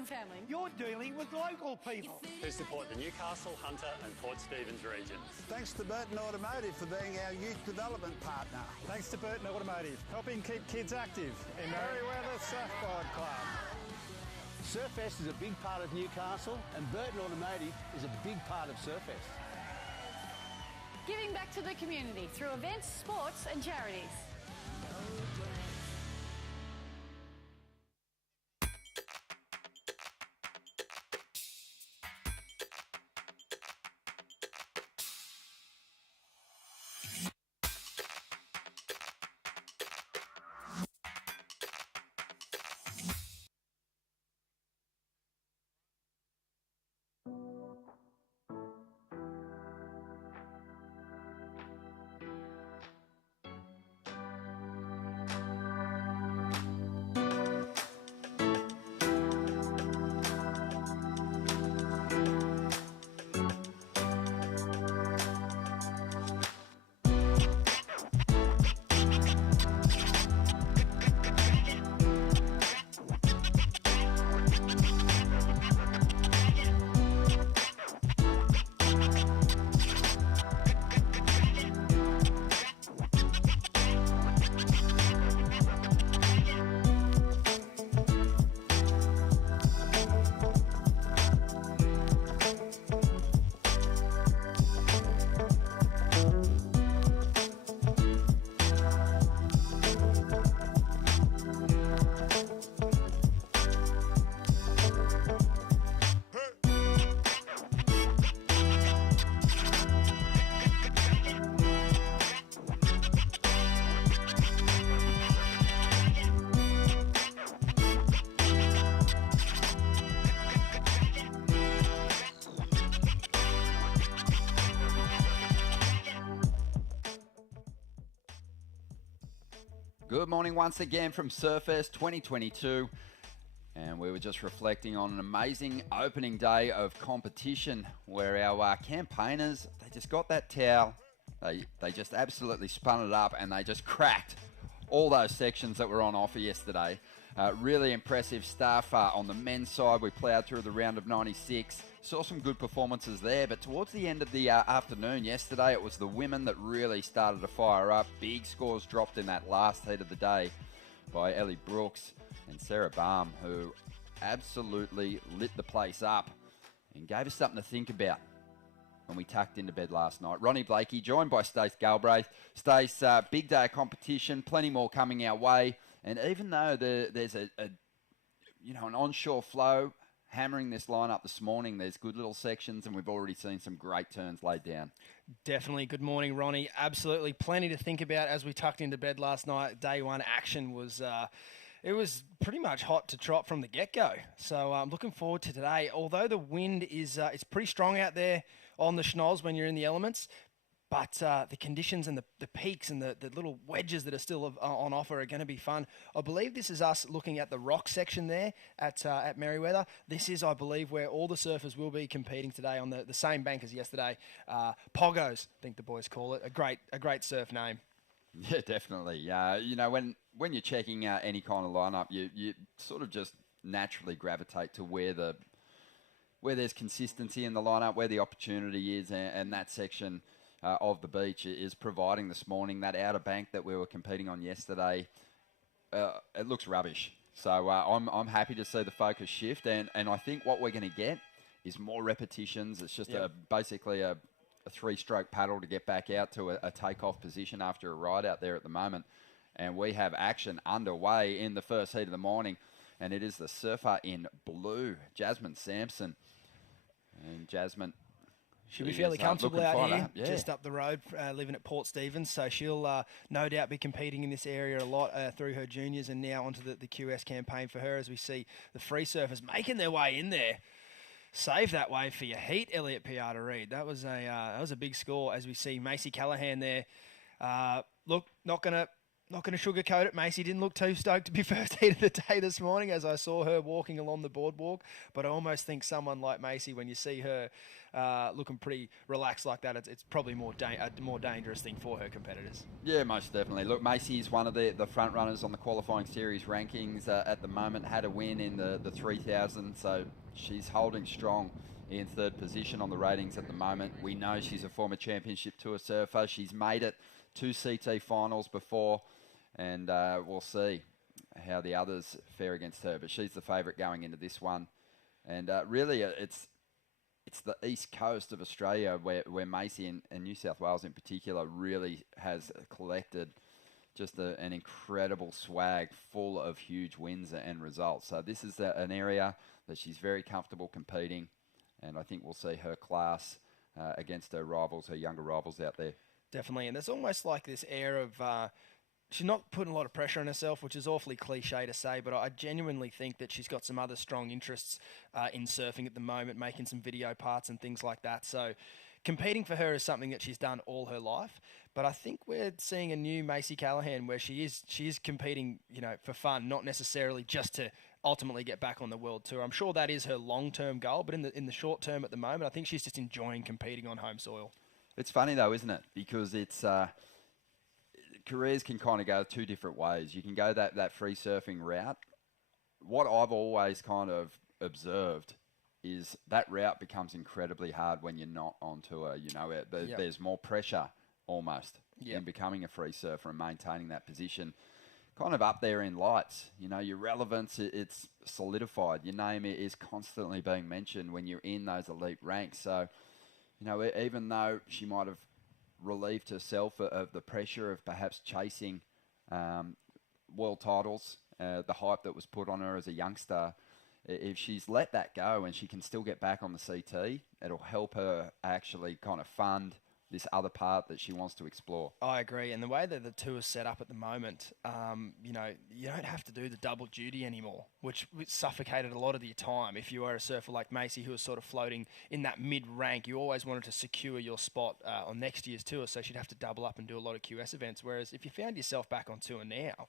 and family. You're dealing with local people who support the Newcastle, Hunter and Port Stephens regions. Thanks to Burton Automotive for being our youth development partner. Thanks to Burton Automotive, helping keep kids active in Merriweather Surfboard Club. Surfest is a big part of Newcastle and Burton Automotive is a big part of Surfest. Giving back to the community through events, sports and charities. Good morning once again from Surfest 2022, and we were just reflecting on an amazing opening day of competition where our campaigners, they just got that towel, they just absolutely spun it up and they just cracked all those sections that were on offer yesterday. Really impressive stuff. On the men's side, we ploughed through the round of 96. Saw some good performances there, but towards the end of the afternoon yesterday, it was the women that really started to fire up. Big scores dropped in that last heat of the day by Ellie Brooks and Sarah Baum, who absolutely lit the place up and gave us something to think about when we tucked into bed last night. Ronnie Blakey, joined by Stace Galbraith. Stace, big day of competition, plenty more coming our way. And even though there's an onshore flow hammering this lineup this morning, there's good little sections, and we've already seen some great turns laid down. Definitely. Good morning, Ronnie. Absolutely plenty to think about as we tucked into bed last night. Day one action was it was pretty much hot to trot from the get-go. So I'm looking forward to today. Although the wind is it's pretty strong out there on the schnoz when you're in the elements, but the conditions and the peaks and the little wedges that are still on offer are going to be fun. I believe this is us looking at the rock section there at Merriweather. This is, I believe, where all the surfers will be competing today on the same bank as yesterday. Poggos, I think the boys call it. A great surf name. Yeah, definitely. When you're checking out any kind of lineup, you sort of just naturally gravitate to where there's consistency in the lineup, where the opportunity is, and that section of the beach is providing this morning. That outer bank that we were competing on yesterday, it looks rubbish. So I'm happy to see the focus shift, and I think what we're going to get is more repetitions. It's just basically a three-stroke paddle to get back out to a takeoff position after a ride out there at the moment. And we have action underway in the first heat of the morning, and it is the surfer in blue, Jasmine Sampson. And Jasmine, she'll be fairly comfortable out here, yeah, just up the road, living at Port Stephens. So she'll no doubt be competing in this area a lot through her juniors and now onto the QS campaign for her, as we see the free surfers making their way in there. Save that wave for your heat, Elliot PR to read. That was a big score, as we see Macy Callahan there. Look, not going to Not going to sugarcoat it. Macy didn't look too stoked to be first heat of the day this morning as I saw her walking along the boardwalk. But I almost think someone like Macy, when you see her looking pretty relaxed like that, it's probably a more dangerous thing for her competitors. Yeah, most definitely. Look, Macy is one of the front runners on the qualifying series rankings at the moment. Had a win in the 3000, so she's holding strong in third position on the ratings at the moment. We know she's a former championship tour surfer. She's made it 2 CT finals before, and we'll see how the others fare against her. But she's the favourite going into this one. And really, it's the east coast of Australia where Macy and New South Wales in particular really has collected just an incredible swag full of huge wins and results. So this is an area that she's very comfortable competing, and I think we'll see her class against her rivals, her younger rivals out there. Definitely, and there's almost like this air of she's not putting a lot of pressure on herself, which is awfully cliche to say, but I genuinely think that she's got some other strong interests in surfing at the moment, making some video parts and things like that. So competing for her is something that she's done all her life. But I think we're seeing a new Macy Callahan where she is competing, for fun, not necessarily just to ultimately get back on the world tour. I'm sure that is her long-term goal, but in the short term at the moment, I think she's just enjoying competing on home soil. It's funny though, isn't it? Because it's careers can kind of go 2 different ways. You can go that free surfing route. What I've always kind of observed is that route becomes incredibly hard when you're not on tour. There's more pressure almost in becoming a free surfer and maintaining that position. Kind of up there in lights. Your relevance, it's solidified. Your name is constantly being mentioned when you're in those elite ranks. So, even though she might have relieved herself of the pressure of perhaps chasing world titles, the hype that was put on her as a youngster, if she's let that go and she can still get back on the CT, it'll help her actually kind of fund this other part that she wants to explore. I agree, and the way that the tour is set up at the moment, you don't have to do the double duty anymore, which suffocated a lot of your time. If you were a surfer like Macy, who was sort of floating in that mid-rank, you always wanted to secure your spot on next year's tour, so she'd have to double up and do a lot of QS events, whereas if you found yourself back on tour now,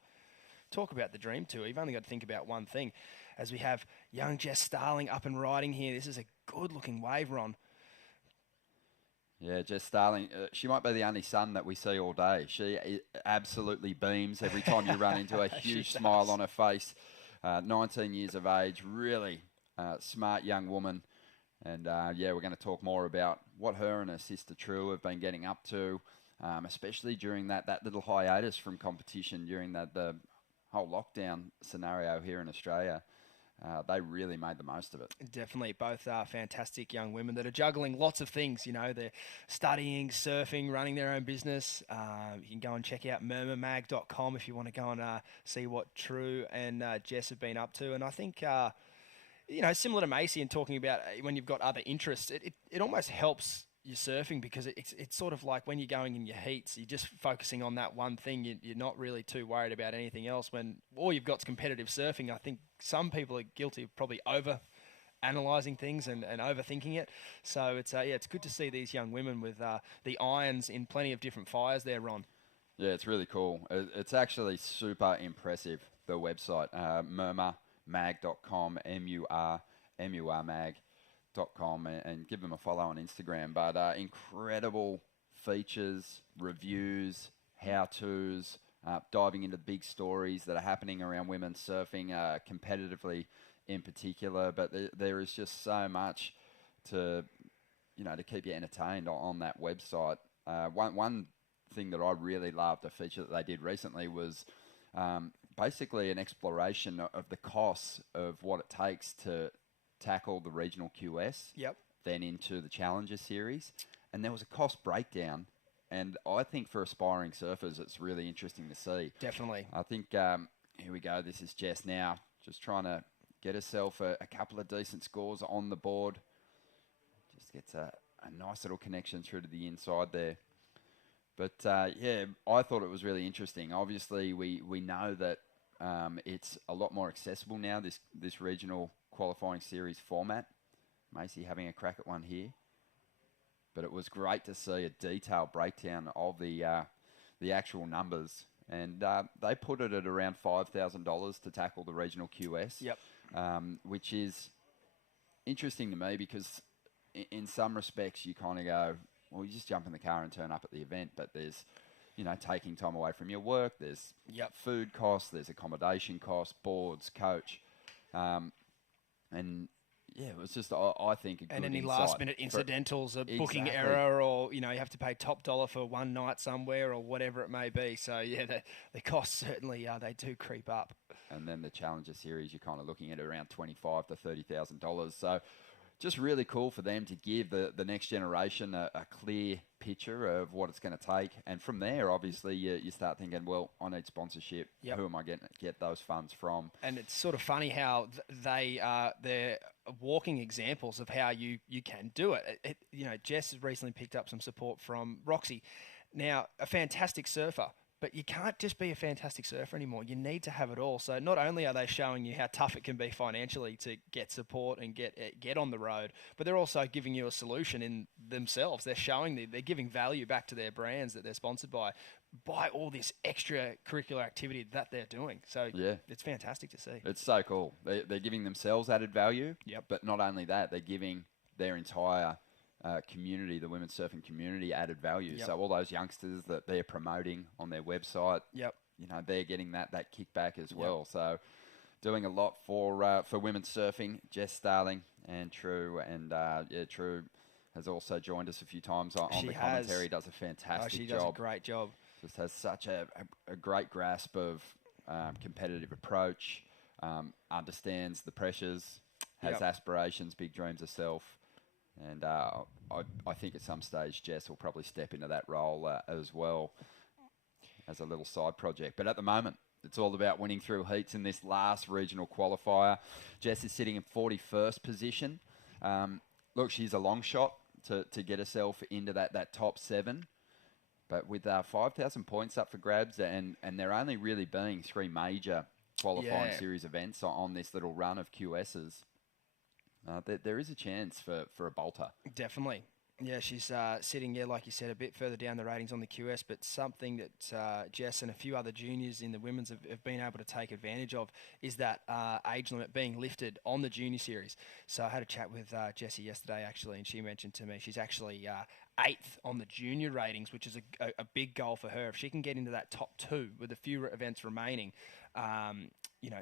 talk about the dream tour, you've only got to think about one thing. As we have young Jess Starling up and riding here, this is a good-looking wave, Ron. Yeah, Jess Starling, she might be the only son that we see all day. She absolutely beams every time you run into a huge smile on her face. 19 years of age, really smart young woman. And we're going to talk more about what her and her sister True have been getting up to, especially during that little hiatus from competition during the whole lockdown scenario here in Australia. They really made the most of it. Definitely. Both are fantastic young women that are juggling lots of things. They're studying, surfing, running their own business. You can go and check out murmurmag.com if you want to go and see what True and Jess have been up to. And I think, similar to Macy and talking about when you've got other interests, it almost helps your surfing because it's sort of like when you're going in your heats, you're just focusing on that one thing. You're not really too worried about anything else. When all you've got is competitive surfing, I think some people are guilty of probably over-analysing things and overthinking it. So it's good to see these young women with the irons in plenty of different fires there, Ron. Yeah, it's really cool. It's actually super impressive, the website, murmurmag.com, murmurmag.com, and give them a follow on Instagram. But incredible features, reviews, how-tos, diving into big stories that are happening around women surfing competitively in particular. But there is just so much to keep you entertained on that website. One thing that I really loved, a feature that they did recently, was basically an exploration of the costs of what it takes to tackle the regional QS, then into the Challenger Series. And there was a cost breakdown. And I think for aspiring surfers, it's really interesting to see. Definitely. I think, here we go, this is Jess now, just trying to get herself a couple of decent scores on the board. Just gets a nice little connection through to the inside there. But, I thought it was really interesting. Obviously, we know that it's a lot more accessible now, this regional qualifying series format. Macy having a crack at one here. But it was great to see a detailed breakdown of the actual numbers and they put it at around $5,000 to tackle the regional QS. Yep. Which is interesting to me because in some respects you kind of go, well, you just jump in the car and turn up at the event, but there's, taking time away from your work, there's food costs, there's accommodation costs, boards, coach, and yeah, it was just, I think, a good and any insight last-minute incidentals, a booking error, or, you have to pay top dollar for one night somewhere or whatever it may be. So, yeah, the costs certainly, they do creep up. And then the Challenger Series, you're kind of looking at around $25,000 to $30,000. So just really cool for them to give the next generation a clear picture of what it's going to take. And from there, obviously, you start thinking, well, I need sponsorship. Yep. Who am I getting get those funds from? And it's sort of funny how they're walking examples of how you can do it. Jess has recently picked up some support from Roxy. Now, a fantastic surfer. But you can't just be a fantastic surfer anymore. You need to have it all. So not only are they showing you how tough it can be financially to get support and get on the road, but they're also giving you a solution in themselves. They're showing they're giving value back to their brands that they're sponsored by all this extracurricular activity that they're doing. So yeah, it's fantastic to see. It's so cool. They're giving themselves added value. Yep. But not only that, they're giving their entire community, the women's surfing community, added value. Yep. So all those youngsters that they're promoting on their website, they're getting that kickback as well. So doing a lot for women's surfing. Jess Starling and True, and True has also joined us a few times on the commentary. Does a fantastic job. She does a great job. Just has such a great grasp of competitive approach, understands the pressures, has aspirations, big dreams herself. And I think at some stage Jess will probably step into that role as well as a little side project. But at the moment, it's all about winning through heats in this last regional qualifier. Jess is sitting in 41st position. Look, she's a long shot to get herself into that top 7. But with 5,000 points up for grabs, and there only really being 3 major qualifying series events on this little run of QSs, there is a chance for a bolter. Definitely. Yeah, she's sitting, like you said, a bit further down the ratings on the QS, but something that Jess and a few other juniors in the women's have been able to take advantage of is that age limit being lifted on the junior series. So I had a chat with Jessie yesterday, actually, and she mentioned to me she's actually 8th on the junior ratings, which is a big goal for her. If she can get into that top 2 with a few events remaining,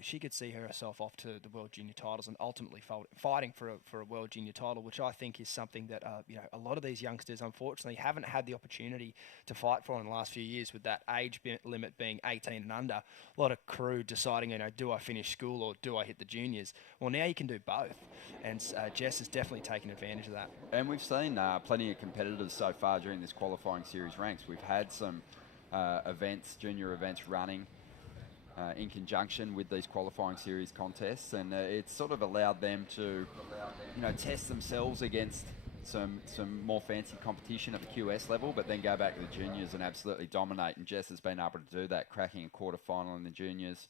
she could see herself off to the World Junior titles and ultimately fighting for a World Junior title, which I think is something that a lot of these youngsters unfortunately haven't had the opportunity to fight for in the last few years, with that age limit being 18 and under. A lot of crew deciding, do I finish school or do I hit the juniors? Well, now you can do both, and Jess has definitely taken advantage of that. And we've seen plenty of competitors so far during this qualifying series ranks. We've had some junior events running in conjunction with these qualifying series contests, and it's sort of allowed them to, test themselves against some more fancy competition at the QS level, but then go back to the juniors and absolutely dominate. And Jess has been able to do that, cracking a quarterfinal in the juniors,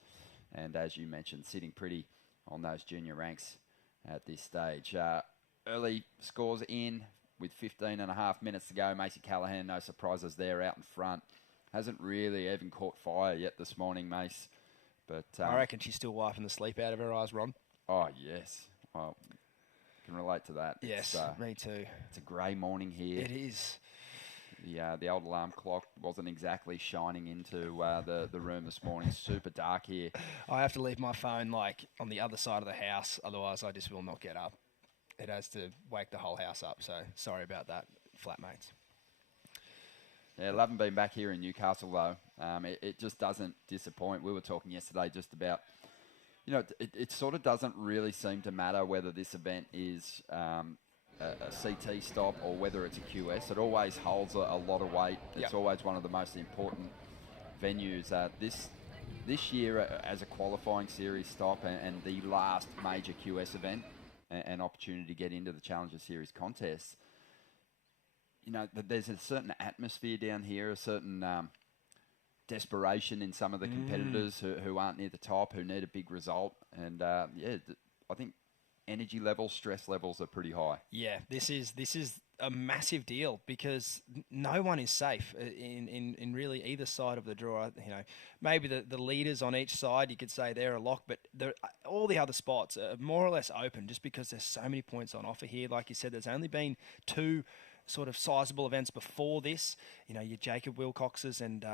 and as you mentioned, sitting pretty on those junior ranks at this stage. Early scores in with 15 and a half minutes to go. Macy Callahan, no surprises there, out in front. Hasn't really even caught fire yet this morning, Mace. But I reckon she's still wiping the sleep out of her eyes, Ron. Oh, yes. Well, I can relate to that. Yes, me too. It's a grey morning here. It is. The old alarm clock wasn't exactly shining into the room this morning. Super dark here. I have to leave my phone on the other side of the house, otherwise I just will not get up. It has to wake the whole house up, so sorry about that, flatmates. Yeah, loving being back here in Newcastle, though. It just doesn't disappoint. We were talking yesterday just about, it sort of doesn't really seem to matter whether this event is a CT stop or whether it's a QS. It always holds a lot of weight. It's always one of the most important venues. This year, as a qualifying series stop and the last major QS event, an opportunity to get into the Challenger Series contest, there's a certain atmosphere down here, a certain desperation in some of the competitors who aren't near the top, who need a big result. And, I think energy levels, stress levels are pretty high. Yeah, this is a massive deal because no one is safe in really either side of the draw. You know, maybe the leaders on each side, you could say they're a lock, but all the other spots are more or less open just because there's so many points on offer here. Like you said, there's only been 2 sort of sizable events before this. You know, your Jacob Wilcoxes and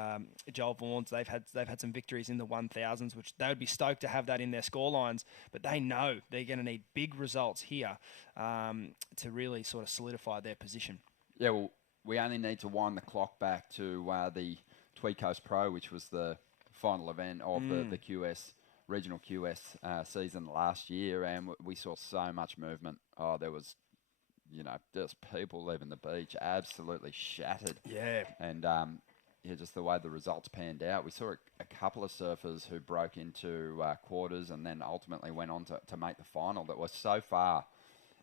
Joel Vaughan's, they've had some victories in the 1000s, which they would be stoked to have that in their scorelines, but they know they're going to need big results here to really sort of solidify their position. Yeah, well, we only need to wind the clock back to the Tweed Coast Pro, which was the final event of the QS, regional QS season last year, and we saw so much movement. Oh, there was, you know, just people leaving the beach absolutely shattered. Yeah. And, just the way the results panned out. We saw a couple of surfers who broke into quarters and then ultimately went on to make the final that was so far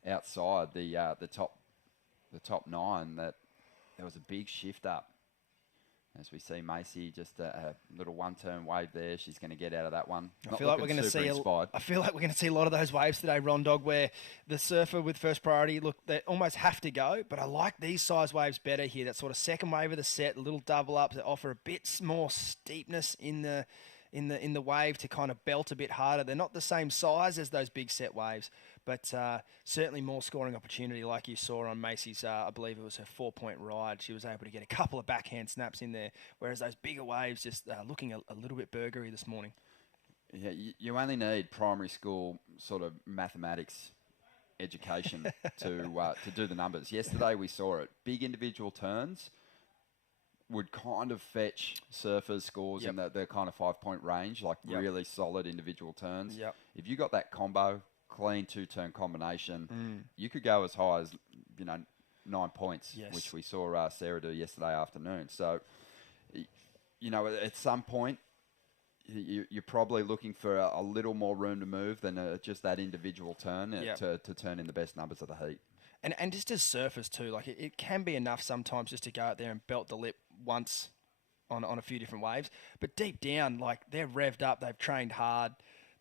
outside the top 9 that there was a big shift up. As we see Macy, just a little one-turn wave there. She's going to get out of that one. I feel like we're going to see a lot of those waves today, Ron Dog, where the surfer with first priority, look, they almost have to go, but I like these size waves better here. That sort of second wave of the set, a little double up that offer a bit more steepness in the wave to kind of belt a bit harder. They're not the same size as those big set waves, but certainly more scoring opportunity like you saw on Macy's, I believe it was her 4-point ride. She was able to get a couple of backhand snaps in there, whereas those bigger waves just looking a little bit burgery this morning. Yeah, you only need primary school sort of mathematics education to do the numbers. Yesterday we saw it. Big individual turns would kind of fetch surfers scores in the kind of 5-point range, like really solid individual turns. Yep. If you got that combo, clean 2-turn combination, you could go as high as 9 points, which we saw Sarah do yesterday afternoon. So, at some point, you're probably looking for a little more room to move than just that individual turn to turn in the best numbers of the heat. And just as surfers too, like it can be enough sometimes just to go out there and belt the lip once on a few different waves. But deep down, like they're revved up, they've trained hard,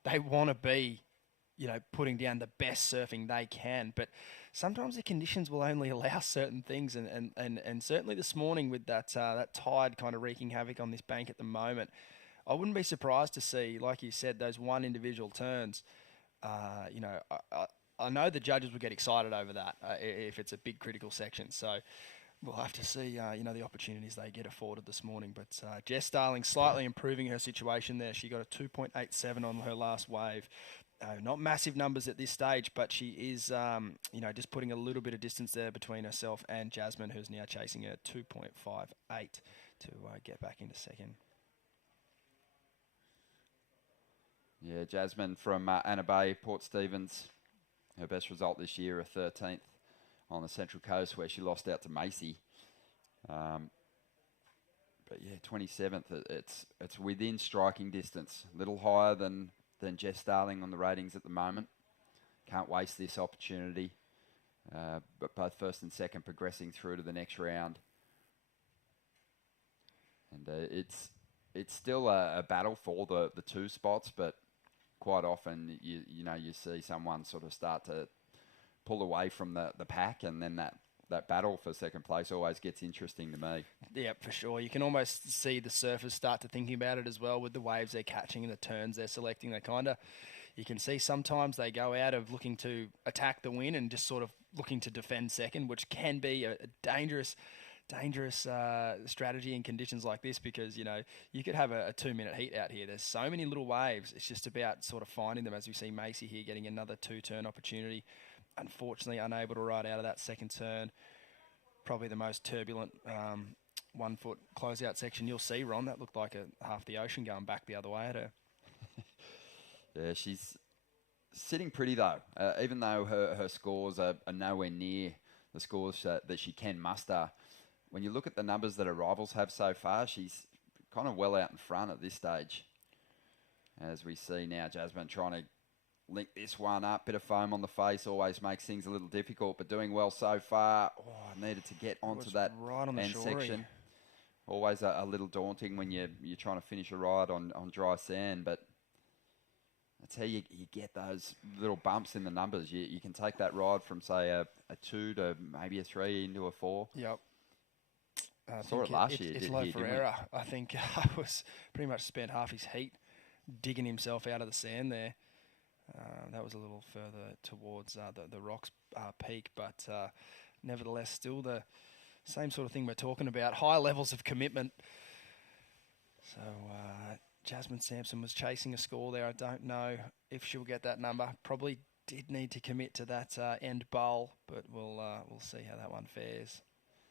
they want to be, putting down the best surfing they can. But sometimes the conditions will only allow certain things. And certainly this morning with that tide kind of wreaking havoc on this bank at the moment, I wouldn't be surprised to see, like you said, those one individual turns. I know the judges will get excited over that if it's a big critical section. So we'll have to see, the opportunities they get afforded this morning. But Jess Starling slightly improving her situation there. She got a 2.87 on her last wave. Not massive numbers at this stage, but she is, just putting a little bit of distance there between herself and Jasmine, who's now chasing her 2.58 to get back into second. Yeah, Jasmine from Anna Bay, Port Stephens. Her best result this year, a 13th on the Central Coast, where she lost out to Macy. But yeah, 27th. It's within striking distance. A little higher than Jess Starling on the ratings at the moment. Can't waste this opportunity. But both first and second progressing through to the next round. And it's still a battle for the 2 spots, but quite often you see someone sort of start to pull away from the pack, and then that battle for second place always gets interesting to me. Yeah, for sure. You can almost see the surfers start to thinking about it as well with the waves they're catching and the turns they're selecting. You can see sometimes they go out of looking to attack the win and just sort of looking to defend second, which can be a dangerous strategy in conditions like this, because you could have a 2-minute heat out here. There's so many little waves. It's just about sort of finding them, as we see Macy here getting another 2-turn opportunity. Unfortunately unable to ride out of that second turn. Probably the most turbulent 1-foot closeout section you'll see, Ron. That looked like half the ocean going back the other way at her. Yeah, she's sitting pretty though, even though her scores are nowhere near the scores that she can muster. When you look at the numbers that her rivals have so far, she's kind of well out in front at this stage. As we see now, Jasmine trying to link this one up. Bit of foam on the face always makes things a little difficult, but doing well so far. Oh, I needed to get onto that right on the end shorey section. Always a little daunting when you're trying to finish a ride on dry sand, but guarantee you get those little bumps in the numbers. You can take that ride from, say, a 2 to maybe a 3 into a 4. Yep. I saw think it last year, It's did low he, for didn't we? error. I think I was pretty much spent half his heat digging himself out of the sand there. That was a little further towards the rocks peak, but nevertheless, still the same sort of thing we're talking about. High levels of commitment. So Jasmine Sampson was chasing a score there. I don't know if she'll get that number. Probably did need to commit to that end bowl, but we'll see how that one fares.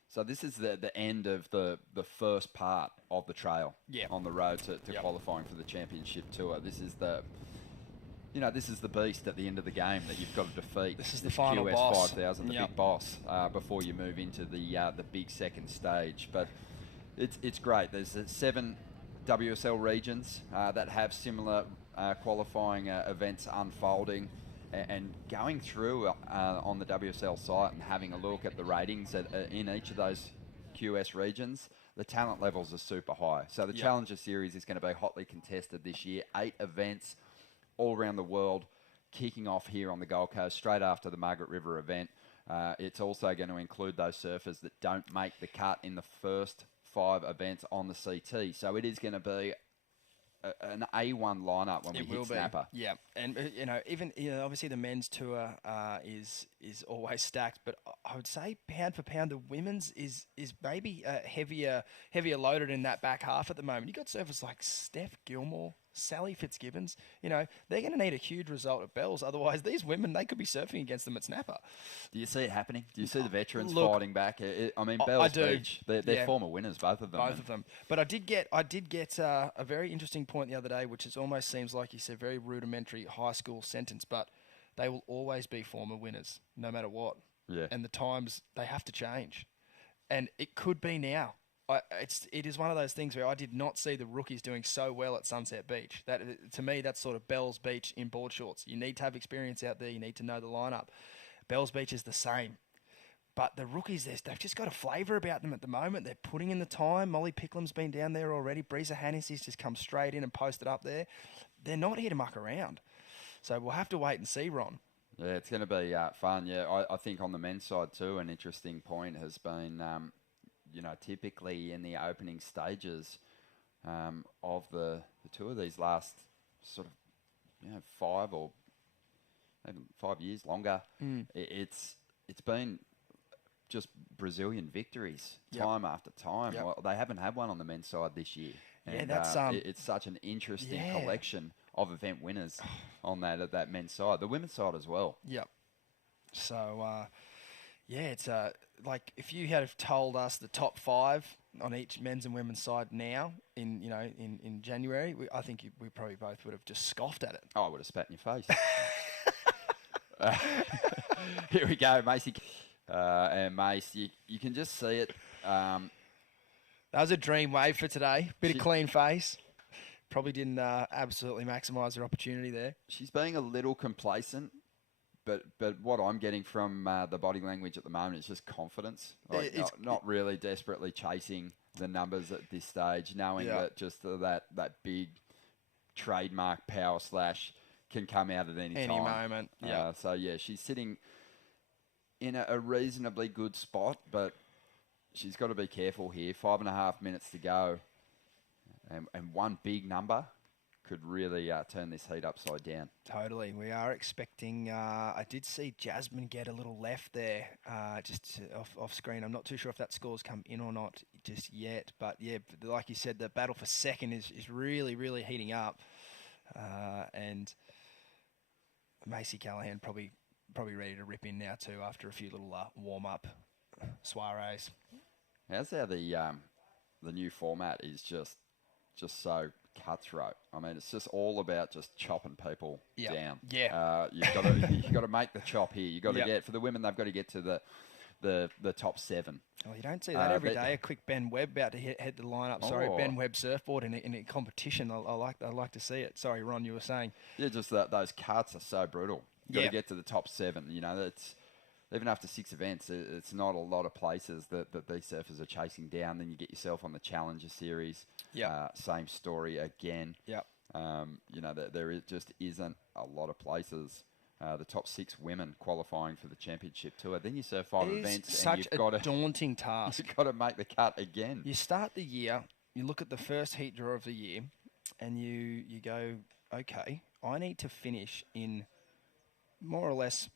So this is the end of the first part of the trail on the road to qualifying for the championship tour. This is this is the beast at the end of the game that you've got to defeat. This is the final QS boss. 5000, the big boss, before you move into the big second stage. But it's great. There's 7 WSL regions that have similar qualifying events unfolding. And going through on the WSL site and having a look at the ratings in each of those QS regions, the talent levels are super high. So the Challenger Series is going to be hotly contested this year. 8 events all around the world, kicking off here on the Gold Coast straight after the Margaret River event. It's also going to include those surfers that don't make the cut in the first 5 events on the CT. So it is going to be an A1 lineup when we hit Snapper. Yeah, and even obviously the men's tour is always stacked, but I would say pound for pound the women's is maybe heavier loaded in that back half at the moment. You got surfers like Steph Gilmore, Sally Fitzgibbons. They're going to need a huge result at Bells, otherwise these women, they could be surfing against them at Snapper. Do you see it happening? Do you see the veterans fighting back? Bells I do. Beach, they're former winners, both of them. Both of them. But I did get a very interesting point the other day, which is almost seems like you said, very rudimentary high school sentence, but they will always be former winners, no matter what. Yeah. And the times, they have to change. And it could be now. It is one of those things where I did not see the rookies doing so well at Sunset Beach. That, to me, that's sort of Bells Beach in board shorts. You need to have experience out there. You need to know the lineup. Bells Beach is the same. But the rookies, they've just got a flavour about them at the moment. They're putting in the time. Molly Picklam's been down there already. Breeza Hannessy's just come straight in and posted up there. They're not here to muck around. So we'll have to wait and see, Ron. Yeah, it's going to be fun. Yeah, I think on the men's side too, an interesting point has been, typically in the opening stages of the tour, these last sort of 5 or maybe 5 years longer, it's been just Brazilian victories time after time. Yep. Well, they haven't had one on the men's side this year. Yeah, And, that's it's such an interesting collection of event winners on that men's side. The women's side as well. Yep. So, it's like if you had told us the top 5 on each men's and women's side now in January, I think we probably both would have just scoffed at it. Oh, I would have spat in your face. Here we go, Macy. And Mace, you can just see it. That was a dream wave for today. Bit of clean face. Probably didn't absolutely maximise her opportunity there. She's being a little complacent, but what I'm getting from the body language at the moment is just confidence. Like not really desperately chasing the numbers at this stage, knowing that just that big trademark power slash can come out at any time. Any moment. Yeah. She's sitting in a reasonably good spot, but she's got to be careful here. 5.5 minutes to go, and one big number could really turn this heat upside down. Totally. We are expecting... I did see Jasmine get a little left there, just off screen. I'm not too sure if that score's come in or not just yet. But, yeah, like you said, the battle for second is really, really heating up. And Macy Callahan probably ready to rip in now too after a few little warm-up soirees. How's how the new format is just so cutthroat? I mean, it's just all about just chopping people down. Yeah. You've got to make the chop here. You've got to get, for the women, they've got to get to the top 7. Well, you don't see that every day. A quick Ben Webb about to head the lineup. Sorry, Ben Webb surfboard in a competition. I like to see it. Sorry, Ron, you were saying. Yeah, just those cuts are so brutal. You've got to get to the top 7. That's even after 6 events, it's not a lot of places that these surfers are chasing down. Then you get yourself on the Challenger Series. Yeah. Same story again. Yep. There just isn't a lot of places. The top 6 women qualifying for the championship tour. Then you surf 5 events, such and you've got to daunting task. You've got to make the cut again. You start the year, you look at the first heat draw of the year, and you go, okay, I need to finish in more or less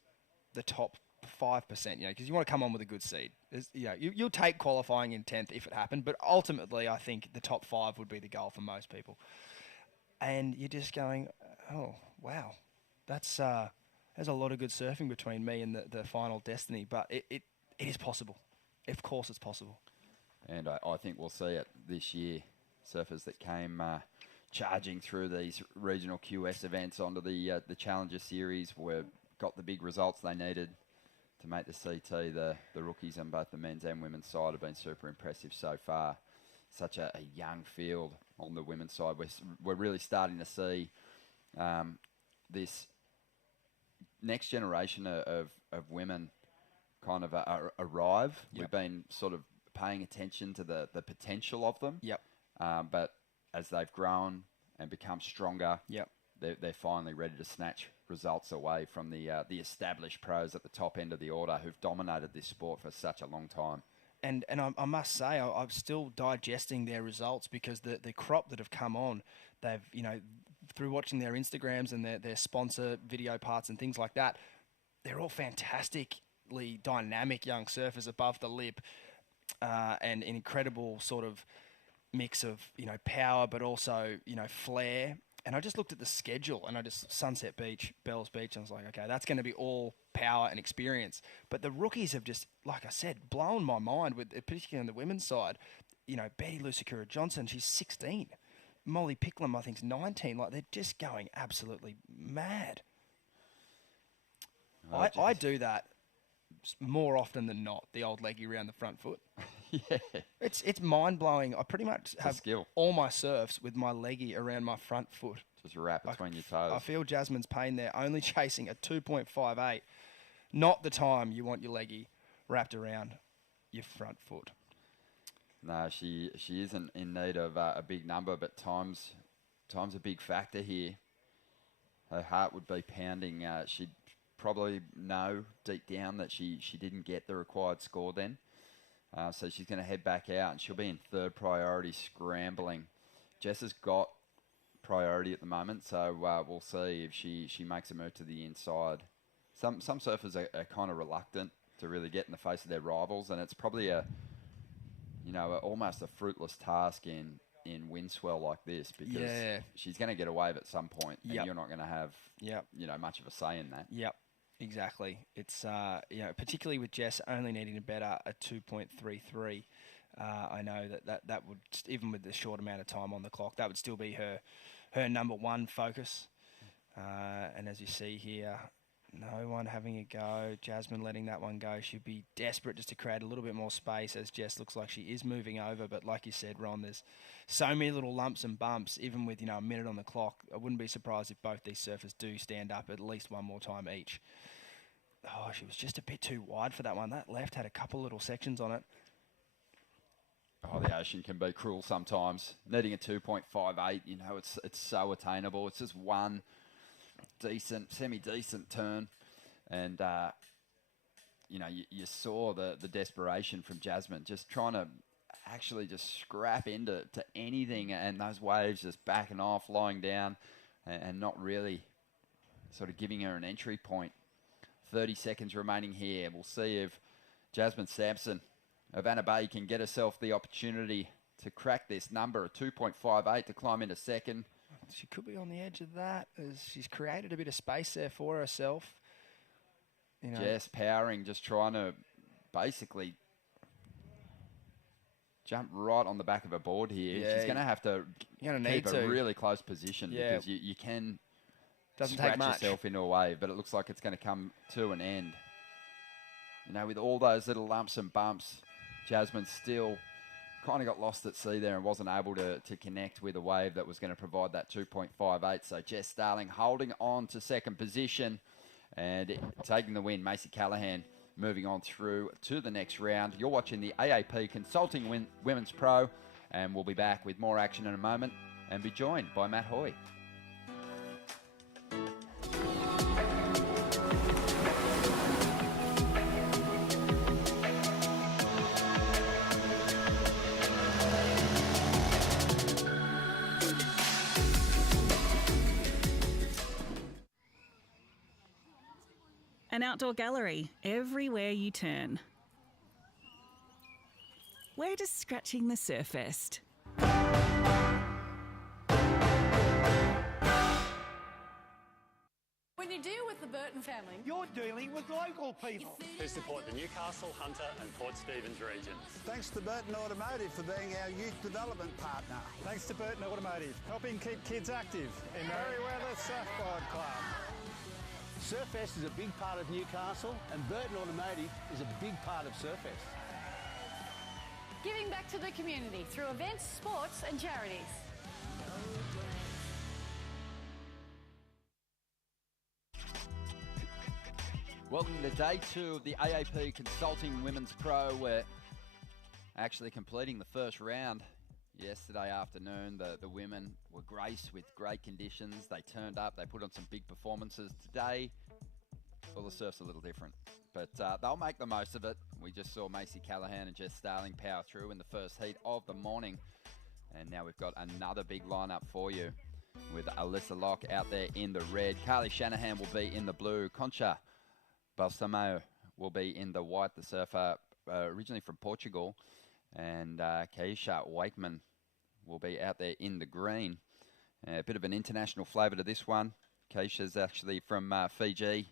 the top 5%, because you want to come on with a good seed. You'll take qualifying in 10th if it happened, but ultimately I think the top 5 would be the goal for most people. And you're just going, oh, wow, there's a lot of good surfing between me and the final destiny, but it is possible. Of course it's possible. And I think we'll see it this year. Surfers that came charging through these regional QS events onto the Challenger Series got the big results they needed to make the CT. The rookies on both the men's and women's side have been super impressive so far. Such a young field on the women's side. We're really starting to see this next generation of women kind of arrive. Yep. We've been sort of paying attention to the potential of them. Yep. But as they've grown and become stronger, yep, they're finally ready to snatch results away from the established pros at the top end of the order who've dominated this sport for such a long time. And I must say, I'm still digesting their results because the crop that have come on, they've, through watching their Instagrams and their sponsor video parts and things like that, they're all fantastically dynamic young surfers above the lip, and an incredible sort of mix of, power, but also, flair. And I just looked at the schedule and Sunset Beach, Bells Beach, and I was like, okay, that's going to be all power and experience. But the rookies have just, like I said, blown my mind, particularly on the women's side. Betty Lusakura Johnson, she's 16. Molly Picklum, I think, is 19. Like, they're just going absolutely mad. I do that more often than not, the old leggy around the front foot. Yeah. It's mind-blowing. I pretty much have skill. all my surfs with my leggy around my front foot. Just wrap between your toes. I feel Jasmine's pain there, only chasing a 2.58. Not the time you want your leggy wrapped around your front foot. No, she isn't in need of a big number, but time's a big factor here. Her heart would be pounding. She'd probably know deep down that she didn't get the required score then. So she's going to head back out, and she'll be in third priority scrambling. Jess has got priority at the moment, so we'll see if she makes a move to the inside. Some surfers are kind of reluctant to really get in the face of their rivals, and it's probably almost a fruitless task in wind swell like this, because she's going to get away at some point, and you're not going to have much of a say in that. Yep. Exactly. It's particularly with Jess only needing to better a 2.33. I know that would, even with the short amount of time on the clock, that would still be her number one focus. And as you see here, no one having a go. Jasmine letting that one go. She'd be desperate just to create a little bit more space, as Jess looks like she is moving over. But like you said, Ron, there's so many little lumps and bumps, even with a minute on the clock. I wouldn't be surprised if both these surfers do stand up at least one more time each. Oh, she was just a bit too wide for that one. That left had a couple little sections on it. Oh, the ocean can be cruel sometimes. Needing a 2.58, it's so attainable. It's just one semi-decent turn. And, you saw the desperation from Jasmine, just trying to actually just scrap into anything, and those waves just backing off, lying down, and not really sort of giving her an entry point. 30 seconds remaining here. We'll see if Jasmine Sampson of Anna Bay can get herself the opportunity to crack this number, a 2.58, to climb into second. She could be on the edge of that, as she's created a bit of space there for herself. Jess powering, just trying to basically jump right on the back of her board here. Yeah, she's going to have to keep a really close position, because you can scratch yourself into a wave, but it looks like it's going to come to an end. With all those little lumps and bumps, Jasmine still kind of got lost at sea there and wasn't able to connect with a wave that was going to provide that 2.58. So Jess Starling holding on to second position and taking the win. Macy Callahan moving on through to the next round. You're watching the AAP Consulting Women's Pro, and we'll be back with more action in a moment and be joined by Matt Hoy. outdoor gallery everywhere you turn. We're just scratching the surfaced. When you deal with the Burton family, You're dealing with local people. Who support the Newcastle, Hunter and Port Stephens regions. Thanks to Burton Automotive for being our youth development partner. Thanks to Burton Automotive, helping keep kids active in Merriweather Surfboard Club. Surfest is a big part of Newcastle and Burton Automotive is a big part of Surfest. giving back to the community through events, sports and charities. Welcome to day 2 of the AAP Consulting Women's Pro. We're actually completing the first round yesterday afternoon. The women were graced with great conditions. They turned up. They put on some big performances. Today, well, the surf's a little different, but they'll make the most of it. We just saw Macy Callahan and Jess Starling power through in the first heat of the morning. And now we've got another big lineup for you with Alyssa Locke out there in the red. Carly Shanahan will be in the blue. Concha Balsamo will be in the white, the surfer originally from Portugal. And Keisha Wakeman will be out there in the green. A bit of an international flavour to this one. Keisha's actually from Fiji.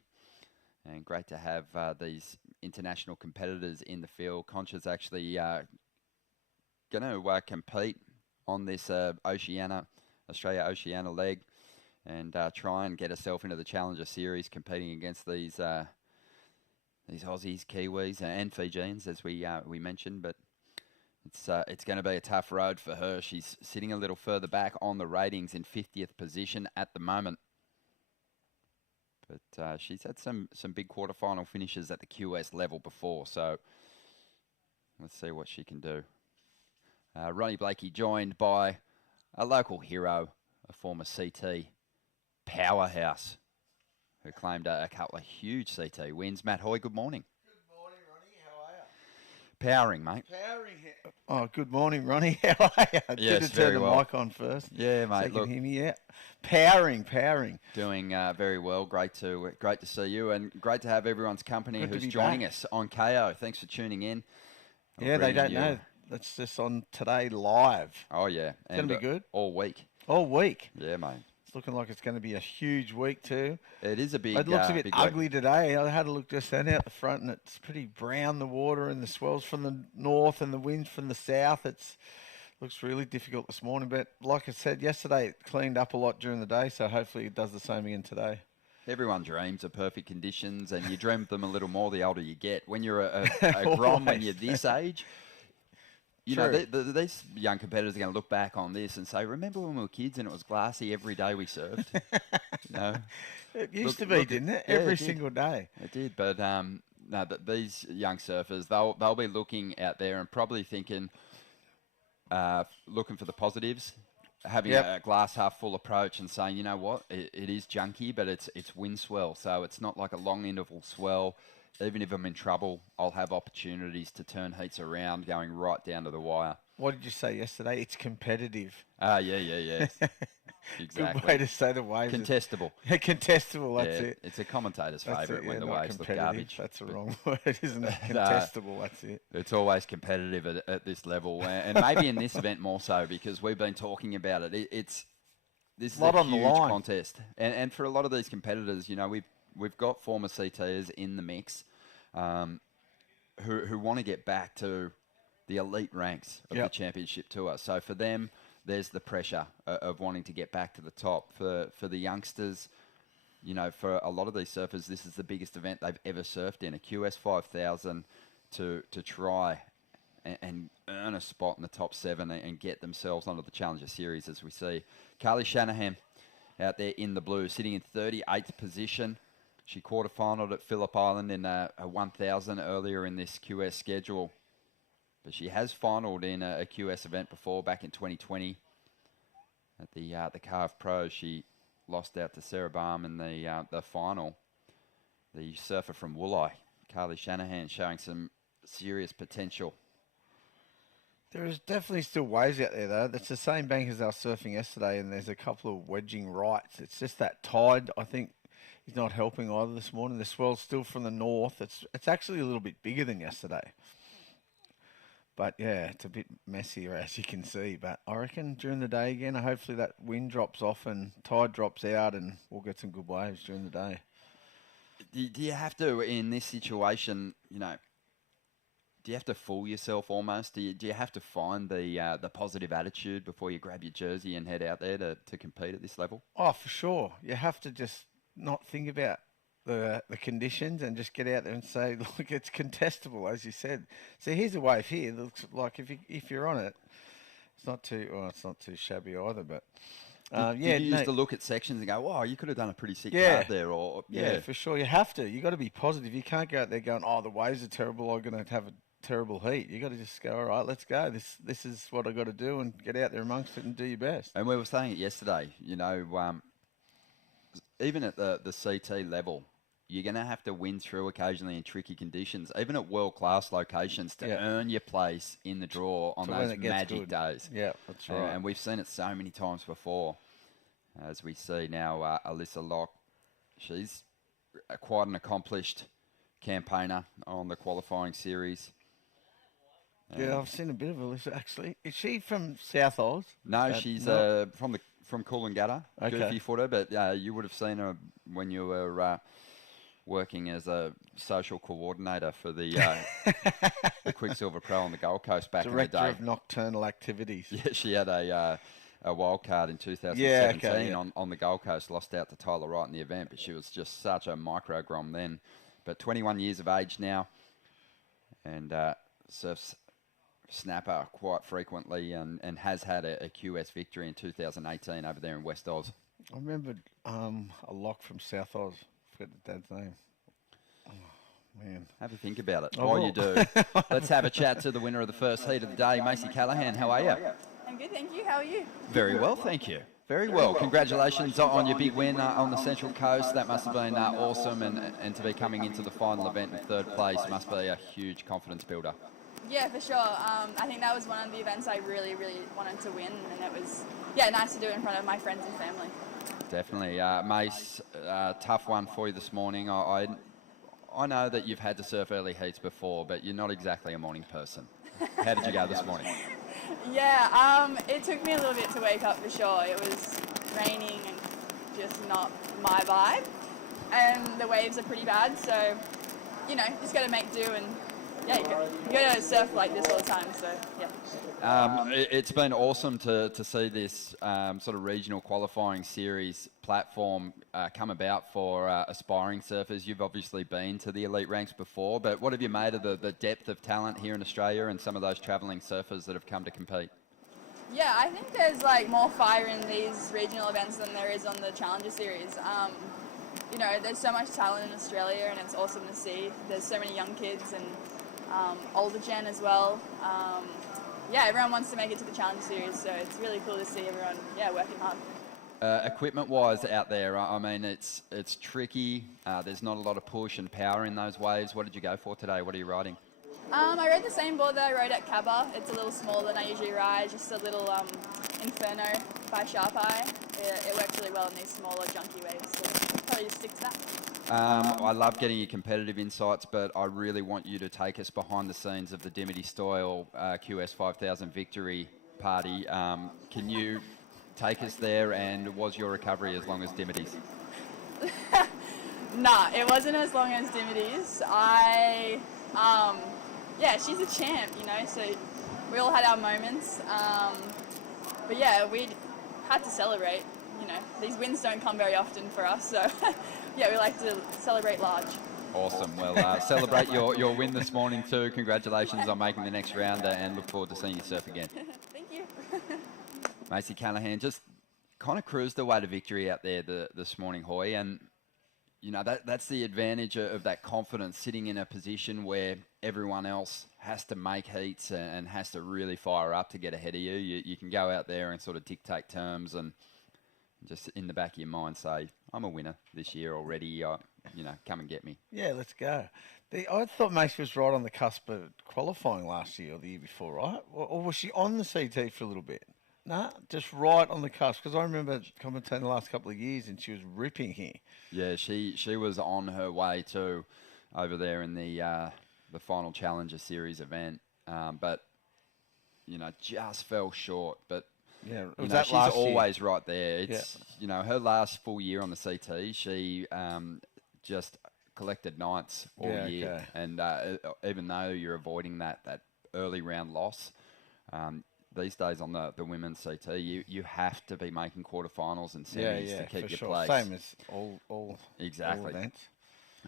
And great to have these international competitors in the field. Concha's actually going to compete on this Australia Oceania leg and try and get herself into the Challenger Series, competing against these Aussies, Kiwis, and Fijians, as we mentioned. But it's going to be a tough road for her. She's sitting a little further back on the ratings in 50th position at the moment. But she's had some big quarterfinal finishes at the QS level before, so let's see what she can do. Ronnie Blakey joined by a local hero, a former CT powerhouse, who claimed a couple of huge CT wins. Matt Hoy, good morning. Good morning, Ronnie. How are you? Powering, mate. Powering. Oh, good morning, Ronnie. How are you? Yes, Did very turn the well. mic on first. Yeah, So mate. you Look, can hear me. Yeah. Powering. doing very well. Great to see you, and great to have everyone's company Good to who's be joining back. us on KO. Thanks for tuning in. I'm Yeah, they bringing don't you- know. That's just on today live. Oh yeah, It's going to be good. all week. All week. Yeah, mate. It's looking like it's going to be a huge week too. It is a big. It looks a bit big week. ugly today. I had a look just then out the front, and it's pretty brown, the water, and the swells from the north and the winds from the south. It's looks really difficult this morning. But like I said yesterday, it cleaned up a lot during the day, so hopefully it does the same again today. Everyone dreams of perfect conditions, and you dream of them a little more the older you get. When you're a grom, when you're this age, you know, True. these young competitors are going to look back on this and say, remember when we were kids and it was glassy every day we surfed? You know? It used Look- to be, look- didn't it? yeah, Every it did. single day. It did, but no, these young surfers, they'll be looking out there and probably thinking, looking for the positives, having Yep. a glass half full approach and saying, you know what, it is junky, but it's wind swell, so it's not like a long interval swell. Even if I'm in trouble, I'll have opportunities to turn heats around, going right down to the wire. What did you say yesterday? It's competitive. Yeah. Exactly. Good way to say the waves. Contestable. Contestable, that's Yeah, it. it's a commentator's That's favourite it, when yeah, the not waves look competitive. garbage. That's the But- wrong word, isn't it? No. Contestable, that's it. It's always competitive at this level, and maybe in this event more so, because we've been talking about it. This is Lot a on the huge line. contest, and for a lot of these competitors, you know, we've got former CTers in the mix, who want to get back to the elite ranks of the Yep. championship tour. So for them, there's the pressure of wanting to get back to the top. For the youngsters, you know, for a lot of these surfers, this is the biggest event they've ever surfed in, a QS 5000 to try and earn a spot in the top 7 and get themselves onto the Challenger Series, as we see. Carly Shanahan out there in the blue, sitting in 38th position. She quarterfinaled at Phillip Island in a 1000 earlier in this QS schedule. But she has finaled in a QS event before, back in 2020 at the Carve Pro. She lost out to Sarah Baum in the final. The surfer from Woolai, Carly Shanahan, showing some serious potential. There is definitely still waves out there, though. That's the same bank as I was surfing yesterday, and there's a couple of wedging rights. It's just that tide, I think, he's not helping either this morning. The swell's still from the north. It's actually a little bit bigger than yesterday. But yeah, it's a bit messier as you can see. But I reckon during the day again, hopefully that wind drops off and tide drops out and we'll get some good waves during the day. Do you have to, in this situation, you know, do you have to fool yourself almost? Do you have to find the positive attitude before you grab your jersey and head out there to compete at this level? Oh, for sure. You have to just not think about the conditions and just get out there and say, look, it's contestable, as you said. So here's a wave here. It looks like if you're on it, it's not too shabby either. But you used to look at sections and go, "Oh, you could have done a pretty sick card there." Or yeah, for sure. You have to. You got to be positive. You can't go out there going, "Oh, the waves are terrible. I'm going to have a terrible heat." You got to just go, "All right, let's go. This is what I got to do," and get out there amongst it and do your best. And we were saying it yesterday. You know, even at the CT level, you're going to have to win through occasionally in tricky conditions, even at world-class locations, to earn your place in the draw on those magic days. Yeah, that's right. And we've seen it so many times before. As we see now, Alyssa Locke, she's quite an accomplished campaigner on the qualifying series. Yeah, I've seen a bit of Alyssa, actually. Is she from South Oz? No, she's from Coolangatta, goofy footer, but you would have seen her when you were working as a social coordinator for the Quicksilver Pro on the Gold Coast back in the day. Director of Nocturnal Activities. Yeah, she had a wild card in 2017 on the Gold Coast, lost out to Tyler Wright in the event, but she was just such a micro-grom then. But 21 years of age now, and surfs snapper quite frequently and has had a QS victory in 2018 over there in West Oz. I remembered a lock from South Oz. Forget the dad's name. Oh, man. Have a think about it. While you do, let's have a chat to the winner of the first heat of the day, Macy Callahan. How are you? I'm good, thank you. How are you? Very well, thank you. Very well. Congratulations on your big win on the Central Coast. That must have been awesome, and to be coming into the final event in third place must be a huge confidence builder. Yeah, for sure. I think that was one of the events I really, really wanted to win, and it was nice to do it in front of my friends and family. Definitely. Mace, tough one for you this morning. I know that you've had to surf early heats before, but you're not exactly a morning person. How did you go this morning? Yeah, it took me a little bit to wake up for sure. It was raining and just not my vibe. And the waves are pretty bad, so, you know, just got to make do and, yeah, you got to surf like this all the time, so, yeah. It's been awesome to see this sort of regional qualifying series platform come about for aspiring surfers. You've obviously been to the elite ranks before, but what have you made of the depth of talent here in Australia and some of those travelling surfers that have come to compete? Yeah, I think there's like more fire in these regional events than there is on the Challenger Series. You know, there's so much talent in Australia and it's awesome to see. There's so many young kids and older gen as well. Yeah, everyone wants to make it to the Challenger Series, so it's really cool to see everyone, working hard. Equipment-wise out there, I mean, it's tricky. There's not a lot of push and power in those waves. What did you go for today? What are you riding? I rode the same board that I rode at Cabba. It's a little smaller than I usually ride, just a little Inferno by Sharp Eye. It works really well in these smaller, junky waves, so probably just stick to that. I love getting your competitive insights, but I really want you to take us behind the scenes of the Dimity Stoyle QS 5000 victory party. Can you take us there, and was your recovery as long as Dimity's? Nah, it wasn't as long as Dimity's. She's a champ, you know, so we all had our moments. But yeah, we had to celebrate. You know, these wins don't come very often for us, so yeah, we like to celebrate large. Awesome. Well, celebrate your win this morning too. Congratulations on making the next rounder, and look forward to seeing you surf again. Thank you. Macy Callahan just kind of cruised the way to victory out there this morning, Hoy, and you know that's the advantage of that confidence, sitting in a position where everyone else has to make heats and has to really fire up to get ahead of you. You can go out there and sort of dictate terms and just in the back of your mind say, I'm a winner this year already, you know, come and get me. Yeah, let's go. I thought Mace was right on the cusp of qualifying last year or the year before, right? Or was she on the CT for a little bit? Nah, just right on the cusp. Because I remember commentating the last couple of years, and she was ripping here. Yeah, she was on her way too, over there in the final Challenger Series event, but just fell short. But Yeah, she's always right there. It's her last full year on the CT, she just collected ninths all year, okay. and even though you're avoiding that early round loss. These days on the women's CT, you have to be making quarterfinals and semis to keep your place. Same as all exactly all events.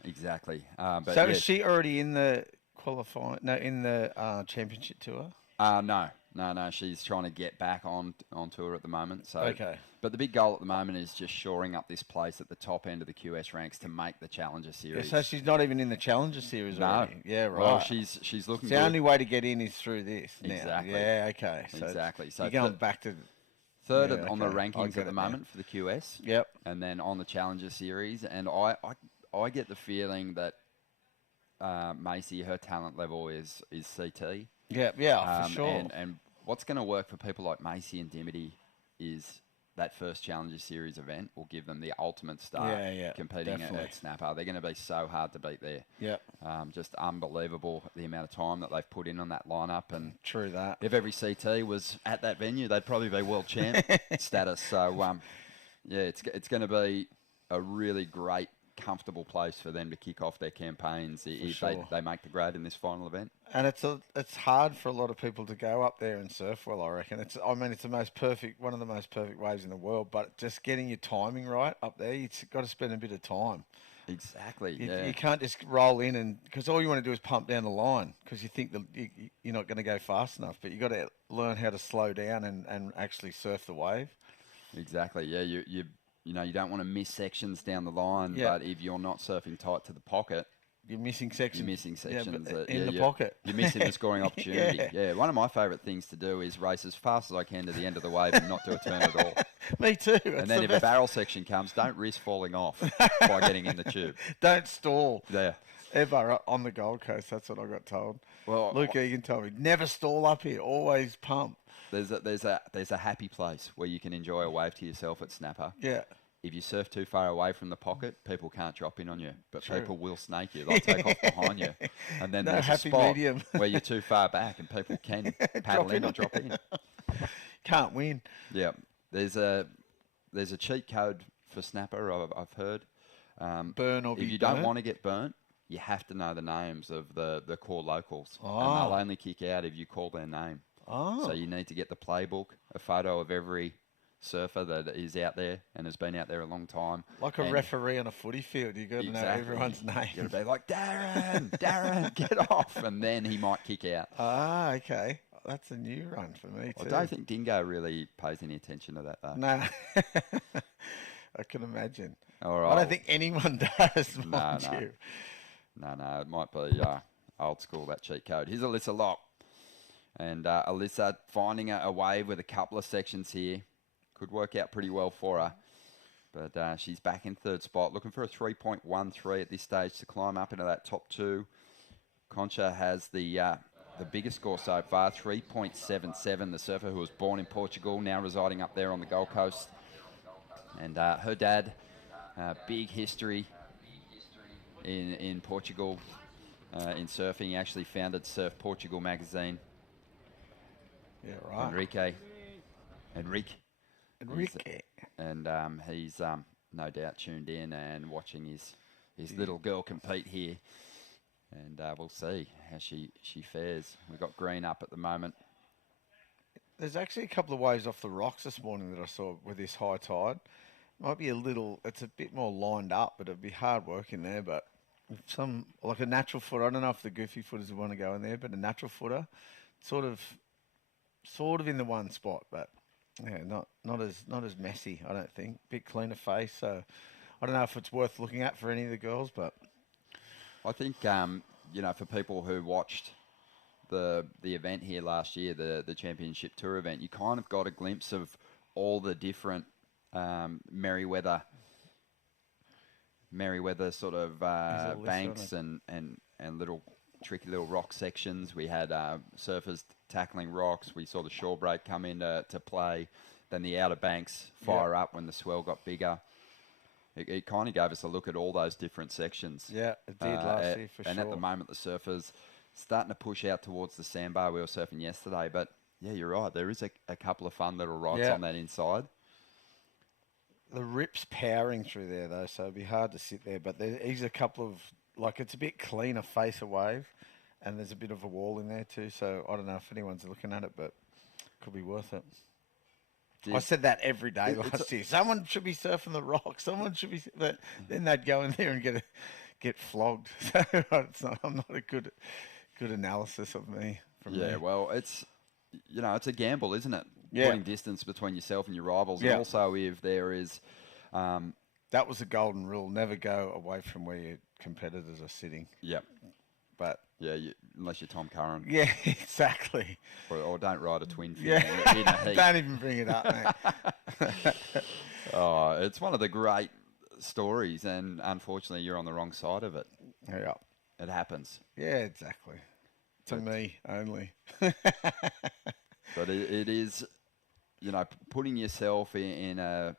Exactly. But So is she already in the qualifying? No, in the championship tour. No. She's trying to get back on tour at the moment. So, okay. But the big goal at the moment is just shoring up this place at the top end of the QS ranks to make the Challenger Series. Yeah, so she's not even in the Challenger Series already. Yeah, right. Well, she's looking. The only way to get in is through this. Now. Exactly. Yeah. Okay. So exactly. So you're going back to third on the rankings at the moment for the QS. Yep. And then on the Challenger Series, and I get the feeling that Macy, her talent level is CT. Yeah, for sure. And what's going to work for people like Macy and Dimity is that first Challenger Series event will give them the ultimate start competing at Snapper. They're going to be so hard to beat there. Yep. Just unbelievable the amount of time that they've put in on that lineup. And true that. If every CT was at that venue, they'd probably be world champ status. So, it's going to be a really great, comfortable place for them to kick off their campaigns if they make the grade in this final event. And it's hard for a lot of people to go up there and surf well, I reckon. It's one of the most perfect waves in the world, but just getting your timing right up there, you've got to spend a bit of time. Exactly. You can't just roll in and because all you want to do is pump down the line because you think that you're not going to go fast enough, but you got to learn how to slow down and actually surf the wave. Exactly. Yeah, you don't want to miss sections down the line, but if you're not surfing tight to the pocket, you're missing sections. In the pocket. You're missing the scoring opportunity. Yeah, one of my favourite things to do is race as fast as I can to the end of the wave and not do a turn at all. Me too. And then if a barrel section comes, don't risk falling off by getting in the tube. Don't stall. Yeah. Ever on the Gold Coast, that's what I got told. Well, Luke Egan told me, never stall up here, always pump. There's a happy place where you can enjoy a wave to yourself at Snapper. Yeah. If you surf too far away from the pocket, people can't drop in on you, but people will snake you. They'll take off behind you. And then there's a spot where you're too far back and people can paddle in or drop in. Can't win. Yeah. There's a cheat code for Snapper, I've heard. Burn or if you don't want to get burnt, you have to know the names of the core locals. And they'll only kick out if you call their name. So you need to get the playbook, a photo of every surfer that is out there and has been out there a long time. Like a referee on a footy field, you've got to know everyone's name. You've got to be like, Darren, get off, and then he might kick out. Okay. That's a new run for me too. I don't think Dingo really pays any attention to that, though. No. I can imagine. All right. I don't think anyone does, mind you. No, it might be old school, that cheat code. Here's Alyssa Locke. And Alyssa finding a wave with a couple of sections here. Could work out pretty well for her. But she's back in third spot, looking for a 3.13 at this stage to climb up into that top two. Concha has the biggest score so far, 3.77. The surfer who was born in Portugal, now residing up there on the Gold Coast. And her dad, big history in Portugal in surfing. He actually founded Surf Portugal magazine. Yeah, right. Enrique. And he's no doubt tuned in and watching his little girl compete here. And we'll see how she fares. We've got green up at the moment. There's actually a couple of waves off the rocks this morning that I saw with this high tide. Might be it's a bit more lined up, but it'd be hard work in there. But some, like a natural footer, I don't know if the goofy footers want to go in there, but a natural footer, sort of in the one spot, but yeah, not as messy, I don't think. Bit cleaner face, so I don't know if it's worth looking at for any of the girls, but I think for people who watched the event here last year, the Championship Tour event, you kind of got a glimpse of all the different Merriweather sort of banks and little tricky little rock sections. We had surfers tackling rocks. We saw the shore break come in to play. Then the Outer Banks fire up when the swell got bigger. It kind of gave us a look at all those different sections. Yeah, it did last year for sure. And at the moment, the surfers starting to push out towards the sandbar we were surfing yesterday. But, yeah, you're right. There is a couple of fun little rocks on that inside. The rip's powering through there, though, so it'd be hard to sit there. But there's a couple of, like, it's a bit cleaner face a wave, and there's a bit of a wall in there too. So I don't know if anyone's looking at it, but it could be worth it. I said that every day last year. Someone should be surfing the rock. Someone should be, but then they'd go in there and get flogged. So I'm not a good analysis of me. Well, it's a gamble, isn't it? Yeah. Putting distance between yourself and your rivals, and also if there is. That was the golden rule: never go away from where your competitors are sitting. Yep. But unless you're Tom Curran. Yeah, exactly. Or don't ride a twin fin. Yeah, in a heat. Don't even bring it up, mate. It's one of the great stories, and unfortunately, you're on the wrong side of it. Yeah, it happens. Yeah, exactly. To me only. But it is, putting yourself in a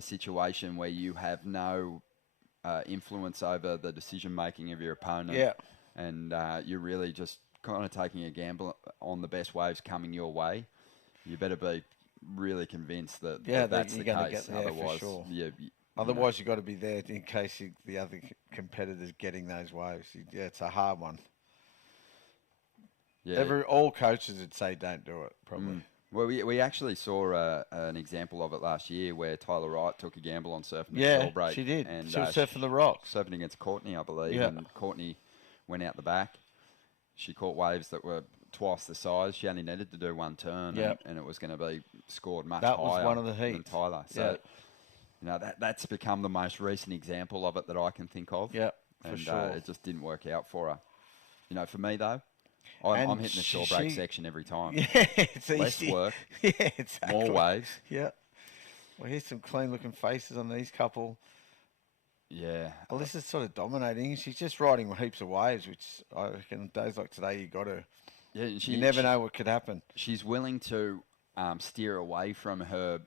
situation where you have no influence over the decision making of your opponent. Yeah. And you're really just kind of taking a gamble on the best waves coming your way. You better be really convinced that that's the case. Otherwise, for sure. Otherwise, you've got to be there in case the other competitor's getting those waves. It's a hard one. Yeah. All coaches would say don't do it, probably. Well, we actually saw an example of it last year where Tyler Wright took a gamble on surfing the shore break. She did. And, she was surfing the rocks. Surfing against Courtney, I believe. Yeah. And Courtney went out the back. She caught waves that were twice the size. She only needed to do one turn, and it was going to be scored much higher. That was one of the heats. Than Tyler. So, that's become the most recent example of it that I can think of. Yeah, for sure. It just didn't work out for her. For me, though, I'm hitting the shore break section every time. Yeah, it's less easy. work. Yeah, exactly. More waves. Yeah. Well, here's some clean-looking faces on these couple. Yeah. Well, this is sort of dominating. She's just riding heaps of waves, which I reckon days like today you got to. Yeah, you never know what could happen. She's willing to steer away from her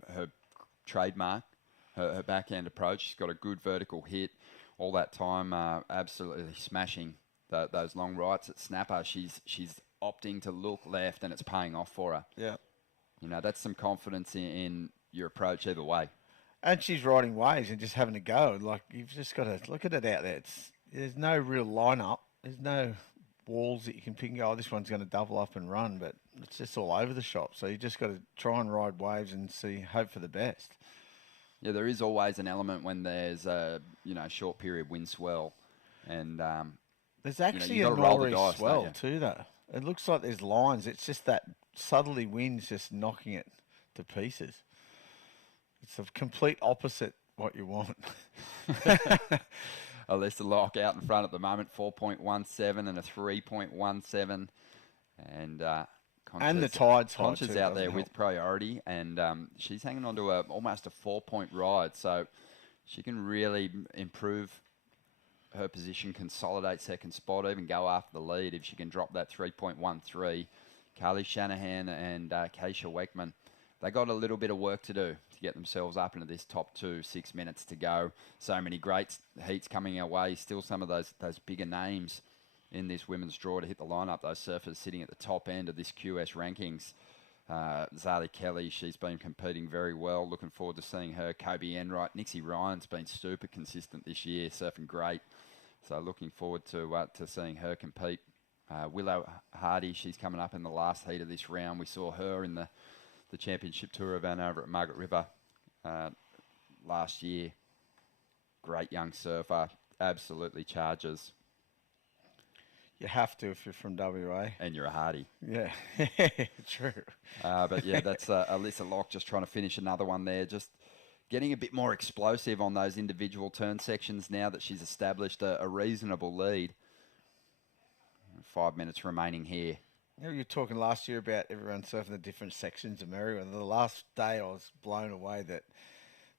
trademark, her backhand approach. She's got a good vertical hit. All that time, absolutely smashing those long rights at snapper. She's opting to look left, and it's paying off for her. Yeah. That's some confidence in your approach either way. And she's riding waves and just having a go. Like, you've just got to look at it out there. There's no real lineup. There's no walls that you can pick and go, this one's going to double up and run, but it's just all over the shop. So you just got to try and ride waves and hope for the best. Yeah, there is always an element when there's a short period wind swell, and there's actually a northeast swell too, though. It looks like there's lines. It's just that southerly wind's just knocking it to pieces. It's a complete opposite what you want. Alyssa Locke out in front at the moment, 4.17 and a 3.17. And the tide's high Concha's too, out there help. with priority, and she's hanging on to almost a 4-point ride. So she can really improve her position, consolidate second spot, even go after the lead if she can drop that 3.13. Carly Shanahan and Keisha Weckman, they got a little bit of work to do to get themselves up into this top 2, 6 minutes to go. So many great heats coming our way. Still some of those bigger names in this women's draw to hit the lineup. Those surfers sitting at the top end of this QS rankings. Zali Kelly, she's been competing very well. Looking forward to seeing her. Kobe Enright. Nixie Ryan's been super consistent this year, surfing great. So looking forward to seeing her compete. Willow Hardy, she's coming up in the last heat of this round. We saw her in the championship tour event over at Margaret River last year. Great young surfer, absolutely charges. You have to if you're from WA. And you're a Hardy. Yeah, true. But yeah, that's Alyssa Locke just trying to finish another one there. Just getting a bit more explosive on those individual turn sections now that she's established a reasonable lead. 5 minutes remaining here. You were talking last year about everyone surfing the different sections of Merriweather. The last day I was blown away that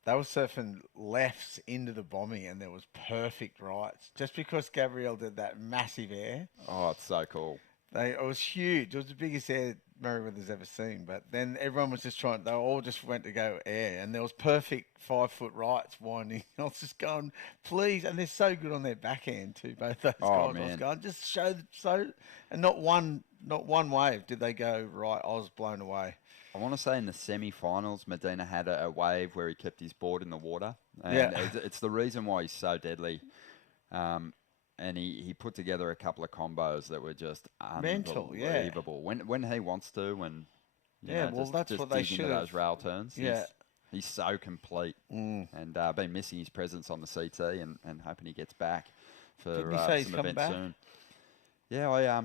they were surfing lefts into the bombing, and there was perfect rights. Just because Gabrielle did that massive air. Oh, it's so cool. It was huge. It was the biggest air Merriweather's ever seen. But then everyone was just trying. They all just went to go air, and there was perfect 5-foot rights winding. I was just going, please, and they're so good on their backhand too. Both those guys. Man. I was going, just show and not one wave did they go right. I was blown away. I want to say in the semi-finals, Medina had a wave where he kept his board in the water. And it's the reason why he's so deadly. And he put together a couple of combos that were just mental, unbelievable. When he wants to, and that's just what they dig into those rail turns. Yeah. He's so complete. And been missing his presence on the CT and hoping he gets back for Didn't he say he's some coming events back? soon. Yeah,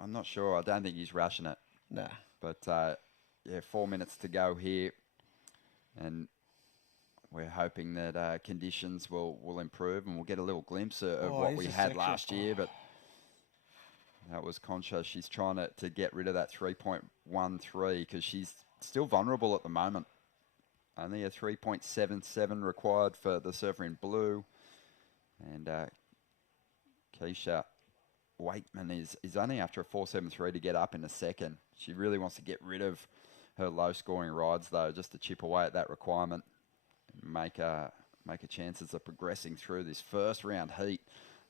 I'm not sure. I don't think he's rushing it. Nah. But 4 minutes to go here, and we're hoping that conditions will improve, and we'll get a little glimpse of what we had last year. But that was Concha. She's trying to get rid of that 3.13 because she's still vulnerable at the moment. Only a 3.77 required for the surfer in blue. And Keisha Wakeman is only after a 4.73 to get up in a second. She really wants to get rid of her low-scoring rides, though, just to chip away at that requirement and make a chances of progressing through this first round heat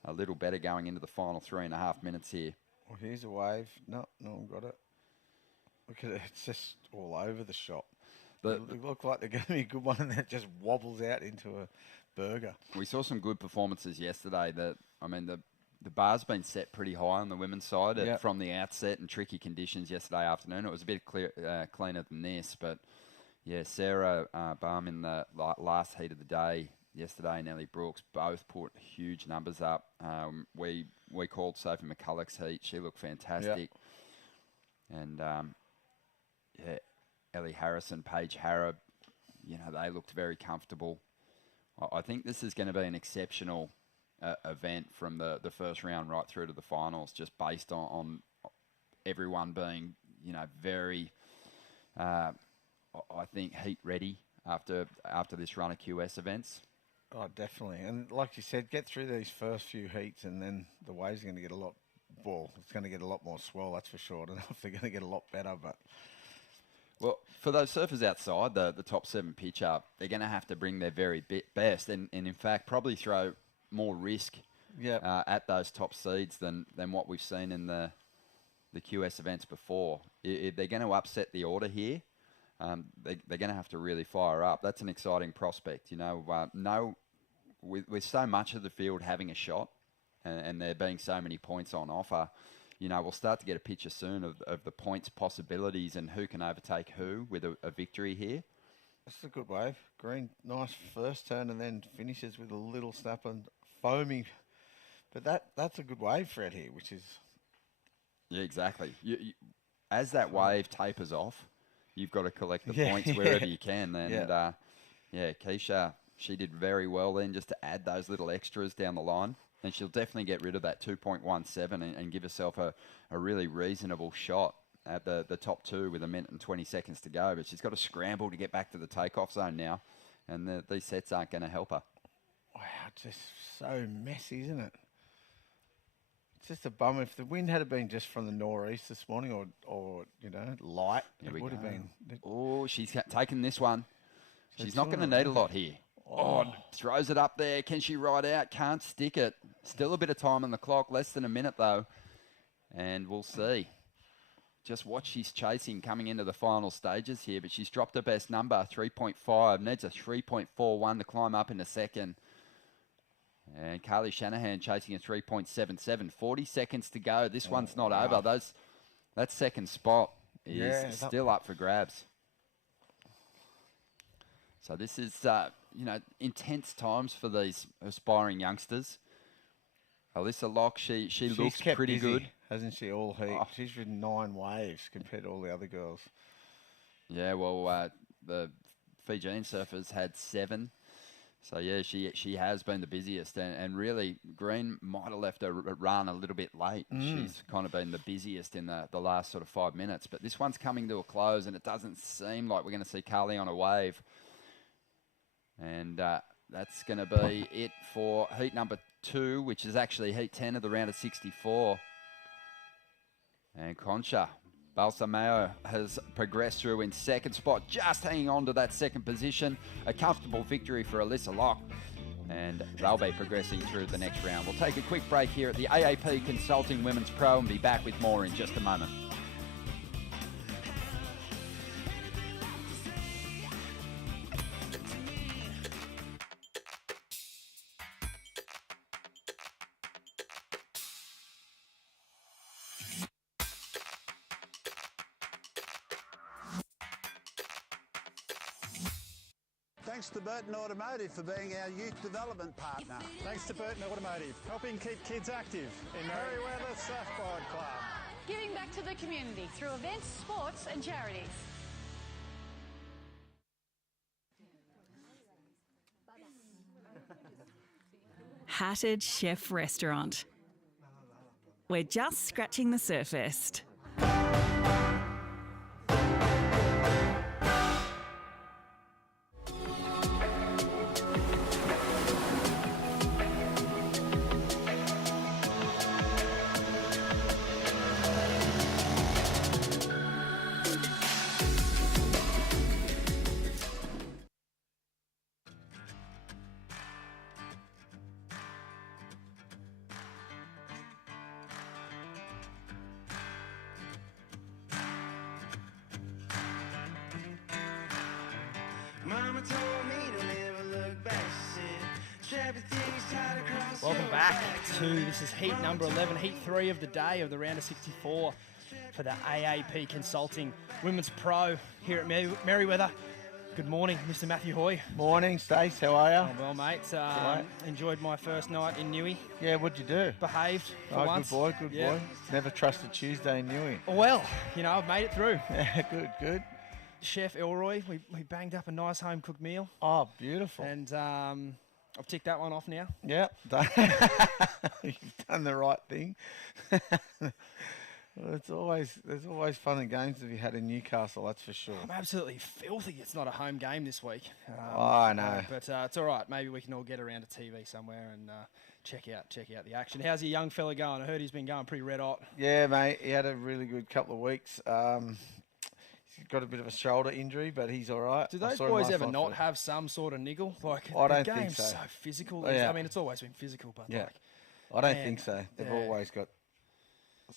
a little better going into the final 3.5 minutes here. Well, here's a wave. No one got it. Look at it. It's just all over the shop. They look like they're going to be a good one, and that just wobbles out into a burger. We saw some good performances yesterday. The bar's been set pretty high on the women's side from the outset in tricky conditions yesterday afternoon. It was a bit cleaner than this, but Sarah Baum in the last heat of the day yesterday, and Ellie Brooks both put huge numbers up. We called Sophie McCulloch's heat. She looked fantastic. And Ellie Harrison, Paige Harrod, they looked very comfortable. I think this is going to be an exceptional event from the first round right through to the finals, just based on everyone being, very, I think, heat ready after this run of QS events. Oh, definitely. And like you said, get through these first few heats, and then the wave's going to get it's going to get a lot more swell, that's for sure. I don't know if they're going to get a lot better, but... Well, for those surfers outside the top 7 pitch up, they're going to have to bring their very best and in fact, probably throw more risk at those top seeds than what we've seen in the QS events before. If they're going to upset the order here, they're going to have to really fire up. That's an exciting prospect. With so much of the field having a shot and there being so many points on offer, we'll start to get a picture soon of the points possibilities and who can overtake who with a victory here. That's a good wave. Green, nice first turn, and then finishes with a little snap and foamy. But that's a good wave for out here, which is... Yeah, exactly. As that wave tapers off, you've got to collect the points wherever you can. And, Keisha, she did very well then just to add those little extras down the line. And she'll definitely get rid of that 2.17 and give herself a really reasonable shot at the top 2 with 1 minute and 20 seconds to go. But she's got to scramble to get back to the takeoff zone now. And these sets aren't going to help her. Wow, it's just so messy, isn't it? It's just a bummer. If the wind had been just from the northeast this morning or light, it would have been... Oh, she's taken this one. She's not going to need a lot here. Oh, throws it up there. Can she ride out? Can't stick it. Still a bit of time on the clock. Less than a minute, though. And we'll see just what she's chasing coming into the final stages here. But she's dropped her best number, 3.5. Needs a 3.41 to climb up in a second. And Carly Shanahan chasing a 3.77. 40 seconds to go. This one's not over. That second spot is still up for grabs. So this is, intense times for these aspiring youngsters. Alyssa Locke, she looks pretty busy, good. Hasn't she, all heat? Oh. She's ridden 9 waves compared to all the other girls. Yeah, well, the Fijian surfers had 7. So, yeah, she has been the busiest. And really, Green might have left her run a little bit late. She's kind of been the busiest in the last sort of 5 minutes. But this one's coming to a close, and it doesn't seem like we're going to see Carly on a wave. And that's going to be it for heat number 2, which is actually heat 10 of the round of 64. And Concha Balsameo has progressed through in second spot, just hanging on to that second position. A comfortable victory for Alyssa Locke. And they'll be progressing through the next round. We'll take a quick break here at the AAP Consulting Women's Pro and be back with more in just a moment. Thanks to Burton Automotive for being our youth development partner. Thanks to Burton Automotive, helping keep kids active in Merriweather Surfboard Club. Giving back to the community through events, sports and charities. Hatted Chef Restaurant. We're just scratching the surface. Mama told me to never look back. She said, everything's tied across. Welcome back to, this is heat number 11, heat 3 of the day of the round of 64 for the AAP Consulting Women's Pro here at Merriweather. Good morning, Mr. Matthew Hoy. Morning, Stace. How are you? Oh, well, mate. Enjoyed my first night in Newey. Yeah, what'd you do? Behaved for once. Good boy, good boy. Never trusted Tuesday in Newey. Well, you know, I've made it through. Yeah, good, good. Chef Elroy, we banged up a nice home-cooked meal. Oh, beautiful. And I've ticked that one off now. Yeah, you've done the right thing. Well, there's always fun and games to be had in Newcastle, that's for sure. I'm absolutely filthy. It's not a home game this week. I know. But it's all right. Maybe we can all get around a TV somewhere and check out the action. How's your young fella going? I heard he's been going pretty red hot. Yeah, mate. He had a really good couple of weeks. He's got a bit of a shoulder injury, but he's all right. Do those boys ever not have some sort of niggle? Like, I don't the game's think so. Physical. Oh, yeah. I mean, it's always been physical, but yeah. like, I don't think so. They've always got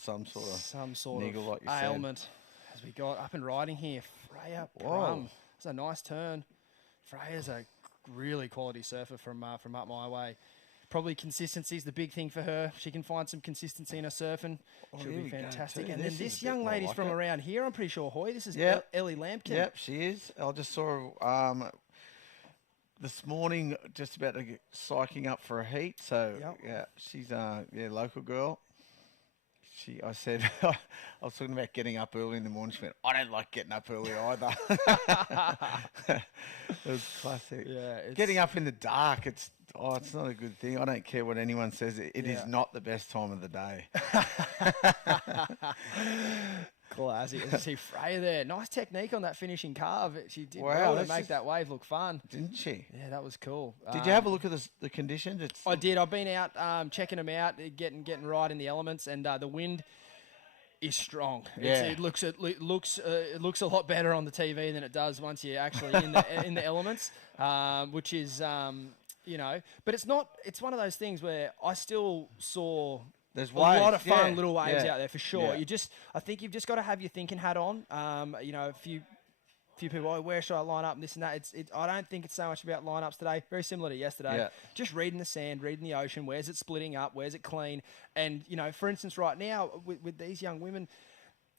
some sort of niggle, of like you ailment. said. As we got up and riding here, Freya Whoa. Prum. It's a nice turn. Freya's a really quality surfer from up my way. Probably consistency is the big thing for her. She can find some consistency in her surfing. She'll be fantastic. And then this young lady's from around here, I'm pretty sure, Hoy. This is Ellie Lampkin. Yep, she is. I just saw her this morning, just about to get psyching up for a heat. So, yeah, she's local girl. I said, I was talking about getting up early in the morning. She went, I don't like getting up early either. It was classic. Yeah, getting up in the dark, it's not a good thing. I don't care what anyone says. It is not the best time of the day. Classic. As you see Freya there. Nice technique on that finishing carve. She did wow, well to make that wave look fun. Didn't she? Yeah, that was cool. Did you have a look at the conditions? I did. I've been out checking them out, getting right in the elements, and the wind is strong. Yeah. It looks a lot better on the TV than it does once you're actually in the elements, which is but it's not. It's one of those things where I still saw. There's a lot of fun little waves out there for sure. Yeah. I think you've just got to have your thinking hat on. A few people, where should I line up and this and that. I don't think it's so much about lineups today. Very similar to yesterday. Yeah. Just reading the sand, reading the ocean. Where's it splitting up? Where's it clean? And for instance, right now with these young women,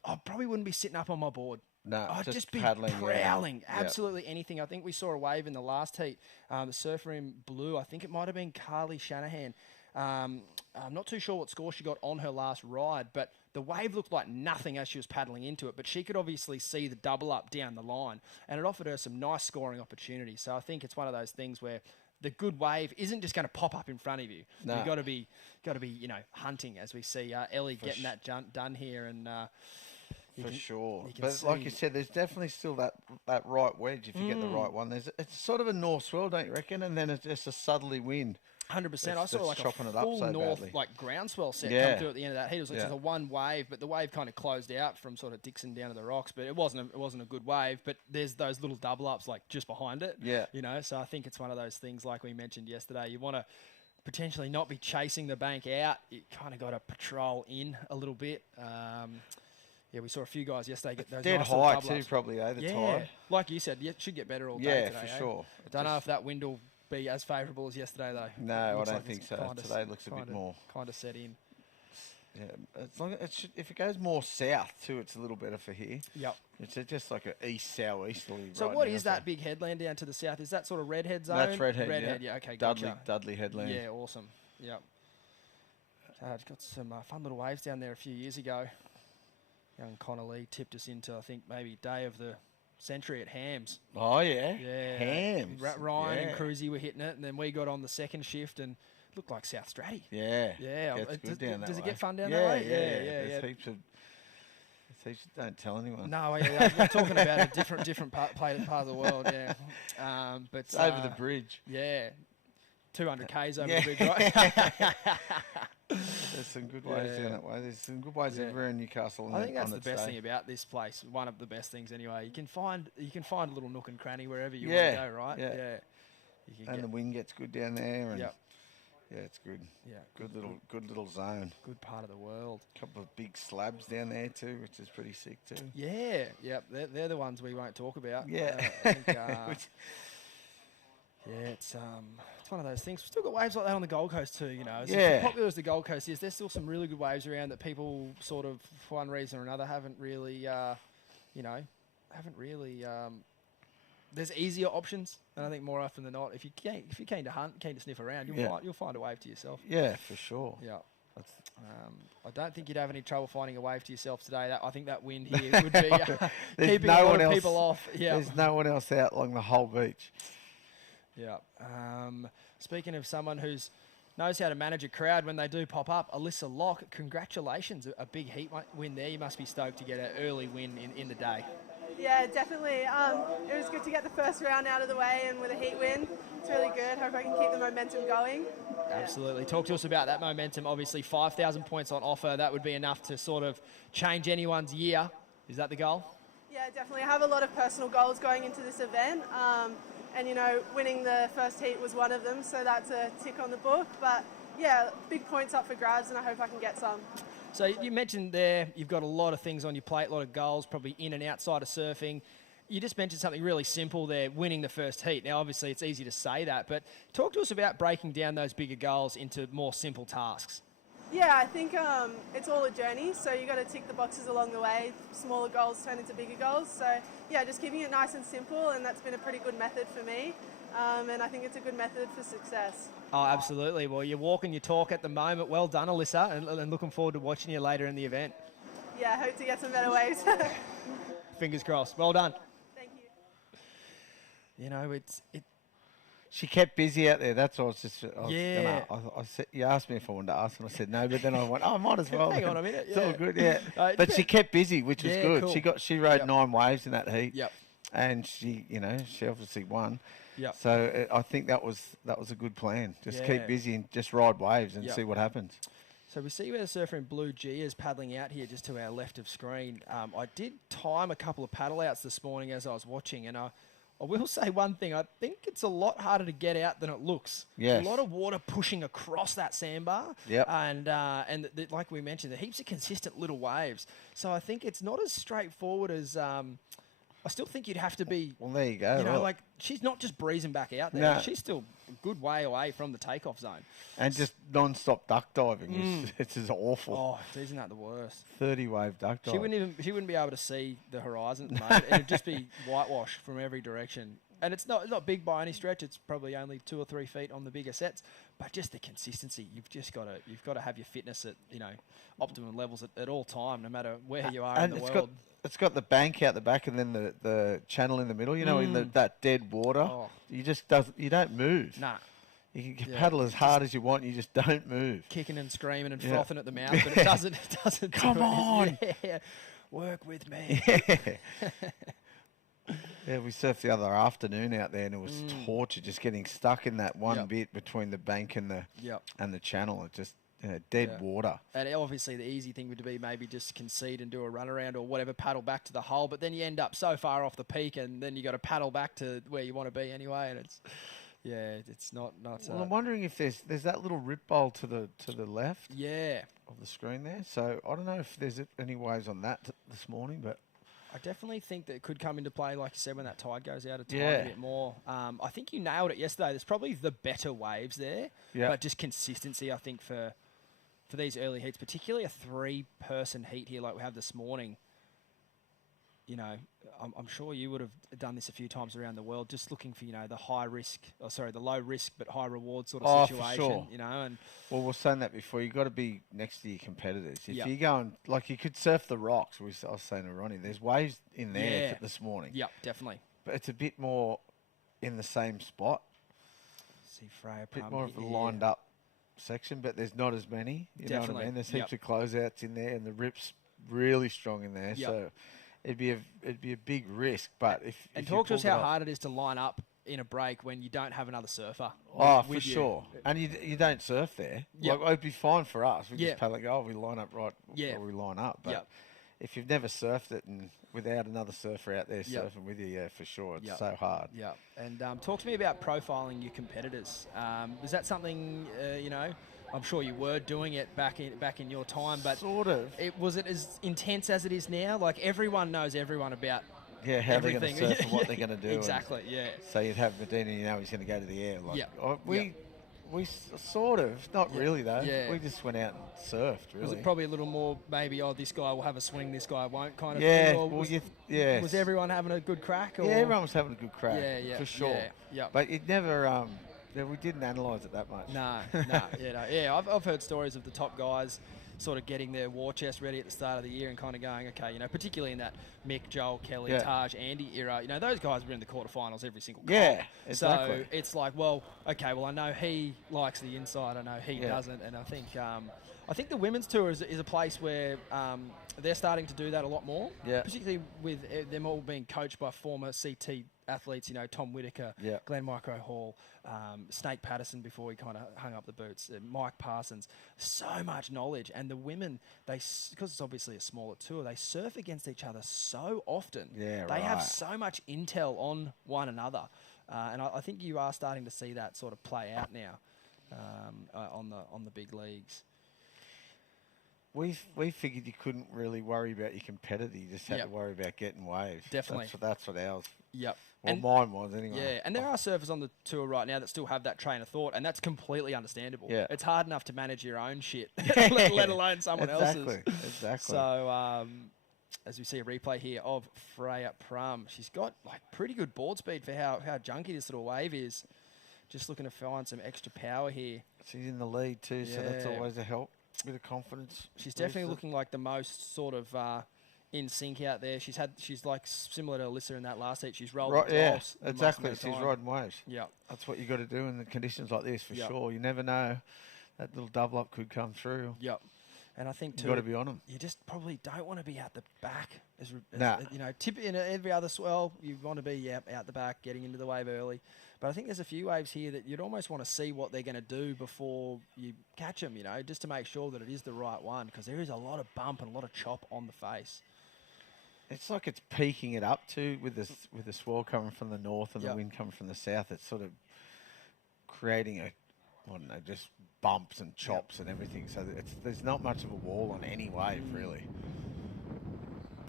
I probably wouldn't be sitting up on my board. No, I'd just be paddling, prowling. Yeah. Absolutely anything. I think we saw a wave in the last heat. The surfer in blue. I think it might have been Carly Shanahan. I'm not too sure what score she got on her last ride, but the wave looked like nothing as she was paddling into it, but she could obviously see the double up down the line, and it offered her some nice scoring opportunities. So I think it's one of those things where the good wave isn't just going to pop up in front of you. No. You've got to be hunting, as we see Ellie getting that done here, and For sure. you can But like you see- said, there's definitely still that right wedge if you get the right one. It's sort of a north swell, don't you reckon? And then it's just a southerly wind. 100%. I That's saw like a chopping it up full so north badly. like groundswell set Yeah. come through at the end of that heat. It was like Yeah. just a one wave, but the wave kind of closed out from sort of Dixon down to the rocks. But it wasn't a good wave. But there's those little double ups like just behind it. Yeah. You know, so I think it's one of those things like we mentioned yesterday. You want to potentially not be chasing the bank out. You kind of got to patrol in a little bit. Yeah, we saw a few guys yesterday get those Dead nice little high double too, ups. probably, the Yeah, tide. like you said, it should get better all day Yeah, today. for eh? sure. Don't know if that wind will be as favourable as yesterday though. No, I Looks don't like think it's so. kinda Today looks a bit more. kind of set in. Yeah, as long as if it goes more south too, it's a little better for here. Yep. It's just like an east-southeasterly. So right what now, is that big headland down to the south? Is that sort of Redhead zone? That's Redhead. yeah. Okay, Dudley gotcha. headland. Yeah, awesome. Yep. It's got some fun little waves down there a few years ago. Young Connor Lee tipped us into, I think, maybe day of the century at Hams. Oh yeah. Yeah. Hams. Ryan and Yeah. Cruzy were hitting it, and then we got on the second shift and looked like South Stratty. Yeah. Yeah. Gets good down that does it way. get fun down yeah, that way? Yeah. Yeah. There's heaps of. Don't tell anyone. No, we're talking about a different part of the world, yeah. But It's over the bridge. Yeah, 200 k's over Yeah. the bridge, right? There's some good ways down that way. There's some good ways everywhere in Newcastle. I think that's the its best day. thing about this place. One of the best things, anyway. You can find a little nook and cranny wherever you Yeah, want to go, right? yeah. You can And the wind gets good down there. And Yep. Yeah, it's good. Yeah, Good little zone. good part of the world. Couple of big slabs down there too, which is pretty sick too. Yeah, yep. They're the ones we won't talk about. Yeah. I think, yeah, it's one of those things. We've still got waves like that on the Gold Coast too, you know. As popular as the Gold Coast is, there's still some really good waves around that people sort of, for one reason or another, haven't really, there's easier options, and I think more often than not, if you're keen to hunt, keen to sniff around, you'll find a wave to yourself. Yeah, for sure. Yeah. I don't think you'd have any trouble finding a wave to yourself today. I think that wind here would be keeping a lot of people off. Yeah. There's no one else out along the whole beach. Yeah. Speaking of someone who's knows how to manage a crowd when they do pop up, Alyssa Locke, congratulations. A big heat win there. You must be stoked to get an early win in the day. Yeah, definitely. It was good to get the first round out of the way, and with a heat win, it's really good. Hope I can keep the momentum going. Absolutely. Talk to us about that momentum. Obviously, 5,000 points on offer. That would be enough to sort of change anyone's year. Is that the goal? Yeah, definitely. I have a lot of personal goals going into this event. And, you know, winning the first heat was one of them, so that's a tick on the book. But, yeah, big points up for grabs, and I hope I can get some. So you mentioned there you've got a lot of things on your plate, a lot of goals, probably in and outside of surfing. You just mentioned something really simple there, winning the first heat. Now, obviously, it's easy to say that, but talk to us about breaking down those bigger goals into more simple tasks. Yeah, I think it's all a journey, so you got to tick the boxes along the way. Smaller goals turn into bigger goals. So, yeah, just keeping it nice and simple, and that's been a pretty good method for me. And I think it's a good method for success. Oh, absolutely. Well, you walk and you talk at the moment. Well done, Alyssa, and looking forward to watching you later in the event. Yeah, I hope to get some better waves. Fingers crossed. Well done. Thank you. You know, She kept busy out there. That's all. I Yeah. You asked me if I wanted to ask, and I said no. But then I went, I might as well. Hang on a minute. It's yeah. all good. Yeah. But she kept busy, which was good. Cool. She rode 9 waves in that heat. Yep. And she obviously won. Yep. So I think that was a good plan. Just keep busy and just ride waves and see what happens. So we see where the surfer in blue G is paddling out here just to our left of screen. I did time a couple of paddle outs this morning as I was watching, and I will say one thing. I think it's a lot harder to get out than it looks. Yes. A lot of water pushing across that sandbar. Yep. And like we mentioned, the heaps of consistent little waves. So I think it's not as straightforward as... I still think you'd have to be... Well, there you go. You know, right. like, she's not just breezing back out there. No. She's still a good way away from the takeoff zone. And just non-stop duck diving. It's just awful. Oh, isn't that the worst? 30-wave duck dive. She wouldn't be able to see the horizon at the moment. It'd just be whitewash from every direction. And it's not big by any stretch. It's probably only 2 or 3 feet on the bigger sets. But just the consistency, you've got to have your fitness at optimum levels at all time, no matter where you are in the world. It's got the bank out the back and then the channel in the middle. You know, in that dead water, Oh. you don't move. Nah. You can paddle as hard as you want. You just don't move. Kicking and screaming and frothing at the mouth, but it doesn't. Come on. Yeah. work with me. Yeah, we surfed the other afternoon out there, and it was torture just getting stuck in that one bit between the bank and the channel. It just dead water. And obviously the easy thing would be maybe just concede and do a runaround or whatever, paddle back to the hole. But then you end up so far off the peak, and then you got to paddle back to where you want to be anyway. And it's not. Well, I'm wondering if there's that little rip bowl to the left. Yeah. Of the screen there. So I don't know if there's any waves on that this morning, but. I definitely think that it could come into play, like you said, when that tide goes out a tiny bit more. I think you nailed it yesterday. There's probably the better waves there, but just consistency, I think, for these early heats, particularly a 3-person heat here like we have this morning. You know, I'm sure you would have done this a few times around the world, just looking for, the low risk but high reward sort of situation. For sure. You know, and we're saying that before. You've got to be next to your competitors. If you're going, like you could surf the rocks. I was saying to Ronnie, there's waves in there this morning. Yeah, definitely. But it's a bit more in the same spot. See Freya a bit more of a lined up section, but there's not as many. You know what I mean? There's heaps of closeouts in there, and the rip's really strong in there. So. It'd be a big risk, but if talk to us how hard it is to line up in a break when you don't have another surfer. For sure, and you don't surf there. Like it'd be fine for us. We just play we line up right, or we line up. But if you've never surfed it and without another surfer out there surfing with you, for sure, it's so hard. Yeah, and talk to me about profiling your competitors. Is that something I'm sure you were doing it back in your time, but sort of. Was it as intense as it is now? Like everyone knows everyone about how everything. They're going to surf and what they're going to do. Exactly. So you'd have Medina, he's going to go to the air. We sort of, not really though. We just went out and surfed. Really. Was it probably a little more maybe? This guy will have a swing, this guy won't, kind of thing? Or was everyone having a good crack? Or? Yeah, everyone was having a good crack. For sure. Yeah. But it never. We didn't analyse it that much. No. I've heard stories of the top guys sort of getting their war chest ready at the start of the year and kind of going, okay, particularly in that Mick, Joel, Kelly, Taj, Andy era, those guys were in the quarterfinals every single comp. Yeah, exactly. So it's like, I know he likes the inside, I know he doesn't, and I think the women's tour is a place where they're starting to do that a lot more, particularly with them all being coached by former CT athletes, Tom Whitaker, Glenn Micro Hall, Snake Patterson before he kind of hung up the boots, Mike Parsons. So much knowledge. And the women, because it's obviously a smaller tour, they surf against each other so often. Yeah, they have so much intel on one another. And I think you are starting to see that sort of play out now on the big leagues. We figured you couldn't really worry about your competitor. You just had to worry about getting waves. Definitely. That's what ours. Yep. Well, mine was anyway. Yeah, and there are surfers on the tour right now that still have that train of thought, and that's completely understandable. Yeah. It's hard enough to manage your own shit, let alone someone else's. Exactly. So, as we see a replay here of Freya Prum, she's got pretty good board speed for how junky this little wave is. Just looking to find some extra power here. She's in the lead too, so that's always a help. Bit of confidence. She's definitely looking like the most sort of in sync out there. She's like similar to Alyssa in that last heat. She's rolled. Exactly. She's riding waves. Yeah, that's what you got to do in the conditions like this for sure. You never know, that little double up could come through. Yep. And I think too, you got to be on them. You just probably don't want to be out the back. Nah. Tip in every other swell, you want to be out the back, getting into the wave early. But I think there's a few waves here that you'd almost want to see what they're going to do before you catch them, just to make sure that it is the right one, because there is a lot of bump and a lot of chop on the face. It's like it's peaking it up too with the swell coming from the north and the wind coming from the south. It's sort of creating just bumps and chops and everything. So there's not much of a wall on any wave really.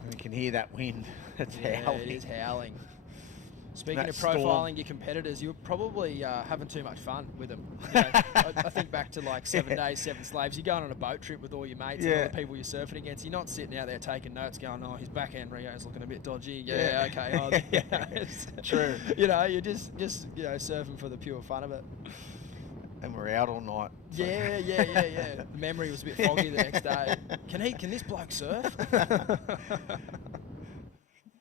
And you can hear that wind. It's howling. It is howling. Speaking of profiling your competitors, you're probably having too much fun with them. I think back to 7 days, 7 slaves. You're going on a boat trip with all your mates and all the people you're surfing against. You're not sitting out there taking notes going, his backhand Rio's looking a bit dodgy. Okay. True. You're just surfing for the pure fun of it. And we're out all night. So. Yeah. The memory was a bit foggy the next day. Can this bloke surf?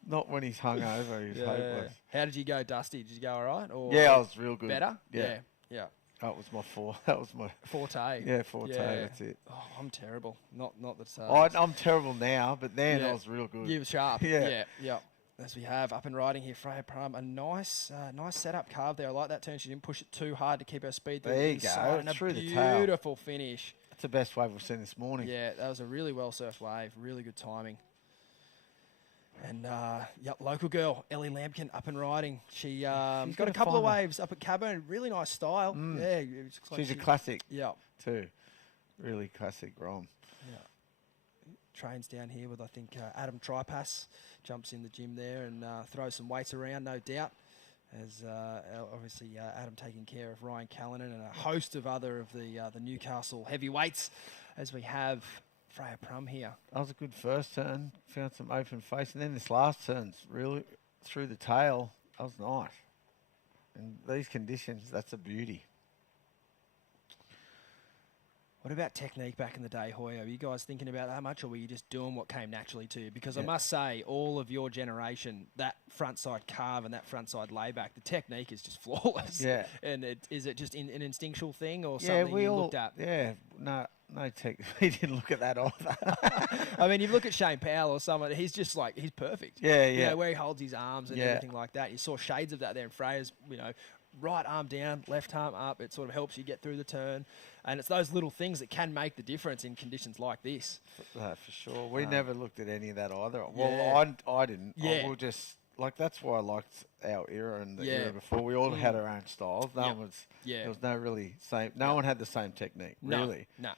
Not when he's hungover. He's hopeless. How did you go, Dusty? Did you go all right? Or I was real good. Better? Yeah. That was my four. That was my forte. Yeah, forte. That's it. Oh, I'm terrible. Not that. I'm terrible now, but then I was real good. You were sharp. Yeah. Yeah. As we have up and riding here, Freya Prum, a nice setup carve there. I like that turn. She didn't push it too hard to keep her speed There you inside, go. and a Through the tail. beautiful finish. That's the best wave we've seen this morning. Yeah, that was a really well surfed wave. Really good timing. And local girl Ellie Lampkin up and riding. She got a couple of waves up at Cabin. Really nice style. Yeah, it looks like She's a classic. Yeah, too. Really classic Rom. Yeah. Trains down here with, I think, Adam Tripass. Jumps in the gym there and throws some weights around, no doubt. As obviously Adam taking care of Ryan Callanan and a host of other of the Newcastle heavyweights, as we have Freya Prum here. That was a good first turn. Found some open face. And then this last turn's really through the tail. That was nice. In these conditions, that's a beauty. What about technique back in the day, Hoya? Are you guys thinking about that much, or were you just doing what came naturally to you? Because I must say, all of your generation, that frontside carve and that frontside layback, the technique is just flawless. Yeah. And is it just an instinctual thing or something you looked at? Yeah, no tech. We didn't look at that either. I mean, you look at Shane Powell or someone, he's just like, he's perfect. Yeah. You know, where he holds his arms and everything like that. You saw shades of that there in Freya's, right arm down, left arm up. It sort of helps you get through the turn. And it's those little things that can make the difference in conditions like this. For sure. We never looked at any of that either. Well, I didn't. Yeah. We'll just, that's why I liked our era and the era before. We all had our own styles. No one was, there was no really same, no one had the same technique, really. No.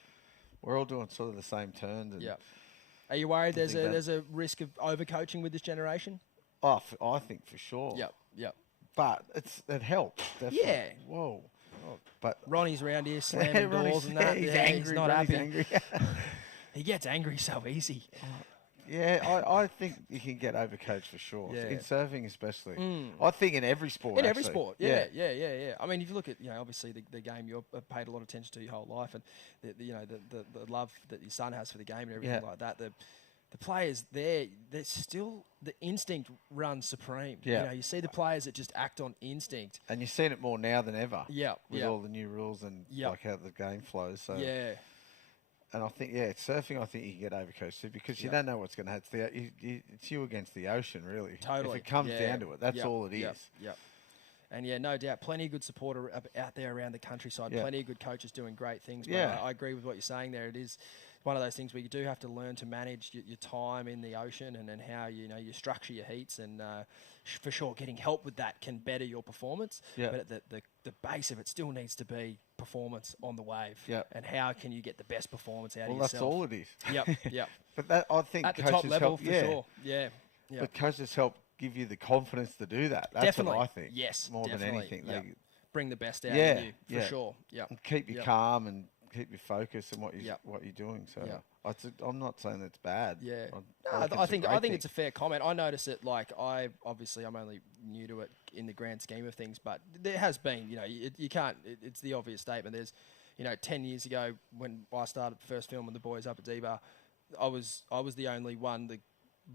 We're all doing sort of the same turns. And Are you worried there's a risk of overcoaching with this generation? Oh, I think for sure. Yep. But it helps. Definitely. Yeah. Whoa. But Ronnie's around here slamming doors and that. He's angry. He's not Ronnie's happy. Angry. He gets angry so easy. Yeah, I think you can get overcoached for sure. Yeah. In surfing especially. I think in every sport. In every sport, yeah. I mean, if you look at, obviously the game you've paid a lot of attention to your whole life, and the love that your son has for the game and everything like that. The players they're still, the instinct runs supreme. Yeah. You see the players that just act on instinct. And you're seeing it more now than ever. Yeah. With all the new rules and like how the game flows. So And I think, surfing, I think you can get overcoached too, because you don't know what's going to happen. It's you against the ocean, really. Totally. If it comes down to it, that's all it is. Yep. And no doubt, plenty of good support out there around the countryside. Plenty of good coaches doing great things. But I agree with what you're saying there. It is one of those things where you do have to learn to manage your time in the ocean and how you structure your heats, and for sure getting help with that can better your performance. But at the base of it still needs to be performance on the wave. And how can you get the best performance out of yourself? Well, that's all it is. Yep. But that, I think at the coaches top level help, for sure. Yeah. But coaches help give you the confidence to do that. That's Definitely. what I think. Yes, more than anything. Yep. They bring the best out of you, for sure. Yeah. Keep you calm and keep you focused on what you're doing. So I'm not saying that's bad. Yeah. I think it's a fair comment. I notice it. Like I'm only new to it in the grand scheme of things, but there has been. You can't. It's the obvious statement. There's, 10 years ago when I started first filming the boys up at D-Bar, I was the only one that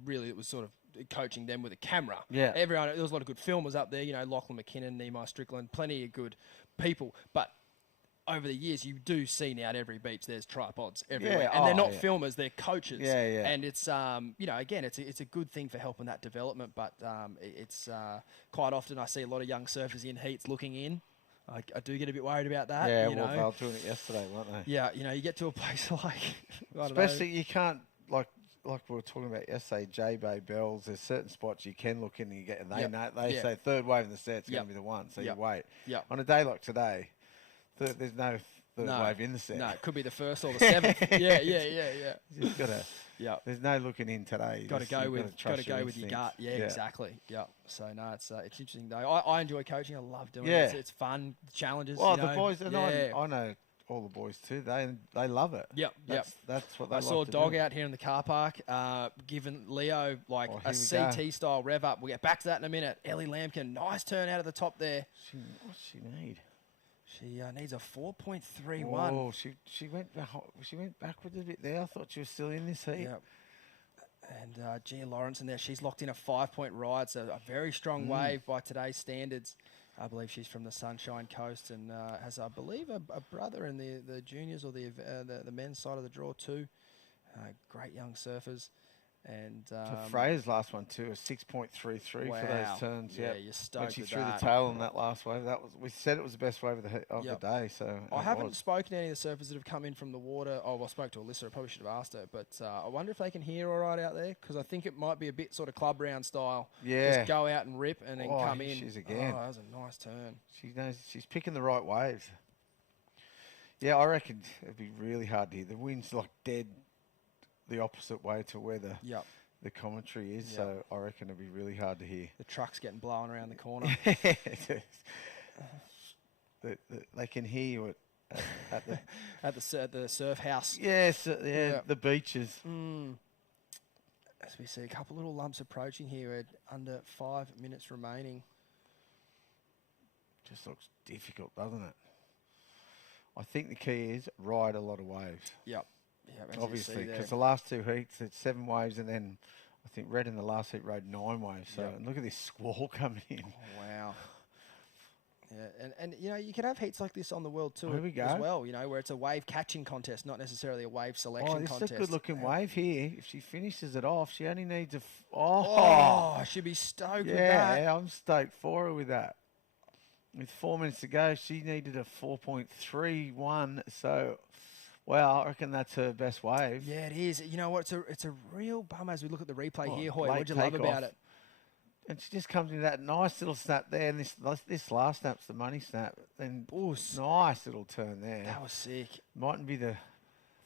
really was sort of coaching them with a camera. Yeah. There was a lot of good filmers up there. Lachlan McKinnon, Nehemiah Strickland, plenty of good people, but over the years, you do see now at every beach there's tripods everywhere, and they're not filmers; they're coaches. And it's again, it's a good thing for helping that development. But it's quite often I see a lot of young surfers in heats looking in. I do get a bit worried about that. Yeah, well, they were doing it yesterday, weren't they? Yeah, you get to a place like, especially you can't like we were talking about yesterday, J-Bay Bells. There's certain spots you can look in and you get, and they say third wave in the set's going to be the one, so you wait. On a day like today, there's no third wave in the set. No, it could be the first or the seventh. Yeah. You just gotta. There's no looking in today. Got to go with your gut. Yeah, exactly. Yeah. So no, it's interesting though. I enjoy coaching. I love doing it. It's fun, challenges. Well, the boys, and I know all the boys too. They love it. Yep. That's what they I like saw a to dog do. out here in the car park, giving Leo like a here we CT style rev up. We'll get back to that in a minute. Ellie Lampkin, nice turn out of the top there. What's she need? She needs a 4.31. Oh, she went backwards a bit there. I thought she was still in this heat. Yep. And Gia Lawrence in there, she's locked in a 5-point ride, so a very strong wave by today's standards. I believe she's from the Sunshine Coast and has, I believe, a brother in the juniors or the men's side of the draw too. Great young surfers. And Freya's last one too, a 6.33 for those turns. Yeah, Yep. you're stoked When she with threw that. the tail on that last wave, we said it was the best wave of the day. So I haven't spoken to any of the surfers that have come in from the water. Oh, well, I spoke to Alyssa. I probably should have asked her, but I wonder if they can hear all right out there because I think it might be a bit sort of club round style. Yeah, just go out and rip and then come in. She's again. Oh, that was a nice turn. She knows she's picking the right waves. Yeah, I reckon it'd be really hard to hear. The wind's like dead the opposite way to where the commentary is, so I reckon it'd be really hard to hear. The truck's getting blown around the corner. They can hear you at the surf house. Yes, the beaches. As we see a couple little lumps approaching here at under 5 minutes remaining. Just looks difficult, doesn't it? I think the key is ride a lot of waves. Yep. Obviously, because the last two heats, it's 7 waves, and then I think Red in the last heat rode 9 waves. So and look at this squall coming in. Oh, wow. Yeah, and you know, you can have heats like this on the World Tour as well, you know, where it's a wave catching contest, not necessarily a wave selection contest. This is a good-looking wave here. If she finishes it off, she only needs a... she'd be stoked with that. Yeah, I'm stoked for her with that. With 4 minutes to go, she needed a 4.31, so... Well, I reckon that's her best wave. Yeah, it is. You know what? It's a real bum as we look at the replay here, Hoy. What do you love about it? And she just comes into that nice little snap there, and this last snap's the money snap. And nice little turn there. That was sick. Mightn't be the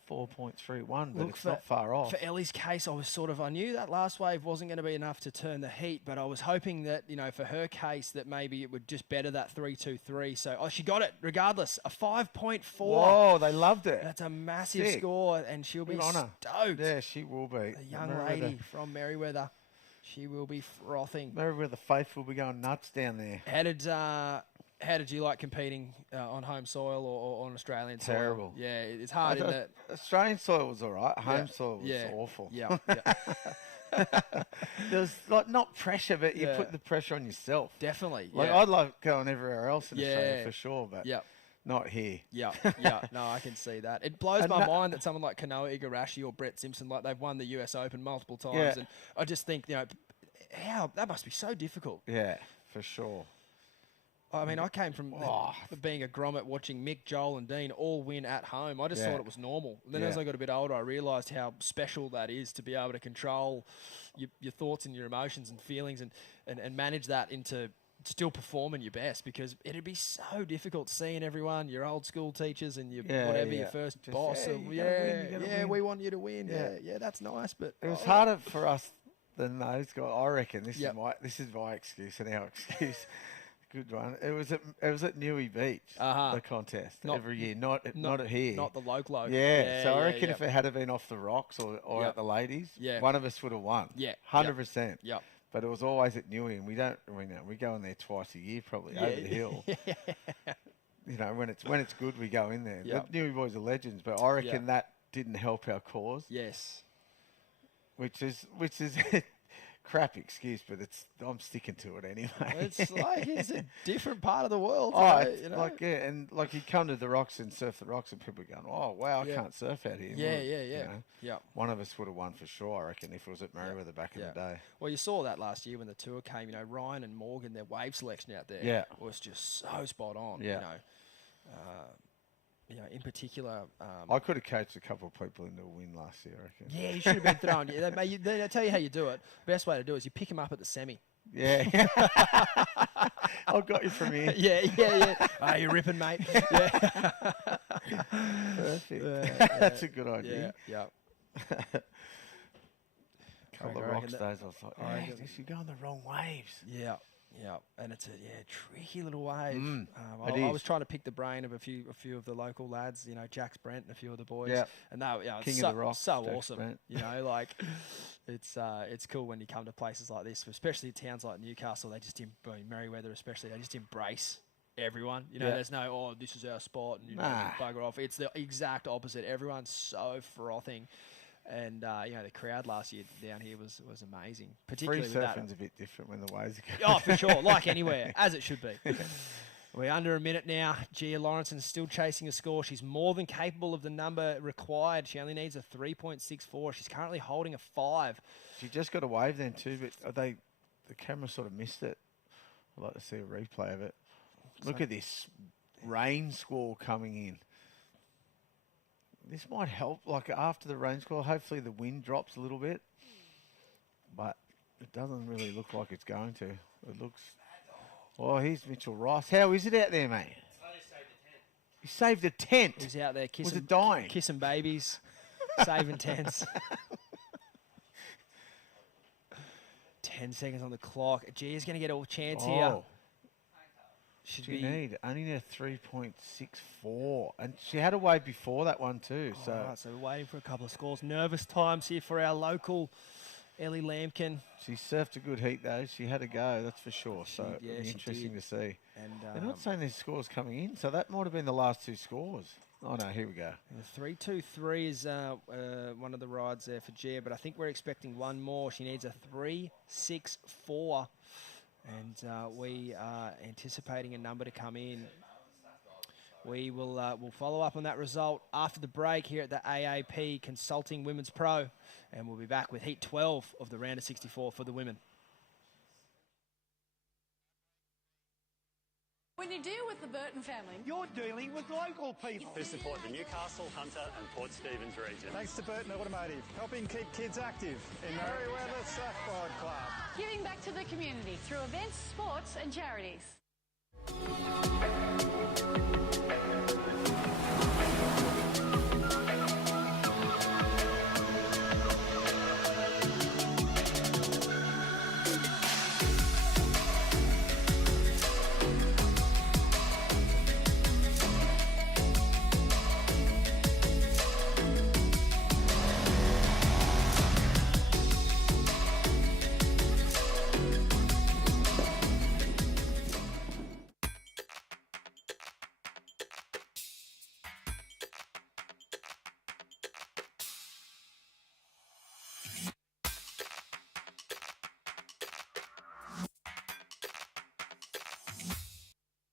4.31, but it's not far off. For Ellie's case, I knew that last wave wasn't going to be enough to turn the heat, but I was hoping that, you know, for her case, that maybe it would just better that 3.23. So, she got it regardless. A 5.4. Whoa, they loved it. That's a massive score, and she'll be stoked. Yeah, she will be. The young lady from Merriweather. She will be frothing. Merriweather faithful will be going nuts down there. How did you like competing on home soil or on Australian soil? Terrible. Yeah, it's hard, isn't it? Australian soil was all right. Home soil was awful. Yeah. There's like not pressure, but you put the pressure on yourself. Definitely. Like I'd like going everywhere else in Australia for sure, but not here. Yeah. No, I can see that. It blows my mind that someone like Kanoa Igarashi or Brett Simpson, like they've won the US Open multiple times, and I just think, you know, that must be so difficult. Yeah, for sure. I mean, I came from being a grommet watching Mick, Joel and Dean all win at home. I just thought it was normal. And then as I got a bit older, I realised how special that is to be able to control your thoughts and your emotions and feelings and manage that into still performing your best, because it'd be so difficult seeing everyone, your old school teachers and your your first just, boss. Win. We want you to win. Yeah, that's nice. But it was harder for us than those guys. I reckon this is my excuse and our excuse. Good one. It was at Newey Beach, the contest every year, not at here. Not the local. Yeah, so I reckon if it had been off the rocks or at the ladies, one of us would have won. Yeah, 100%. Yeah. But it was always at Newey, and we go in there twice a year, probably over the hill. You know, when it's good, we go in there. Yep. The Newey boys are legends, but I reckon that didn't help our cause. Yes. Which is crap excuse, but I'm sticking to it anyway. It's a different part of the world. You know? And you come to the rocks and surf the rocks, and people are going, "Oh wow, I can't surf out here." Yeah. You know? One of us would have won for sure, I reckon, if it was at Merriweather back in the day. Well, you saw that last year when the tour came. You know, Ryan and Morgan, their wave selection out there was just so spot on. Yeah. You know, in particular, I could have coached a couple of people into a win last year, I reckon. Yeah, you should have been thrown. They tell you how you do it. Best way to do it is you pick them up at the semi. Yeah. I've got you from here. Yeah. Oh, you're ripping, mate. Yeah. Perfect. That's a good idea. Yeah. Couple of rock stars, I was like, you're going the wrong waves. Yeah. And it's a tricky little wave. I was trying to pick the brain of a few of the local lads, you know, Jax Brent and a few of the boys. Yeah. And they were King of the Rocks, so Jax awesome. Brent. You know, like it's cool when you come to places like this, especially towns like Newcastle. They just Merriweather especially, they just embrace everyone. You know, there's no this is our spot and you know, bugger off. It's the exact opposite. Everyone's so frothing. And the crowd last year down here was amazing. Free Particularly with that. surfing's a bit different when the waves are Oh, for sure, like anywhere, as it should be. We're under a minute now. Gia Lawrenson's still chasing a score. She's more than capable of the number required. She only needs a 3.64. She's currently holding a 5. She just got a wave then too, but the camera sort of missed it. I'd like to see a replay of it. Look at this rain squall coming in. This might help, like after the rain squall, hopefully the wind drops a little bit. But it doesn't really look like it's going to. It looks... Oh, here's Mitchell Rice. How is it out there, mate? He saved a tent. He's out there kissing, Was it dying? Kissing babies, saving tents. 10 seconds on the clock. Gia's going to get a chance here. She only need a 3.64. And she had a wave before that one too. So, right, so we're waiting for a couple of scores. Nervous times here for our local Ellie Lambkin. She surfed a good heat though. She had a go, that's for sure. So it'll be interesting to see. And they're not saying there's scores coming in, so that might have been the last 2 scores. Oh no, here we go. The 3.23 is one of the rides there for Gia, but I think we're expecting one more. She needs a 3.64, and we are anticipating a number to come in. We will we'll follow up on that result after the break here at the AAP Consulting Women's Pro, and we'll be back with Heat 12 of the round of 64 for the women. When you deal with the Burton family, You're dealing with local people. Who support the Newcastle, Hunter and Port Stephens region. Thanks to Burton Automotive, helping keep kids active in Merriweather Surfboard Club. giving back to the community through events, sports and charities.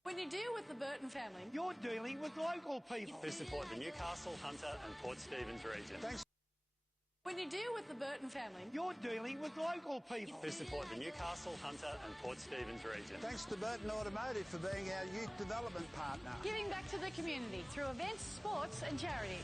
When you deal with the Burton family, You're dealing with local people. Who support the Newcastle, Hunter and Port Stephens region. Thanks. when you deal with the Burton family, You're dealing with local people. Who support the Newcastle, Hunter and Port Stephens region. Thanks to Burton Automotive for being our youth development partner. giving back to the community through events, sports and charities.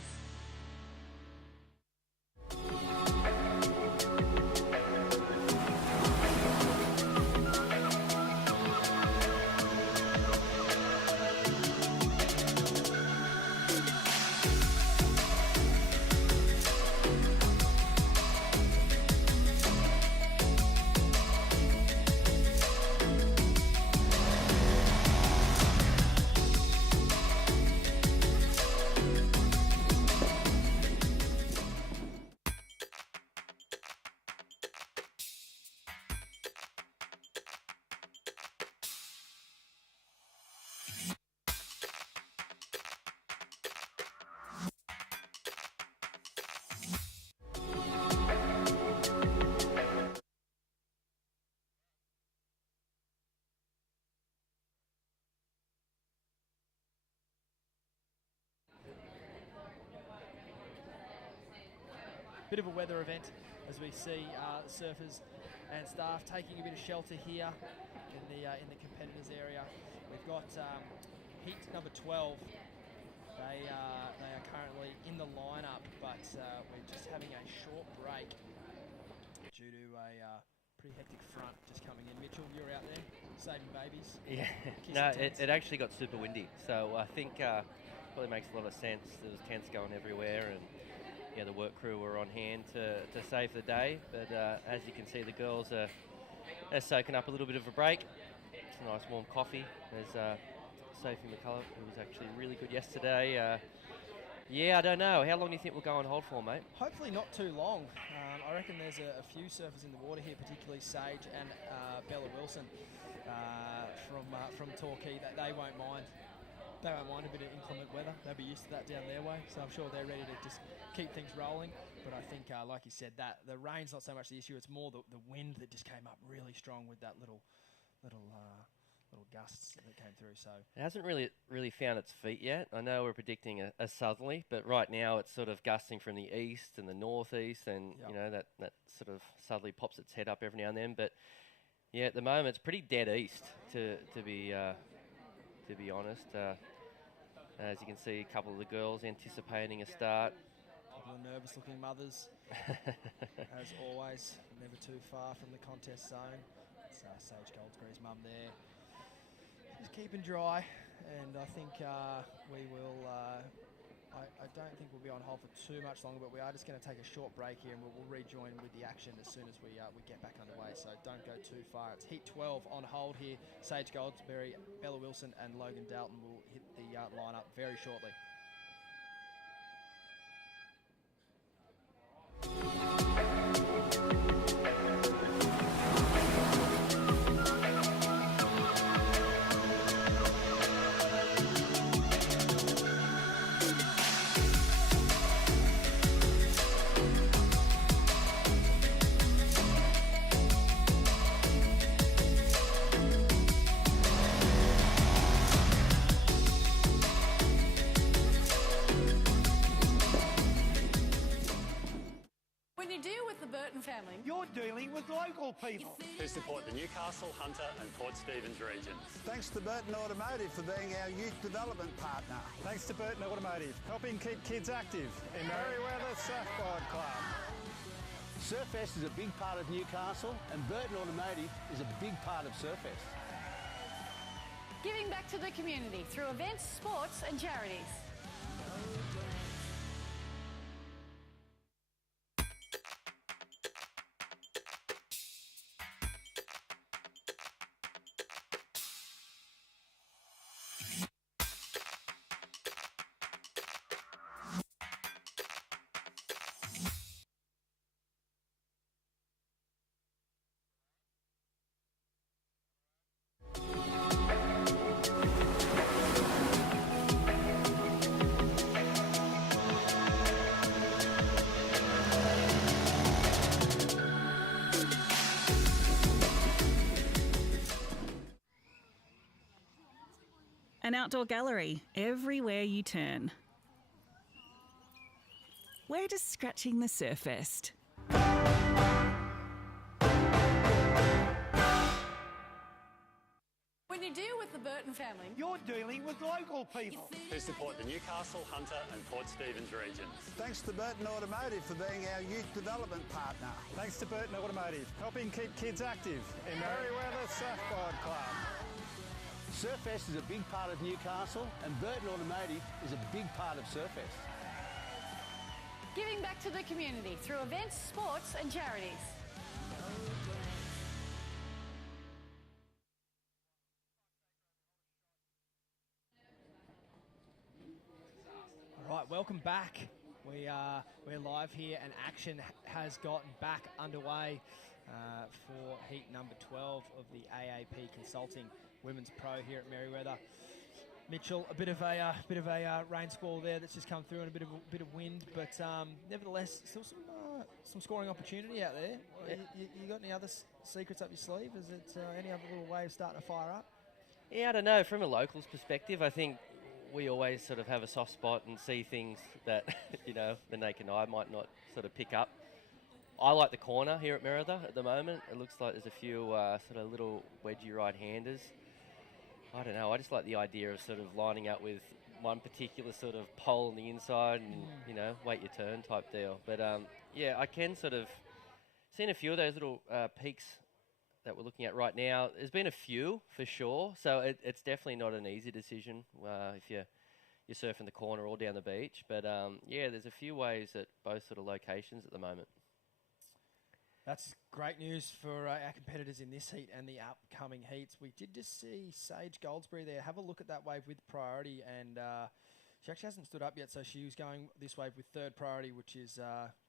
Bit of a weather event as we see surfers and staff taking a bit of shelter here in the competitors area. We've got heat number 12. They are currently in the lineup, but we're just having a short break due to a pretty hectic front just coming in. Mitchell, you're out there saving babies. Yeah, Kissing no, tents. it actually got super windy, so I think probably makes a lot of sense. There was tents going everywhere, and yeah, the work crew were on hand to save the day. But as you can see, the girls are soaking up a little bit of a break. It's a nice warm coffee. There's Sophie McCullough, who was actually really good yesterday. Yeah, I don't know. How long do you think we'll go on hold for, mate? Hopefully not too long. I reckon there's a few surfers in the water here, particularly Sage and Bella Wilson from Torquay, that they won't mind. They won't mind a bit of inclement weather. They'll be used to that down their way, so I'm sure they're ready to just keep things rolling. But I think, like you said, that the rain's not so much the issue. It's more the wind that just came up really strong with that little gusts that came through. So it hasn't really found its feet yet. I know we're predicting a southerly, but right now it's sort of gusting from the east and the northeast, and Yep. you know that sort of southerly pops its head up every now and then. But yeah, at the moment it's pretty dead east to be honest. As you can see, a couple of the girls anticipating a start. A couple of nervous-looking mothers, as always, never too far from the contest zone. It's Sage Goldsberry's mum there. Just keeping dry, and I think we will. I don't think we'll be on hold for too much longer, but we are just going to take a short break here, and we'll rejoin with the action as soon as we get back underway. So don't go too far. It's Heat 12 on hold here. Sage Goldsberry, Bella Wilson, and Logan Dalton will hit the lineup very shortly. When you deal with the Burton family, You're dealing with local people. Who support the Newcastle, Hunter and Port Stephens regions. Thanks to Burton Automotive for being our youth development partner. Thanks to Burton Automotive, helping keep kids active in Merriweather Surfboard Club. Surfest is a big part of Newcastle, and Burton Automotive is a big part of Surfest. giving back to the community through events, sports and charities. An outdoor gallery everywhere you turn. We're just scratching the surfest. When you deal with the Burton family, You're dealing with local people. Who support the Newcastle, Hunter and Port Stephens regions. Thanks to Burton Automotive for being our youth development partner. Thanks to Burton Automotive, helping keep kids active in Merriweather Surfboard Club. Surfest is a big part of Newcastle, and Burton Automotive is a big part of Surfest. giving back to the community through events, sports and charities. All right, welcome back. We're live here, and action has gotten back underway for heat number 12 of the AAP Consulting Women's Pro here at Merriweather. Mitchell, a bit of a rain squall there that's just come through, and a bit of wind, but nevertheless, still some scoring opportunity out there. You got any other secrets up your sleeve? Is it any other little waves starting to fire up? Yeah, I don't know. From a locals perspective, I think we always sort of have a soft spot and see things that, the naked eye might not sort of pick up. I like the corner here at Merriweather at the moment. It looks like there's a few sort of little wedgy right-handers. I don't know. I just like the idea of sort of lining up with one particular sort of pole on the inside and, wait your turn type deal. But, I can sort of seen a few of those little peaks that we're looking at right now. There's been a few for sure, so it's definitely not an easy decision if you're surfing the corner or down the beach. But there's a few waves at both sort of locations at the moment. That's great news for our competitors in this heat and the upcoming heats. We did just see Sage Goldsberry there. Have a look at that wave with priority, and she actually hasn't stood up yet, so she was going this wave with third priority, which is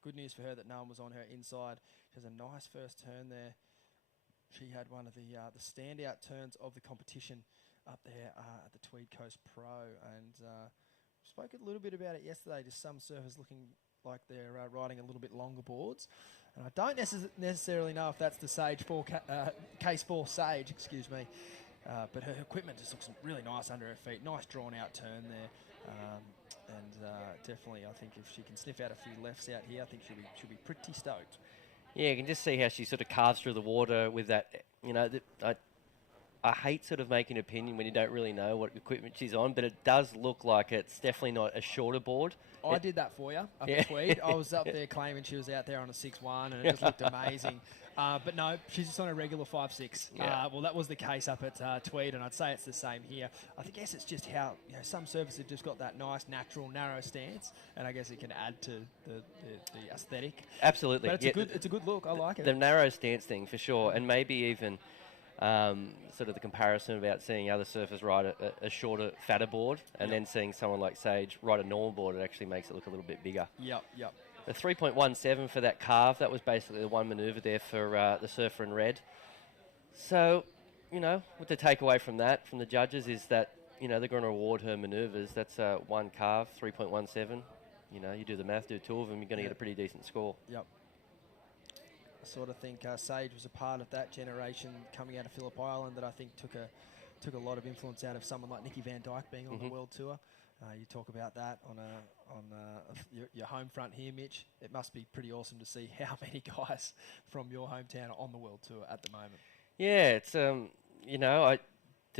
good news for her that no one was on her inside. She has a nice first turn there. She had one of the standout turns of the competition up there at the Tweed Coast Pro, and spoke a little bit about it yesterday. Just some surfers looking like they're riding a little bit longer boards. And I don't necessarily know if that's the Case 4 Sage, excuse me. But her equipment just looks really nice under her feet. Nice drawn-out turn there. Definitely, I think if she can sniff out a few lefts out here, I think she'll be pretty stoked. Yeah, you can just see how she sort of carves through the water with that. I hate sort of making an opinion when you don't really know what equipment she's on, but it does look like it's definitely not a shorter board. I did that for you up at Tweed. I was up there claiming she was out there on a 6.1, and it just looked amazing. But no, she's just on a regular 5.6. Yeah. Well, that was the case up at Tweed, and I'd say it's the same here. I guess it's just how some surfers have just got that nice, natural, narrow stance, and I guess it can add to the aesthetic. Absolutely. But it's a good look. I like it. The narrow stance thing, for sure, and maybe even sort of the comparison about seeing other surfers ride a shorter, fatter board, and then seeing someone like Sage ride a normal board, it actually makes it look a little bit bigger. Yep. The 3.17 for that carve, that was basically the one manoeuvre there for the surfer in red. So, what to take away from that, from the judges, is that, they're going to award her manoeuvres. That's one carve, 3.17. You do the math, do two of them, you're going to get a pretty decent score. Yep. I sort of think Sage was a part of that generation coming out of Phillip Island that I think took a lot of influence out of someone like Nikki Van Dyke being on the World Tour. You talk about that on your home front here, Mitch. It must be pretty awesome to see how many guys from your hometown are on the World Tour at the moment. Yeah, it's to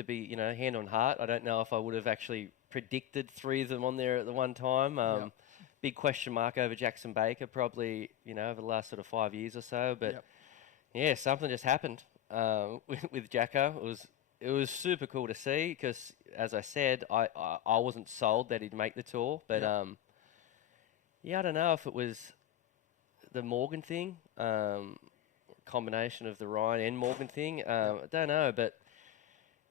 be hand on heart, I don't know if I would have actually predicted three of them on there at the one time. Big question mark over Jackson Baker, probably over the last sort of 5 years or so. But yeah, something just happened with Jacko. It was super cool to see because, as I said, I wasn't sold that he'd make the tour. But I don't know if it was the Morgan thing, combination of the Ryan and Morgan thing. I don't know, but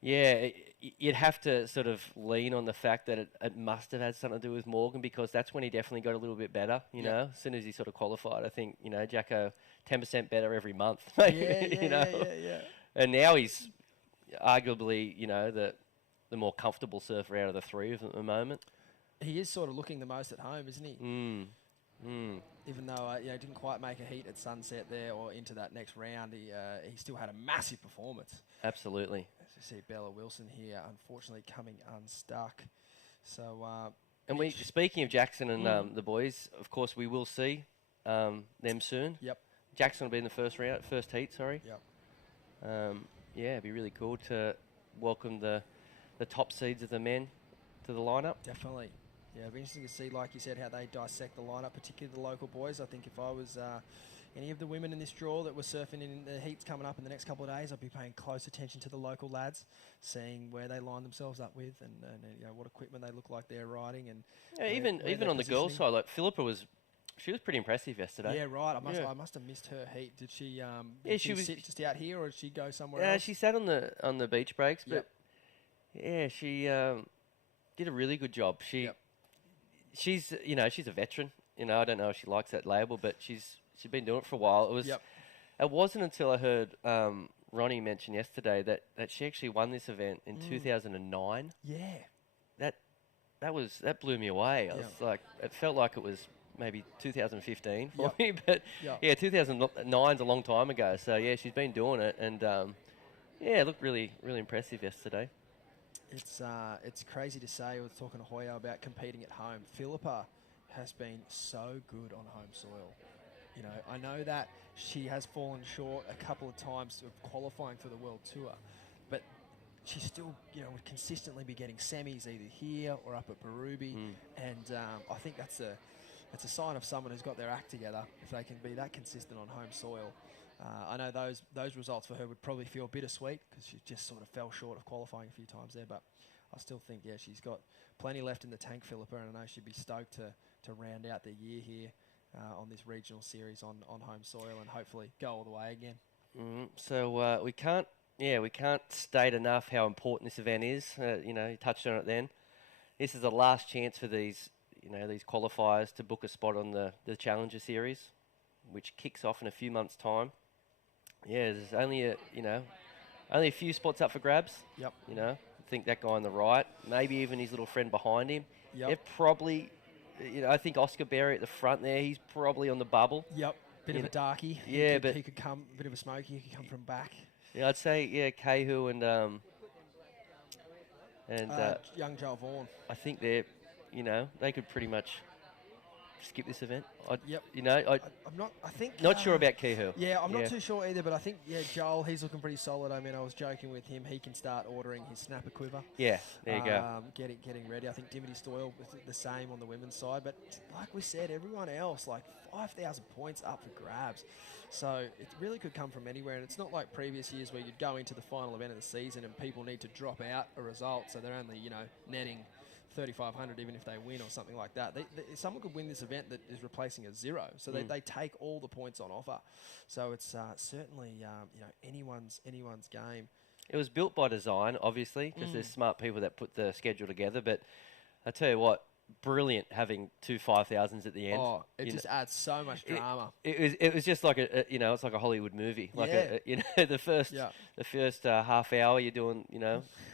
yeah, you'd have to sort of lean on the fact that it must have had something to do with Morgan, because that's when he definitely got a little bit better, as soon as he sort of qualified. I think, Jacko, 10% better every month. Yeah. And now he's arguably, the more comfortable surfer out of the three of them at the moment. He is sort of looking the most at home, isn't he? Even though he didn't quite make a heat at Sunset there or into that next round, he still had a massive performance. Absolutely. As you see Bella Wilson here, unfortunately coming unstuck. So, and speaking of Jackson and the boys, of course we will see them soon. Yep. Jackson will be in the first heat. Sorry. Yep. It'd be really cool to welcome the top seeds of the men to the lineup. Definitely. Yeah, it'll be interesting to see, like you said, how they dissect the lineup, particularly the local boys. I think if I was any of the women in this draw that were surfing in the heats coming up in the next couple of days, I'd be paying close attention to the local lads, seeing where they line themselves up with and what equipment they look like they're riding. And even on the girls' side, like Philippa she was pretty impressive yesterday. Yeah, right. I must have missed her heat. Did she? She sit just out here, or did she go somewhere else? Yeah, she sat on the beach breaks, but she did a really good job. She's a veteran. I don't know if she likes that label, but she's been doing it for a while. It wasn't until I heard Ronnie mention yesterday that she actually won this event in 2009. Yeah, that blew me away. I was like, it felt like it was maybe 2015 for me, but 2009's a long time ago. So yeah, she's been doing it, and it looked really, really impressive yesterday. It's crazy to say. I was talking to Hoya about competing at home. Philippa has been so good on home soil. I know that she has fallen short a couple of times of qualifying for the World Tour, but she still, would consistently be getting semis either here or up at Berube, and I think that's a sign of someone who's got their act together if they can be that consistent on home soil. I know those results for her would probably feel bittersweet because she just sort of fell short of qualifying a few times there, but I still think, she's got plenty left in the tank, Philippa, and I know she'd be stoked to round out the year here on this regional series on home soil and hopefully go all the way again. So we can't state enough how important this event is. You touched on it then. This is the last chance for these qualifiers to book a spot on the Challenger Series, which kicks off in a few months' time. Yeah, there's only a few spots up for grabs. Yep. I think that guy on the right, maybe even his little friend behind him. Yep. They're probably I think Oscar Berry at the front there, he's probably on the bubble. Yep, bit of a darkie. Yeah, he could come a bit of a smoky. He could come from back. Yeah, I'd say Cahill and young Joel Vaughan. I think they could pretty much skip this event. Yep. I'm not. I think not sure about Cahill. Yeah, I'm not too sure either. But I think Joel, he's looking pretty solid. I mean, I was joking with him. He can start ordering his snapper quiver. Yeah, there you go. Getting ready. I think Dimity Stoyle was the same on the women's side. But like we said, everyone else, like 5,000 points up for grabs. So it really could come from anywhere. And it's not like previous years where you'd go into the final event of the season and people need to drop out a result. So they're only, netting 3,500 even if they win or something like that. Someone could win this event that is replacing a zero. So they take all the points on offer. So it's certainly, anyone's game. It was built by design, obviously, because there's smart people that put the schedule together. But I tell you what, brilliant having two 5,000s at the end. Oh, it just adds so much drama. It was just like it's like a Hollywood movie. Like the first half hour you're doing,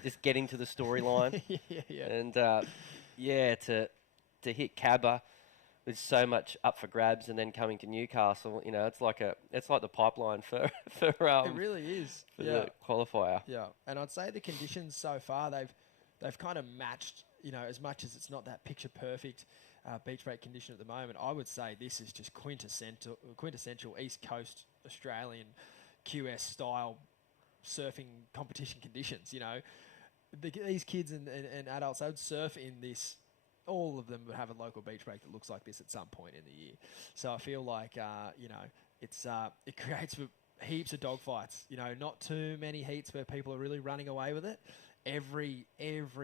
just getting to the storyline. And to hit Cabba with so much up for grabs and then coming to Newcastle, it's like the pipeline for it really is for the qualifier. Yeah, and I'd say the conditions so far they've kind of matched. As much as it's not that picture perfect beach break condition at the moment, I would say this is just quintessential East Coast Australian QS style surfing competition conditions. These kids and adults, they would surf in this. All of them would have a local beach break that looks like this at some point in the year. So I feel like it creates heaps of dogfights. Not too many heats where people are really running away with it. Every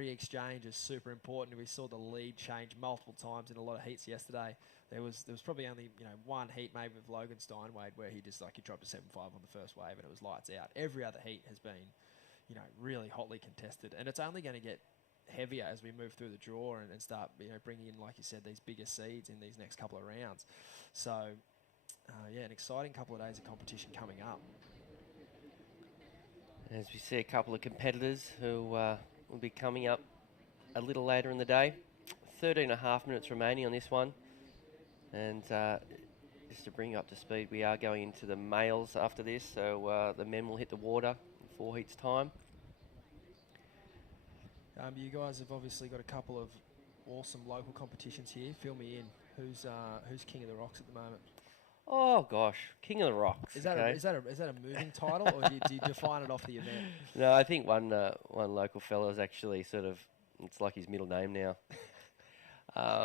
exchange is super important. We saw the lead change multiple times in a lot of heats yesterday. There was probably only one heat maybe with Logan Steinwade where he dropped a 7.5 on the first wave and it was lights out. Every other heat has been really hotly contested, and it's only going to get heavier as we move through the draw and start bringing in, like you said, these bigger seeds in these next couple of rounds. So an exciting couple of days of competition coming up. As we see a couple of competitors who will be coming up a little later in the day. 13.5 minutes remaining on this one. And just to bring you up to speed, we are going into the males after this. So the men will hit the water in 4 heats' time. You guys have obviously got a couple of awesome local competitions here. Fill me in. Who's King of the Rocks at the moment? Oh gosh, King of the Rocks. Is that a moving title, or do you define it off the event? No, I think one local fellow is actually it's like his middle name now.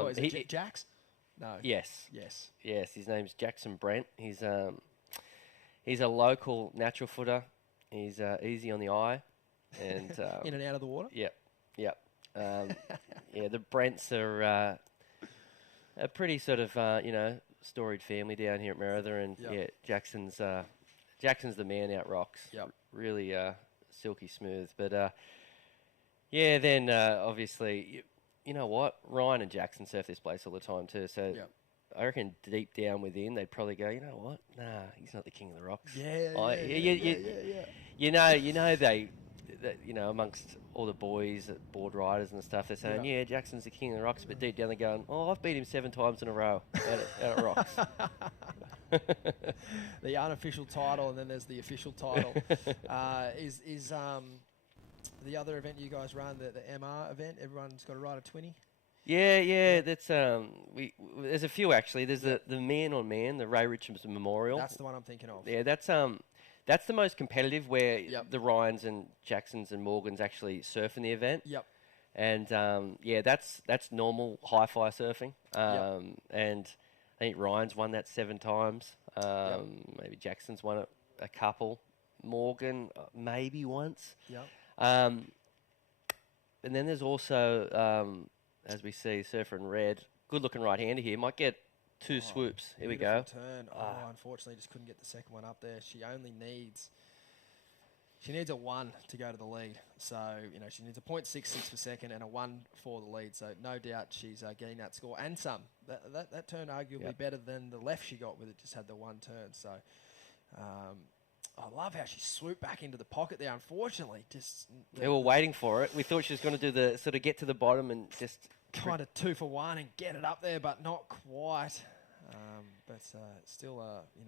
Is it Jax? No. Yes. Yes. Yes. His name's Jackson Brent. He's a local natural footer. He's easy on the eye, and in and out of the water. Yep. The Brents are a pretty storied family down here at Merida, and Jackson's the man out rocks. Yep. Really silky smooth, but then obviously you know what, Ryan and Jackson surf this place all the time too. So I reckon deep down within they'd probably go, you know what, nah, he's not the King of the Rocks. Amongst all the boys, board riders and stuff, they're saying, Jackson's the King of the Rocks, but deep down they're going, oh, I've beat him 7 times in a row out at Rocks. The unofficial title, and then there's the official title. Is the other event you guys run, the MR event, everyone's got to ride a 20? Yeah. That's there's a few actually. There's the man on man, the Ray Richards Memorial. That's the one I'm thinking of. Yeah, that's the most competitive, where the Ryans and Jacksons and Morgans actually surf in the event. Yep. And that's normal hi-fi surfing. And I think Ryan's won that 7 times. Maybe Jackson's won it a couple. Morgan maybe once. Yep. And then there's also, as we see, Surfer in Red, good-looking right-hander here, might get 2 swoops. Here we go. Turn. Unfortunately, just couldn't get the second one up there. She needs a 1 to go to the lead. So, she needs a 0.66 per second and a 1 for the lead. So, no doubt she's getting that score and some. That turn arguably better than the left she got with it. Just had the 1 turn. So, I love how she swooped back into the pocket there. Unfortunately, they were waiting for it. We thought she was going to do the sort of get to the bottom and just kind of 2 for 1 and get it up there, but not quite. But still,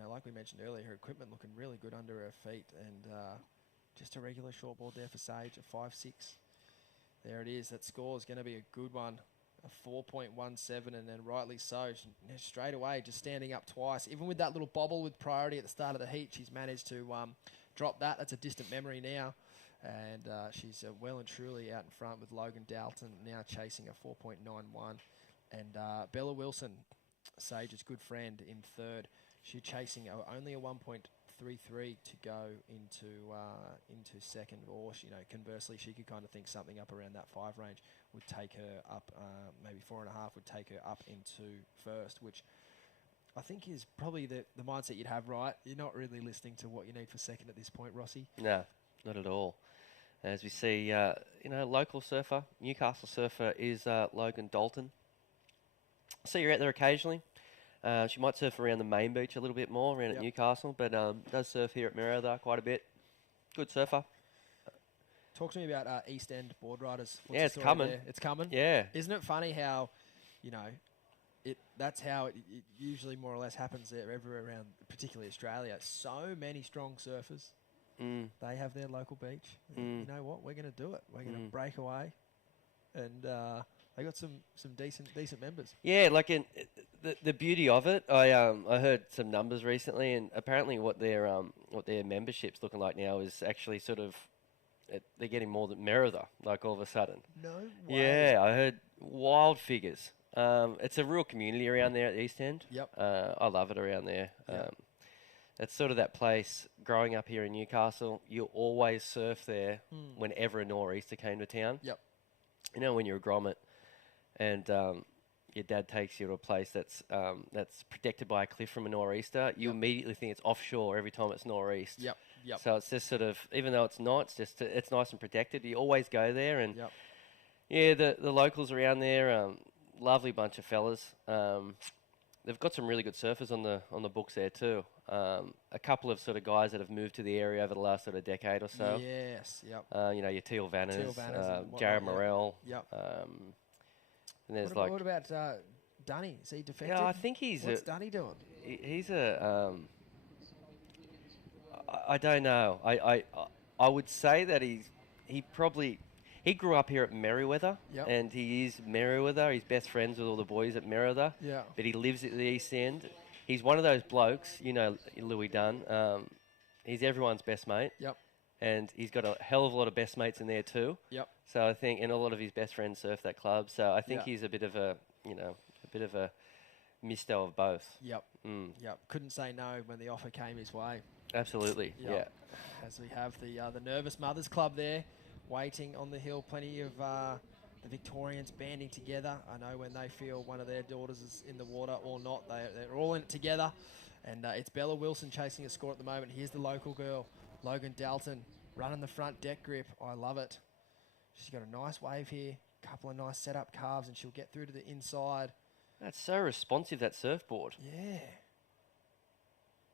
like we mentioned earlier, her equipment looking really good under her feet, and just a regular short ball there for Sage, a 5.6. There it is. That score is going to be a good one, a 4.17, and then rightly so. Straight away, just standing up twice. Even with that little bobble with priority at the start of the heat, she's managed to drop that. That's a distant memory now. And she's well and truly out in front with Logan Dalton now chasing a 4.91. And Bella Wilson, Sage's good friend, in third. She's chasing only a 1.33 to go into second. Or, conversely, she could kind of think something up around that 5 range would take her up, maybe 4.5 would take her up into first, which I think is probably the mindset you'd have, right? You're not really listening to what you need for second at this point, Rossi. No, not at all. As we see, local surfer, Newcastle surfer is Logan Dalton. See her out there occasionally. She might surf around the main beach a little bit more, around at Newcastle, but does surf here at Merida quite a bit. Good surfer. Talk to me about East End board riders. What's it's coming. There? It's coming? Yeah. Isn't it funny how, that's how it usually more or less happens there everywhere around, particularly Australia. So many strong surfers. They have their local beach. You know what? We're going to do it. We're going to break away. And they got some decent members. Yeah, like the beauty of it, I heard some numbers recently, and apparently what their membership's looking like now is actually sort of they're getting more than Merida, like all of a sudden. No way. Yeah, I heard wild figures. It's a real community around there at the East End. Yep. I love it around there. Yep. It's sort of that place, growing up here in Newcastle, you always surf there whenever a nor'easter came to town. Yep. When you're a grommet and your dad takes you to a place that's protected by a cliff from a nor'easter, you immediately think it's offshore every time it's nor'east. Yep. Yep. So it's just sort of, even though it's not, it's nice and protected. You always go there, and the locals around there, lovely bunch of fellas. They've got some really good surfers on the books there too. A couple of sort of guys that have moved to the area over the last sort of decade or so. Yes, yep. Your Teal Vanners, and Jared Morrell. Yep. And there's what about Dunny? Is he defective? Yeah, I think What's Dunny doing? He's a. I don't know. I would say that he grew up here at Merriweather, and he is Merriweather. He's best friends with all the boys at Merriweather. Yeah. But he lives at the East End. He's one of those blokes, Louis Dunn. He's everyone's best mate. Yep. And he's got a hell of a lot of best mates in there too. Yep. So I think, and a lot of his best friends surf that club. So I think he's a bit of a misto of both. Yep. Yep. Couldn't say no when the offer came his way. Absolutely. Yep. Yeah. As we have the Nervous Mothers Club there, waiting on the hill. Plenty of the Victorians banding together. I know when they feel one of their daughters is in the water or not, they're all in it together. And it's Bella Wilson chasing a score at the moment. Here's the local girl, Logan Dalton, running the front deck grip. I love it. She's got a nice wave here, couple of nice setup carves, and she'll get through to the inside. That's so responsive, that surfboard. Yeah.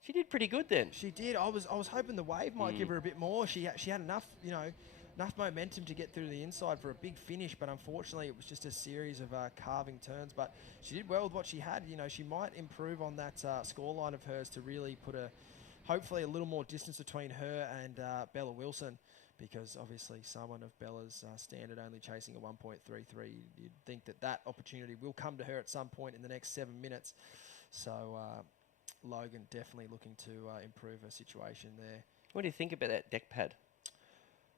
She did pretty good then. She did. I was hoping the wave might give her a bit more. She had enough, enough momentum to get through the inside for a big finish, but unfortunately it was just a series of carving turns. But she did well with what she had. She might improve on that scoreline of hers to really put hopefully a little more distance between her and Bella Wilson, because obviously someone of Bella's standard only chasing a 1.33, you'd think that opportunity will come to her at some point in the next 7 minutes. So Logan definitely looking to improve her situation there. What do you think about that deck pad?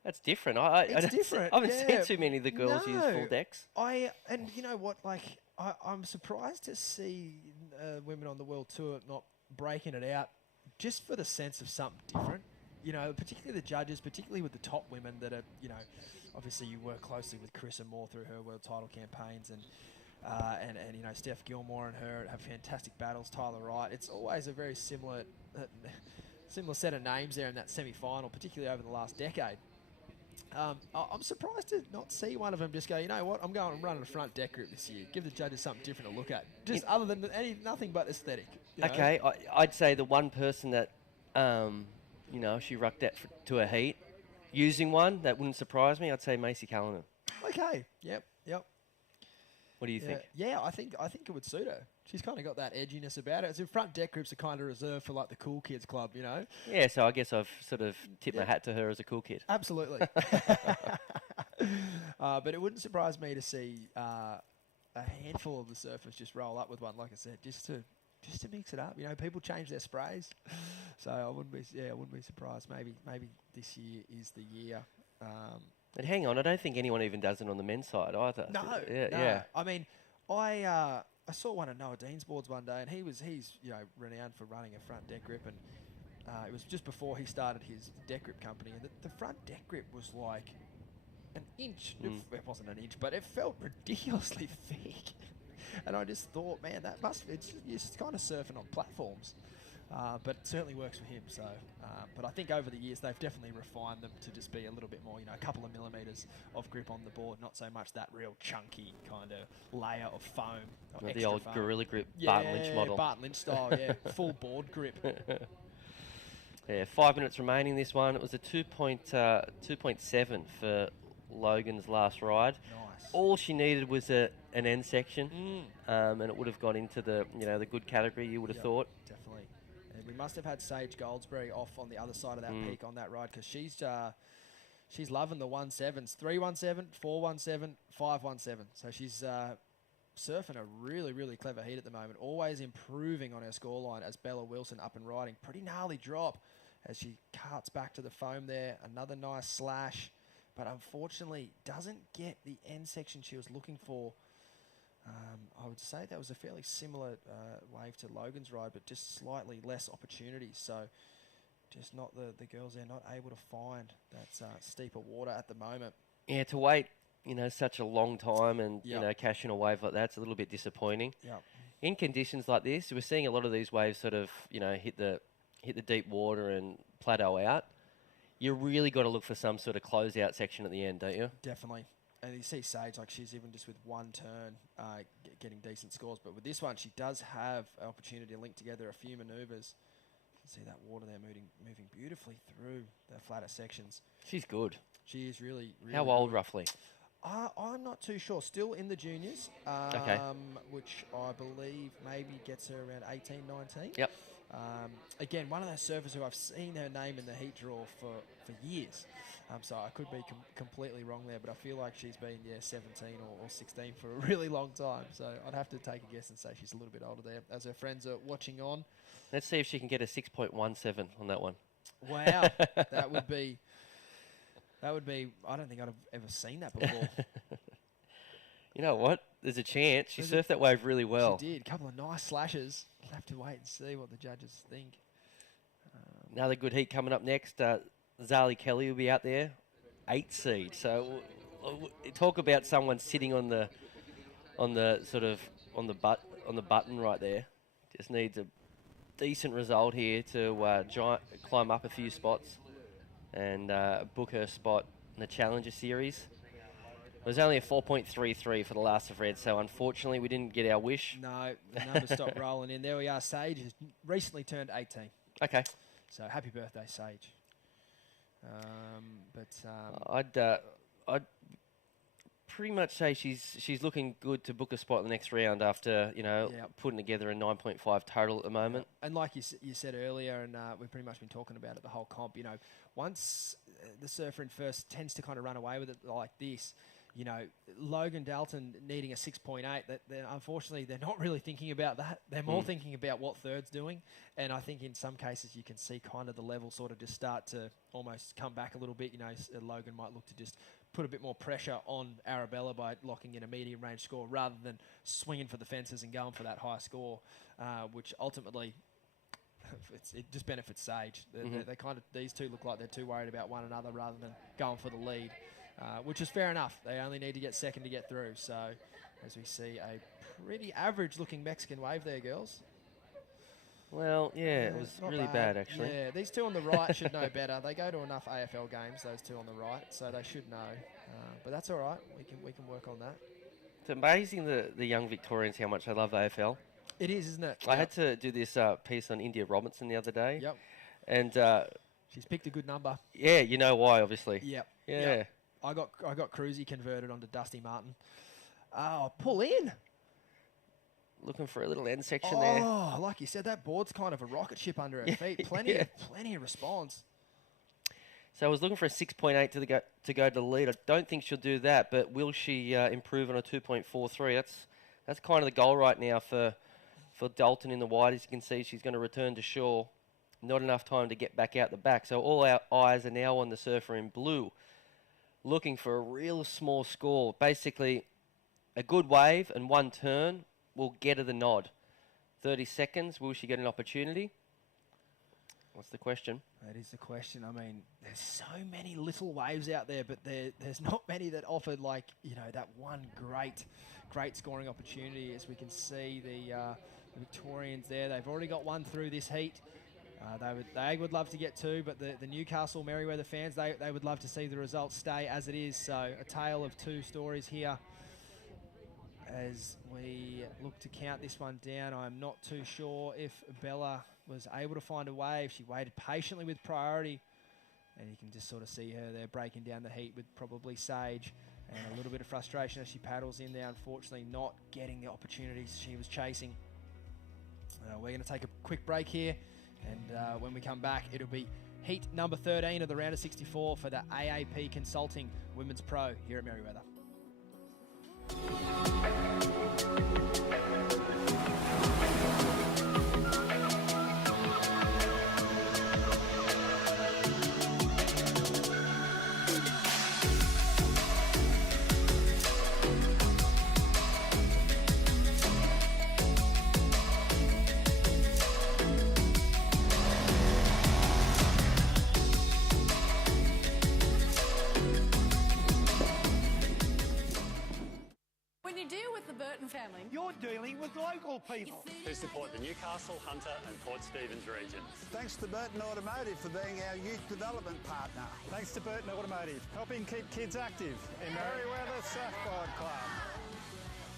That's different. It's different. I haven't seen too many of the girls use full decks. And you know what? I'm surprised to see women on the World Tour not breaking it out just for the sense of something different. Particularly the judges, particularly with the top women that are, obviously you work closely with Carissa Moore through her world title campaigns, and Steph Gilmore and her have fantastic battles. Tyler Wright. It's always a very similar set of names there in that semi-final, particularly over the last decade. I'm surprised to not see one of them just go, you know what, I'm running a front deck group this year. Give the judges something different to look at. Just other than nothing but aesthetic. Okay, I'd say the one person that, she rucked that to a heat, using one, that wouldn't surprise me. I'd say Macy Callanan. Okay, yep. What do you think? Yeah, I think it would suit her. She's kind of got that edginess about it. As in front deck grips are kind of reserved for like the cool kids club, you know. Yeah, so I guess I've sort of tipped my hat to her as a cool kid. Absolutely. But it wouldn't surprise me to see a handful of the surfers just roll up with one, like I said, just to mix it up. You know, people change their sprays, so I wouldn't be surprised. Maybe this year is the year. But hang on, I don't think anyone even does it on the men's side either. No. I mean, I saw one of Noah Dean's boards one day, and he's renowned for running a front deck grip, and it was just before he started his deck grip company, and the front deck grip was like an inch. It wasn't an inch, but it felt ridiculously thick. And I just thought, man, it's kind of surfing on platforms. But it certainly works for him. So, but I think over the years they've definitely refined them to just be a little bit more, a couple of millimetres of grip on the board, not so much that real chunky kind of layer of foam. The old foam. Gorilla Grip Barton Lynch model. Barton Lynch style, yeah, full board grip. Yeah, 5 minutes remaining this one. It was a 2.7 for Logan's last ride. Nice. All she needed was an end section, and it would have got into the the good category. You would have thought. Definitely. And we must have had Sage Goldsberry off on the other side of that peak on that ride, because she's loving the 1.7s, 3.17, 4.17, 5.17. So she's surfing a really, really clever heat at the moment, always improving on her scoreline as Bella Wilson up and riding. Pretty gnarly drop as she cuts back to the foam there. Another nice slash, but unfortunately doesn't get the end section she was looking for. I would say that was a fairly similar wave to Logan's ride, but just slightly less opportunities. So just not the girls there not able to find that steeper water at the moment. Yeah, to wait such a long time and cash in a wave like that's a little bit disappointing. Yep. In conditions like this, we're seeing a lot of these waves sort of hit the deep water and plateau out. You really got to look for some sort of closeout section at the end, don't you? Definitely. And you see Sage, like she's even just with one turn getting decent scores. But with this one, she does have an opportunity to link together a few manoeuvres. You can see that water there moving beautifully through the flatter sections. She's good. She is really, really How old, good. roughly? I'm not too sure. Still in the juniors, Okay. which I believe maybe gets her around 18, 19. Yep. Again, one of those surfers who I've seen her name in the heat draw for years. So I could be completely wrong there, but I feel like she's been 17 or 16 for a really long time. So I'd have to take a guess and say she's a little bit older there, as her friends are watching on. Let's see if she can get a 6.17 on that one. Wow, that would be. I don't think I'd have ever seen that before. You know what? There's a chance. She surfed that wave really well. She did. A couple of nice slashes. We'll have to wait and see what the judges think. Another good heat coming up next. Zali Kelly will be out there, 8th seed. So talk about someone sitting on the button right there. Just needs a decent result here to climb up a few spots and book her spot in the Challenger Series. It was only a 4.33 for the last of red, so unfortunately we didn't get our wish. No, the numbers stopped rolling in. There we are. Sage has recently turned 18. Okay. So happy birthday, Sage. I'd pretty much say she's looking good to book a spot in the next round after putting together a 9.5 total at the moment. And like you said earlier, and we've pretty much been talking about it the whole comp. Once the surfer in first tends to kind of run away with it like this. Logan Dalton needing a 6.8, unfortunately, they're not really thinking about that. They're more thinking about what third's doing. And I think in some cases you can see kind of the level sort of just start to almost come back a little bit. Logan might look to just put a bit more pressure on Arabella by locking in a medium range score rather than swinging for the fences and going for that high score, which ultimately it just benefits Sage. They kind of, these two look like they're too worried about one another rather than going for the lead. Which is fair enough. They only need to get second to get through. So, as we see a pretty average-looking Mexican wave there, girls. Well, yeah, it was really bad, actually. Yeah, these two on the right should know better. They go to enough AFL games, those two on the right, so they should know. But that's all right. We can work on that. It's amazing the young Victorians how much they love AFL. It is, isn't it? I had to do this piece on India Robinson the other day. Yep. And she's picked a good number. Yeah, you know why, obviously. Yep. Yeah. Yep. I got Cruzy converted onto Dusty Martin. Pull in. Looking for a little end section there. Oh, like you said, that board's kind of a rocket ship under her feet. Plenty of response. So I was looking for a 6.8 to go to the lead. I don't think she'll do that, but will she improve on a 2.43? That's kind of the goal right now for Dalton in the wide. As you can see, she's going to return to shore. Not enough time to get back out the back. So all our eyes are now on the surfer in blue, looking for a real small score. Basically, a good wave and one turn will get her the nod. 30 seconds, will she get an opportunity? What's the question? That is the question. I mean, there's so many little waves out there, but there's not many that offered, like, that one great scoring opportunity. As we can see, the Victorians there, they've already got one through this heat. They would love to get two, but the Newcastle Merriweather fans, they would love to see the results stay as it is. So a tale of two stories here. As we look to count this one down, I'm not too sure if Bella was able to find a wave. She waited patiently with priority, and you can just sort of see her there breaking down the heat with probably Sage, and a little bit of frustration as she paddles in there, unfortunately not getting the opportunities she was chasing. We're going to take a quick break here, and when we come back, it'll be heat number 13 of the round of 64 for the AAP Consulting Women's Pro here at Merriweather. Family. You're dealing with local people who support the Newcastle, Hunter and Port Stephens regions. Thanks to Burton Automotive for being our youth development partner. Thanks to Burton Automotive, helping keep kids active in Merriweather Surfboard Club.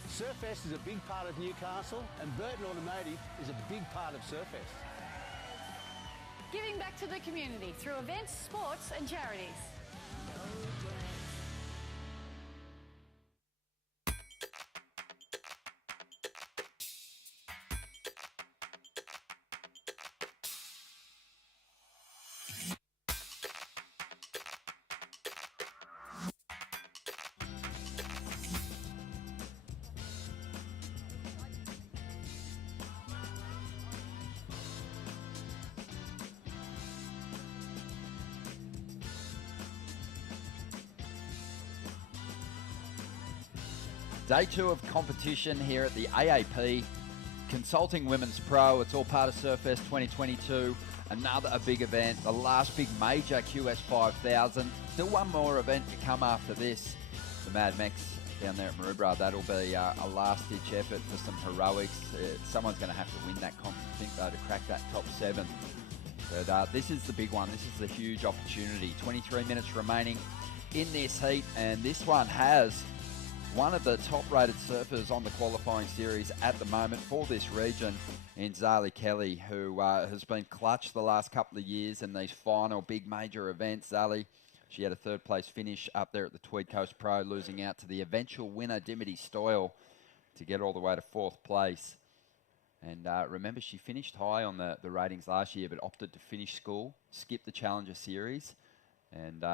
Surfest is a big part of Newcastle and Burton Automotive is a big part of Surfest. Giving back to the community through events, sports and charities. Day 2 of competition here at the AAP Consulting Women's Pro. It's all part of Surfest 2022. Another big event, the last big major QS 5000. Still one more event to come after this. The Mad Mex down there at Maroubra. That'll be a last-ditch effort for some heroics. Someone's going to have to win that comp, I think, though, to crack that top 7. But this is the big one. This is the huge opportunity. 23 minutes remaining in this heat, and this one has one of the top-rated surfers on the qualifying series at the moment for this region in Zali Kelly, who has been clutch the last couple of years in these final big major events. Zali, she had a third-place finish up there at the Tweed Coast Pro, losing out to the eventual winner, Dimity Stoyle, to get all the way to 4th place. And remember, she finished high on the ratings last year, but opted to finish school, skip the Challenger Series, and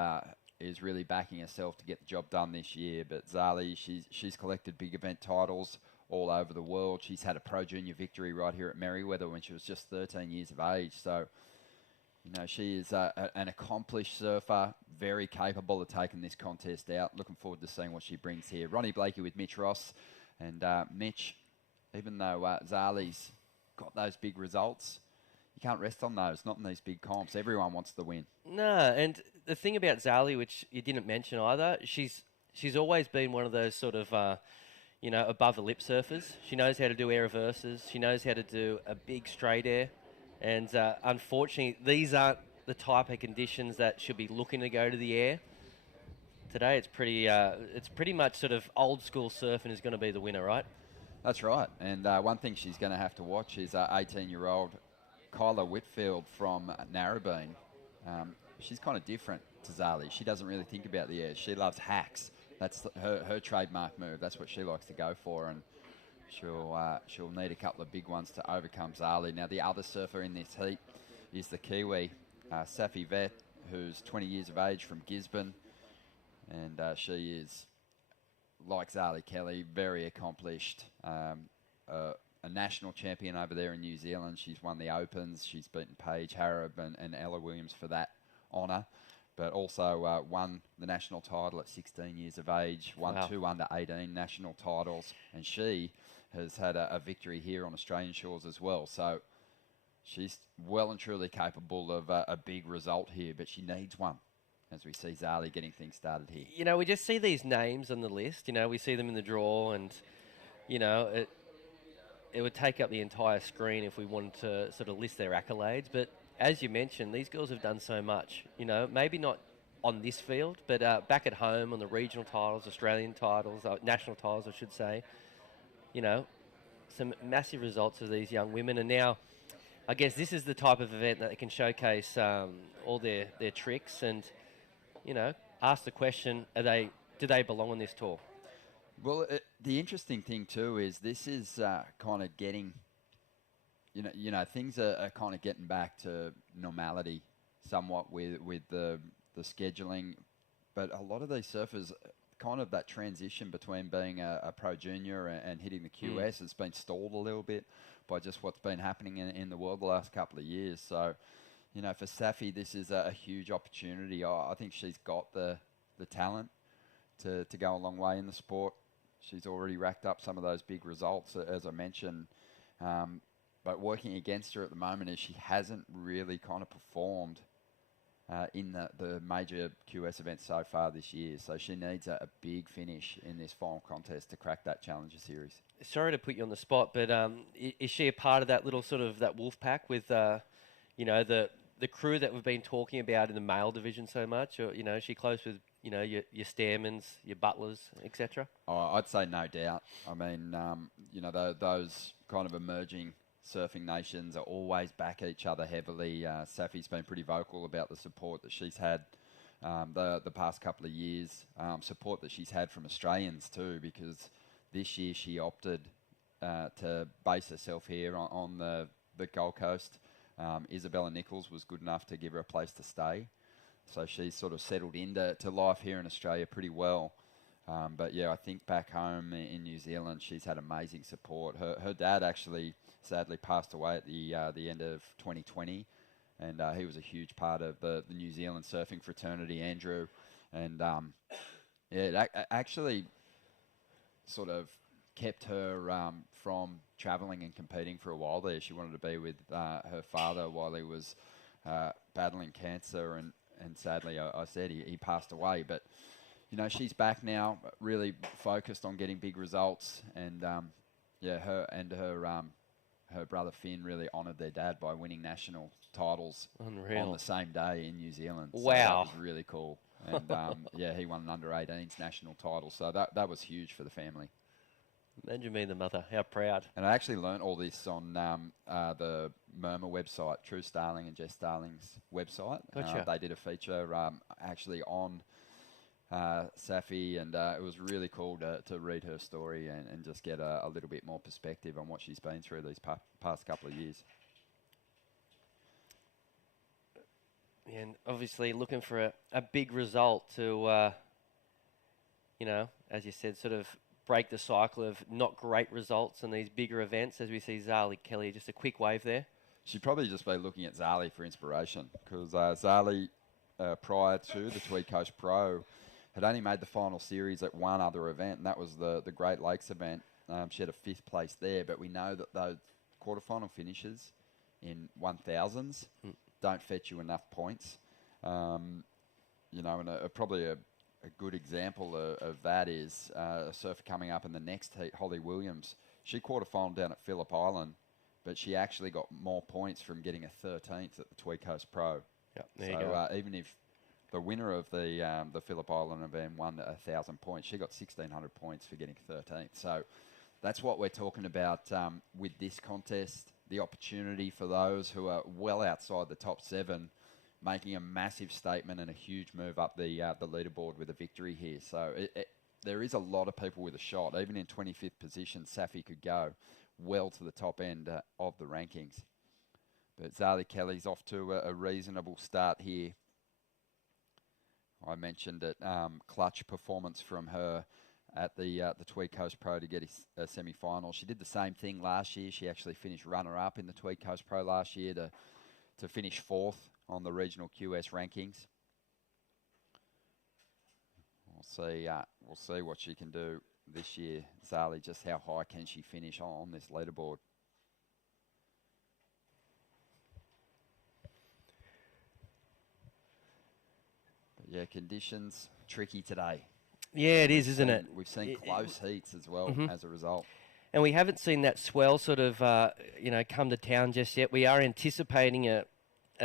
is really backing herself to get the job done this year. But Zali, she's collected big event titles all over the world. She's had a Pro Junior victory right here at Merriweather when she was just 13 years of age. So, she is an accomplished surfer, very capable of taking this contest out. Looking forward to seeing what she brings here. Ronnie Blakey with Mitch Ross. And Mitch, even though Zali's got those big results, you can't rest on those, not in these big comps. Everyone wants the win. No, and the thing about Zali, which you didn't mention either, she's always been one of those sort of, above the lip surfers. She knows how to do air reverses. She knows how to do a big straight air. And unfortunately, these aren't the type of conditions that should be looking to go to the air. Today, it's pretty much sort of old school surfing is going to be the winner, right? That's right. And one thing she's going to have to watch is 18-year-old Kyla Whitfield from Narrabeen. She's kind of different to Zali. She doesn't really think about the air. She loves hacks. That's her trademark move. That's what she likes to go for, and she'll need a couple of big ones to overcome Zali. Now, the other surfer in this heat is the Kiwi, Safi Vet, who's 20 years of age from Gisborne, and she is, like Zali Kelly, very accomplished. A national champion over there in New Zealand. She's won the Opens. She's beaten Paige Harrop and Ella Williams for that honour, but also won the national title at 16 years of age, won 2 under-18 national titles, and she has had a victory here on Australian shores as well. So she's well and truly capable of a big result here, but she needs one, as we see Zali getting things started here. You know, we just see these names on the list. You know, we see them in the draw, and, you know, it would take up the entire screen if we wanted to sort of list their accolades. But as you mentioned, these girls have done so much. You know, maybe not on this field, but back at home on the regional titles, Australian titles, national titles, I should say. You know, some massive results of these young women. And now, I guess this is the type of event that they can showcase all their tricks and, you know, ask the question, do they belong on this tour? Well, the interesting thing too is this is kind of getting, you know, things are kind of getting back to normality somewhat with the scheduling, but a lot of these surfers, kind of that transition between being a pro junior and hitting the QS has been stalled a little bit by just what's been happening in the world the last couple of years. So, you know, for Safi, this is a huge opportunity. I think she's got the talent to go a long way in the sport. She's already racked up some of those big results, as I mentioned. But working against her at the moment is she hasn't really kind of performed in the major QS events so far this year. So she needs a big finish in this final contest to crack that Challenger Series. Sorry to put you on the spot, but is she a part of that little sort of that wolf pack with, you know, the crew that we've been talking about in the male division so much? Or, you know, is she close with, you know, your Stairmans, your Butlers, etc.? Oh, I'd say no doubt. I mean, you know, those kind of emerging surfing nations are always back each other heavily. Safi's been pretty vocal about the support that she's had the past couple of years, support that she's had from Australians too, because this year she opted to base herself here on the Gold Coast. Isabella Nichols was good enough to give her a place to stay. So she's sort of settled into life here in Australia pretty well. But yeah, I think back home in New Zealand, she's had amazing support. Her dad actually sadly passed away at the end of 2020, and he was a huge part of the New Zealand surfing fraternity, Andrew. And yeah, it actually sort of kept her from travelling and competing for a while there. She wanted to be with her father while he was battling cancer, and sadly, I said he passed away. But, you know, she's back now, really focused on getting big results. And, yeah, her brother Finn really honoured their dad by winning national titles on the same day in New Zealand. So wow. that was really cool. And, yeah, he won an under-18s national title. So that was huge for the family. Imagine being the mother. How proud. And I actually learnt all this on the Murmur website, True Starling and Jess Starling's website. Gotcha. They did a feature actually on Safi, and it was really cool to read her story and just get a little bit more perspective on what she's been through these past couple of years. And obviously looking for a big result to, you know, as you said, sort of break the cycle of not great results in these bigger events, as we see Zali Kelly. Just a quick wave there. She'd probably just be looking at Zali for inspiration, because Zali, prior to the Tweed Coast Pro, had only made the final series at one other event, and that was the Great Lakes event. She had a 5th place there, but we know that those quarterfinal finishes in 1000s don't fetch you enough points. You know, and probably a good example of that is a surfer coming up in the next heat, Holly Williams. She quarterfinaled down at Phillip Island, but she actually got more points from getting a 13th at the Tweed Coast Pro. Yep, there you go. Even if the winner of the Phillip Island event won 1,000 points, she got 1,600 points for getting 13th. So that's what we're talking about with this contest, the opportunity for those who are well outside the top 7, making a massive statement and a huge move up the leaderboard with a victory here. So there is a lot of people with a shot. Even in 25th position, Safi could go well to the top end of the rankings. But Zali Kelly's off to a reasonable start here. I mentioned it, clutch performance from her at the Tweed Coast Pro to get a semi-final. She did the same thing last year. She actually finished runner-up in the Tweed Coast Pro last year to finish 4th on the regional QS rankings. We'll see what she can do this year, Zali. Just how high can she finish on this leaderboard? But yeah, conditions tricky today. Yeah, it is, isn't it? We've seen close heats as well as a result. And we haven't seen that swell sort of, come to town just yet. We are anticipating a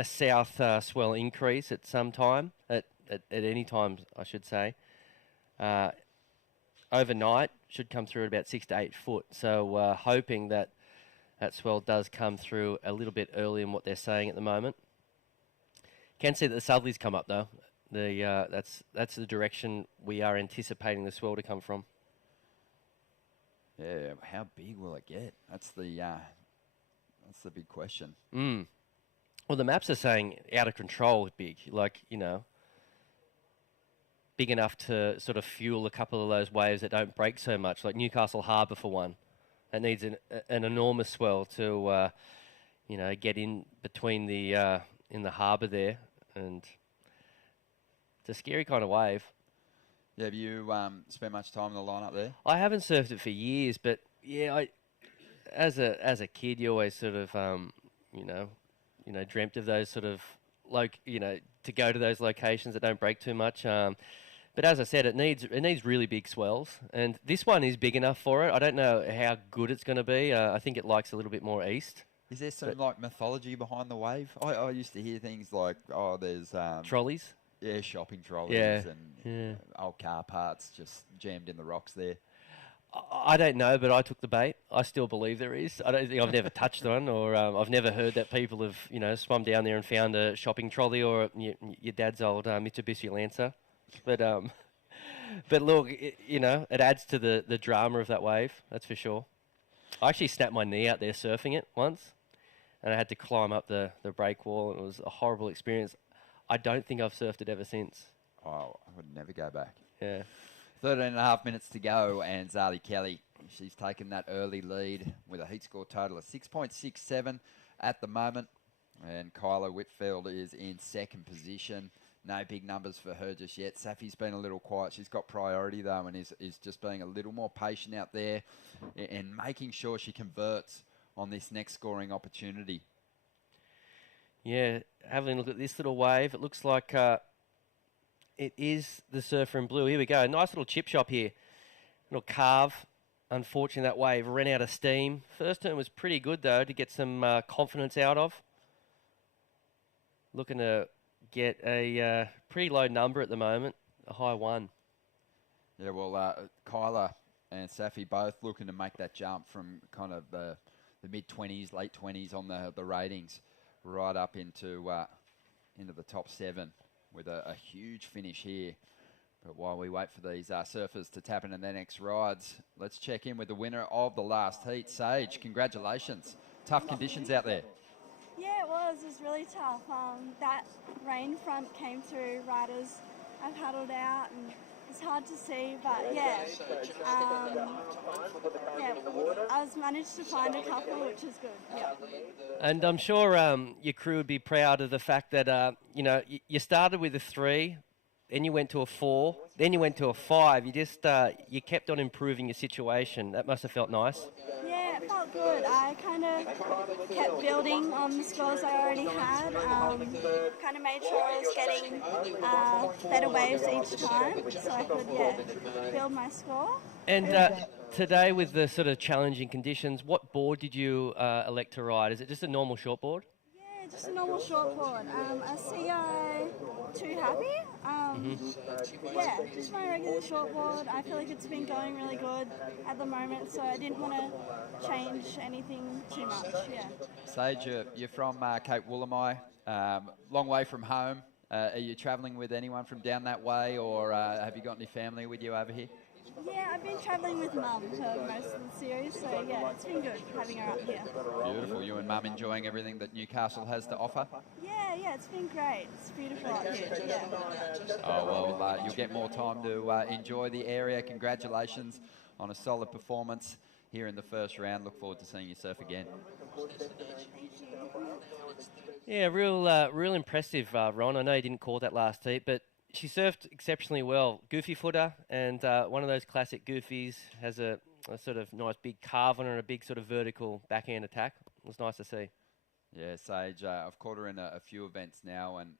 south swell increase at some time, at any time, I should say. Overnight should come through at about 6 to 8 foot. So hoping that swell does come through a little bit earlier than what they're saying at the moment. Can see that the southerlies come up though. That's the direction we are anticipating the swell to come from. Yeah, how big will it get? That's the big question. Well, the maps are saying out of control big, big enough to sort of fuel a couple of those waves that don't break so much, like Newcastle Harbour for one. It needs an enormous swell to, get in between in the harbour there, and it's a scary kind of wave. Yeah, have you spent much time in the lineup there? I haven't surfed it for years, but yeah, as a kid, you always sort of, dreamt of those sort of, to go to those locations that don't break too much. But as I said, it needs really big swells, and this one is big enough for it. I don't know how good it's going to be. I think it likes a little bit more east. Is there some mythology behind the wave? I used to hear things like, there's trolleys. Yeah, shopping trolleys and old car parts just jammed in the rocks there. I don't know, but I took the bait. I still believe there is. I don't think I've never touched one, or I've never heard that people have, swum down there and found a shopping trolley or your dad's old Mitsubishi Lancer. But look, it adds to the drama of that wave. That's for sure. I actually snapped my knee out there surfing it once, and I had to climb up the break wall, and it was a horrible experience. I don't think I've surfed it ever since. Oh, I would never go back. Yeah. 13 and a half minutes to go, and Zali Kelly, she's taken that early lead with a heat score total of 6.67 at the moment. And Kyla Whitfield is in second position. No big numbers for her just yet. Safi's been a little quiet. She's got priority, though, and is just being a little more patient out there and making sure she converts on this next scoring opportunity. Yeah, having a look at this little wave, it looks like it is the Surfer in blue. Here we go. Nice little chip shop here. Little carve. Unfortunately, that wave ran out of steam. First turn was pretty good, though, to get some confidence out of. Looking to get a pretty low number at the moment, a high 1. Yeah, well, Kyla and Safi both looking to make that jump from kind of the mid-20s, late 20s on the ratings, right up into the top 7 with a huge finish here. But while we wait for these surfers to tap into their next rides, let's check in with the winner of the last heat. Sage, congratulations. Tough conditions out there. Yeah, it was. It was really tough. That rain front came through right as I paddled out, and it's hard to see, but yeah. I managed to find a couple, which is good. Yeah. And I'm sure your crew would be proud of the fact that you started with a 3, then you went to a 4, then you went to a 5. You just you kept on improving your situation. That must have felt nice. Yeah, it felt good. I kind of kept building on the scores I already had. Kind of made sure I was getting better waves each time, so I could build my score. And today, with the sort of challenging conditions, what board did you elect to ride? Is it just a normal short board? Yeah, just a normal short board. A CI 2 Happy. Yeah, just my regular short board. I feel like it's been going really good at the moment, so I didn't want to change anything too much. Yeah. Sage, you're from Cape Woolamai, long way from home. Are you travelling with anyone from down that way, or have you got any family with you over here? Yeah, I've been travelling with Mum for most of the series, so yeah, it's been good having her up here. Beautiful. You and Mum enjoying everything that Newcastle has to offer? Yeah, it's been great. It's beautiful up here, yeah. Oh, well, you'll get more time to enjoy the area. Congratulations on a solid performance here in the first round. Look forward to seeing you surf again. Yeah, real impressive, Ron. I know you didn't call that last heat, but she surfed exceptionally well. Goofy footer, and one of those classic goofies, has a sort of nice big carve on her and a big sort of vertical backhand attack. It was nice to see. Yeah, Sage, I've caught her in a few events now, and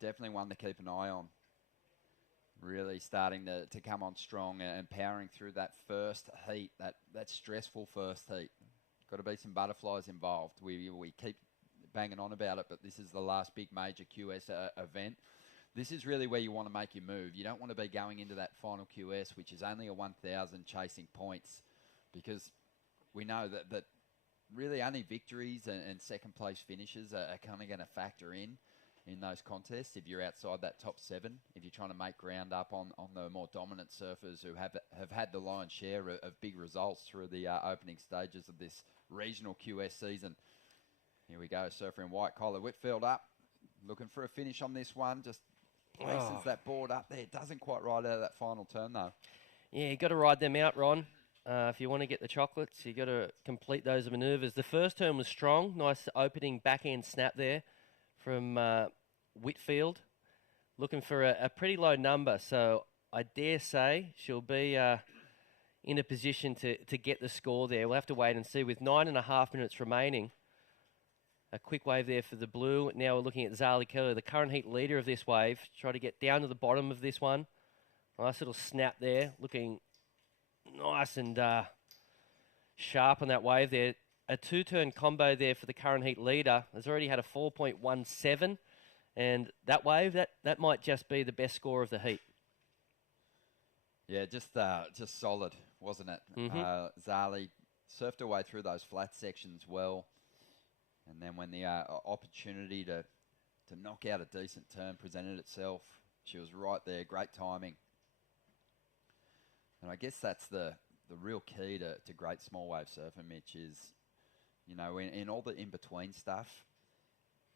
definitely one to keep an eye on. Really starting to come on strong and powering through that first heat, that stressful first heat. Got to be some butterflies involved. We keep banging on about it, but this is the last big major QS event. This is really where you want to make your move. You don't want to be going into that final QS, which is only a 1,000 chasing points, because we know that really only victories and second place finishes are kind of going to factor in those contests if you're outside that top 7, if you're trying to make ground up on the more dominant surfers who have had the lion's share of big results through the opening stages of this regional QS season. Here we go, surfer in white collar, Whitfield up, looking for a finish on this one, just places that board up there. It doesn't quite ride out of that final turn though. Yeah, you got to ride them out, Ron. If you want to get the chocolates, you got to complete those manoeuvres. The first turn was strong, nice opening backhand snap there from Whitfield, looking for a pretty low number. So I dare say she'll be in a position to get the score there. We'll have to wait and see. With 9.5 minutes remaining, a quick wave there for the blue. Now we're looking at Zali Kelly, the current heat leader of this wave. Try to get down to the bottom of this one. Nice little snap there, looking nice and sharp on that wave there. A 2-turn combo there for the current heat leader. Has already had a 4.17, and that wave, that might just be the best score of the heat. Yeah, just solid, wasn't it? Mhm. Zali surfed her way through those flat sections well, and then when the opportunity to knock out a decent turn presented itself, she was right there. Great timing. And I guess that's the real key to great small wave surfing, Mitch, is, you know, in all the in-between stuff,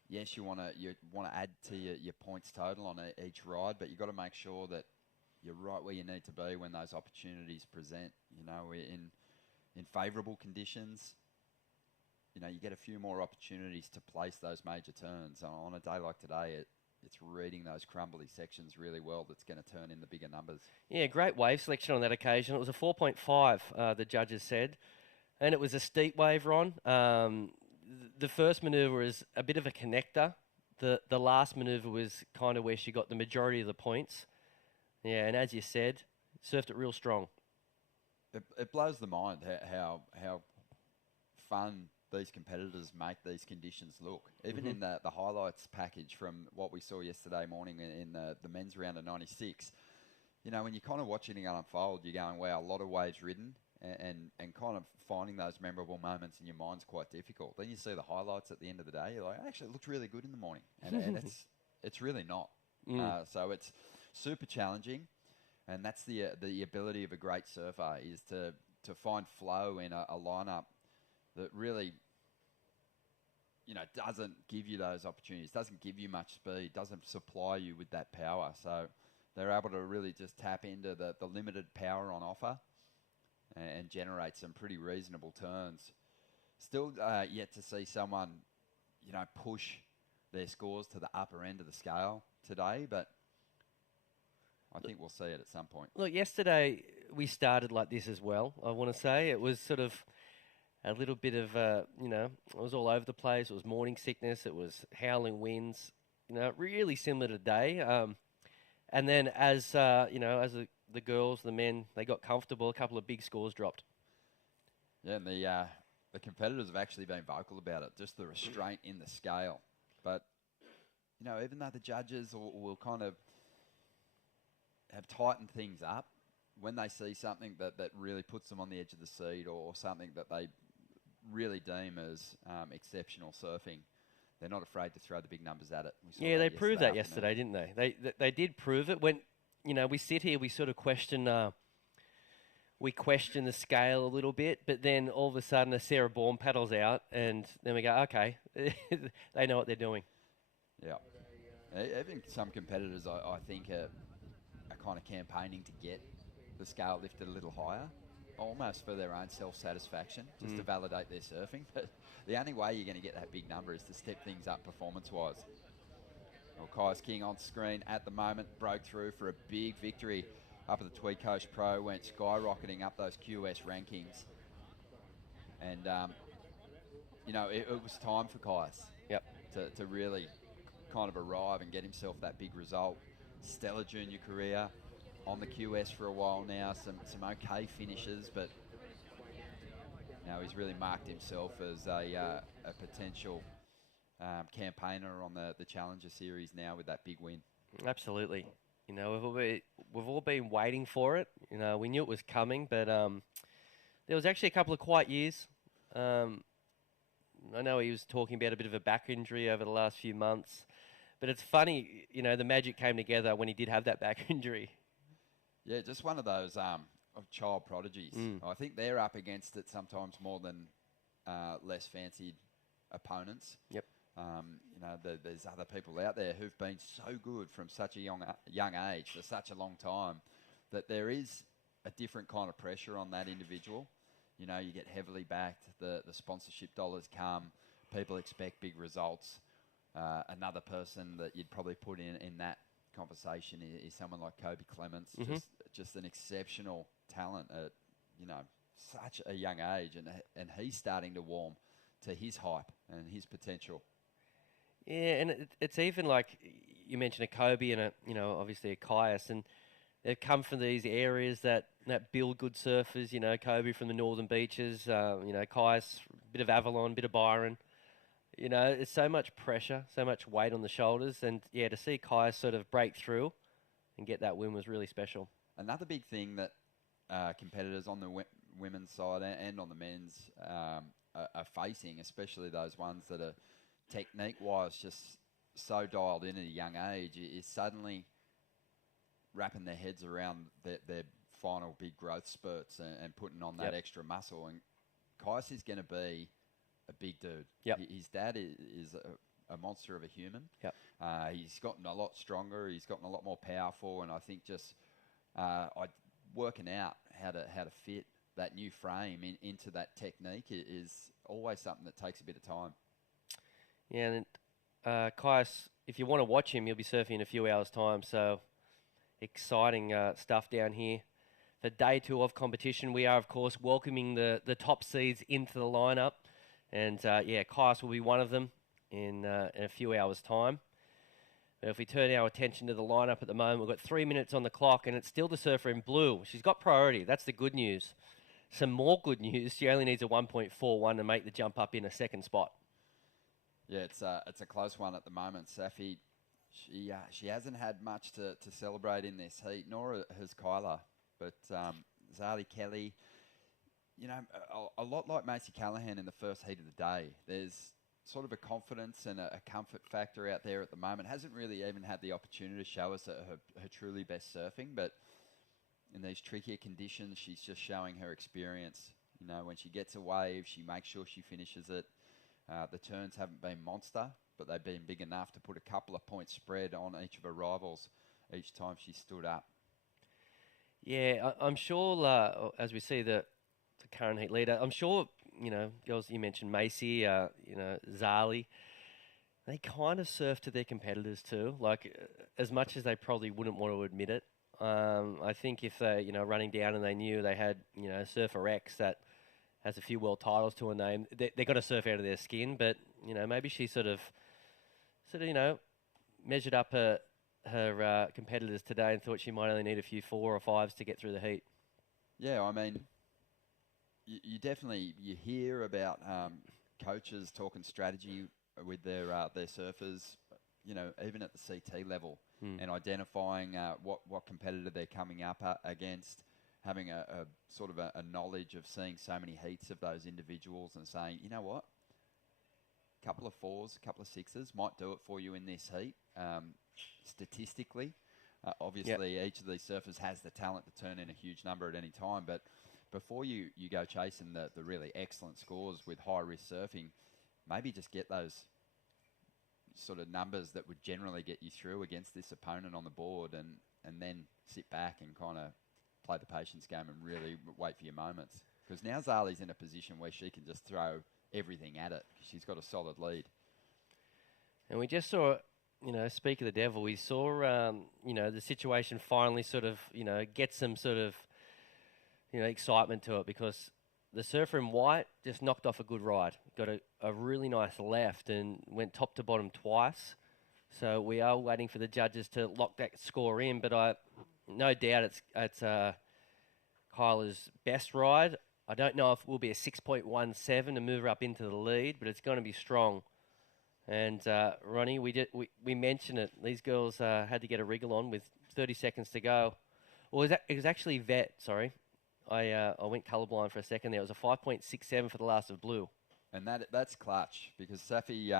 yes, you want to add to your points total on each ride, but you've got to make sure that you're right where you need to be when those opportunities present. You know, in favourable conditions, you know, you get a few more opportunities to place those major turns. On a day like today, it's reading those crumbly sections really well that's going to turn in the bigger numbers. Yeah, great wave selection on that occasion. It was a 4.5, the judges said, and it was a steep wave, Ron. The first manoeuvre was a bit of a connector. The last manoeuvre was kind of where she got the majority of the points. Yeah, and as you said, surfed it real strong. It blows the mind how fun these competitors make these conditions look. Even in the highlights package from what we saw yesterday morning in the men's round of 96, you know, when you're kind of watching it unfold, you're going, wow, a lot of waves ridden, and kind of finding those memorable moments in your mind's quite difficult. Then you see the highlights at the end of the day, you're like, actually, it looked really good in the morning. And it's really not. So it's super challenging, and that's the ability of a great surfer, is to find flow in a lineup that really, you know, doesn't give you those opportunities, doesn't give you much speed, doesn't supply you with that power. So they're able to really just tap into the limited power on offer and generate some pretty reasonable turns. Still yet to see someone, you know, push their scores to the upper end of the scale today, but I think we'll see it at some point. Look, yesterday we started like this as well, I want to say. It was sort of a little bit of, you know, it was all over the place. It was morning sickness. It was howling winds, you know, really similar to today. And then as, you know, as the girls, the men, they got comfortable, a couple of big scores dropped. Yeah, and the competitors have actually been vocal about it, just the restraint in the scale. But, you know, even though the judges will kind of have tightened things up, when they see something that really puts them on the edge of the seat, or something that they really deem as exceptional surfing, they're not afraid to throw the big numbers at it. We saw Yeah, they proved that afternoon. yesterday, didn't they? They did prove it. When we sit here, we sort of question the scale a little bit, but then all of a sudden a Sarah Bourne paddles out, and then we go, okay, they know what they're doing. Yeah. Even some competitors, I think, are kind of campaigning to get the scale lifted a little higher, almost for their own self-satisfaction, just to validate their surfing. But the only way you're going to get that big number is to step things up performance-wise. Well, Kai's King on screen at the moment, broke through for a big victory up at the Tweed Coast Pro, went skyrocketing up those QS rankings. And, it was time for Kai's to really kind of arrive and get himself that big result. Stellar junior career, on the QS for a while now, some okay finishes, but now he's really marked himself as a potential campaigner on the Challenger Series now with that big win. Absolutely. We've all been waiting for it. We knew it was coming, but there was actually a couple of quiet years. I know he was talking about a bit of a back injury over the last few months, but it's funny, the magic came together when he did have that back injury. Yeah, just one of those child prodigies. I think they're up against it sometimes more than less fancied opponents. Yep. There's other people out there who've been so good from such a young age for such a long time that there is a different kind of pressure on that individual. You get heavily backed, the sponsorship dollars come, people expect big results. Another person that you'd probably put in that conversation is someone like Kobe Clements, just an exceptional talent at such a young age, and he's starting to warm to his hype and his potential. Yeah, and it's even like you mentioned a Kobe and obviously a Caius, and they've come from these areas that build good surfers. Kobe from the northern beaches, Caius, a bit of Avalon, a bit of Byron. There's so much pressure, so much weight on the shoulders, and to see Caius sort of break through and get that win was really special. Another big thing that competitors on the women's side and on the men's are facing, especially those ones that are technique-wise just so dialed in at a young age, is suddenly wrapping their heads around their final big growth spurts and putting on that extra muscle. And Caius is going to be a big dude. Yep. His dad is a monster of a human. Yep. He's gotten a lot stronger. He's gotten a lot more powerful. And I think just working out how to fit that new frame into that technique is always something that takes a bit of time. Yeah, and Caius, if you want to watch him, he'll be surfing in a few hours' time. So exciting stuff down here. For day 2 of competition, we are, of course, welcoming the top seeds into the lineup. And, Caius will be one of them in a few hours' time. But if we turn our attention to the lineup at the moment, we've got 3 minutes on the clock, and it's still the surfer in blue. She's got priority. That's the good news. Some more good news. She only needs a 1.41 to make the jump up in a second spot. Yeah, it's a close one at the moment. Safi, she hasn't had much to celebrate in this heat, nor has Kyla. But Zali Kelly, a lot like Macy Callahan in the first heat of the day. There's sort of a confidence and a comfort factor out there at the moment. Hasn't really even had the opportunity to show us her truly best surfing, but in these trickier conditions, she's just showing her experience. When she gets a wave, she makes sure she finishes it. The turns haven't been monster, but they've been big enough to put a couple of points spread on each of her rivals each time she stood up. Yeah, I'm sure as we see the current heat leader, I'm sure, girls, you mentioned Macy, Zali, they kind of surf to their competitors too, like as much as they probably wouldn't want to admit it. I think if they, running down and they knew they had, Surfer X that has a few world titles to her name, they're going to surf out of their skin. But, maybe she sort of, measured up her competitors today and thought she might only need a few 4 or 5s to get through the heat. Yeah, I mean, you definitely, you hear about coaches talking strategy with their surfers, even at the CT level, and identifying what competitor they're coming up against, having a sort of a knowledge of seeing so many heats of those individuals and saying, you know what, couple of 4s, a couple of 6s might do it for you in this heat. Statistically, obviously, each of these surfers has the talent to turn in a huge number at any time. But before you go chasing the really excellent scores with high-risk surfing, maybe just get those sort of numbers that would generally get you through against this opponent on the board, and then sit back and kind of play the patience game and really wait for your moments. Because now Zali's in a position where she can just throw everything at it. She's got a solid lead. And we just saw, speak of the devil, we saw, the situation finally sort of, get some sort of, excitement to it, because the surfer in white just knocked off a good ride. Got a really nice left and went top to bottom twice. So we are waiting for the judges to lock that score in, but no doubt it's Kyla's best ride. I don't know if it will be a 6.17 to move her up into the lead, but it's going to be strong. And Ronnie, we mentioned it. These girls had to get a wriggle on with 30 seconds to go. Well, it was actually vet. Sorry, I went colourblind for a second there. It was a 5.67 for the last of blue. And that's clutch, because Safi,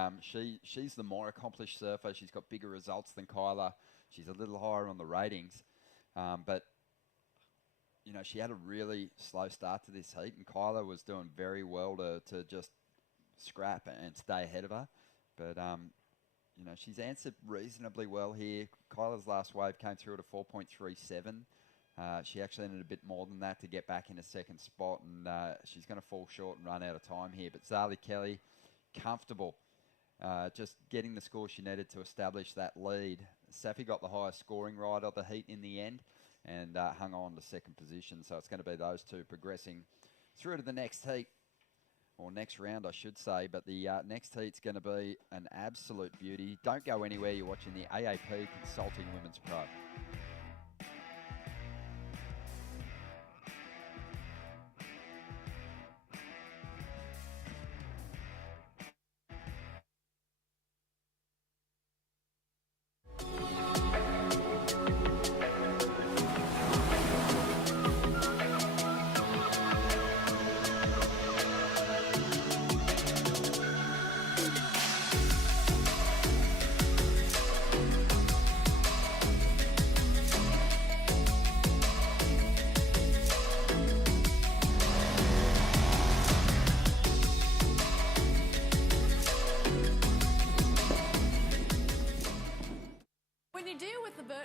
she's the more accomplished surfer. She's got bigger results than Kyla. She's a little higher on the ratings. But, she had a really slow start to this heat, and Kyla was doing very well to just scrap and stay ahead of her. But, she's answered reasonably well here. Kyla's last wave came through at a 4.37. She actually needed a bit more than that to get back in a second spot, and she's going to fall short and run out of time here. But Zali Kelly, comfortable, just getting the score she needed to establish that lead. Safi got the highest scoring ride of the heat in the end and hung on to second position. So it's going to be those two progressing through to the next heat, or next round, I should say. But the next heat's going to be an absolute beauty. Don't go anywhere. You're watching the AAP Consulting Women's Pro.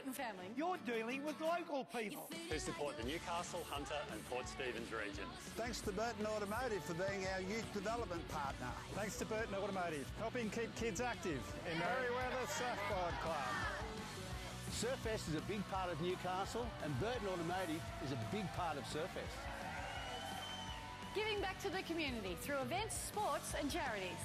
Family. You're dealing with local people who support the Newcastle, Hunter and Port Stephens regions. Thanks to Burton Automotive for being our youth development partner. Thanks to Burton Automotive, helping keep kids active in Merriweather Surfboard Club. Surfest is a big part of Newcastle, and Burton Automotive is a big part of Surfest. Giving back to the community through events, sports and charities.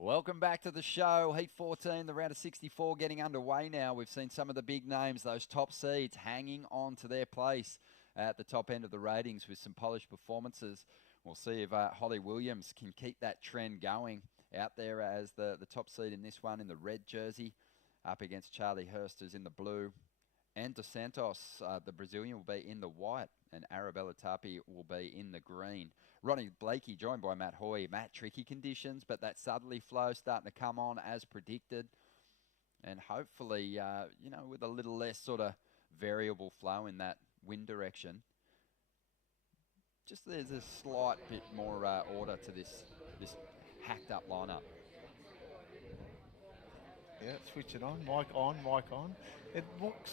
Welcome back to the show. Heat 14, the round of 64 getting underway now. We've seen some of the big names, those top seeds, hanging on to their place at the top end of the ratings with some polished performances. We'll see if Holly Williams can keep that trend going out there as the top seed in this one in the red jersey, up against Charlie Hurst, who's in the blue. And Dos Santos, the Brazilian, will be in the white, and Arabella Tapi will be in the green. Ronnie Blakey joined by Matt Hoy. Matt, tricky conditions, but that southerly flow starting to come on as predicted. And hopefully, with a little less sort of variable flow in that wind direction. Just there's a slight bit more order to this hacked up lineup. Yeah, switch it on, mic on, mic on. It looks,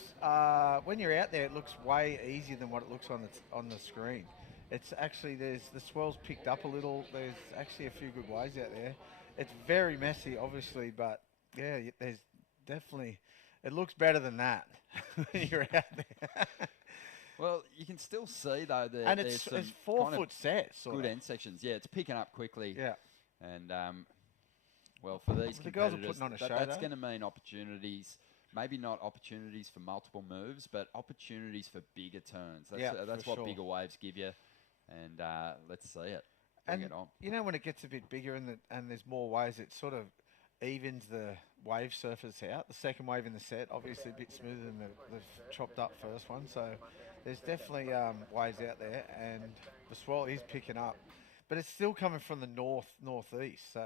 when you're out there, it looks way easier than what it looks on the screen. It's actually, the swell's picked up a little. There's actually a few good waves out there. It's very messy, obviously, but yeah, there's definitely, it looks better than that when you're out there. Well, you can still see, though, and it's 4 foot sets. Good end sections. Yeah, it's picking up quickly. Yeah. And, well, for these the girls are competitors, putting on a show, that's going to mean opportunities maybe not opportunities for multiple moves, but opportunities for bigger turns. That's for what sure. bigger waves give you. And let's see it. Bring it on. You know, when it gets a bit bigger and there's more waves, it sort of evens the wave surface out. The second wave in the set, obviously a bit smoother than the chopped up first one. So there's definitely waves out there, and the swell is picking up. But it's still coming from the northeast, so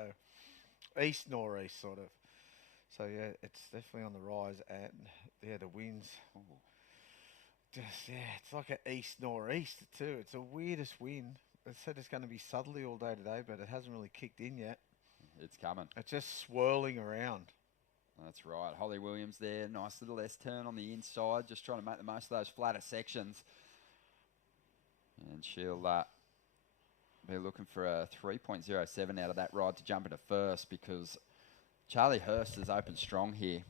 east-northeast sort of. So, yeah, it's definitely on the rise. And, yeah, the winds, it's like an east-northeast too. It's the weirdest wind. It said it's going to be southerly all day today, but it hasn't really kicked in yet. It's coming. It's just swirling around. That's right. Holly Williams there. Nice little S-turn on the inside, just trying to make the most of those flatter sections. And she'll be looking for a 3.07 out of that ride to jump into first, because Charlie Hurst has opened strong here.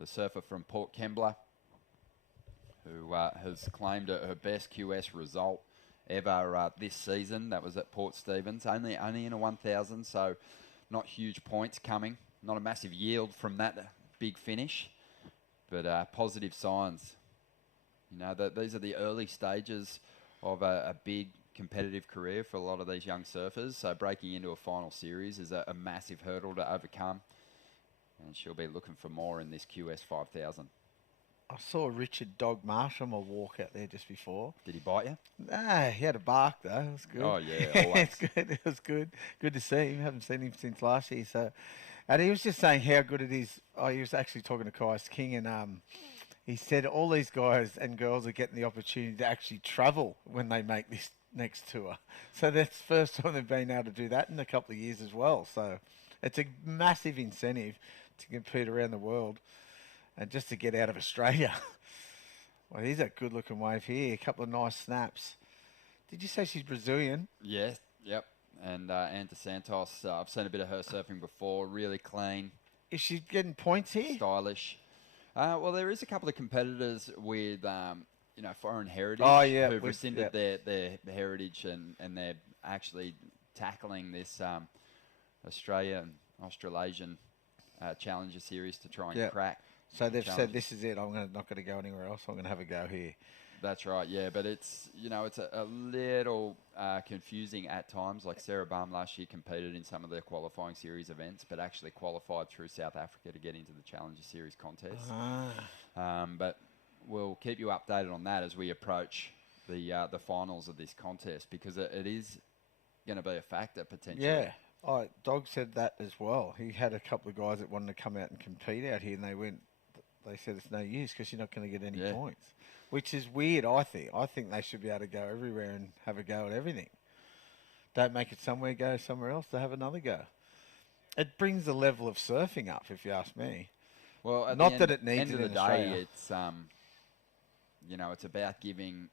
The surfer from Port Kembla, who has claimed her best QS result ever this season. That was at Port Stephens, only in a 1,000, so not huge points coming. Not a massive yield from that big finish, but positive signs. You know, that these are the early stages of a big competitive career for a lot of these young surfers. So breaking into a final series is a massive hurdle to overcome, and she'll be looking for more in this QS 5000. I saw Richard Dog Marsham walk out there just before. Did he bite you? Nah, he had a bark though. It was good. Oh yeah, always. It's good. It was good. Good to see him. Haven't seen him since last year. So, and he was just saying how good it is. Oh, he was actually talking to Kais King, and he said all these guys and girls are getting the opportunity to actually travel when they make this next tour. So that's the first time they've been able to do that in a couple of years as well. So it's a massive incentive to compete around the world. And just to get out of Australia. Well, here's a good-looking wave here. A couple of nice snaps. Did you say she's Brazilian? Yes, yep. And Anne DeSantos, I've seen a bit of her surfing before. Really clean. Is she getting points here? Stylish. Well, there is a couple of competitors with, foreign heritage. Oh, yeah. Who've rescinded their heritage and they're actually tackling this Australasian Challenger Series to try and crack. So they've said, this is it. I'm not going to go anywhere else. I'm going to have a go here. That's right, yeah. But it's, it's a little confusing at times. Like Sarah Baum last year competed in some of the qualifying series events, but actually qualified through South Africa to get into the Challenger Series contest. But we'll keep you updated on that as we approach the finals of this contest, because it is going to be a factor potentially. Yeah. Oh, Dog said that as well. He had a couple of guys that wanted to come out and compete out here, and they said it's no use because you're not going to get any points, which is weird, I think. I think they should be able to go everywhere and have a go at everything. Don't make it somewhere, go somewhere else to have another go. It brings the level of surfing up, if you ask me. Well, at not the that it needs end it of the in day, Australia. it's it's about giving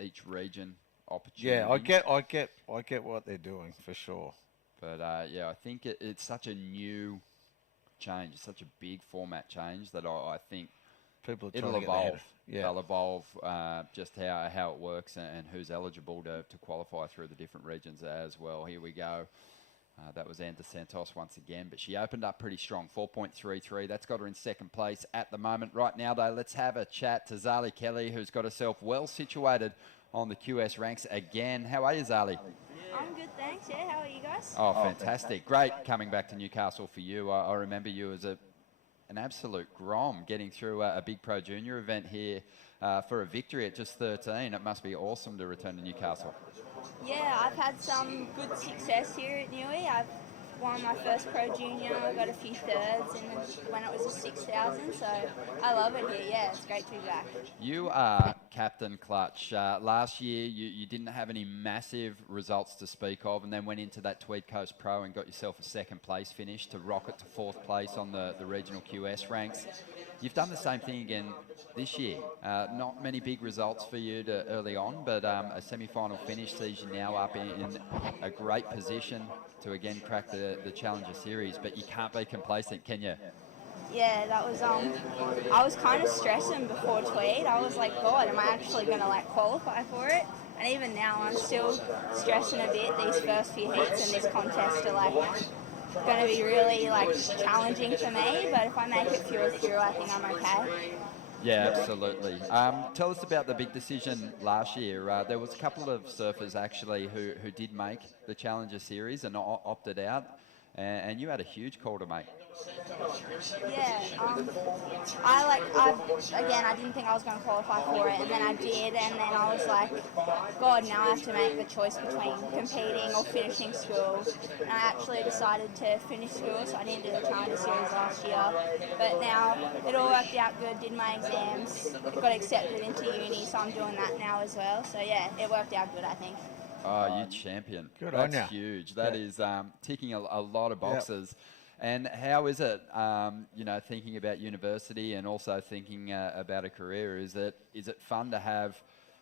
each region opportunity. Yeah, I get what they're doing for sure. But I think it's such a new change. It's such a big format change that I think people it'll trying to get evolve. ahead of. Yeah. They'll evolve just how it works and who's eligible to qualify through the different regions as well. Here we go. That was Anne DeSantos once again, but she opened up pretty strong, 4.33. That's got her in second place at the moment. Right now, though, let's have a chat to Zali Kelly, who's got herself well situated on the QS ranks again. How are you, Zali? I'm good, thanks. Yeah, how are you guys? Oh, fantastic. Great coming back to Newcastle for you. I remember you as an absolute grom getting through a big Pro Junior event here for a victory at just 13. It must be awesome to return to Newcastle. Yeah, I've had some good success here at Newey. I've won my first Pro Junior, got a few thirds when it was a 6,000, so I love it here. Yeah, it's great to be back. You are Captain Clutch. Last year, you didn't have any massive results to speak of, and then went into that Tweed Coast Pro and got yourself a second place finish to rocket to fourth place on the regional QS ranks. You've done the same thing again this year. Not many big results for you early on, but a semi-final finish sees you now up in a great position to again crack the Challenger Series. But you can't be complacent, can you? Yeah, that was, I was kind of stressing before Tweed. I was like, God, am I actually going to qualify for it? And even now I'm still stressing a bit. These first few heats in this contest are going to be really like challenging for me. But if I make it through, I think I'm okay. Yeah, absolutely. Tell us about the big decision last year. There was a couple of surfers actually who did make the Challenger Series and opted out, and you had a huge call to make. Yeah, I didn't think I was going to qualify for it, and then I did, and then I was like, God, now I have to make the choice between competing or finishing school. And I actually decided to finish school, so I didn't do the Challenger Series last year. But now it all worked out good, did my exams, got accepted into uni, so I'm doing that now as well. So yeah, it worked out good, I think. Oh, you champion. Good on That's ya. huge. That is ticking a lot of boxes. And how is it, thinking about university and also thinking about a career? Is it fun to have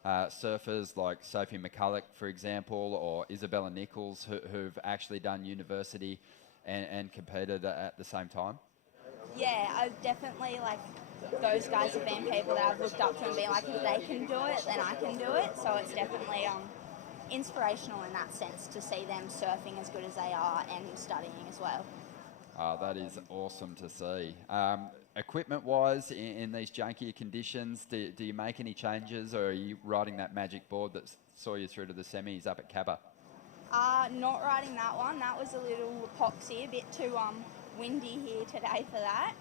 surfers like Sophie McCulloch, for example, or Isabella Nichols, who've actually done university and competed at the same time? Yeah, I've definitely, those guys have been people that I've looked up to and been like, if they can do it, then I can do it. So it's definitely inspirational in that sense to see them surfing as good as they are and studying as well. Oh, that is awesome to see. Equipment-wise, in these junkier conditions, do you make any changes, or are you riding that magic board that saw you through to the semis up at Cabba? Not riding that one. That was a little epoxy, a bit too windy here today for that.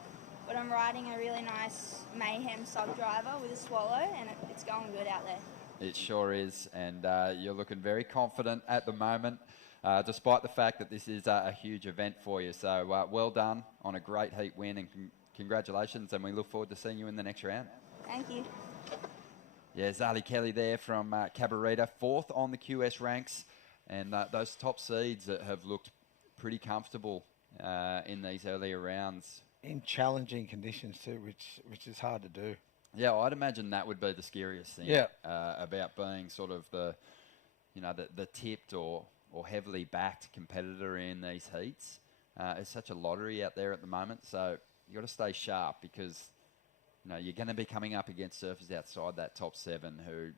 But I'm riding a really nice Mayhem sub-driver with a Swallow, and it's going good out there. It sure is, and you're looking very confident at the moment. Despite the fact that this is a huge event for you. So well done on a great heat win, and congratulations, and we look forward to seeing you in the next round. Thank you. Yeah, Zali Kelly there from Cabarita, 4th on the QS ranks, and those top seeds that have looked pretty comfortable in these earlier rounds. In challenging conditions too, which is hard to do. Yeah, I'd imagine that would be the scariest thing about being sort of the tipped or heavily backed competitor in these heats. It's such a lottery out there at the moment, so you got to stay sharp because you're going to be coming up against surfers outside that top 7 who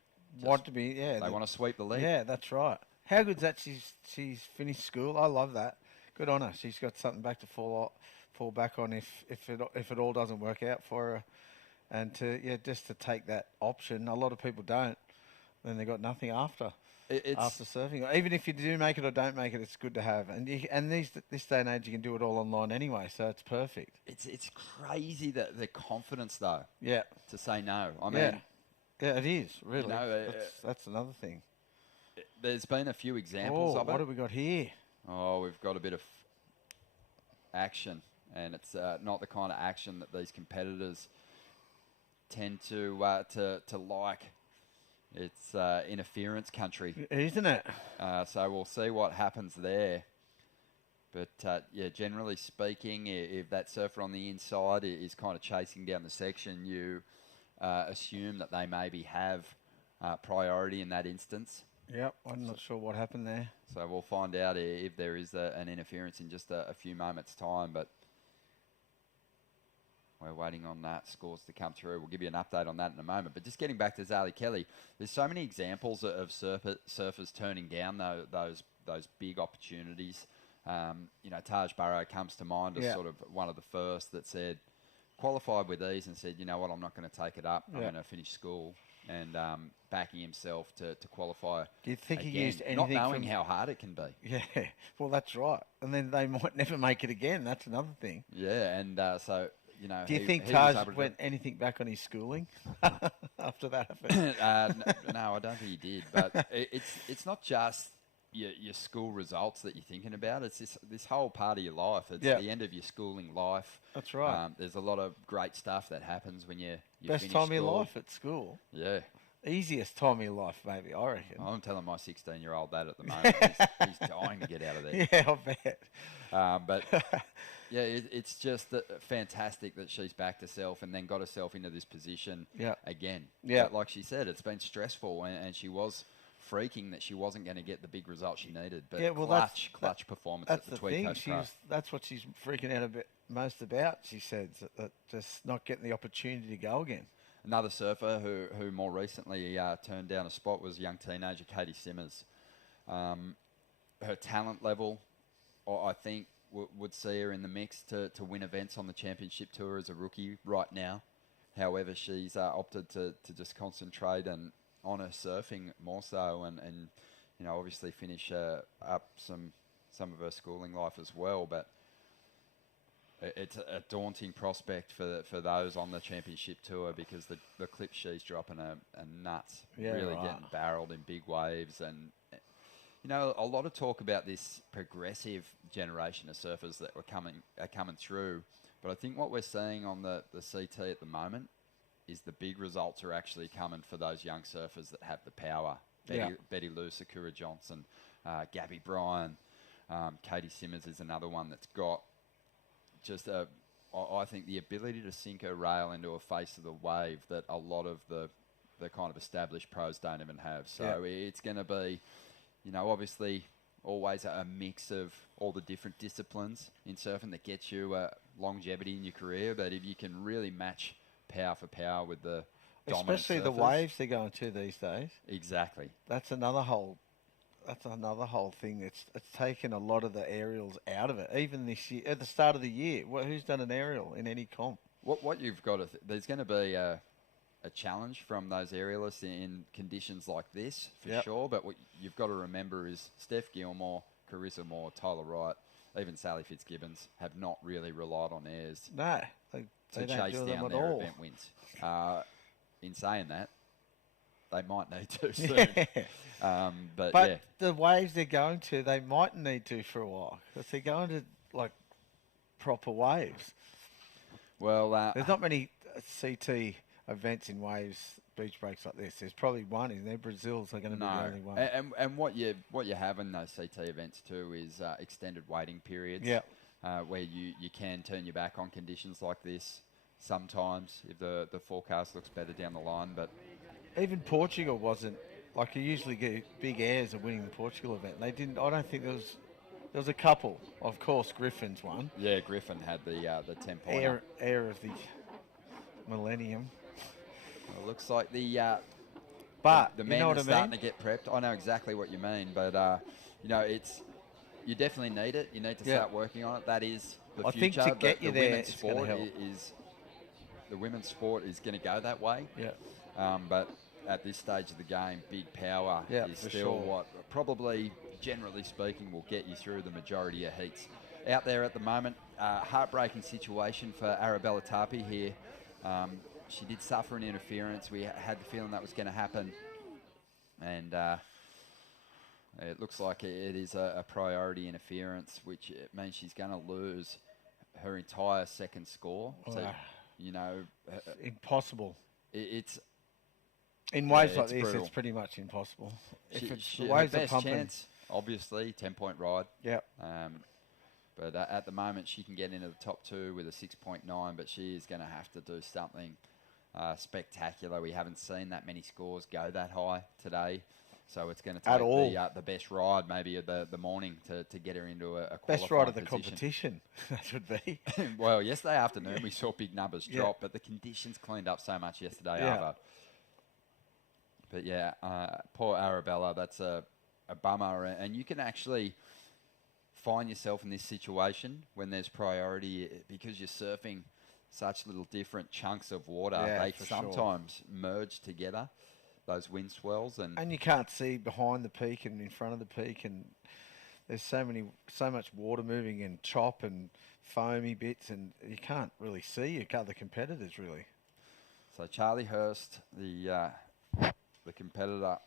want to be they want to sweep the league. Yeah, that's right. How good's that? She's finished school. I love that. Good on her. She's got something back to fall back on if it all doesn't work out for her, and just to take that option. A lot of people don't. Then they got nothing after. After surfing, even if you do make it or don't make it, it's good to have. And this day and age, you can do it all online anyway, so it's perfect. It's crazy that the confidence though. Yeah. To say no. I mean, yeah, it is really. That's another thing. There's been a few examples of it. What have we got here? Oh, we've got a bit of action, and it's not the kind of action that these competitors tend to like. It's interference country. Isn't it? So we'll see what happens there. But, generally speaking, if that surfer on the inside is kind of chasing down the section, you assume that they maybe have priority in that instance. Yep, I'm not sure what happened there. So we'll find out if there is an interference in just a few moments' time. But we're waiting on scores to come through. We'll give you an update on that in a moment. But just getting back to Zali Kelly, there's so many examples of surfers turning down those big opportunities. Taj Burrow comes to mind as sort of one of the first that said, qualified with ease and said, you know what, I'm not going to take it up. I'm going to finish school. And backing himself to qualify. Do you think again, he used anything not knowing how hard it can be? Yeah, well, that's right. And then they might never make it again. That's another thing. Yeah, and so... Do you think Taj went anything back on his schooling after that happened? No, I don't think he did. But it's not just your school results that you're thinking about. It's this whole part of your life. It's the end of your schooling life. That's right. There's a lot of great stuff that happens when you best finish time school. of your life at school. Yeah. Easiest time of your life, maybe, I reckon. I'm telling my 16-year-old that at the moment. he's dying to get out of there. Yeah, I bet. But... Yeah, it's just fantastic that she's backed herself and then got herself into this position again. Yeah. But like she said, it's been stressful, and she was freaking that she wasn't going to get the big result she needed. But clutch performance at the Tweed Coast Pro. That's what she's freaking out most about, she said, that just not getting the opportunity to go again. Another surfer who more recently turned down a spot was young teenager Katie Simmers. Her talent level, I think, would see her in the mix to win events on the championship tour as a rookie right now. However, she's opted to just concentrate on her surfing more so, and obviously finish up some of her schooling life as well. But it's a daunting prospect for those on the championship tour, because the clips she's dropping are nuts. Really getting barreled in big waves. And a lot of talk about this progressive generation of surfers that are coming through. But I think what we're seeing on the CT at the moment is the big results are actually coming for those young surfers that have the power. Betty Lou, Sakura Johnson, Gabby Bryan, Katie Simmers is another one that's got just I think the ability to sink her rail into a face of the wave that a lot of the kind of established pros don't even have. So it's going to be, obviously always a mix of all the different disciplines in surfing that gets you longevity in your career. But if you can really match power for power with the dominant especially the surfers, waves they're going to these days. Exactly. That's another whole thing. It's taken a lot of the aerials out of it. Even this year, at the start of the year, who's done an aerial in any comp? What you've got there's going to be a challenge from those aerialists in conditions like this for sure. But what you've got to remember is Steph Gilmore, Carissa Moore, Tyler Wright, even Sally Fitzgibbons have not really relied on airs. No, they to don't chase do them down at their all. event wins. In saying that, they might need to soon. But the waves they're going to, they might need to for a while, because they're going to like proper waves. Well, there's not many CT events in waves, beach breaks like this. There's probably one, isn't there? Brazil's are going to be the only one. And what you have in those CT events too is extended waiting periods. Where you can turn your back on conditions like this sometimes if the forecast looks better down the line. But even Portugal wasn't like, you usually get big airs of winning the Portugal event. They didn't. I don't think there was a couple. Of course, Griffin's one. Yeah, Griffin had the 10-pointer. Air of the millennium. Well, it looks like the men are starting to get prepped. I know exactly what you mean, but you definitely need it. You need to start working on it. That is the future. I think to get you there, women's sport the women's sport is going to go that way. But at this stage of the game, big power is still what probably, generally speaking, will get you through the majority of heats. Out there at the moment, heartbreaking situation for Arabella Tapi here. She did suffer an interference. We had the feeling that was going to happen. And it looks like it is a priority interference, which it means she's going to lose her entire second score. So, impossible. It's in waves like this, brutal. it's pretty much impossible. If The waves best are pumping, chance, obviously, 10-point ride. Yep. But at the moment, she can get into the top two with a 6.9, but she is going to have to do something spectacular. We haven't seen that many scores go that high today. So it's going to take the best ride maybe of the morning to get her into a best ride of the position. competition. That should be. Well, yesterday afternoon we saw big numbers drop, but the conditions cleaned up so much yesterday. But poor Arabella, that's a bummer. And you can actually find yourself in this situation when there's priority, because you're surfing such little different chunks of water. They sometimes merge together, those wind swells, and you can't see behind the peak and in front of the peak, and there's so much water moving and chop and foamy bits, and you can't really see the competitors really. So Charlie Hurst, the competitor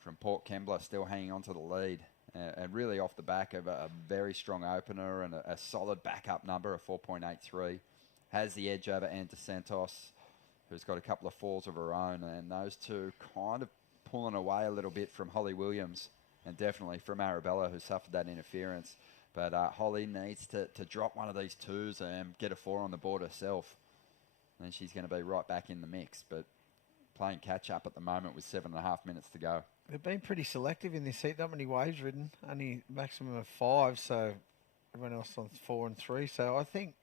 from Port Kembla, still hanging on to the lead, and really off the back of a very strong opener and a solid backup number of 4.83, has the edge over Anta Santos, who's got a couple of falls of her own, and those two kind of pulling away a little bit from Holly Williams and definitely from Arabella, who suffered that interference. But Holly needs to drop one of these twos and get a 4 on the board herself. And she's going to be right back in the mix, but playing catch-up at the moment with 7.5 minutes to go. They've been pretty selective in this heat. Not many waves ridden, only maximum of 5, so everyone else on 4 and 3. So I think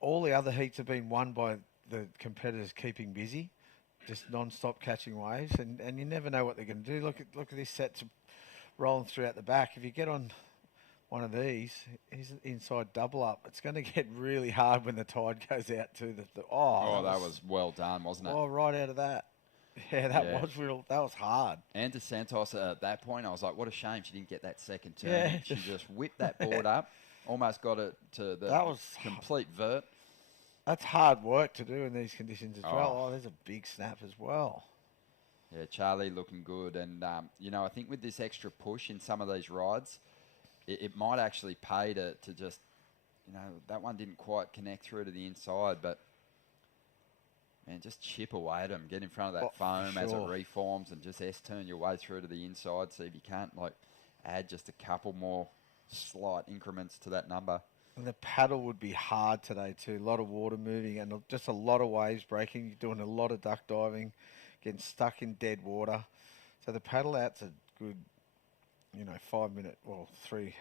all the other heats have been won by the competitors keeping busy, just non-stop catching waves, and you never know what they're going to do. Look at this set rolling throughout the back. If you get on one of these, he's an inside double up. It's going to get really hard when the tide goes out to the that was well done, wasn't it? Oh, right out of that. Yeah, that was real. That was hard. And DeSantos, at that point, I was like, what a shame she didn't get that second turn. Yeah. She just whipped that board up, almost got it to the complete vert. That's hard work to do in these conditions as well. Oh, there's a big snap as well. Yeah, Charlie looking good. And, I think with this extra push in some of these rides, it might actually pay to just, that one didn't quite connect through to the inside, but, man, just chip away at them. Get in front of that foam as it reforms and just S-turn your way through to the inside. See if you can't, add just a couple more slight increments to that number. And the paddle would be hard today too. A lot of water moving and just a lot of waves breaking. You're doing a lot of duck diving, getting stuck in dead water. So the paddle out's a good, 5 minute, 3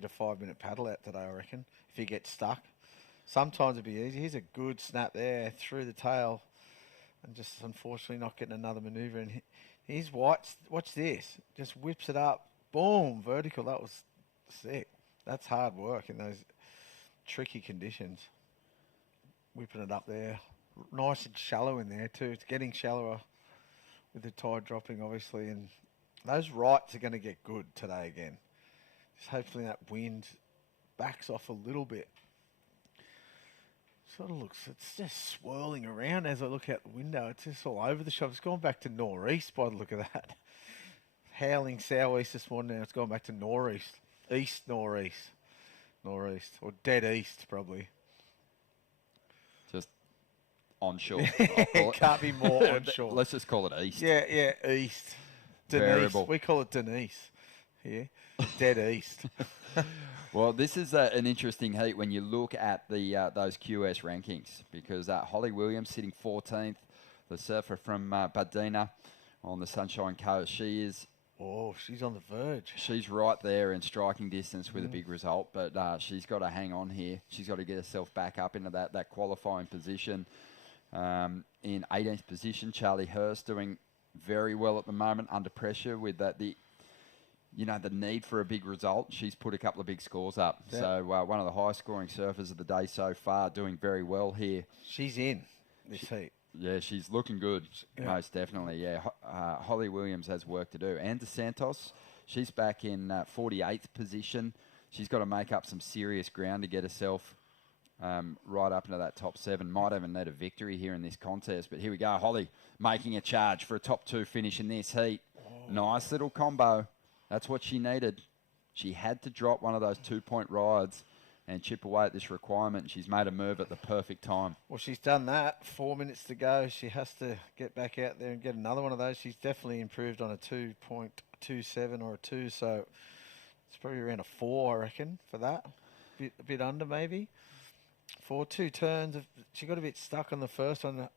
to 5 minute paddle out today, I reckon, if you get stuck. Sometimes it'd be easy. Here's a good snap there through the tail and just unfortunately not getting another manoeuvre. And he's watch this. Just whips it up. Boom, vertical. That was sick. That's hard work in those tricky conditions. Whipping it up there. Nice and shallow in there too. It's getting shallower with the tide dropping, obviously. And those rights are going to get good today again. Just hopefully that wind backs off a little bit. Sort of looks, it's just swirling around as I look out the window. It's just all over the shop. It's gone back to northeast by the look of that. Howling southeast this morning. Now it's gone back to northeast. Northeast, or dead east, probably. Just onshore. It can't be more onshore. Let's just call it east. Yeah, east. Denise. Variable. We call it Denise here. Dead east. Well, this is an interesting heat when you look at the those QS rankings because Holly Williams sitting 14th, the surfer from Badina on the Sunshine Coast. She is... Oh, she's on the verge. She's right there in striking distance with a big result, but she's got to hang on here. She's got to get herself back up into that qualifying position. In 18th position, Charlie Hurst doing very well at the moment under pressure with the need for a big result. She's put a couple of big scores up. Yeah. So one of the highest scoring surfers of the day so far, doing very well here. She's in this heat. Yeah, she's looking good, most definitely. Yeah, Holly Williams has work to do. And DeSantos, she's back in 48th position. She's got to make up some serious ground to get herself right up into that top 7. Might even need a victory here in this contest. But here we go, Holly making a charge for a top 2 finish in this heat. Oh. Nice little combo. That's what she needed. She had to drop one of those 2-point rides and chip away at this requirement. She's made a move at the perfect time. Well, she's done that. 4 minutes to go. She has to get back out there and get another one of those. She's definitely improved on a 2.27 or a 2, so it's probably around a 4, I reckon, for that. A bit under, maybe. 2 turns. She got a bit stuck on the first one.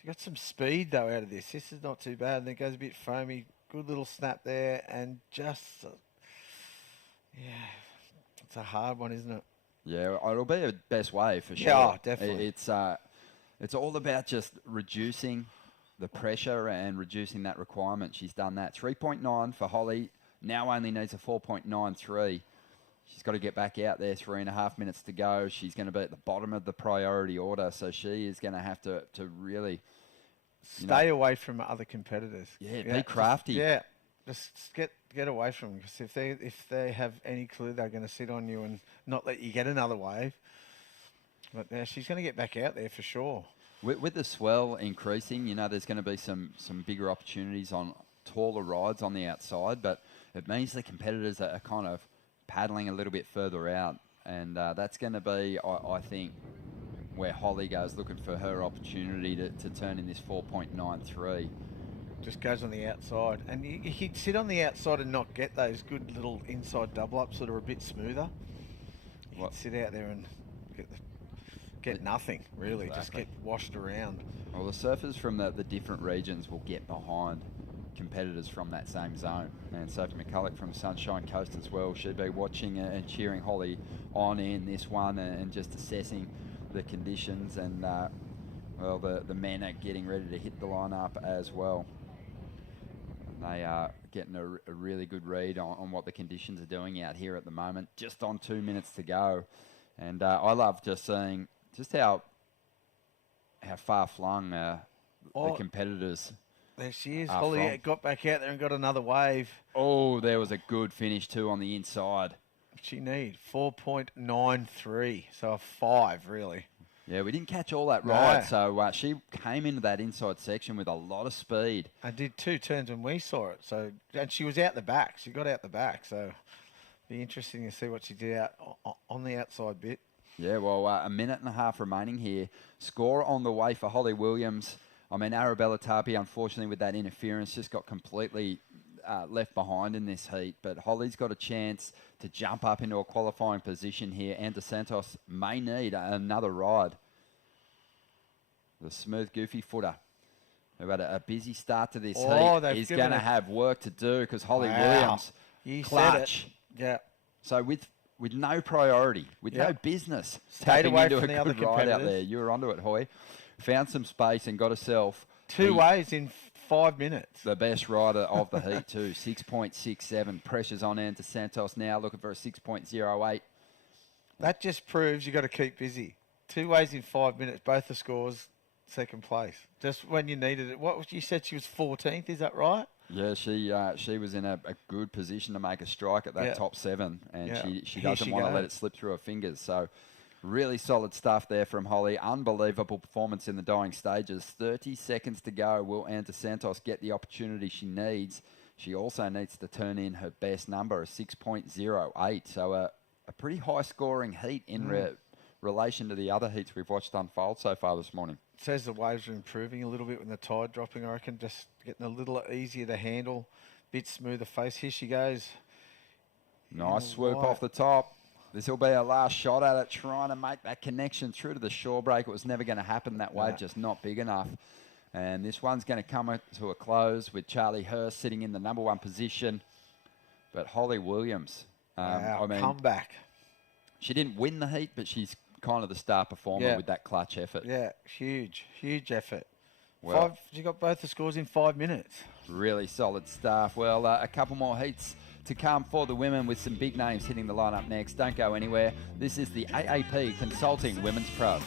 She got some speed, though, out of this. This is not too bad. And it goes a bit foamy. Good little snap there. And just, it's a hard one, isn't it? Yeah, it'll be a best wave for sure. Yeah, definitely. It's all about just reducing the pressure and reducing that requirement. She's done that. 3.9 for Holly. Now only needs a 4.93. She's got to get back out there. 3.5 minutes to go. She's going to be at the bottom of the priority order, so she is going to have to really stay away from other competitors. Yeah, be crafty. Just get away from them, because if they have any clue, they're going to sit on you and not let you get another wave. But she's going to get back out there for sure. With the swell increasing, there's going to be some bigger opportunities on taller rides on the outside, but it means the competitors are kind of paddling a little bit further out, and that's going to be, I think, where Holly goes looking for her opportunity to turn in this 4.93. Just goes on the outside, and you can sit on the outside and not get those good little inside double ups that are a bit smoother. You can sit out there and get nothing really. Exactly. Just get washed around. Well, the surfers from the different regions will get behind competitors from that same zone, and Sophie McCulloch from Sunshine Coast as well. She'd be watching and cheering Holly on in this one and just assessing the conditions, and the men are getting ready to hit the line up as well. They are getting a really good read on what the conditions are doing out here at the moment. Just on 2 minutes to go. And I love just seeing just how far-flung the competitors there she is. are Holly from. got back out there and got another wave. Oh, there was a good finish too on the inside. She need 4.93, so a 5 really. Yeah, we didn't catch all that right, so she came into that inside section with a lot of speed. I did 2 turns when we saw it, and she was out the back. She got out the back, so be interesting to see what she did out on the outside bit. Yeah, well, a minute and a half remaining here. Score on the way for Holly Williams. I mean, Arabella Tapi, unfortunately, with that interference, just got completely left behind in this heat. But Holly's got a chance to jump up into a qualifying position here. And DeSantos may need another ride. The smooth, goofy footer, who had a busy start to this heat, is going to have work to do because Holly Williams, you clutch. Said it. Yeah. So with no priority, with no business, Stayed tapping away into from a the other good ride out competitors. there. You were onto it, Hoy. Found some space and got herself 2 waves in 5 minutes. the best rider of the heat too. 6.67. Pressure's on Anne Santos now, looking for a 6.08. That just proves you got to keep busy. 2 waves in 5 minutes, both the scores, second place. Just when you needed it. What you said she was 14th, is that right? Yeah, she was in a good position to make a strike at that top 7, and she doesn't want to let it slip through her fingers. So really solid stuff there from Holly. Unbelievable performance in the dying stages. 30 seconds to go. Will Anne Santos get the opportunity she needs? She also needs to turn in her best number, a 6.08. So a pretty high-scoring heat in relation to the other heats we've watched unfold so far this morning. It says the waves are improving a little bit with the tide dropping, I reckon. Just getting a little easier to handle, bit smoother face. Here she goes. Nice swoop off the top. This will be her last shot at it, trying to make that connection through to the shore break. It was never going to happen. That wave just not big enough. And this one's going to come to a close with Charlie Hurst sitting in the number 1 position. But Holly Williams, I mean, comeback. She didn't win the heat, but she's kind of the star performer with that clutch effort. Yeah, huge effort. Well, she got both the scores in 5 minutes. Really solid stuff. Well, a couple more heats to come for the women with some big names hitting the lineup next. Don't go anywhere. This is the AAP Consulting Women's Pro.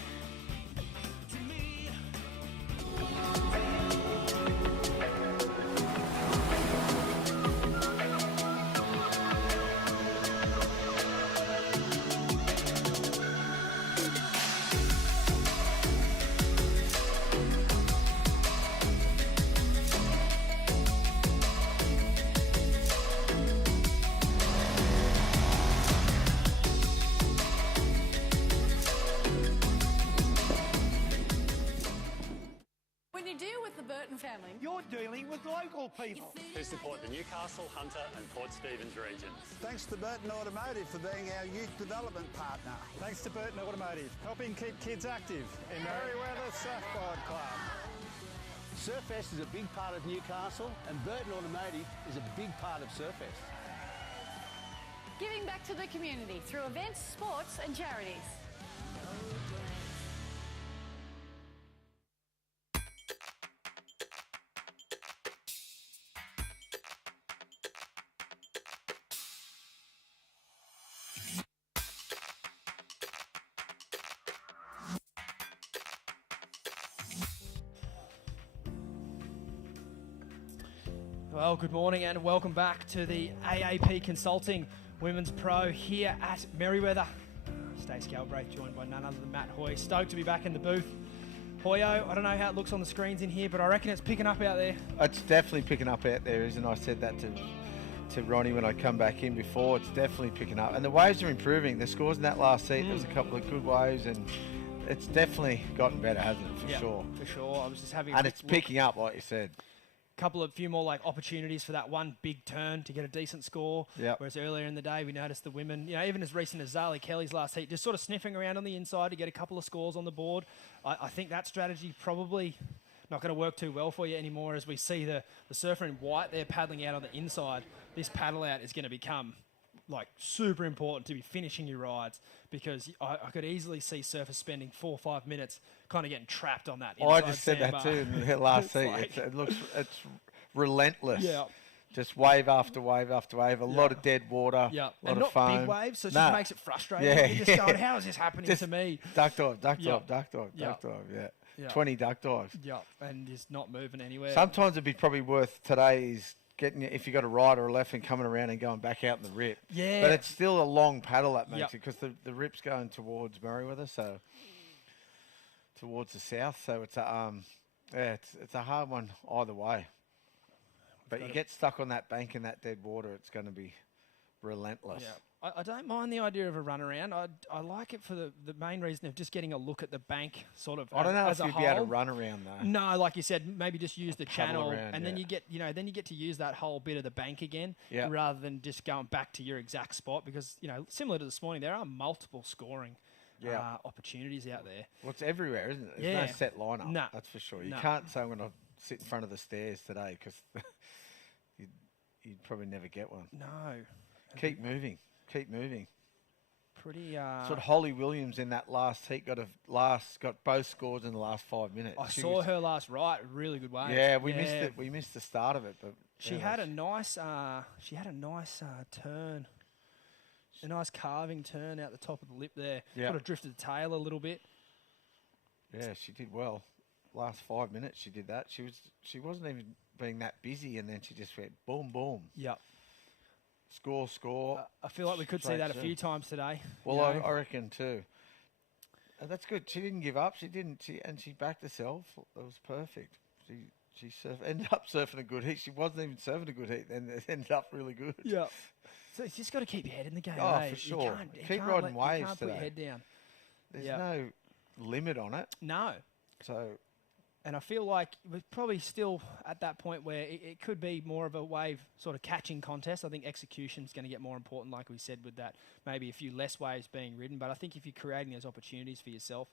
When you deal with the Burton family, You're dealing with local people who support the Newcastle, Hunter and Port Stephens regions. Thanks to Burton Automotive for being our youth development partner. Thanks to Burton Automotive, helping keep kids active in Merriweather Surfboard Club. Surfest is a big part of Newcastle, and Burton Automotive is a big part of Surfest. giving back to the community through events, sports and charities. Well, good morning and welcome back to the AAP Consulting Women's Pro here at Merriweather. Stace Galbraith joined by none other than Matt Hoy. Stoked to be back in the booth. Hoyo, I don't know how it looks on the screens in here, but I reckon it's picking up out there. It's definitely picking up out there, isn't it? I said that to Ronnie when I come back in before. It's definitely picking up. And the waves are improving. The scores in that last seat, there was a couple of good waves, and it's definitely gotten better, hasn't it? For sure. For sure. I was just having and it's picking up, like you said. Few more like opportunities for that one big turn to get a decent score. Yep. Whereas earlier in the day, we noticed the women, even as recent as Zali Kelly's last heat, just sort of sniffing around on the inside to get a couple of scores on the board. I think that strategy probably not going to work too well for you anymore as we see the surfer in white there paddling out on the inside. This paddle out is going to become like super important to be finishing your rides, because I could easily see surfers spending 4 or 5 minutes kind of getting trapped on that inside I just said sandbar. that too in the last seat. It's relentless. Yeah. Just wave after wave after wave, a lot of dead water, Yeah, lot and of not foam. big waves, so it No. just makes it frustrating. Yeah, You're just going, how is this happening Just to me? Duck dive, duck Yeah. dive, duck dive, Yeah. duck dive, yeah. Yeah. 20 duck dives. Yeah, and just not moving anywhere. Sometimes it'd be probably worth today is getting, if you got a right or a left and coming around and going back out in the rip. Yeah. But it's still a long paddle that makes Yep. it, because the rip's going towards Merriweather, so towards the south. So it's a it's a hard one either way. But you get stuck on that bank in that dead water, it's going to be relentless. Yeah. I don't mind the idea of a run around. I like it for the main reason of just getting a look at the bank, sort of. I don't know as if a you'd be able to whole. run around though. No, like you said, maybe just use the Paddle channel, around, and then yeah. you get to use that whole bit of the bank again, Yeah. rather than just going back to your exact spot. Because similar to this morning, there are multiple scoring opportunities out there. Well, it's everywhere, isn't it? There's no Yeah. set lineup. No. That's for sure. You No. can't say I'm going to sit in front of the stairs today, because you'd probably never get one. No. Keep moving. Keep moving. Pretty. Sort of Holly Williams in that last heat got both scores in the last 5 minutes. I saw her last right, really good wave. Yeah, we missed it. We missed the start of it, but She had a nice turn, a nice carving turn out the top of the lip there. Yeah. Sort of drifted the tail a little bit. Yeah, she did well. Last 5 minutes, she did that. She wasn't even being that busy, and then she just went boom, boom. Yep. Score. I feel like we could see Straight that a through. few times today. Well, you know. I reckon too. And that's good. She didn't give up. She didn't. She backed herself. It was perfect. She ended up surfing a good heat. She wasn't even surfing a good heat, and it ended up really good. Yeah. So you just got to keep your head in the game. Oh, eh? for You sure. can't- you Keep can't riding you waves can't put your today. head down. There's Yeah. no limit on it. No. So. And I feel like we're probably still at that point where it could be more of a wave sort of catching contest. I think execution's going to get more important, like we said, with that maybe a few less waves being ridden. But I think if you're creating those opportunities for yourself,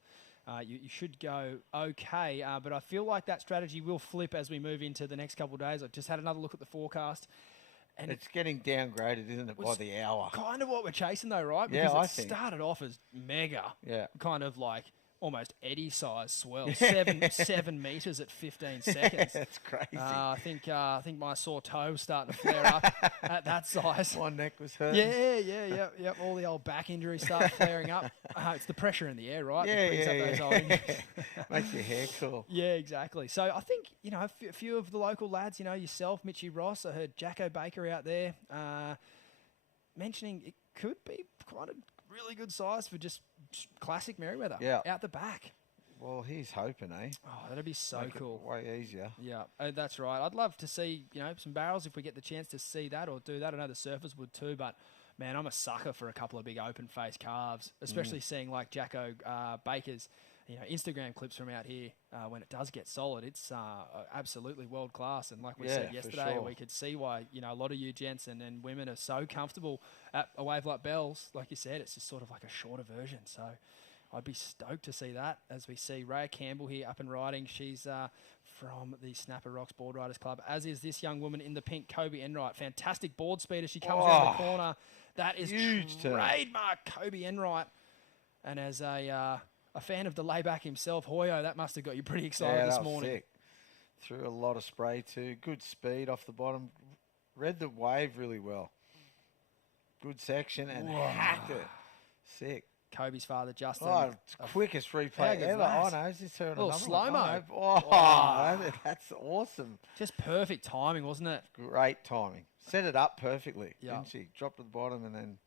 you should go okay. But I feel like that strategy will flip as we move into the next couple of days. I just had another look at the forecast. And It's getting downgraded, isn't it, by the hour? Kind of what we're chasing, though, right? Yeah, Because I it think. started off as mega. Yeah. Kind of like almost eddy size swell. 7 meters at 15 seconds. That's crazy. I think my sore toe was starting to flare up at that size. My neck was hurting. Yeah. All the old back injuries start flaring up. It's the pressure in the air, right? that brings up those old injuries. Makes your hair cool. Yeah, exactly. So I think, a few of the local lads, yourself, Mitchy Ross, I heard Jacko Baker out there mentioning it could be quite a really good size for just classic Merriweather. Yeah. Out the back. Well, he's hoping, eh? Oh, that'd be so Make it cool. way easier. Yeah, that's right. I'd love to see, some barrels if we get the chance to see that or do that. I know the surfers would too, but man, I'm a sucker for a couple of big open face calves, especially seeing like Jacko Baker's, Instagram clips from out here when it does get solid. It's absolutely world class. And like we said for yesterday, sure. we could see why, a lot of you gents and women are so comfortable at a wave like Bell's. Like you said, it's just sort of like a shorter version. So I'd be stoked to see that as we see Rhea Campbell here up and riding. She's from the Snapper Rocks Board Riders Club, as is this young woman in the pink, Kobe Enright. Fantastic board speed as she comes around the corner. That is huge trademark Kobe Enright. And as a fan of the layback himself, Hoyo, that must have got you pretty excited this that was morning. Sick. Threw a lot of spray too. Good speed off the bottom. Read the wave really well. Good section and hacked it. Sick. Kobe's father, Justin. Oh, quickest replay ever. Oh, no, is this her on little another slow-mo. one? Oh, that's awesome. Just perfect timing, wasn't it? Great timing. Set it up perfectly, Yeah. didn't she? Dropped to the bottom and then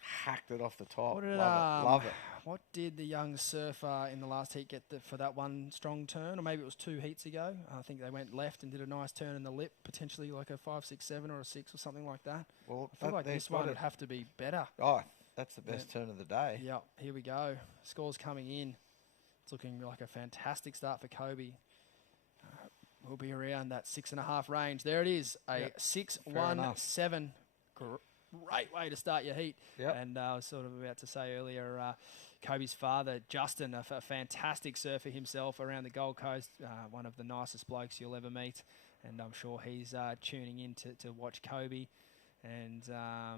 hacked it off the top. What did, Love it. What did the young surfer in the last heat get for that one strong turn? Or maybe it was 2 heats ago. I think they went left and did a nice turn in the lip, potentially like a 5, 6, 7 or a 6 or something like that. Well, I feel like this one would have to be better. Oh, that's the best turn of the day. Yeah, here we go. Scores coming in. It's looking like a fantastic start for Kobe. We'll be around that 6.5 range. There it is, a 6.17. Great way to start your heat. Yep. And I was sort of about to say earlier, Kobe's father, Justin, a fantastic surfer himself around the Gold Coast, one of the nicest blokes you'll ever meet. And I'm sure he's tuning in to watch Kobe. And I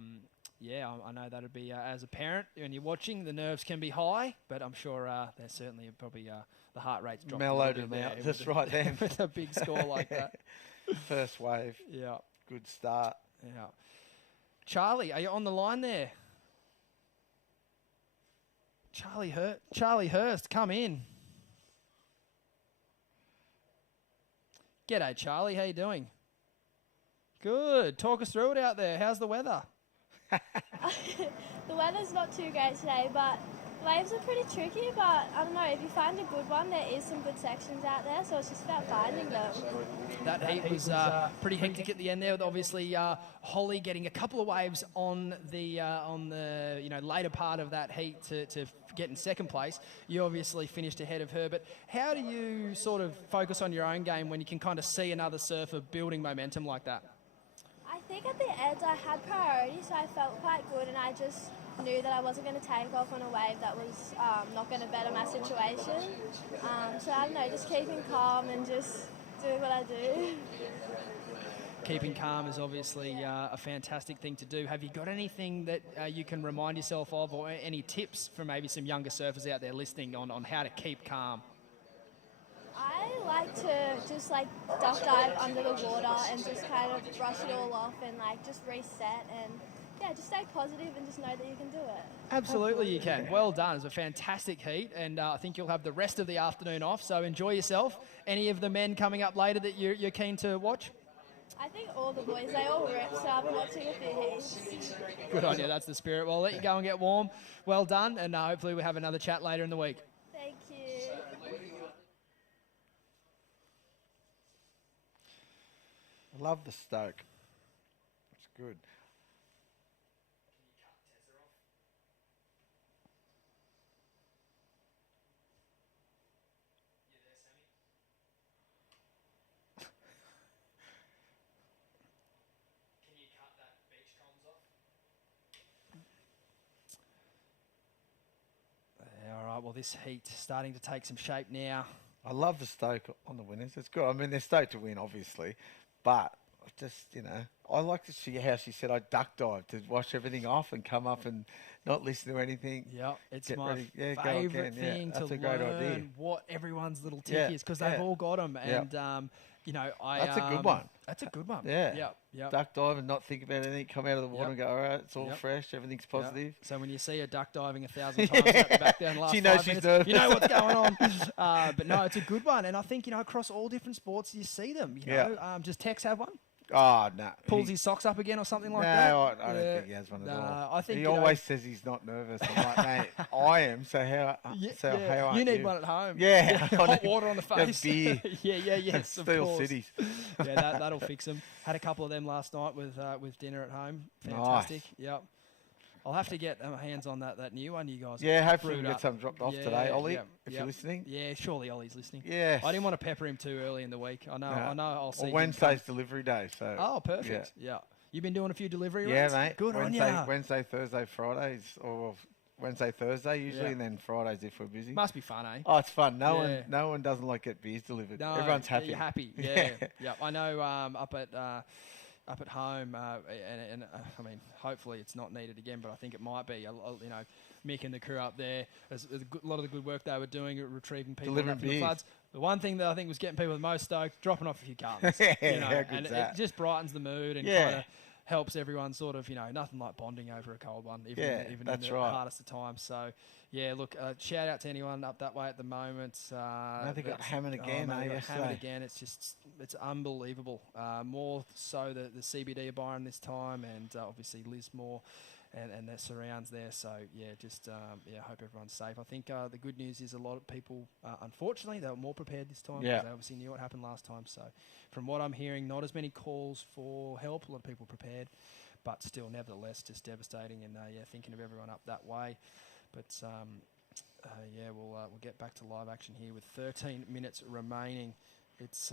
know that'd be, as a parent, when you're watching, the nerves can be high, but I'm sure there's certainly probably the heart rate's dropped. Mellowed him out just right then. With a big score like that. First wave. Yeah. good start. Yeah. Charlie, are you on the line there? Charlie Hurst, come in. G'day, Charlie. How you doing? Good. Talk us through it out there. How's the weather? The weather's not too great today, but waves are pretty tricky. But I don't know, if you find a good one, there is some good sections out there, so it's just about finding them. That heat was pretty hectic at the end there. With obviously, Holly getting a couple of waves on the later part of that heat to get in second place. You obviously finished ahead of her. But how do you sort of focus on your own game when you can kind of see another surfer building momentum like that? I think at the end I had priority, so I felt quite good, and I just knew that I wasn't going to take off on a wave that was not going to better my situation. So I don't know, just keeping calm and just doing what I do. Keeping calm is obviously a fantastic thing to do. Have you got anything that you can remind yourself of, or any tips for maybe some younger surfers out there listening on how to keep calm? I like to just duck dive under the water and just kind of brush it all off and just reset and just stay positive and just know that you can do it. Absolutely you can. Well done. It's a fantastic heat, and I think you'll have the rest of the afternoon off, so enjoy yourself. Any of the men coming up later that you're keen to watch? I think all the boys, they all rip, so I've been watching a few heats. Good on you, that's the spirit. Well, I'll let you go and get warm. Well done, and hopefully we'll have another chat later in the week. Thank you. I love the Stoke. It's good. All right, well, this heat starting to take some shape now. I love the Stoke on the winners. It's good. I mean, they're stoked to win, obviously. But just, I like to see how she said I duck dive to wash everything off and come up and not listen to anything. Yeah, it's Get my ready. Yeah, go favourite again. thing That's to a great learn idea. what everyone's little tick is, because they've all got them. And, That's a good one. That's a good one. Yeah. Yep. Duck dive and not think about anything. Come out of the water and go, all right, it's all fresh. Everything's positive. So when you see her duck diving 1,000 times out the back there in the last She knows 5 she's minutes, nervous. you know what's going on. But no, it's a good one. And I think, across all different sports, you see them. Does Tex have one? Oh, no. Pulls his socks up again or something like that? No, I don't think he has one at all. I think he always says he's not nervous. I'm like, mate, I am. So how aren't you need one at home. Yeah. Hot water on the face. Beer. Yes, of Steel course. Cities. Yeah, that'll fix them. Had a couple of them last night with dinner at home. Fantastic. Nice. Yep. I'll have to get my hands on that new one you guys. Yeah, hopefully brewed we'll get up. some dropped off today, Ollie, if you're listening. Yeah, surely Ollie's listening. Yes. I didn't want to pepper him too early in the week. I know I'll see him Wednesday's delivery day. So. Oh, perfect. Yeah. You've been doing a few delivery Yeah, runs? mate. Good on you. Wednesday, Thursday, Fridays, or Wednesday, Thursday usually, and then Fridays if we're busy. Must be fun, eh? Oh, it's fun. No one doesn't like get beers delivered. No, Everyone's happy. You're happy. Yeah. I know up at home, and I mean, hopefully it's not needed again, but I think it might be. Mick and the crew up there, a lot of the good work they were doing at retrieving people Delivering from the beers. floods. The one thing that I think was getting people the most stoked, dropping off a few cartons. How and good's it that? just brightens the mood and kind of helps everyone sort of, nothing like bonding over a cold one, even that's in the right. hardest of times. So, yeah, look, shout out to anyone up that way at the moment. They got hammered again, Hammered yesterday. again. It's unbelievable. More so the CBD of Byron this time, and obviously Lismore and their surrounds there. So, yeah, hope everyone's safe. I think the good news is a lot of people, unfortunately, they were more prepared this time. Yeah. Because they obviously knew what happened last time. So, from what I'm hearing, not as many calls for help. A lot of people prepared, but still, nevertheless, just devastating. And, thinking of everyone up that way. But, we'll get back to live action here with 13 minutes remaining. It's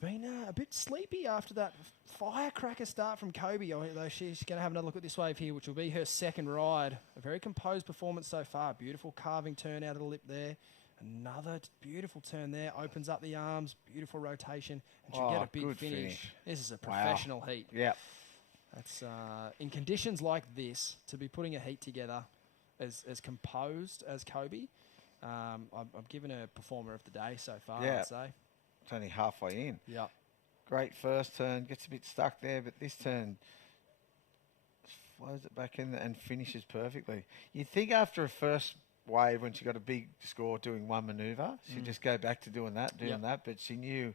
been a bit sleepy after that firecracker start from Kobe, although she's going to have another look at this wave here, which will be her second ride. A very composed performance so far. Beautiful carving turn out of the lip there. Another beautiful turn there. Opens up the arms. Beautiful rotation. And she'll get a big finish. This is a professional heat. Yeah. That's in conditions like this, to be putting a heat together as composed as Kobe, I'm given a performer of the day so far, Yeah. I'd say. It's only halfway in. Yeah. Great first turn, gets a bit stuck there, but this turn flows it back in and finishes perfectly. You'd think after a first wave, when she got a big score doing one manoeuvre, she'd just go back to doing that, but she knew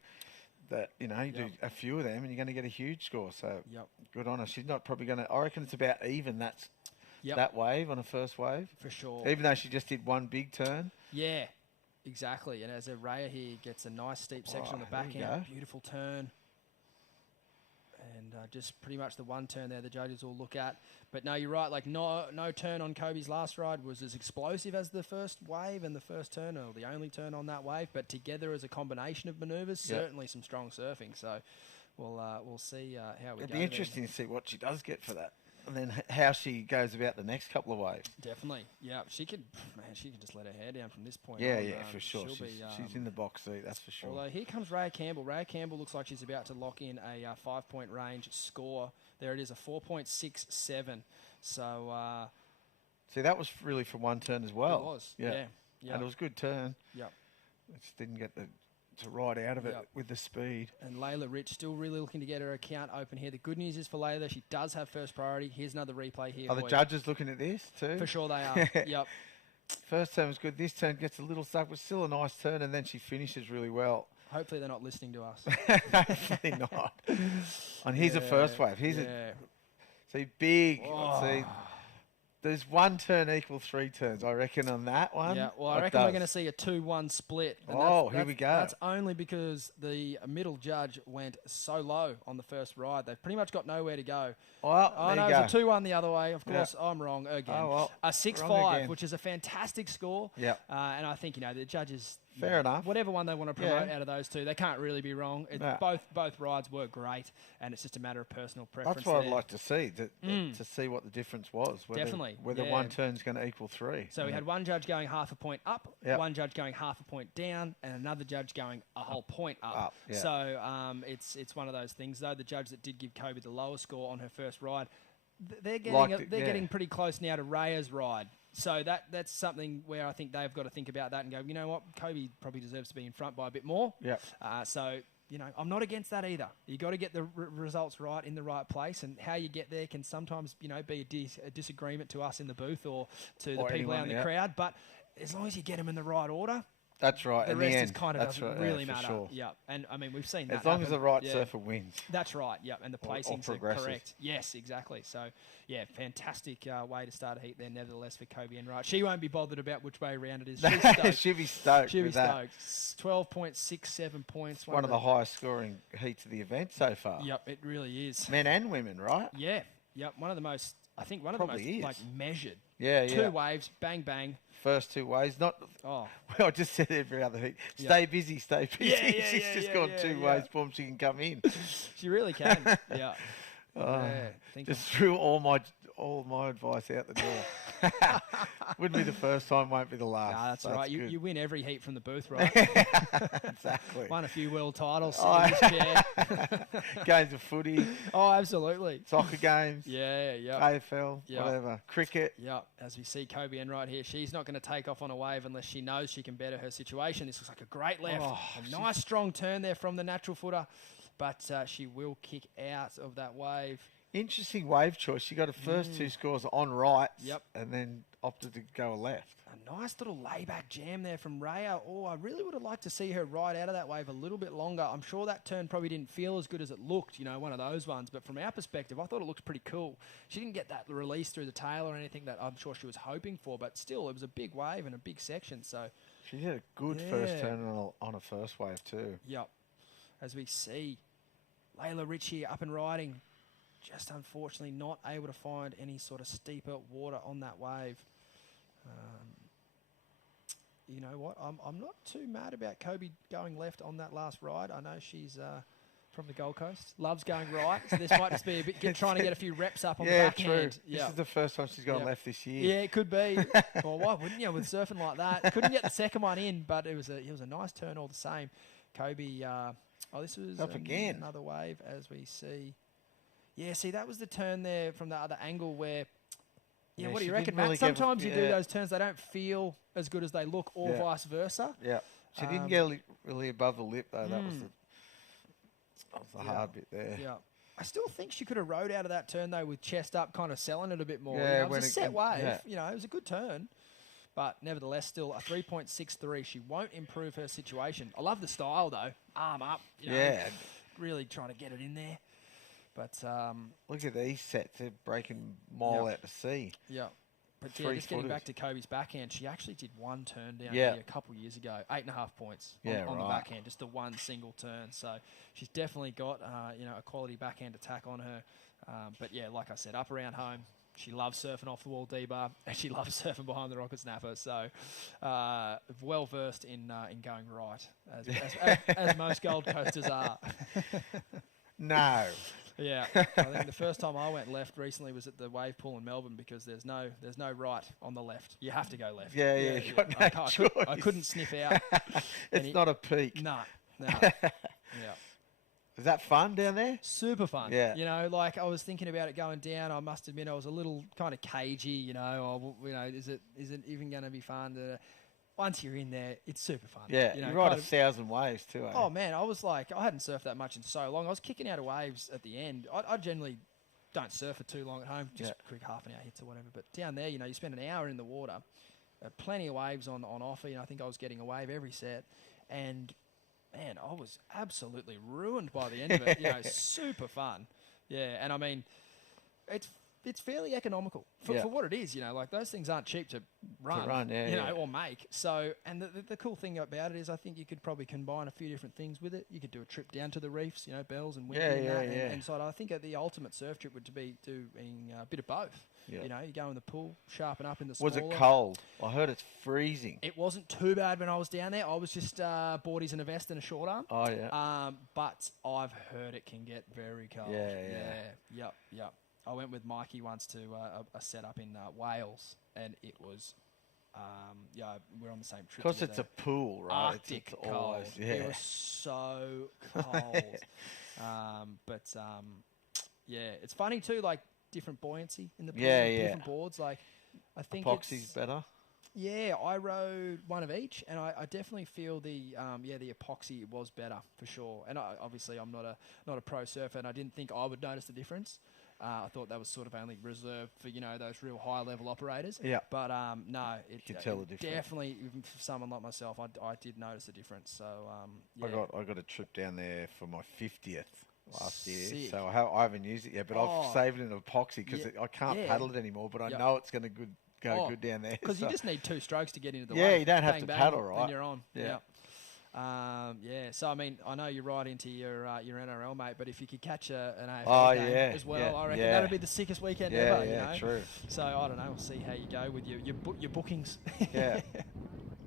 that, you do a few of them and you're going to get a huge score. So good on her. She's not probably going to, I reckon it's about even that wave on a first wave. For sure. Even though she just did one big turn. Yeah, exactly. And as Raya here gets a nice steep section on the back end, beautiful turn. And just pretty much the one turn there the judges will look at. But no, you're right. Like no turn on Kobe's last ride was as explosive as the first wave and the first turn, or the only turn on that wave. But together as a combination of manoeuvres, certainly some strong surfing. So we'll see how we go. It'd be interesting to see what she does get for that, and then how she goes about the next couple of waves. Definitely, yeah. She can just let her hair down from this point. Yeah, on. For sure. She's in the box seat, that's for sure. Although here comes Raya Campbell. Raya Campbell looks like she's about to lock in a 5-point range score. There it is, a 4.67. So, see, that was really from one turn as well. It was, yeah. And it was a good turn. Yep. It just didn't get to ride out of it with the speed. And Layla Rich still really looking to get her account open here. The good news is for Layla, she does have first priority. Here's another replay here. Are the judges looking at this too? For sure they are. Yep. First turn was good. This turn gets a little stuck, but still a nice turn, and then she finishes really well. Hopefully they're not listening to us. Hopefully not. And here's a first wave. Here's see, big. See, there's one turn equal 3 turns, I reckon, on that one. Yeah, well, I reckon we're going to see a 2-1 split. And here we go. That's only because the middle judge went so low on the first ride. They've pretty much got nowhere to go. Well, no, it's a 2-1 the other way. Of course, I'm wrong again. Oh, well, a 6-5, which is a fantastic score. Yeah. And I think, the judges... Fair enough. Whatever one they want to promote out of those two, they can't really be wrong. Both rides were great, and it's just a matter of personal preference. That's what I'd like to see, to see what the difference was. Definitely. Whether one turn's going to equal 3. So we had one judge going half a point up, one judge going half a point down, and another judge going a whole point up. So it's one of those things, though. The judge that did give Kobe the lowest score on her first ride, they're getting pretty close now to Raya's ride. So that's something where I think they've got to think about that and go, you know what, Kobe probably deserves to be in front by a bit more. Yeah. So, I'm not against that either. You got to get the results right in the right place, and how you get there can sometimes, be a disagreement to us in the booth or to the people out in the crowd. But as long as you get them in the right order. That's right. The rest is kind of doesn't really matter. Sure. Yeah, and I mean we've seen that. As long as the right surfer wins. That's right. Yeah, and the placings are correct. Yes, exactly. So yeah, fantastic way to start a heat there. Nevertheless, for Kobe Enright, she won't be bothered about which way around it is. She's stoked. She'll be stoked. She'll be stoked. 12.67 points. One of the highest scoring heats of the event so far. Yep, it really is. Men and women, right? Yeah. Yep. One of the most measured. Yeah. 2 waves, bang bang. First 2 waves, not. Well, I just said every other heat. Stay busy, stay busy. She's just got 2 waves for them. She can come in. She really can. Yeah. Just threw all my advice out the door. Wouldn't be the first time, won't be the last. Nah, that's right. You win every heat from the booth, right? Exactly. Won a few world titles in this chair. Games of footy. Oh, absolutely. Soccer games. Yeah. AFL, whatever. Cricket. Yeah. As we see Kobe Enright here, she's not going to take off on a wave unless she knows she can better her situation. This looks like a great left. A nice strong turn there from the natural footer, but she will kick out of that wave. Interesting wave choice. She got her first 2 scores on rights. Yep. And then opted to go left. A nice little layback jam there from Raya. Oh, I really would have liked to see her ride out of that wave a little bit longer. I'm sure that turn probably didn't feel as good as it looked, one of those ones. But from our perspective, I thought it looked pretty cool. She didn't get that release through the tail or anything that I'm sure she was hoping for. But still, it was a big wave and a big section. So she did a good first turn on a first wave too. Yep. As we see Layla Rich here up and riding. Just unfortunately not able to find any sort of steeper water on that wave. You know what? I'm not too mad about Kobe going left on that last ride. I know she's from the Gold Coast, loves going right. So this might just be a bit trying to get a few reps up on the backhand. Yeah, This is the first time she's gone left this year. Yeah, it could be. Well, why wouldn't you with surfing like that? Couldn't get the second one in, but it was a nice turn all the same. Kobe. This was up again. Another wave as we see. Yeah, see, that was the turn there from the other angle where, what do you reckon, Matt? Sometimes you do those turns, they don't feel as good as they look, or vice versa. Yeah. She didn't get really above the lip, though. That was That was the hard bit there. Yeah. I still think she could have rode out of that turn, though, with chest up, kind of selling it a bit more. Yeah, It was a set wave. yeah. It was a good turn. But nevertheless, still a 3.63. She won't improve her situation. I love the style, though. Arm up. Really trying to get it in there. But look at these sets. They're breaking mile out to sea. Yeah. But yeah, just getting back to Kobe's backhand, she actually did one turn down here a couple of years ago. 8.5 points on the backhand, just the one single turn. So she's definitely got a quality backhand attack on her. But yeah, like I said, up around home, she loves surfing off the wall D-bar, and she loves surfing behind the rocket snapper. So well versed in going right, as most Gold Coasters are. No. Yeah, I think the first time I went left recently was at the wave pool in Melbourne because there's no right on the left. You have to go left. Yeah. I couldn't sniff out. It's not a peak. No. Is that fun down there? Super fun. Yeah. I was thinking about it going down. I must admit I was a little kind of cagey. Is it even going to be fun? Once you're in there, it's super fun. Yeah, you ride 1,000 waves too, eh? Oh, man, I was like, I hadn't surfed that much in so long. I was kicking out of waves at the end. I generally don't surf for too long at home, just quick half an hour hits or whatever. But down there, you spend an hour in the water, plenty of waves on offer. I think I was getting a wave every set. And, man, I was absolutely ruined by the end of it. Super fun. Yeah, and I mean, it's fairly economical for what it is, those things aren't cheap to run, or make. So, and the cool thing about it is I think you could probably combine a few different things with it. You could do a trip down to the reefs, bells and wind and so I think the ultimate surf trip would be doing a bit of both. Yeah. You go in the pool, sharpen up in the smaller. Was it cold? I heard it's freezing. It wasn't too bad when I was down there. I was just boardies and a vest and a short arm. Oh, yeah. But I've heard it can get very cold. Yeah. Yep. I went with Mikey once to a setup in Wales, and it was, we're on the same trip. Because it's a pool, right? Arctic it's cold. Always, It was so cold. It's funny too, like different buoyancy in the pool, different boards. Like, I think epoxy's better. Yeah, I rode one of each, and I definitely feel the epoxy was better for sure. And obviously, I'm not a pro surfer, and I didn't think I would notice the difference. I thought that was sort of only reserved for those real high level operators. Yeah. But no, you can tell the difference. Definitely, even for someone like myself, I did notice the difference. So I got a trip down there for my 50th last year, Sick. so I haven't used it yet. But I've saved it in epoxy because I can't paddle it anymore. But I know it's going to go good down there. Because you just need 2 strokes to get into the wave. wave. You don't have bang, to bang, paddle, right? And you're on. Yeah. So I mean, I know you're right into your NRL, mate. But if you could catch an AFL game as well, I reckon that'd be the sickest weekend ever. Yeah, true. So I don't know. We'll see how you go with your bookings. Yeah.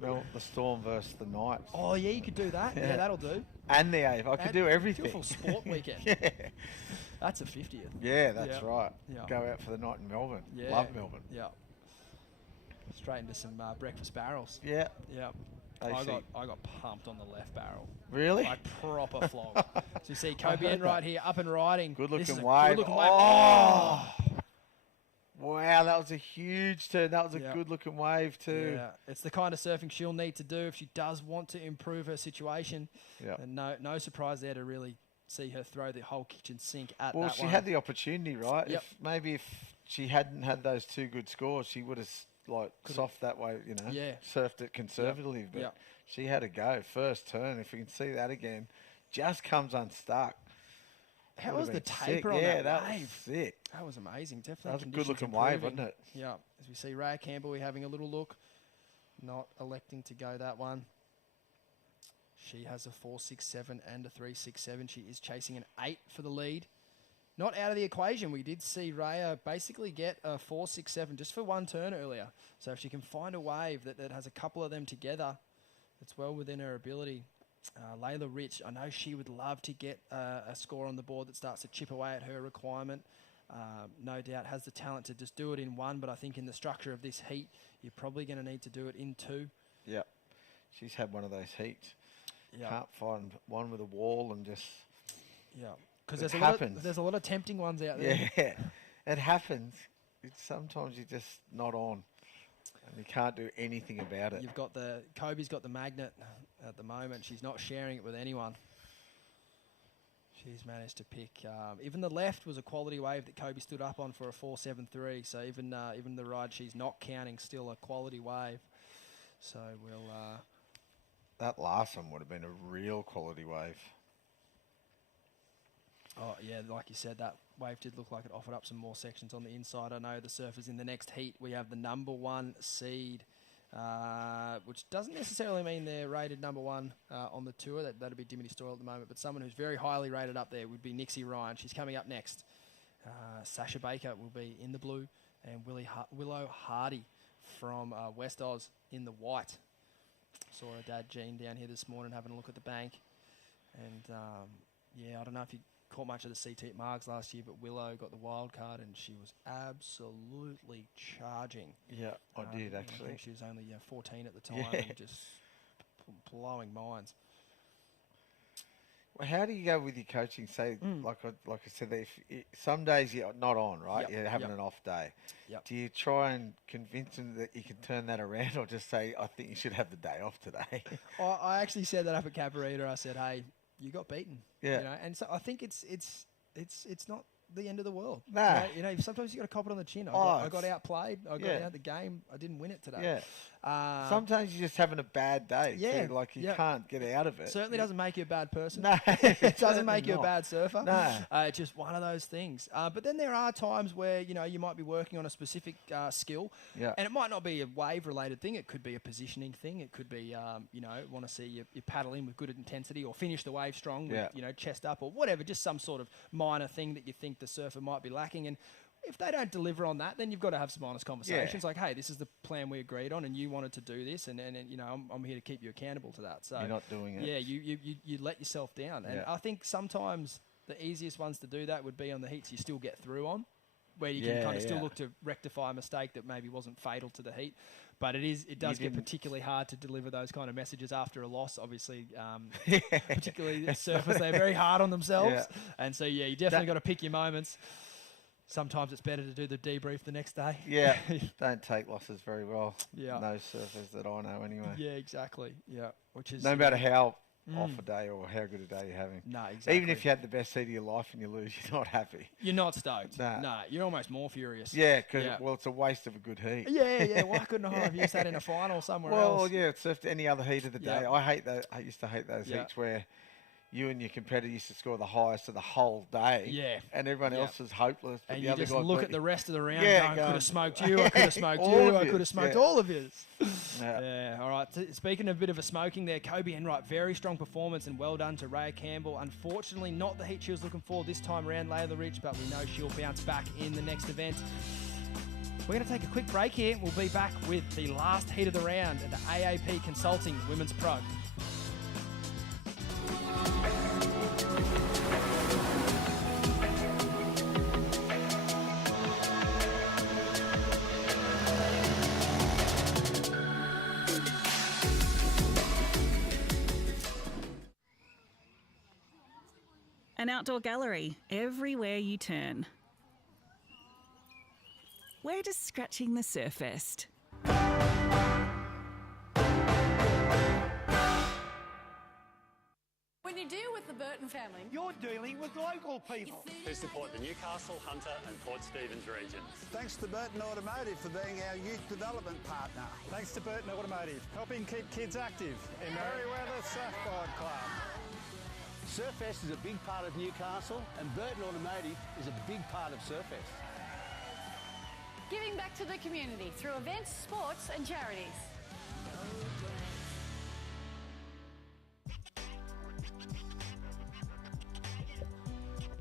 Well, the Storm versus the Knights. Oh yeah, you could do that. Yeah, that'll do. And the AFL. I could do everything. Full sport weekend. Yeah. That's a 50th. Yeah, that's right. Yeah. Go out for the night in Melbourne. Yeah. Love Melbourne. Yeah. Straight into some breakfast barrels. Yeah. Yeah. I got pumped on the left barrel. Really? Like proper flog. So you see Kobe N right here, up and riding. Good looking wave. Oh! Wow, that was a huge turn. That was a good looking wave too. Yeah, it's the kind of surfing she'll need to do if she does want to improve her situation. Yeah. And no surprise there to really see her throw the whole kitchen sink at that one. Well, she had the opportunity, right? Yep. If she hadn't had those 2 good scores, she would have soft that way, surfed it conservatively. But she had a go. First turn, if you can see that again, just comes unstuck. How was the taper on that wave? Was sick. That was amazing. Definitely. That was a good looking wave, wasn't it? Yeah. As we see Raya Campbell having a little look, not electing to go that one. She has a 4.67 and a 3.67. She is chasing an 8 for the lead. Not out of the equation. We did see Raya basically get a 4.67 just for one turn earlier. So if she can find a wave that has a couple of them together, it's well within her ability. Layla Rich, I know she would love to get a score on the board that starts to chip away at her requirement. No doubt has the talent to just do it in one, but I think in the structure of this heat, you're probably going to need to do it in 2. Yep. She's had one of those heats. Yep. Can't find one with a wall and just... Yeah. Because there's a lot of tempting ones out there. Yeah, it happens. Sometimes you're just not on, and you can't do anything about it. Kobe's got the magnet at the moment. She's not sharing it with anyone. She's managed to pick. Even the left was a quality wave that Kobe stood up on for a 4.73. So even the ride she's not counting, still a quality wave. So we'll. That last one would have been a real quality wave. Oh, yeah, like you said, that wave did look like it offered up some more sections on the inside. I know the surfers in the next heat, we have the number 1 seed, which doesn't necessarily mean they're rated number 1 on the tour. That'd be Dimity Stoyle at the moment, but someone who's very highly rated up there would be Nixie Ryan. She's coming up next. Sasha Baker will be in the blue, and Willow Hardy from West Oz in the white. Saw her dad, Jean, down here this morning having a look at the bank. And, yeah, I don't know if you caught much of the CT at Margs last year, but Willow got the wild card and she was absolutely charging. Yeah, I did actually. I think she was only 14 at the time and just blowing minds. Well, how do you go with your coaching? Say, like I said, some days you're not on, right? You're having an off day. Do you try and convince them that you can turn that around, or just say, I think you should have the day off today? I actually said that up at Cabarita. I said, hey, you got beaten. Yeah. You know? And so I think it's not the end of the world. Nah. You know, sometimes you got to cop it on the chin. I got outplayed. I got out the game. I didn't win it today. Yeah. Sometimes you're just having a bad day. Yeah. Too. Like you can't get out of it. Certainly doesn't make you a bad person. No. It doesn't make you a bad surfer. No. It's just one of those things. But then there are times where, you know, you might be working on a specific skill. Yeah. And it might not be a wave-related thing. It could be a positioning thing. It could be, you know, want to see you paddle in with good intensity or finish the wave strong with, you know, chest up or whatever. Just some sort of minor thing that you think the surfer might be lacking. And if they don't deliver on that, then you've got to have some honest conversations. Like, hey, this is the plan we agreed on, and you wanted to do this, and you know, I'm here to keep you accountable to that. So you're not doing it. Yeah, you let yourself down, and I think sometimes the easiest ones to do that would be on the heats you still get through on, where you can kind of still look to rectify a mistake that maybe wasn't fatal to the heat. But it does get particularly hard to deliver those kind of messages after a loss. Obviously, particularly surfers, they're very hard on themselves, and so you definitely got to pick your moments. Sometimes it's better to do the debrief the next day. Yeah, don't take losses very well. Yeah, no surfers that I know anyway. Yeah, exactly. Yeah, which is no matter how off a day or how good a day you're having. No, exactly. Even if you had the best heat of your life and you lose, you're not happy. You're not stoked. Nah. No, you're almost more furious. Yeah, because well, it's a waste of a good heat. Yeah. Why couldn't I have used that in a final somewhere else? Well, yeah, it's surfed any other heat of the day. I used to hate those heats where you and your competitor used to score the highest of the whole day. Yeah. And everyone else is hopeless. And the you other just guy look at the rest of the round going, I could have smoked you, I could have smoked you, I could have smoked all of yous. Yeah, all right. Speaking of a bit of a smoking there, Kobe Enright, very strong performance and well done to Rhea Campbell. Unfortunately, not the heat she was looking for this time around, Layla Ridge, but we know she'll bounce back in the next event. We're going to take a quick break here. We'll be back with the last heat of the round at the AAP Consulting Women's Pro. An outdoor gallery everywhere you turn. We're just scratching the surfest. When you deal with the Burton family, you're dealing with local people who support the Newcastle, Hunter and Port Stephens regions. Thanks to Burton Automotive for being our youth development partner. Thanks to Burton Automotive, helping keep kids active in Merriweather Surfboard Club. Surfest is a big part of Newcastle, and Burton Automotive is a big part of Surfest. giving back to the community through events, sports and charities.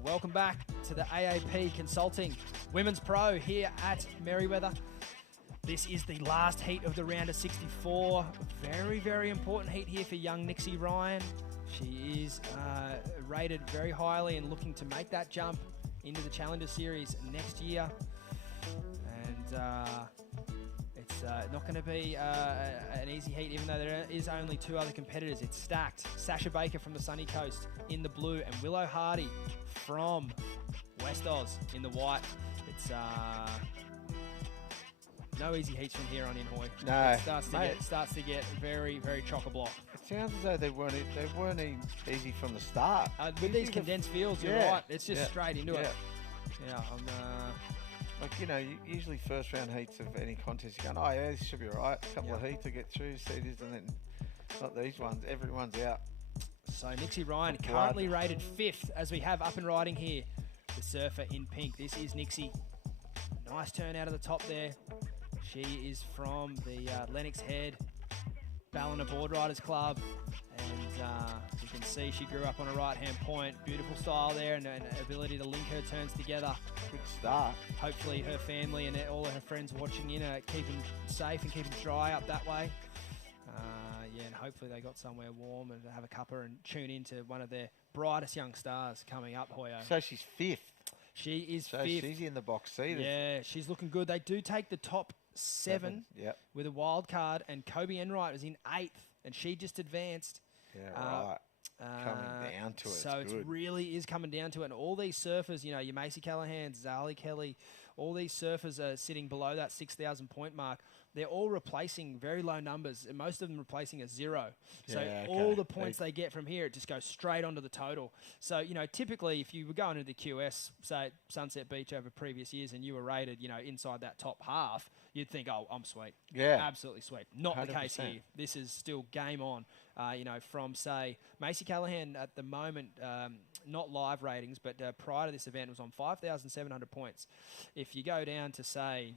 Welcome back to the AAP Consulting Women's Pro here at Merriweather. This is the last heat of the round of 64. Very, very important heat here for young Nixie Ryan. She is rated very highly and looking to make that jump into the Challenger Series next year. And it's not going to be an easy heat, even though there is only two other competitors. It's stacked. Sasha Baker from the sunny coast in the blue and Willow Hardy from West Oz in the white. It's No easy heats from here on in, Hoy. No, It starts to get very, very chock-a-block. It sounds as though they weren't easy from the start. With these condensed fields, you're right. It's just straight into it. Yeah, usually first round heats of any contest, you're going, oh yeah, this should be all right. A couple of heats to get through, seeders, and then not these ones. Everyone's out. So Nixie Ryan currently rated 5th as we have up and riding here. The surfer in pink. This is Nixie. Nice turn out of the top there. She is from the Lennox Head Ballina Board Riders Club. And you can see she grew up on a right-hand point. Beautiful style there and an ability to link her turns together. Good start. Hopefully her family and all of her friends watching in are keeping safe and keeping dry up that way. And hopefully they got somewhere warm and have a cuppa and tune into one of their brightest young stars coming up, Hoyo. So she's 5th. She is so 5th. She's in the box seat. Yeah, she's looking good. They do take the top 7 with a wild card, and Kobe Enright was in 8th, and she just advanced. Yeah, right. Coming down to it. So it really is coming down to it. And all these surfers, your Macy Callaghan, Zali Kelly, all these surfers are sitting below that 6,000 point mark. They're all replacing very low numbers, and most of them replacing a 0. So all the points they get from here, it just goes straight onto the total. So, typically if you were going into the QS, say at Sunset Beach over previous years, and you were rated, inside that top half, you'd think, oh, I'm sweet. Yeah. Absolutely sweet. Not 100%. The case here. This is still game on, from, say, Macy Callaghan at the moment, not live ratings, but prior to this event was on 5,700 points. If you go down to, say,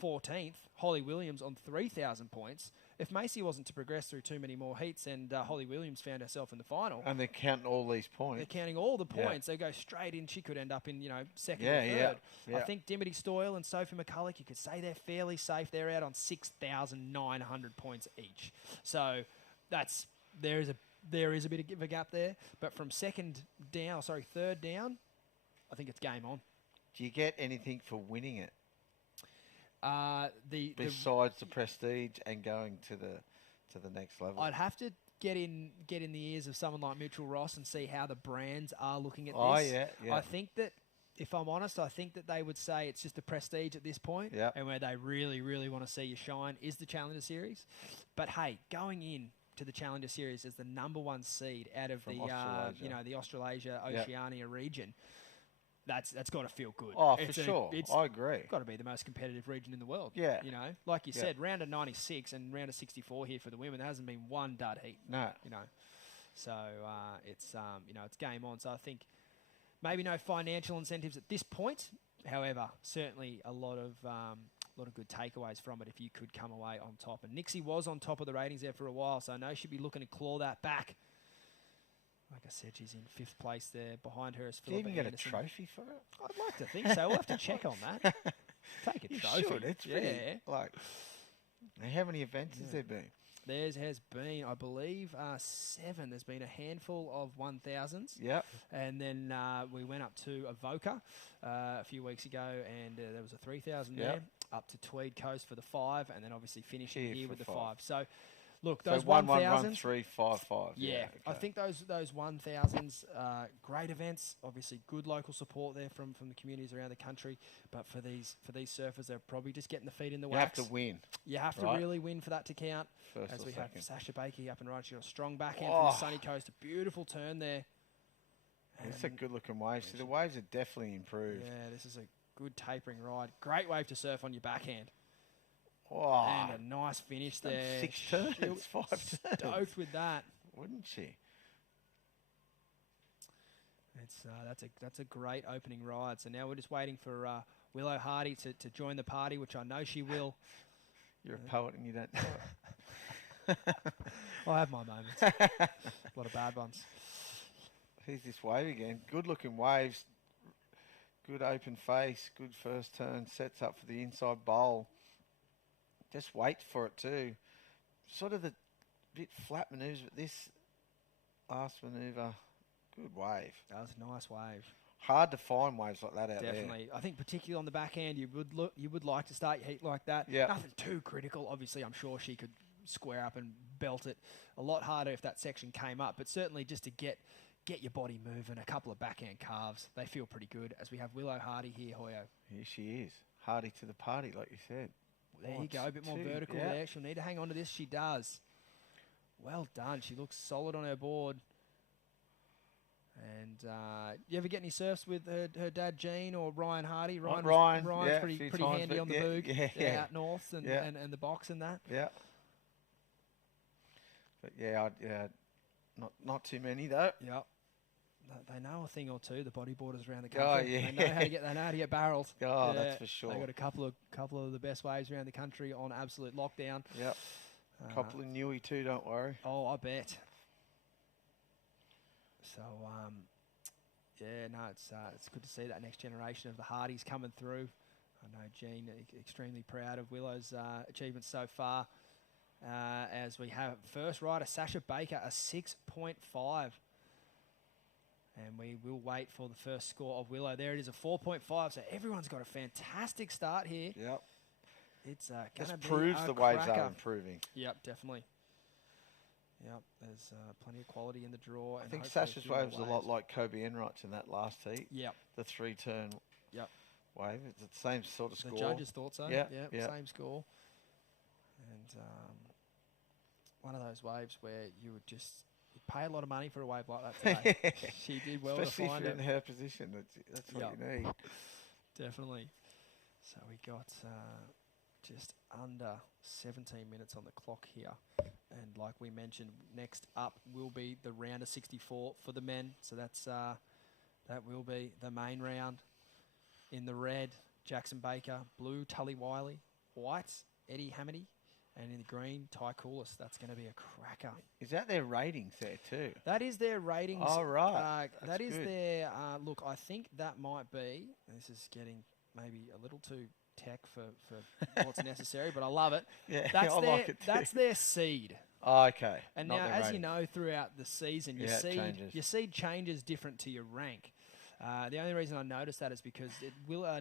14th, Holly Williams on 3,000 points. If Macy wasn't to progress through too many more heats and Holly Williams found herself in the final. And they're counting all these points. They're counting all the points. They go straight in. She could end up in, second or third. I think Dimity Stoyle and Sophie McCulloch, you could say they're fairly safe. They're out on 6,900 points each. So there is a bit of a gap there. But from third down, I think it's game on. Do you get anything for winning it? Besides the prestige and going to the next level, I'd have to get in the ears of someone like Mitchell Ross and see how the brands are looking at this. Oh yeah. I think that, if I'm honest, I think that they would say it's just the prestige at this point, and where they really, really want to see you shine is the Challenger Series. But hey, going in to the Challenger Series as the number 1 seed out of the Australasia Oceania region. That's got to feel good. Oh, for sure. I agree. Got to be the most competitive region in the world. Yeah. Like you said, round of 96 and round of 64 here for the women. There hasn't been one dud heat. No. So it's game on. So I think maybe no financial incentives at this point. However, certainly a lot of good takeaways from it if you could come away on top. And Nixie was on top of the ratings there for a while, so I know she'd be looking to claw that back. Like I said, she's in 5th place there. Behind her is Philippa Anderson. Do you even Anderson. get a trophy for it? I'd like to think so. We'll have to check on that. Take a trophy. Should. It's really, how many events has there been? There has been, I believe, 7. There's been a handful of 1,000s. Yep. And then we went up to Avoca a few weeks ago, and there was a 3,000 there. Up to Tweed Coast for the 5, and then obviously finishing here with the 5. So, look, those 1,000s. 1, 1, 1, 3, 5, 5. Yeah, okay. I think those 1,000s, great events. Obviously, good local support there from the communities around the country. But for these surfers, they're probably just getting the feet in the wax. You have to win. You have to really win for that to count. First as we second. have Sasha Baker up and right. She's got a strong backhand from the sunny coast. A beautiful turn there. It's a good looking wave. See, the waves are definitely improved. Yeah, this is a good tapering ride. Great wave to surf on your backhand. Oh, and a nice finish there. 6 turns, 5 turns. Stoked with that. Wouldn't she? It's that's a great opening ride. So now we're just waiting for Willow Hardy to join the party, which I know she will. You're a poet and you don't know it. I have my moments. A lot of bad ones. Here's this wave again. Good looking waves. Good open face. Good first turn. Sets up for the inside bowl. Just wait for it too. Sort of the bit flat manoeuvres, but this last manoeuvre, good wave. That was a nice wave. Hard to find waves like that out there. Definitely. I think particularly on the backhand, you would like to start your heat like that. Yeah. Nothing too critical. Obviously, I'm sure she could square up and belt it. A lot harder if that section came up, but certainly just to get your body moving, a couple of backhand carves, they feel pretty good. As we have Willow Hardy here, Hoyo. Here she is. Hardy to the party, like you said. There you go, a bit more vertical there. She'll need to hang on to this. She does. Well done. She looks solid on her board. And you ever get any surfs with her dad, Gene, or Ryan Hardy? Ryan's pretty handy on the boog. Yeah, out north and the box and that. Yeah. But not too many though. Yep. They know a thing or two, the bodyboarders around the country. Oh, yeah. They know how to get barrels. Oh, that's for sure. They got a couple of the best waves around the country on absolute lockdown. Yep. Couple of newie too, don't worry. Oh, I bet. So, it's good to see that next generation of the Hardys coming through. I know Jean extremely proud of Willow's achievements so far. As we have first rider, Sasha Baker, a 6.5. And we will wait for the first score of Willow. There it is, a 4.5. So everyone's got a fantastic start here. Yep. It's going to be proves a the waves cracker. are improving. Yep, definitely. Yep, there's plenty of quality in the draw. I think Sasha's wave's a lot like Kobe Enright's in that last heat. Yep. The 3-turn wave. It's the same sort of score. The judges thought so. Yeah, same score. And one of those waves where you'd pay a lot of money for a wave like that today. She did well Especially to find if it. you're in her position. That's what you need. Definitely. So we got just under 17 minutes on the clock here. And like we mentioned, next up will be the round of 64 for the men. So that will be the main round. In the red, Jackson Baker. Blue, Tully Wiley. White, Eddie Hamady. And in the green, Ty Coolis. That's going to be a cracker. Is that their ratings there too? That is their ratings. Oh, right. That is good. their... look, I think that might be... This is getting maybe a little too tech for what's necessary, but I love it. Yeah, that's I their, like it too. That's their seed. Oh, okay. And Not now, their as rating. you know, throughout the season, your seed changes different to your rank. The only reason I noticed that is because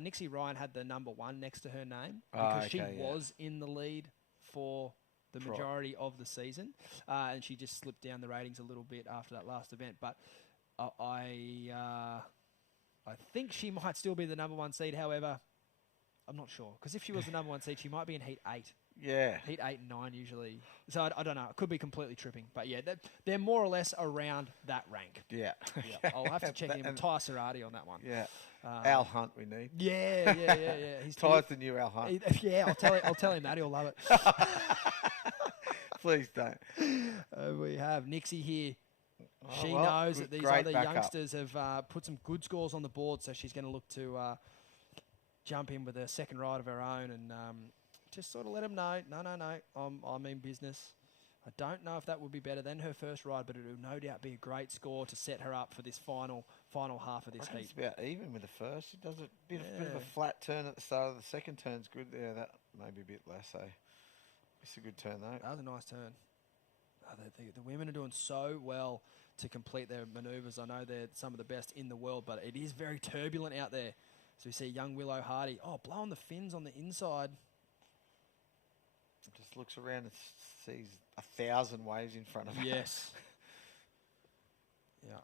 Nixie Ryan had the number 1 next to her name because she was in the lead for the majority of the season, and she just slipped down the ratings a little bit after that last event. But I think she might still be the number 1 seed. However, I'm not sure, because if she was the number 1 seed, she might be in Heat 8. Yeah. Heat 8 and 9 usually. So I don't know. It could be completely tripping. But yeah, they're more or less around that rank. Yeah. I'll have to check in with Ty Serrati on that one. Yeah. Al Hunt we need. Yeah. Ty's the new Al Hunt. Yeah, I'll tell him that. He'll love it. Please don't. We have Nixie here. Oh, She knows that these other youngsters have put some good scores on the board, so she's going to look to jump in with a second ride of her own and just sort of let them know, no, I'm in business. I don't know if that would be better than her first ride, but it would no doubt be a great score to set her up for this final half of this heat. It's about even with the first. It does a bit of a flat turn at the start of the second turn's good there. That may be a bit less, It's a good turn, though. That was a nice turn. The women are doing so well to complete their manoeuvres. I know they're some of the best in the world, but it is very turbulent out there. So we see young Willow Hardy, blowing the fins on the inside. Just looks around and sees 1,000 waves in front of her. Yes. Yeah.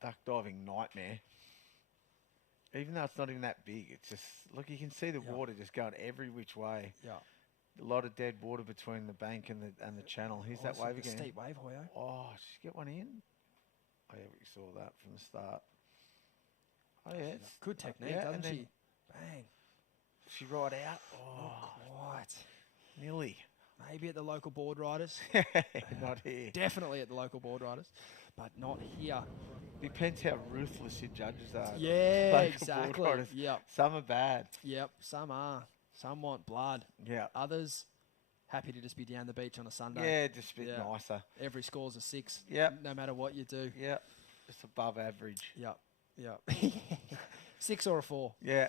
Duck diving nightmare. Even though it's not even that big, it's just, look, you can see the water just going every which way. Yeah. A lot of dead water between the bank and the channel. Here's that wave again. Steep wave, Hoyo. Oh, did she get one in? Oh, yeah, we saw that from the start. Oh, yeah. Good technique, doesn't she? Bang. She ride out? Oh, not quite. Nearly. Maybe at the local board riders. Not here. Definitely at the local board riders, but not here. Depends how ruthless your judges are. Yeah, Local exactly. board riders. Yep. Some are bad. Yep, some are. Some want blood. Yeah. Others happy to just be down the beach on a Sunday. Yeah, just a bit nicer. Every score's a 6. Yep. No matter what you do. Yep. Just above average. Yep. 6 or a 4. Yeah.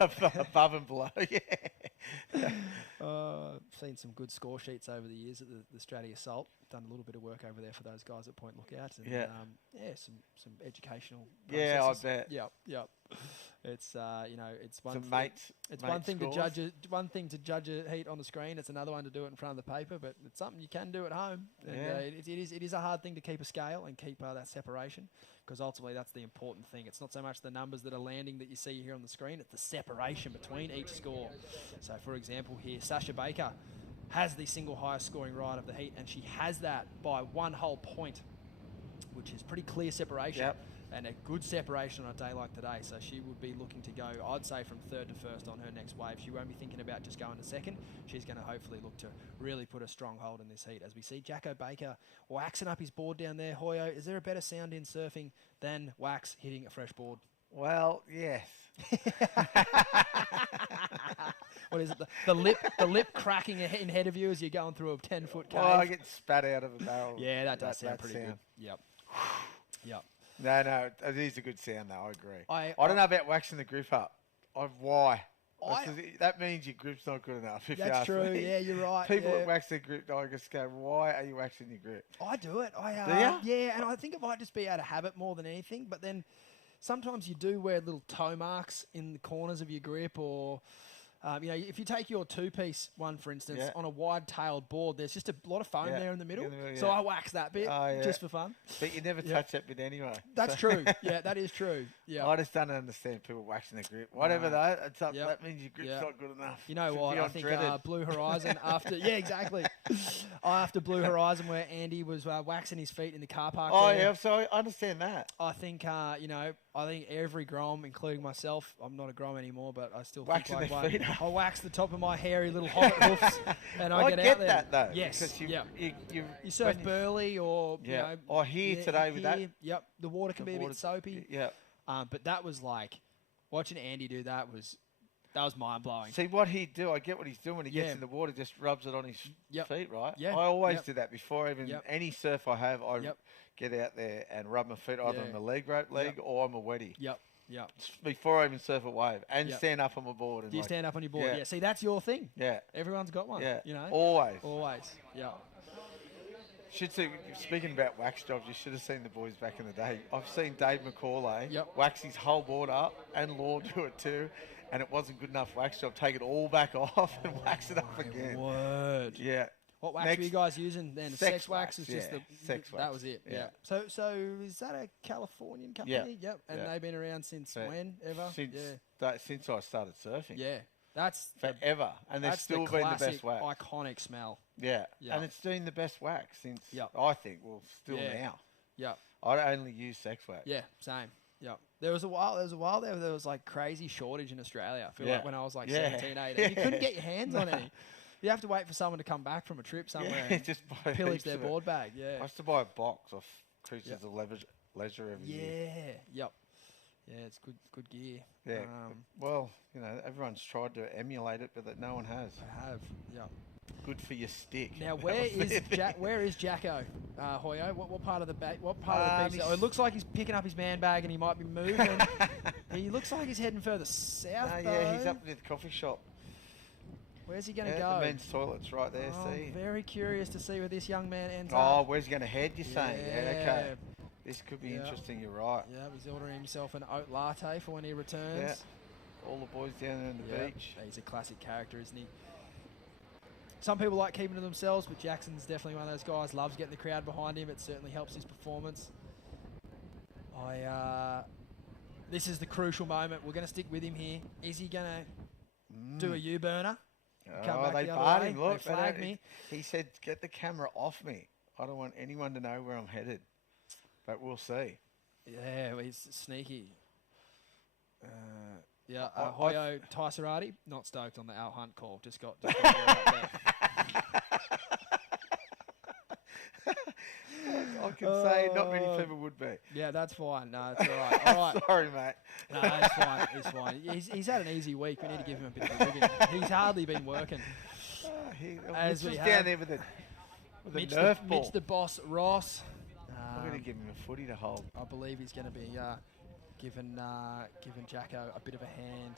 Above and below, yeah. Seen some good score sheets over the years at the Stratty Assault. Done a little bit of work over there for those guys at Point Lookout. And, some educational processes. Yeah, I bet. Yep. It's it's one Some it's one thing scores. one thing to judge a heat on the screen. It's another one to do it in front of the paper. But it's something you can do at home. And, it is a hard thing to keep a scale and keep that separation, because ultimately that's the important thing. It's not so much the numbers that are landing that you see here on the screen. It's the separation between each score. So, for example, here Sasha Baker has the single highest scoring ride of the heat, and she has that by 1 whole point, which is pretty clear separation. Yep. And a good separation on a day like today. So she would be looking to go, I'd say, from third to first on her next wave. She won't be thinking about just going to second. She's going to hopefully look to really put a strong hold in this heat. As we see Jacko Baker waxing up his board down there. Hoyo, is there a better sound in surfing than wax hitting a fresh board? Well, yes. What is it? The lip cracking ahead of you as you're going through a 10-foot cave? Well, I get spat out of a barrel. Yeah, that does sound pretty good. Yep. Yep. No, it is a good sound, though. I agree. I don't know about waxing the grip up. Why? That means your grip's not good enough. If you That's ask true. me. Yeah, you're right. People yeah. that wax their grip, I just go, why are you waxing your grip? I do it. Do ya? Yeah, and I think it might just be out of habit more than anything. But then sometimes you do wear little toe marks in the corners of your grip, or if you take your two-piece one, for instance, on a wide-tailed board, there's just a lot of foam there in the middle. So I wax that bit just for fun. But you never touch that bit anyway. That's true. Yeah, that is true. Yeah. I just don't understand people waxing their grip. Whatever though, that means your grip's not good enough. You know what? I think Blue Horizon after exactly. After Blue Horizon, where Andy was waxing his feet in the car park. Oh there, yeah, so I understand that. I think I think every Grom, including myself, I'm not a Grom anymore, but I still Waxing think like their feet up. I wax the top of my hairy little hobbit hoofs, and I get out there. That though. Yes, Because you surf burley, or or here today with that. Yep, the water can be a bit soapy. Yeah. But that was like watching Andy do that was mind blowing. See what he'd do. I get what he's doing when he gets in the water. Just rubs it on his feet, right? Yeah. I always do that before even any surf I have. I get out there and rub my feet either on the leg or on my weddy. Yep. Yeah. Before I even surf a wave and stand up on my board. And do you stand up on your board? Yeah. See, that's your thing. Yeah. Everyone's got one. Yeah. You know. Always. Yeah. Should see. Speaking about wax jobs, you should have seen the boys back in the day. I've seen Dave McCauley wax his whole board up, and Law do it too, and it wasn't good enough wax job. Take it all back off and wax it up again. Word. Yeah. What wax were you guys using then? Sex wax is just sex wax. That was it. Yeah. So is that a Californian company? Yep. And they've been around since when? Ever? Since I started surfing. Yeah. That's forever, and they've still been the best wax. Iconic smell. Yeah, and it's doing the best wax since I think. Well, still now. Yeah, I only use sex wax. Yeah, same. Yeah, there was a while there was like crazy shortage in Australia. I feel like when I was like 17, 18, you couldn't get your hands on any. You have to wait for someone to come back from a trip somewhere and just buy pillage their board bag. Yeah, I used to buy a box of Creatures of Leisure every year. Yep. Yeah, it's good gear. Yeah. Well, everyone's tried to emulate it, but no one has. I have. Yeah. Good for your stick. Now, where is Jacko, Hoyo? What part of the beach? It looks like he's picking up his man bag and he might be moving. He looks like he's heading further south. Yeah, he's up near the coffee shop. Where's he going to go? The men's toilet's right there. See. I'm very curious to see where this young man ends up. Where's he going to head? You're saying? Yeah. Okay. This could be interesting, you're right. Yeah, he's ordering himself an oat latte for when he returns. Yeah. All the boys down there on the beach. He's a classic character, isn't he? Some people like keeping to themselves, but Jackson's definitely one of those guys, loves getting the crowd behind him. It certainly helps his performance. This is the crucial moment. We're going to stick with him here. Is he going to do a U-burner? Come back they the barred other him. way? Look, they flagged me. He said, get the camera off me. I don't want anyone to know where I'm headed. But we'll see. Yeah, he's sneaky. Hoyo Taisarati, not stoked on the Al Hunt call. Just got right there. I can say not many people would be. Yeah, that's fine. No, it's all right. All right. Sorry, mate. No, it's fine. It's fine. He's had an easy week. We need to give him a bit of a ribbon. He's hardly been working. Mitch was down there with a Nerf ball. Mitch the boss, Ross. I'm going to give him a footy to hold. I believe he's going to be giving Jacko a bit of a hand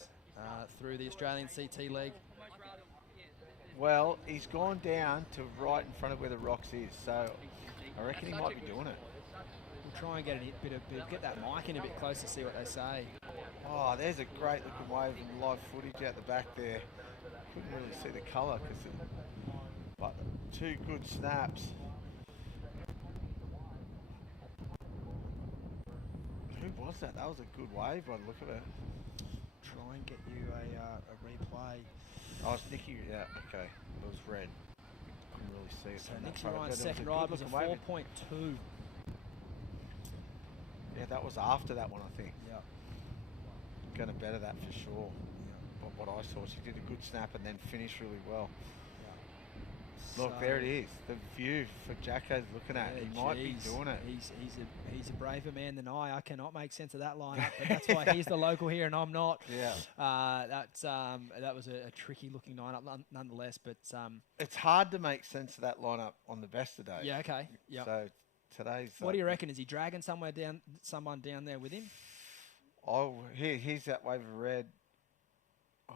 through the Australian CT League. Well, he's gone down to right in front of where the rocks is, so I reckon he might be doing it. We'll try and get get that mic in a bit closer, see what they say. Oh, there's a great looking wave in live footage out the back there. Couldn't really see the colour but 2 good snaps. Who was that? That was a good wave by the look of it. Try and get you a replay. Oh, it's Nicky. Yeah, okay. It was red. Couldn't really see it. So from that Nicky photo, Ryan's but it second a ride good was a looking wave. 4.2. Yeah, that was after that one, I think. Yeah. Going to better that for sure. But what I saw, she did a good snap and then finished really well. Look, So- there it is. The view for Jacko's looking at. Yeah, He might be geez. doing it. He's a braver man than I. I cannot make sense of that lineup, but that's why he's the local here and I'm not. Yeah. That was a tricky looking lineup nonetheless. But It's hard to make sense of that lineup on the best of days. yeah, okay, yeah. So today's. What do you reckon? Is he dragging someone down there with him? Oh, here's that wave of red. Oh,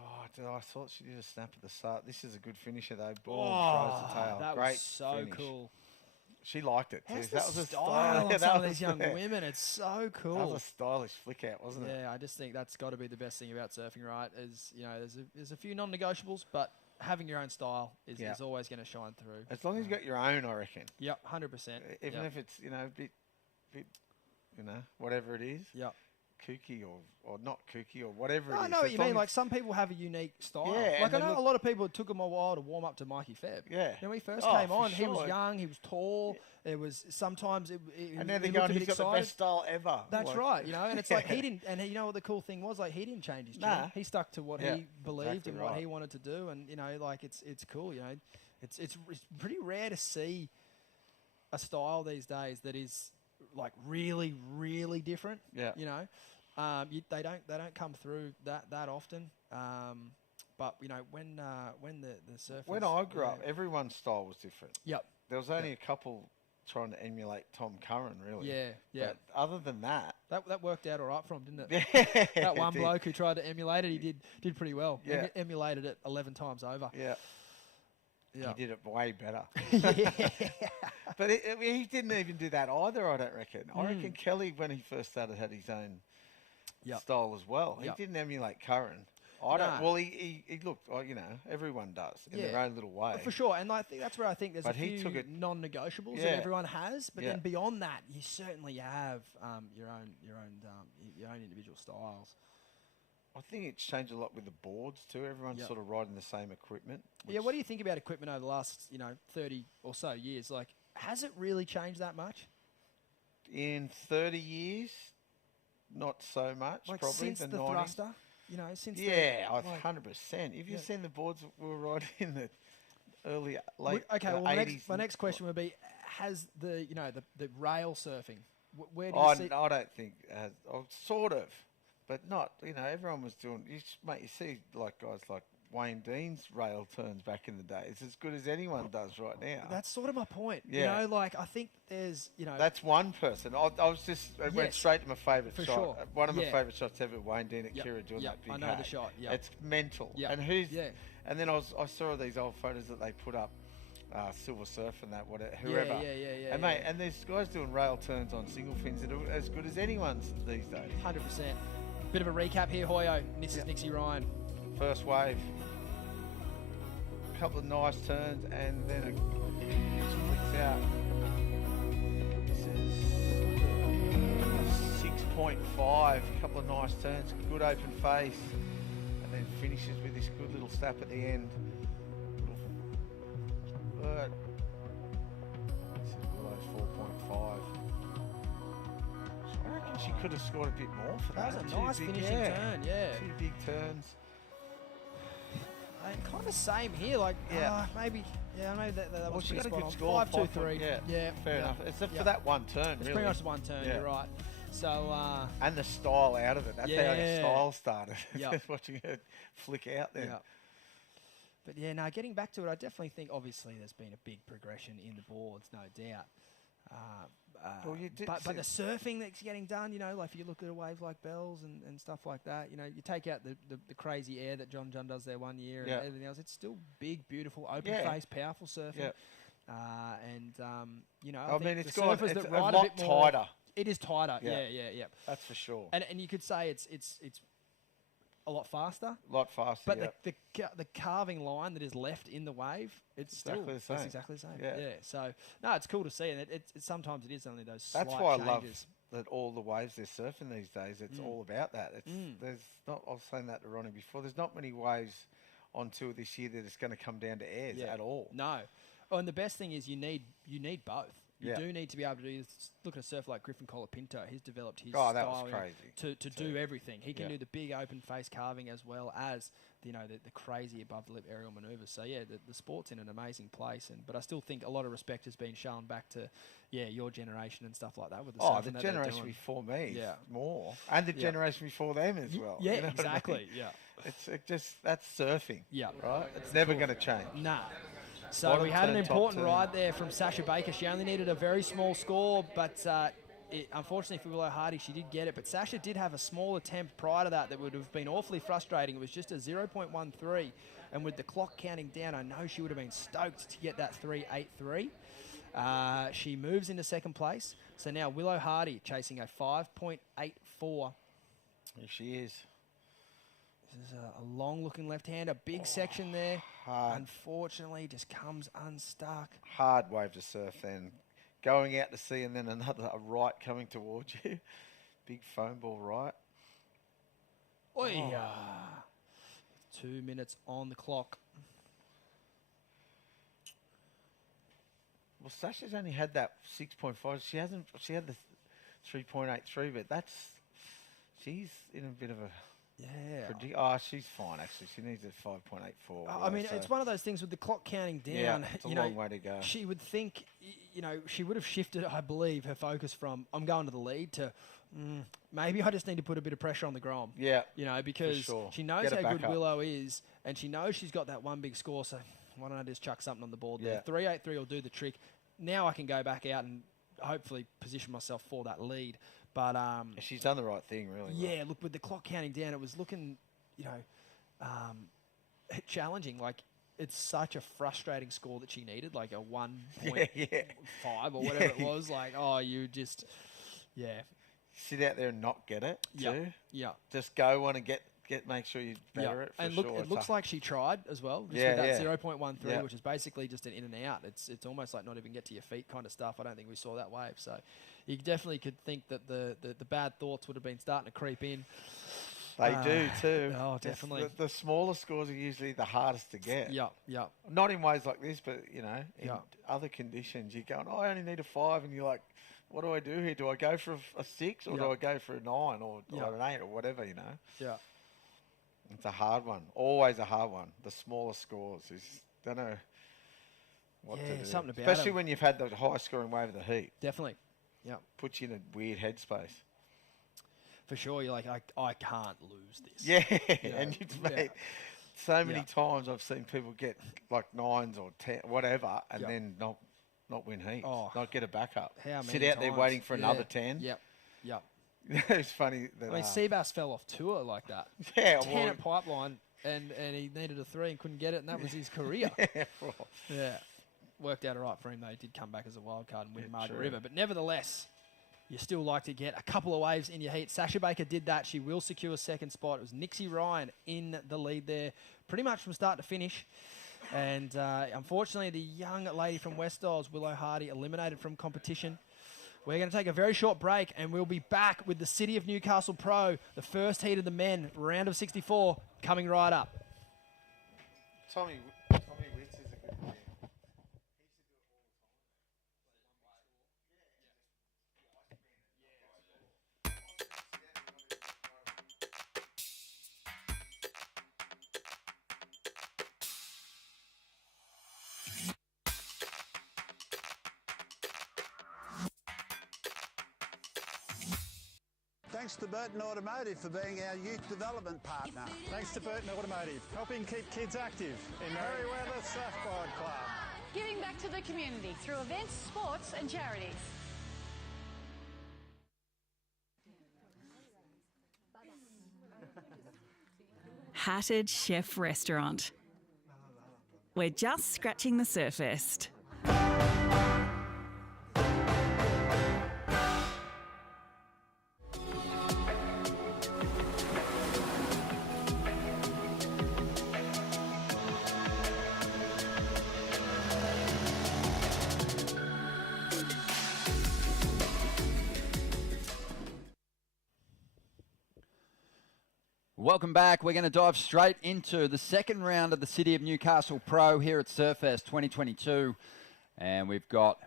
I thought she did a snap at the start. This is a good finisher though. Ball throws the tail. That Great was so finish. cool. She liked it too. How's That the was a style yeah, on that some of was these young there. women? It's so cool. That was a stylish flick out, wasn't it? Yeah, I just think that's got to be the best thing about surfing, right? Is there's a few non-negotiables, but having your own style is always going to shine through. As long as you got your own, I reckon. Yep, 100%. Even if it's a bit, whatever it is. Yep. Kooky or not kooky or whatever it is. I know what As you long mean. as- Like some people have a unique style. Yeah, like and I they know look- a lot of people, it took them a while to warm up to Mikey Febb. Yeah. When he first Oh, came for on, he was sure. young, he was tall. It was sometimes and now they're he going, looked a he's bit got the excited. best style ever. That's Like- right, and it's like he Yeah. didn't, and you know what the cool thing was, like he didn't change his tune. Nah. He stuck to what Yeah, he believed exactly and what right. he wanted to do, and like it's cool, it's pretty rare to see a style these days that is like really, really different. Yeah. They don't come through that often. But when the surfers, When I grew up, everyone's style was different. Yep. There was only a couple trying to emulate Tom Curran, really. Yeah. But other than that, that worked out all right for him, didn't it? Yeah, That one it did. bloke who tried to emulate it, he did pretty well. Yeah. Emulated it 11 times over. yeah, Yeah. he did it way better. Yeah. But he didn't even do that either, I don't reckon. I Mm. reckon Kelly, when he first started, had his own Yep. style as well. Yep. He didn't emulate Curran. I don't. Nah. Well, he looked. Everyone does in their own little way. For sure, and I think that's where I think there's But a he few took it- non-negotiables Yeah. that everyone has, but Yeah. then beyond that, you certainly have your own individual styles. I think it's changed a lot with the boards too. Everyone's Yep. sort of riding the same equipment. Yeah, what do you think about equipment over the last 30 or so years? Like, has it really changed that much? In 30 years, not so much. Like probably since the 90s. thruster, since Yeah, the, I've like, 100%. Have you Yeah. seen the boards that we were riding in the late okay, well, 80s? my next question would be: has the the rail surfing? Where do you I see? don't think, sort of, but not. Everyone was doing. You see, like guys like Wayne Dean's rail turns back in the day. It's as good as anyone does right now. That's sort of my point. Yeah. Like I think there's That's one person. I was just went Yes, straight to my favourite for shot. sure. One of my Yeah. favourite shots ever, Wayne Dean at Yep, Kira doing yep, that big I know the hat. shot, yep. It's mental. Yep, And who's yeah. And then I saw these old photos that they put up, Silver Surf and that whatever, whoever. Yeah, And mate, and there's guys doing rail turns on single fins that are as good as anyone's these days. 100%. Bit of a recap here, Hoyo. This is Nixie Ryan. First wave, a couple of nice turns, and then it flicks out. This is 6.5, a couple of nice turns, good open face, and then finishes with this good little snap at the end. But this is below 4.5. I reckon she could have scored a bit more for that. That was a Two nice big- finishing turn, yeah. 2 big turns. Kind of same here, like Yeah. maybe that Well, was she pretty got a spot good on. score. 5-2-3. Yeah, fair enough. It's for that one turn, It's really. pretty much one turn. Yeah. You're right. So And the style out of it. That's how the Yeah. style started. Yep. Just watching it flick out there. Yeah. But yeah, no, getting back to it, I definitely think obviously there's been a big progression in the boards, no doubt. Well, you did but see- the surfing that's getting done, like if you look at a wave like Bells and stuff like that, you take out the crazy air that John does there one year Yeah. and everything else, it's still big, beautiful, open Yeah. face, powerful surfing. Yeah. I I mean, think it's the gone- surfers it's that a ride lot bit more, tighter. It is tighter, Yeah. yeah. That's for sure. And you could say it's a lot faster. A lot faster, But the carving line that is left in the wave, it's exactly the same. It's exactly the same. Yeah. So, no, it's cool to see. And sometimes it is only those slight That's why changes. I love that all the waves they're surfing these days, it's all about that. There's not. I was saying that to Ronnie before. There's not many waves on tour this year that it's going to come down to airs at all. No. Oh, and the best thing is you need both. You do need to be able to do this. Look at a surfer like Griffin Colapinto. He's developed his that style was crazy to do everything. He can do the big open face carving as well as the crazy above the lip aerial manoeuvres. So yeah, the sport's in an amazing place. But I still think a lot of respect has been shown back to your generation and stuff like that with the surfing the that they're generation doing. before me, more, and the generation before them as well. Yeah, you know exactly. What I mean? Yeah, it's that's surfing. Yeah, right. It's never going to change. Nah. So we had an important ride there from Sasha Baker. She only needed a very small score, but unfortunately for Willow Hardy, she did get it. But Sasha did have a small attempt prior to that would have been awfully frustrating. It was just a 0.13, and with the clock counting down, I know she would have been stoked to get that 3.83. She moves into second place. So now Willow Hardy chasing a 5.84. Here she is. This is a long-looking left-hander, big section there. Hard. Unfortunately, just comes unstuck. Hard wave to surf then. Going out to sea and then a right coming towards you. Big foam ball right. Oi! 2 minutes on the clock. Well, Sasha's only had that 6.5. She had the 3.83, but she's in a bit of a... Yeah. She's fine, actually. She needs a 5.84. I mean, it's one of those things with the clock counting down. Yeah, it's a long way to go. She would think, she would have shifted, I believe, her focus from, I'm going to the lead to, maybe I just need to put a bit of pressure on the Grom. Yeah. Because sure. she knows how good Willow is, and she knows she's got that one big score, so why don't I just chuck something on the board there? 3.83 will do the trick. Now I can go back out and hopefully position myself for that lead. But she's done the right thing, really. Yeah, look, with the clock counting down, it was looking, challenging. Like, it's such a frustrating score that she needed, like a 1.5 or whatever it was. Like, you just, sit out there and not get it too. Yeah. Just go on and make sure you better it. And look, sure. it looks like she tried as well. Just with that 0.13, which is basically just an in and out. It's almost like not even get to your feet kind of stuff. I don't think we saw that wave. So you definitely could think that the bad thoughts would have been starting to creep in. They do too. Oh, definitely. The smaller scores are usually the hardest to get. Yeah. Not in ways like this, but in other conditions, you're going, I only need a 5, and you're like, what do I do here? Do I go for a 6 or do I go for a 9 or an 8 or whatever? Yeah. It's a hard one. Always a hard one. The smaller scores don't know what to do. Something about especially them. when you've had the high scoring wave of the heat. Definitely. Yeah. Puts you in a weird headspace. For sure, you're like, I can't lose this. Yeah, and you've made so many times I've seen people get like 9s or 10, whatever, and then not win heats, not get a backup. How many Sit out there times? waiting for another 10. Yep. It's funny that... I mean, Seabass fell off tour like that. 10 at Pipeline, and he needed a 3 and couldn't get it, and that was his career. Worked out all right for him, though. He did come back as a wild card and win Margaret River. But nevertheless, you still like to get a couple of waves in your heat. Sasha Baker did that. She will secure second spot. It was Nixie Ryan in the lead there, pretty much from start to finish. And unfortunately, the young lady from West Isles, Willow Hardy, eliminated from competition. We're going to take a very short break, and we'll be back with the City of Newcastle Pro, the first heat of the men, round of 64, coming right up. Tommy Witz is a good man. Thanks to Burton Automotive for being our youth development partner. Thanks to Burton Automotive, helping keep kids active in Merriweather Surfboard Club. Giving back to the community through events, sports and charities. Hatted Chef Restaurant. We're just scratching the surface. Welcome back. We're going to dive straight into the second round of the City of Newcastle Pro here at Surfest 2022. And we've got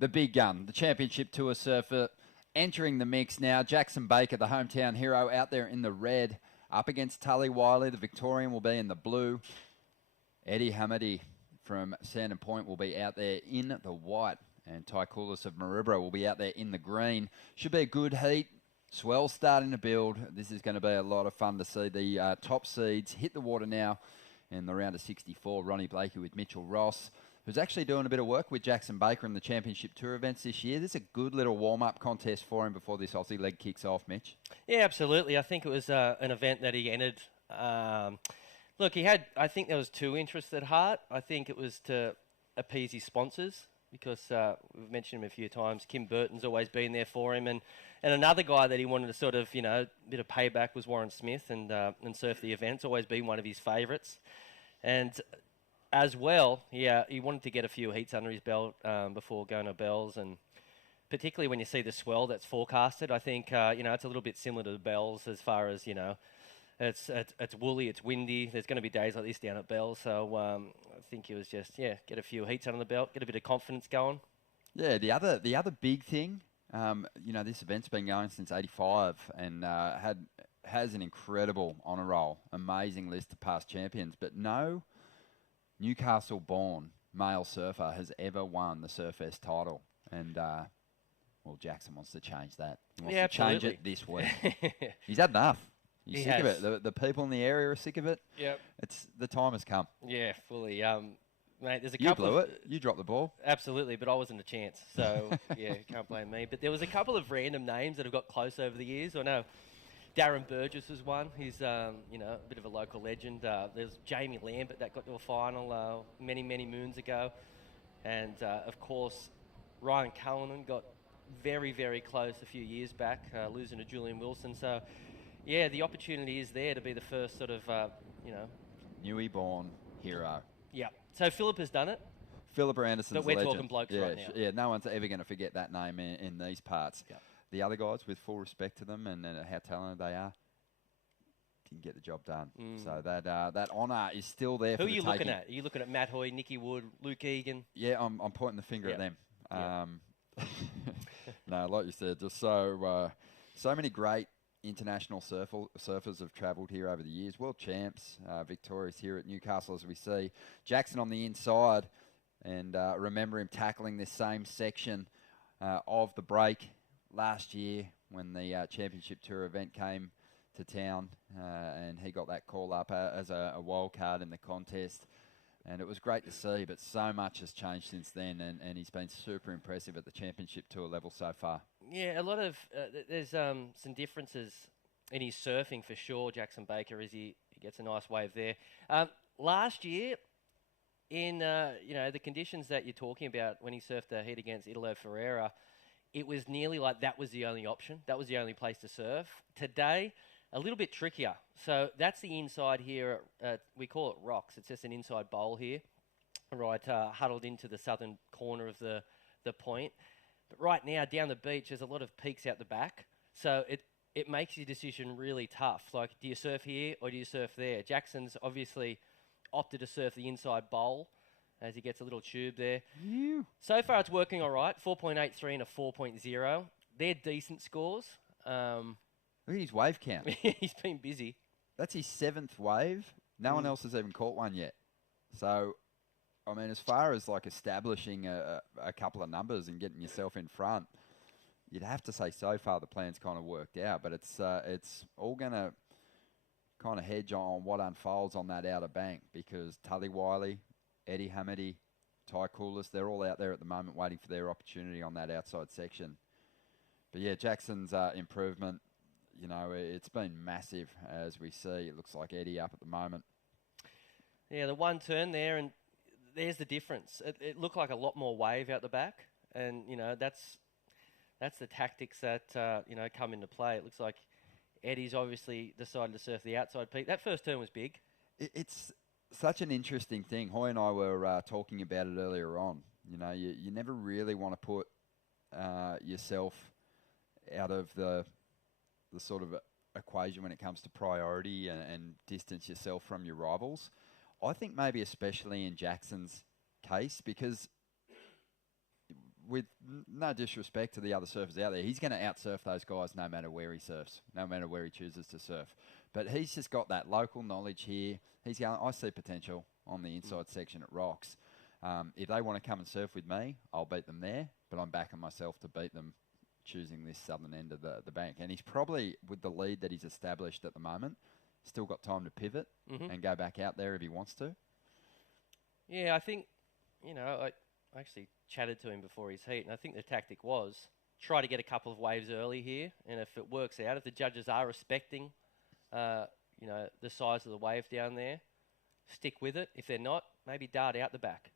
the big gun, the Championship Tour surfer, entering the mix now. Jackson Baker, the hometown hero, out there in the red, up against Tully Wiley. The Victorian will be in the blue. Eddie Hamady from Sandon Point will be out there in the white. And Ty Coulis of Maribra will be out there in the green. Should be a good heat. Swell starting to build. This is going to be a lot of fun to see. The top seeds hit the water now in the round of 64. Ronnie Blakey with Mitchell Ross, who's actually doing a bit of work with Jackson Baker in the Championship Tour events this year. This is a good little warm-up contest for him before this Aussie leg kicks off, Mitch. Yeah, absolutely. I think it was an event that he entered. Look, I think there was two interests at heart. I think it was to appease his sponsors, because we've mentioned him a few times. Kim Burton's always been there for him, and another guy that he wanted to sort of, a bit of payback was Warren Smith, and Surf the Event's always been one of his favourites. And as well, he wanted to get a few heats under his belt before going to Bells, and particularly when you see the swell that's forecasted, I think, it's a little bit similar to the Bells as far as, it's woolly, it's windy. There's going to be days like this down at Bells, so I think it was just, get a few heats under the belt, get a bit of confidence going. Yeah, the other big thing, this event's been going since '85 and has an incredible honour roll, amazing list of past champions, but no Newcastle-born male surfer has ever won the Surfest title, and Jackson wants to change that. He wants to change it this week. He's had enough. He's sick of it. The people in the area are sick of it. Yep. The time has come. Yeah, fully. Mate, there's a you couple. You blew it. You dropped the ball. Absolutely, but I wasn't a chance. So, can't blame me. But there was a couple of random names that have got close over the years. I know Darren Burgess was one. He's, a bit of a local legend. There's Jamie Lambert that got to a final many, many moons ago. And, of course, Ryan Cullinan got very, very close a few years back, losing to Julian Wilson. So, the opportunity is there to be the first sort of, Newy-born hero. Yeah. So Philip has done it. Philip Anderson's but we're legend. talking blokes right now. Yeah, no one's ever going to forget that name in these parts. Yep. The other guys, with full respect to them and how talented they are, didn't get the job done. So that honour is still there for the taking. Who are you looking at? Are you looking at Matt Hoy, Nicky Wood, Luke Egan? Yeah, I'm pointing the finger at them. No, like you said, just so many great international surfers have travelled here over the years. World champs, Victoria's here at Newcastle, as we see. Jackson on the inside, and remember him tackling this same section of the break last year when the Championship Tour event came to town, and he got that call up as a wild card in the contest. And it was great to see, but so much has changed since then, and he's been super impressive at the Championship Tour level so far. Yeah, a lot of there's some differences in his surfing for sure. Jackson Baker, as he gets a nice wave there. Last year, in the conditions that you're talking about when he surfed the heat against Italo Ferreira, it was nearly like that was the only option. That was the only place to surf. Today, a little bit trickier. So that's the inside here. We call it rocks. It's just an inside bowl here, right, huddled into the southern corner of the point. But right now, down the beach, there's a lot of peaks out the back. So it makes your decision really tough. Like, do you surf here or do you surf there? Jackson's obviously opted to surf the inside bowl as he gets a little tube there. Yeah. So far, it's working all right. 4.83 and a 4.0. They're decent scores. Look at his wave count. He's been busy. That's his 7th wave. No one else has even caught one yet. So, I mean, as far as like establishing a couple of numbers and getting yourself in front, you'd have to say so far the plan's kind of worked out. But it's all going to kind of hedge on what unfolds on that outer bank, because Tully Wiley, Eddie Hamady, Ty Coulis, they're all out there at the moment waiting for their opportunity on that outside section. But yeah, Jackson's improvement, it's been massive, as we see. It looks like Eddie up at the moment. Yeah, the one turn there, and there's the difference. It looked like a lot more wave out the back, and that's the tactics that come into play. It looks like Eddie's obviously decided to surf the outside peak. That first turn was big. It's such an interesting thing. Hoy and I were talking about it earlier on. You never really want to put yourself out of the sort of equation when it comes to priority and distance yourself from your rivals. I think maybe especially in Jackson's case, because with no disrespect to the other surfers out there, he's going to outsurf those guys no matter where he surfs, no matter where he chooses to surf. But he's just got that local knowledge here. He's going, I see potential on the inside section at Rocks. If they want to come and surf with me, I'll beat them there, but I'm backing myself to beat them choosing this southern end of the bank. And he's probably, with the lead that he's established at the moment, still got time to pivot and go back out there if he wants to. Yeah, I think, I actually chatted to him before his heat, and I think the tactic was try to get a couple of waves early here, and if it works out, if the judges are respecting, the size of the wave down there, stick with it. If they're not, maybe dart out the back.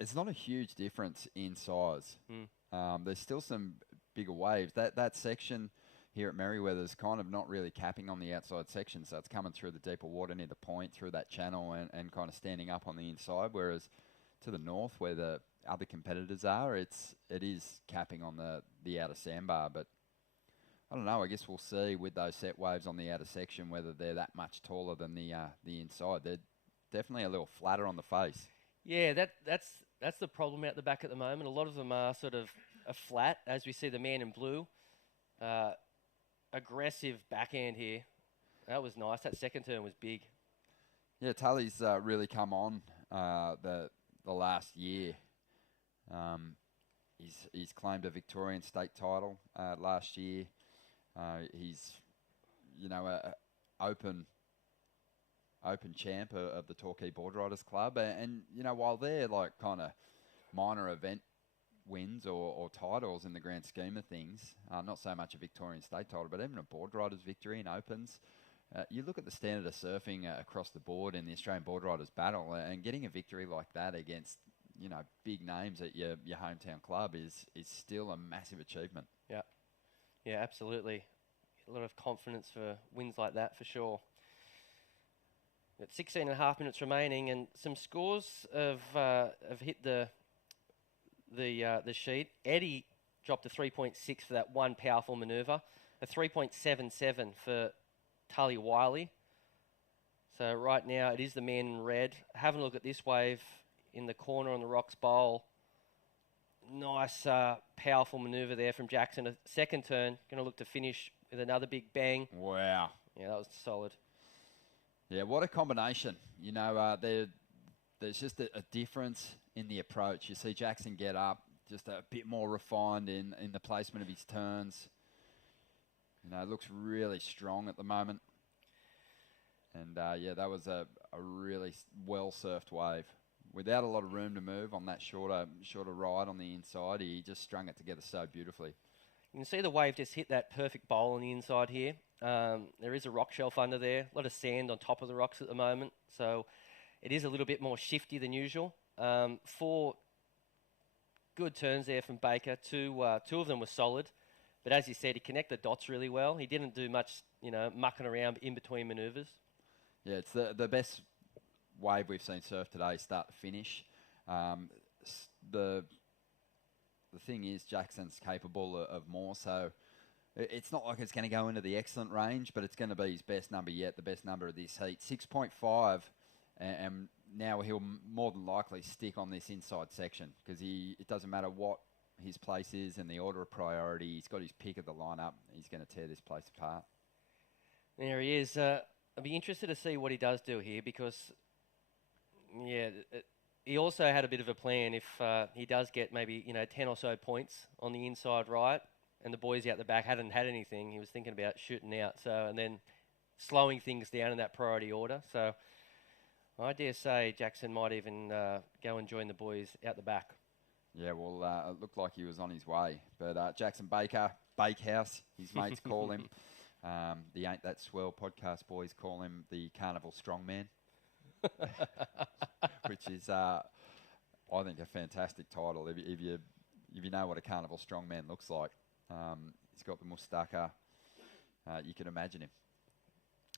It's not a huge difference in size. There's still some bigger waves. That section here at Merriweather's kind of not really capping on the outside section, so it's coming through the deeper water near the point, through that channel, and kind of standing up on the inside, whereas to the north, where the other competitors are, it is capping on the outer sandbar. But I don't know. I guess we'll see with those set waves on the outer section whether they're that much taller than the inside. They're definitely a little flatter on the face. Yeah, that's the problem out the back at the moment. A lot of them are sort of a flat, as we see the man in blue. Aggressive backhand here. That was nice. That second turn was big. Yeah, Tully's really come on the last year. He's claimed a Victorian state title last year. He's, a open champ of the Torquay Board Riders Club. And while they're like kind of minor event wins or titles in the grand scheme of things, not so much a Victorian state title, but even a Board Riders victory in Opens. You look at the standard of surfing across the board in the Australian Board Riders battle, and getting a victory like that against, big names at your hometown club is still a massive achievement. Yeah, absolutely. A lot of confidence for wins like that, for sure. Got 16 and a half minutes remaining, and some scores have hit the sheet. Eddie dropped a 3.6 for that one powerful manoeuvre, a 3.77 for Tully Wiley. So right now it is the man in red. Having a look at this wave in the corner on the Rocks Bowl. Nice, powerful manoeuvre there from Jackson. A second turn, going to look to finish with another big bang. Wow. Yeah, that was solid. Yeah, what a combination. There's just a difference in the approach. You see Jackson get up, just a bit more refined in the placement of his turns. Looks really strong at the moment. And, that was a really well-surfed wave. Without a lot of room to move on that shorter ride on the inside, he just strung it together so beautifully. You can see the wave just hit that perfect bowl on the inside here. There is a rock shelf under there, a lot of sand on top of the rocks at the moment, so it is a little bit more shifty than usual. 4 good turns there from Baker. Two of them were solid, but as you said, he connected the dots really well. He didn't do much, mucking around in between manoeuvres. Yeah, it's the best wave we've seen surf today, start to finish. The thing is, Jackson's capable of more, so it's not like it's going to go into the excellent range, but it's going to be his best number yet, the best number of this heat. 6.5, and now he'll more than likely stick on this inside section, because it doesn't matter what his place is in the order of priority. He's got his pick of the lineup. He's going to tear this place apart. There he is. I'll be interested to see what he does do here, because, he also had a bit of a plan if he does get maybe 10 or so points on the inside right, and the boys out the back hadn't had anything. He was thinking about shooting out, and then slowing things down in that priority order. So I dare say Jackson might even go and join the boys out the back. Yeah, well, it looked like he was on his way. But Jackson Baker, Bakehouse, his mates call him. The Ain't That Swell podcast boys call him the Carnival Strongman. Which is, I think, a fantastic title. If you know what a Carnival Strongman looks like, he's got the moustache. You can imagine him.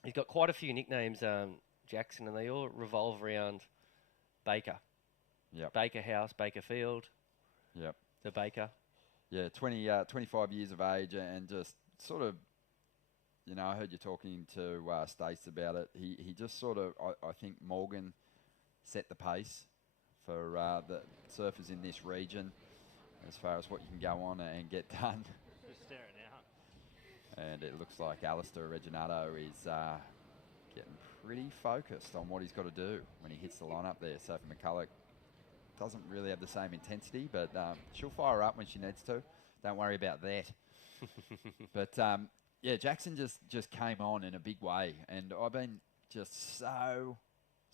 He's got quite a few nicknames, Jackson, and they all revolve around Baker. Yep. Baker House, Baker Field. Yep. The Baker. Yeah, 25 years of age, and just sort of I heard you talking to Stace about it. He just sort of, I think Morgan set the pace for the surfers in this region as far as what you can go on and get done. Just staring out. And it looks like Alistair Reginato is getting pretty focused on what he's got to do when he hits the line up there. Sophie McCulloch doesn't really have the same intensity, but she'll fire up when she needs to. Don't worry about that. But, yeah, Jackson just came on in a big way, and I've been just so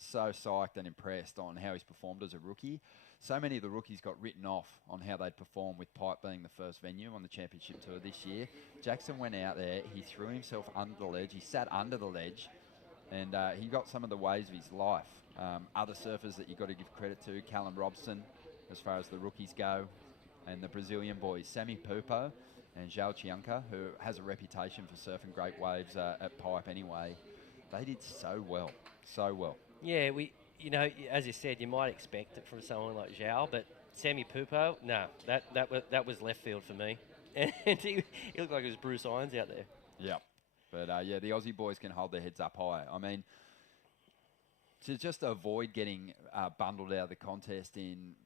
psyched and impressed on how he's performed as a rookie. So many of the rookies got written off on how they'd perform with Pipe being the first venue on the championship tour this year. Jackson went out there, he threw himself under the ledge, he sat under the ledge, and he got some of the waves of his life. Other surfers that you've got to give credit to, Callum Robson, as far as the rookies go, and the Brazilian boys, Sammy Pupo and João Chianca, who has a reputation for surfing great waves at Pipe anyway. They did so well, so well. Yeah, as you said, you might expect it from someone like João, but Sammy Pupo, no, that was left field for me. And he looked like it was Bruce Irons out there. Yeah. But, yeah, the Aussie boys can hold their heads up high. I mean, to just avoid getting bundled out of the contest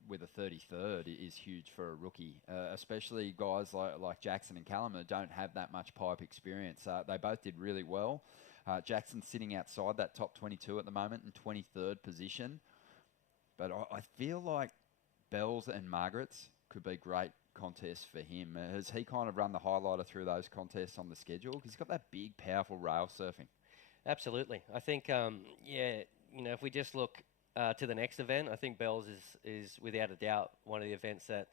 with a 33rd is huge for a rookie, especially guys like Jackson and Callum that don't have that much pipe experience. They both did really well. Jackson's sitting outside that top 22 at the moment in 23rd position. But I feel like Bells and Margaret's could be great contests for him. Has he kind of run the highlighter through those contests on the schedule? Because he's got that big, powerful rail surfing. Absolutely. I think, if we just look to the next event, I think Bells is without a doubt one of the events that,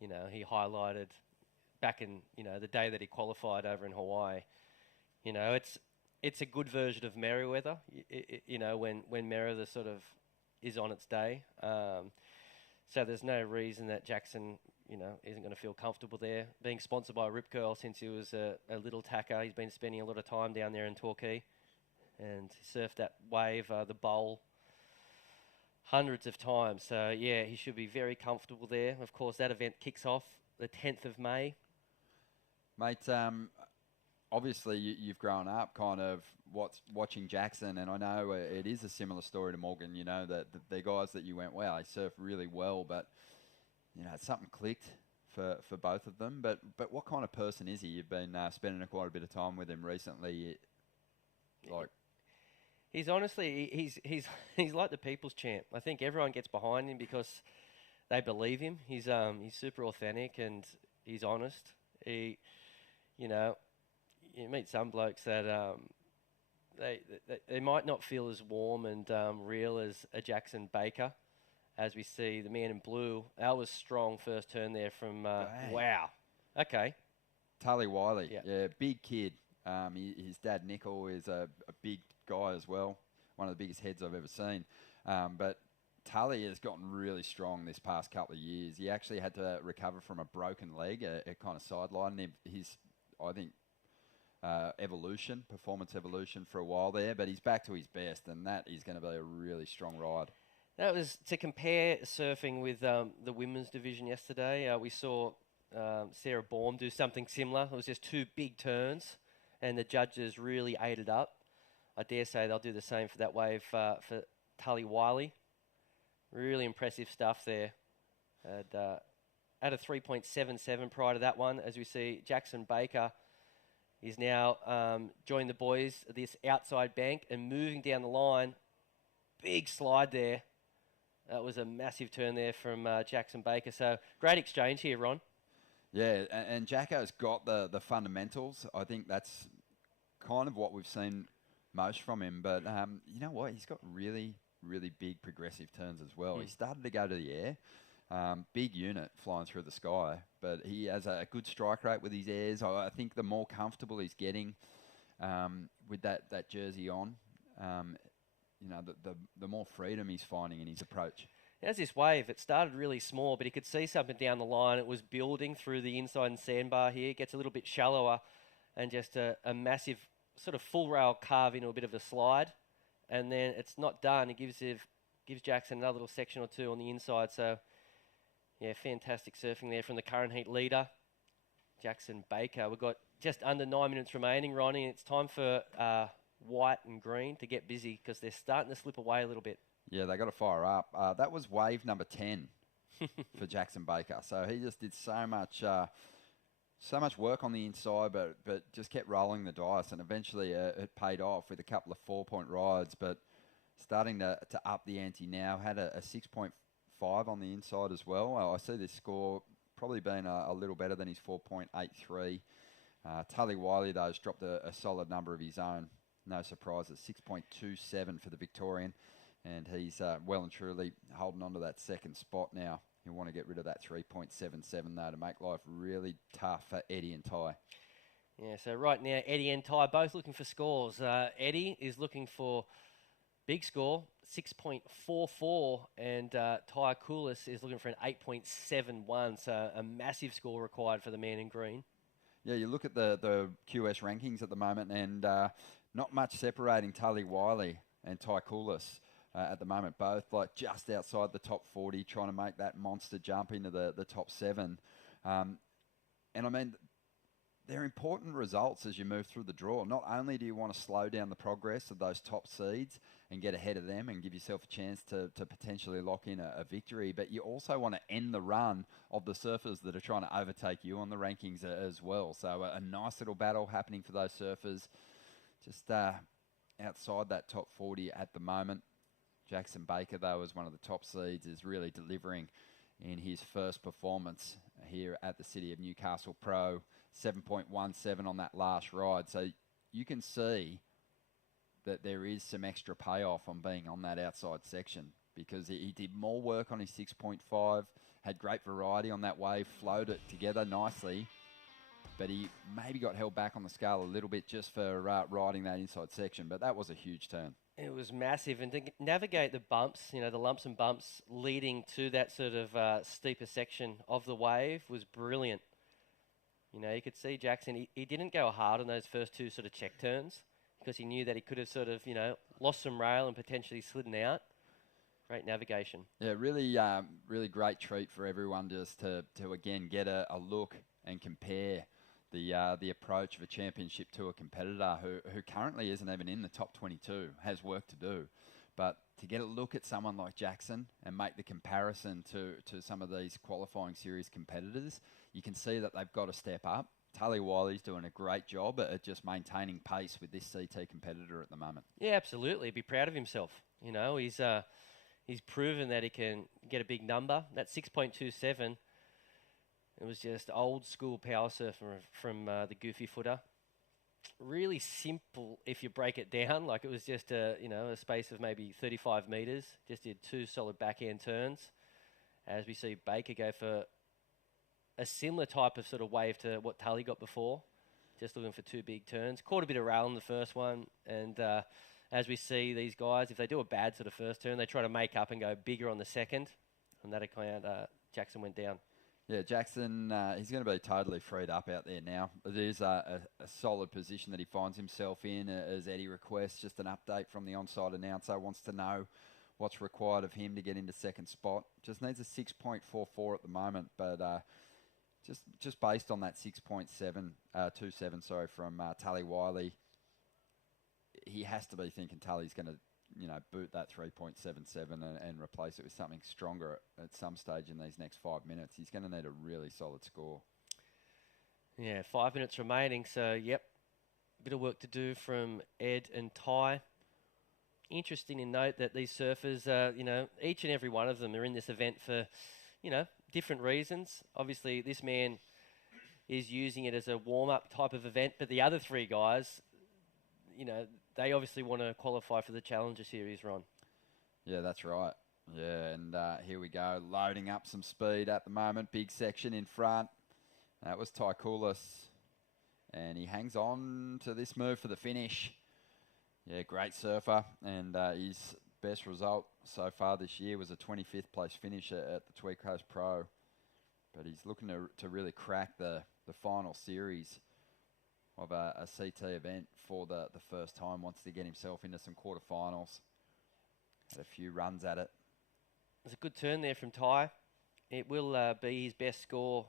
he highlighted back in, the day that he qualified over in Hawaii. It's a good version of Merriweather, when Merriweather sort of is on its day. So there's no reason that Jackson, isn't going to feel comfortable there. Being sponsored by Rip Curl since he was a little tacker, he's been spending a lot of time down there in Torquay and surfed that wave, the bowl, hundreds of times. So, yeah, he should be very comfortable there. Of course, that event kicks off the 10th of May. Mate, obviously you've grown up kind of watching Jackson, and I know it is a similar story to Morgan, that the guys that you went, wow, they surf really well, but, something clicked for both of them. But what kind of person is he? You've been spending quite a bit of time with him recently. He's honestly, he's like the people's champ. I think everyone gets behind him because they believe him. He's super authentic and he's honest. You meet some blokes that they might not feel as warm and real as a Jackson Baker, as we see the man in blue. That was strong first turn there from wow. Okay. Tully Wiley, yeah, big kid. His dad Nickel is a big guy as well, one of the biggest heads I've ever seen. But Tully has gotten really strong this past couple of years. He actually had to recover from a broken leg, it kind of sidelined his, I think, performance evolution for a while there, but he's back to his best, and that is going to be a really strong ride. That was to compare surfing with the women's division yesterday. We saw Sarah Baum do something similar. It was just two big turns, and the judges really ate it up. I dare say they'll do the same for that wave for Tully Wiley. Really impressive stuff there. And, at a 3.77 prior to that one, as we see Jackson Baker is now joined the boys at this outside bank and moving down the line. Big slide there. That was a massive turn there from Jackson Baker. So great exchange here, Ron. Yeah, and Jacko's got the fundamentals. I think that's kind of what we've seen most from him. But you know what? He's got really, really big progressive turns as well. He started to go to the air. Big unit flying through the sky. But he has a good strike rate with his airs. I think the more comfortable he's getting with that jersey on, the more freedom he's finding in his approach. As this wave, it started really small, but he could see something down the line. It was building through the inside sandbar here. It gets a little bit shallower and just a massive sort of full rail carve into a bit of a slide. And then it's not done. It gives Jackson another little section or two on the inside. So, yeah, fantastic surfing there from the current heat leader. Jackson Baker. We've got just under 9 minutes remaining, Ronnie. And it's time for white and green to get busy because they're starting to slip away a little bit. Yeah, they got to fire up. That was wave number 10 for Jackson Baker. So he just did so much work on the inside, but just kept rolling the dice, and eventually it paid off with a couple of 4-point rides. But starting to up the ante now, had a 6.5 on the inside as well. I see this score probably being a little better than his 4.83. Tully Wiley, though, has dropped a solid number of his own. No surprises, 6.27 for the Victorian. And he's well and truly holding on to that second spot now. He'll want to get rid of that 3.77, though, to make life really tough for Eddie and Ty. Yeah, so right now, Eddie and Ty both looking for scores. Eddie is looking for big score, 6.44, and Ty Coolis is looking for an 8.71, so a massive score required for the man in green. Yeah, you look at the QS rankings at the moment, and not much separating Tully Wiley and Ty Coolis. At the moment, both like just outside the top 40, trying to make that monster jump into the top 7. And I mean, they're important results as you move through the draw. Not only do you want to slow down the progress of those top seeds and get ahead of them and give yourself a chance to potentially lock in a victory, but you also want to end the run of the surfers that are trying to overtake you on the rankings as well. So a nice little battle happening for those surfers just outside that top 40 at the moment. Jackson Baker, though, as one of the top seeds, is really delivering in his first performance here at the City of Newcastle Pro. 7.17 on that last ride. So you can see that there is some extra payoff on being on that outside section because he did more work on his 6.5, had great variety on that wave, flowed it together nicely, but he maybe got held back on the scale a little bit just for riding that inside section. But that was a huge turn. It was massive, and to navigate the bumps, the lumps and bumps leading to that sort of steeper section of the wave was brilliant. You could see Jackson, he didn't go hard on those first two sort of check turns because he knew that he could have sort of, lost some rail and potentially slidden out. Great navigation. Yeah, really great treat for everyone just to again get a look and compare the approach of a championship tour competitor who currently isn't even in the top 22, has work to do. But to get a look at someone like Jackson and make the comparison to some of these qualifying series competitors, you can see that they've got to step up. Tully Wiley's doing a great job at just maintaining pace with this CT competitor at the moment. Yeah, absolutely. Be proud of himself. He's proven that he can get a big number. That 6.27. It was just old school power surfer from the goofy footer. Really simple if you break it down. Like it was just a space of maybe 35 metres. Just did two solid backhand turns. As we see Baker go for a similar type of sort of wave to what Tully got before. Just looking for two big turns. Caught a bit of rail in the first one. And as we see these guys, if they do a bad sort of first turn, they try to make up and go bigger on the second. On that account, Jackson went down. Yeah, Jackson, he's going to be totally freed up out there now. It is a solid position that he finds himself in, as Eddie requests. Just an update from the onside announcer. Wants to know what's required of him to get into second spot. Just needs a 6.44 at the moment, but just based on that 6.27 from Tully Wiley, he has to be thinking Tully's going to boot that 3.77 and replace it with something stronger at some stage in these next 5 minutes. He's going to need a really solid score. Yeah, 5 minutes remaining. So, yep, a bit of work to do from Ed and Ty. Interesting to note that these surfers, each and every one of them are in this event for, different reasons. Obviously, this man is using it as a warm-up type of event, but the other three guys, they obviously want to qualify for the Challenger Series, Ron. Yeah, that's right. Yeah, and here we go, loading up some speed at the moment. Big section in front. That was Ty Coolis. And he hangs on to this move for the finish. Yeah, great surfer. And his best result so far this year was a 25th place finish at the Tweed Coast Pro. But he's looking to really crack the final series of a CT event for the first time. Wants to get himself into some quarterfinals. Had a few runs at it. It's a good turn there from Ty. It will be his best score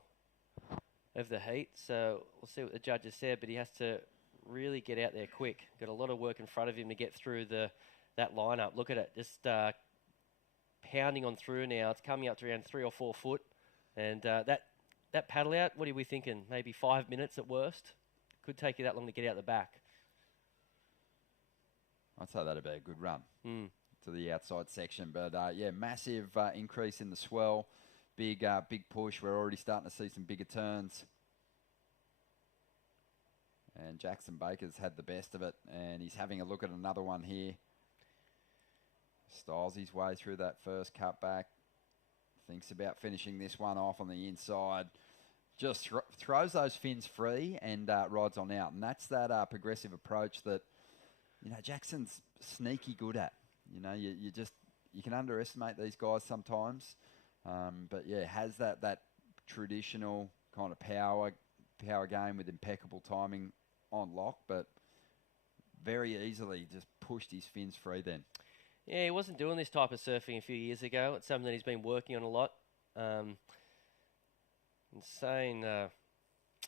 of the heat. So we'll see what the judges said, but he has to really get out there quick. Got a lot of work in front of him to get through that lineup. Look at it, just pounding on through now. It's coming up to around 3 or 4 foot, and that paddle out. What are we thinking? Maybe 5 minutes at worst. Could take you that long to get out the back. I'd say that'd be a good run to the outside section. But, yeah, massive increase in the swell. Big push. We're already starting to see some bigger turns. And Jackson Baker's had the best of it. And he's having a look at another one here. Styles his way through that first cutback. Thinks about finishing this one off on the inside. Just throws those fins free and rides on out. And that's that progressive approach that, you know, Jackson's sneaky good at. You know, you can underestimate these guys sometimes. But, yeah, has that traditional kind of power game with impeccable timing on lock, but very easily just pushed his fins free then. Yeah, he wasn't doing this type of surfing a few years ago. It's something that he's been working on a lot. Insane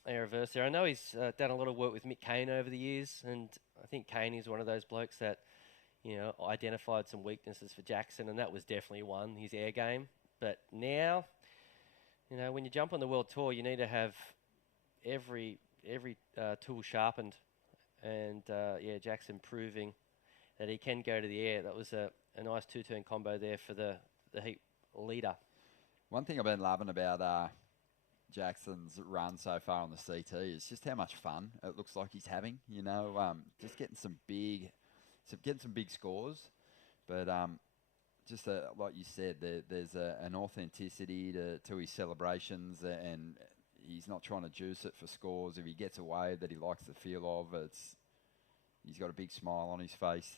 reverse there. I know he's done a lot of work with Mick Kane over the years, and I think Kane is one of those blokes that, you know, identified some weaknesses for Jackson, and that was definitely one, his air game. But now, you know, when you jump on the World Tour, you need to have every tool sharpened, and yeah, Jackson proving that he can go to the air. That was a nice two-turn combo there for the heat leader. One thing I've been loving about Jackson's run so far on the CT is just how much fun it looks like he's having. You know, just getting some big scores, but just like you said, there's an authenticity to his celebrations, and he's not trying to juice it for scores. If he gets a wave that he likes the feel of, he's got a big smile on his face.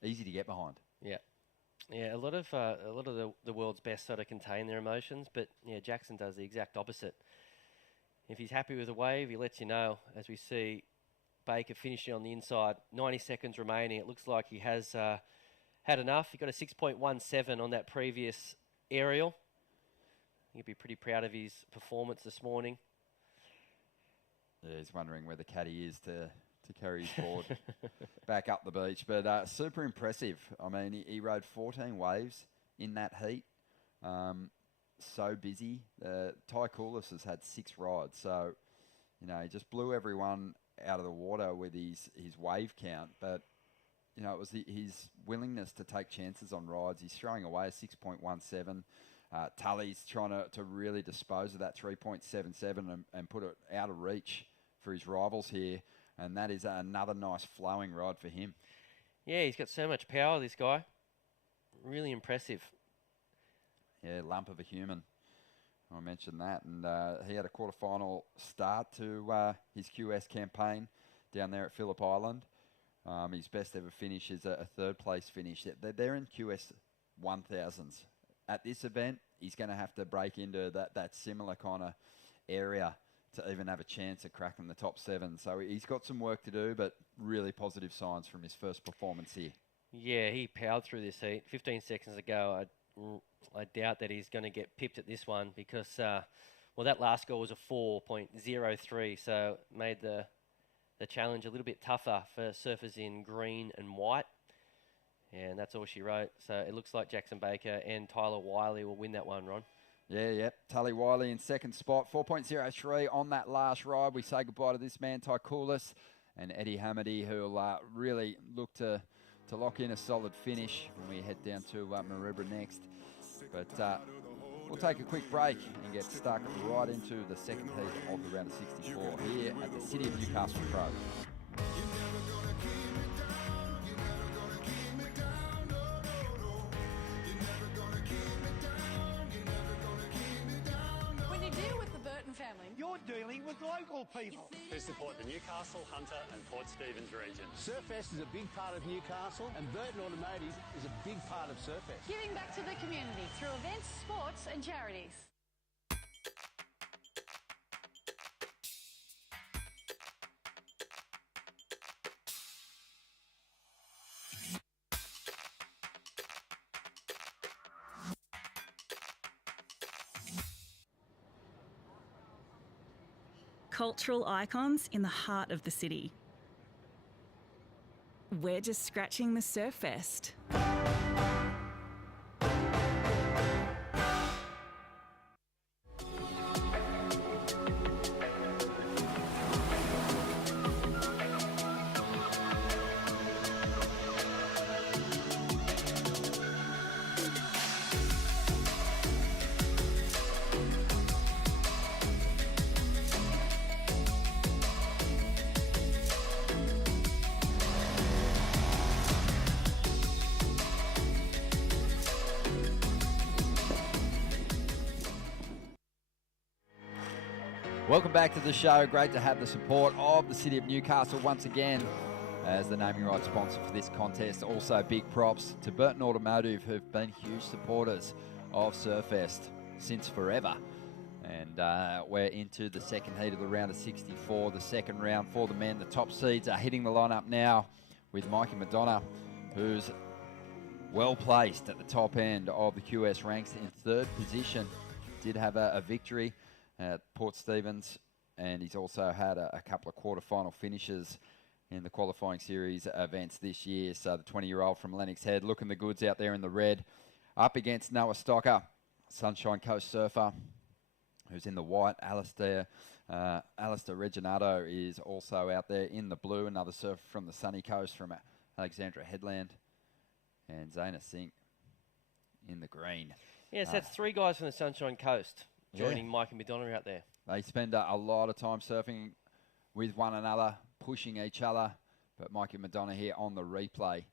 Easy to get behind. Yeah. Yeah, a lot of the world's best sort of contain their emotions, but yeah, Jackson does the exact opposite. If he's happy with a wave, he lets you know. As we see Baker finishing on the inside, 90 seconds remaining. It looks like he has had enough. He got a 6.17 on that previous aerial. He'd be pretty proud of his performance this morning. Yeah, he's wondering where the caddy is to carry his board back up the beach. But super impressive. I mean, he rode 14 waves in that heat. So busy. Ty Coulis has had 6 rides. So, you know, he just blew everyone out of the water with his wave count. But, you know, it was his willingness to take chances on rides. He's throwing away a 6.17. Tully's trying to really dispose of that 3.77 and put it out of reach for his rivals here. And that is another nice flowing ride for him. Yeah, he's got so much power, this guy. Really impressive. Yeah, lump of a human. I mentioned that. And he had a quarterfinal start to his QS campaign down there at Phillip Island. His best ever finish is a third place finish. They're in QS 1000s. At this event, he's going to have to break into that similar kind of area to even have a chance at cracking the top 7. So he's got some work to do, but really positive signs from his first performance here. Yeah, he powered through this heat. 15 seconds ago, I doubt that he's going to get pipped at this one because, well, that last score was a 4.03, so it made the challenge a little bit tougher for surfers in green and white. And that's all she wrote. So it looks like Jackson Baker and Tyler Wiley will win that one, Ron. Yeah. Tully Wiley in second spot, 4.03 on that last ride. We say goodbye to this man, Ty Coulis, and Eddie Hamady, who'll really look to lock in a solid finish when we head down to Maroubra next. But we'll take a quick break and get stuck right into the second heat of the round of 64 here at the City of Newcastle Pro. Family. You're dealing with local people who support the Newcastle, Hunter and Port Stephens region. Surfest is a big part of Newcastle, and Burton Automotive is a big part of Surfest. Giving back to the community through events, sports and charities. cultural icons in the heart of the city. We're just scratching the Surfest. Welcome back to the show. Great to have the support of the City of Newcastle once again as the naming rights sponsor for this contest. Also, big props to Burton Automotive, who've been huge supporters of Surfest since forever. And we're into the second heat of the round of 64, the second round for the men. The top seeds are hitting the lineup now with Mikey Madonna, who's well placed at the top end of the QS ranks in third position. Did have a victory at Port Stephens, and he's also had a couple of quarterfinal finishes in the qualifying series events this year. So the 20-year-old from Lennox Head looking the goods out there in the red, up against Noah Stocker, Sunshine Coast surfer, who's in the white. Alistair Reginato is also out there in the blue, another surfer from the sunny coast from Alexandra Headland, and Zaina Singh in the green. Yes, that's three guys from the Sunshine Coast joining Mike and Madonna out there. They spend a lot of time surfing with one another, pushing each other. But Mike and Madonna here on the replay.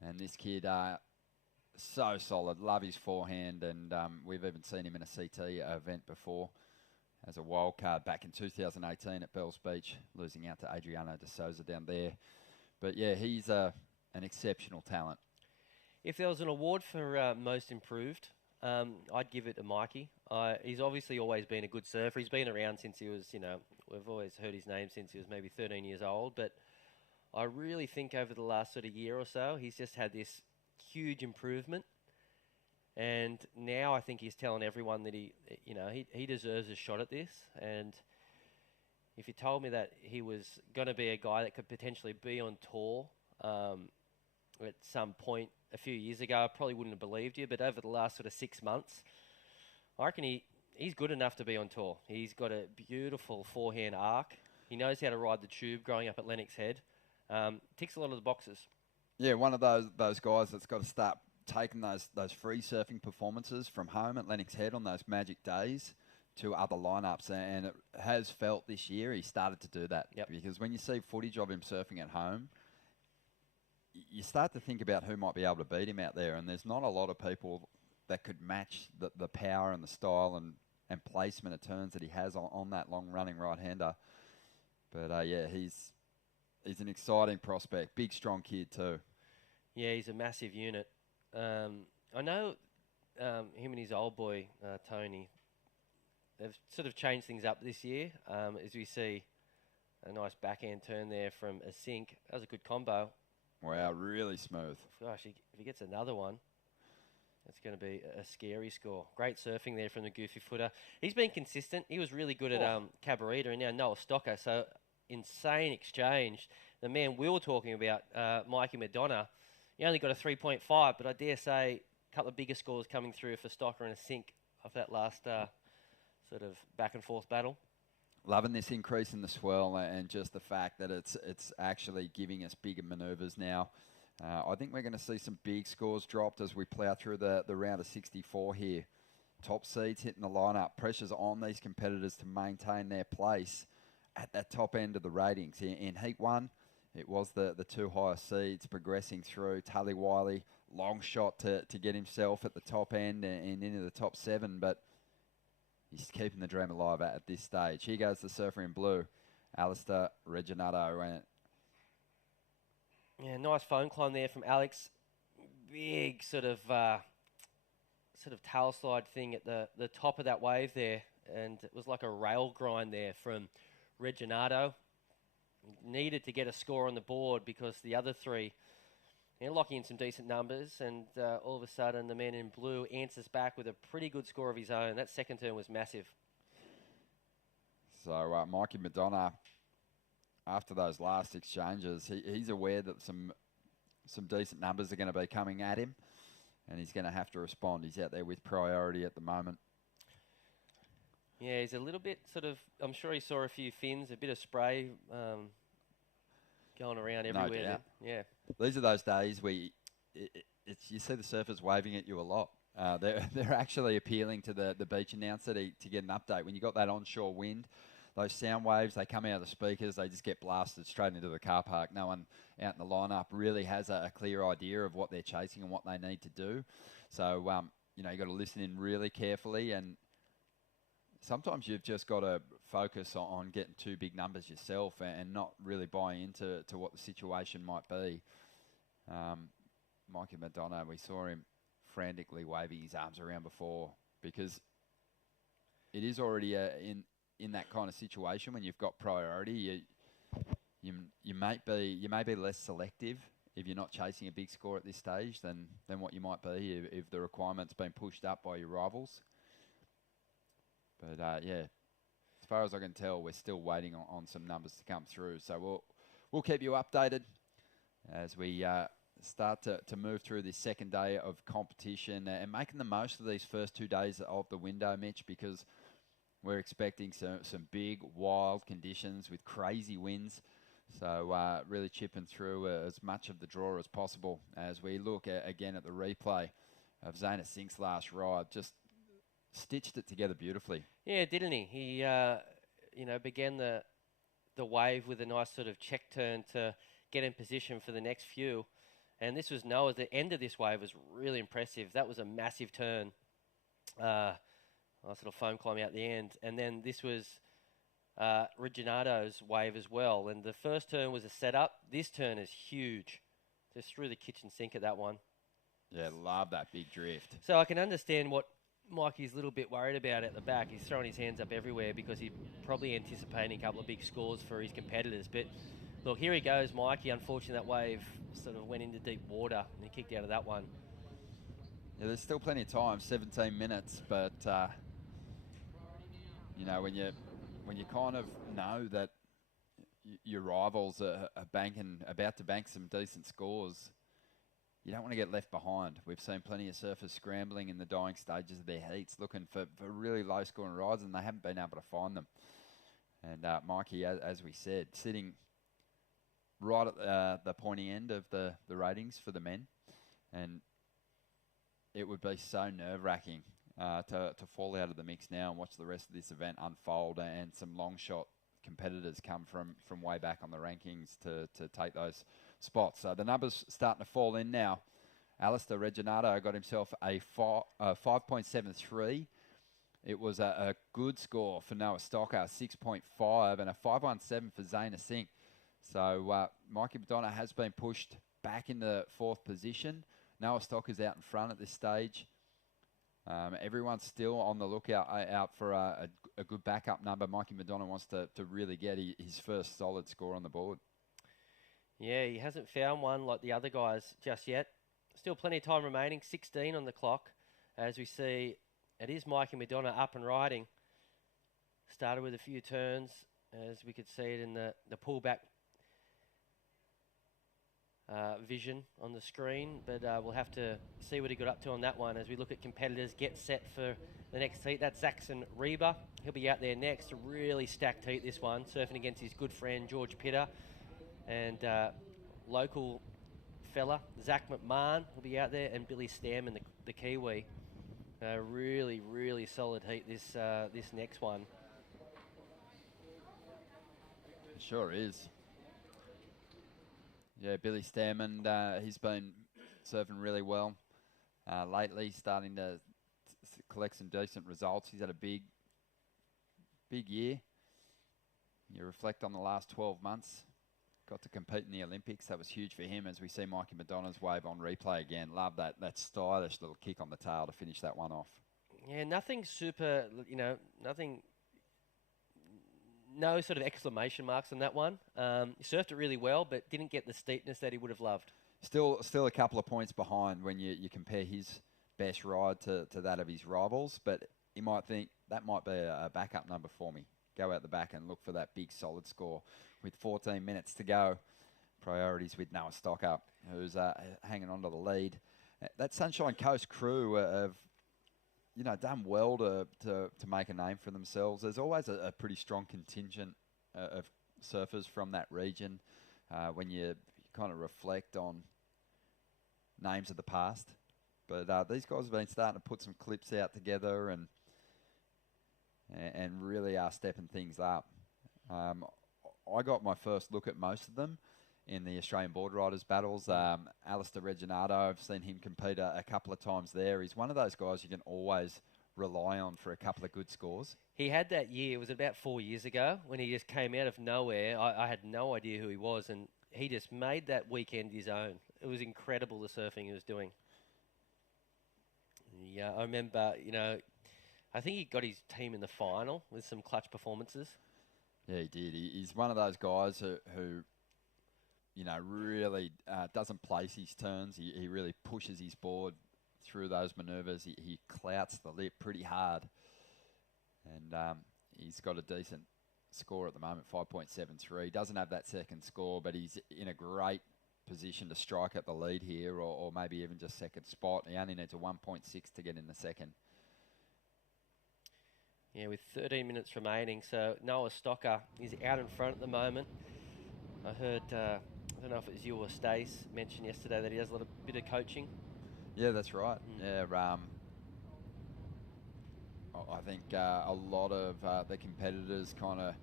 And this kid, so solid. Love his forehand. And we've even seen him in a CT event before as a wild card back in 2018 at Bells Beach, losing out to Adriano de Souza down there. But yeah, he's an exceptional talent. If there was an award for most improved, I'd give it to Mikey. He's obviously always been a good surfer. He's been around since he was, we've always heard his name since he was maybe 13 years old. But I really think over the last sort of year or so, he's just had this huge improvement. And now I think he's telling everyone that he deserves a shot at this. And if you told me that he was going to be a guy that could potentially be on tour at some point a few years ago, I probably wouldn't have believed you. But over the last sort of 6 months, I reckon he's good enough to be on tour. He's got a beautiful forehand arc. He knows how to ride the tube growing up at Lennox Head. Ticks a lot of the boxes. Yeah, one of those guys that's got to start taking those free surfing performances from home at Lennox Head on those magic days to other lineups. And it has felt this year he started to do that. Yep. Because when you see footage of him surfing at home, you start to think about who might be able to beat him out there, and there's not a lot of people that could match the power and the style and placement of turns that he has on that long-running right-hander. But, yeah, he's an exciting prospect. Big, strong kid too. Yeah, he's a massive unit. I know him and his old boy, Tony, they've sort of changed things up this year, as we see a nice backhand turn there from a sink. That was a good combo. Wow, really smooth. Gosh, if he gets another one, it's going to be a scary score. Great surfing there from the goofy footer. He's been consistent. He was really good at Cabarita, and now Noah Stocker. So insane exchange. The man we were talking about, Mikey Madonna, he only got a 3.5, but I dare say a couple of bigger scores coming through for Stocker and a sink of that last sort of back and forth battle. Loving this increase in the swell and just the fact that it's actually giving us bigger manoeuvres now. I think we're going to see some big scores dropped as we plough through the round of 64 here. Top seeds hitting the lineup. Pressure's on these competitors to maintain their place at that top end of the ratings. In Heat 1, it was the two highest seeds progressing through. Tully Wiley, long shot to get himself at the top end and into the top 7, but he's keeping the dream alive at this stage. Here goes the surfer in blue, Alistair Reginato. Yeah, nice phone climb there from Alex. Big sort of tail slide thing at the top of that wave there, and it was like a rail grind there from Reginato. Needed to get a score on the board because the other three, locking in some decent numbers, and all of a sudden the man in blue answers back with a pretty good score of his own. That second turn was massive. So Mikey Madonna, after those last exchanges, he's aware that some decent numbers are going to be coming at him, and he's going to have to respond. He's out there with priority at the moment. Yeah, he's a little bit sort of, I'm sure he saw a few fins, a bit of spray going around everywhere. No doubt. Yeah. These are those days where you see the surfers waving at you a lot. They're actually appealing to the beach announcer to get an update. When you got that onshore wind, those sound waves, they come out of the speakers, they just get blasted straight into the car park. No one out in the lineup really has a clear idea of what they're chasing and what they need to do. So, you got to listen in really carefully, and sometimes you've just got to focus on getting two big numbers yourself and not really buy into what the situation might be. Mikey Madonna, we saw him frantically waving his arms around before, because it is already in that kind of situation when you've got priority. You may be less selective if you're not chasing a big score at this stage than what you might be if the requirement's been pushed up by your rivals. But as far as I can tell, we're still waiting on some numbers to come through. So we'll keep you updated as we start to move through this second day of competition and making the most of these first 2 days of the window, Mitch, because we're expecting some big, wild conditions with crazy winds. So really chipping through as much of the draw as possible as we look again at the replay of Zaina Singh's last ride. Just stitched it together beautifully. Yeah, didn't he? He, began the wave with a nice sort of check turn to get in position for the next few. And this was Noah. The end of this wave was really impressive. That was a massive turn. Nice little foam climb out the end. And then this was Reginato's wave as well. And the first turn was a setup. This turn is huge. Just through the kitchen sink at that one. Yeah, love that big drift. So I can understand what Mikey's a little bit worried about at the back. He's throwing his hands up everywhere because he's probably anticipating a couple of big scores for his competitors. But look, here he goes, Mikey. Unfortunately, that wave sort of went into deep water and he kicked out of that one. Yeah, there's still plenty of time, 17 minutes, but when you kind of know that your rivals are about to bank some decent scores, you don't want to get left behind. We've seen plenty of surfers scrambling in the dying stages of their heats, looking for really low-scoring rides, and they haven't been able to find them. And Mikey, as we said, sitting right at the pointy end of the ratings for the men, and it would be so nerve-wracking to fall out of the mix now and watch the rest of this event unfold, and some long-shot competitors come from way back on the rankings to take those spots. So the numbers starting to fall in now. Alistair Reginato got himself a 5.73. It was a good score for Noah Stocker, 6.5, and a 5.17 for Zaina Singh. So Mikey Madonna has been pushed back into fourth position. Noah Stocker's out in front at this stage. Everyone's still on the lookout out for a good backup number. Mikey Madonna wants to really get his first solid score on the board. Yeah, he hasn't found one like the other guys just yet. Still plenty of time remaining, 16 on the clock. As we see, it is Mikey Madonna up and riding. Started with a few turns, as we could see it in the pullback vision on the screen, but we'll have to see what he got up to on that one as we look at competitors get set for the next heat. That's Zaxon Reba. He'll be out there next. A really stacked heat, this one, surfing against his good friend George Pitter and local fella Zach McMahon will be out there, and Billy Stammen, the Kiwi. Really, really solid heat this next one. It sure is. Yeah, Billy Stammen, he's been surfing really well lately, starting to collect some decent results. He's had a big year. You reflect on the last 12 months, got to compete in the Olympics. That was huge for him as we see Mikey Madonna's wave on replay again. Love that stylish little kick on the tail to finish that one off. Yeah, nothing super, no sort of exclamation marks on that one. He surfed it really well, but didn't get the steepness that he would have loved. Still a couple of points behind when you compare his best ride to that of his rivals, but he might think that might be a backup number for me. go out the back and look for that big solid score. With 14 minutes to go, priorities with Noah Stocker, who's hanging on to the lead. That Sunshine Coast crew have, done well to make a name for themselves. There's always a pretty strong contingent of surfers from that region when you kind of reflect on names of the past. But these guys have been starting to put some clips out together and really are stepping things up. I got my first look at most of them in the Australian Board Riders battles. Alistair Reginato, I've seen him compete a couple of times there. He's one of those guys you can always rely on for a couple of good scores. He had that year, it was about 4 years ago, when he just came out of nowhere. I had no idea who he was, and he just made that weekend his own. It was incredible, the surfing he was doing. Yeah, I remember, I think he got his team in the final with some clutch performances. Yeah, he did. He's one of those guys who really doesn't place his turns. He really pushes his board through those manoeuvres. He clouts the lip pretty hard. And he's got a decent score at the moment, 5.73. Doesn't have that second score, but he's in a great position to strike at the lead here, or maybe even just second spot. He only needs a 1.6 to get in the second. Yeah, with 13 minutes remaining, so Noah Stocker is out in front at the moment. I heard, I don't know if it was you or Stace, mentioned yesterday that he does a bit of coaching. Yeah, that's right. Yeah, I think a lot of the competitors kind of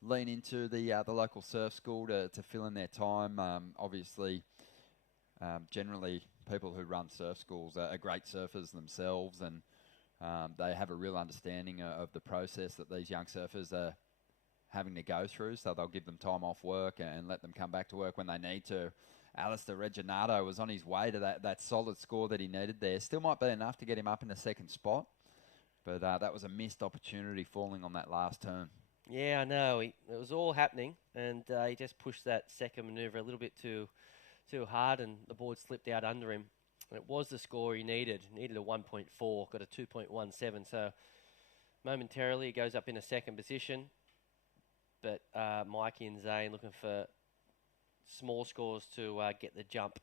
lean into the local surf school to fill in their time. Obviously, generally people who run surf schools are great surfers themselves, and they have a real understanding of the process that these young surfers are having to go through, so they'll give them time off work and let them come back to work when they need to. Alistair Reginato was on his way to that solid score that he needed there. Still might be enough to get him up in the second spot, but that was a missed opportunity falling on that last turn. Yeah, I know. It was all happening, and he just pushed that second manoeuvre a little bit too hard, and the board slipped out under him. And it was the score he needed. He needed a 1.4, got a 2.17. So momentarily he goes up in a second position. But Mikey and Zane looking for small scores to get the jump.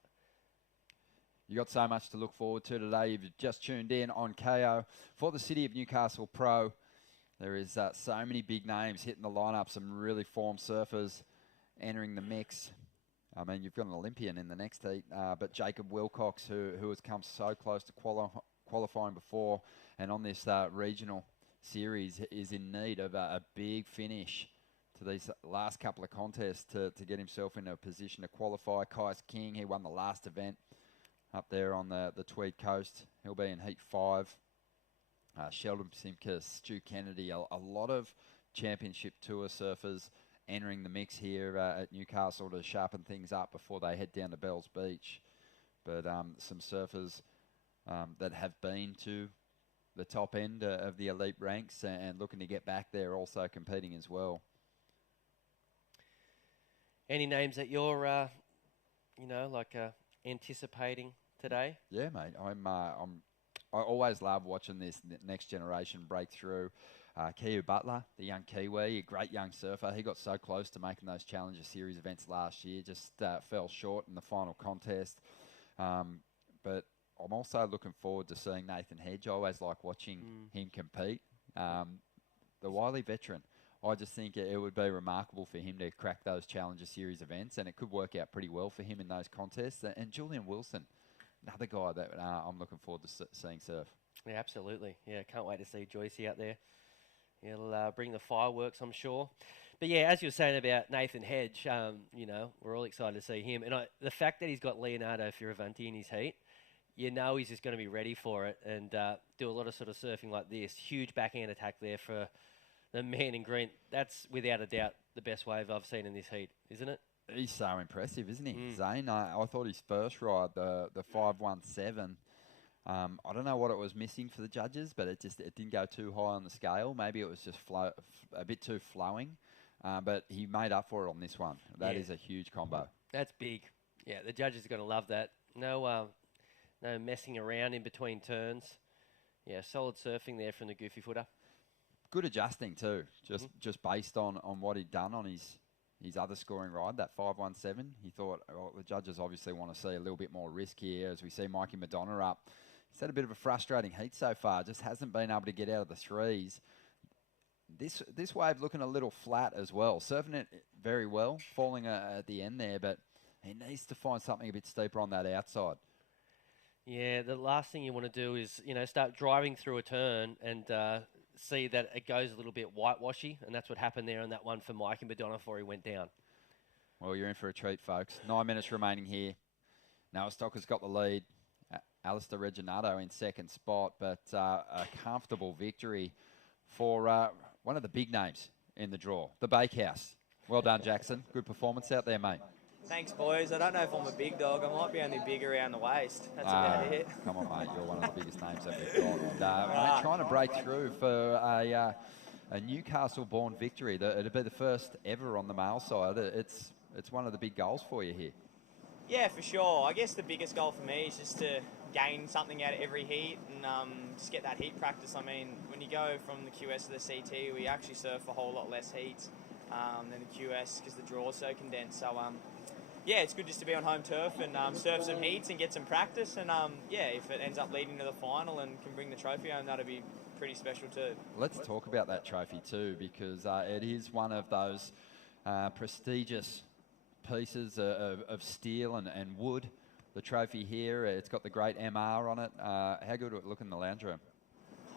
You got so much to look forward to today. You've just tuned in on KO for the City of Newcastle Pro. There is so many big names hitting the lineup, some really formed surfers entering the mix. I mean, you've got an Olympian in the next heat, but Jacob Wilcox, who has come so close to qualifying before, and on this regional series is in need of a big finish to these last couple of contests to get himself in a position to qualify. Kais King, he won the last event up there on the Tweed Coast. He'll be in Heat 5. Sheldon Simkus, Stu Kennedy, a lot of championship tour surfers entering the mix here at Newcastle to sharpen things up before they head down to Bells Beach. But some surfers that have been to the top end of the elite ranks and looking to get back there, also competing as well. Any names that you're, anticipating today? Yeah, mate. I always love watching this next generation break through. Kiu Butler, the young Kiwi, a great young surfer. He got so close to making those Challenger Series events last year, just fell short in the final contest. But I'm also looking forward to seeing Nathan Hedge. I always like watching him compete. The wily veteran. I just think it would be remarkable for him to crack those Challenger Series events, and it could work out pretty well for him in those contests. And Julian Wilson, another guy that I'm looking forward to seeing surf. Yeah, absolutely. Yeah, can't wait to see Joycey out there. He'll bring the fireworks, I'm sure. But yeah, as you were saying about Nathan Hedge, we're all excited to see him. And the fact that he's got Leonardo Fioravanti in his heat, he's just going to be ready for it and do a lot of sort of surfing like this. Huge backhand attack there for the man in green. That's without a doubt the best wave I've seen in this heat, isn't it? He's so impressive, isn't he? Zane, I thought his first ride, the 517, I don't know what it was missing for the judges, but it didn't go too high on the scale. Maybe it was just a bit too flowing, but he made up for it on this one. That is a huge combo. That's big. Yeah, the judges are going to love that. No messing around in between turns. Yeah, solid surfing there from the goofy footer. good adjusting too, just based on what he'd done on his other scoring ride, that 5.17. He thought, well, the judges obviously want to see a little bit more risk here as we see Mikey Madonna up. He's had a bit of a frustrating heat so far, just hasn't been able to get out of the threes. This wave looking a little flat as well, surfing it very well, falling at the end there, but he needs to find something a bit steeper on that outside. Yeah, the last thing you want to do is, start driving through a turn and see that it goes a little bit whitewashy, and that's what happened there on that one for Mikey Madonna before he went down. Well, you're in for a treat, folks. 9 minutes remaining here. Noah Stocker's got the lead. Alistair Reginato in second spot, but a comfortable victory for one of the big names in the draw, the Bakehouse. Well done, Jackson. Good performance out there, mate. Thanks, boys. I don't know if I'm a big dog. I might be only big around the waist. That's about it. Come on, mate. You're one of the biggest names that we've got. And, mate, trying to break through for a Newcastle-born victory. It'd be the first ever on the male side. It's one of the big goals for you here. Yeah, for sure. I guess the biggest goal for me is just to gain something out of every heat and just get that heat practice. I mean, when you go from the QS to the CT, we actually surf a whole lot less heats than the QS because the draw is so condensed. So, yeah, it's good just to be on home turf and surf some heats and get some practice. And, yeah, if it ends up leading to the final and can bring the trophy home, that'll be pretty special too. Let's talk about that trophy too, because it is one of those prestigious pieces of steel and wood. The trophy here, it's got the great MR on it. How good would it look in the lounge room?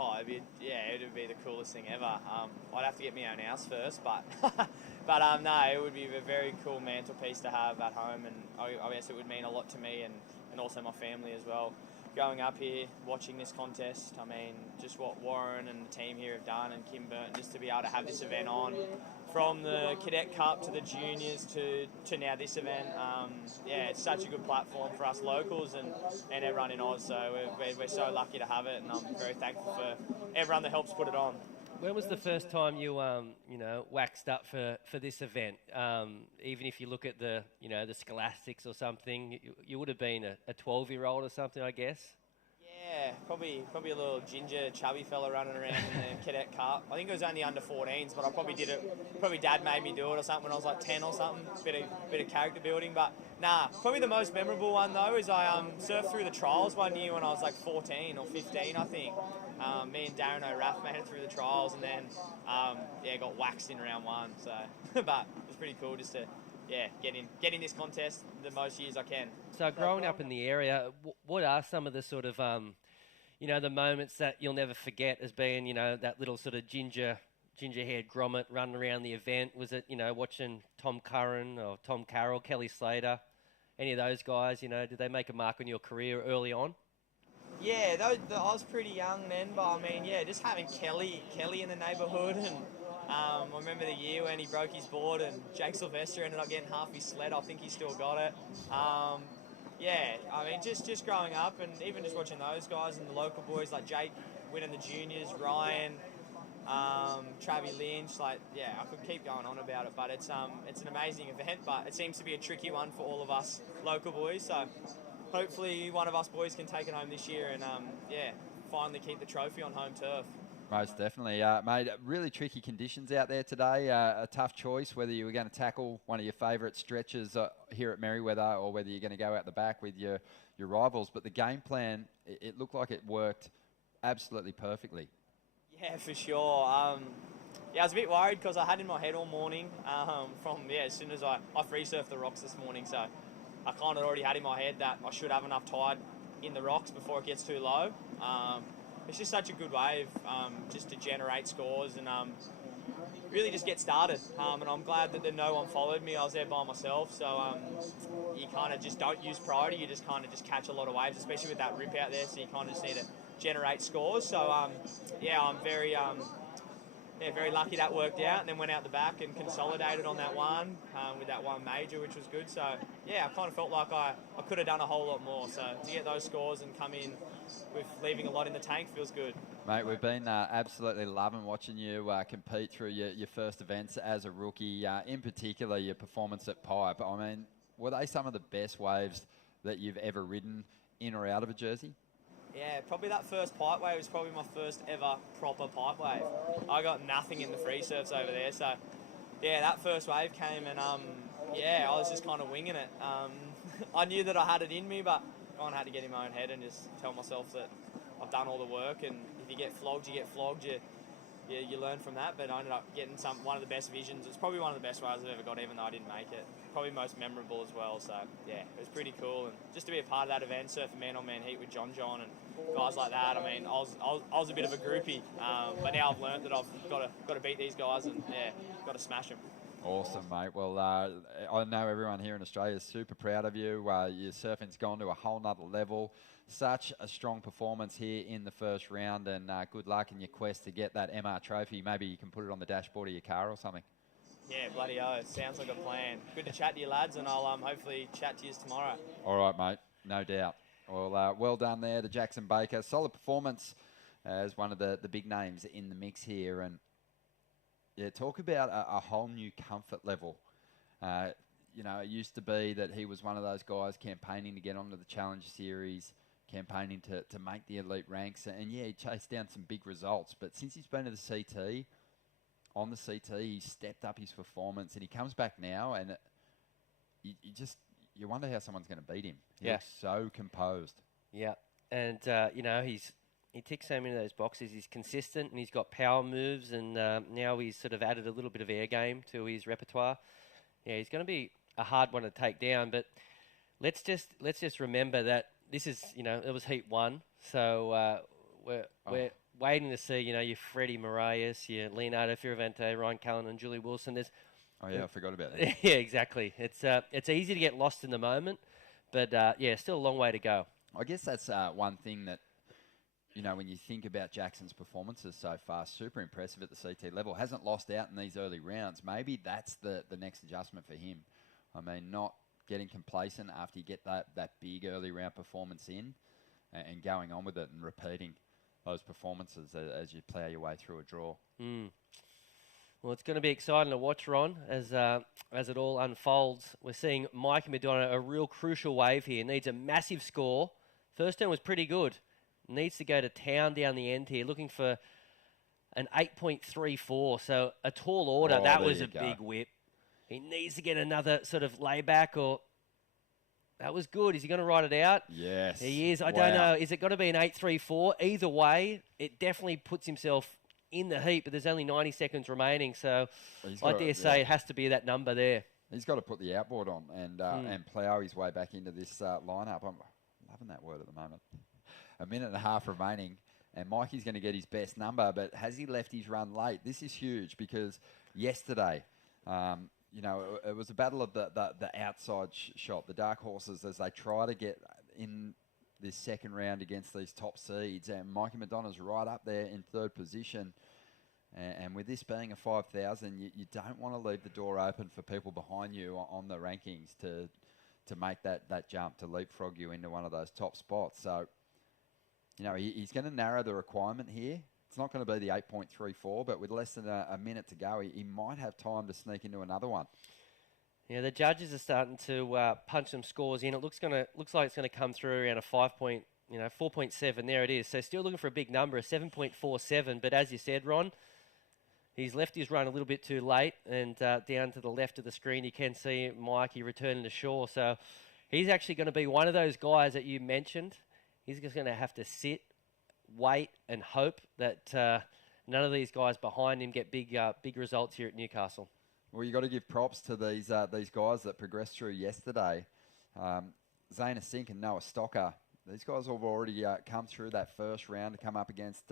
Oh, it'd be the coolest thing ever. I'd have to get my own house first, but no, it would be a very cool mantelpiece to have at home, and I guess it would mean a lot to me and also my family as well. Going up here, watching this contest, I mean, just what Warren and the team here have done, and Kim Burton, just to be able to have this event on, from the Cadet Cup to the Juniors to now this event, yeah, it's such a good platform for us locals and everyone in Oz, so we're so lucky to have it, and I'm very thankful for everyone that helps put it on. When was the first time you, waxed up for this event? Even if you look at the Scholastics or something, you would have been a 12-year-old or something, I guess. Yeah, probably a little ginger, chubby fella running around in the Cadet Cup. I think it was only under 14s, but I probably did it. Probably Dad made me do it or something when I was like 10 or something. Bit of character building, but nah. Probably the most memorable one though is I surfed through the trials one year when I was like 14 or 15, I think. Me and Darren O'Raff made it through the trials, and then got waxed in round one. So, but it was pretty cool just to get in this contest the most years I can. So growing up in the area, what are some of the sort of the moments that you'll never forget as being that little sort of ginger-haired grommet running around the event? Was it watching Tom Curran or Tom Carroll, Kelly Slater, any of those guys? Did they make a mark on your career early on? Yeah, I was pretty young then, but I mean, yeah, just having Kelly in the neighbourhood, and I remember the year when he broke his board and Jake Sylvester ended up getting half his sled. I think he still got it. Yeah, I mean, just growing up and even just watching those guys and the local boys like Jake winning the juniors, Ryan, Travis Lynch, like, yeah, I could keep going on about it, but it's an amazing event, but it seems to be a tricky one for all of us local boys, so hopefully one of us boys can take it home this year and, finally keep the trophy on home turf. Most definitely. Mate, really tricky conditions out there today. A tough choice whether you were going to tackle one of your favourite stretches here at Merriweather or whether you're going to go out the back with your rivals. But the game plan, it looked like it worked absolutely perfectly. Yeah, for sure. I was a bit worried because I had in my head all morning as soon as I free surfed the rocks this morning. So I kind of already had in my head that I should have enough tide in the rocks before it gets too low. It's just such a good wave just to generate scores and really just get started. And I'm glad that no one followed me. I was there by myself. So you kind of just don't use priority. You just kind of just catch a lot of waves, especially with that rip out there. So you kind of just need to generate scores. So, I'm very very lucky that worked out, and then went out the back and consolidated on that one with that one major, which was good. So, yeah, I kind of felt like I could have done a whole lot more. So to get those scores and come in with leaving a lot in the tank feels good. Mate, we've been absolutely loving watching you compete through your first events as a rookie, in particular your performance at Pipe. I mean, were they some of the best waves that you've ever ridden in or out of a jersey? Yeah, probably that first pipe wave was probably my first ever proper pipe wave. I got nothing in the free surfs over there, so yeah, that first wave came and I was just kind of winging it. I knew that I had it in me, but I kind of had to get in my own head and just tell myself that I've done all the work, and if you get flogged, you get flogged. You learn from that, but I ended up getting one of the best visions. It's probably one of the best waves I've ever got, even though I didn't make it. Probably most memorable as well, so yeah, it was pretty cool. And just to be a part of that event, surfing man-on-man heat with John and guys like that, I mean, I was a bit of a groupie, but now I've learned that I've got to beat these guys and, yeah, got to smash them. Awesome, mate. Well, I know everyone here in Australia is super proud of you. Your surfing's gone to a whole nother level. Such a strong performance here in the first round, and good luck in your quest to get that MR trophy. Maybe you can put it on the dashboard of your car or something. Yeah, bloody oath. Sounds like a plan. Good to chat to you, lads, and I'll hopefully chat to you tomorrow. All right, mate. No doubt. Well, well done there to Jackson Baker. Solid performance as one of the big names in the mix here. And yeah, talk about a whole new comfort level. You know, it used to be that he was one of those guys campaigning to get onto the Challenge Series, campaigning to make the elite ranks. And yeah, he chased down some big results. But since he's been to the CT, on the CT, he's stepped up his performance, and he comes back now, and you wonder how someone's going to beat him. He looks so composed. Yeah, and you know, he ticks so many of those boxes. He's consistent, and he's got power moves, and now he's sort of added a little bit of air game to his repertoire. Yeah, he's going to be a hard one to take down, but let's just remember that this is, you know, it was heat 1, so we're waiting to see, you know, your Freddie Moraes, your Leonardo Fioravante, Ryan Callan, and Julie Wilson. I forgot about that. Yeah, exactly. It's easy to get lost in the moment, but yeah, still a long way to go. I guess that's one thing that, you know, when you think about Jackson's performances so far, super impressive at the CT level. Hasn't lost out in these early rounds. Maybe that's the next adjustment for him. I mean, not getting complacent after you get that big early round performance in and going on with it and repeating those performances as you plough your way through a draw. Well, it's going to be exciting to watch, Ron, as it all unfolds. We're seeing Mikey Madonna, a real crucial wave here. Needs a massive score. First turn was pretty good. Needs to go to town down the end here, looking for an 8.34. So a tall order. That was a big whip. He needs to get another sort of layback or... That was good. Is he going to ride it out? Yes. He is. I don't know. Is it got to be an 8.34? Either way, it definitely puts himself in the heat, but there's only 90 seconds remaining, so I dare say it has to be that number there. He's got to put the outboard on and plough his way back into this lineup. I'm loving that word at the moment. A minute and a half remaining, and Mikey's going to get his best number, but has he left his run late? This is huge because yesterday... you know, it was a battle of the outside shot, the dark horses, as they try to get in this second round against these top seeds. And Mikey Madonna's right up there in third position. And with this being a 5,000, you don't want to leave the door open for people behind you on the rankings to make that jump, to leapfrog you into one of those top spots. So, you know, he's going to narrow the requirement here. It's not going to be the 8.34, but with less than a minute to go, he might have time to sneak into another one. Yeah, the judges are starting to punch some scores in. It looks like it's going to come through around a 4.7. There it is. So still looking for a big number, a 7.47. But as you said, Ron, he's left his run a little bit too late, and down to the left of the screen, you can see Mikey returning to shore. So he's actually going to be one of those guys that you mentioned. He's just going to have to sit, wait and hope that none of these guys behind him get big results here at Newcastle. Well, you got to give props to these guys that progressed through yesterday. Zayna Sink and Noah Stocker. These guys have already come through that first round to come up against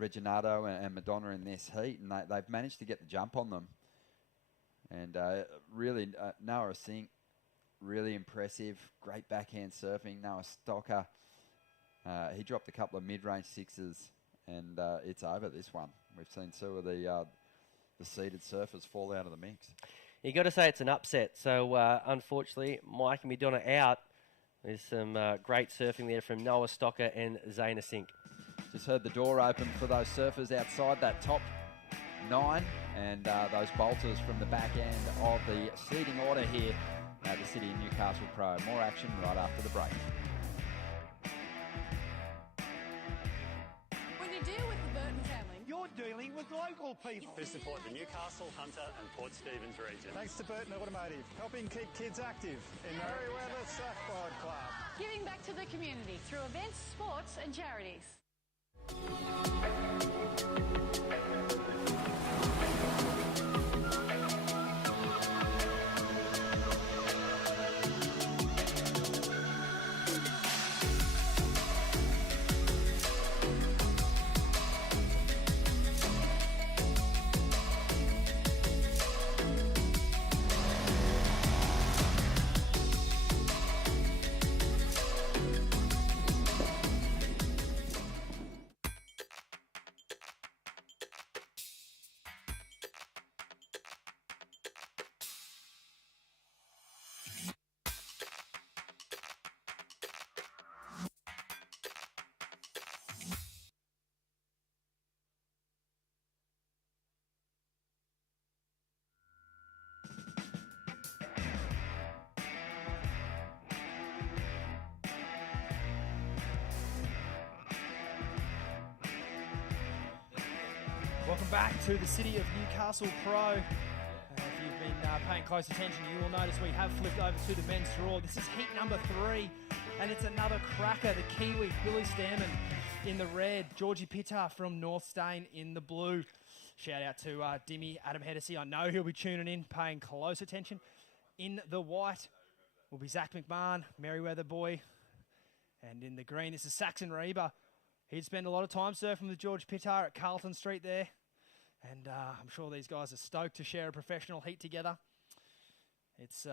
Reginato and Madonna in this heat, and they've managed to get the jump on them. And really, Noah Sink, really impressive. Great backhand surfing. Noah Stocker. He dropped a couple of mid-range sixes, and it's over this one. We've seen two of the seeded surfers fall out of the mix. You got to say it's an upset. So unfortunately, Mikey Madonna out. There's some great surfing there from Noah Stocker and Zayna Sink. Just heard the door open for those surfers outside that top 9, and those bolters from the back end of the seeding order here at the City of Newcastle Pro. More action right after the break. you deal with the Burton family. You're dealing with local people. Who support the Newcastle, Hunter and Port Stephens region. Thanks to Burton Automotive, helping keep kids active in Merriweather Surfboard Club. Giving back to the community through events, sports and charities. Welcome back to the City of Newcastle Pro. If you've been paying close attention, you will notice we have flipped over to the men's draw. This is heat number 3, and it's another cracker. The Kiwi, Billy Stammen in the red, Georgie Pittar from North Stain in the blue. Shout out to Dimmy, Adam Hennessy. I know he'll be tuning in, paying close attention. In the white will be Zach McMahon, Merriweather boy. And in the green, this is Saxon Reba. He'd spend a lot of time surfing with George Pittar at Carlton Street there. And I'm sure these guys are stoked to share a professional heat together. It's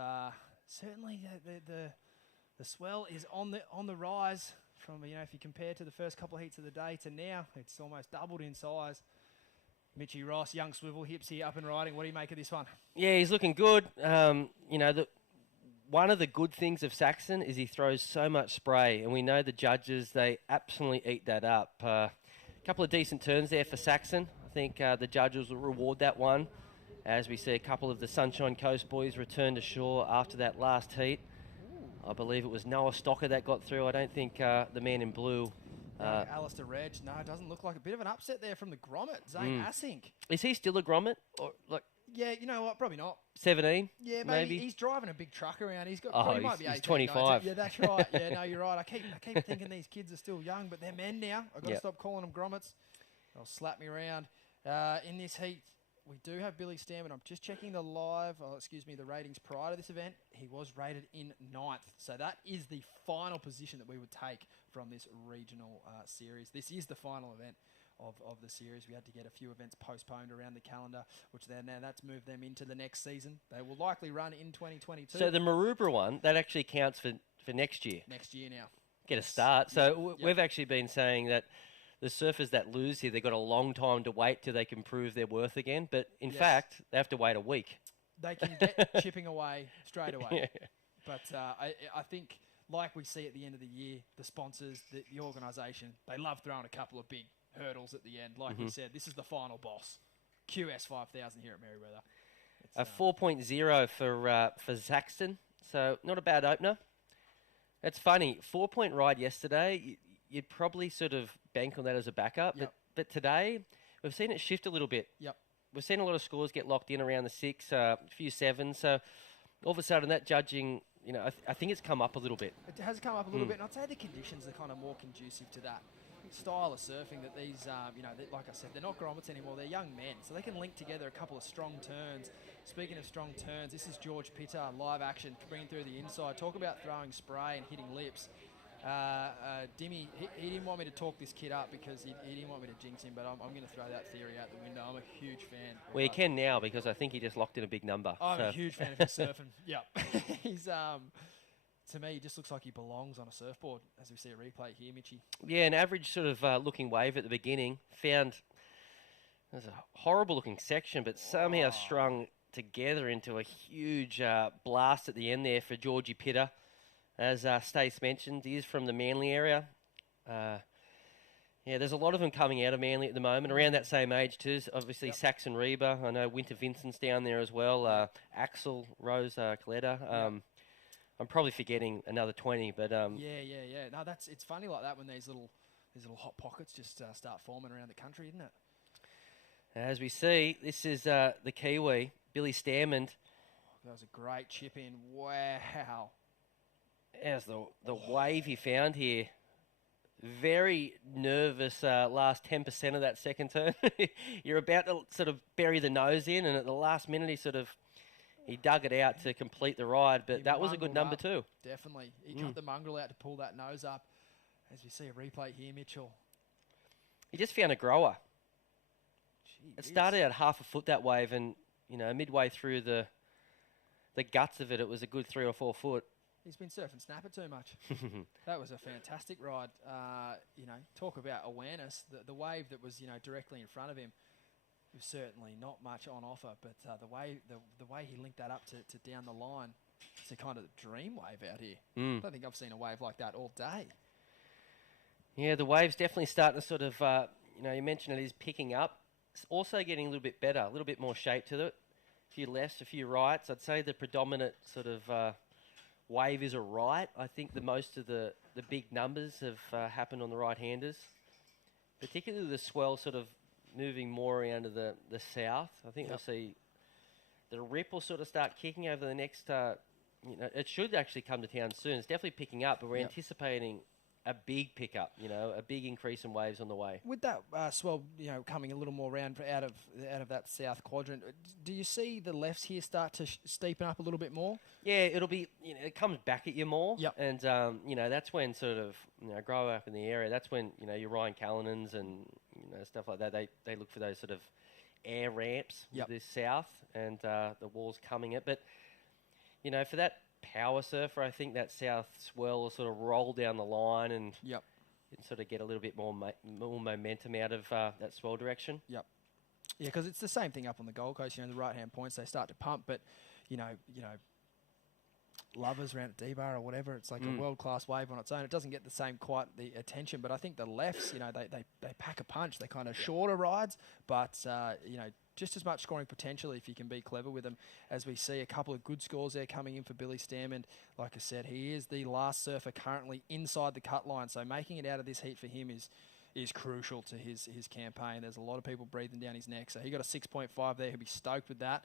certainly the swell is on the rise from, if you compare to the first couple of heats of the day to now, it's almost doubled in size. Mitchy Ross, young swivel hips here up and riding. What do you make of this one? Yeah, he's looking good. One of the good things of Saxon is he throws so much spray, and we know the judges, they absolutely eat that up. A couple of decent turns there for Saxon. I think the judges will reward that one as we see a couple of the Sunshine Coast boys return to shore after that last heat. I believe it was Noah Stocker that got through. I don't think the man in blue... Alistair Reg. No, it doesn't look like a bit of an upset there from the grommet, Zane Assink. Is he still a grommet? Or Yeah, you know what? Probably not. 17? Yeah, maybe. He's driving a big truck around. He's got. Oh, he might be 18. he's 25. Yeah, that's right. Yeah, no, you're right. I keep thinking these kids are still young, but they're men now. I've got to stop calling them grommets. They'll slap me around. In this heat, we do have Billy Stammen. I'm just checking the the ratings prior to this event. He was rated in 9th. So that is the final position that we would take from this regional series. This is the final event of the series. We had to get a few events postponed around the calendar, which that's moved them into the next season. They will likely run in 2022. So the Maroubra one, that actually counts for next year. Next year now. Get a start. So we've actually been saying that the surfers that lose here, they've got a long time to wait till they can prove their worth again. But in fact, they have to wait a week. They can get chipping away straight away. Yeah. But I think, like we see at the end of the year, the sponsors, the organisation, they love throwing a couple of big hurdles at the end. Like we said, this is the final boss. QS 5000 here at Merriweather. A 4.0 for Saxton, so not a bad opener. It's funny, 4-point ride yesterday, you'd probably sort of bank on that as a backup, but today we've seen it shift a little bit. Yep. We've seen a lot of scores get locked in around the 6, a few 7, so all of a sudden that judging, I think it's come up a little bit. It has come up a little bit, and I'd say the conditions are kind of more conducive to that style of surfing that these, like I said, they're not grommets anymore, they're young men, so they can link together a couple of strong turns. Speaking of strong turns, this is George Pittar, live action, bringing through the inside. Talk about throwing spray and hitting lips. Dimmy, he didn't want me to talk this kid up because he didn't want me to jinx him, but I'm going to throw that theory out the window. I'm a huge fan. Well, you can now because I think he just locked in a big number. I'm a huge fan of his surfing. Yep. He's... to me, he just looks like he belongs on a surfboard, as we see a replay here, Mitchy. Yeah, an average sort of looking wave at the beginning. Found there's a horrible looking section, but somehow strung together into a huge blast at the end there for Georgie Pittar. As Stace mentioned, he is from the Manly area. There's a lot of them coming out of Manly at the moment, around that same age too. Obviously, Saxon Reba. I know Winter Vincent's down there as well. Axel, Rose Coletta. I'm probably forgetting another 20, but No, it's funny like that when these little these little hot pockets just start forming around the country, isn't it? As we see, this is the Kiwi, Billy Stammond. That was a great chip in. Wow. As the wave he found here. Very nervous last 10% of that second turn. You're about to sort of bury the nose in, and at the last minute he dug it out to complete the ride, but that was a good number too. Definitely. He cut the mongrel out to pull that nose up. As we see a replay here, Mitchell. He just found a grower. Gee It started at half a foot that wave, and midway through the guts of it, it was a good 3 or 4 foot. He's been surfing snapper too much. That was a fantastic ride. Talk about awareness. The wave that was directly in front of him was certainly not much on offer, but the way he linked that up to down the line, it's a kind of dream wave out here. I don't think I've seen a wave like that all day. Yeah, the wave's definitely starting to sort of, you mentioned it is picking up. It's also getting a little bit better, a little bit more shape to it. A few lefts, a few rights. I'd say the predominant sort of wave is a right. I think most of the big numbers have happened on the right-handers, particularly the swell sort of moving more around to the south. I think we'll see the rip will sort of start kicking over the next, it should actually come to town soon. It's definitely picking up, but we're anticipating a big pickup, a big increase in waves on the way. With that swell, coming a little more round out of that south quadrant, do you see the lefts here start to steepen up a little bit more? Yeah, it'll be, it comes back at you more. Yep. And, that's when sort of, grow up in the area. That's when, your Ryan Callinans and, stuff like that, they look for those sort of air ramps with this south and the walls coming it. But, for that power surfer, I think that south swell will sort of roll down the line and sort of get a little bit more momentum out of that swell direction. Yep. Yeah, because it's the same thing up on the Gold Coast. The right-hand points, they start to pump, but, Lovers around at D-Bar or whatever, it's like a world-class wave on its own. It doesn't get quite the attention, but I think the lefts, they pack a punch. They're kind of shorter rides, but, just as much scoring potential if you can be clever with them, as we see a couple of good scores there coming in for Billy Stammond. Like I said, he is the last surfer currently inside the cut line, so making it out of this heat for him is crucial to his campaign. There's a lot of people breathing down his neck, so he got a 6.5 there. He'll be stoked with that,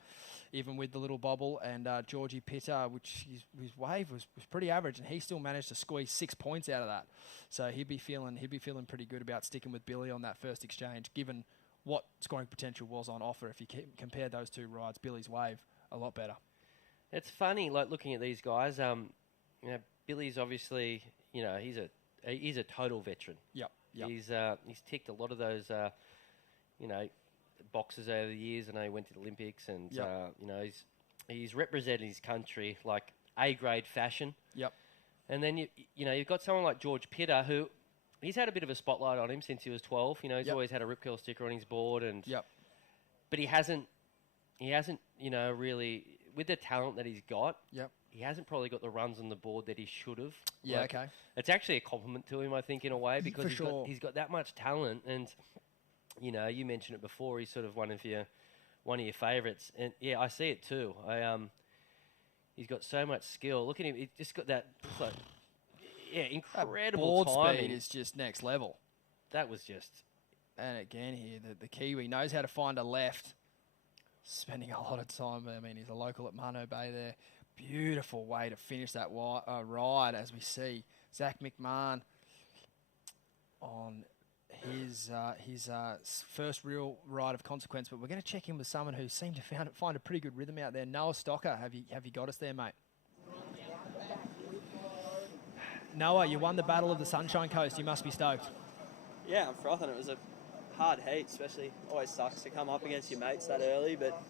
even with the little bobble. And Georgie Pitter, which his wave was pretty average, and he still managed to squeeze 6 points out of that. So he'd be feeling pretty good about sticking with Billy on that first exchange, given what scoring potential was on offer. If you compare those two rides, Billy's wave a lot better. It's funny, like looking at these guys. Billy's obviously, he's a total veteran. Yep. He's ticked a lot of those, boxes over the years. I know he went to the Olympics, and he's represented his country like A-grade fashion. Yep. And then you've got someone like George Pitter, who he's had a bit of a spotlight on him since he was 12. He's always had a Rip Curl sticker on his board, and but he hasn't, really, with the talent that he's got. He hasn't probably got the runs on the board that he should have. Yeah, okay. It's actually a compliment to him, I think, in a way, because he's got that much talent. And, you mentioned it before, he's sort of one of your favourites. And, yeah, I see it too. He's got so much skill. Look at him. He's just got that, incredible board timing. Speed is just next level. That was just... And again here, the Kiwi knows how to find a left. Spending a lot of time. I mean, he's a local at Mano Bay there. Beautiful way to finish that ride, as we see Zach McMahon on his first real ride of consequence. But we're going to check in with someone who seemed to find a pretty good rhythm out there. Noah Stocker, have you got us there, mate? Noah, you won the Battle of the Sunshine Coast. You must be stoked. Yeah, I'm frothing. It was a hard heat, especially. Always sucks to come up against your mates that early, but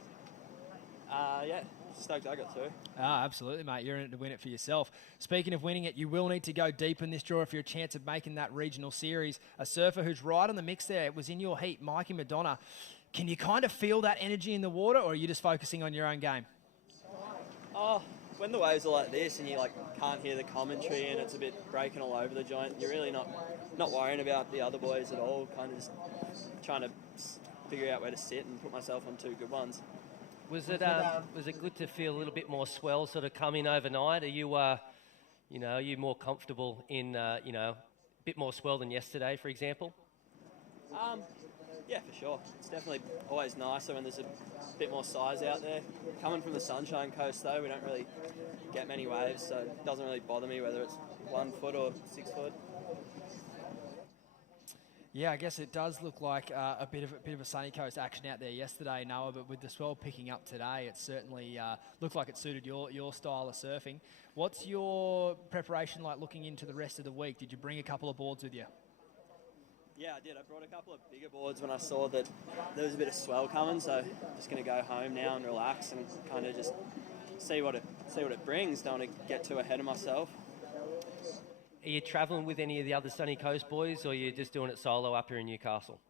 stoked I got through. Absolutely, mate. You're in it to win it for yourself. Speaking of winning it, you will need to go deep in this draw if you're a chance of making that regional series. A surfer who's right on the mix there, it was in your heat, Mikey Madonna. Can you kind of feel that energy in the water, or are you just focusing on your own game? Oh, when the waves are like this and you can't hear the commentary and it's a bit breaking all over the joint, you're really not worrying about the other boys at all. Kind of just trying to figure out where to sit and put myself on two good ones. Was it good to feel a little bit more swell sort of come in overnight? Are you, are you more comfortable in, bit more swell than yesterday, for example? Yeah, for sure. It's definitely always nicer when there's a bit more size out there. Coming from the Sunshine Coast, though, we don't really get many waves, so it doesn't really bother me whether it's 1 foot or 6 foot. Yeah, I guess it does look like a bit of a sunny coast action out there yesterday, Noah. But with the swell picking up today, it certainly looked like it suited your style of surfing. What's your preparation like looking into the rest of the week? Did you bring a couple of boards with you? Yeah, I did. I brought a couple of bigger boards when I saw that there was a bit of swell coming, so just going to go home now and relax and kind of just see what it brings. Don't want to get too ahead of myself. Are you travelling with any of the other Sunny Coast boys, or are you just doing it solo up here in Newcastle?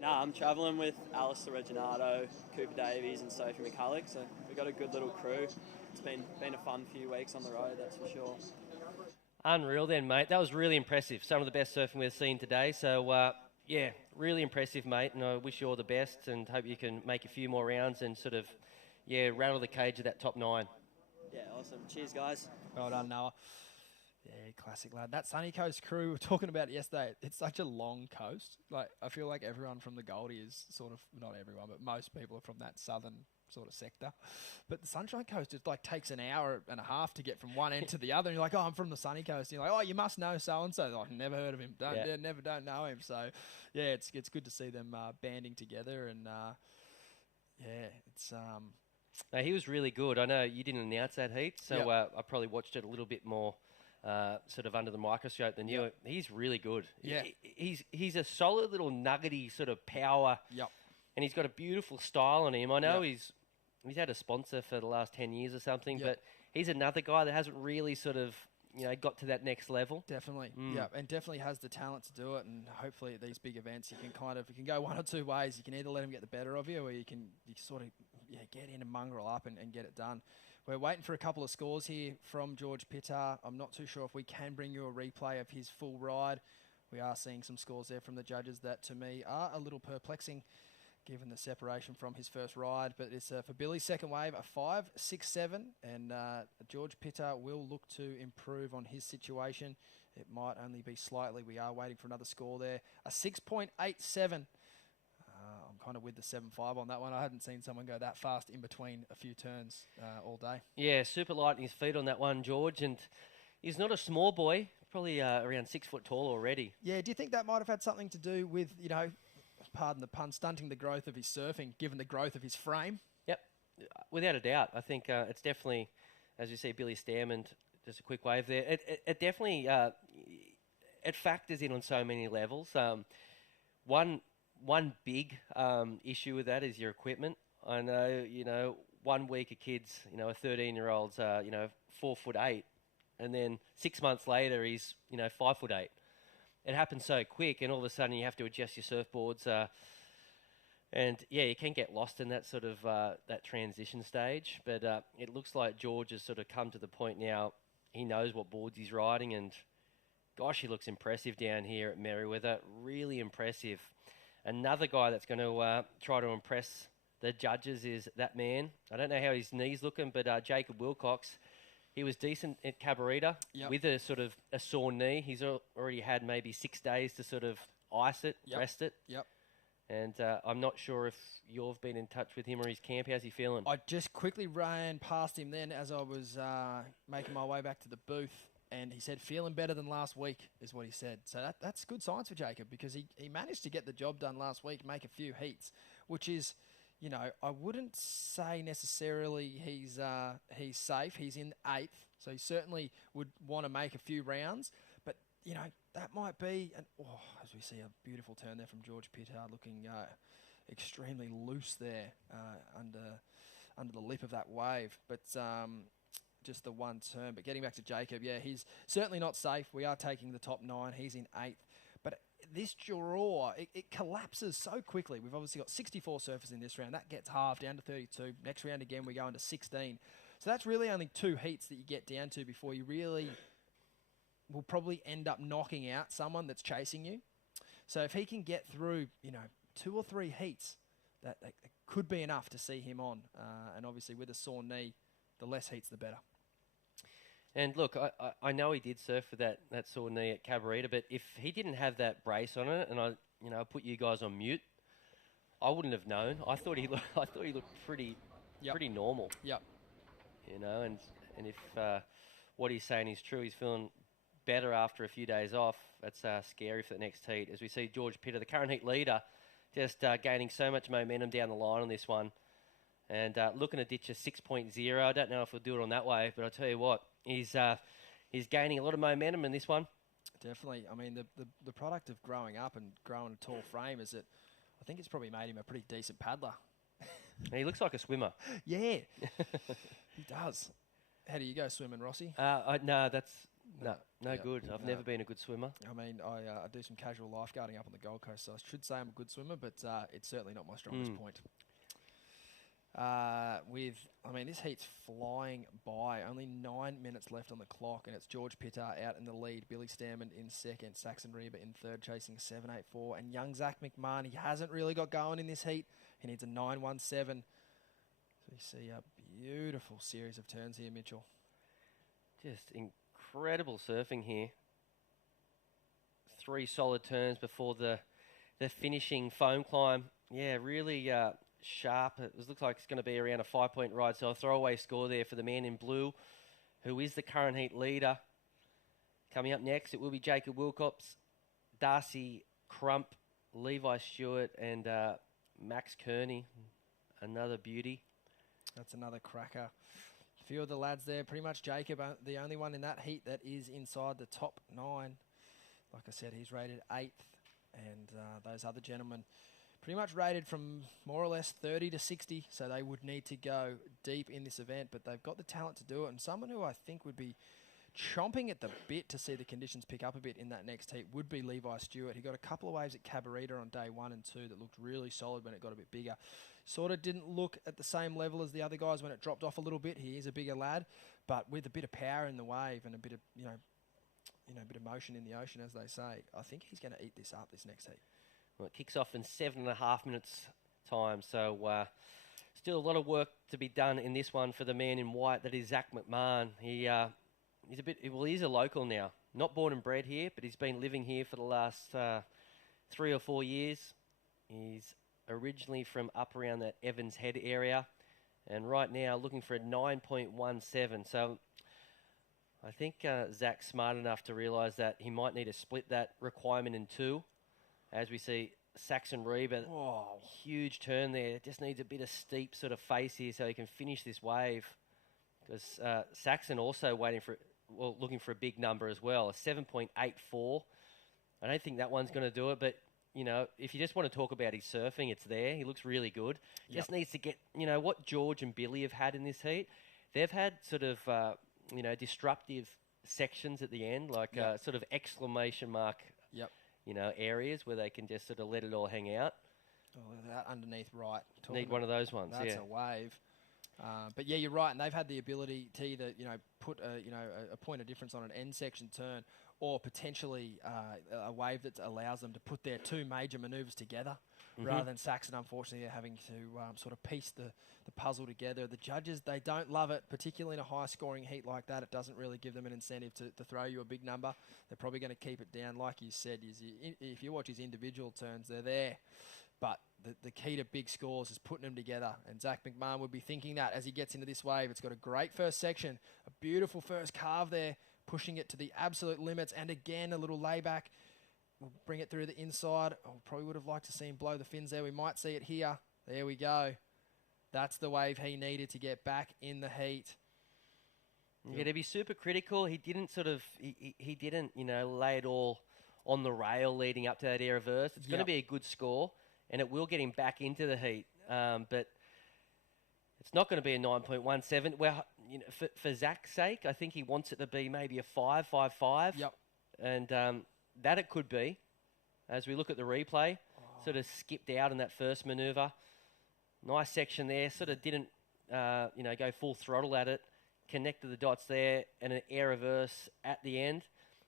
No, I'm travelling with Alistair Reginato, Cooper Davies and Sophie McCulloch, so we've got a good little crew. It's been a fun few weeks on the road, that's for sure. Unreal then, mate. That was really impressive. Some of the best surfing we've seen today. So, yeah, really impressive, mate, and I wish you all the best and hope you can make a few more rounds and sort of, rattle the cage of that top 9. Yeah, awesome. Cheers, guys. Well done, Noah. Yeah, classic lad. That Sunny Coast crew, we were talking about it yesterday, it's such a long coast. Like, I feel like everyone from the Goldie is sort of, not everyone, but most people are from that southern sort of sector. But the Sunshine Coast, it like takes an hour and a half to get from one end to the other. And you're like, oh, I'm from the Sunny Coast. And you're like, oh, you must know so-and-so. Like, never heard of him. Don't know him. So, yeah, it's good to see them banding together. And, it's... No, he was really good. I know you didn't announce that heat, so I probably watched it a little bit more sort of under the microscope than you. Yep. He's really good. Yeah. He's a solid little nuggety sort of power. Yep. And he's got a beautiful style on him. I know he's had a sponsor for the last 10 years or something, but he's another guy that hasn't really sort of, got to that next level. Definitely. Yeah, and definitely has the talent to do it. And hopefully at these big events, you can go one or two ways. You can either let him get the better of you, or you sort of get in and mongrel up and get it done. We're waiting for a couple of scores here from George Pittar. I'm not too sure if we can bring you a replay of his full ride. We are seeing some scores there from the judges that, to me, are a little perplexing, given the separation from his first ride. But it's for Billy's second wave, a 5.67, and George Pittar will look to improve on his situation. It might only be slightly. We are waiting for another score there. A 6.87. I'm kind of with the 7.5 on that one. I hadn't seen someone go that fast in between a few turns all day. Yeah, super light in his feet on that one, George, and he's not a small boy, probably around 6 foot tall already. Yeah, do you think that might have had something to do with, pardon the pun, stunting the growth of his surfing, given the growth of his frame? Yep, without a doubt. I think it's definitely, as you see, Billy Stairmand, just a quick wave there. It definitely it factors in on so many levels. One big issue with that is your equipment. I know, 1 week a kid's, a 13-year-old's, 4'8", and then 6 months later he's, 5'8". It happens so quick, and all of a sudden you have to adjust your surfboards, and you can get lost in that sort of that transition stage. But it looks like George has sort of come to the point now. He knows what boards he's riding, and gosh, he looks impressive down here at Merriweather. Really impressive. Another guy that's going to try to impress the judges is that man. I don't know how his knee's looking, but Jacob Wilcox. He was decent at Cabarita with a sort of a sore knee. He's already had maybe 6 days to sort of ice it, rest it. Yep. And I'm not sure if you've been in touch with him or his camp. How's he feeling? I just quickly ran past him then as I was making my way back to the booth, and he said, feeling better than last week is what he said. So that's good signs for Jacob, because he managed to get the job done last week, make a few heats, which is, I wouldn't say necessarily he's safe. He's in 8th, so he certainly would want to make a few rounds. But, that might be, as we see a beautiful turn there from George Pittar, looking extremely loose there under the lip of that wave. But just the one turn. But getting back to Jacob, he's certainly not safe. We are taking the top 9. He's in 8th. But this draw, it collapses so quickly. We've obviously got 64 surfers in this round. That gets halved down to 32. Next round again, we go into 16. So that's really only 2 heats that you get down to before you really will probably end up knocking out someone that's chasing you. So if he can get through, 2 or 3 heats, that could be enough to see him on. And obviously with a sore knee, the less heats, the better. And look, I know he did surf with that sore knee at Cabarita, but if he didn't have that brace on it, and I put you guys on mute, I wouldn't have known. I thought he looked pretty normal. Yep. And if what he's saying is true, he's feeling better after a few days off. That's scary for the next heat. As we see George Pitter, the current heat leader, just gaining so much momentum down the line on this one. And looking to ditch a 6.0. I don't know if he'll do it on that wave, but I'll tell you what, he's gaining a lot of momentum in this one. Definitely. I mean, the product of growing up and growing a tall frame is that I think it's probably made him a pretty decent paddler. He looks like a swimmer. Yeah, he does. How do you go swimming, Rossi? No, that's no good. I've never been a good swimmer. I mean, I do some casual lifeguarding up on the Gold Coast, so I should say I'm a good swimmer, but it's certainly not my strongest point. This heat's flying by. Only 9 minutes left on the clock, and it's George Pitter out in the lead. Billy Stammen in second. Saxon Reba in third, chasing 7.84. And young Zach McMahon, he hasn't really got going in this heat. He needs a 9.17. So you see a beautiful series of turns here, Mitchell. Just incredible surfing here. 3 solid turns before the finishing foam climb. Yeah, really sharp. It looks like it's going to be around a 5-point ride, so a throwaway score there for the man in blue, who is the current heat leader. Coming up next, it will be Jacob Wilcox, Darcy Crump, Levi Stewart, and Max Kearney. Another beauty. That's another cracker. A few of the lads there, pretty much Jacob, the only one in that heat that is inside the top 9. Like I said, he's rated 8th, and those other gentlemen pretty much rated from more or less 30 to 60, so they would need to go deep in this event, but they've got the talent to do it, and someone who I think would be chomping at the bit to see the conditions pick up a bit in that next heat would be Levi Stewart. He got a couple of waves at Cabarita on day 1 and 2 that looked really solid when it got a bit bigger. Sort of didn't look at the same level as the other guys when it dropped off a little bit. He is a bigger lad, but with a bit of power in the wave and a bit of, a bit of motion in the ocean, as they say, I think he's going to eat this up this next heat. Well, it kicks off in 7.5 minutes time, so still a lot of work to be done in this one for the man in white. That is Zach McMahon. He's a local now, not born and bred here, but he's been living here for the last 3 or 4 years. He's originally from up around that Evans Head area, and right now looking for a 9.17. So I think Zach's smart enough to realise that he might need to split that requirement in 2. As we see Saxon Reba, huge turn there. Just needs a bit of steep sort of face here so he can finish this wave. Because Saxon also looking for a big number as well, a 7.84. I don't think that one's going to do it, but if you just want to talk about his surfing, it's there. He looks really good. Just needs to get, what George and Billy have had in this heat. They've had sort of, disruptive sections at the end, like sort of exclamation mark. Areas where they can just sort of let it all hang out. Oh, that underneath right. Need one of those ones. That's a wave. But yeah, you're right, and they've had the ability to either put a point of difference on an end section turn, or potentially a wave that allows them to put their 2 major manoeuvres together, rather than Saxon, unfortunately, having to sort of piece the puzzle together. The judges, they don't love it, particularly in a high-scoring heat like that. It doesn't really give them an incentive to throw you a big number. They're probably going to keep it down. Like you said, if you watch his individual turns, they're there. But the key to big scores is putting them together. And Zach McMahon would be thinking that as he gets into this wave. It's got a great first section, a beautiful first carve there, pushing it to the absolute limits. And again, a little layback. We'll bring it through the inside. I probably would have liked to see him blow the fins there. We might see it here. There we go. That's the wave he needed to get back in the heat. Yeah, to be super critical, he didn't he didn't, lay it all on the rail leading up to that air reverse. It's going to be a good score, and it will get him back into the heat. But it's not going to be a 9.17. Well, for Zach's sake, I think he wants it to be maybe a 5.55. Yep. And that it could be, as we look at the replay, sort of skipped out in that first manoeuvre. Nice section there, sort of didn't, go full throttle at it, connected the dots there, and an air reverse at the end.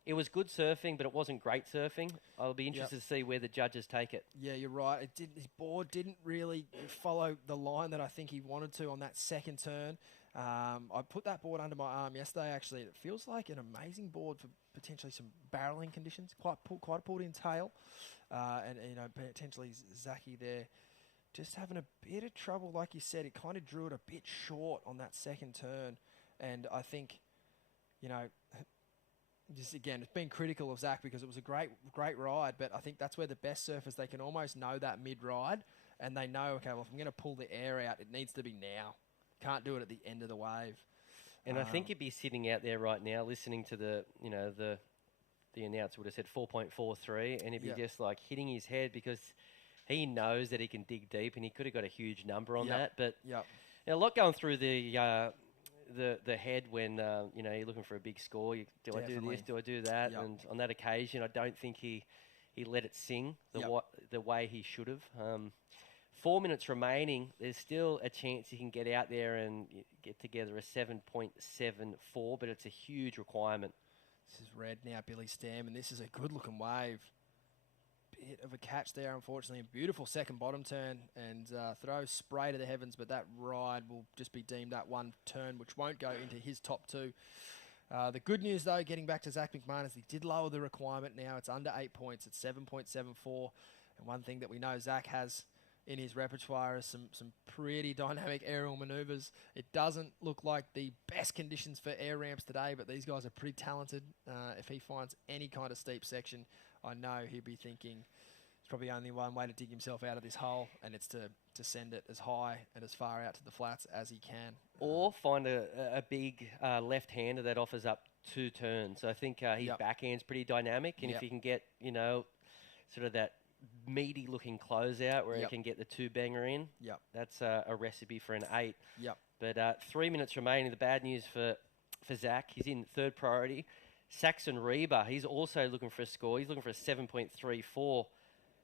it was good surfing, but it wasn't great surfing. I'll be interested to see where the judges take it. Yeah, you're right. His board didn't really follow the line that I think he wanted to on that second turn. I put that board under my arm yesterday, actually. It feels like an amazing board for potentially some barreling conditions. Quite a pulled-in tail. And potentially Zachy there just having a bit of trouble. Like you said, it kind of drew it a bit short on that second turn. And I think, just again, it's been critical of Zach because it was a great ride, but I think that's where the best surfers, they can almost know that mid-ride, and they know, okay, well, if I'm going to pull the air out, it needs to be now. Can't do it at the end of the wave. And I think you'd be sitting out there right now listening to the announcer would have said 4.43, and he'd be just like hitting his head because he knows that he can dig deep, and he could have got a huge number on that. But a lot going through the head when you're looking for a big score. Do I do this? Do I do that? And on that occasion, I don't think he let it sing the way he should have. 4 minutes remaining. There's still a chance you can get out there and get together a 7.74, but it's a huge requirement. This is red now, Billy Stam, and this is a good-looking wave. Bit of a catch there, unfortunately. A beautiful second bottom turn and throw spray to the heavens, but that ride will just be deemed that one turn, which won't go into his top two. The good news, though, getting back to Zach McMahon, is he did lower the requirement now. It's under 8 points. It's 7.74. And one thing that we know Zach has in his repertoire is some pretty dynamic aerial maneuvers. It doesn't look like the best conditions for air ramps today, but these guys are pretty talented. If he finds any kind of steep section, I know he'll be thinking there's probably only one way to dig himself out of this hole, and it's to send it as high and as far out to the flats as he can. Or find a big left-hander that offers up 2 turns. So I think his backhand's pretty dynamic, and if he can get, sort of that meaty-looking closeout where he can get the 2-banger in, that's a recipe for an 8. But 3 minutes remaining. The bad news for Zach, he's in third priority. Saxon Reba, he's also looking for a score. He's looking for a 7.34.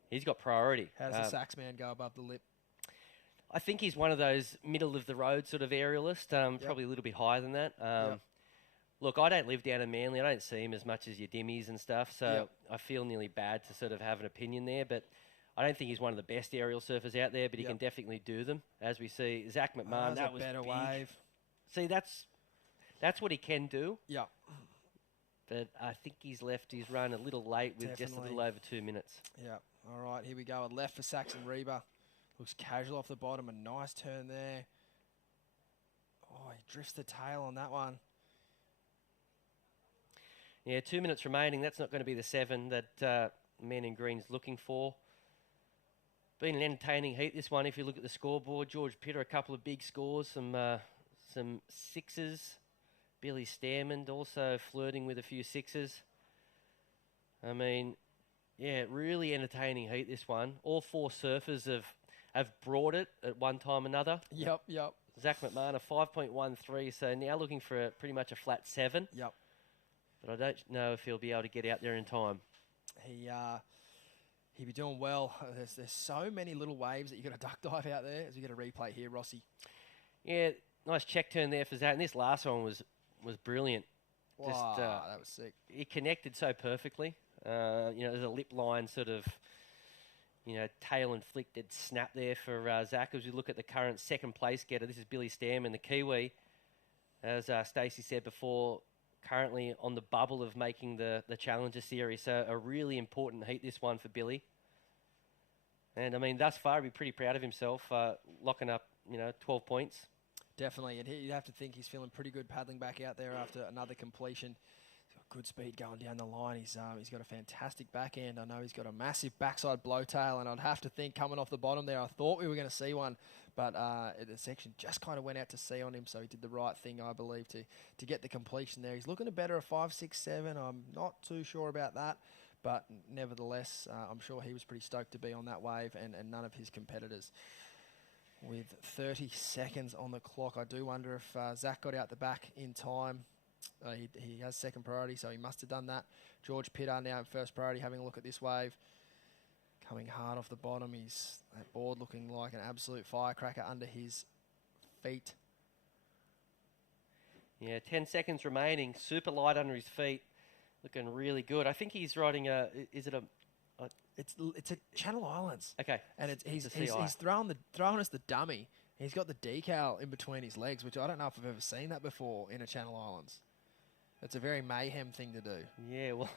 He's got priority. How does the Sax man go above the lip? I think he's one of those middle-of-the-road sort of aerialists, probably a little bit higher than that. Look, I don't live down in Manly. I don't see him as much as your Dimmies and stuff, so I feel nearly bad to sort of have an opinion there. But I don't think he's one of the best aerial surfers out there, but he can definitely do them, as we see. Zach McMahon, that was a better big. wave. See, that's what he can do. Yeah. But I think he's left his run a little late with just a little over 2 minutes. Yeah. All right, here we go. A left for Saxon Reba. Looks casual off the bottom. A nice turn there. Oh, he drifts the tail on that one. Yeah, 2 minutes remaining. That's not going to be the 7 that man in green's looking for. Been an entertaining heat, this one. If you look at the scoreboard, George Pitter, a couple of big scores, some sixes. Billy Stammond also flirting with a few sixes. I mean, yeah, really entertaining heat, this one. All 4 surfers have brought it at one time or another. Yep. Zach McMahon, a 5.13, so now looking for pretty much a flat 7. Yep. But I don't know if he'll be able to get out there in time. He'll be doing well. There's so many little waves that you got to duck dive out there. As we get a replay here, Rossi. Yeah, nice check turn there for Zach. And this last one was brilliant. Wow, that was sick. It connected so perfectly. There's a lip line sort of, tail inflicted snap there for Zach. As we look at the current second place getter, this is Billy Stam and the Kiwi. As Stacey said before, currently on the bubble of making the Challenger Series. So a really important heat, this one for Billy. And, I mean, thus far, he'd be pretty proud of himself, locking up, 12 points. Definitely, and you'd have to think he's feeling pretty good paddling back out there after another completion. He's got good speed going down the line. He's got a fantastic backhand. I know he's got a massive backside blowtail, and I'd have to think coming off the bottom there, I thought we were going to see one, but the section just kind of went out to sea on him, so he did the right thing, I believe, to get the completion there. He's looking to better a 5.67. I'm not too sure about that, but nevertheless, I'm sure he was pretty stoked to be on that wave, and none of his competitors. With 30 seconds on the clock, I do wonder if Zach got out the back in time. He has second priority, so he must have done that. George Pitter now in first priority, having a look at this wave. Coming hard off the bottom. That board looking like an absolute firecracker under his feet. Yeah, 10 seconds remaining. Super light under his feet. looking really good. I think he's riding a. Is it a? It's a Channel Islands. Okay. And he's CI. throwing us the dummy. He's got the decal in between his legs, which I don't know if I've ever seen that before in a Channel Islands. It's a very mayhem thing to do. Yeah, well,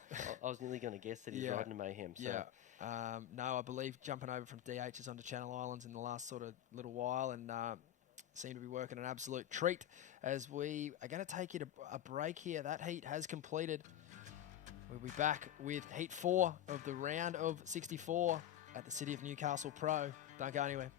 I was nearly going to guess that he's riding a mayhem. So. Yeah. No, I believe jumping over from DHs onto Channel Islands in the last sort of little while, and seem to be working an absolute treat. As we are going to take you to a break here. That heat has completed. We'll be back with Heat 4 of the round of 64 at the City of Newcastle Pro. Don't go anywhere.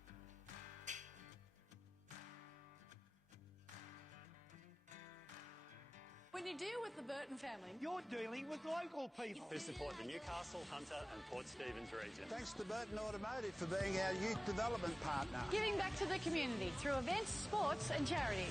When you deal with the Burton family, You're dealing with local people. Who support the Newcastle, Hunter and Port Stephens region. Thanks to Burton Automotive for being our youth development partner. giving back to the community through events, sports and charities.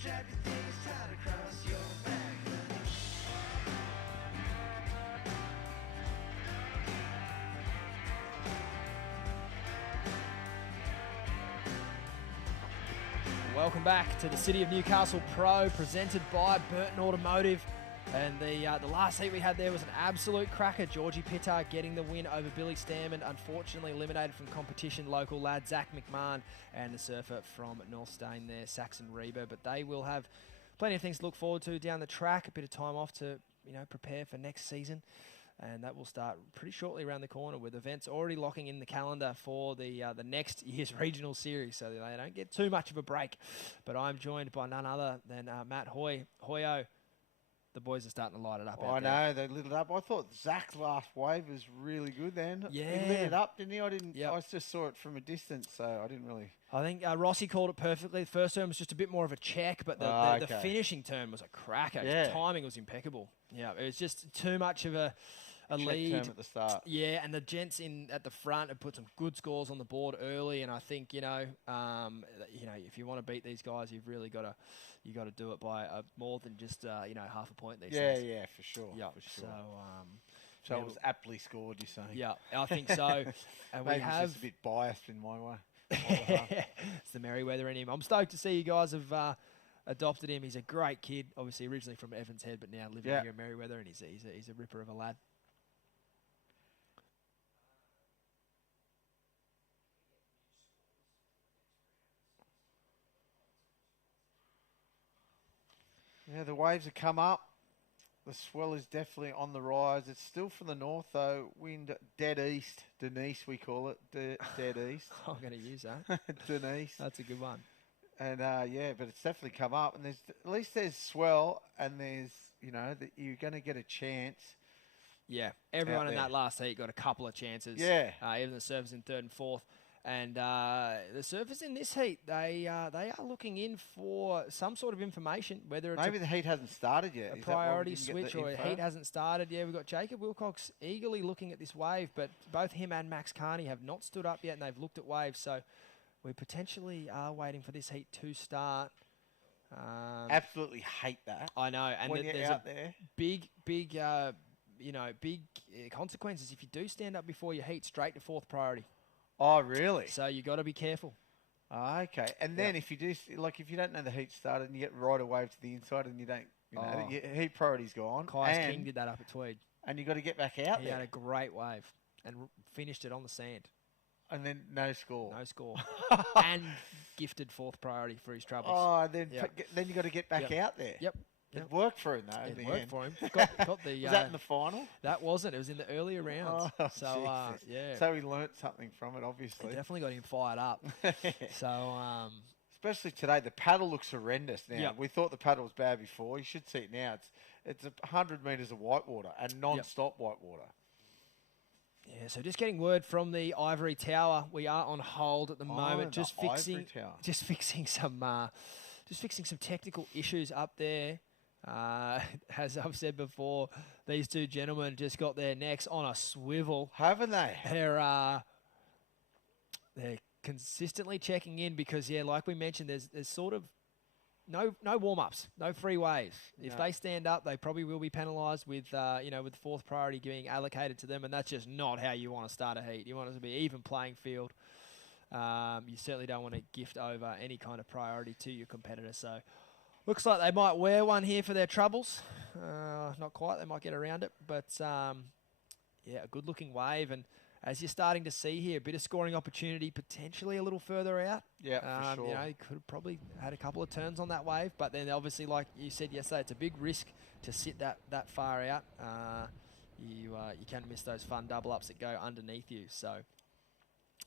Strap your things tight across your back. Welcome back to the City of Newcastle Pro, presented by Burton Automotive. And the last heat we had there was an absolute cracker. Georgie Pittard getting the win over Billy Stammen, unfortunately eliminated from competition. Local lad Zach McMahon and the surfer from North Stain there, Saxon Reba. But they will have plenty of things to look forward to down the track. A bit of time off to prepare for next season. And that will start pretty shortly around the corner, with events already locking in the calendar for the next year's regional series, so they don't get too much of a break. But I'm joined by none other than Matt Hoy. Hoyo, the boys are starting to light it up. I know, they lit it up. I thought Zach's last wave was really good then. Yeah. He lit it up, didn't he? I just saw it from a distance, so I didn't really... I think Rossi called it perfectly. The first turn was just a bit more of a check, but the finishing turn was a cracker. Yeah. His timing was impeccable. Yeah, it was just too much of a lead turn at the start. Yeah, and the gents in at the front have put some good scores on the board early, and I think if you want to beat these guys, you've really got to do it by more than just half a point these days. Yeah, for sure. Yeah, for sure. So it was aptly scored, you're saying? Yeah, I think so. And Maybe we have just a bit biased in my way. It's the Merryweather in him. I'm stoked to see you guys have adopted him. He's a great kid, obviously originally from Evans Head, but now living here in Merryweather, and he's a ripper of a lad. Yeah, the waves have come up. The swell is definitely on the rise. It's still from the north, though. Wind dead east. Denise, we call it. Dead east. I'm going to use that. Denise. That's a good one. And, but it's definitely come up. And at least there's swell, and there's, that you're going to get a chance. Yeah, everyone in that last heat got a couple of chances. Yeah. Even the surfers in third and fourth. And the surfers in this heat, they are looking in for some sort of information, whether it's maybe the heat hasn't started yet. A priority switch, or a heat hasn't started. Yeah, we've got Jacob Wilcox eagerly looking at this wave, but both him and Max Carney have not stood up yet, and they've looked at waves. So we potentially are waiting for this heat to start. Absolutely hate that. I know, and when there's out there. big consequences if you do stand up before your heat, straight to fourth priority. Oh, really? So you got to be careful. Okay, and then if you do, if you don't know the heat started and you get right away to the inside and you don't, your heat priority's gone. Kais King did that up at Tweed. And you got to get back out there. He had a great wave and finished it on the sand. And then no score. No score. And gifted fourth priority for his troubles. Oh, and then then you got to get back out there. Yep. It worked for him, though. It worked for him. Got the, was that in the final? That wasn't. It was in the earlier rounds. Oh, so, yeah. So he learnt something from it, obviously. It definitely got him fired up. So, especially today, the paddle looks horrendous now. Yep. We thought the paddle was bad before. You should see it now. It's 100 metres of whitewater and non-stop whitewater. Yeah, so just getting word from the Ivory Tower. We are on hold at the moment, just fixing some technical issues up there. As I've said before, these two gentlemen just got their necks on a swivel, haven't they? They're consistently checking in because, like we mentioned, there's sort of no warm-ups, no free waves. If they stand up, they probably will be penalised with with fourth priority being allocated to them, and that's just not how you want to start a heat. You want it to be even playing field. You certainly don't want to gift over any kind of priority to your competitor. So looks like they might wear one here for their troubles. Not quite. They might get around it, but a good-looking wave. And as you're starting to see here, a bit of scoring opportunity, potentially a little further out. Yeah, for sure. You could have probably had a couple of turns on that wave, but then obviously, like you said yesterday, it's a big risk to sit that far out. You can miss those fun double ups that go underneath you. So,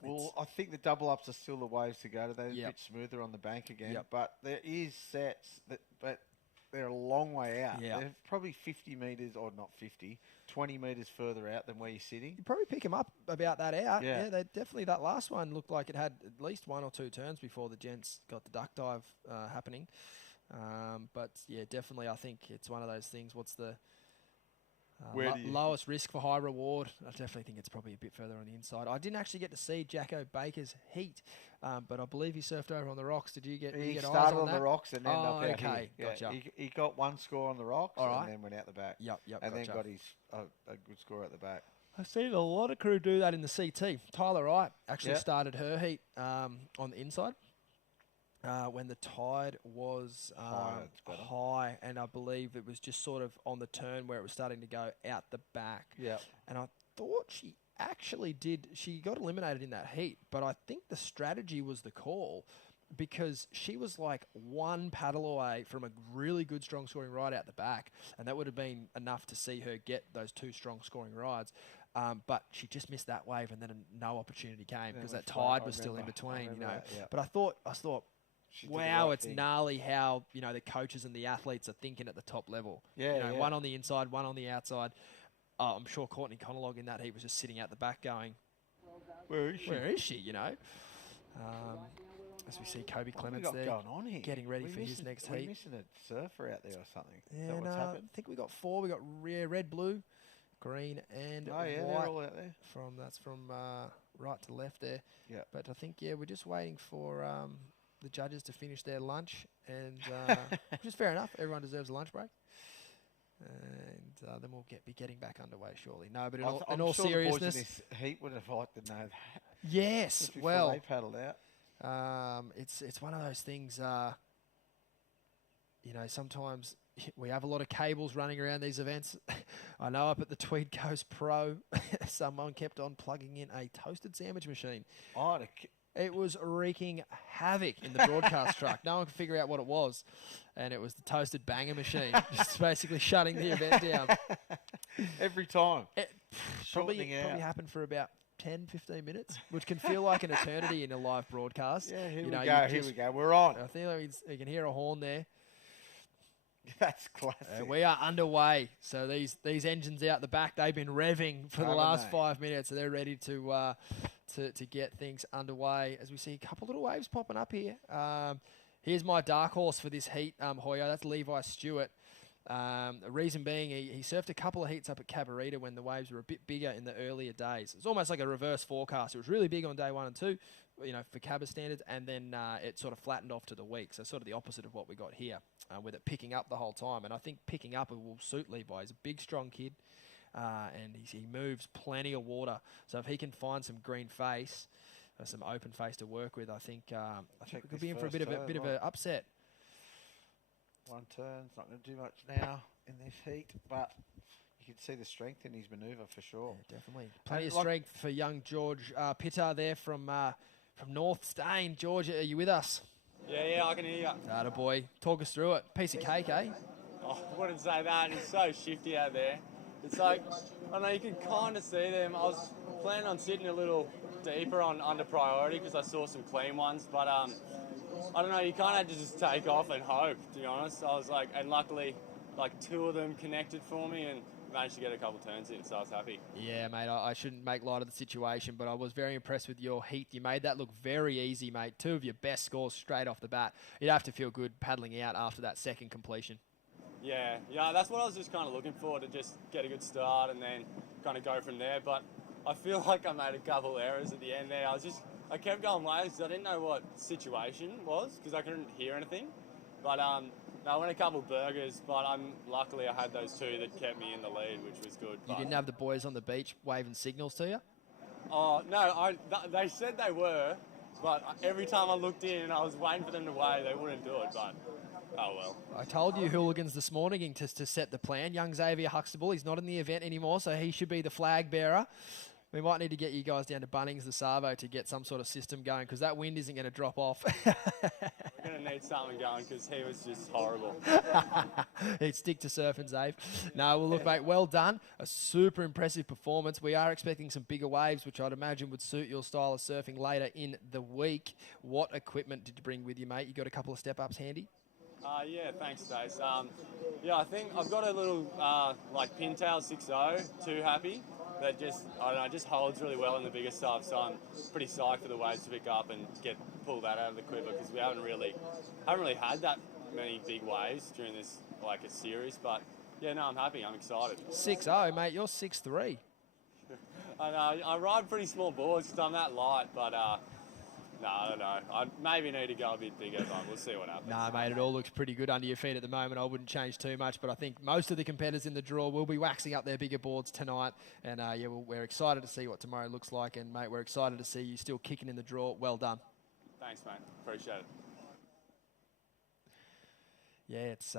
well, I think the double ups are still the waves to go to. They're a bit smoother on the bank again, but there is sets but they're a long way out. Yeah. They're probably 50 metres, or not 50, 20 metres further out than where you're sitting. You probably pick them up about that out. Yeah. They definitely, that last one looked like it had at least one or two turns before the gents got the duck dive happening. But definitely I think it's one of those things. What's the lowest risk for high reward? I definitely think it's probably a bit further on the inside. I didn't actually get to see Jacko Baker's heat, but I believe he surfed over on the rocks. Did you get He eyes started on on that? the rocks and ended up out okay, here. gotcha. He got one score on the rocks and then went out the back. Yep, and gotcha. then got his a good score at the back. I've seen a lot of crew do that in the CT. Tyler Wright actually started her heat on the inside when the tide was high, and I believe it was just sort of on the turn where it was starting to go out the back. Yeah. And I thought she actually did. She got eliminated in that heat, but I think the strategy was the call because she was like one paddle away from a really good strong scoring ride out the back, and that would have been enough to see her get those two strong scoring rides. But she just missed that wave, and then no opportunity came because that tide was still in between, But I thought, wow, it's gnarly how the coaches and the athletes are thinking at the top level. One on the inside, one on the outside. I'm sure Courtney Conolog in that heat was just sitting out the back going, Where is she? Where is she? As we see Kobe Clements there going on here? getting ready for his next heat. We're missing a surfer out there or something. Yeah, Is that what's happened? I think we got four. We got red, blue, green, and white. They're all out there. That's from right to left there. Yeah. But I think we're just waiting for the judges to finish their lunch, and which is fair enough. Everyone deserves a lunch break. And then we'll be getting back underway shortly. No, but in all seriousness, the boys in this heat would have liked to know that. Yes, well, they paddled out. It's one of those things. Sometimes we have a lot of cables running around these events. I know up at the Tweed Coast Pro, someone kept on plugging in a toasted sandwich machine. It was wreaking havoc in the broadcast truck. No one could figure out what it was. And it was the toasted banger machine, just basically shutting the event down. Every time. It probably happened for about 10, 15 minutes, which can feel like an eternity in a live broadcast. Yeah, here we go. We're on. I think you can hear a horn there. That's classic. We are underway. So these engines out the back, they've been revving for the last 5 minutes, so they're ready to get things underway. As we see a couple little waves popping up here. Here's my dark horse for this heat, Hoya. That's Levi Stewart. The reason being he surfed a couple of heats up at Cabarita when the waves were a bit bigger in the earlier days. It's almost like a reverse forecast. It was really big on day 1 and 2, for Cabba standards, and then it sort of flattened off to the week. So sort of the opposite of what we got here, with it picking up the whole time. And I think picking up will suit Levi. He's a big, strong kid, and he moves plenty of water. So if he can find some green face, some open face to work with, I think we could be in for a bit of an upset. One turn's not going to do much now in this heat, but you can see the strength in his manoeuvre for sure. Yeah, definitely. Plenty of strength for young George Pitta there from North Stain. George, are you with us? Yeah, I can hear you. Atta boy. Talk us through it. Piece of cake, eh? Oh, I wouldn't say that. It's so shifty out there. It's like, I don't know, you can kind of see them. I was planning on sitting a little deeper on under priority because I saw some clean ones, but I don't know, you kind of had to just take off and hope, to be honest. I was like, and luckily, like 2 of them connected for me and managed to get a couple turns in, so I was happy. Yeah, mate, I shouldn't make light of the situation, but I was very impressed with your heat. You made that look very easy, mate. 2 of your best scores straight off the bat. You'd have to feel good paddling out after that second completion. Yeah, that's what I was just kind of looking for, to just get a good start and then kind of go from there. But I feel like I made a couple errors at the end there. I kept going waves because I didn't know what situation was because I couldn't hear anything. But I went a couple burgers, but luckily I had those 2 that kept me in the lead, which was good. You didn't have the boys on the beach waving signals to you? Oh, no, they said they were, but every time I looked in, I was waiting for them to wave. They wouldn't do it, but oh well. I told you hooligans this morning to set the plan. Young Xavier Huxtable, he's not in the event anymore, so he should be the flag bearer. We might need to get you guys down to Bunnings, the Savo, to get some sort of system going because that wind isn't going to drop off. We're going to need something going because he was just horrible. He'd stick to surfing, Zave. No, well, look, mate, well done. A super impressive performance. We are expecting some bigger waves, which I'd imagine would suit your style of surfing later in the week. What equipment did you bring with you, mate? You got a couple of step-ups handy? Yeah, thanks, Stace. I think I've got a little pintail 6.0, too happy. That just holds really well in the bigger stuff. So I'm pretty psyched for the waves to pick up and pull that out of the quiver because we haven't really had that many big waves during this a series. But yeah, no, I'm happy. I'm excited. 6.0, mate. You're 6'3". I know. I ride pretty small boards because I'm that light, but. No, I don't know. I maybe need to go a bit bigger, but we'll see what happens. Nah, mate, it all looks pretty good under your feet at the moment. I wouldn't change too much, but I think most of the competitors in the draw will be waxing up their bigger boards tonight. And, we're excited to see what tomorrow looks like. And, mate, we're excited to see you still kicking in the draw. Well done. Thanks, mate. Appreciate it. Yeah, it's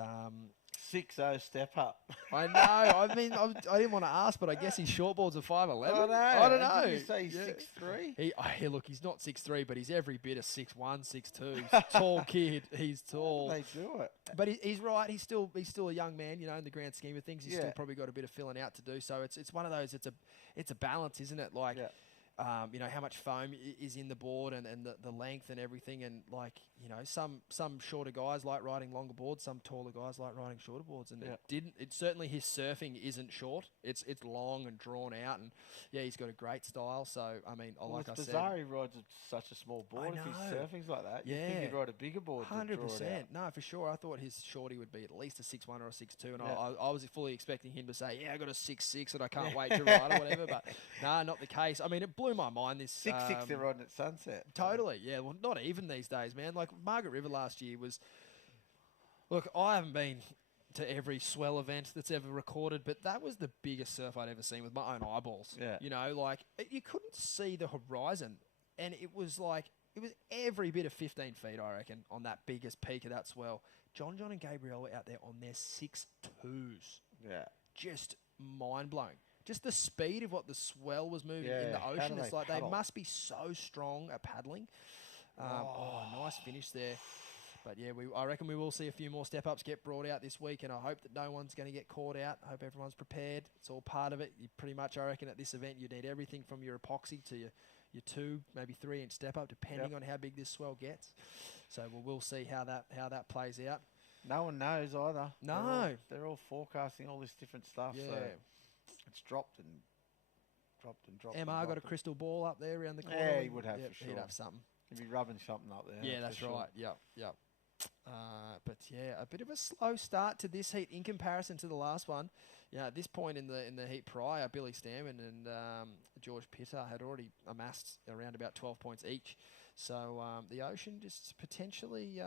6.0 step up. I know. I mean, I didn't want to ask, but I guess his shortboard's a 5'11". I don't know. Did you say he's 6'3"? Look, he's not 6'3", but he's every bit of 6'1", 6'2". He's a tall kid. He's tall. They do it. But he's right. He's still a young man, in the grand scheme of things. He's still probably got a bit of filling out to do. So it's one of those. It's a balance, isn't it? Like. How much foam is in the board and the length and everything. And some shorter guys like riding longer boards, some taller guys like riding shorter boards. And it certainly his surfing isn't short. It's long and drawn out. And yeah, he's got a great style. So, I mean, it's bizarre he rides such a small board. If his surfing's like that, you'd think he'd ride a bigger board. 100%. No, for sure. I thought his shorty would be at least a 6'1" or a 6'2". And I was fully expecting him to say, I got a 6'6" and I can't wait to ride or whatever. But no, not the case. I mean, it blew my mind. This 6'6" they're riding at Sunset. Totally, yeah. Well, not even these days, man. Like Margaret River last year was. Look, I haven't been to every swell event that's ever recorded, but that was the biggest surf I'd ever seen with my own eyeballs. Yeah. You couldn't see the horizon, and it was every bit of 15 feet, I reckon, on that biggest peak of that swell. John and Gabrielle were out there on their 6'2s. Yeah. Just mind blowing. Just the speed of what the swell was moving in the ocean. It's like they must be so strong at paddling. Nice finish there. But yeah, I reckon we will see a few more step-ups get brought out this week, and I hope that no one's going to get caught out. I hope everyone's prepared. It's all part of it. You pretty much, I reckon, at this event, you need everything from your epoxy to your 2, maybe 3-inch step-up, depending on how big this swell gets. So we'll see how that plays out. No one knows either. No. They're all forecasting all this different stuff. Yeah. So it's dropped and dropped. MR got a crystal ball up there around the corner. Yeah, he would have for sure. He'd have something. He'd be rubbing something up there. Yeah, that's right. Yep. But yeah, a bit of a slow start to this heat in comparison to the last one. Yeah, at this point in the heat prior, Billy Stammen and George Pitter had already amassed around about 12 points each. So the Ocean just potentially.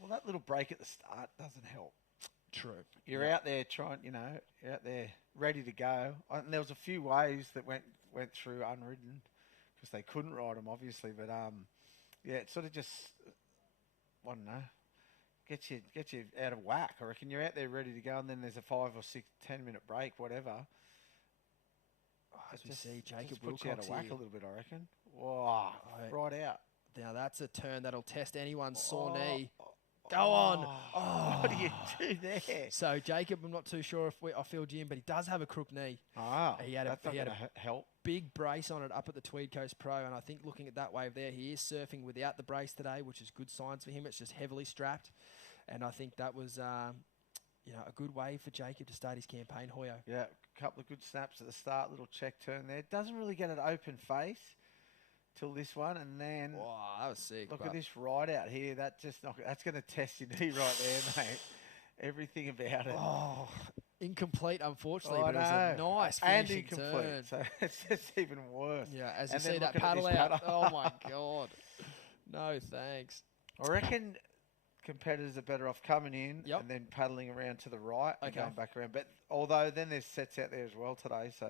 Well, that little break at the start doesn't help. True. You're out there trying, you're out there ready to go. And there was a few waves that went through unridden because they couldn't ride them, obviously. But it sort of just, I don't know, gets you out of whack. I reckon you're out there ready to go, and then there's a 5 or 6, 10-minute break, whatever. As we see, Jacob puts you out Wilcox of whack here. a little bit, I reckon. Wow, right out. Now that's a turn that'll test anyone's sore knee. Go on. Oh. What do you do there? So Jacob, I'm not too sure if I filled you in, but he does have a crook knee. He had that's not a going to help. big brace on it up at the Tweed Coast Pro, and I think looking at that wave there, he is surfing without the brace today, which is good signs for him. It's just heavily strapped, and I think that was a good wave for Jacob to start his campaign, Hoyo. Yeah, a couple of good snaps at the start, little check turn there. Doesn't really get an open face till this one, and then that was sick. Look at this ride out here. That's going to test your knee right there, mate. Everything about it. Oh, incomplete, unfortunately, but it was a nice and finishing incomplete. turn. So it's just even worse. Yeah, as you And see then that looking at paddle this out. paddle. Oh my God. No thanks. I reckon competitors are better off coming in and then paddling around to the right and going back around. But although then there's sets out there as well today, so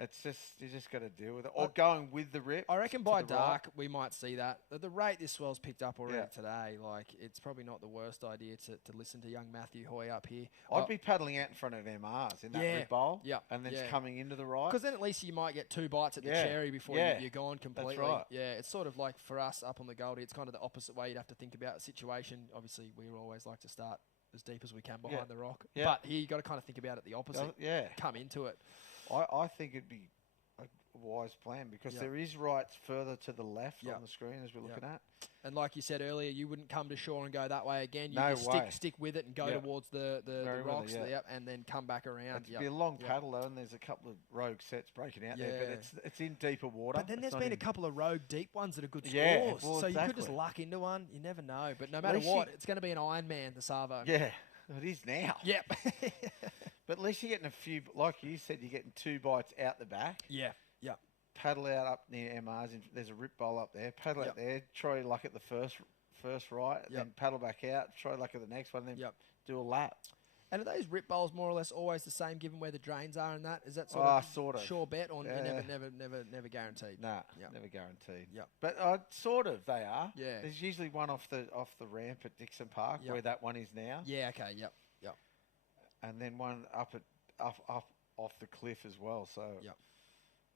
it's just you just got to deal with it. Or going with the rip. I reckon to by the dark right. we might see that. At the rate this swell's picked up already today, like it's probably not the worst idea to listen to young Matthew Hoy up here. I'd be paddling out in front of MRs in that rip bowl, and then coming into the right. Because then at least you might get 2 bites at the cherry before you're gone completely. That's right. Yeah, it's sort of like for us up on the Goldie, it's kind of the opposite way you'd have to think about the situation. Obviously, we always like to start as deep as we can behind the rock. Yeah. But here you got to kind of think about it the opposite. Yeah. Come into it. I think it'd be a wise plan because there is rights further to the left on the screen as we're looking at. And like you said earlier, you wouldn't come to shore and go that way again. You No just way. stick with it and go towards the rocks and then come back around. It'd be a long paddle though, and there's a couple of rogue sets breaking out there, but it's in deeper water. But then there's been a couple of rogue deep ones that are good scores. Yeah, well, so you could just exactly. luck into one. You never know. But no matter what, it's going to be an Iron Man, the Savo. Yeah, it is now. Yep. But at least you're getting a few, like you said, you're getting 2 bites out the back. Yeah. Paddle out up near MRs. There's a rip bowl up there. Paddle out there. Try luck at the first right. Then paddle back out. Try luck at the next one. Then do a lap. And are those rip bowls more or less always the same, given where the drains are and that? Is that sort of sure bet, or never guaranteed? Nah, never guaranteed. Yep. But sort of they are. Yeah. There's usually one off the ramp at Dixon Park where that one is now. Yeah. Okay. Yep. And then one up off the cliff as well. So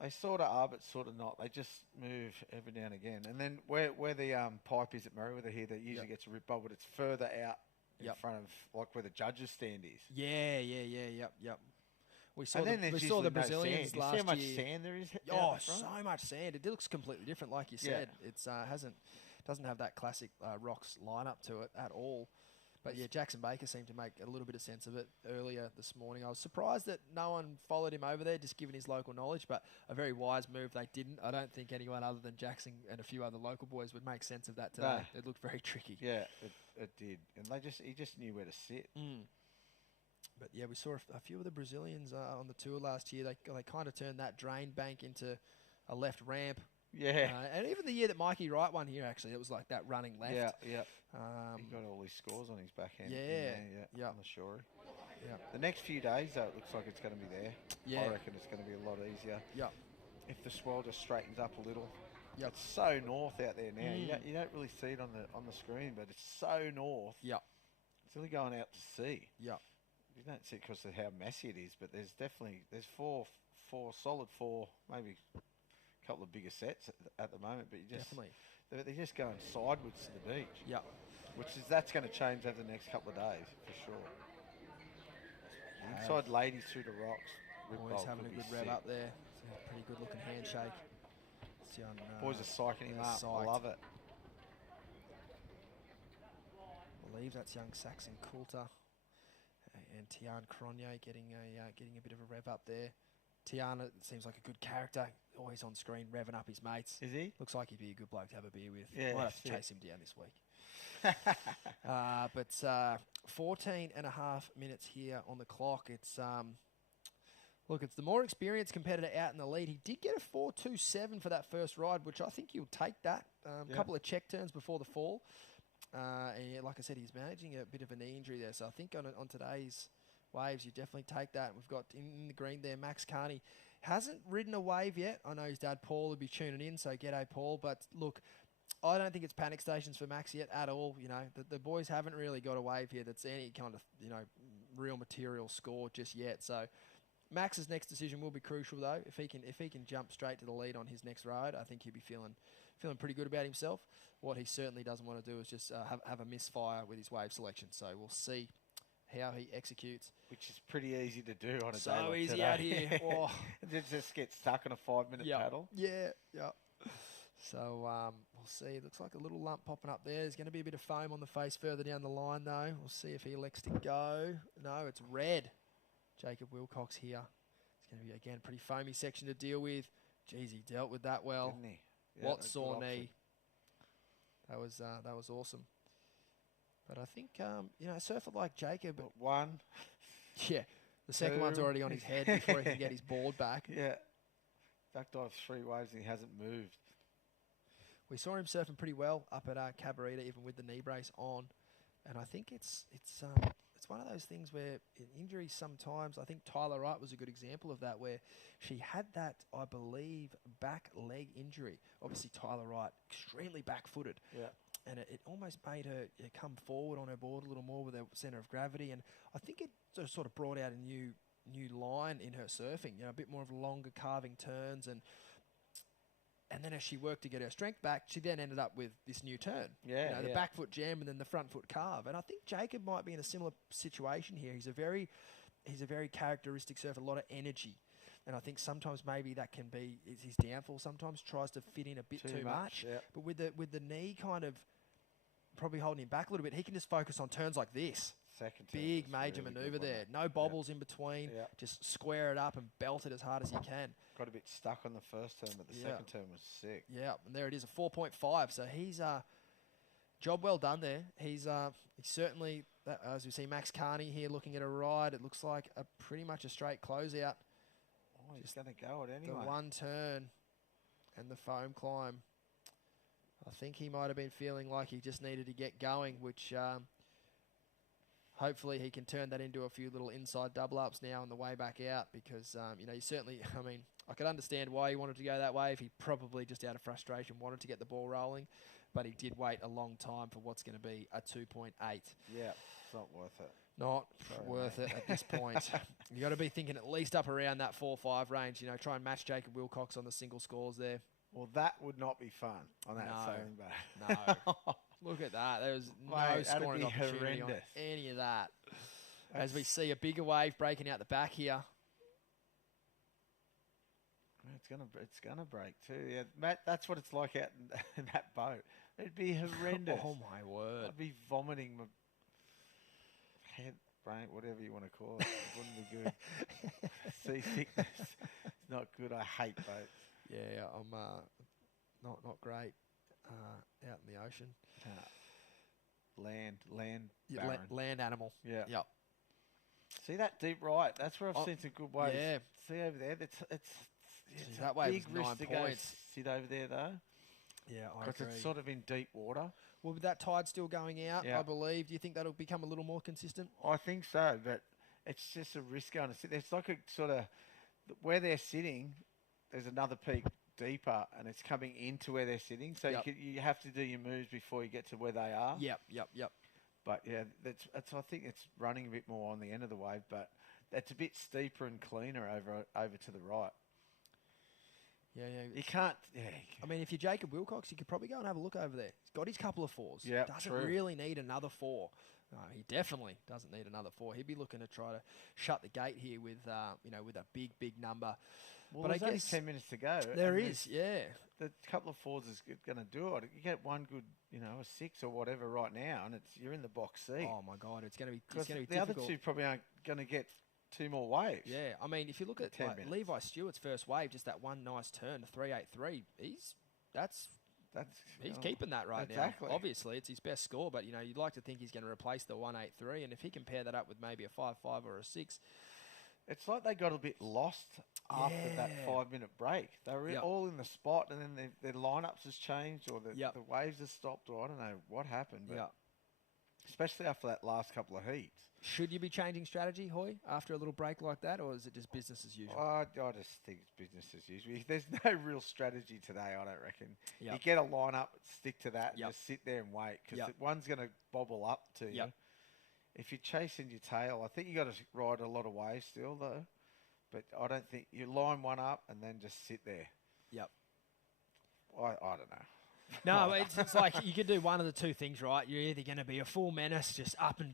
they sort of are, but sort of not. They just move every now and again. And then where the pipe is at Merriweather here, that usually gets a rip bowl, but it's further out in front of like where the judges stand is. Yep. We saw we saw the Brazilians no last year. You see how much year. sand there is? Oh, so much sand. It looks completely different, like you said. It's doesn't have that classic rocks lineup to it at all. But yeah, Jackson Baker seemed to make a little bit of sense of it earlier this morning. I was surprised that no one followed him over there, just given his local knowledge, but a very wise move they didn't. I don't think anyone other than Jackson and a few other local boys would make sense of that today. No. It looked very tricky. Yeah, it did. And he just knew where to sit. But yeah, we saw a few of the Brazilians on the tour last year. They kind of turned that drain bank into a left ramp. Yeah. And even the year that Mikey Wright won here, actually, it was like that running left. Yeah. He got all his scores on his backhand. On the shore. Yeah. The next few days, though, it looks like it's going to be there. Yeah. I reckon it's going to be a lot easier. Yeah. If the swell just straightens up a little. It's so north out there now. You don't really see it on the screen, but it's so north. Yeah. It's really going out to sea. Yeah. You don't see it because of how messy it is, but there's four solid four, maybe a couple of bigger sets at the moment, but they're just going sideways to the beach. Yeah. That's going to change over the next couple of days for sure. Inside ladies through the rocks. Boys having a good rev up there. It's a pretty good looking handshake. Boys are psyching him up. I love it. I believe that's young Saxon Coulter and Tian Cronje getting a bit of a rev up there. Tiana seems like a good character, always on screen, revving up his mates. Is he? Looks like he'd be a good bloke to have a beer with. Yeah, might have to chase him down this week. But 14 and a half minutes here on the clock. It's it's the more experienced competitor out in the lead. He did get a 4.27 for that first ride, which I think he'll take that. A couple of check turns before the fall. And like I said, he's managing a bit of a knee injury there. So I think on today's waves, you definitely take that. We've got in the green there, Max Carney. Hasn't ridden a wave yet. I know his dad, Paul, will be tuning in, so g'day, Paul. But look, I don't think it's panic stations for Max yet at all. You know, the boys haven't really got a wave here that's any kind of, real material score just yet. So Max's next decision will be crucial though. If he can jump straight to the lead on his next ride, I think he'll be feeling pretty good about himself. What he certainly doesn't want to do is just have a misfire with his wave selection. So we'll see how he executes. Which is pretty easy to do on a day So like easy today. out here. Oh. Just get stuck on a 5-minute paddle. Yeah. So we'll see. It looks like a little lump popping up there. There's going to be a bit of foam on the face further down the line, though. We'll see if he elects to go. No, it's red. Jacob Wilcox here. It's going to be, again, a pretty foamy section to deal with. Jeez, he dealt with that well. Didn't he? Yeah, What that's sore good knee. That was awesome. But I think, a surfer like Jacob... One. Yeah. The second one's already on his head before he can get his board back. Yeah. Duck dive 3 waves and he hasn't moved. We saw him surfing pretty well up at Cabarita, even with the knee brace on. And I think it's one of those things where in injuries sometimes, I think Tyler Wright was a good example of that, where she had that, I believe, back leg injury. Obviously, Tyler Wright, extremely back-footed. Yeah. And it almost made her come forward on her board a little more with her centre of gravity. And I think it sort of brought out a new line in her surfing, a bit more of longer carving turns. And then as she worked to get her strength back, she then ended up with this new turn. Yeah, the back foot jam and then the front foot carve. And I think Jacob might be in a similar situation here. He's a very characteristic surfer, a lot of energy. And I think sometimes maybe that can be his downfall. Sometimes tries to fit in a bit too much. Yeah. But with the knee kind of probably holding him back a little bit, he can just focus on turns like this. Second turn Big was major really manoeuvre good one. there. No bobbles in between. Yeah. Just square it up and belt it as hard as you can. Got a bit stuck on the first turn, but the second turn was sick. Yeah, and there it is, a 4.5. So he's job well done there. He's certainly, as we see Max Carney here looking at a ride, it looks like pretty much a straight closeout. Oh, he's going to go it anyway. The one turn and the foam climb. I think he might have been feeling like he just needed to get going, which hopefully he can turn that into a few little inside double ups now on the way back out, because you certainly, I could understand why he wanted to go that way if he probably just out of frustration wanted to get the ball rolling, but he did wait a long time for what's going to be a 2.8. Yeah, it's not worth it. Not worth it at this point. You got to be thinking at least up around that 4-5 range. Try and match Jacob Wilcox on the single scores there. Well, that would not be fun on that sailing boat. No. Look at that. There was no scoring opportunity on any of that. As we see a bigger wave breaking out the back here. It's gonna break too. Yeah, Matt, that's what it's like out in that boat. It'd be horrendous. Oh my word! I'd be vomiting my head, brain, whatever you want to call it. It wouldn't be good. Seasickness. It's not good. I hate boats. Yeah, I'm not great out in the ocean. Land, land animal. Yeah. Yep. See that deep right? That's where I've seen some good waves. Yeah. See over there? It's that a wave big was 9 risk to points. go sit over there though. Yeah, I Because agree. it's sort of in deep water. Well, with that tide still going out, Yeah. I believe, do you think that'll become a little more consistent? I think so, but it's just a risk going to sit there. It's like a sort of where they're sitting. There's another peak deeper, and it's coming into where they're sitting. So you have to do your moves before you get to where they are. Yep. But yeah, that's I think it's running a bit more on the end of the wave, but it's a bit steeper and cleaner over to the right. Yeah. You can't. Yeah. I mean, if you're Jacob Wilcox, you could probably go and have a look over there. He's got his couple of fours. Yeah, doesn't true. really need another 4. No, he definitely doesn't need another 4. He'd be looking to try to shut the gate here with with a big number. Well, but there's I only guess 10 minutes to go. There and is, yeah. The couple of 4s is going to do it. You get one good, a 6 or whatever right now, and you're in the box C. Oh my God, it's going to be the difficult. other 2 probably aren't going to get 2 more waves. Yeah, I mean, if you look at 10 minutes. Levi Stewart's first wave, just that one nice turn, the 3.83, he's keeping that right exactly. now. Obviously, it's his best score, but you'd like to think he's going to replace the 1.83, and if he can pair that up with maybe a 5.5 or a 6. It's like they got a bit lost after that 5-minute break. They were all in the spot, and then their lineups has changed, or the waves have stopped, or I don't know what happened. But especially after that last couple of heats. Should you be changing strategy, Hoy, after a little break like that, or is it just business as usual? I just think it's business as usual. There's no real strategy today, I don't reckon. Yep. You get a lineup, stick to that, Yep. and just sit there and wait, because Yep. one's going to bobble up to you. Yep. If you're chasing your tail, I think you got to ride a lot of waves still, though. But I don't think you line one up and then just sit there. Yep. I don't know. No, it's like you could do one of the two things, right? You're either going to be a full menace, just up and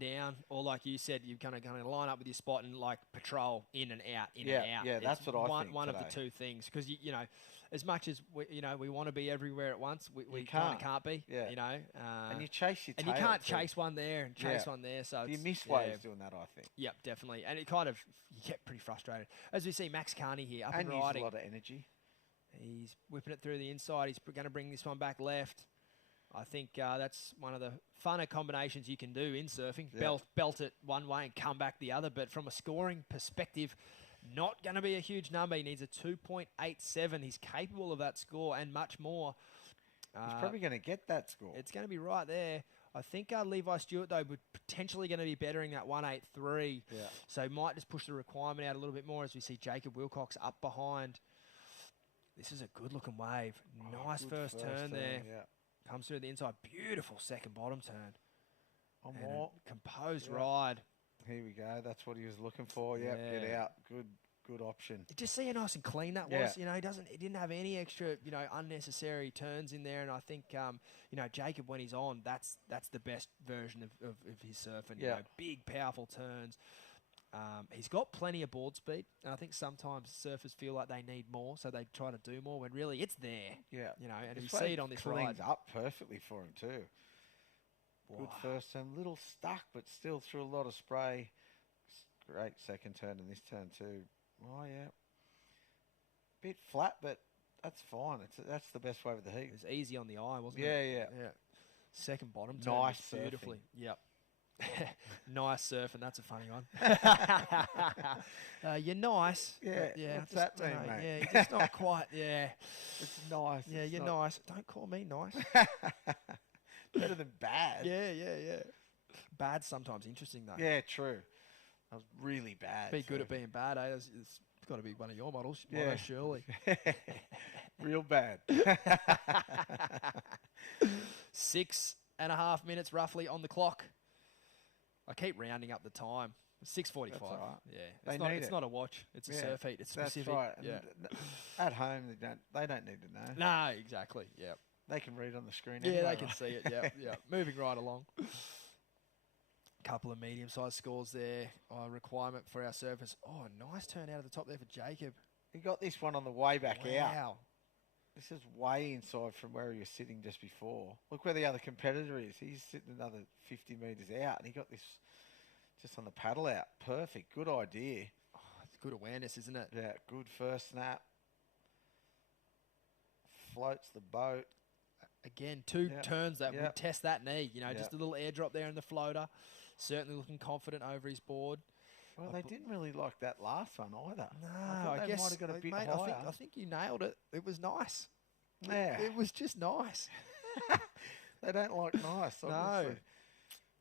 down, or like you said, you're going to line up with your spot and like patrol in and out, in and out. Yeah, that's what I think One of today. the two things, because you know, as much as we want to be everywhere at once, we kind of can't be. Yeah. You know, and you chase your tail. and you can't too. chase one there and chase one there. So you it's, miss waves doing that, I think. Yep, definitely, and it kind of you get pretty frustrated as we see Max Carney here up and riding. Use a lot of energy. He's whipping it through the inside. He's going to bring this one back left. I think that's one of the funner combinations you can do in surfing. Yeah. Belt it one way and come back the other. But from a scoring perspective, not going to be a huge number. He needs a 2.87. He's capable of that score and much more. He's probably going to get that score. It's going to be right there. I think Levi Stewart, though, would potentially going to be bettering that 183. Yeah. So might just push the requirement out a little bit more as we see Jacob Wilcox up behind. This is a good-looking wave. Nice first turn there. Yeah. Comes through the inside. Beautiful second bottom turn. On And more. a composed ride. Here we go. That's what he was looking for. Yep, get out. Good option. You just see how nice and clean that was. You know, he didn't have any extra, unnecessary turns in there. And I think, Jacob, when he's on, that's the best version of his surfing. You know, big, powerful turns. He's got plenty of board speed, and I think sometimes surfers feel like they need more, so they try to do more, when really it's there. Yeah. You know, and you see it on this ride. Cleans up perfectly for him too. Wow. Good first turn, little stuck, but still through a lot of spray. Great second turn, and this turn too. Oh, yeah. Bit flat, but that's fine. That's the best way with the heat. It was easy on the eye, wasn't it? Yeah. Second bottom turn. Nice Beautifully. Yep. Nice surfing. That's a funny one. You're nice. Yeah. What's that mean, mate? Yeah, you're just not quite. Yeah. It's nice. Yeah, it's you're not... nice. Don't call me nice. Better than bad. Yeah. Bad's sometimes interesting, though. Yeah, true. That was really bad. Be good at being bad, eh? It's got to be one of your models. Yeah. Surely. Real bad. 6.5 minutes roughly on the clock. I keep rounding up the time. 6:45. That's all right. Yeah, it's not a watch. It's a surf heat. It's specific. That's right. Yeah. At home, they don't need to know. No, exactly. Yeah. They can read on the screen. Yeah, anyway, they can see it. Yeah. Moving right along. Couple of medium-sized scores there. Requirement for our surface. Oh, nice turn out of the top there for Jacob. He got this one on the way back out. Wow. This is way inside from where he was sitting just before. Look where the other competitor is. He's sitting another 50 metres out, and he got this just on the paddle out. Perfect. Good idea. Oh, it's good awareness, isn't it? Yeah, good first snap. Floats the boat. Again, two turns that would test that knee. You know, just a little airdrop there in the floater. Certainly looking confident over his board. Well, they didn't really like that last one either. No, I guess might have got a bit mate, higher. I think you nailed it. It was nice. Yeah. It was just nice. They don't like nice, obviously. No.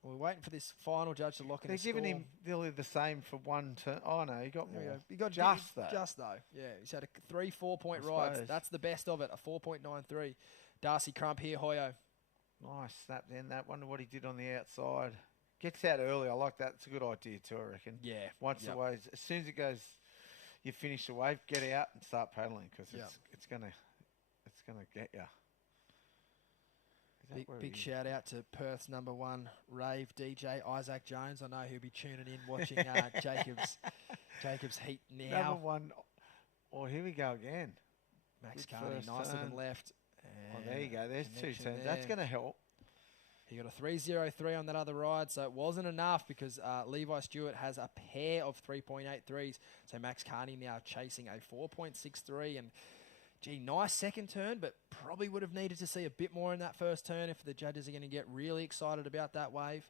We're waiting for this final judge to lock in. They're giving him nearly the same for one turn. Oh no, he got more. He got just though. Just though. Yeah, he's had a 3-4 point ride. That's the best of it. A 4.93. Darcy Crump here, Hoyo. Nice snap then. That. Wonder what he did on the outside. Gets out early. I like that. It's a good idea too, I reckon. Yeah. Once the waves, as soon as it goes, you finish the wave, get out and start paddling because it's gonna get you. Big shout out to Perth's #1 rave DJ Isaac Jones. I know he'll be tuning in watching Jacob's heat now. #1. Oh, here we go again. Max Carney, nice looking left. Oh, there you go. There's two turns. That's going to help. He got a 3.03 on that other ride, so it wasn't enough because Levi Stewart has a pair of 3.83s. So Max Carney now chasing a 4.63. And, gee, nice second turn, but probably would have needed to see a bit more in that first turn if the judges are going to get really excited about that wave.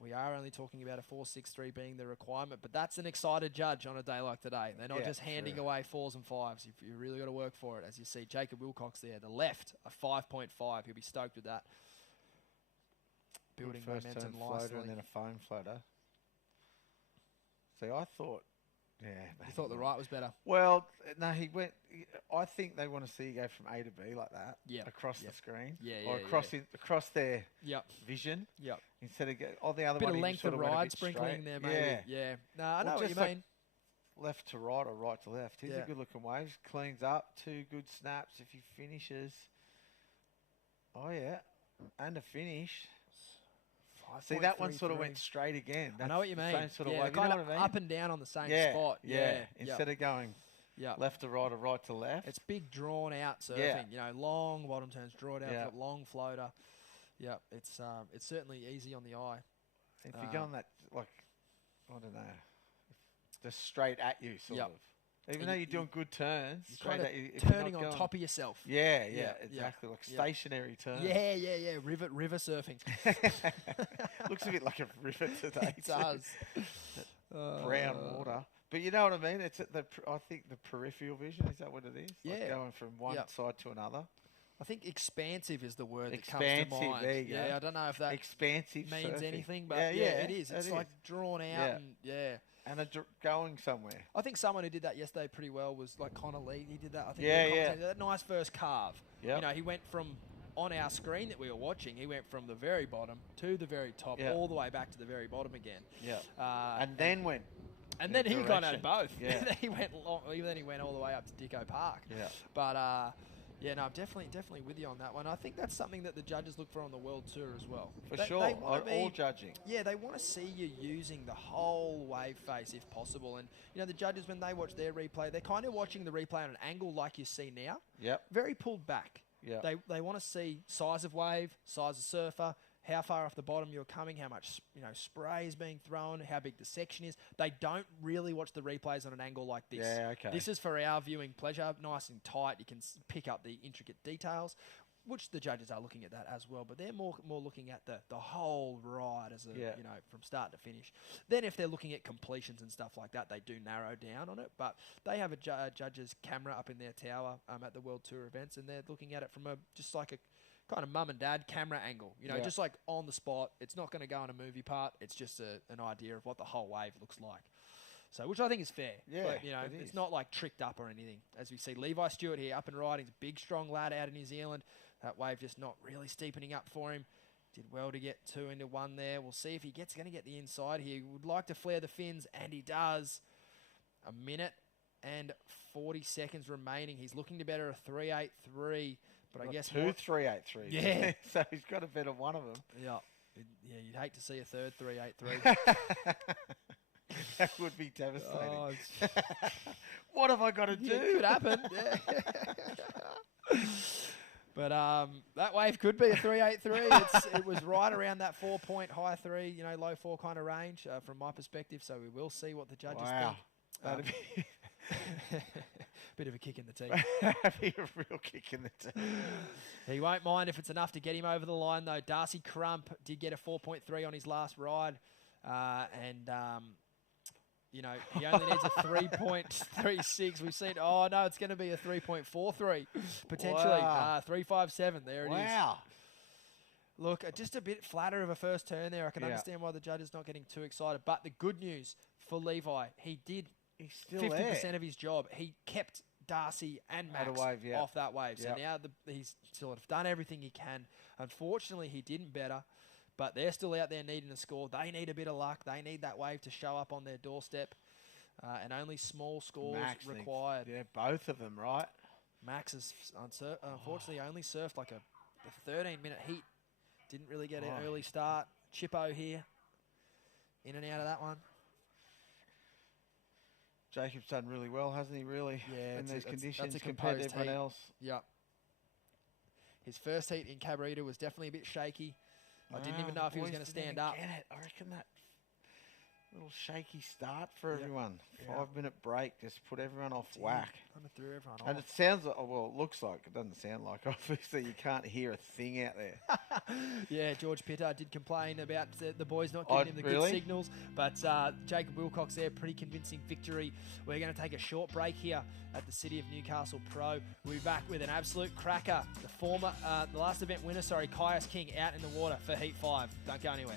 We are only talking about a 4.63 being the requirement, but that's an excited judge on a day like today. They're not just handing away 4s and 5s. You've really got to work for it. As you see, Jacob Wilcox there, the left, a 5.5. He'll be stoked with that. Building first momentum turn floater nicely. and then a foam floater. See, I thought, You thought the right was better? Well, no, he went. I think they want to see you go from A to B like that. Yeah. Across the screen. Yeah, Or across their vision. Instead of the other bit one. of length of ride sprinkling there, maybe. Yeah. No, I know what you mean. left to right or right to left. He's Yeah. a good-looking wave. Cleans up, 2 good snaps if he finishes. Oh, yeah. And a finish. See, that one sort of went straight again. I know what you mean. Same sort of yeah, wave. You know kind what of I mean? up and down on the same Yeah, spot. yeah. Yeah. Instead of going left to right or right to left. It's big, drawn out surfing. Yeah. You know, long bottom turns, drawn out, Yeah. long floater. Yeah, it's certainly easy on the eye. If you're going that, like, I don't know, just straight at you, sort of. Even though you're doing good turns, straight at you. If you're turning not on going- top of yourself. Yeah, exactly. Like stationary turn. Yeah. River surfing. Looks a bit like a river today. It does. Brown water. But you know what I mean? It's at I think the peripheral vision, is that what it is? Like Yeah. going from one side to another. I think expansive is the word that Expansive, comes to mind. there you go. Yeah, I don't know if that expansive means surfing. anything, but Yeah, it is. It's like drawn out and going somewhere. I think someone who did that yesterday pretty well was like Connor Lee. He did that. I think that nice first carve. Yep. You know, he went from on our screen that we were watching. He went from the very bottom to the very top, all the way back to the very bottom again. Yeah. And then went. And then he kind of had both. Yeah. Then he went then he went all the way up to Dicko Park. Yeah. But I'm definitely with you on that one. I think that's something that the judges look for on the World Tour as well. For sure, all judging. Yeah, they want to see you using the whole wave face if possible. And, you know, the judges, when they watch their replay, they're kind of watching the replay on an angle like you see now. Yep. Very pulled back. Yep. They want to see size of wave, size of surfer, how far off the bottom you're coming, how much spray is being thrown, how big the section is. They don't really watch the replays on an angle like this. Yeah, okay. This is for our viewing pleasure, nice and tight. You can pick up the intricate details, which the judges are looking at that as well. But they're more looking at the whole ride as from start to finish. Then if they're looking at completions and stuff like that, they do narrow down on it. But they have a judge's camera up in their tower at the World Tour events, and they're looking at it from just like a kind of mum and dad camera angle, just like on the spot. It's not going to go in a movie part. It's just an idea of what the whole wave looks like. So, which I think is fair. Yeah, but, it's not like tricked up or anything. As we see Levi Stewart here up and riding, he's a big, strong lad out of New Zealand. That wave just not really steepening up for him. Did well to get 2 into 1 there. We'll see if going to get the inside here. He would like to flare the fins, and he does. 1 minute and 40 seconds remaining. He's looking to better a 3.83. But I guess 3.83. Yeah. So he's got a better one of them. Yeah. Yeah, you'd hate to see a third 3.83. That would be devastating. What have I got to do? It could happen. Yeah. But that wave could be a 3.83. It was right around that 4-point high 3, low 4 kind of range from my perspective. So we will see what the judges think. That'd be bit of a kick in the teeth. That'd be a real kick in the teeth. He won't mind if it's enough to get him over the line, though. Darcy Crump did get a 4.3 on his last ride. He only needs a 3.36. We've seen, it's going to be a 3.43, potentially. Wow. 3.57, there it is. Wow. Look, just a bit flatter of a first turn there. I can understand why the judge is not getting too excited. But the good news for Levi, he's still 50% there. of his job. He kept Darcy and Max off that wave. So now he's still done everything he can. Unfortunately, he didn't better. But they're still out there needing a score. They need a bit of luck. They need that wave to show up on their doorstep. And only small scores required. Both of them, right? Max has unfortunately only surfed like a 13-minute heat. Didn't really get an early start. Chippo here. In and out of that one. Jacob's done really well, hasn't he, really? Yeah, in these conditions that's a compared to composed everyone heat. else. Yep. His first heat in Cabrita was definitely a bit shaky. I didn't even know if he was going to stand up. I reckon that little shaky start for everyone. 5-minute break just put everyone off whack. Kind of threw everyone And off. it sounds like, it looks like, it doesn't sound like, obviously you can't hear a thing out there. Yeah, George Pittard did complain about the boys not giving him the good signals. But Jacob Wilcox there, pretty convincing victory. We're going to take a short break here at the City of Newcastle Pro. We'll be back with an absolute cracker. The last event winner, Caius King, out in the water for Heat 5. Don't go anywhere.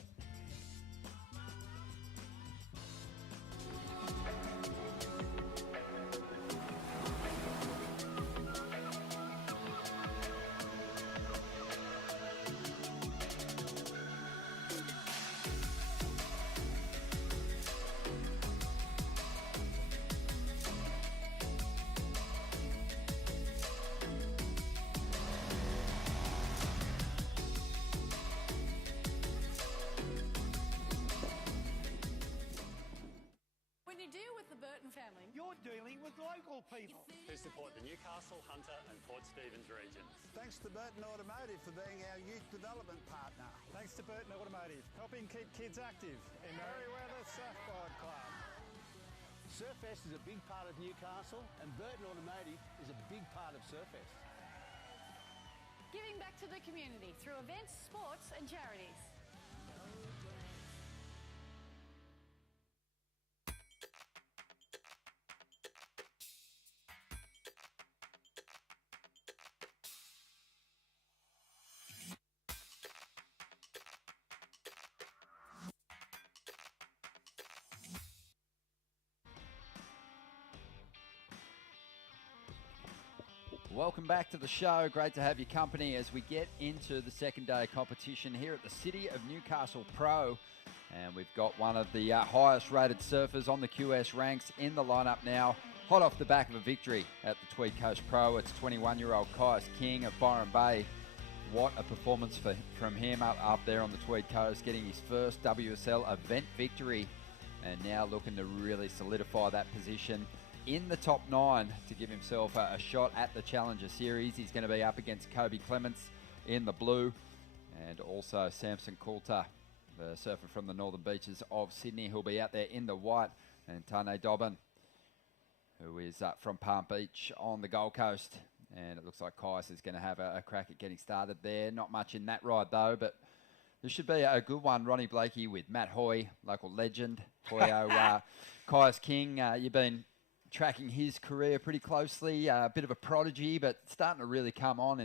people who support the Newcastle, Hunter and Port Stephens regions. Thanks to Burton Automotive for being our youth development partner. Thanks to Burton Automotive, helping keep kids active in Merriweather Surfboard Club. Surfest is a big part of Newcastle and Burton Automotive is a big part of Surfest. Giving back to the community through events, sports and charities. Welcome back to the show. Great to have your company as we get into the second day competition here at the City of Newcastle Pro. And we've got one of the highest rated surfers on the QS ranks in the lineup now. Hot off the back of a victory at the Tweed Coast Pro. It's 21-year-old Caius King of Byron Bay. What a performance from him up there on the Tweed Coast, getting his first WSL event victory. And now looking to really solidify that position in the top 9 to give himself a shot at the Challenger Series. He's going to be up against Kobe Clements in the blue and also Samson Coulter, the surfer from the northern beaches of Sydney, who'll be out there in the white, and Tane Dobbin, who is from Palm Beach on the Gold Coast. And it looks like Caius is going to have a crack at getting started there. Not much in that ride though, but this should be a good one. Ronnie Blakey with Matt Hoy, local legend. Hoyo, Caius King, you've been tracking his career pretty closely, a bit of a prodigy, but starting to really come on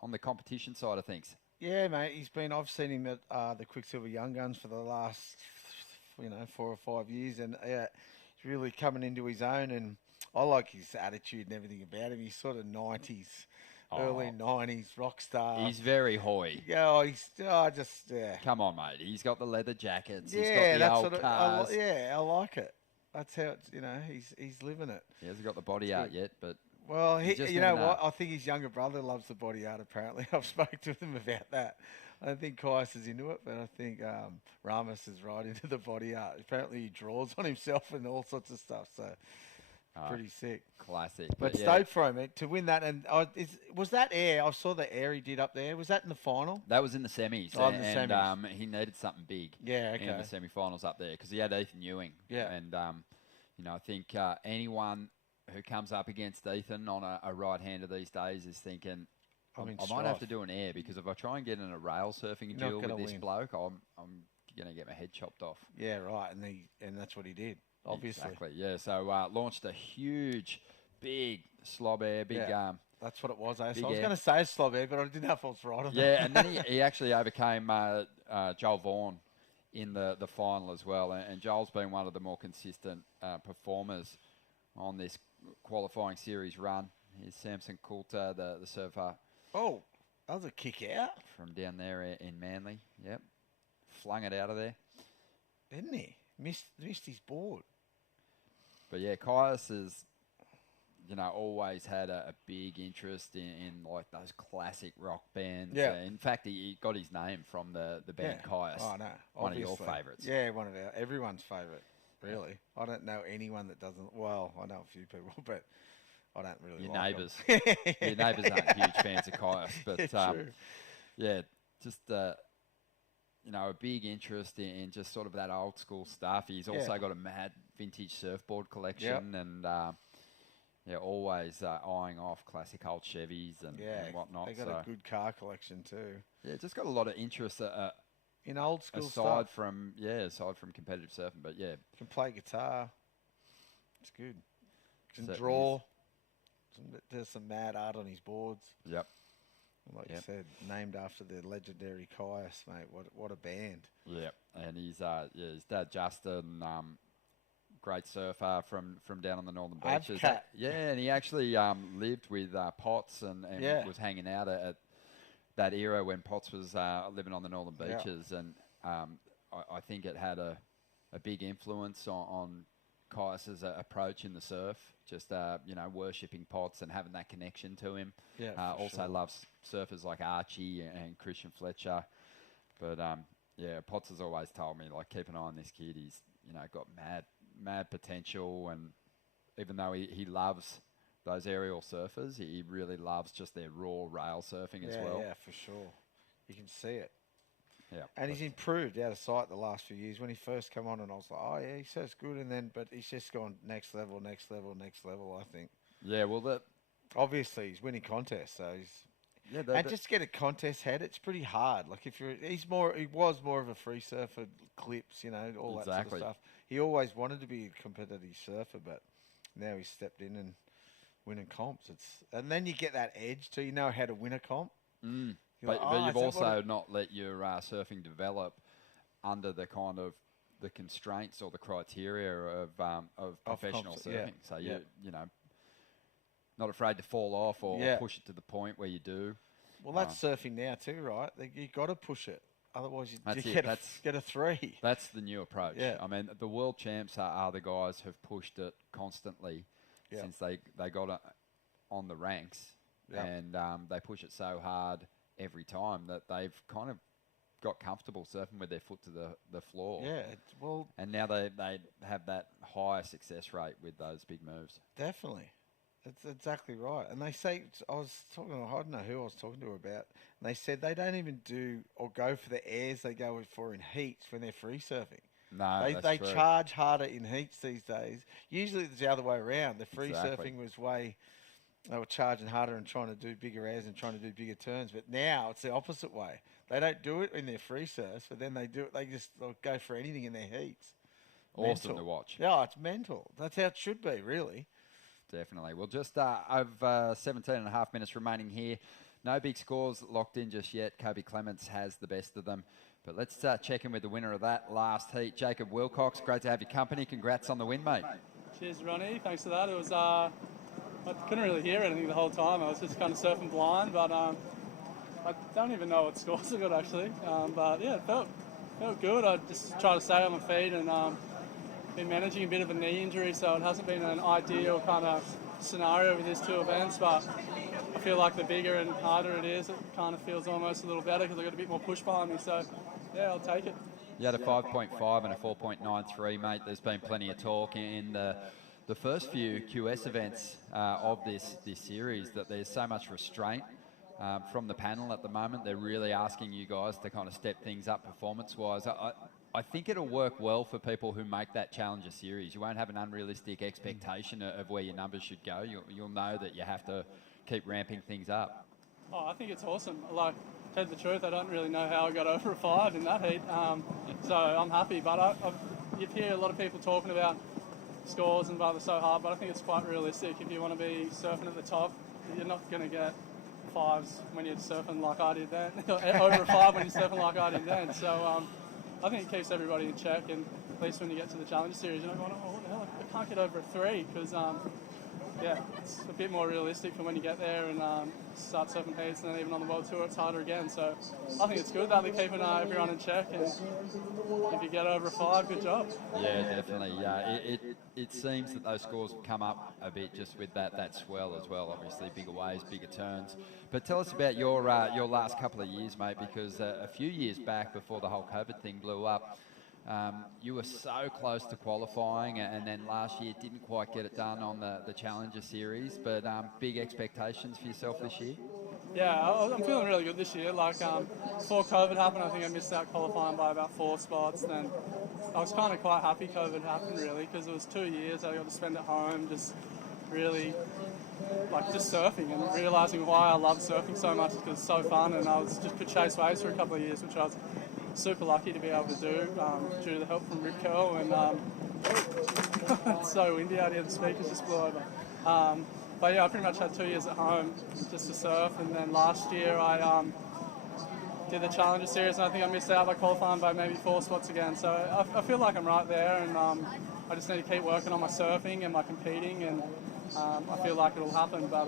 on the competition side of things. Yeah, mate, I've seen him at the Quicksilver Young Guns for the last, 4 or 5 years, and he's really coming into his own, and I like his attitude and everything about him. He's sort of 90s, early 90s rock star. He's very Hoy. Yeah, Come on, mate. He's got the leather jackets. Yeah, he's got the that's old what cars. I like it. That's how it's, he's living it. He hasn't got the body art yet, but well, you know what? I think his younger brother loves the body art. Apparently, I've spoken to him about that. I don't think Caius is into it, but I think Ramos is right into the body art. Apparently, he draws on himself and all sorts of stuff. So pretty sick. Classic. But stoked for him to win that. And was that air? I saw the air he did up there. Was that in the final? That was in the semis. Oh, in the semis. He needed something big. Yeah, okay. In the semi-finals up there because he had Ethan Ewing. Yeah. And I think anyone who comes up against Ethan on a right-hander these days is thinking, I might have to do an air because if I try and get in a rail surfing duel with this bloke, I'm going to get my head chopped off. Yeah, right. And that's what he did, obviously. Exactly, yeah. So launched a huge, big slob air, that's what it was, eh? So I was going to say slob air, but I didn't know if I was right on that. Yeah, and then he actually overcame Joel Vaughan in the final as well. And Joel's been one of the more consistent performers on this qualifying series run. Here's Samson Coulter, the surfer. Oh, that was a kick out. From down there in Manly. Yep. Flung it out of there. Didn't he? Missed his board. But yeah, Caius has, always had a big interest in like those classic rock bands. Yeah. In fact, he got his name from the band Caius. Oh, no. One of your favourites. Yeah, one of everyone's favourite, really. I don't know anyone that doesn't. Well, I know a few people, but I don't really Your like neighbours. them. Your neighbours aren't huge fans of Caius. But, just... a big interest in just sort of that old school stuff. He's also got a mad vintage surfboard collection and always eyeing off classic old Chevys and whatnot. They got a good car collection too. Yeah, just got a lot of interest in old school aside stuff. from competitive surfing. But yeah, can play guitar. It's good. Can Certainly draw. There's some mad art on his boards. Yep. Like you said, named after the legendary Caius, mate. What a band. Yeah, and his dad Justin, great surfer from down on the northern beaches. Yeah, and he actually lived with Potts and was hanging out at that era when Potts was living on the northern beaches, and I think it had a big influence on Caius's approach in the surf. Just worshipping Potts and having that connection to him. Yeah, also loves surfers like Archie and Christian Fletcher. But Potts has always told me, like, keep an eye on this kid. He's got mad potential, and even though he loves those aerial surfers. He really loves just their raw rail surfing as well. Yeah, for sure. You can see it. Yeah, and he's improved out of sight the last few years. When he first came on, and I was like, oh yeah, he says good, and then but he's just gone next level. I think. Yeah, well, obviously he's winning contests, so he's and just to get a contest head, it's pretty hard. Like if he was more of a free surfer, clips, all that sort of stuff. He always wanted to be a competitive surfer, but now he's stepped in and winning comps. And then you get that edge too. You know how to win a comp. But you've also not let your surfing develop under the kind of the constraints or the criteria of professional surfing. Yeah. So you not afraid to fall off or push it to the point where you do. Well, that's surfing now too, right? You got to push it, otherwise you get a 3. That's the new approach. Yeah. I mean, the world champs are the guys who've pushed it constantly since they got on the ranks, and they push it so hard every time that they've kind of got comfortable surfing with their foot to the floor. Yeah, and now they have that higher success rate with those big moves. Definitely. That's exactly right. And they say, I don't know who I was talking to about, and they said they don't even do or go for the airs they go for in heats when they're free surfing. No, they charge harder in heats these days. Usually it's the other way around. The free surfing was they were charging harder and trying to do bigger airs and trying to do bigger turns. But now it's the opposite way. They don't do it in their free surfs, but then they do it. They just go for anything in their heats. Awesome to watch. Yeah, it's mental. That's how it should be, really. Definitely. Well, just over 17 and a half minutes remaining here. No big scores locked in just yet. Kobe Clements has the best of them. But let's check in with the winner of that last heat, Jacob Wilcox. Great to have your company. Congrats on the win, mate. Cheers, Ronnie. Thanks for that. It was I couldn't really hear anything the whole time. I was just kind of surfing blind, but I don't even know what scores I got actually. But yeah, it felt good. I just tried to stay on my feet and been managing a bit of a knee injury, so it hasn't been an ideal kind of scenario with these 2 events. But I feel like the bigger and harder it is, it kind of feels almost a little better because I've got a bit more push behind me. So yeah, I'll take it. You had a 5.5 and a 4.93, mate. There's been plenty of talk in the first few QS events of this series that there's so much restraint from the panel at the moment. They're really asking you guys to kind of step things up performance-wise. I think it'll work well for people who make that Challenger series. You won't have an unrealistic expectation of where your numbers should go. You'll know that you have to keep ramping things up. Oh, I think it's awesome. Like, to tell you the truth, I don't really know how I got over a 5 in that heat. So I'm happy. But you hear a lot of people talking about scores and they're so hard, but I think it's quite realistic. If you want to be surfing at the top, you're not going to get 5s when you're surfing like I did then. Over a 5 when you're surfing like I did then. So I think it keeps everybody in check, and at least when you get to the Challenger Series, you're not going, oh, what the hell, I can't get over a 3, because it's a bit more realistic for when you get there and start surfing heats, and then even on the World Tour it's harder again. So I think it's good that they're keeping everyone in check, and if you get over a 5, good job. Yeah, definitely. It seems that those scores have come up a bit just with that swell as well. Obviously, bigger waves, bigger turns. But tell us about your last couple of years, mate, because a few years back, before the whole COVID thing blew up, you were so close to qualifying, and then last year didn't quite get it done on the Challenger Series. But big expectations for yourself this year? Yeah, I'm feeling really good this year. Like, before COVID happened, I think I missed out qualifying by about 4 spots. Then I was kind of quite happy COVID happened, really, because it was 2 years I got to spend at home just really, just surfing and realising why I love surfing so much, because it's so fun. And I could chase waves for a couple of years, which I was super lucky to be able to do due to the help from Rip Curl. And it's so windy out here, the speakers just blew over. But yeah, I pretty much had 2 years at home just to surf, and then last year I did the Challenger Series, and I think I missed out by qualifying by maybe 4 spots again. So I feel like I'm right there, and I just need to keep working on my surfing and my competing, and I feel like it'll happen. But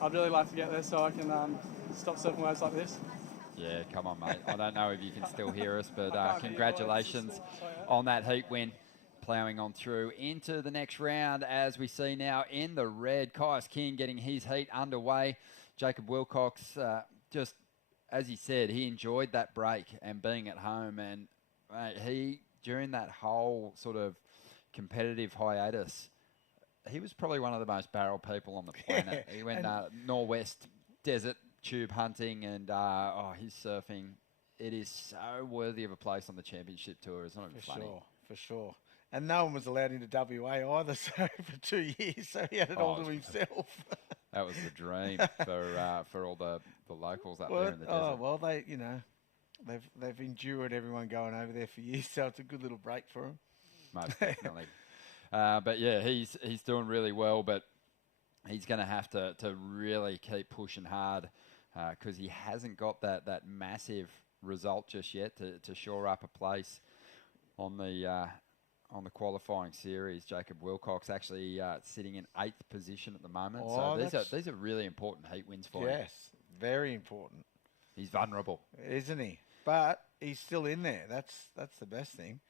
I'd really like to get there so I can stop surfing waves like this. Yeah, come on, mate. I don't know if you can still hear us, but congratulations on that heat win. Ploughing on through into the next round as we see now in the red, Caius King getting his heat underway. Jacob Wilcox, just as he said, he enjoyed that break and being at home, and he, during that whole sort of competitive hiatus, he was probably one of the most barrel people on the planet. He went Norwest desert tube hunting, and his surfing. It is so worthy of a place on the championship tour. It's not even funny. For sure. And no one was allowed into WA either, so for 2 years, so he had it all to himself. That was the dream for all the locals up there in the desert. Oh well, they've endured everyone going over there for years, so it's a good little break for them. Most definitely. But yeah, he's doing really well, but he's going to have to really keep pushing hard because he hasn't got that massive result just yet to shore up a place on the qualifying series. Jacob Wilcox actually sitting in 8th position at the moment. So these are really important heat wins for him. Yes, very important. He's vulnerable, isn't he? But he's still in there. That's the best thing.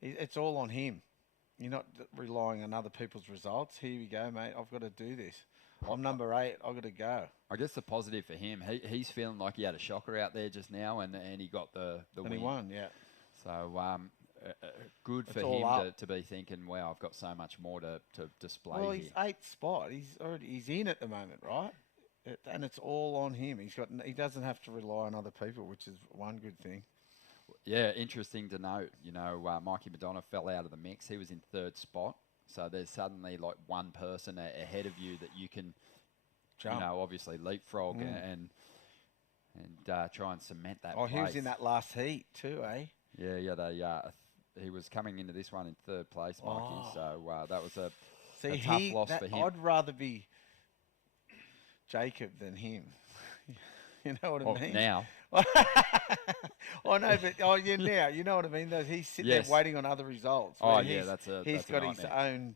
It's all on him. You're not relying on other people's results. Here we go, mate. I've got to do this. I'm number 8. I've got to go. I guess the positive for him, he's feeling like he had a shocker out there just now, and he got the win. He won, yeah. So good for him to be thinking, wow, I've got so much more to display here. Well, he's 8th spot. He's in at the moment, right? And it's all on him. He doesn't have to rely on other people, which is one good thing. Yeah, interesting to note. Mikey Madonna fell out of the mix. He was in 3rd spot. So there's suddenly like one person ahead of you that you can, jump. Obviously leapfrog and try and cement that. Oh, place. he was in that last heat too, eh? Yeah. He was coming into this one in 3rd place, Mikey. Oh. So that was a tough loss for him. I'd rather be Jacob than him. You know what I mean? Now. I know, but now you know what I mean. He's sitting there waiting on other results. He's got his own.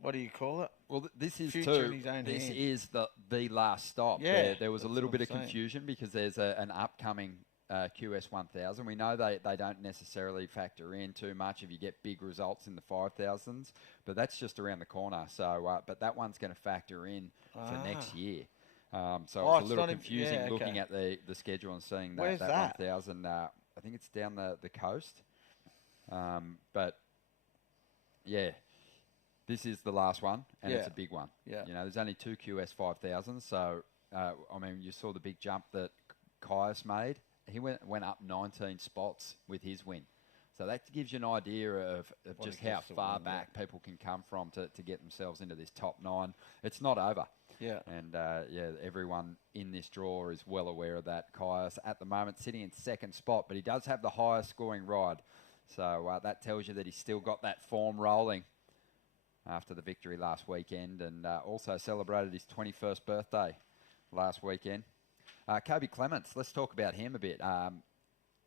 What do you call it? Well, this is future in his own This hand. is the last stop. Yeah, there was a little bit of confusion because there's an upcoming QS 1000. We know they don't necessarily factor in too much if you get big results in the 5000s, but that's just around the corner. So, but that one's going to factor in for next year. So it's a little confusing looking at the schedule and seeing that 1000. I think it's down the coast. But yeah, this is the last one, and it's a big one. Yeah. There's only 2 QS 5000s. So, you saw the big jump that Caius made. He went up 19 spots with his win. So that gives you an idea of just how far back people can come from to get themselves into this top 9. It's not over. Yeah. And, everyone in this draw is well aware of that. Caius, at the moment, sitting in 2nd spot, but he does have the highest scoring ride. So that tells you that he's still got that form rolling after the victory last weekend, and also celebrated his 21st birthday last weekend. Kobe Clements, let's talk about him a bit.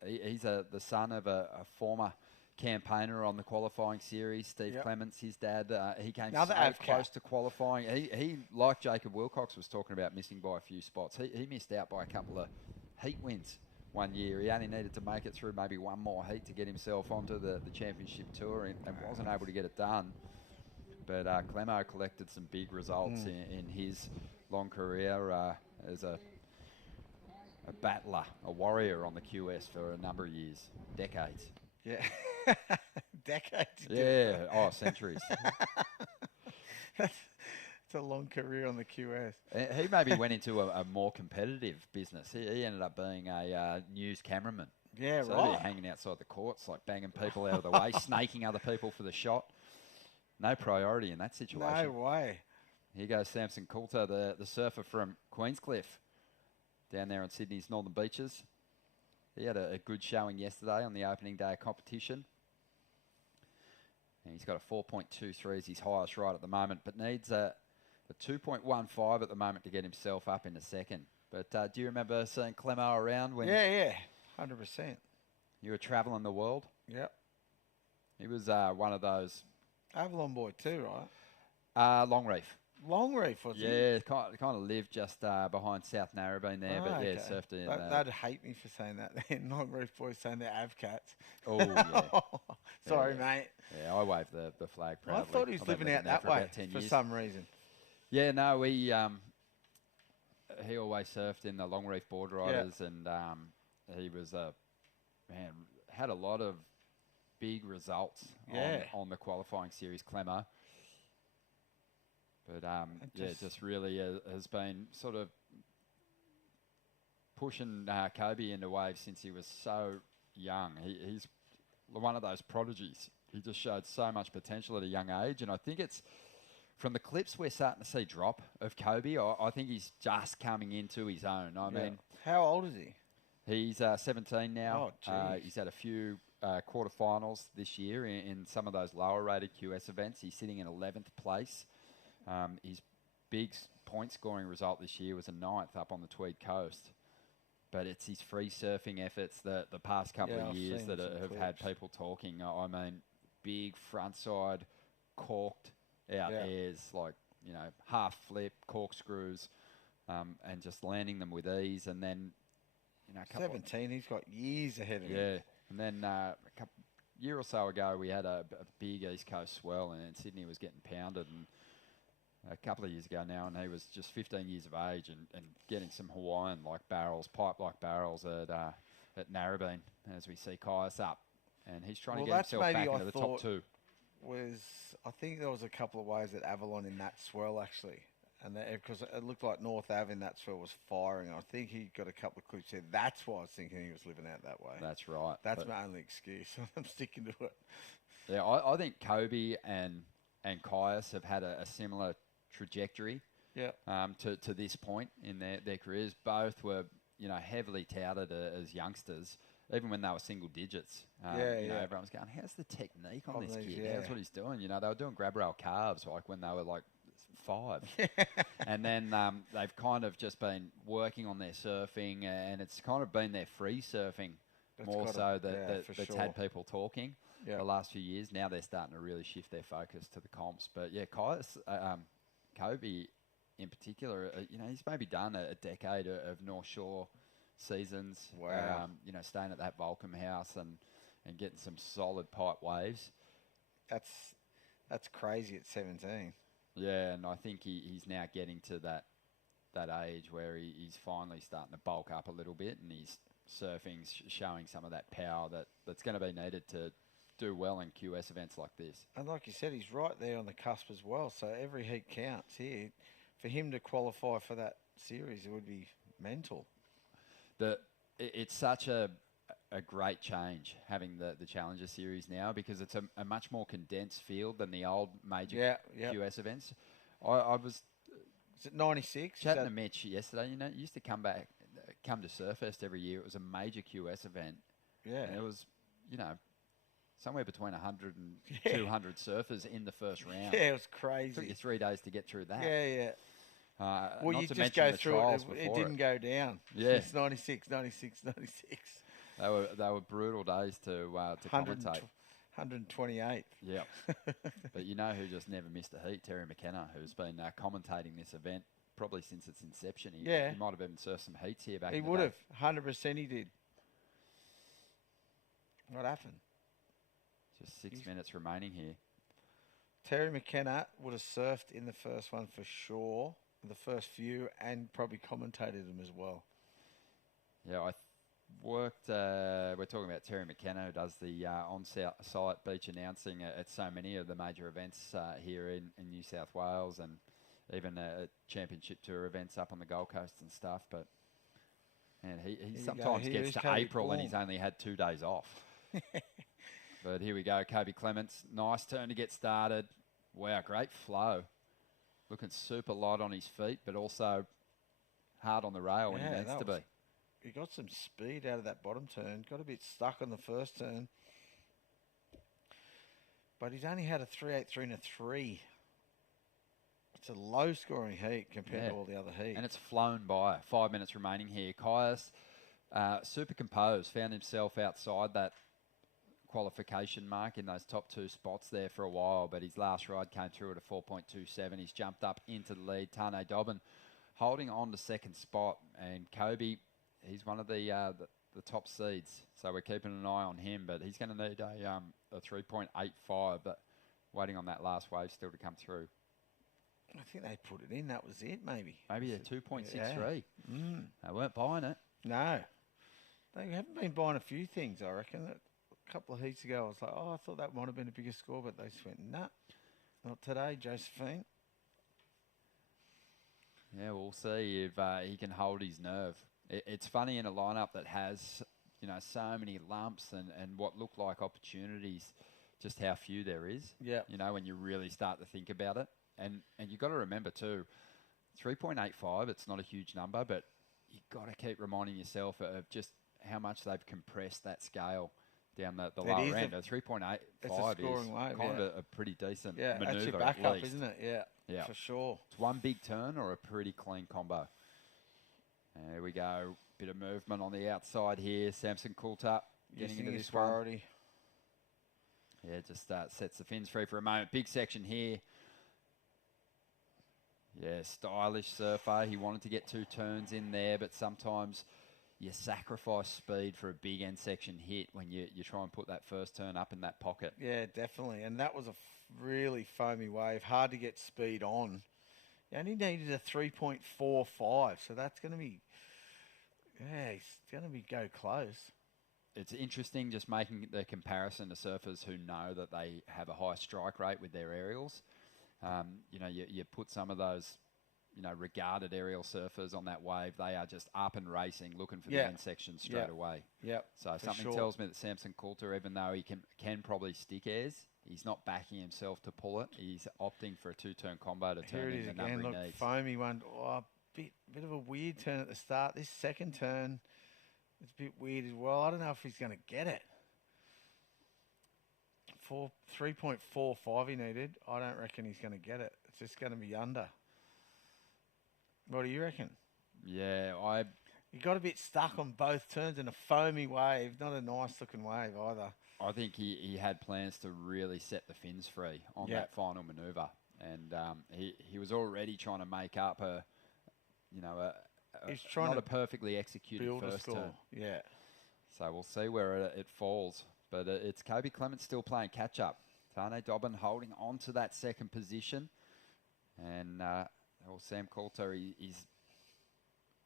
He's the son of a former campaigner on the qualifying series, Steve Clements, his dad. He came so close to qualifying. He, like Jacob Wilcox was talking about, missing by a few spots. He missed out by a couple of heat wins one year. He only needed to make it through maybe one more heat to get himself onto the championship tour and wasn't able to get it done. But Clemo collected some big results in his long career as a battler, a warrior on the QS for a number of years, decades. Yeah. Decades. Yeah. Centuries. It's a long career on the QS. He maybe went into a more competitive business. He ended up being a news cameraman. Yeah, so right. Hanging outside the courts, like banging people out of the way, snaking other people for the shot. No priority in that situation. No way. Here goes Samson Coulter, the surfer from Queenscliff, down there on Sydney's northern beaches. He had a good showing yesterday on the opening day of competition. And he's got a 4.23 as his highest right at the moment, but needs a 2.15 at the moment to get himself up into 2nd. But do you remember seeing Clemo around when... Yeah, 100%. You were travelling the world? Yep. He was one of those... Avalon boy too, right? Longreef. Longreef, was he? Yeah, kind of lived just behind South Narrabeen there, but yeah, surfed in... They'd hate me for saying that then. Longreef boys saying they're avcats. Oh, yeah. Sorry, mate. Yeah, I waved the flag proudly. I thought he was living out that way for some reason. Yeah, no, he always surfed in the Longreef board riders, and he was had a lot of big results on the qualifying series, Clemo. But just really has been sort of pushing Kobe into waves since he was so young. He's one of those prodigies. He just showed so much potential at a young age, and I think it's from the clips we're starting to see drop of Kobe. I think he's just coming into his own. I mean, how old is he? He's 17 now. He's had a few quarterfinals this year in some of those lower-rated QS events. He's sitting in 11th place. His big point scoring result this year was a 9th up on the Tweed Coast. But it's his free surfing efforts that the past couple of years that have had people talking. I mean, big frontside corked out airs, like, half flip, corkscrews, and just landing them with ease. And then, 17, he's got years ahead of him. Yeah. And then a year or so ago, we had a big East Coast swell, and Sydney was getting pounded. And a couple of years ago now, and he was just 15 years of age and getting some Hawaiian-like barrels, pipe-like barrels at Narrabeen, as we see Caius up. And he's trying to get himself back into the top two. I think there was a couple of waves at Avalon in that swell, actually. And because it looked like North Ave in that swell was firing. I think he got a couple of clips there. That's why I was thinking he was living out that way. That's right. That's my only excuse. I'm sticking to it. Yeah, I think Kobe and Caius have had a similar trajectory to this point in their careers. Both were, heavily touted as youngsters, even when they were single digits. Everyone was going, how's the technique on this kid? How's what he's doing? They were doing grab rail calves like when they were like 5. And then they've kind of just been working on their surfing, and it's kind of been their free surfing that's had people talking the last few years. Now they're starting to really shift their focus to the comps. But Caius, Kobe in particular, he's maybe done a decade of North Shore seasons. Wow. Staying at that Volcom house and getting some solid pipe waves. That's crazy at 17. Yeah, and I think he's now getting to that age where he's finally starting to bulk up a little bit, and his surfing's showing some of that power that's going to be needed to do well in QS events like this. And like you said, he's right there on the cusp as well, so every heat counts here. For him to qualify for that series, it would be mental. It's such a great change having the Challenger Series now, because it's a much more condensed field than the old major QS events. I was... Is it 96? Chatting to Mitch yesterday, it used to come to Surfest every year. It was a major QS event. Yeah. And it was, somewhere between 100 and 200 surfers in the first round. Yeah, it was crazy. It took you 3 days to get through that. Yeah. Well, you just go through it. It didn't go down. Yeah. It's 96. They were brutal days to commentate. 128. Yeah. But who just never missed a heat? Terry McKenna, who's been commentating this event probably since its inception. He might have even surfed some heats here back in the day. He would have. 100% he did. What happened? Just 6 minutes remaining here. Terry McKenna would have surfed in the first one for sure, the first few, and probably commentated them as well. Yeah, I worked, we're talking about Terry McKenna, who does the on-site beach announcing at so many of the major events here in New South Wales, and even championship tour events up on the Gold Coast and stuff. But man, he sometimes gets to April and he's only had 2 days off. But here we go, Kobe Clements. Nice turn to get started. Wow, great flow. Looking super light on his feet, but also hard on the rail when he needs to be. He got some speed out of that bottom turn. Got a bit stuck on the first turn. But he's only had a 3.83 and a 3. It's a low-scoring heat compared to all the other heats. And it's flown by. 5 minutes remaining here. Caius, super composed, found himself outside that qualification mark in those top 2 spots there for a while, but his last ride came through at a 4.27. He's jumped up into the lead. Tane Dobbin holding on to second spot, and Kobe, he's one of the top seeds, so we're keeping an eye on him, but he's going to need a 3.85, but waiting on that last wave still to come through. I think they put it in. That was it, maybe. Maybe a 2.63. Yeah. They weren't buying it. No. They haven't been buying a few things, I reckon. A couple of heats ago, I was like, I thought that might have been a bigger score, but they just went, nah, not today, Josephine. Yeah, we'll see if he can hold his nerve. It's funny in a lineup that has, so many lumps and what look like opportunities, just how few there is. Yeah. When you really start to think about it. And you've got to remember too, 3.85, it's not a huge number, but you've got to keep reminding yourself of just how much they've compressed that scale down the lower end. 3.85 is kind of a pretty decent maneuver. That's your backup, isn't it? Yeah, for sure. It's one big turn or a pretty clean combo. There we go. Bit of movement on the outside here. Samson Coulter getting into this priority. Yeah, just sets the fins free for a moment. Big section here. Yeah, stylish surfer. He wanted to get 2 turns in there, but sometimes you sacrifice speed for a big end section hit when you try and put that first turn up in that pocket. Yeah, definitely. And that was a really foamy wave. Hard to get speed on. You only needed a 3.45, so that's going to be, it's going to be go close. It's interesting just making the comparison to surfers who know that they have a high strike rate with their aerials. You put some of those, regarded aerial surfers on that wave. They are just up and racing, looking for the end section straight away. Yep. So something tells me that Samson Coulter, even though he can probably stick airs, he's not backing himself to pull it. He's opting for a 2-turn combo to turn in the number he needs. Foamy one. Oh, bit of a weird turn at the start. This second turn, it's a bit weird as well. I don't know if he's going to get it. 3.45 he needed. I don't reckon he's going to get it. It's just going to be under. What do you reckon? Yeah, He got a bit stuck on both turns in a foamy wave. Not a nice looking wave either. I think he had plans to really set the fins free on that final manoeuvre. And he was already trying to make up not a perfectly executed first turn. Yeah. So we'll see where it falls. But it's Kobe Clements still playing catch-up. Tane Dobbin holding on to that second position. And Sam Coulter, he's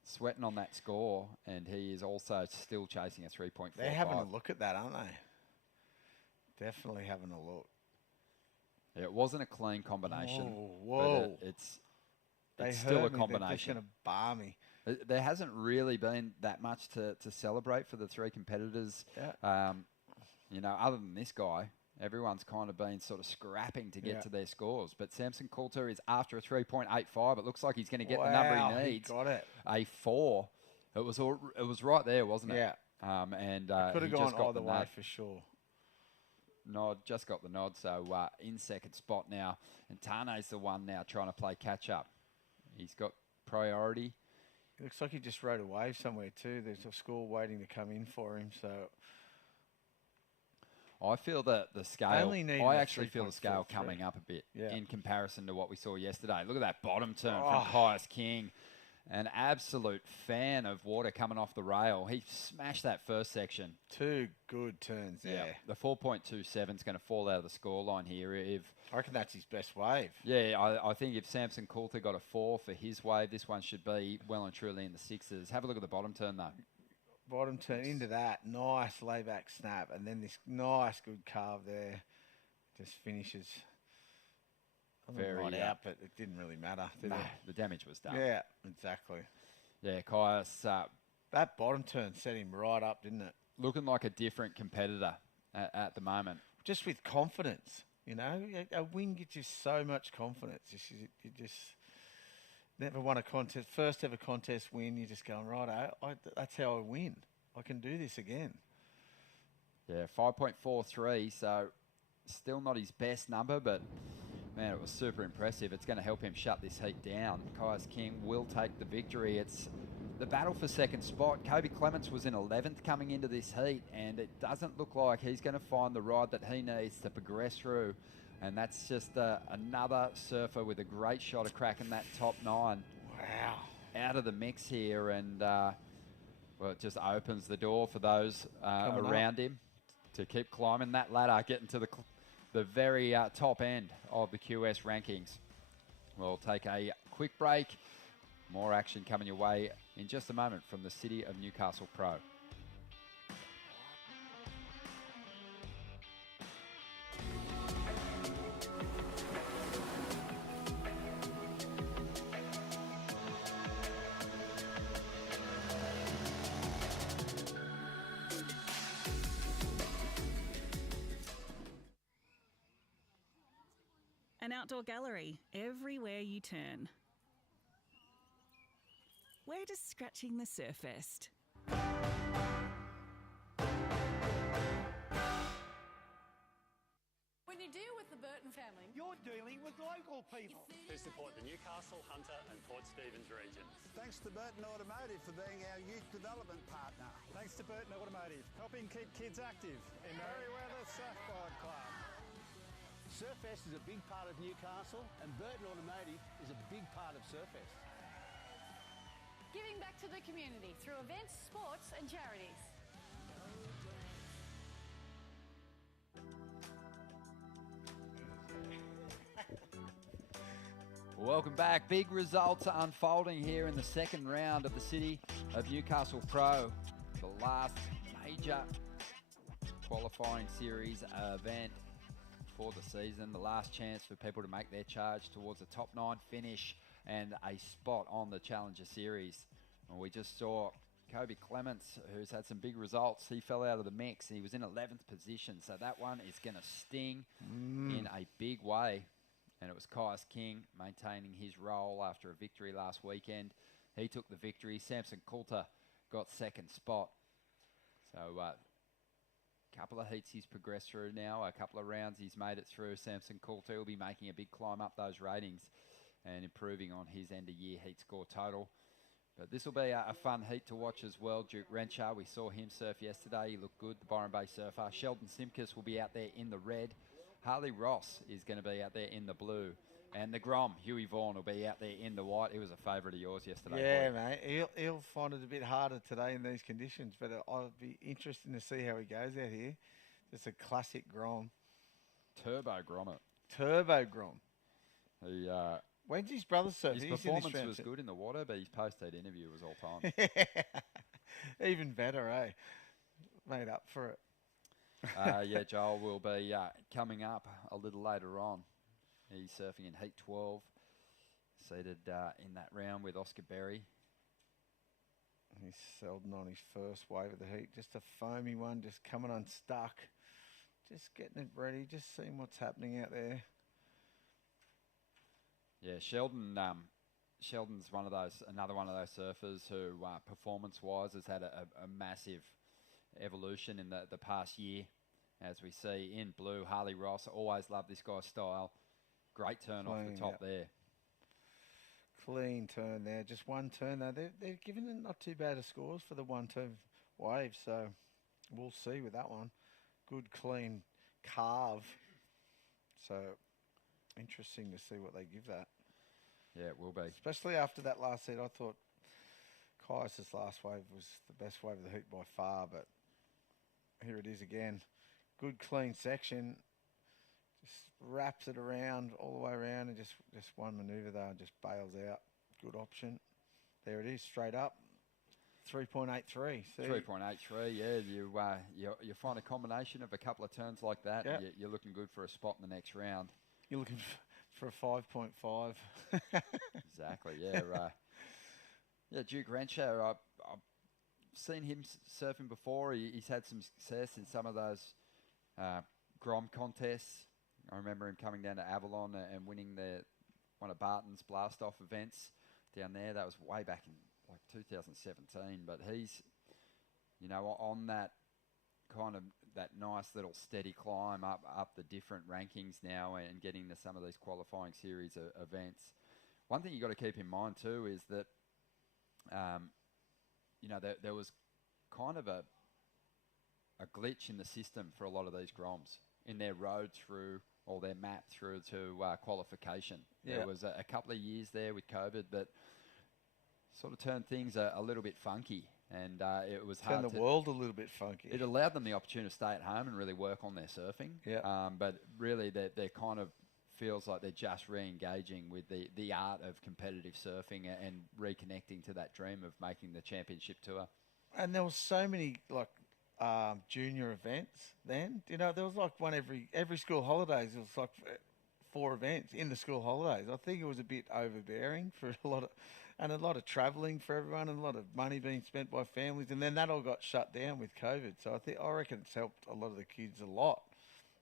sweating on that score, and he is also still chasing a 3.45. They're having a look at that, aren't they? Definitely having a look. Yeah, it wasn't a clean combination. Whoa. But it's still a combination. They're going to bar me. There hasn't really been that much to celebrate for the 3 competitors. Yeah. Other than this guy, everyone's kind of been sort of scrapping to get to their scores. But Samson Coulter is after a 3.85. It looks like he's going to get the number he needs. He got it. A 4. It was right there, wasn't it? Yeah. And could have gone either way for sure. Nod, just got the nod. So in second spot now. And Tane's the one now trying to play catch up. He's got priority. It looks like he just rode a wave somewhere too. There's a score waiting to come in for him. So I feel that the scale, I actually feel the scale coming up a bit in comparison to what we saw yesterday. Look at that bottom turn from Caius King. An absolute fan of water coming off the rail. He smashed that first section. 2 good turns there. Yeah. The 4.27 is going to fall out of the scoreline here. I reckon that's his best wave. Yeah, I think if Samson Coulter got a 4 for his wave, this one should be well and truly in the 6s. Have a look at the bottom turn, though. Bottom turn into that. Nice layback snap. And then this nice good carve there. Just finishes. Very out, but it didn't really matter, did it? The damage was done. Yeah, exactly. Yeah, Caius. That bottom turn set him right up, didn't it? Looking like a different competitor at the moment. Just with confidence, A win gives you so much confidence. You just never won a contest. First ever contest win, you're just going, right, that's how I win. I can do this again. Yeah, 5.43, so still not his best number, but man, it was super impressive. It's going to help him shut this heat down. Caius King will take the victory. It's the battle for second spot. Kobe Clements was in 11th coming into this heat, and it doesn't look like he's going to find the ride that he needs to progress through. And that's just another surfer with a great shot of cracking that top 9. Wow. Out of the mix here, and it just opens the door for those around him to keep climbing that ladder, getting to the very top end of the QS rankings. We'll take a quick break. More action coming your way in just a moment from the City of Newcastle Pro. outdoor gallery everywhere you turn. We're just scratching the Surfest. When you deal with the Burton family, You're dealing with local people. Who support the Newcastle, Hunter and Port Stephens regions. Thanks to Burton Automotive for being our youth development partner. Thanks to Burton Automotive, helping keep kids active in Merriweather Surfboard Club. Surfest is a big part of Newcastle and Burton Automotive is a big part of Surfest. giving back to the community through events, sports and charities. Welcome back. Big results are unfolding here in the second round of the City of Newcastle Pro, the last major qualifying series event for the season, the last chance for people to make their charge towards a top 9 finish and a spot on the Challenger Series. And we just saw Kobe Clements, who's had some big results. He fell out of the mix. He was in 11th position, so that one is going to sting in a big way. And it was Caius King maintaining his role after a victory last weekend. He took the victory. Samson Coulter got second spot. So a couple of heats he's progressed through now. A couple of rounds he's made it through. Samson Coulter will be making a big climb up those ratings and improving on his end-of-year heat score total. But this will be a fun heat to watch as well. Duke Renshaw, we saw him surf yesterday. He looked good, the Byron Bay surfer. Sheldon Simkus will be out there in the red. Harley Ross is going to be out there in the blue. And the Grom, Huey Vaughan, will be out there in the white. He was a favourite of yours yesterday. Yeah, boy. mate. He'll find it a bit harder today in these conditions, but I'll be interested to see how he goes out here. Just a classic Grom. Turbo Grommet. Turbo Grom. He, when's his brother surf? His performance was good in the water, but his post-heat interview was all time. Even better, eh? Made up for it. Yeah, Joel will be coming up a little later on. He's surfing in Heat 12, seated in that round with Oscar Berry. He's Selden on his first wave of the heat. Just a foamy one, just coming unstuck. Just getting it ready, just seeing what's happening out there. Yeah, Sheldon. Sheldon's another one of those surfers who, performance-wise, has had a massive evolution in the past year. As we see in blue, Harley Ross, always loved this guy's style. Great turn off the top there. Clean turn there. Just one turn though. They're giving it not too bad of scores for the one turn wave, so we'll see with that one. Good clean carve. So interesting to see what they give that. Yeah, it will be. Especially after that last set, I thought Caius' last wave was the best wave of the heat by far, but here it is again. Good clean section. Just wraps it around all the way around and just one manoeuvre there and just bails out. Good option. There it is, straight up. 3.83. 3.83, yeah. You find a combination of a couple of turns like that, yep. and you're looking good for a spot in the next round. You're looking for a 5.5. Exactly, yeah. Yeah, Duke Renshaw, I've seen him surfing before. He's had some success in some of those Grom contests. I remember him coming down to Avalon and winning one of Barton's blast-off events down there. That was way back in like 2017. But he's, on that kind of that nice little steady climb up the different rankings now and getting to some of these qualifying series events. One thing you've got to keep in mind too is that, there was kind of a glitch in the system for a lot of these Groms in their road through or their map through to qualification. Yeah. There was a couple of years there with COVID that sort of turned things a little bit funky, and it was hard. Turned the world a little bit funky. It allowed them the opportunity to stay at home and really work on their surfing. Yeah. But really, they're kind of feels like they're just re-engaging with the art of competitive surfing and reconnecting to that dream of making the championship tour. And there was so many junior events then. There was like one every school holidays. It was like 4 events in the school holidays. I think it was a bit overbearing for a lot of travelling for everyone and a lot of money being spent by families. And then that all got shut down with COVID. So I reckon it's helped a lot of the kids a lot,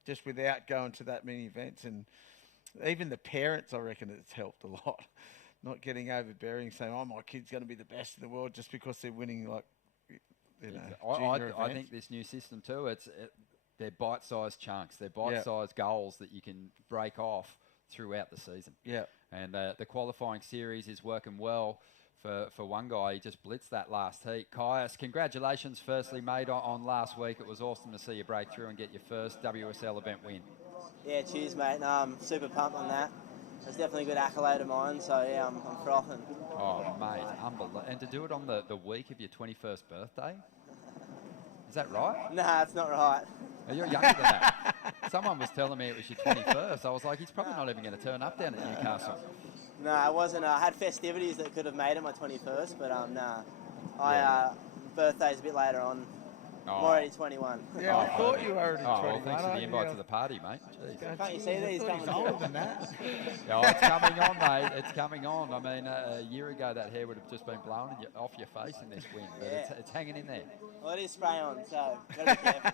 just without going to that many events and even the parents, I reckon it's helped a lot. Not getting overbearing, saying, "Oh, my kid's going to be the best in the world just because they're winning." Like, I think this new system too. They're bite-sized chunks. They're bite-sized goals that you can break off throughout the season. Yeah. And the qualifying series is working well for one guy. He just blitzed that last heat. Caius, congratulations firstly, mate, on last week. It was awesome to see you break through and get your first WSL event win. Yeah, cheers, mate. No, I'm super pumped on that. It's definitely a good accolade of mine, so yeah, I'm frothing. Oh, mate, unbelievable. And to do it on the week of your 21st birthday? Is that right? Nah, it's not right. Oh, you're younger than that. Someone was telling me it was your 21st. I was like, he's probably not even going to turn up down at Newcastle. No, I wasn't. I had festivities that could have made it my 21st, but nah. Birthday's a bit later on. I'm already 21. Yeah, I thought you were already 21. Well, thanks for the invite to the party, mate. Jeez. Can't you see these coming older than that? Oh, it's coming on, mate. It's coming on. I mean, a year ago that hair would have just been blown off your face in this wind, but it's hanging in there. Well, it is spray on, so gotta be careful.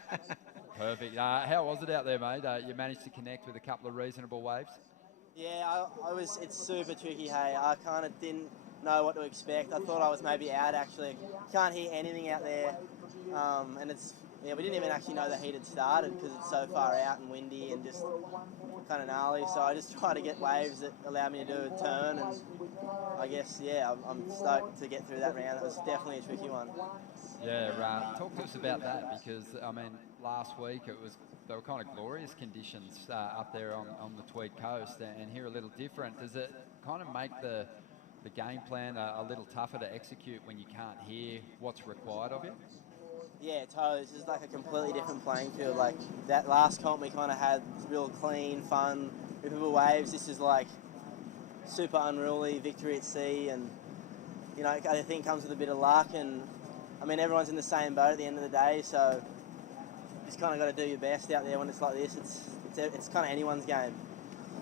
Perfect. How was it out there, mate? You managed to connect with a couple of reasonable waves? Yeah, it's super tricky, hey. I kind of didn't know what to expect. I thought I was maybe out, actually. Can't hear anything out there. And we didn't even actually know the heat had started because it's so far out and windy and just kind of gnarly. So I just try to get waves that allow me to do a turn, and I guess, I'm stoked to get through that round. It was definitely a tricky one. Yeah, talk to us about that because, I mean, last week they were kind of glorious conditions up there on the Tweed Coast, and here a little different. Does it kind of make the game plan a little tougher to execute when you can't hear what's required of you? Yeah, totally. This is like a completely different playing field. Like that last comp, we kind of had real clean, fun, rippable waves. This is like super unruly, victory at sea, and I think it comes with a bit of luck. And I mean, everyone's in the same boat at the end of the day, so you just kind of got to do your best out there when it's like this. It's kind of anyone's game.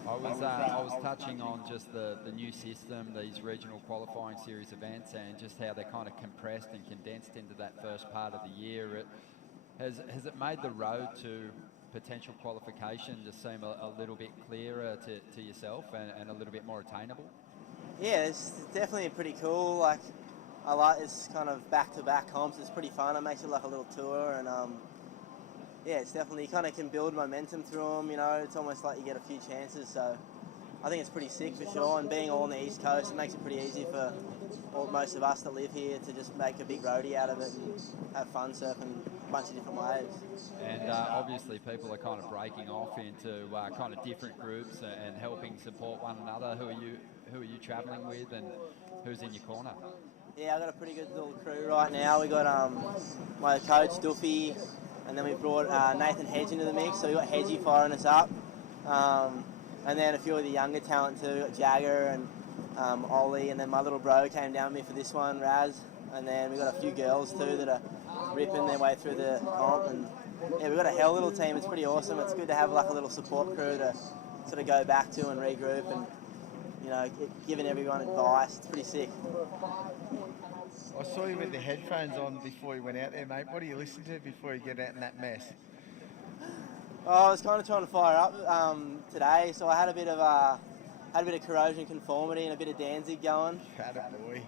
I was touching on just the new system, these regional qualifying series events, and just how they're kind of compressed and condensed into that first part of the year. Has it made the road to potential qualification just seem a little bit clearer to yourself and a little bit more attainable? Yeah, it's definitely pretty cool. Like I like this kind of back-to-back comps. It's pretty fun. It makes it like a little tour, and it's definitely, you kind of can build momentum through them, it's almost like you get a few chances, so I think it's pretty sick for sure, and being all on the East Coast, it makes it pretty easy for most of us that live here to just make a big roadie out of it and have fun surfing a bunch of different waves. And obviously people are kind of breaking off into kind of different groups and helping support one another. Who are you travelling with and who's in your corner? Yeah, I've got a pretty good little crew right now. We got my coach, Duffy, and then we brought Nathan Hedge into the mix, so we got Hedgie firing us up. And then a few of the younger talent too, we got Jagger and Ollie, and then my little bro came down with me for this one, Raz. And then we got a few girls too that are ripping their way through the comp. And yeah, we've got a hell little team. It's pretty awesome. It's good to have like a little support crew to sort of go back to and regroup and, giving everyone advice. It's pretty sick. I saw you with the headphones on before you went out there, mate. What do you listen to before you get out in that mess? Oh, I was kind of trying to fire up today, so I had a bit of corrosion conformity and a bit of Danzig going. Attaboy.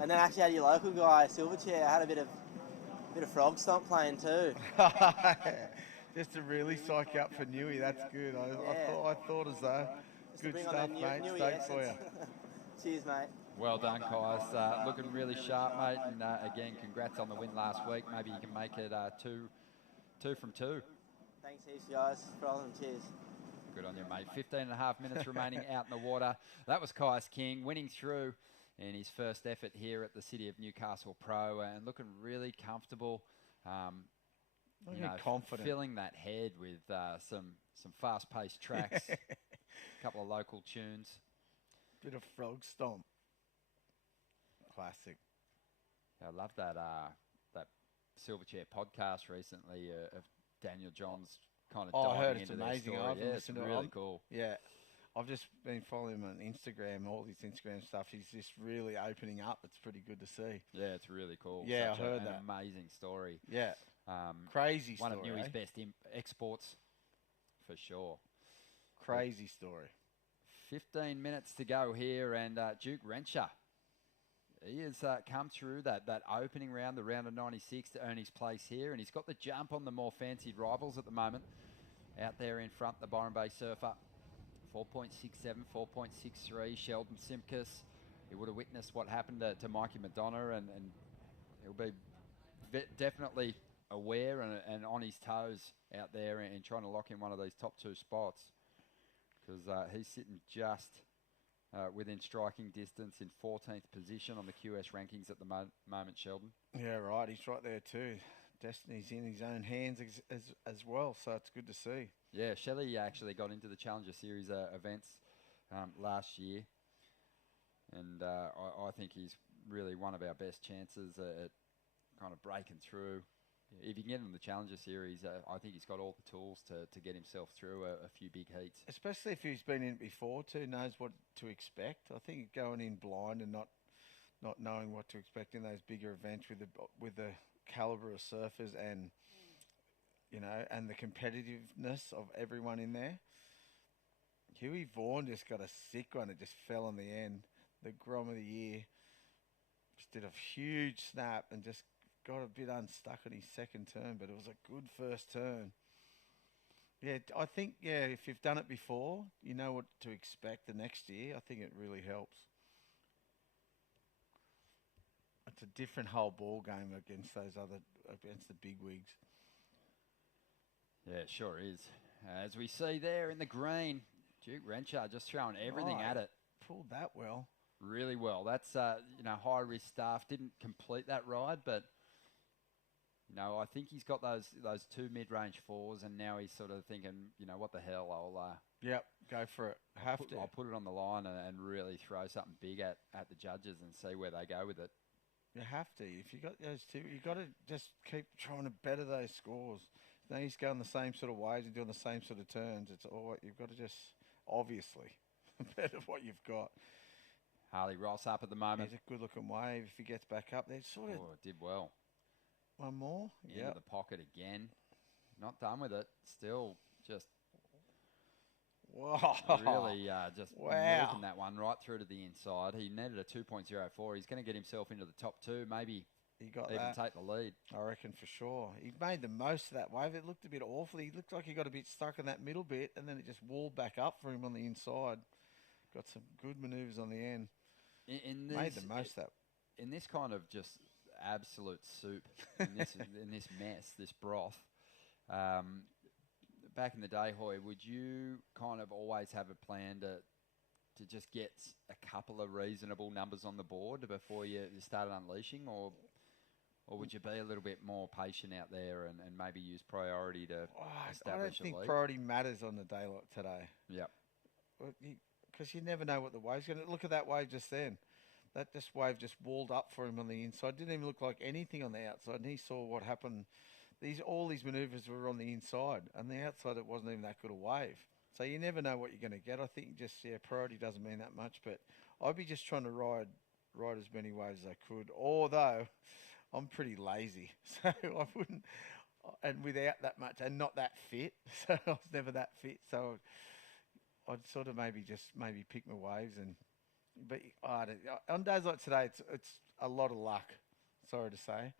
And then actually had your local guy, Silverchair. I had a bit of frog stomp playing too. Just to really psych you up for Newey. That's good. I thought as though. Good stuff, mate. Stoked for you. Cheers, mate. Well done, Caius. Looking really sharp, mate. And again, congrats on the win last week. Maybe you can make it two from two. Thanks heaps, guys. Cheers. Good on you, mate. 15 and a half minutes remaining out in the water. That was Caius King winning through in his first effort here at the City of Newcastle Pro and looking really comfortable. Confident. Filling that head with some fast-paced tracks, a couple of local tunes. Bit of frog stomp. Classic. I love that Silverchair podcast recently of Daniel Johns kind of diving I heard it's into amazing. their story. I've It's listened to it. really cool. Yeah. I've just been following him on Instagram, all his Instagram stuff. He's just really opening up. It's pretty good to see. Yeah, it's really cool. Yeah, Such I heard an that. amazing story. Yeah. Crazy story. One of Newey's best exports, for sure. Crazy story. 15 minutes to go here, and Duke Renshaw, he has come through that opening round, the round of 96, to earn his place here, and he's got the jump on the more fancied rivals at the moment. Out there in front, the Byron Bay Surfer, 4.67, 4.63. Sheldon Simkus, he would have witnessed what happened to Mikey Madonna, and he'll be definitely aware and on his toes out there and trying to lock in one of these top 2 spots, because he's sitting just within striking distance in 14th position on the QS rankings at the moment, Sheldon. Yeah, right. He's right there too. Destiny's in his own hands as well, so it's good to see. Yeah, Shelley actually got into the Challenger Series events last year, and I think he's really one of our best chances at kind of breaking through. If you can get him in the Challenger Series, I think he's got all the tools to get himself through a few big heats. Especially if he's been in it before too, knows what to expect. I think going in blind and not knowing what to expect in those bigger events with the calibre of surfers and and the competitiveness of everyone in there. Huey Vaughan just got a sick one. It just fell on the end. The Grom of the Year just did a huge snap and just got a bit unstuck on his second turn, but it was a good first turn. Yeah, I think, if you've done it before, you know what to expect the next year. I think it really helps. It's a different whole ball game against the big wigs. Yeah, it sure is. As we see there in the green, Duke Renshaw just throwing everything at it. Pulled that well. Really well. That's, high risk stuff. Didn't complete that ride, but, I think he's got those 2 mid-range 4s, and now he's sort of thinking, what the hell, I'll go for it. I'll put it on the line and really throw something big at the judges and see where they go with it. You have to. If you got those 2, you got to just keep trying to better those scores. Now he's going the same sort of ways and doing the same sort of turns. It's all right. You've got to just obviously better what you've got. Harley Ross up at the moment. He's a good-looking wave. If he gets back up there, sort of. Oh, it did well. One more. Into the pocket again. Not done with it. Still just really just milking that one right through to the inside. He netted a 2.04. He's going to get himself into the top 2. Maybe he got even that. Take the lead. I reckon for sure. He made the most of that wave. It looked a bit awful. He looked like he got a bit stuck in that middle bit, and then it just walled back up for him on the inside. Got some good manoeuvres on the end. Made the most of that. In this kind of just absolute soup, in this mess, this broth, back in the day, Hoy, would you kind of always have a plan to just get a couple of reasonable numbers on the board before you started unleashing, or would you be a little bit more patient out there and maybe use priority to establish a lead? I don't think priority matters on a day like today. Yep. Because you never know what the wave's going to... Look at that wave just then. That wave just walled up for him on the inside. Didn't even look like anything on the outside, and he saw what happened. All these manoeuvres were on the inside. On the outside, it wasn't even that good a wave. So you never know what you're going to get. I think priority doesn't mean that much, but I'd be just trying to ride as many waves as I could, although I'm pretty lazy, so I wouldn't, and without that much, and not that fit, so I was never that fit, so I'd sort of maybe pick my waves, but on days like today, it's a lot of luck, sorry to say.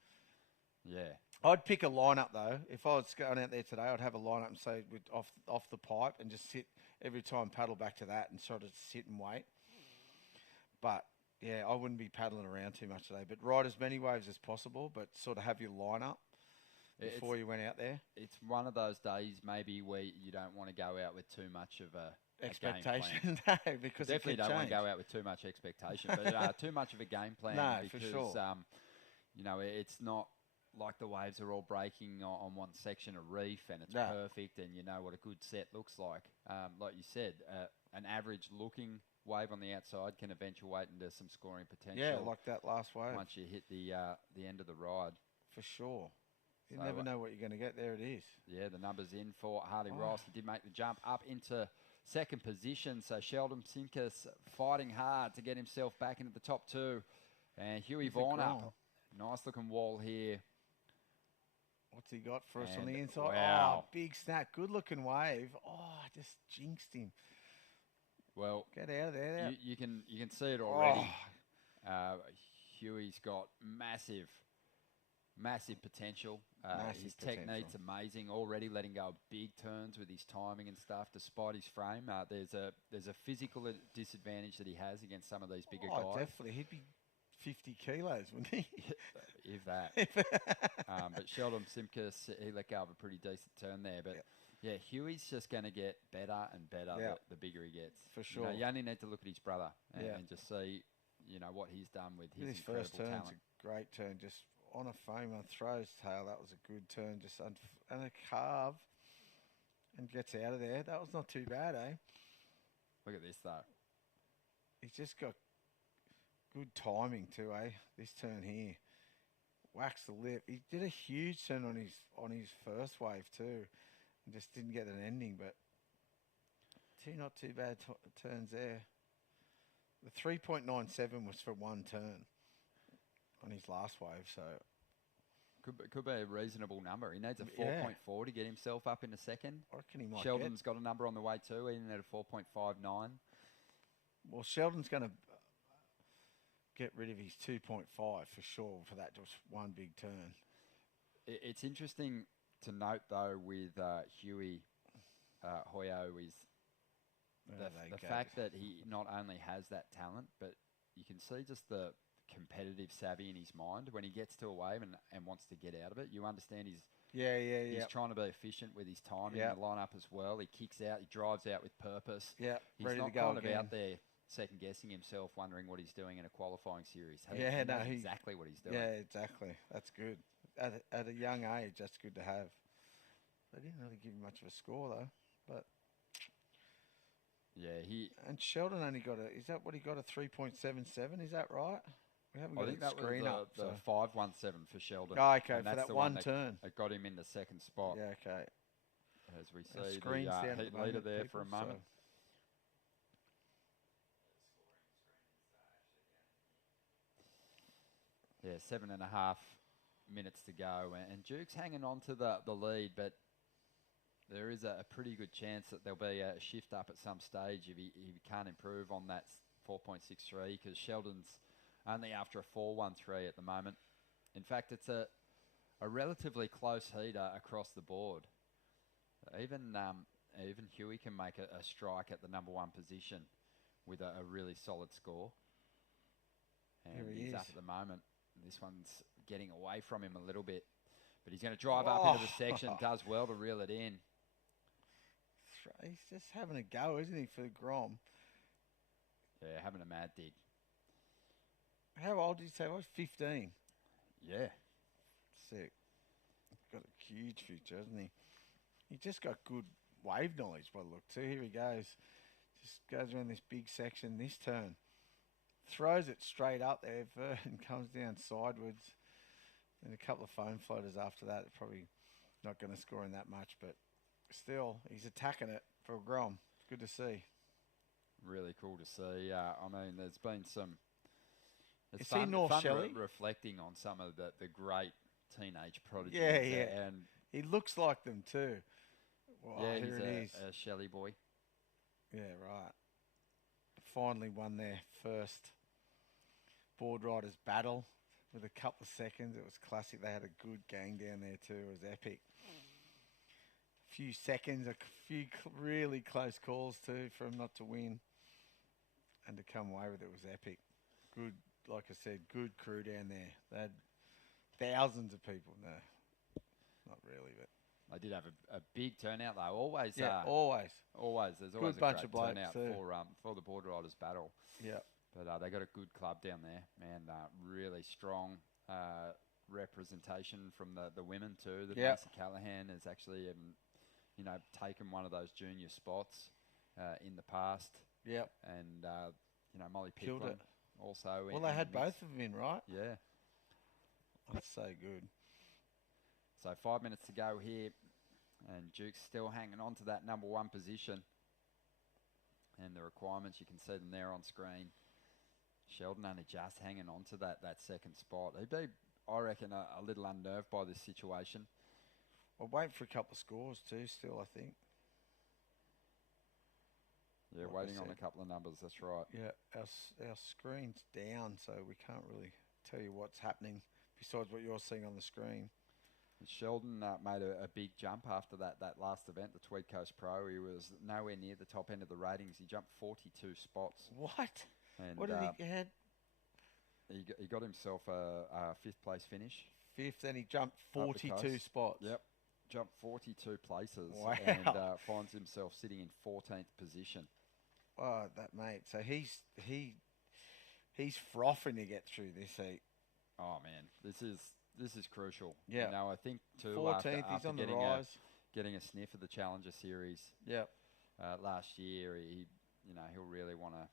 Yeah. I'd pick a lineup though. If I was going out there today, I'd have a lineup and say off the pipe and just sit every time, paddle back to that and sort of sit and wait. But yeah, I wouldn't be paddling around too much today. But ride as many waves as possible, but sort of have your lineup before you went out there. It's one of those days maybe where you don't want to go out with too much of a expectation. No, because definitely don't want to change. go out with too much expectation, but too much of a game plan. No, because, for sure. It's not like the waves are all breaking on one section of reef and it's perfect and you know what a good set looks like. Like you said, an average looking wave on the outside can eventuate into some scoring potential. Yeah, like that last wave. Once you hit the end of the ride. For sure. You never know what you're going to get. There it is. Yeah, the numbers in for Harley Ross. He did make the jump up into second position. So Sheldon Simkus fighting hard to get himself back into the top 2. And Huey Vaughan up. Nice looking wall here. What's he got for us on the inside? Wow. Oh, big snap. Good looking wave. Oh, I just jinxed him. Well, get out of there. You can see it already. Huey's got massive potential. His technique's amazing. Already letting go of big turns with his timing and stuff, despite his frame. There's a physical disadvantage that he has against some of these bigger guys. Definitely. He'd be 50 kilos, wouldn't he? If that. But Sheldon Simkus, he let go of a pretty decent turn there. But yeah, Huey's just going to get better and better the bigger he gets. For sure. You only need to look at his brother and just see, what he's done with his incredible first turn's talent. a great turn, just on a foam and throws tail. That was a good turn, just and a carve, and gets out of there. That was not too bad, eh? Look at this though. He's just got good timing too, eh? This turn here, waxed the lip. He did a huge turn on his first wave too, and just didn't get an ending. But not too bad turns there. The 3.97 was for one turn on his last wave, so could be a reasonable number. He needs a 4.4 to get himself up in a second. I reckon he might. Sheldon's got a number on the way too. He at a 4.59. Well, Sheldon's going to get rid of his 2.5 for sure for that just one big turn. It's interesting to note though with Huey Hoyo is the fact that he not only has that talent, but you can see just the competitive savvy in his mind when he gets to a wave and wants to get out of it. You understand he's trying to be efficient with his timing in the lineup as well. He kicks out, he drives out with purpose. Yeah, he's ready not to go kind again. of out there second guessing himself, wondering what he's doing in a qualifying series. He knows exactly what he's doing. Yeah, exactly. That's good. At a young age, that's good to have. They didn't really give him much of a score though, but. Yeah, and Sheldon only got is that what he got, a 3.77? Is that right? We haven't got a screen was the 517 for Sheldon. Oh, okay, and for that's that one turn. turn. It got him in the second spot. Yeah, okay. As we see screen's the down heat leader there for a moment. Yeah, 7.5 minutes to go. And Duke's hanging on to the lead, but there is a pretty good chance that there'll be a shift up at some stage if he can't improve on that 4.63, because Sheldon's only after a 4.13 at the moment. In fact, it's a relatively close heater across the board. Even Huey can make a strike at the number one position with a really solid score. And he's up at the moment. This one's getting away from him a little bit, but he's going to drive up into the section. Does well to reel it in. He's just having a go, isn't he, for the Grom? Yeah, having a mad dig. How old did you say he was? 15? Yeah. Sick. Got a huge future, hasn't he? He just got good wave knowledge by the look too. Here he goes. Just goes around this big section this turn. Throws it straight up there and comes down sidewards. And a couple of foam floaters after that. They're probably not going to score in that much, but still, he's attacking it for a Grom. It's good to see. Really cool to see. I mean, there's been some... It's fun Shelley? Reflecting on some of the great teenage prodigies. Yeah. And he looks like them too. Wow, yeah, here he's a Shelley boy. Yeah, right. Finally won their first board riders battle with a couple of seconds. It was classic. They had a good gang down there too. It was epic. Few seconds, a few really close calls too for him not to win, and to come away with it was epic. Good, like I said, good crew down there. They had thousands of people. No, not really, but they did have a big turnout though. Always. There's always good a bunch of great blokes turnout for the board riders battle. Yeah, but they got a good club down there, man. Really strong representation from the women too. That Macy Callahan has actually taken one of those junior spots in the past. Yep. And Molly Killed Picklin it. also. Well, they had both of them in, right? Yeah. That's so good. So 5 minutes to go here, and Duke's still hanging on to that number one position. And the requirements, you can see them there on screen. Sheldon only just hanging on to that second spot. He'd be, I reckon, a little unnerved by this situation. I'll wait for a couple of scores too still, I think. Yeah, like waiting I on a said. couple of numbers. That's right. Yeah, our screen's down, so we can't really tell you what's happening besides what you're seeing on the screen. Sheldon made a big jump after that last event, the Tweed Coast Pro. He was nowhere near the top end of the ratings. He jumped 42 spots. What? And What did he had? He got himself a fifth place finish. Fifth, and he jumped 42 spots. Yep, jumped 42 places. Wow. And finds himself sitting in 14th position. Oh, that mate. So he's frothing to get through this heat. Oh man, this is crucial. Yeah. You know, I think too 14th, after he's on the getting rise. Getting a sniff of the Challenger Series. Yep. Last year, he'll really want to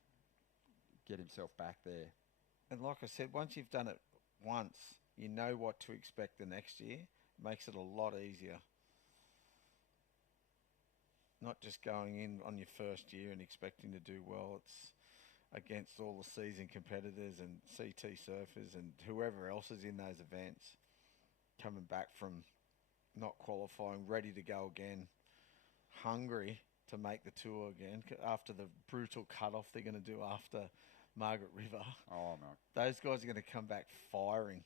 get himself back there. And like I said, once you've done it once, you know what to expect the next year. It makes it a lot easier. Not just going in on your first year and expecting to do well. It's against all the seasoned competitors and CT surfers and whoever else is in those events, coming back from not qualifying, ready to go again, hungry to make the tour again after the brutal cut-off they're going to do after Margaret River. Oh, no. Those guys are going to come back firing.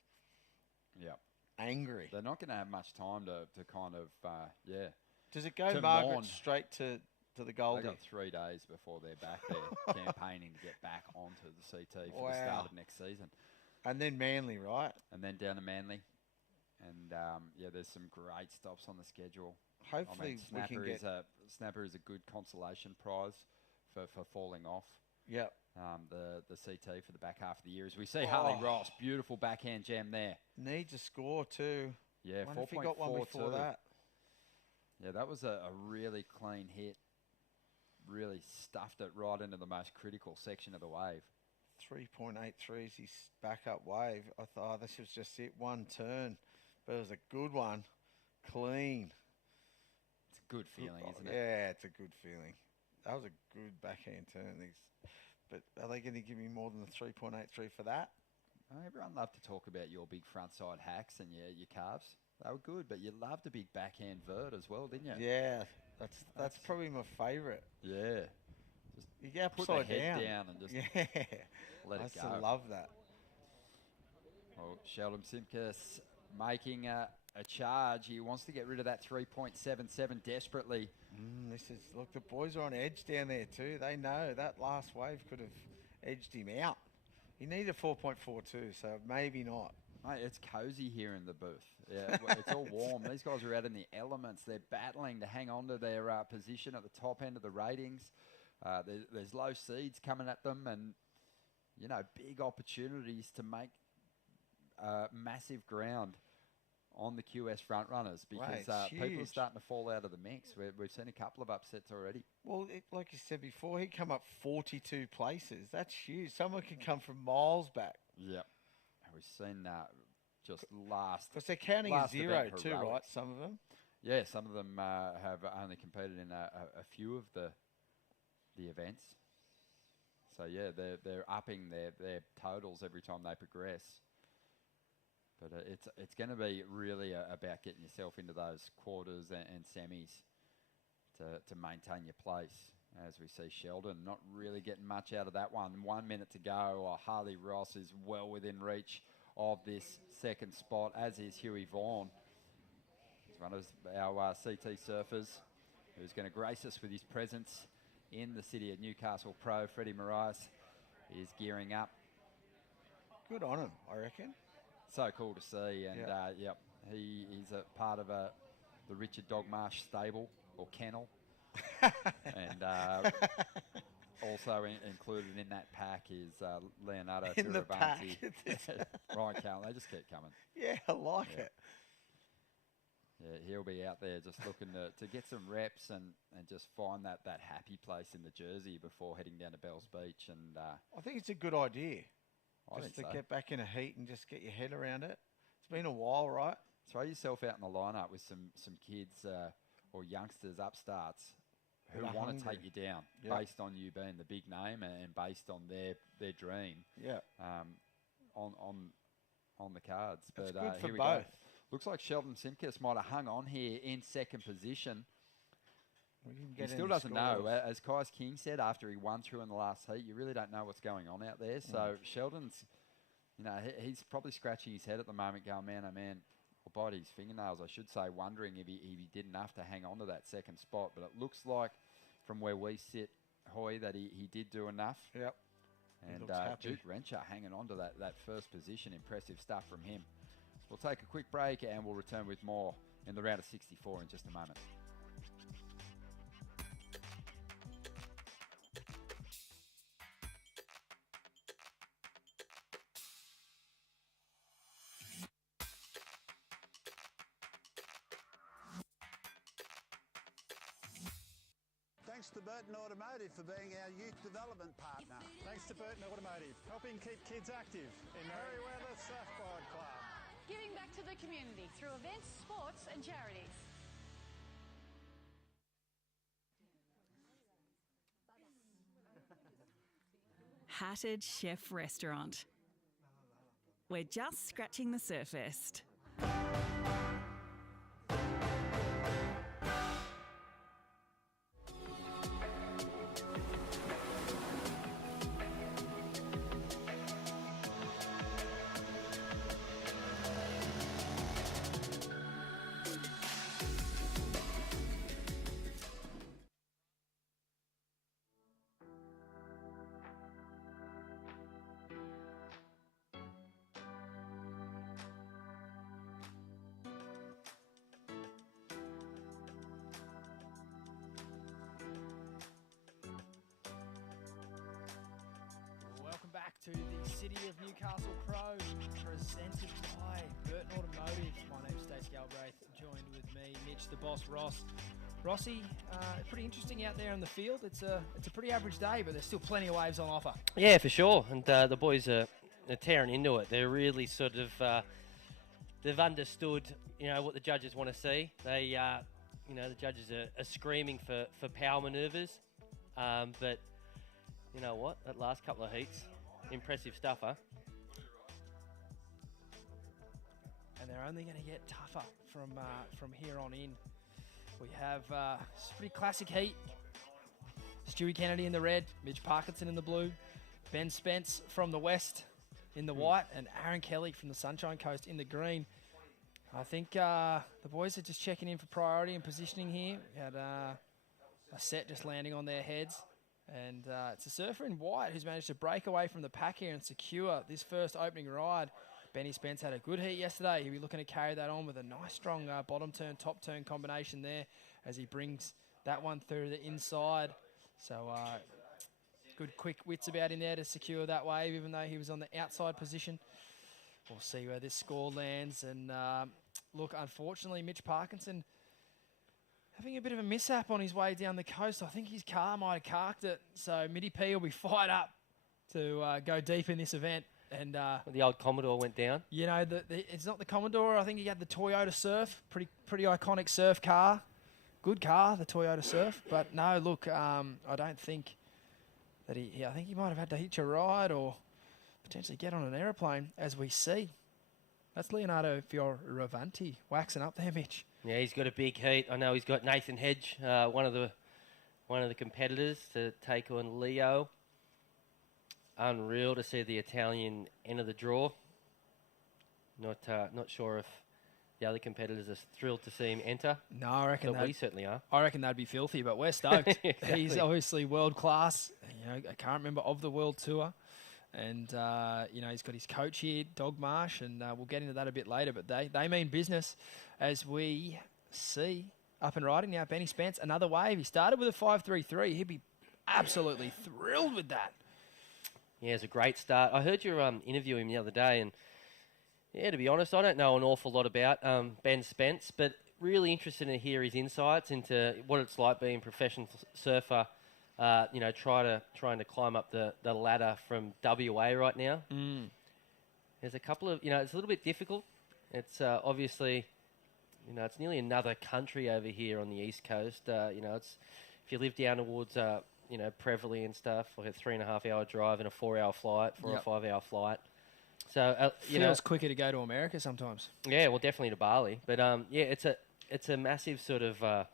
Yeah. Angry. They're not going to have much time to kind of, Does it go to Margaret mourn. straight to the Goldie? They got 3 days before they're back there campaigning to get back onto the CT for the start of next season. And then Manly, right? And then down to Manly. And, there's some great stops on the schedule. Hopefully we can get... Snapper is a good consolation prize for falling off. Yep. The CT for the back half of the year. As we see Harley Ross, beautiful backhand jam there. Needs a score too. Yeah, 4.42. If he got one before that. Yeah, that was a really clean hit. Really stuffed it right into the most critical section of the wave. 3.83 is his backup wave. I thought this was just it, one turn. But it was a good one. Clean. It's a good feeling, isn't it? Yeah, it's a good feeling. That was a good backhand turn. But are they going to give me more than the 3.83 for that? Everyone loved to talk about your big frontside hacks and your calves. They were good, but you loved a big backhand vert as well, didn't you? Yeah, that's probably my favourite. Yeah. Just you get put the upside head down and just let I it go. still love that. Well, Sheldon Simkus making a charge. He wants to get rid of that 3.77 desperately. Look, the boys are on edge down there too. They know that last wave could have edged him out. He needed 4.42, so maybe not. Mate, it's cozy here in the booth. Yeah, it's all warm. These guys are out in the elements. They're battling to hang on to their position at the top end of the ratings. There's low seeds coming at them and, big opportunities to make massive ground on the QS front runners because people are starting to fall out of the mix. We've seen a couple of upsets already. Well, like you said before, he come up 42 places. That's huge. Someone can come from miles back. Yep. We've seen just last... Because they're counting as zero too, heroics. right, some of them? Yeah, some of them have only competed in a few of the events. So, yeah, they're upping their totals every time they progress. But it's going to be really about getting yourself into those quarters and semis to maintain your place. As we see Sheldon not really getting much out of that one. 1 minute to go. Harley Ross is well within reach of this second spot, as is Huey Vaughan. He's one of our CT surfers who's going to grace us with his presence in the city of Newcastle Pro. Freddie Morais is gearing up. Good on him, I reckon. So cool to see. And, he's a part of the Richard Dogmarsh stable, or kennel. And also included in that pack is Leonardo Fioravanti. Ryan Callan. They just keep coming. Yeah, I like it. Yeah, he'll be out there just looking to get some reps and just find that happy place in the jersey before heading down to Bells Beach. And I think it's a good idea. I Just think to so. get back in a heat and just get your head around it. It's been a while, right? Throw yourself out in the lineup with some kids or youngsters, upstarts, who That are want to hungry. take you down based on you being the big name and based on their dream. Yeah. On the cards. It's But good for here we both. go. Looks like Sheldon Simkus might have hung on here in second position. We didn't He get still any doesn't know. scores. As Kais King said after he won through in the last heat, you really don't know what's going on out there. So Sheldon's, he's probably scratching his head at the moment going, man, oh man, or bite his fingernails, I should say, wondering if he did enough to hang on to that second spot. But it looks like from where we sit, Hoy, that he did do enough. Yep. And happy. Duke Rencher hanging on to that first position. Impressive stuff from him. We'll take a quick break and we'll return with more in the round of 64 in just a moment. Thanks to Burton Automotive for being our youth development partner. Thanks to Burton Automotive, helping keep kids active in Merriweather Surfboard Club. Giving back to the community through events, sports and charities. Hatted Chef Restaurant. We're just scratching the surface. Welcome back to the City of Newcastle Pro, presented by Burton Automotive. My name's Stace Galbraith, joined with me, Mitch, the boss, Ross. Rossi, pretty interesting out there in the field. It's a pretty average day, but there's still plenty of waves on offer. Yeah, for sure. And the boys are tearing into it. They're really sort of they've understood, what the judges want to see. They, the judges are screaming for power manoeuvres, but you know what? That last couple of heats, impressive stuff, huh? And they're only going to get tougher from here on in. We have a pretty classic heat. Stewie Kennedy in the red, Mitch Parkinson in the blue, Ben Spence from the west in the white, and Aaron Kelly from the Sunshine Coast in the green. I think the boys are just checking in for priority and positioning here. We had a set just landing on their heads. And it's a surfer in white who's managed to break away from the pack here and secure this first opening ride. Benny Spence had a good heat yesterday. He'll be looking to carry that on with a nice strong bottom turn, top turn combination there as he brings that one through the inside. So good quick wits about in there to secure that wave, even though he was on the outside position. We'll see where this score lands. And look, unfortunately, Mitch Parkinson having a bit of a mishap on his way down the coast. I think his car might have carked it. So Mitty P will be fired up to go deep in this event. And the old Commodore went down. It's not the Commodore. I think he had the Toyota Surf. Pretty iconic surf car. Good car, the Toyota Surf. But no, look, I don't think that I think he might have had to hitch a ride or potentially get on an aeroplane, as we see. That's Leonardo Fioravanti waxing up there, Mitch. Yeah, he's got a big heat. I know he's got Nathan Hedge, one of the competitors, to take on Leo. Unreal to see the Italian end of the draw. Not sure if the other competitors are thrilled to see him enter. No, I reckon we certainly are. I reckon that'd be filthy, but we're stoked. Exactly. He's obviously world class. I can't remember of the world tour. And, he's got his coach here, Dog Marsh, and we'll get into that a bit later. But they mean business as we see up and riding now. Benny Spence, another wave. He started with a 5.33. He'd be absolutely thrilled with that. Yeah, it's a great start. I heard you interview him the other day, and yeah, to be honest, I don't know an awful lot about Ben Spence, but really interested to hear his insights into what it's like being a professional surfer. Trying to climb up the ladder from WA right now. There's a couple of, it's a little bit difficult. It's obviously, it's nearly another country over here on the East Coast. It's if you live down towards, Preverly and stuff, like a 3.5 hour drive and a 4 hour flight, 4 or 5 hour flight. So, feels quicker to go to America sometimes. Yeah, well, definitely to Bali. But, it's a massive sort of,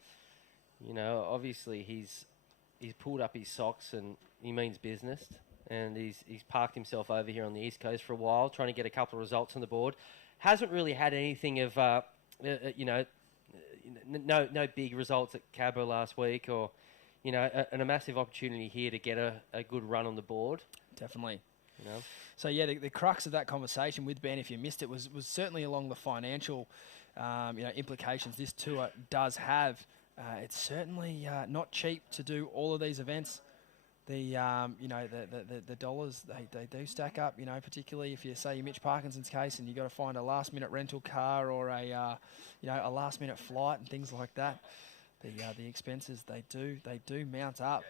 You know, obviously he's pulled up his socks and he means business, and he's parked himself over here on the East Coast for a while, trying to get a couple of results on the board. Hasn't really had anything of, no big results at Cabo last week, or, you know, a massive opportunity here to get a good run on the board. Definitely. You know? So, yeah, the crux of that conversation with Ben, if you missed it, was certainly along the financial implications this tour does have. It's certainly not cheap to do all of these events. The dollars, they do stack up, you know, particularly if you say Mitch Parkinson's case and you got to find a last-minute rental car or a last-minute flight and things like that. The expenses, they do mount up.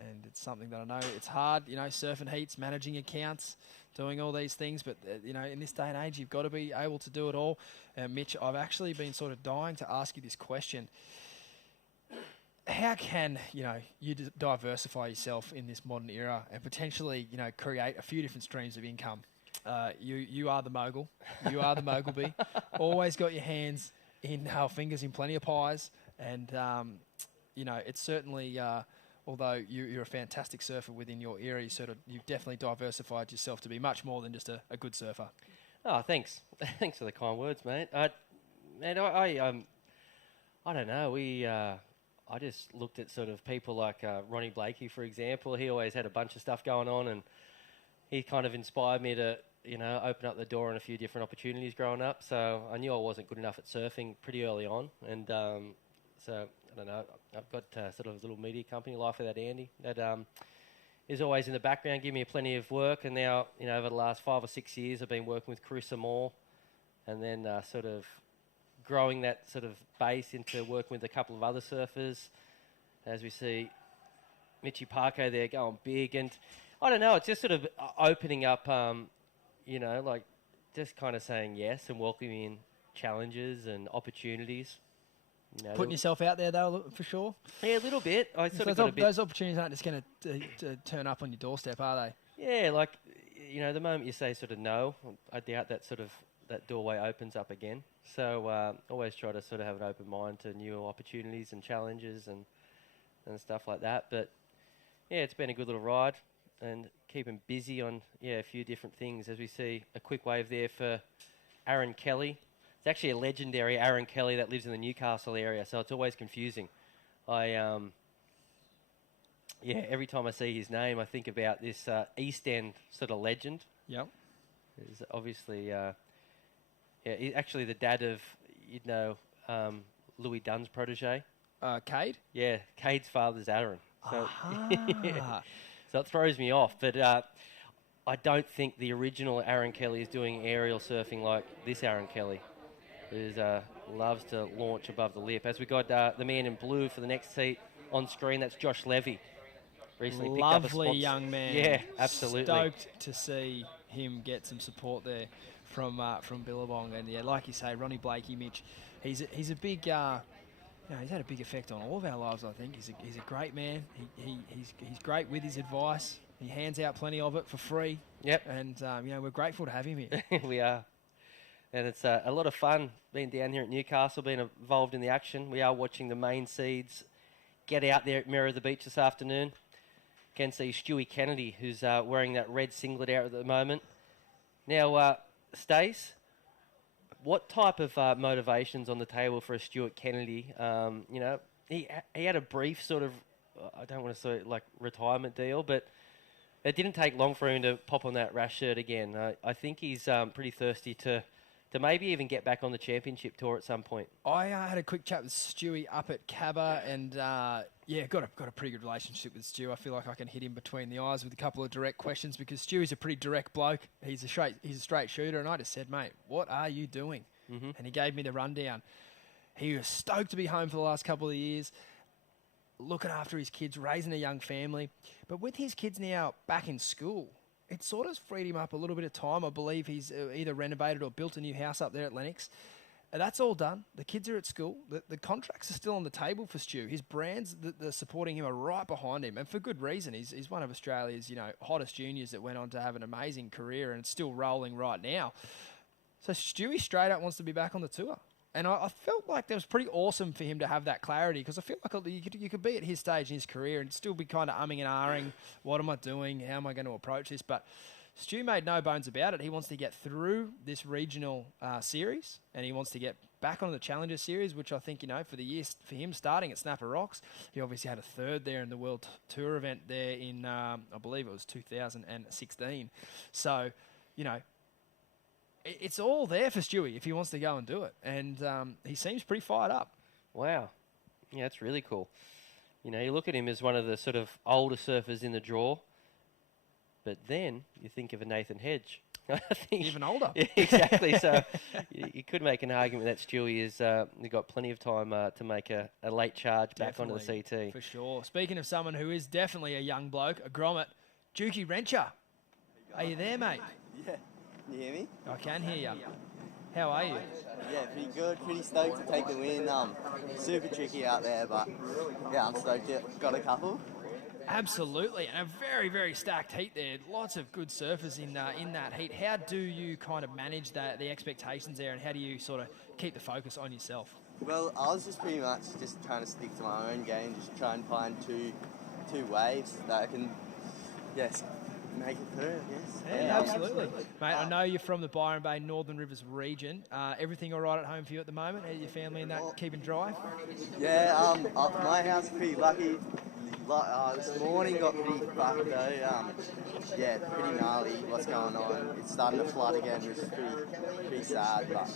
And it's something that I know it's hard, you know, surfing heats, managing accounts, doing all these things. But, in this day and age, you've got to be able to do it all. Mitch, I've actually been sort of dying to ask you this question. How can, you diversify yourself in this modern era and potentially, create a few different streams of income? You are the mogul. You are the mogul bee. Always got your hands in, fingers in plenty of pies. And, it's certainly... although you're a fantastic surfer within your area, you've definitely diversified yourself to be much more than just a good surfer. Oh, thanks. Thanks for the kind words, mate. I don't know. I just looked at sort of people like Ronnie Blakey, for example. He always had a bunch of stuff going on, and he kind of inspired me to, open up the door on a few different opportunities growing up. So I knew I wasn't good enough at surfing pretty early on, and so I don't know. I've got sort of a little media company, Life Without Andy, that is always in the background, giving me plenty of work. And now, over the last 5 or 6 years, I've been working with Carissa Moore, and then sort of growing that sort of base into working with a couple of other surfers. As we see Mitchy Parko there going big. And I don't know, it's just sort of opening up, just kind of saying yes and welcoming in challenges and opportunities. Putting yourself out there, though, for sure? Yeah, a little bit. Those opportunities aren't just going to turn up on your doorstep, are they? Yeah, the moment you say sort of no, I doubt that doorway opens up again. So always try to sort of have an open mind to new opportunities and challenges and stuff like that. But, yeah, it's been a good little ride and keeping busy on, a few different things. As we see a quick wave there for Aaron Kelly. It's actually a legendary Aaron Kelly that lives in the Newcastle area, so it's always confusing. Every time I see his name, I think about this East End sort of legend. Yep. He's obviously, he's actually the dad of, Louis Dunn's protege. Cade? Yeah, Cade's father's Aaron. So, so it throws me off, but I don't think the original Aaron Kelly is doing aerial surfing like this Aaron Kelly. Who loves to launch above the lip. As we got the man in blue for the next seat on screen, that's Josh Levy. Recently picked up a spot. Lovely young man. Yeah, absolutely. Stoked to see him get some support there from Billabong. And yeah, like you say, Ronnie Blakey, Mitch, he's a big, he's had a big effect on all of our lives. I think he's a great man. He's great with his advice. He hands out plenty of it for free. Yep. And we're grateful to have him here. We are. And it's a lot of fun being down here at Newcastle, being involved in the action. We are watching the main seeds get out there at Mirror of the Beach this afternoon. Can see Stewie Kennedy, who's wearing that red singlet out at the moment. Now, Stace, what type of motivations on the table for a Stuart Kennedy? He had a brief sort of, I don't want to say like retirement deal, but it didn't take long for him to pop on that rash shirt again. I think he's pretty thirsty to maybe even get back on the championship tour at some point. I had a quick chat with Stewie up at Cabba, and got a pretty good relationship with Stu. I feel like I can hit him between the eyes with a couple of direct questions because Stewie's a pretty direct bloke. He's a straight shooter, and I just said, mate, what are you doing? Mm-hmm. And he gave me the rundown. He was stoked to be home for the last couple of years, looking after his kids, raising a young family. But with his kids now back in school, it sort of freed him up a little bit of time. I believe he's either renovated or built a new house up there at Lennox. That's all done. The kids are at school. The contracts are still on the table for Stu. His brands that are supporting him are right behind him, and for good reason. He's one of Australia's hottest juniors that went on to have an amazing career and it's still rolling right now. So Stewie straight up wants to be back on the tour. And I felt like that was pretty awesome for him to have that clarity, because I feel like you could be at his stage in his career and still be kind of umming and ahhing, what am I doing? How am I going to approach this? But Stu made no bones about it. He wants to get through this regional series, and he wants to get back on the Challenger Series, which I think, for the year, for him starting at Snapper Rocks, he obviously had a third there in the World Tour event there in, I believe it was 2016. So, it's all there for Stewie if he wants to go and do it. And he seems pretty fired up. Wow. Yeah, that's really cool. You look at him as one of the sort of older surfers in the draw, but then you think of a Nathan Hedge. I think even older. Yeah, exactly. So you could make an argument that Stewie is got plenty of time to make a late charge back onto the CT. For sure. Speaking of someone who is definitely a young bloke, a grommet, Jukey Rencher. Are you there, mate? Yeah. Can you hear me? I can hear you. How are you? Yeah, pretty good. Pretty stoked to take the win. Super tricky out there, but yeah, I'm stoked. Got a couple. Absolutely, and a very, very stacked heat there. Lots of good surfers in that heat. How do you kind of manage the expectations there, and how do you sort of keep the focus on yourself? Well, I was just pretty much just trying to stick to my own game, just try and find two waves that I can, yes, make it through, I guess. Yeah, absolutely. Mate, I know you're from the Byron Bay Northern Rivers region. Everything all right at home for you at the moment? Are your family and that keeping dry? Yeah, my house is pretty lucky. This morning got pretty fucked though. Yeah, pretty gnarly what's going on. It's starting to flood again, which is pretty sad. But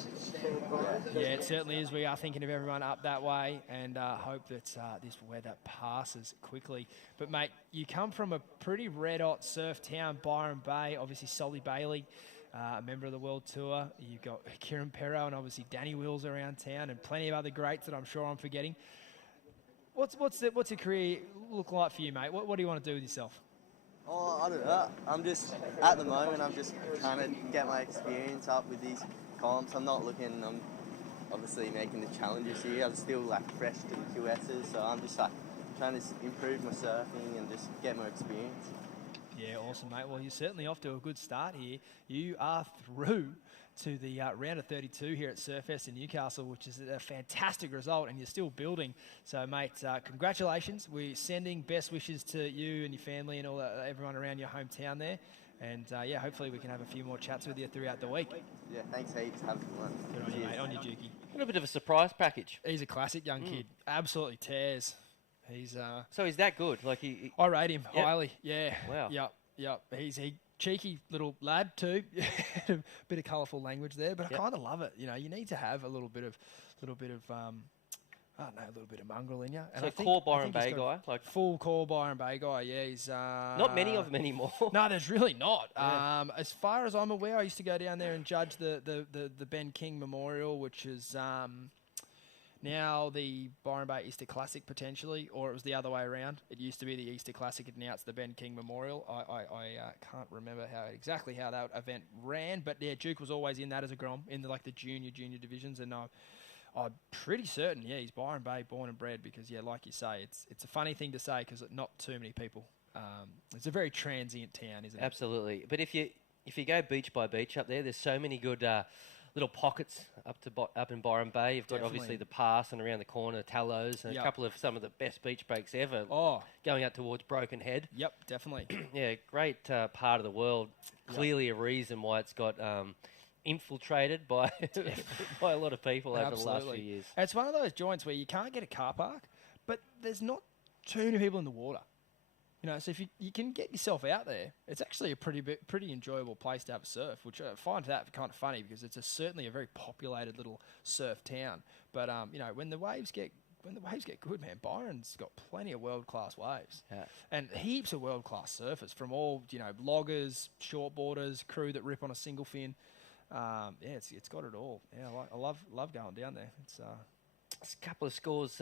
yeah, it certainly is. We are thinking of everyone up that way, and hope that this weather passes quickly. But mate, you come from a pretty red hot surf town, Byron Bay. Obviously, Solly Bailey, a member of the World Tour. You've got Kieran Perro and obviously Danny Wills around town, and plenty of other greats that I'm sure I'm forgetting. What's your career look like for you, mate? What do you want to do with yourself? Oh, I don't know. I'm just, at the moment, I'm just trying to get my experience up with these comps. I'm obviously making the Challengers here. I'm still fresh to the QSs, so I'm just trying to improve my surfing and just get more experience. Yeah, awesome, mate. Well, you're certainly off to a good start here. You are through to the round of 32 here at Surfest in Newcastle, which is a fantastic result, and you're still building. So, mate, congratulations. We're sending best wishes to you and your family and all everyone around your hometown there. And, yeah, hopefully we can have a few more chats with you throughout the week. Yeah, thanks heaps. Have fun. Good on you, mate. On you, Jukey. A little bit of a surprise package. He's a classic young kid. Absolutely tears. He's So he's that good? I rate him highly. Yeah. Wow. Yep. He's cheeky little lad too. A bit of colourful language there, but I kind of love it. You need to have a little bit of I don't know, a little bit of mongrel in you. And so core Byron Bay guy, full core Byron Bay guy. Yeah, he's not many of them anymore. No, there's really not. Yeah. As far as I'm aware, I used to go down there and judge the Ben King Memorial, which is now the Byron Bay Easter Classic potentially, or it was the other way around. It used to be the Easter Classic, and now it's the Ben King Memorial. I can't remember exactly how that event ran, but yeah, Duke was always in that as a grom in the junior divisions, and I'm pretty certain, yeah, he's Byron Bay born and bred, because yeah, like you say, it's a funny thing to say because not too many people. It's a very transient town, isn't it? Absolutely, but if you go beach by beach up there, there's so many good little pockets up in Byron Bay. You've got obviously the Pass, and around the corner Tallows, and a couple of some of the best beach breaks ever. Going out towards Broken Head. Yep, definitely. Yeah, great part of the world. Clearly a reason why it's got infiltrated by by a lot of people over the last few years. It's one of those joints where you can't get a car park, but there's not too many people in the water. So if you can get yourself out there, it's actually a pretty enjoyable place to have a surf, which I find that kind of funny because it's certainly a very populated little surf town. But when the waves get good, man, Byron's got plenty of world-class waves. Yeah. And heaps of world-class surfers from all, loggers, shortboarders, crew that rip on a single fin. It's got it all. Yeah, I love going down there. It's a couple of scores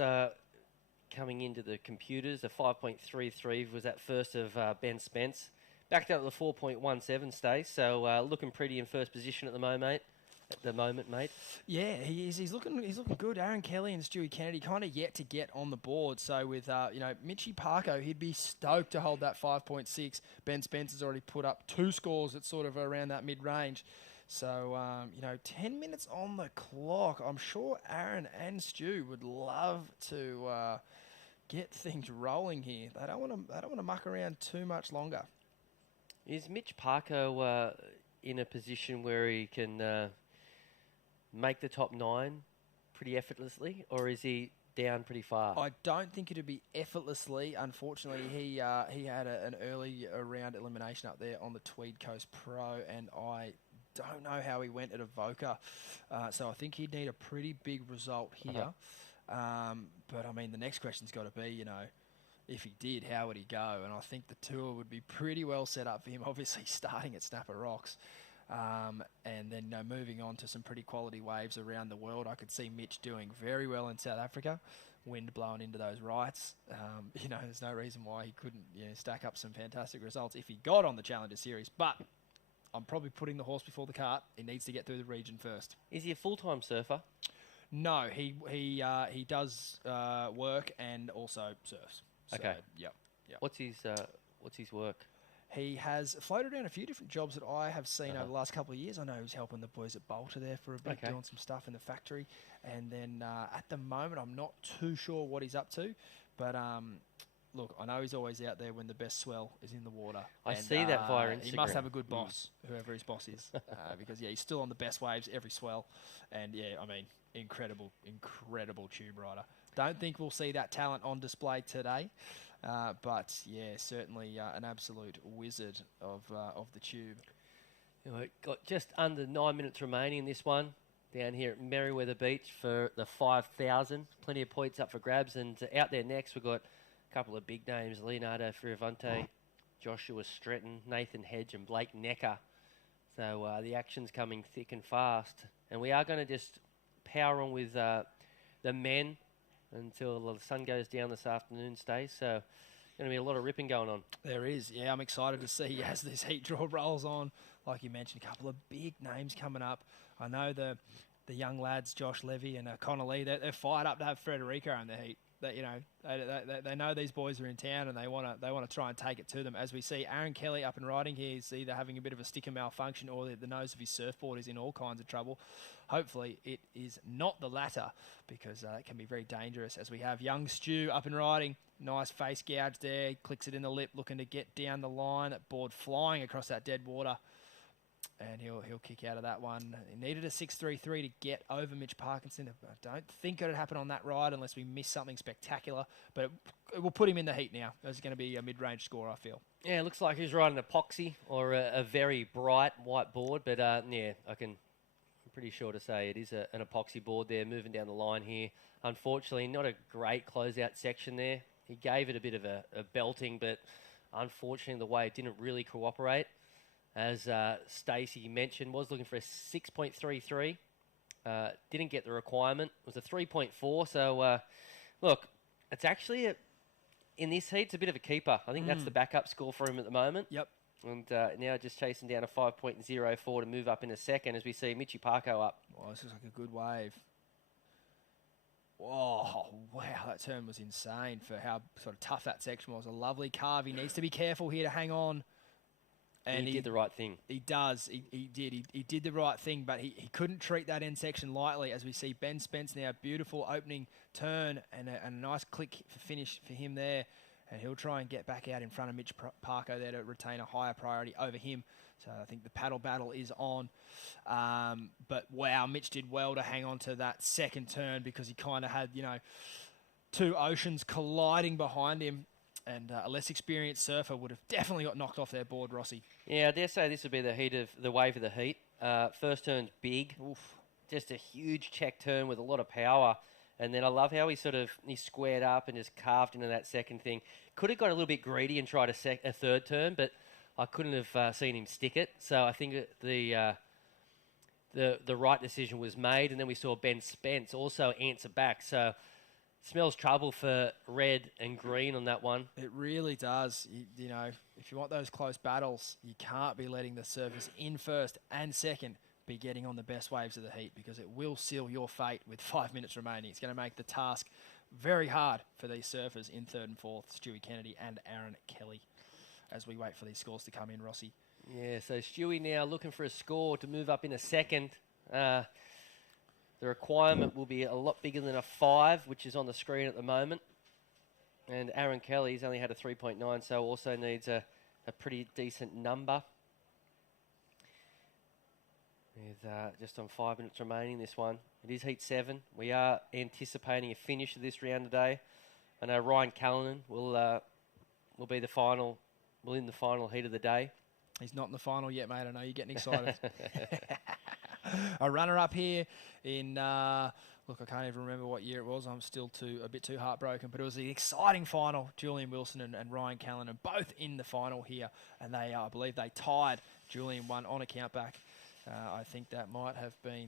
coming into the computers. A 5.33 was that first of Ben Spence. Backed up to the 4.17 Stace. So looking pretty in first position at the moment, mate. Yeah, he is. He's looking good. Aaron Kelly and Stewie Kennedy kind of yet to get on the board. So with Mitchie Parko, he'd be stoked to hold that 5.6. Ben Spence has already put up 2 scores at sort of around that mid range. So, 10 minutes on the clock. I'm sure Aaron and Stu would love to get things rolling here. They don't want to muck around too much longer. Is Mitch Parko in a position where he can make the top 9 pretty effortlessly, or is he down pretty far? I don't think it'd be effortlessly. Unfortunately, he had an early round elimination up there on the Tweed Coast Pro, and I don't know how he went at Avoca. So I think he'd need a pretty big result here. But I mean, the next question's got to be, if he did, how would he go? And I think the tour would be pretty well set up for him, obviously starting at Snapper Rocks. And then moving on to some pretty quality waves around the world. I could see Mitch doing very well in South Africa, wind blowing into those rights. There's no reason why he couldn't stack up some fantastic results if he got on the Challenger Series. But I'm probably putting the horse before the cart. He needs to get through the region first. Is he a full-time surfer? No, he does work and also surfs. So, Okay. Yep. What's his work? He has floated around a few different jobs that I have seen over the last couple of years. I know he's helping the boys at Bolter there for a bit, doing some stuff in the factory. And then at the moment, I'm not too sure what he's up to. But look, I know he's always out there when the best swell is in the water. I see that via Instagram. He must have a good boss, whoever his boss is. Because, he's still on the best waves every swell. And, incredible tube rider. Don't think we'll see that talent on display today. But certainly an absolute wizard of the tube. Got just under 9 minutes remaining in this one down here at Merriweather Beach for the 5,000. Plenty of points up for grabs. And out there next, we've got a couple of big names, Leonardo Fioravante, Joshua Stretton, Nathan Hedge and Blake Necker. So the action's coming thick and fast. And we are going to just power on with the men until the sun goes down this afternoon, Stace. So going to be a lot of ripping going on. There is. Yeah, I'm excited to see as this heat draw rolls on. Like you mentioned, a couple of big names coming up. I know the young lads, Josh Levy and Connor Lee, they're fired up to have Frederico in the heat. They know these boys are in town and they want to try and take it to them. As we see Aaron Kelly up and riding here, he's either having a bit of a sticker malfunction or the nose of his surfboard is in all kinds of trouble. Hopefully it is not the latter, because it can be very dangerous. As we have young Stu up and riding, nice face gouge there, clicks it in the lip, looking to get down the line. That board flying across that dead water. And he'll kick out of that one. He needed a 6.33 to get over Mitch Parkinson. I don't think it would happen on that ride unless we miss something spectacular. But it will put him in the heat now. It's going to be a mid-range score, I feel. Yeah, it looks like he's riding epoxy or a very bright white board. But I'm pretty sure to say it is an epoxy board there moving down the line here. Unfortunately, not a great closeout section there. He gave it a bit of a belting, but unfortunately the wave didn't really cooperate. As Stacey mentioned, was looking for a 6.33. Didn't get the requirement. It was a 3.4. So, look, it's actually, in this heat, it's a bit of a keeper. I think that's the backup score for him at the moment. Yep. And now just chasing down a 5.04 to move up in a second as we see Michi Parko up. Oh, this looks like a good wave. Oh, wow, that turn was insane for how sort of tough that section was. A lovely carve. He needs to be careful here to hang on. And he did the right thing. He does. He did. He did the right thing, but he couldn't treat that end section lightly. As we see Ben Spence now, beautiful opening turn and a nice click for finish for him there. And he'll try and get back out in front of Mitch Parko there to retain a higher priority over him. So I think the paddle battle is on. But wow, Mitch did well to hang on to that second turn because he kind of had, two oceans colliding behind him. And a less experienced surfer would have definitely got knocked off their board, Rossi. Yeah, I dare say this would be the wave of the heat. First turn's big. Oof. Just a huge check turn with a lot of power. And then I love how he squared up and just carved into that second thing. Could have got a little bit greedy and tried a third turn, but I couldn't have seen him stick it. So I think the right decision was made. And then we saw Ben Spence also answer back. So smells trouble for red and green on that one. It really does. If you want those close battles, you can't be letting the surfers in first and second be getting on the best waves of the heat, because it will seal your fate with 5 minutes remaining. It's going to make the task very hard for these surfers in third and fourth, Stewie Kennedy and Aaron Kelly, as we wait for these scores to come in, Rossi. Yeah, so Stewie now looking for a score to move up in a second. The requirement will be a lot bigger than a 5, which is on the screen at the moment. And Aaron Kelly's only had a 3.9, so also needs a pretty decent number. With just on 5 minutes remaining, this one. It is Heat 7. We are anticipating a finish of this round today. I know Ryan Callanan will be the final, in the final heat of the day. He's not in the final yet, mate. I know you're getting excited. A runner-up here in, look, I can't even remember what year it was. I'm still a bit too heartbroken. But it was an exciting final. Julian Wilson and Ryan Callanan both in the final here. And they, I believe they tied. Julian won on a countback. I think that might have been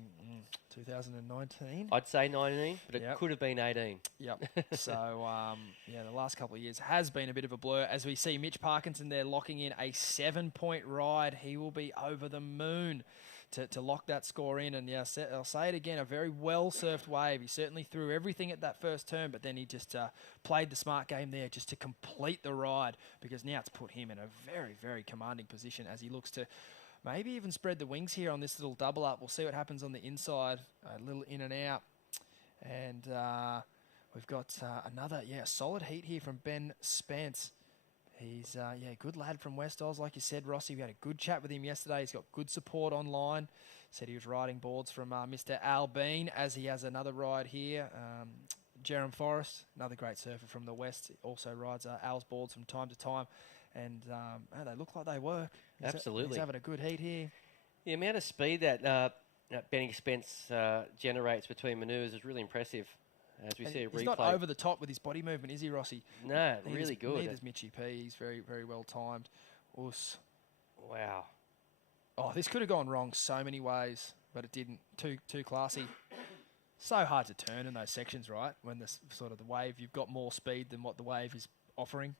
2019. I'd say 19, but it could have been 18. Yep. So, yeah, the last couple of years has been a bit of a blur. As we see Mitch Parkinson there locking in a 7-point ride. He will be over the moon to lock that score in. And, yeah, I'll say it again, a very well-surfed wave. He certainly threw everything at that first turn, but then he just played the smart game there just to complete the ride, because now it's put him in a very, very commanding position as he looks to maybe even spread the wings here on this little double up. We'll see what happens on the inside. A little in and out. And we've got another, solid heat here from Ben Spence. He's, good lad from West Oz. Like you said, Rossi, we had a good chat with him yesterday. He's got good support online. Said he was riding boards from Mr. Al Bean, as he has another ride here. Jerem Forrest, another great surfer from the West, also rides Al's boards from time to time. And they look like they work. Absolutely. He's having a good heat here. The amount of speed that Benny Spence generates between manoeuvres is really impressive. As we see a replay. He's not over the top with his body movement, is he, Rossi? No, really good. Neither's Mitchie P. He's very, very well timed. Us. Wow. Oh, this could have gone wrong so many ways, but it didn't. Too classy. So hard to turn in those sections, right? When the sort of the wave, you've got more speed than what the wave is offering.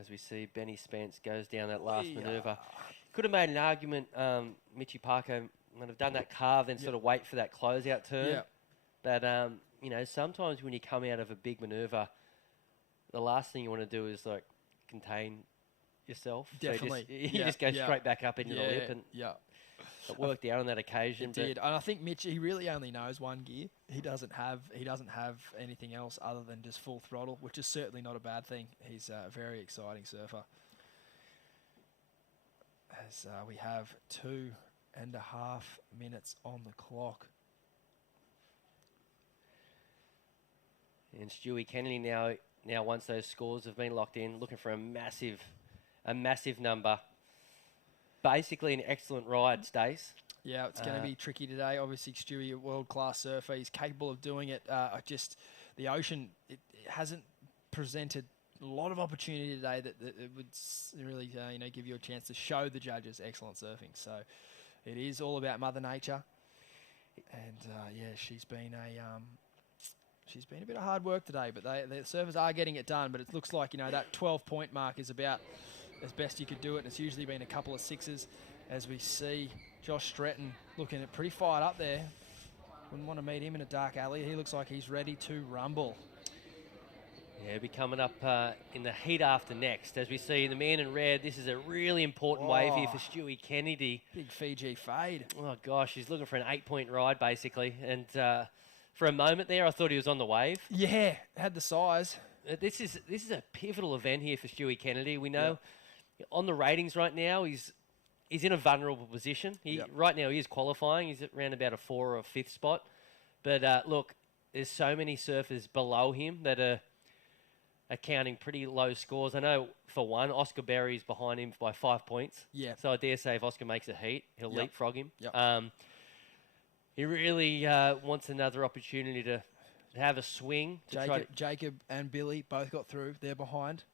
As we see, Benny Spence goes down that last manoeuvre. Could have made an argument, Mitchie Parko might have done that carve, then sort of wait for that closeout turn. Yeah. But, sometimes when you come out of a big manoeuvre, the last thing you want to do is, like, contain yourself. Definitely. So you just go straight back up into the lip. And it worked out on that occasion. It did. And I think Mitch, he really only knows one gear. He doesn't have anything else other than just full throttle, which is certainly not a bad thing. He's a very exciting surfer. As we have 2.5 minutes on the clock. And Stewie Kennedy now once those scores have been locked in, looking for a massive number. Basically an excellent ride, Stace. Yeah, it's going to be tricky today. Obviously, Stewie, a world-class surfer. He's capable of doing it. Just the ocean, it hasn't presented a lot of opportunity today that it would really give you a chance to show the judges excellent surfing. So it is all about Mother Nature. And, she's been a bit of hard work today, but the surfers are getting it done. But it looks like, that 12-point mark is about as best you could do it, and it's usually been a couple of 6s, as we see Josh Stretton looking at pretty fired up there. Wouldn't want to meet him in a dark alley. He looks like he's ready to rumble. Yeah, he'll be coming up in the heat after next. As we see the man in red, this is a really important wave here for Stewie Kennedy. Big Fiji fade. Oh, gosh, he's looking for an 8-point ride, basically. And for a moment there, I thought he was on the wave. Yeah, had the size. This is a pivotal event here for Stewie Kennedy. We know on the ratings right now, he's in a vulnerable position. Right now, he is qualifying. He's around about a 4th or 5th spot. But look, there's so many surfers below him that are counting pretty low scores. I know, for one, Oscar Berry's behind him by 5 points. Yeah. So I dare say if Oscar makes a heat, he'll leapfrog him. Yep. He really wants another opportunity to have a swing. Jacob and Billy both got through. They're behind.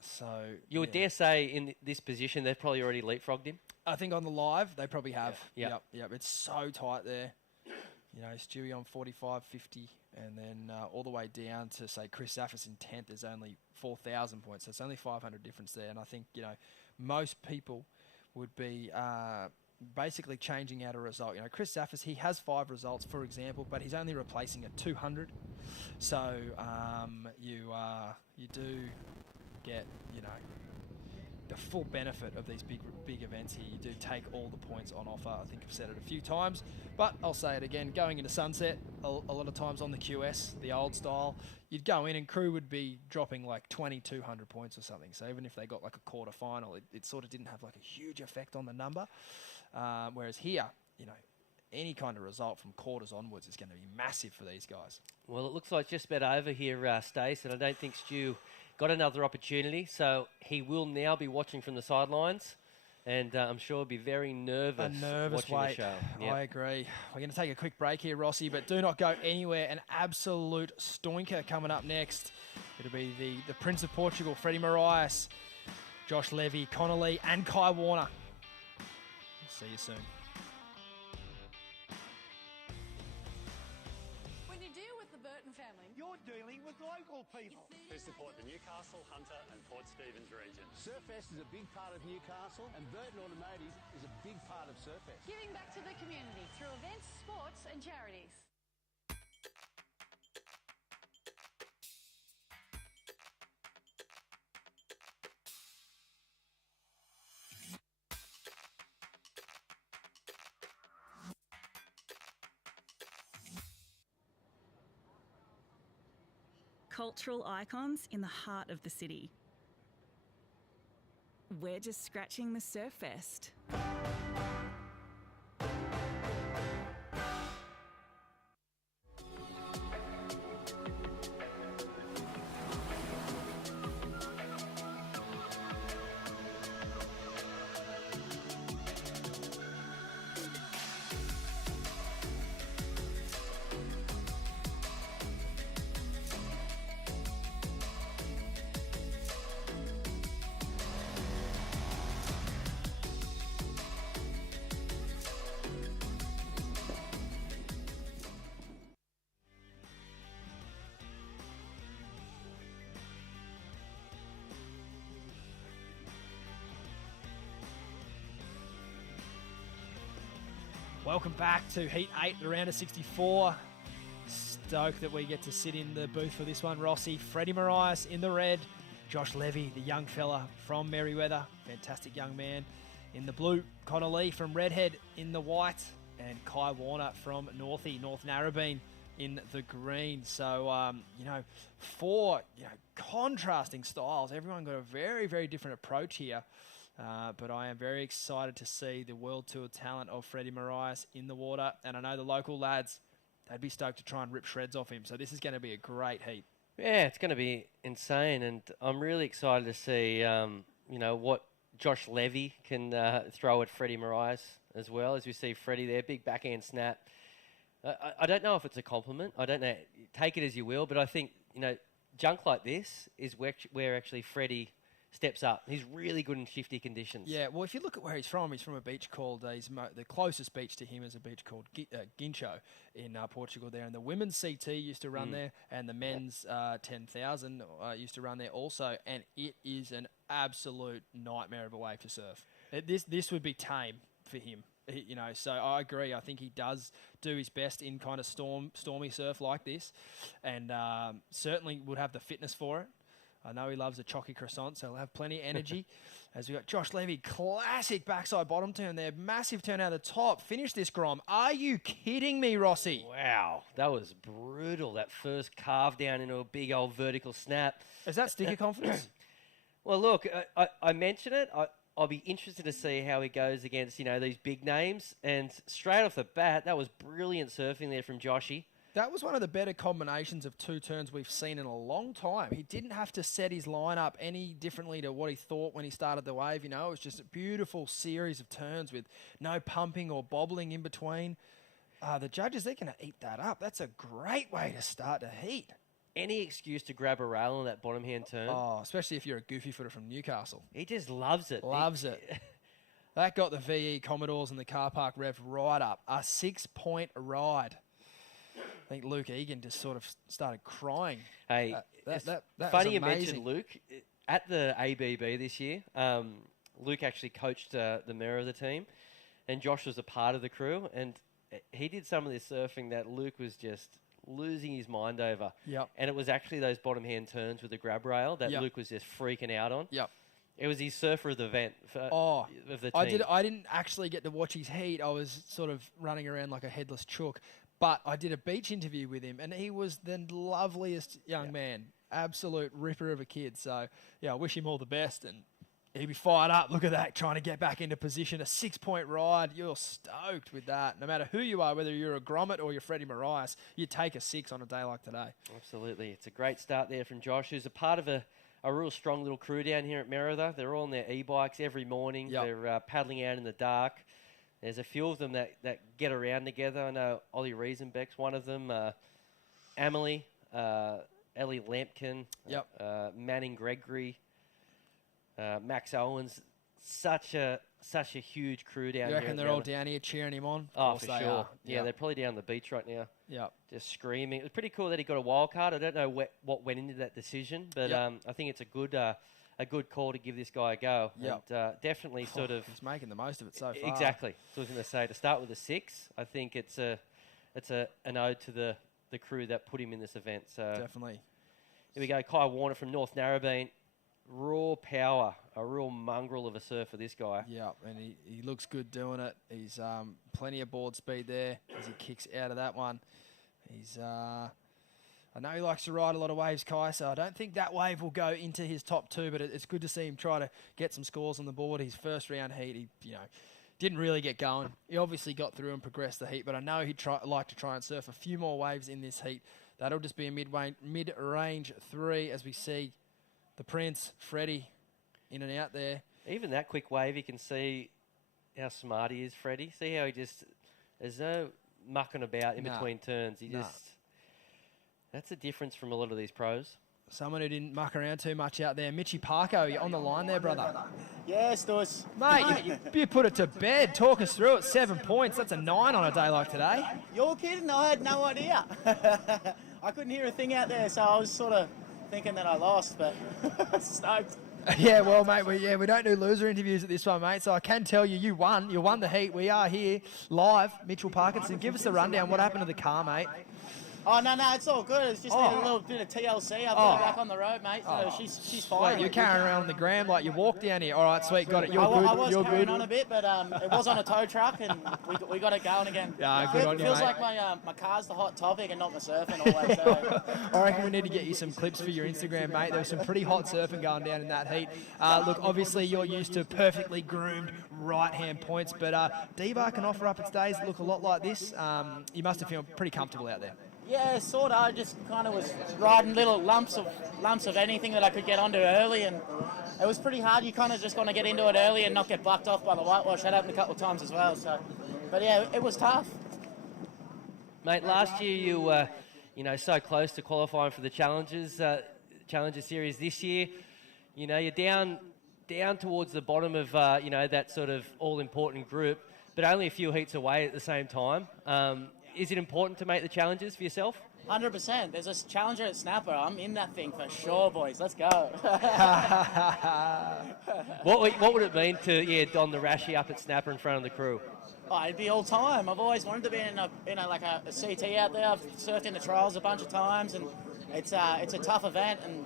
So you would dare say in this position they've probably already leapfrogged him. I think on the live they probably have. Yep. It's so tight there. Stewie on 45, 50, and then all the way down to say Chris Zaffis in 10th. There's only 4,000 points, so it's only 500 difference there. And I think most people would be basically changing out a result. Chris Zaffis, he has 5 results, for example, but he's only replacing a 200. So you do get, the full benefit of these big events here. You do take all the points on offer. I think I've said it a few times, but I'll say it again. Going into Sunset, a lot of times on the QS, the old style, you'd go in and crew would be dropping like 2,200 points or something. So even if they got like a quarter final, it sort of didn't have like a huge effect on the number. Whereas here, you know, any kind of result from quarters onwards is going to be massive for these guys. Well, it looks like just about over here, Stace, and I don't think Stu got another opportunity, so he will now be watching from the sidelines, and I'm sure he'll be very nervous. A nervous watching wait. the show. Yep. I agree. We're going to take a quick break here, Rossi, but do not go anywhere. An absolute stoinker coming up next. It'll be the Prince of Portugal, Freddie Moraes, Josh Levy, Connolly, and Kai Warner. See you soon. When you deal with the Burton family, You're dealing with local people who support the Newcastle, Hunter and Port Stephens region. Surfest is a big part of Newcastle, and Burton Automotive is a big part of Surfest. giving back to the community through events, sports and charities. Cultural icons in the heart of the city. We're just scratching the Surfest. Welcome back to Heat 8, the round of 64. Stoked that we get to sit in the booth for this one. Rossi, Freddie Moraes in the red, Josh Levy, the young fella from Merriweather, fantastic young man, in the blue, Connolly from Redhead in the white, and Kai Warner from North Narrabeen in the green. So, four contrasting styles. Everyone got a very, very different approach here. But I am very excited to see the World Tour talent of Freddie Moraes in the water. And I know the local lads, they'd be stoked to try and rip shreds off him. So this is going to be a great heat. Yeah, it's going to be insane. And I'm really excited to see, what Josh Levy can throw at Freddie Moraes as well. As we see Freddie there, big backhand snap. I don't know if it's a compliment. I don't know. Take it as you will. But I think, junk like this is where actually Freddie steps up. He's really good in shifty conditions. Yeah, well, if you look at where he's from a beach called, the closest beach to him is a beach called Guincho in Portugal there. And the women's CT used to run there, and the men's 10,000 used to run there also. And it is an absolute nightmare of a wave to surf. This would be tame for him. So I agree. I think he does do his best in kind of stormy surf like this, and certainly would have the fitness for it. I know he loves a chalky croissant, so he'll have plenty of energy. As we got Josh Levy, classic backside bottom turn there. Massive turn out of the top. Finish this Grom. Are you kidding me, Rossi? Wow, that was brutal. That first carve down into a big old vertical snap. Is that sticker confidence? Well, look, I mentioned it. I'll be interested to see how he goes against, these big names. And straight off the bat, that was brilliant surfing there from Joshy. That was one of the better combinations of two turns we've seen in a long time. He didn't have to set his line up any differently to what he thought when he started the wave. It was just a beautiful series of turns with no pumping or bobbling in between. The judges, they're going to eat that up. That's a great way to start a heat. Any excuse to grab a rail on that bottom hand turn. Oh, especially if you're a goofy footer from Newcastle. He just loves it. Loves it. That got the VE Commodores and the car park rev right up. A 6-point ride. I think Luke Egan just sort of started crying. Hey, that funny you mentioned Luke. At the ABB this year, Luke actually coached the mirror of the team, and Josh was a part of the crew, and he did some of this surfing that Luke was just losing his mind over. Yep. And it was actually those bottom hand turns with the grab rail that Luke was just freaking out on. Yep. It was his surfer of the event. Oh, of the team. I didn't actually get to watch his heat. I was sort of running around like a headless chook. But I did a beach interview with him, and he was the loveliest young man. Absolute ripper of a kid. So, yeah, I wish him all the best. And he'd be fired up. Look at that, trying to get back into position. A 6-point ride. You're stoked with that. No matter who you are, whether you're a Gromit or you're Freddie Marias, you take a 6 on a day like today. Absolutely. It's a great start there from Josh, who's a part of a real strong little crew down here at Merida. They're all on their e-bikes every morning. Yep. They're paddling out in the dark. There's a few of them that get around together. I know Ollie Riesenbeck's one of them. Amelie, Ellie Lampkin, Manning Gregory, Max Owens. Such a huge crew down here. You reckon they're all down here cheering him on? Oh, for sure. Yeah, they're probably down on the beach right now. Yeah, just screaming. It was pretty cool that he got a wild card. I don't know what went into that decision, but I think it's a good call to give this guy a go. Yep. And definitely sort of... He's making the most of it so far. Exactly. So I was going to say, to start with a 6, I think it's an ode to the crew that put him in this event. So definitely. Here we go. Kai Warner from North Narrabeen. Raw power. A real mongrel of a surfer, this guy. Yeah, and he looks good doing it. He's plenty of board speed there as he kicks out of that one. He's... I know he likes to ride a lot of waves, Kai, so I don't think that wave will go into his top 2, but it's good to see him try to get some scores on the board. His first round heat, he didn't really get going. He obviously got through and progressed the heat, but I know he'd like to try and surf a few more waves in this heat. That'll just be a mid-range 3 as we see the Prince, Freddie, in and out there. Even that quick wave, you can see how smart he is, Freddie. See how there's no mucking about in between turns. That's the difference from a lot of these pros. Someone who didn't muck around too much out there. Mitchy Parko, you on the line there, brother? Yes, Stuss. Mate, you put it to bed. Talk us through it. 7 points. That's a 9 on a day like today. You're kidding. I had no idea. I couldn't hear a thing out there, so I was sort of thinking that I lost, but stoked. Yeah, well, mate, we don't do loser interviews at this one, mate, so I can tell you, you won. You won the heat. We are here live. Mitchell Parkinson, give us a rundown. What happened to the car, mate? Oh, no, it's all good. It's just a little bit of TLC. I've got her back on the road, mate, so she's fine. Wait, you're carrying around on the gram like you walk down here. All right, sweet, got it. You're good. I was carrying on a bit, but it was on a tow truck, and we got it going again. Yeah, good on you, feels mate. like my car's the hot topic and not my surfing always. So. I reckon we need to get you some clips for your Instagram, mate. There was some pretty hot surfing going down in that heat. Look, obviously you're used to perfectly groomed right-hand points, but D-Bar can offer up its days that look a lot like this. You must have felt pretty comfortable out there. Yeah, sort of. I just kind of was riding little lumps of anything that I could get onto early, and it was pretty hard. You kind of just want to get into it early and not get bucked off by the whitewash. That happened a couple of times as well. So, but yeah, it was tough. Mate, last year you were, so close to qualifying for the Challenger Series. This year, you're down towards the bottom of that sort of all-important group, but only a few heats away at the same time. Is it important to make the challenges for yourself? 100%. There's a challenger at Snapper. I'm in that thing for sure, boys. Let's go. What would it mean to don the Rashi up at Snapper in front of the crew? Oh, it'd be all time. I've always wanted to be in a CT out there. I've surfed in the trials a bunch of times, and it's a tough event. And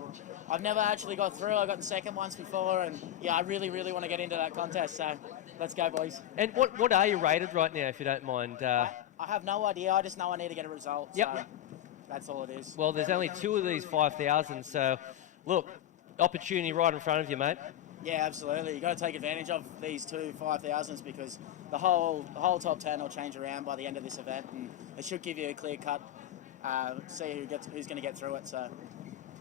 I've never actually got through. I got second once before, and yeah, I really, really want to get into that contest. So let's go, boys. And what are you rated right now, if you don't mind? I have no idea. I just know I need to get a result. Yep. So that's all it is. Well, there's only 2 of these 5,000, so look, opportunity right in front of you, mate. Yeah, absolutely. You've got to take advantage of these 2 5,000s because the whole top 10 will change around by the end of this event, and it should give you a clear cut. See who's going to get through it. So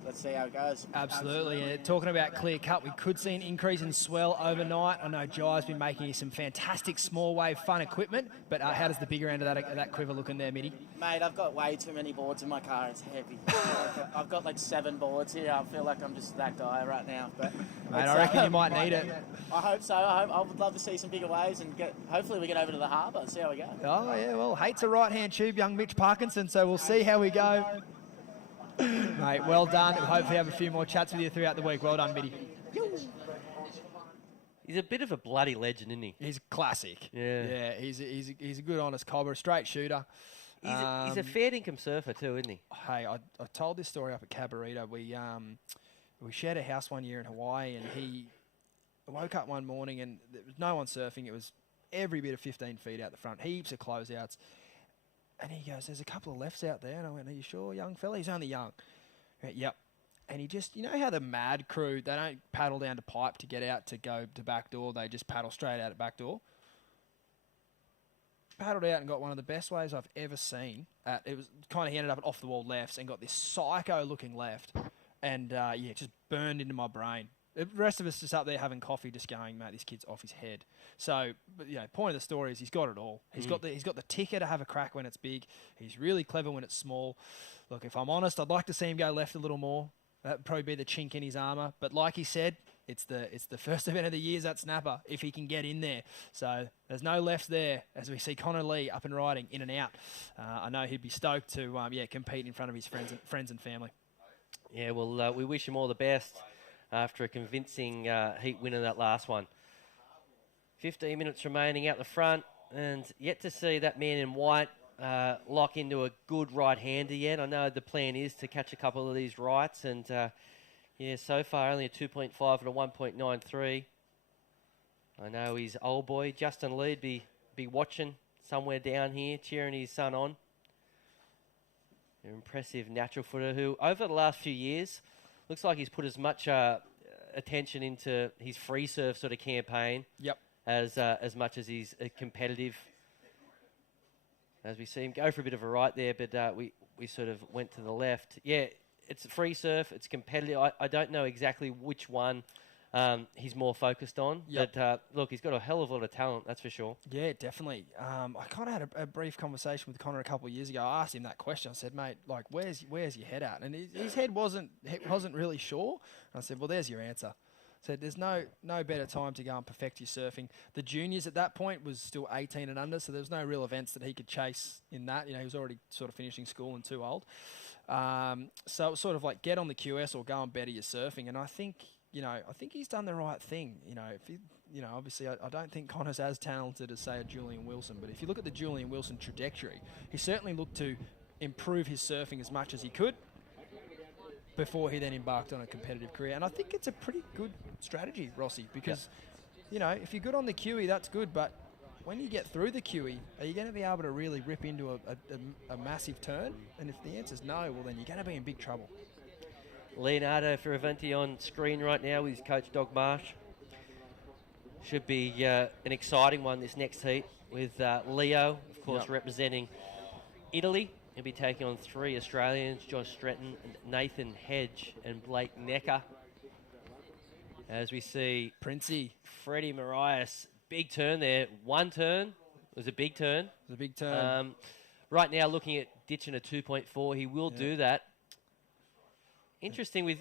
let's see how it goes. Absolutely. Talking about clear cut, we could see an increase in swell overnight. I know Jai's been making you some fantastic small wave fun equipment, but how does the bigger end of that quiver look in there, Mitty? Mate, I've got way too many boards in my car. It's heavy. I've got like 7 boards here. I feel like I'm just that guy right now. But mate, I reckon you might need it. I hope so. I would love to see some bigger waves and hopefully we get over to the harbour and see how we go. Oh, yeah, well, hate's a right-hand tube, young Mitch Parkinson, so we'll see how we go. Mate, well done. We'll hopefully have a few more chats with you throughout the week. Well done, Mitty. He's a bit of a bloody legend, isn't he? He's classic. Yeah. Yeah, he's a good, honest cobber, a straight shooter. He's a fair income surfer too, isn't he? Hey, I told this story up at Cabarita. We shared a house one year in Hawaii, and I woke up one morning and there was no one surfing. It was every bit of 15 feet out the front, heaps of closeouts. And he goes, there's a couple of lefts out there. And I went, are you sure, young fella? He's only young. He went, yep. And he just, you know how the mad crew, they don't paddle down to pipe to get out to go to back door. They just paddle straight out at back door. Paddled out and got one of the best waves I've ever seen. It was kind of, he ended up at off the wall lefts and got this psycho looking left. And it just burned into my brain. The rest of us just up there having coffee, just going, mate, this kid's off his head. So, but, point of the story is he's got it all. He's got the ticker to have a crack when it's big. He's really clever when it's small. Look, if I'm honest, I'd like to see him go left a little more. That'd probably be the chink in his armour. But like he said, it's the first event of the year at Snapper, if he can get in there. So there's no lefts there as we see Connor Lee up and riding, in and out. I know he'd be stoked to compete in front of his friends and family. Yeah, well, we wish him all the best after a convincing heat win in that last one. 15 minutes remaining out the front, and yet to see that man in white lock into a good right-hander yet. I know the plan is to catch a couple of these rights, and so far only a 2.5 and a 1.93. I know his old boy, Justin Lee'd be watching somewhere down here, cheering his son on. An impressive natural footer who, over the last few years, looks like he's put as much attention into his free surf sort of campaign as much as he's competitive. As we see him go for a bit of a right there, but we sort of went to the left. Yeah, it's a free surf. It's competitive. I don't know exactly which one he's more focused on. Yep. But look, he's got a hell of a lot of talent, that's for sure. Yeah, definitely. I kind of had a brief conversation with Connor a couple of years ago. I asked him that question. I said, mate, like, where's your head at? And his head wasn't really sure. And I said, well, there's your answer. I said, there's no better time to go and perfect your surfing. The juniors at that point was still 18 and under, so there was no real events that he could chase in that. He was already sort of finishing school and too old. So it was sort of like get on the QS or go and better your surfing. And I think he's done the right thing. Obviously I don't think Connor's as talented as, say, a Julian Wilson, but if you look at the Julian Wilson trajectory, he certainly looked to improve his surfing as much as he could before he then embarked on a competitive career. And I think it's a pretty good strategy, Rossi, because, if you're good on the QE, that's good, but when you get through the QE, are you going to be able to really rip into a massive turn? And if the answer's no, well, then you're going to be in big trouble. Leonardo Fioravanti on screen right now with his coach, Doug Marsh. Should be an exciting one this next heat with Leo, of course, representing Italy. He'll be taking on 3 Australians, Josh Stretton, Nathan Hedge, and Blake Necker. As we see Princey, Freddie Marias, big turn there. One turn. It was a big turn. It was a big turn. Right now looking at ditching a 2.4. He will do that. Interesting with,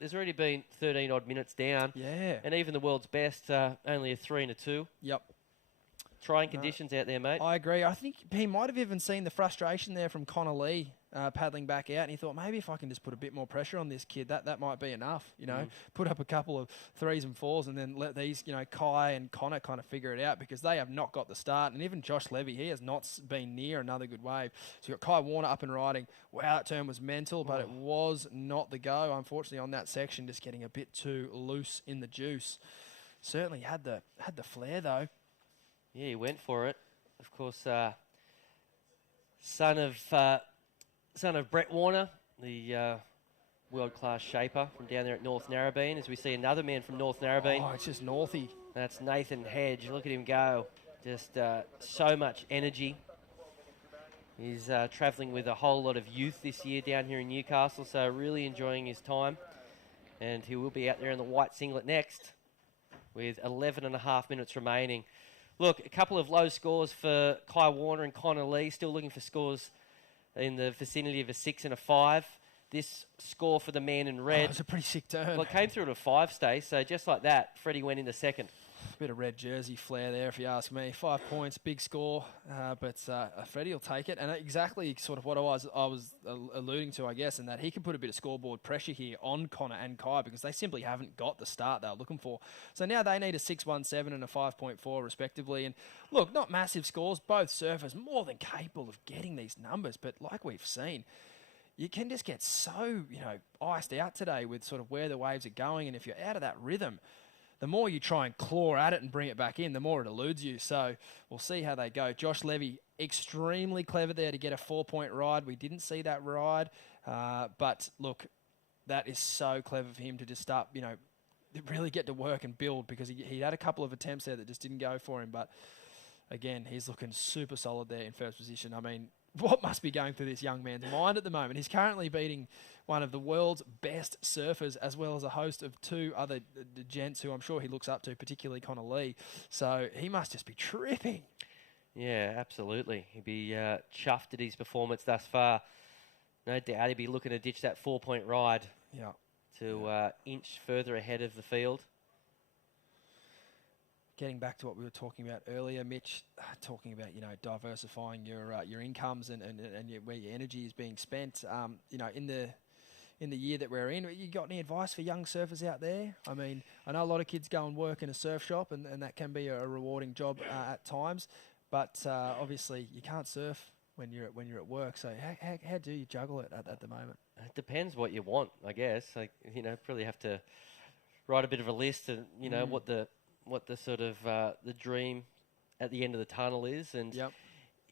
there's already been 13 odd minutes down. Yeah. And even the world's best, only a 3 and a 2. Yep. Trying conditions out there, mate. I agree. I think he might have even seen the frustration there from Connor Lee paddling back out, and he thought, maybe if I can just put a bit more pressure on this kid, that might be enough, Put up a couple of 3s and 4s and then let these, Kai and Connor kind of figure it out, because they have not got the start. And even Josh Levy, he has not been near another good wave. So you've got Kai Warner up and riding. Wow, that turn was mental, but it was not the go. Unfortunately, on that section, just getting a bit too loose in the juice. Certainly had the flair, though. Yeah, he went for it. Of course, son of Brett Warner, the world-class shaper from down there at North Narrabeen. As we see another man from North Narrabeen. Oh, it's just Northy. That's Nathan Hedge. Look at him go. Just so much energy. He's travelling with a whole lot of youth this year down here in Newcastle, so really enjoying his time. And he will be out there in the white singlet next with 11 and a half minutes remaining. Look, a couple of low scores for Kai Warner and Connor Lee. Still looking for scores in the vicinity of a 6 and a 5. This score for the man in red. Oh, it's a pretty sick turn. Well, it came through at a 5 stay, so just like that, Freddie went into second. Bit of red jersey flair there, if you ask me. 5 points, big score, but Freddie will take it. And exactly sort of what I was alluding to, I guess, in that he can put a bit of scoreboard pressure here on Connor and Kai, because they simply haven't got the start they were looking for. So now they need a 6.17 and a 5.4 respectively. And look, not massive scores. Both surfers more than capable of getting these numbers, but like we've seen, you can just get so, iced out today with sort of where the waves are going. And if you're out of that rhythm, the more you try and claw at it and bring it back in, the more it eludes you. So we'll see how they go. Josh Levy, extremely clever there to get a 4-point ride. We didn't see that ride, but look, that is so clever for him to just start, really get to work and build, because he had a couple of attempts there that just didn't go for him. But again, he's looking super solid there in first position. I mean, what must be going through this young man's mind at the moment? He's currently beating one of the world's best surfers, as well as a host of 2 other gents who I'm sure he looks up to, particularly Connor Lee. So he must just be tripping. Yeah, absolutely. He'd be chuffed at his performance thus far. No doubt he'd be looking to ditch that 4-point ride to inch further ahead of the field. Getting back to what we were talking about earlier, Mitch, talking about diversifying your incomes and where your energy is being spent. In the year that we're in, you got any advice for young surfers out there? I mean, I know a lot of kids go and work in a surf shop, and that can be a rewarding job at times. But obviously, you can't surf when you're at work. So how do you juggle it at the moment? It depends what you want, I guess. Probably have to write a bit of a list and what the sort of the dream at the end of the tunnel is, and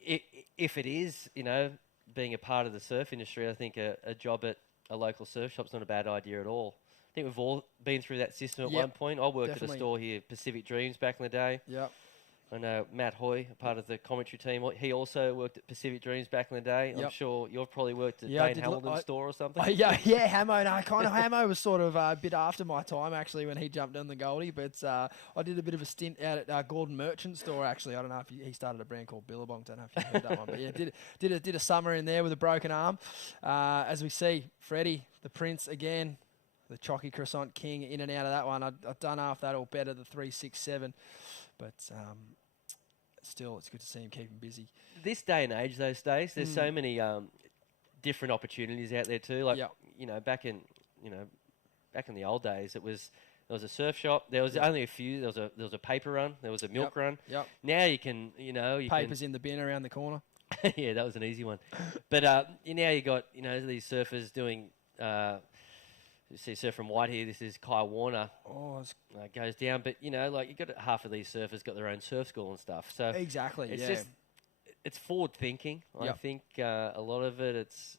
if it is being a part of the surf industry, I think a job at a local surf shop's not a bad idea at all. I think we've all been through that system at one point. I worked at a store here, Pacific Dreams, back in the day. Yep. I know Matt Hoy, a part of the commentary team, he also worked at Pacific Dreams back in the day. I'm sure you've probably worked at Dane Hamilton's store or something. Hamo. No, Hamo was sort of a bit after my time, actually, when he jumped on the Goldie. But I did a bit of a stint out at Gordon Merchant's store, actually. I don't know if he started a brand called Billabong. Don't know if you heard that one. But yeah, did a summer in there with a broken arm. As we see, Freddie, the Prince, again, the Chalky Croissant King, in and out of that one. I don't know if that'll better the 3.67, but still, it's good to see him keep him busy. This day and age, those days, there's so many different opportunities out there too. Like back in the old days, there was a surf shop. There was only a few. There was a paper run. There was a milk run. Yep. Now you can papers in the bin around the corner. Yeah, that was an easy one. But now you got these surfers doing. You see surf from White here. This is Kai Warner. Goes down, but you got half of these surfers got their own surf school and stuff. So exactly, it's just it's forward thinking. I think a lot of it's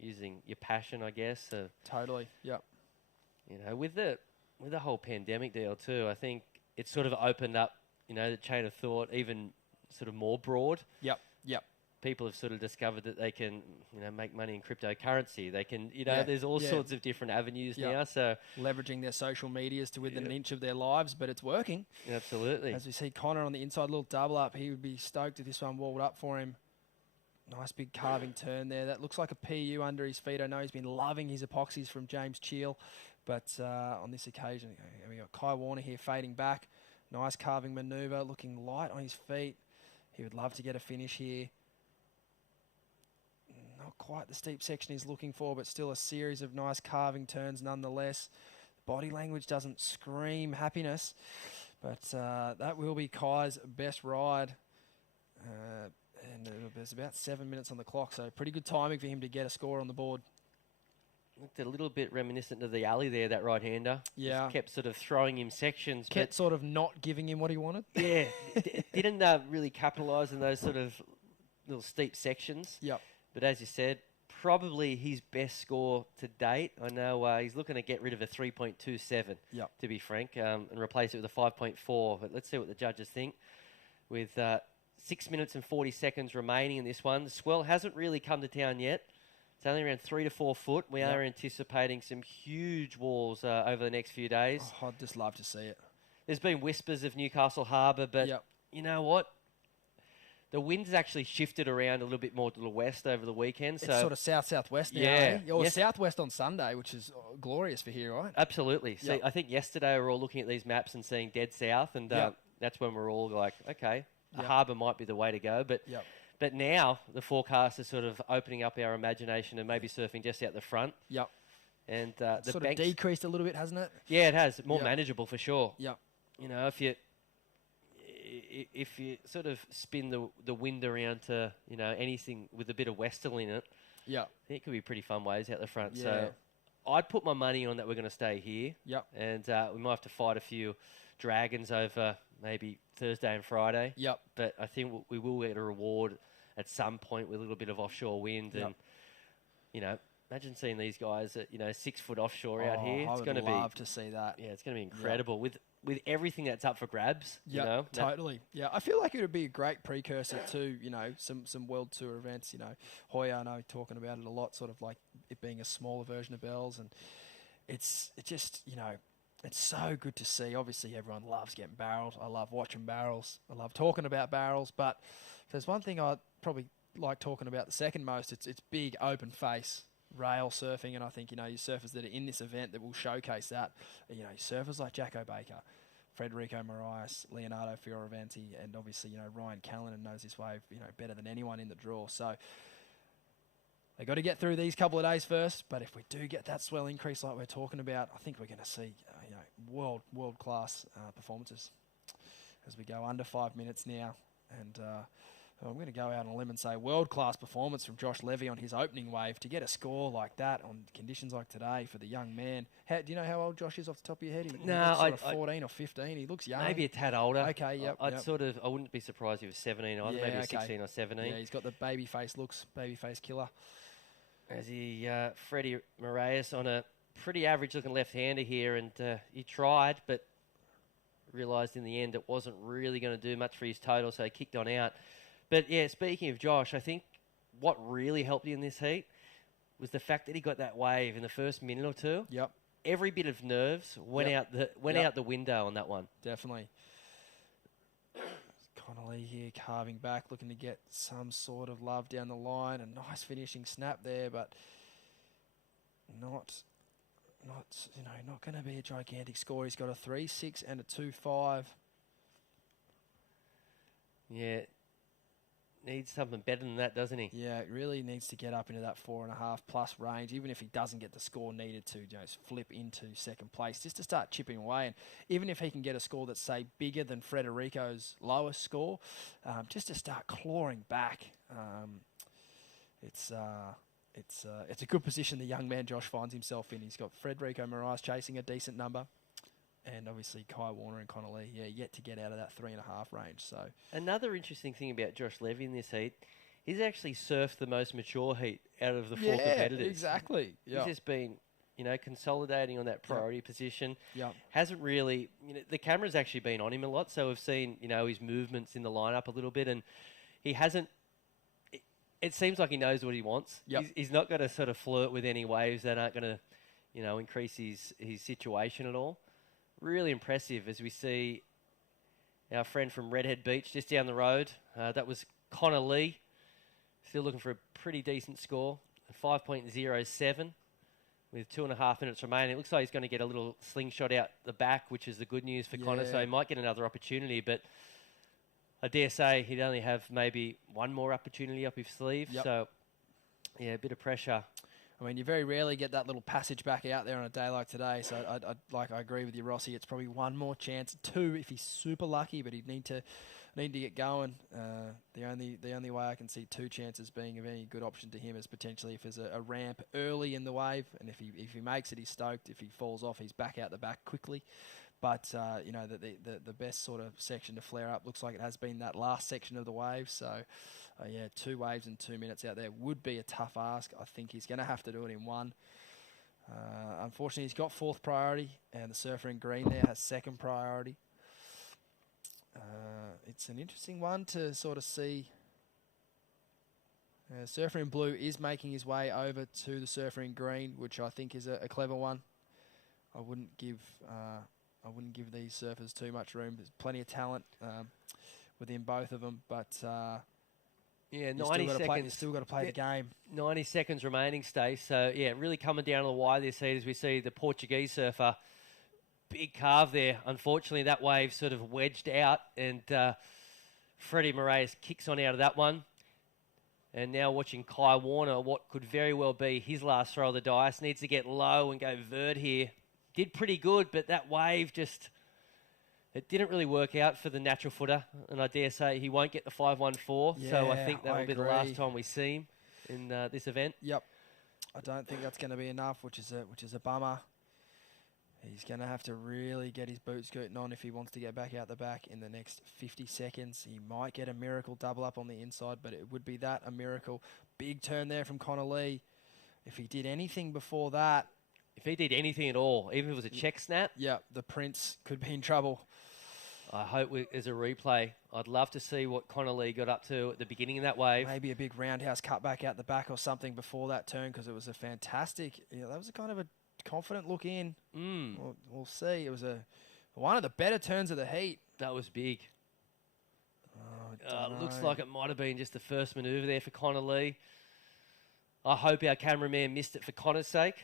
using your passion, I guess. Totally. Yep. With the whole pandemic deal too, I think it's sort of opened up the chain of thought even sort of more broad. Yep. People have sort of discovered that they can, make money in cryptocurrency. They can, there's all sorts of different avenues now. So leveraging their social medias to within an inch of their lives, but it's working. Absolutely. As we see Connor on the inside, little double up. He would be stoked if this one walled up for him. Nice big carving turn there. That looks like a PU under his feet. I know he's been loving his epoxies from James Cheel, but on this occasion, we got Kai Warner here fading back. Nice carving manoeuvre, looking light on his feet. He would love to get a finish here. Not quite the steep section he's looking for, but still a series of nice carving turns nonetheless. Body language doesn't scream happiness, but that will be Kai's best ride. And there's about 7 minutes on the clock, so pretty good timing for him to get a score on the board. Looked a little bit reminiscent of the alley there, that right-hander. Yeah. Just kept sort of throwing him sections. Kept sort of not giving him what he wanted. Yeah. Didn't really capitalise in those sort of little steep sections. Yep. But as you said, probably his best score to date. I know he's looking to get rid of a 3.27, to be frank, and replace it with a 5.4. But let's see what the judges think. With 6 minutes and 40 seconds remaining in this one, the swell hasn't really come to town yet. It's only around 3 to 4 foot. We are anticipating some huge walls over the next few days. Oh, I'd just love to see it. There's been whispers of Newcastle Harbour, but you know what? The wind's actually shifted around a little bit more to the west over the weekend. It's sort of south-southwest now, or southwest on Sunday, which is glorious for here, right? Absolutely. See, I think yesterday we were all looking at these maps and seeing dead south, and that's when we're all like, okay, the harbour might be the way to go. But now the forecast is sort of opening up our imagination and maybe surfing just out the front. Yep. And the sort of decreased a little bit, hasn't it? Yeah, it has. More manageable for sure. Yep. If you sort of spin the wind around to anything with a bit of westerly in it, I think it could be pretty fun waves out the front. Yeah. So I'd put my money on that we're going to stay here. Yep. And we might have to fight a few dragons over maybe Thursday and Friday. Yep. But I think we will get a reward at some point with a little bit of offshore wind. Yep. And, you know, imagine seeing these guys at, 6 foot offshore out here. I It's would going to be love to see that. Yeah, it's going to be incredible with everything that's up for grabs. Yeah, you know? totally. Yeah, I feel like it would be a great precursor to, some World Tour events. Hoya, I know, talking about it a lot, sort of like it being a smaller version of Bells. And it's just, it's so good to see. Obviously, everyone loves getting barrels. I love watching barrels. I love talking about barrels. But if there's one thing I probably like talking about the second most, it's big open face rail surfing. And I think, your surfers that are in this event that will showcase that, surfers like Jacko Baker, Federico Moraes, Leonardo Fioravanti, and obviously, Ryan Callanan knows this wave, better than anyone in the draw. So they got to get through these couple of days first. But if we do get that swell increase like we're talking about, I think we're going to see, world class performances as we go under 5 minutes now. And I'm going to go out on a limb and say world-class performance from Josh Levy on his opening wave to get a score like that on conditions like today for the young man. Do you know how old Josh is off the top of your head? He looks sort of 14 or 15. He looks young. Maybe a tad older. Okay, yep. I wouldn't be surprised if he was 17 either, maybe 16 or 17. Yeah, he's got the baby face looks, baby face killer. As Freddie Moraes on a pretty average-looking left-hander here, and he tried, but realised in the end it wasn't really going to do much for his total, so he kicked on out. But, yeah, speaking of Josh, I think what really helped you in this heat was the fact that he got that wave in the first minute or two. Yep. Every bit of nerves went out the window on that one. Definitely. Connolly here carving back, looking to get some sort of love down the line. A nice finishing snap there, but not going to be a gigantic score. He's got a 3.6 and a 2.5. Yeah. Needs something better than that, doesn't he? Yeah, it really needs to get up into that 4.5 plus range, even if he doesn't get the score needed to flip into second place, just to start chipping away. And even if he can get a score that's, say, bigger than Frederico's lowest score, just to start clawing back. It's a good position the young man Josh finds himself in. He's got Federico Moraes chasing a decent number. And obviously Kai Warner and Connolly, yet to get out of that 3.5 range. So another interesting thing about Josh Levy in this heat, he's actually surfed the most mature heat out of the four competitors. Exactly. He's just been, consolidating on that priority position. Yeah. Hasn't really, the camera's actually been on him a lot, so we've seen, his movements in the lineup a little bit, and he hasn't. It seems like he knows what he wants. Yep. He's not going to sort of flirt with any waves that aren't going to, increase his situation at all. Really impressive as we see our friend from Redhead Beach just down the road. That was Connor Lee. Still looking for a pretty decent score. 5.07 with 2.5 minutes remaining. It looks like he's going to get a little slingshot out the back, which is the good news for Connor. So he might get another opportunity. But I dare say he'd only have maybe one more opportunity up his sleeve. Yep. So, yeah, a bit of pressure. I mean, you very rarely get that little passage back out there on a day like today. So I agree with you, Rossi. It's probably one more chance, 2 if he's super lucky, but he'd need to get going. The only way I can see 2 chances being of any good option to him is potentially if there's a ramp early in the wave, and if he makes it, he's stoked. If he falls off, he's back out the back quickly. But the best sort of section to flare up looks like it has been that last section of the wave. So. 2 waves in 2 minutes out there would be a tough ask. I think he's going to have to do it in 1. Unfortunately, he's got 4th priority, and the surfer in green there has 2nd priority. It's an interesting one to sort of see. Surfer in blue is making his way over to the surfer in green, which I think is a clever one. I wouldn't give these surfers too much room. There's plenty of talent within both of them, but. Yeah, 90 seconds. Still got to play the game. 90 seconds remaining, Stace. So, yeah, really coming down to the wire this heat as we see the Portuguese surfer. Big carve there. Unfortunately, that wave sort of wedged out, and Freddie Moraes kicks on out of that one. And now watching Kai Warner, what could very well be his last throw of the dice. Needs to get low and go vert here. Did pretty good, but that wave just... It didn't really work out for the natural footer, and I dare say he won't get the 5.14. So I think that will be the last time we see him in this event. Yep. I don't think that's going to be enough, which is a bummer. He's going to have to really get his boot scooting on if he wants to get back out the back in the next 50 seconds. He might get a miracle double up on the inside, but it would be that, a miracle. Big turn there from Connor Lee. If he did anything before that... If he did anything at all, even if it was a check snap... Yeah, the Prince could be in trouble. I hope there's a replay. I'd love to see what Connor Lee got up to at the beginning of that wave. Maybe a big roundhouse cut back out the back or something before that turn, because it was a fantastic... that was a kind of a confident look in. We'll see. It was one of the better turns of the heat. That was big. Oh, looks like it might have been just the first manoeuvre there for Connor Lee. I hope our cameraman missed it for Connor's sake.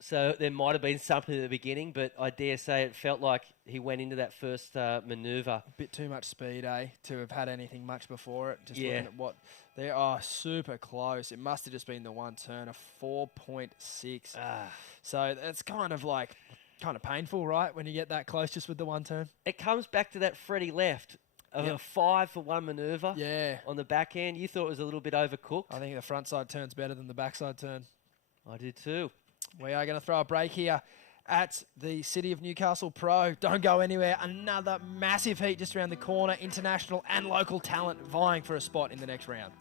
So there might have been something at the beginning, but I dare say it felt like he went into that first manoeuvre. A bit too much speed, to have had anything much before it. Just looking at what they are, super close. It must have just been the one turn, a 4.6. So that's kind of painful, right? When you get that close just with the one turn. It comes back to that Freddie left of a 5 for one manoeuvre. Yeah. On the back end, you thought it was a little bit overcooked. I think the front side turn's better than the backside turn. I did too. We are going to throw a break here at the City of Newcastle Pro. Don't go anywhere. Another massive heat just around the corner. International and local talent vying for a spot in the next round.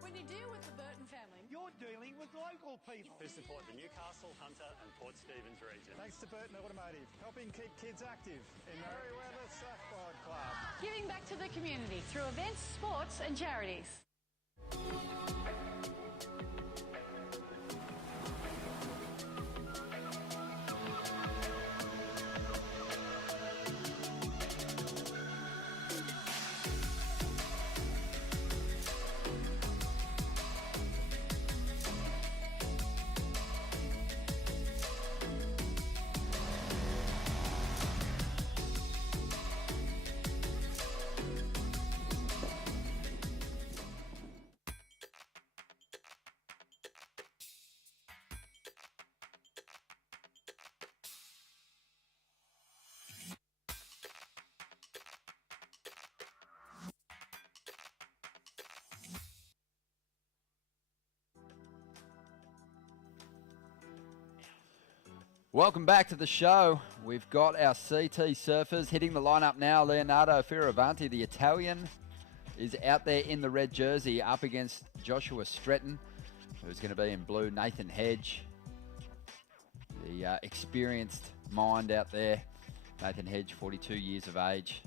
When you deal with the Burton family, You're dealing with local people. Who support the Newcastle, Hunter and Port Stephens region. Thanks to Burton Automotive, helping keep kids active in Merriweather Surfboard Club. giving back to the community through events, sports and charities. Welcome back to the show. We've got our CT surfers hitting the lineup now. Leonardo Fioravanti, the Italian, is out there in the red jersey up against Joshua Stretton, who's going to be in blue. Nathan Hedge, the experienced mind out there. Nathan Hedge, 42 years of age,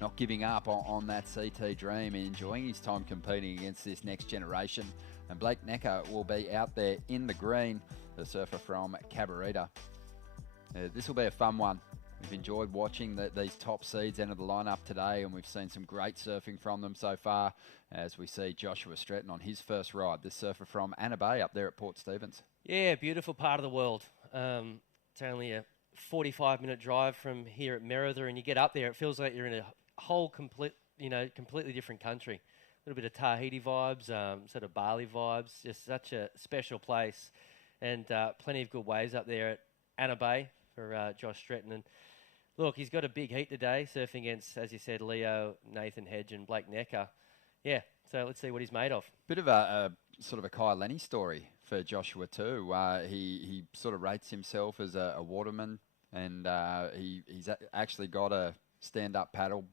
not giving up on that CT dream and enjoying his time competing against this next generation. And Blake Necker will be out there in the green, the surfer from Cabarita. This will be a fun one. We've enjoyed watching these top seeds enter the lineup today, and we've seen some great surfing from them so far, as we see Joshua Stretton on his first ride, this surfer from Anna Bay up there at Port Stephens. Yeah, beautiful part of the world. It's only a 45-minute drive from here at Merriweather, and you get up there, it feels like you're in a whole completely different country. A little bit of Tahiti vibes, sort of Bali vibes, just such a special place. And plenty of good waves up there at Anna Bay for Josh Stretton. And look, he's got a big heat today, surfing against, as you said, Leo, Nathan Hedge and Blake Necker. Yeah, so let's see what he's made of. Bit of a sort of a Kai Lenny story for Joshua too. He sort of rates himself as a waterman, and he's actually got a stand-up paddle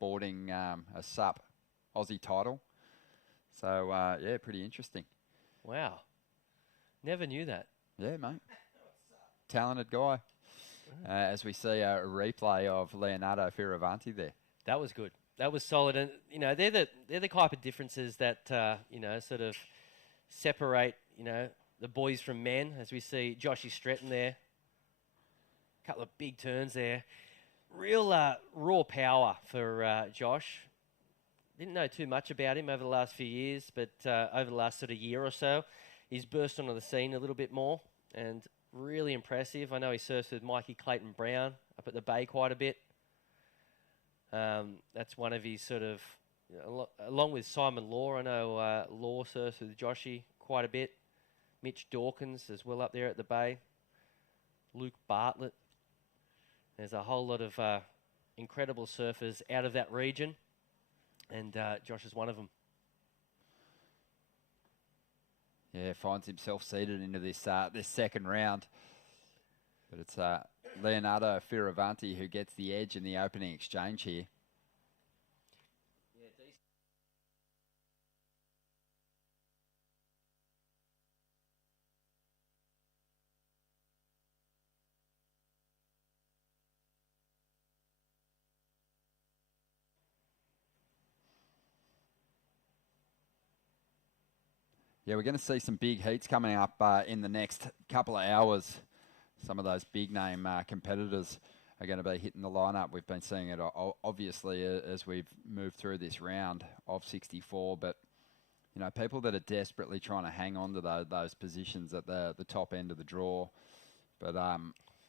boarding a SUP Aussie title. So, yeah, pretty interesting. Wow. Never knew that. Yeah, mate. Talented guy. As we see a replay of Leonardo Fioravanti there. That was good. That was solid. And, they're the type of differences that, sort of separate, the boys from men, as we see Joshy Stretton there. A couple of big turns there. Real raw power for Josh. Didn't know too much about him over the last few years, but over the last sort of year or so, he's burst onto the scene a little bit more and really impressive. I know he surfs with Mikey Clayton Brown up at the Bay quite a bit. That's one of his sort of, along with Simon Law, I know Law surfs with Joshy quite a bit. Mitch Dawkins as well up there at the Bay. Luke Bartlett. There's a whole lot of incredible surfers out of that region, and Josh is one of them. finds himself seated into this this second round. But it's Leonardo Fioravanti who gets the edge in the opening exchange here. Yeah, we're going to see some big heats coming up in the next couple of hours. Some of those big name competitors are going to be hitting the lineup. We've been seeing it obviously as we've moved through this round of 64, but people that are desperately trying to hang on to those positions at the top end of the draw. But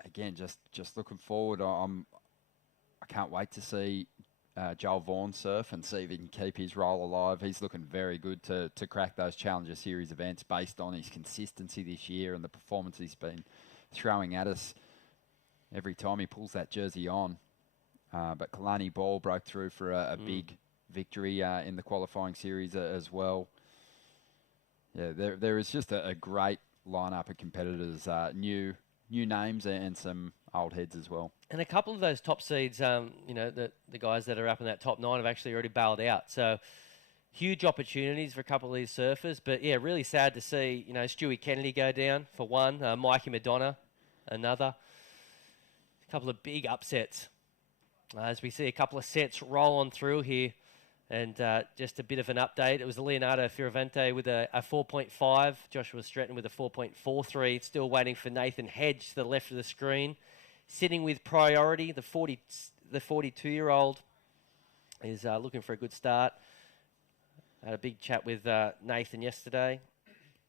again, just looking forward. I can't wait to see Joel Vaughan surf and see if he can keep his role alive. He's looking very good to crack those Challenger Series events based on his consistency this year and the performance he's been throwing at us every time he pulls that jersey on. But Kalani Ball broke through for a big victory in the qualifying series as well. Yeah, there is just a great lineup of competitors, new names and some old heads as well. And a couple of those top seeds, the guys that are up in that top 9 have actually already bailed out. So huge opportunities for a couple of these surfers. But, yeah, really sad to see, Stewie Kennedy go down for one, Mikey Madonna another. A couple of big upsets as we see a couple of sets roll on through here. And just a bit of an update. It was Leonardo Fioravanti with a 4.5. Joshua Stretton with a 4.43. Still waiting for Nathan Hedge to the left of the screen. Sitting with priority, the 42-year-old is looking for a good start. I had a big chat with Nathan yesterday,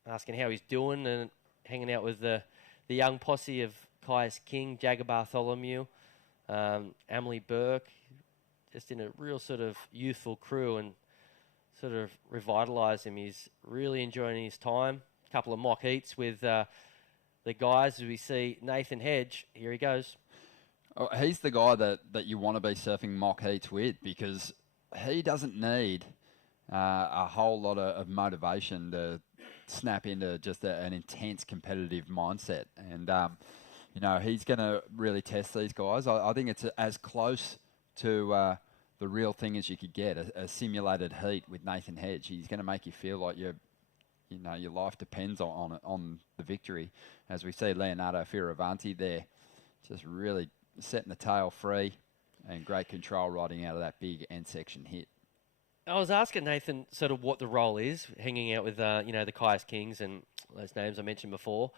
asking how he's doing and hanging out with the young posse of Caius King, Jagger Bartholomew, Emily Burke, just in a real sort of youthful crew and sort of revitalised him. He's really enjoying his time. A couple of mock heats with the guys as we see Nathan Hedge. Here he goes. Oh, he's the guy that you want to be surfing mock heats with because he doesn't need a whole lot of motivation to snap into just an intense competitive mindset. And, he's going to really test these guys. I think it's as close to the real thing as you could get, a simulated heat with Nathan Hedge. He's going to make you feel like your life depends on the victory. As we see Leonardo Fioravanti there, just really setting the tail free and great control riding out of that big end section hit. I was asking Nathan sort of what the role is, hanging out with, the Caius Kings and those names I mentioned before.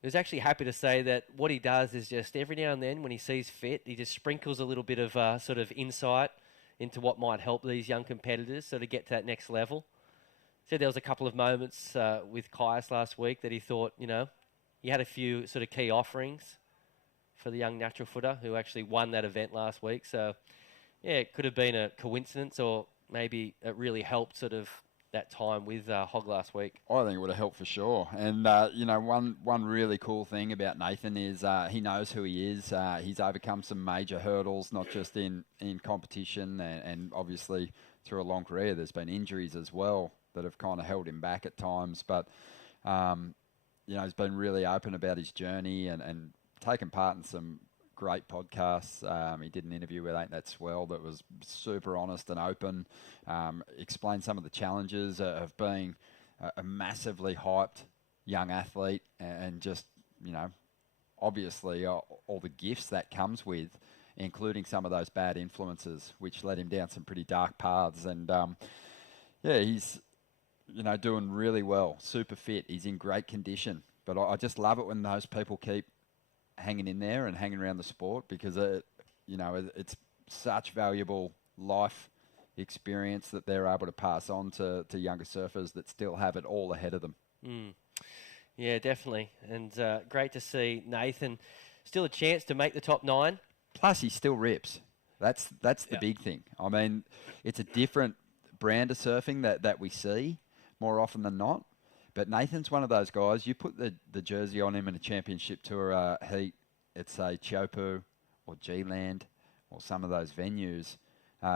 He was actually happy to say that what he does is just every now and then when he sees fit, he just sprinkles a little bit of sort of insight into what might help these young competitors so to get to that next level. Said there was a couple of moments with Caius last week that he thought, he had a few sort of key offerings for the young natural footer who actually won that event last week. So, yeah, it could have been a coincidence or maybe it really helped sort of that time with Hog last week. I think it would have helped for sure. And, one really cool thing about Nathan is he knows who he is. He's overcome some major hurdles, not just in competition and obviously through a long career. There's been injuries as well that have kind of held him back at times. But, he's been really open about his journey and taken part in some great podcasts. He did an interview with Ain't That Swell that was super honest and open, explained some of the challenges of being a massively hyped young athlete and just, obviously all the gifts that comes with, including some of those bad influences, which led him down some pretty dark paths. And, he's, doing really well, super fit. He's in great condition. But I just love it when those people keep hanging in there and hanging around the sport because it's such valuable life experience that they're able to pass on to younger surfers that still have it all ahead of them. Yeah, definitely. And great to see Nathan still a chance to make the top 9. Plus, he still rips. That's the big thing. I mean, it's a different brand of surfing that we see more often than not. But Nathan's one of those guys, you put the jersey on him in a championship tour heat at, say, Chopu or G-Land or some of those venues,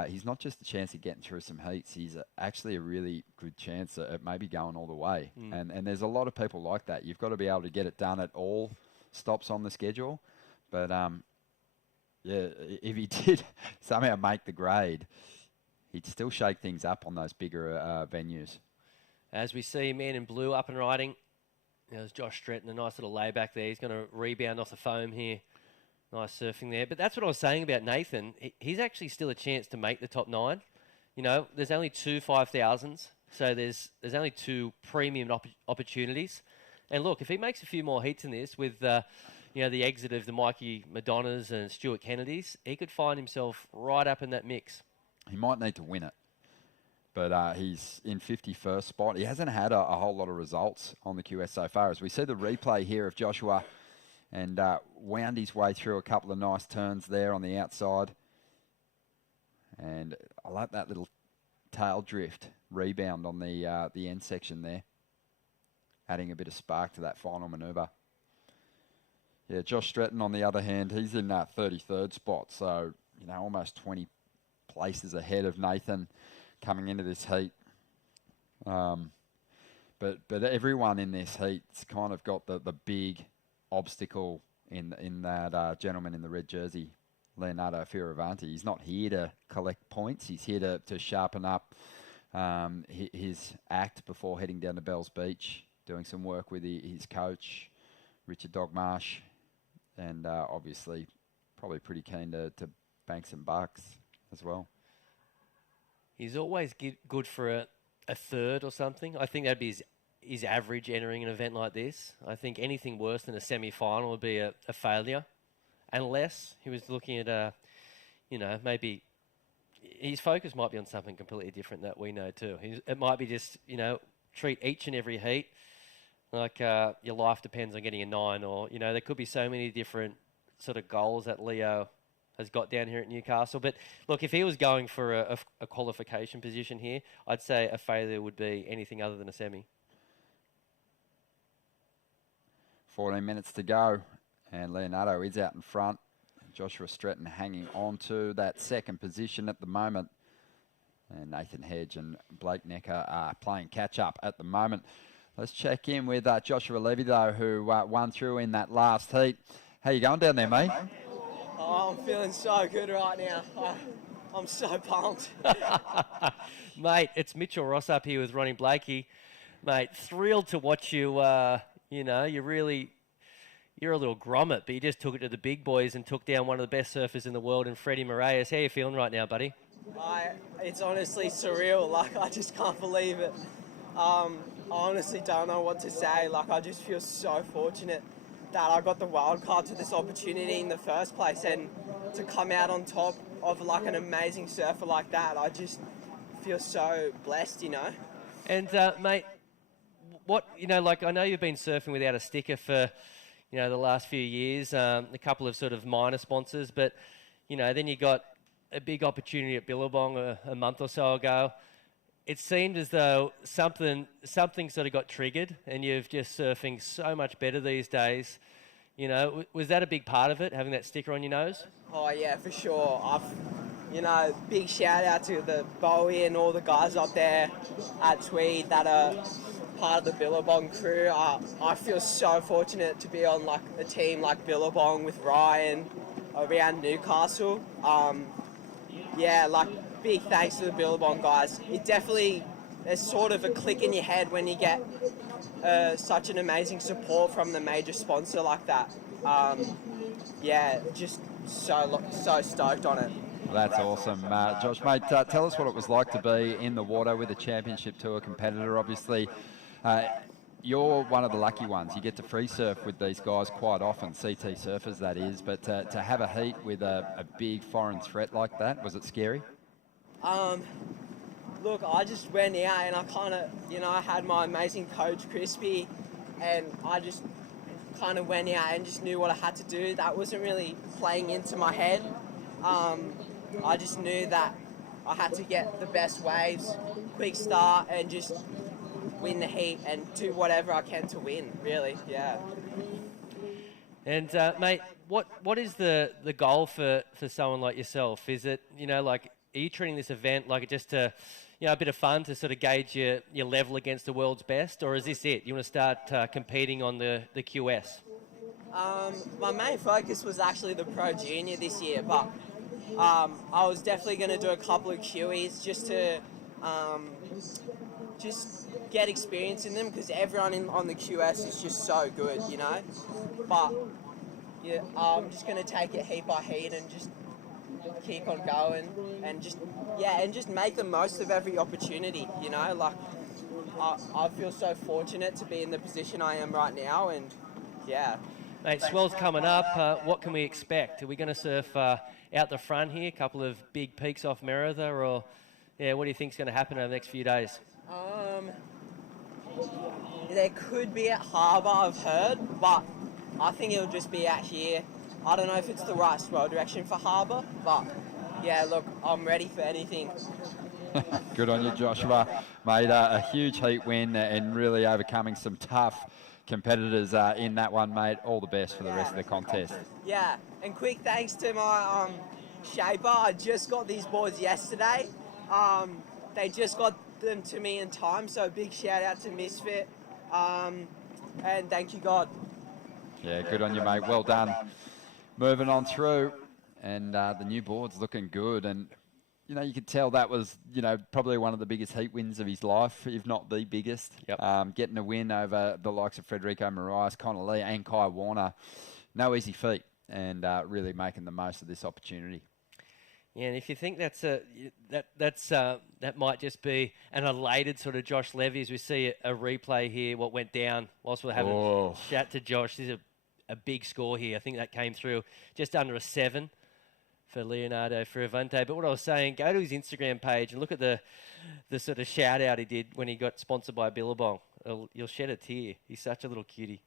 he's not just a chance of getting through some heats. He's actually a really good chance at maybe going all the way. And there's a lot of people like that. You've got to be able to get it done at all stops on the schedule. But, yeah, if he did somehow make the grade, he'd still shake things up on those bigger venues. As we see, man in blue up and riding. There's Josh Stretton, a nice little layback there. He's going to rebound off the foam here. Nice surfing there. But that's what I was saying about Nathan. He's actually still a chance to make the top 9. You know, there's only 2 5,000s. So there's only 2 premium opportunities. And look, if he makes a few more heats in this with, the exit of the Mikey Madonnas and Stuart Kennedys, he could find himself right up in that mix. He might need to win it. But he's in 51st spot. He hasn't had a whole lot of results on the QS so far. As we see the replay here of Joshua and wound his way through a couple of nice turns there on the outside. And I like that little tail drift rebound on the end section there, adding a bit of spark to that final manoeuvre. Yeah, Josh Stretton, on the other hand, he's in that 33rd spot. So, almost 20 places ahead of Nathan coming into this heat. But everyone in this heat's kind of got the big obstacle in that gentleman in the red jersey, Leonardo Fioravanti. He's not here to collect points. He's here to sharpen up his act before heading down to Bells Beach, doing some work with his coach, Richard Dogmarsh, and obviously probably pretty keen to bank some bucks as well. He's always good for a third or something. I think that'd be his average entering an event like this. I think anything worse than a semi-final would be a failure, unless he was looking at maybe his focus might be on something completely different that we know too. It might be just, treat each and every heat like your life depends on getting a 9, or, there could be so many different sort of goals that Leo has got down here at Newcastle. But look, if he was going for a qualification position here, I'd say a failure would be anything other than a semi. 14 minutes to go, and Leonardo is out in front. Joshua Stretton hanging on to that second position at the moment. And Nathan Hedge and Blake Necker are playing catch-up at the moment. Let's check in with Joshua Levy, though, who won through in that last heat. How you going down there, mate? Oh, I'm feeling so good right now. I'm so pumped. Mate, it's Mitchell Ross up here with Ronnie Blakey. Mate, thrilled to watch you. You're a little grommet, but you just took it to the big boys and took down one of the best surfers in the world in Freddie Moraes. How are you feeling right now, buddy? It's honestly surreal. I just can't believe it. I honestly don't know what to say. I just feel so fortunate that I got the wild card to this opportunity in the first place, and to come out on top of an amazing surfer like that, I just feel so blessed, And mate, what I know you've been surfing without a sticker for the last few years, a couple of sort of minor sponsors, but then you got a big opportunity at Billabong a month or so ago. It seemed as though something sort of got triggered, and you're just surfing so much better these days. Was that a big part of it, having that sticker on your nose? Oh yeah, for sure. Big shout out to the Bowie and all the guys up there at Tweed that are part of the Billabong crew. I feel so fortunate to be on a team like Billabong with Ryan around Newcastle. Big thanks to the Billabong guys. There's sort of a click in your head when you get such an amazing support from the major sponsor like that. Just so stoked on it. Well, that's awesome. Josh, mate, tell us what it was like to be in the water with a championship tour competitor. Obviously, you're one of the lucky ones. You get to free surf with these guys quite often, CT surfers that is, but to have a heat with a big foreign threat like that, was it scary? Look, I just went out and I kind of, I had my amazing coach, Crispy, and I just kind of went out and just knew what I had to do. That wasn't really playing into my head. I just knew that I had to get the best waves, quick start, and just win the heat and do whatever I can to win, really, yeah. And, mate, what is the goal for someone like yourself? Is it, you treating this event like just a bit of fun to sort of gauge your level against the world's best, or is this it? You want to start competing on the QS? My main focus was actually the Pro Junior this year, but I was definitely going to do a couple of QEs just to just get experience in them, because everyone on the QS is just so good, you know. But yeah, I'm just going to take it heat by heat and just keep on going and just make the most of every opportunity, you know. Like I feel so fortunate to be in the position I am right now, and yeah. Mate, swell's coming up. What can we expect? Are we going to surf out the front here, a couple of big peaks off Merida, or what do you think is going to happen over the next few days? There could be at Harbour, I've heard, but I think it'll just be out here. I don't know if it's the right swell direction for Harbour, but yeah, look, I'm ready for anything. Good on you, Joshua. Made a huge heat win and really overcoming some tough competitors in that one, mate. All the best for the rest of the contest. Yeah, and quick thanks to my shaper. I just got these boards yesterday. They just got them to me in time, so big shout out to Misfit, and thank you, God. Yeah, good on you, mate. Well done. Moving on through, and the new board's looking good, and you could tell that was, probably one of the biggest heat wins of his life, if not the biggest. Yep. Getting a win over the likes of Federico Moraes, Connor Lee, and Kai Warner. No easy feat, and really making the most of this opportunity. Yeah, and if you think that might just be an elated sort of Josh Levy, as we see a replay here, what went down whilst we're having a chat to Josh. This is a big score here. I think that came through just under a 7 for Leonardo Fioravante. But what I was saying, go to his Instagram page and look at the sort of shout out he did when he got sponsored by Billabong. You'll shed a tear. He's such a little cutie.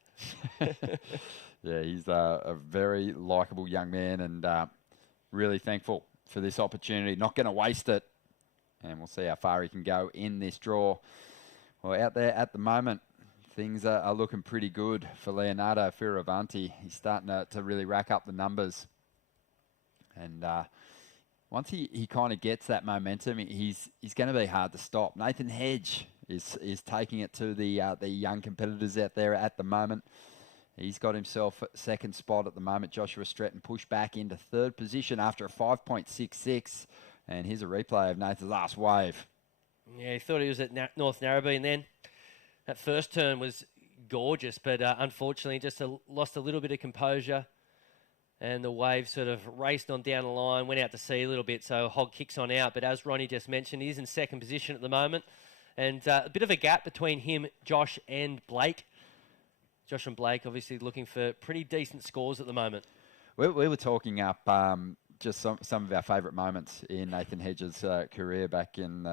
Yeah, he's a very likeable young man, and really thankful for this opportunity. Not going to waste it. And we'll see how far he can go in this draw. Well, out there at the moment, things are looking pretty good for Leonardo Fioravante. He's starting to really rack up the numbers. And once he kind of gets that momentum, he's going to be hard to stop. Nathan Hedge is taking it to the young competitors out there at the moment. He's got himself second spot at the moment. Joshua Stretton pushed back into third position after a 5.66. And here's a replay of Nathan's last wave. Yeah, he thought he was at North Narrabeen then. That first turn was gorgeous, but unfortunately just lost a little bit of composure. And the wave sort of raced on down the line, went out to sea a little bit, so Hogg kicks on out. But as Ronnie just mentioned, he's in second position at the moment. And a bit of a gap between him, Josh, and Blake. Josh and Blake obviously looking for pretty decent scores at the moment. We were talking up just some of our favourite moments in Nathan Hedges' career back in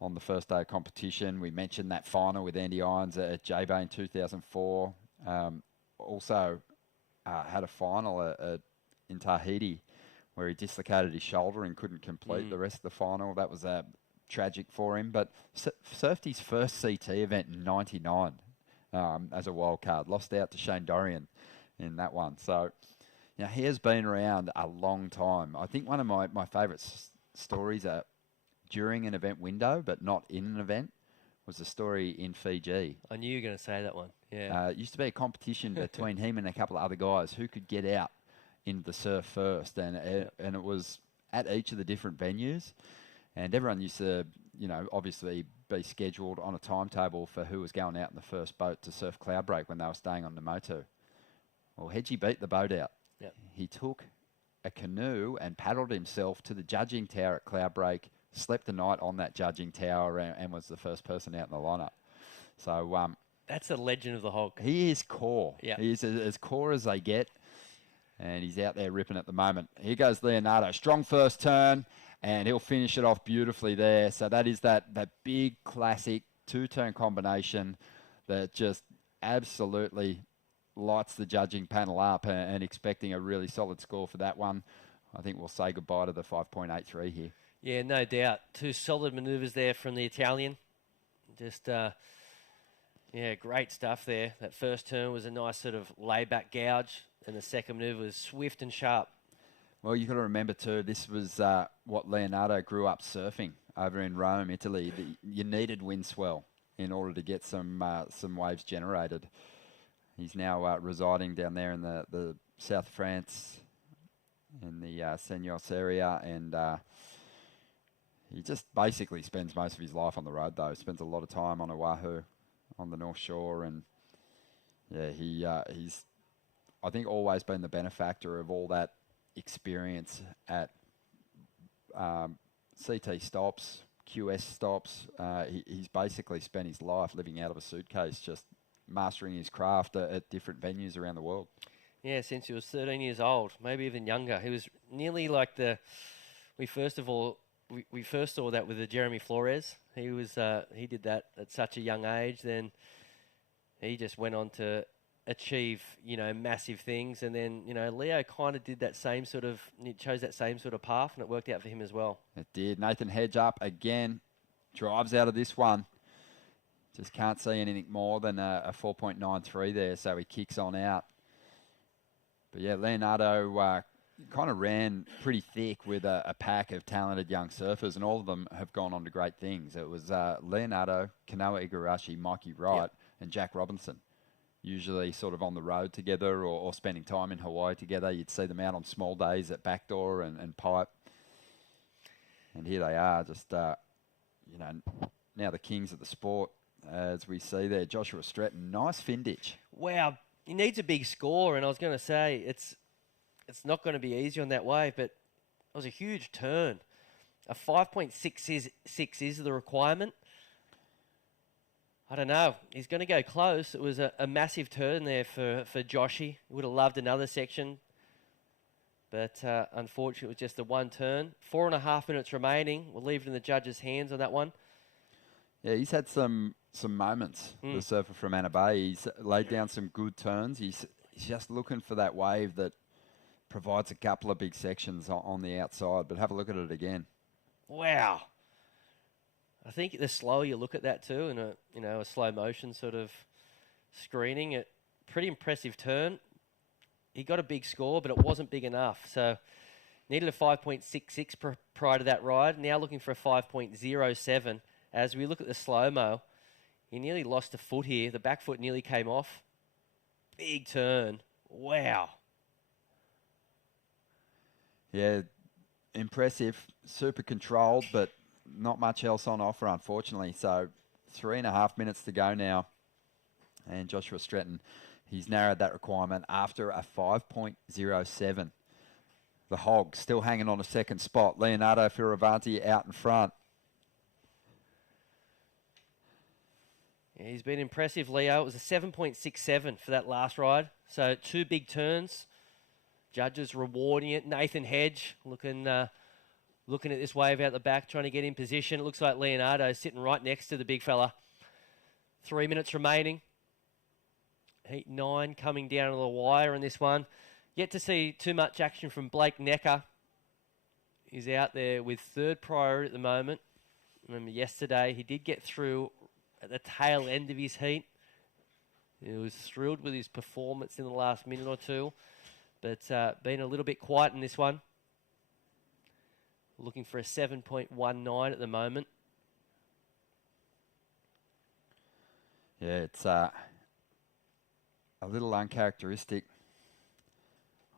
on the first day of competition. We mentioned that final with Andy Irons at J-Bay in 2004. Also had a final in Tahiti where he dislocated his shoulder and couldn't complete the rest of the final. That was tragic for him. But surfed his first CT event in 99 as a wild card. Lost out to Shane Dorian in that one. So he has been around a long time. I think one of my favourite stories are during an event window, but not in an event, was a story in Fiji. I knew you were going to say that one. Yeah. It used to be a competition between him and a couple of other guys who could get out into the surf first, and it was at each of the different venues, and everyone used to, obviously be scheduled on a timetable for who was going out in the first boat to surf Cloudbreak when they were staying on Namotu. Well, Hedgie beat the boat out. Yep. He took a canoe and paddled himself to the judging tower at Cloudbreak, slept the night on that judging tower, and was the first person out in the lineup. So that's a legend of the Hog. He is core. Yeah. He is as core as they get, and he's out there ripping at the moment. Here goes Leonardo. Strong first turn, and he'll finish it off beautifully there. So that is that big classic two-turn combination that just absolutely lights the judging panel up, and expecting a really solid score for that one. I think we'll say goodbye to the 5.83 here. Yeah, no doubt. Two solid manoeuvres there from the Italian. Just, great stuff there. That first turn was a nice sort of laid-back gouge, and the second manoeuvre was swift and sharp. Well, you've got to remember too, this was what Leonardo grew up surfing over in Rome, Italy. You needed wind swell in order to get some waves generated. He's now residing down there in the South of France, in the Senyos area, and he just basically spends most of his life on the road, though. Spends a lot of time on Oahu, on the North Shore, and he's, I think, always been the benefactor of all that experience at CT stops, QS stops. He's basically spent his life living out of a suitcase, just mastering his craft at different venues around the world. Yeah, since he was 13 years old, maybe even younger. He was nearly like we first saw that with the Jeremy Flores. He did that at such a young age. Then he just went on to achieve, massive things. And then, Leo kind of did that same sort of, he chose that same sort of path, and it worked out for him as well. It did. Nathan Hedge up again, drives out of this one. Just can't see anything more than a 4.93 there, so he kicks on out. But yeah, Leonardo kind of ran pretty thick with a pack of talented young surfers, and all of them have gone on to great things. It was Leonardo, Kanoa Igarashi, Mikey Wright, and Jack Robinson. Usually sort of on the road together or spending time in Hawaii together. You'd see them out on small days at Backdoor and Pipe. And here they are, just, now the kings of the sport, as we see there. Joshua Stretton, nice fin ditch. Wow, he needs a big score, and I was going to say it's not going to be easy on that wave, but it was a huge turn. A 5.6 is the requirement. I don't know. He's going to go close. It was a massive turn there for Joshy. He would have loved another section. But unfortunately, it was just the one turn. 4.5 minutes remaining. We'll leave it in the judges' hands on that one. Yeah, he's had some moments, the surfer from Anna Bay. He's laid down some good turns. He's just looking for that wave that provides a couple of big sections on the outside. But have a look at it again. Wow. I think the slower you look at that too, in a slow motion sort of screening, it pretty impressive turn. He got a big score, but it wasn't big enough. So needed a 5.66 prior to that ride. Now looking for a 5.07. As we look at the slow-mo, he nearly lost a foot here. The back foot nearly came off. Big turn. Wow. Yeah, impressive. Super controlled, but not much else on offer, unfortunately. So 3.5 minutes to go now. And Joshua Stretton, he's narrowed that requirement after a 5.07. The Hog still hanging on a second spot. Leonardo Fioravanti out in front. Yeah, he's been impressive, Leo. It was a 7.67 for that last ride. So 2 big turns. Judges rewarding it. Nathan Hedge looking at this wave out the back, trying to get in position. It looks like Leonardo sitting right next to the big fella. 3 minutes remaining. Heat 9 coming down to the wire in this one. Yet to see too much action from Blake Necker. He's out there with third priority at the moment. Remember yesterday he did get through at the tail end of his heat. He was thrilled with his performance in the last minute or two, but been a little bit quiet in this one. Looking for a 7.19 at the moment. Yeah, it's a little uncharacteristic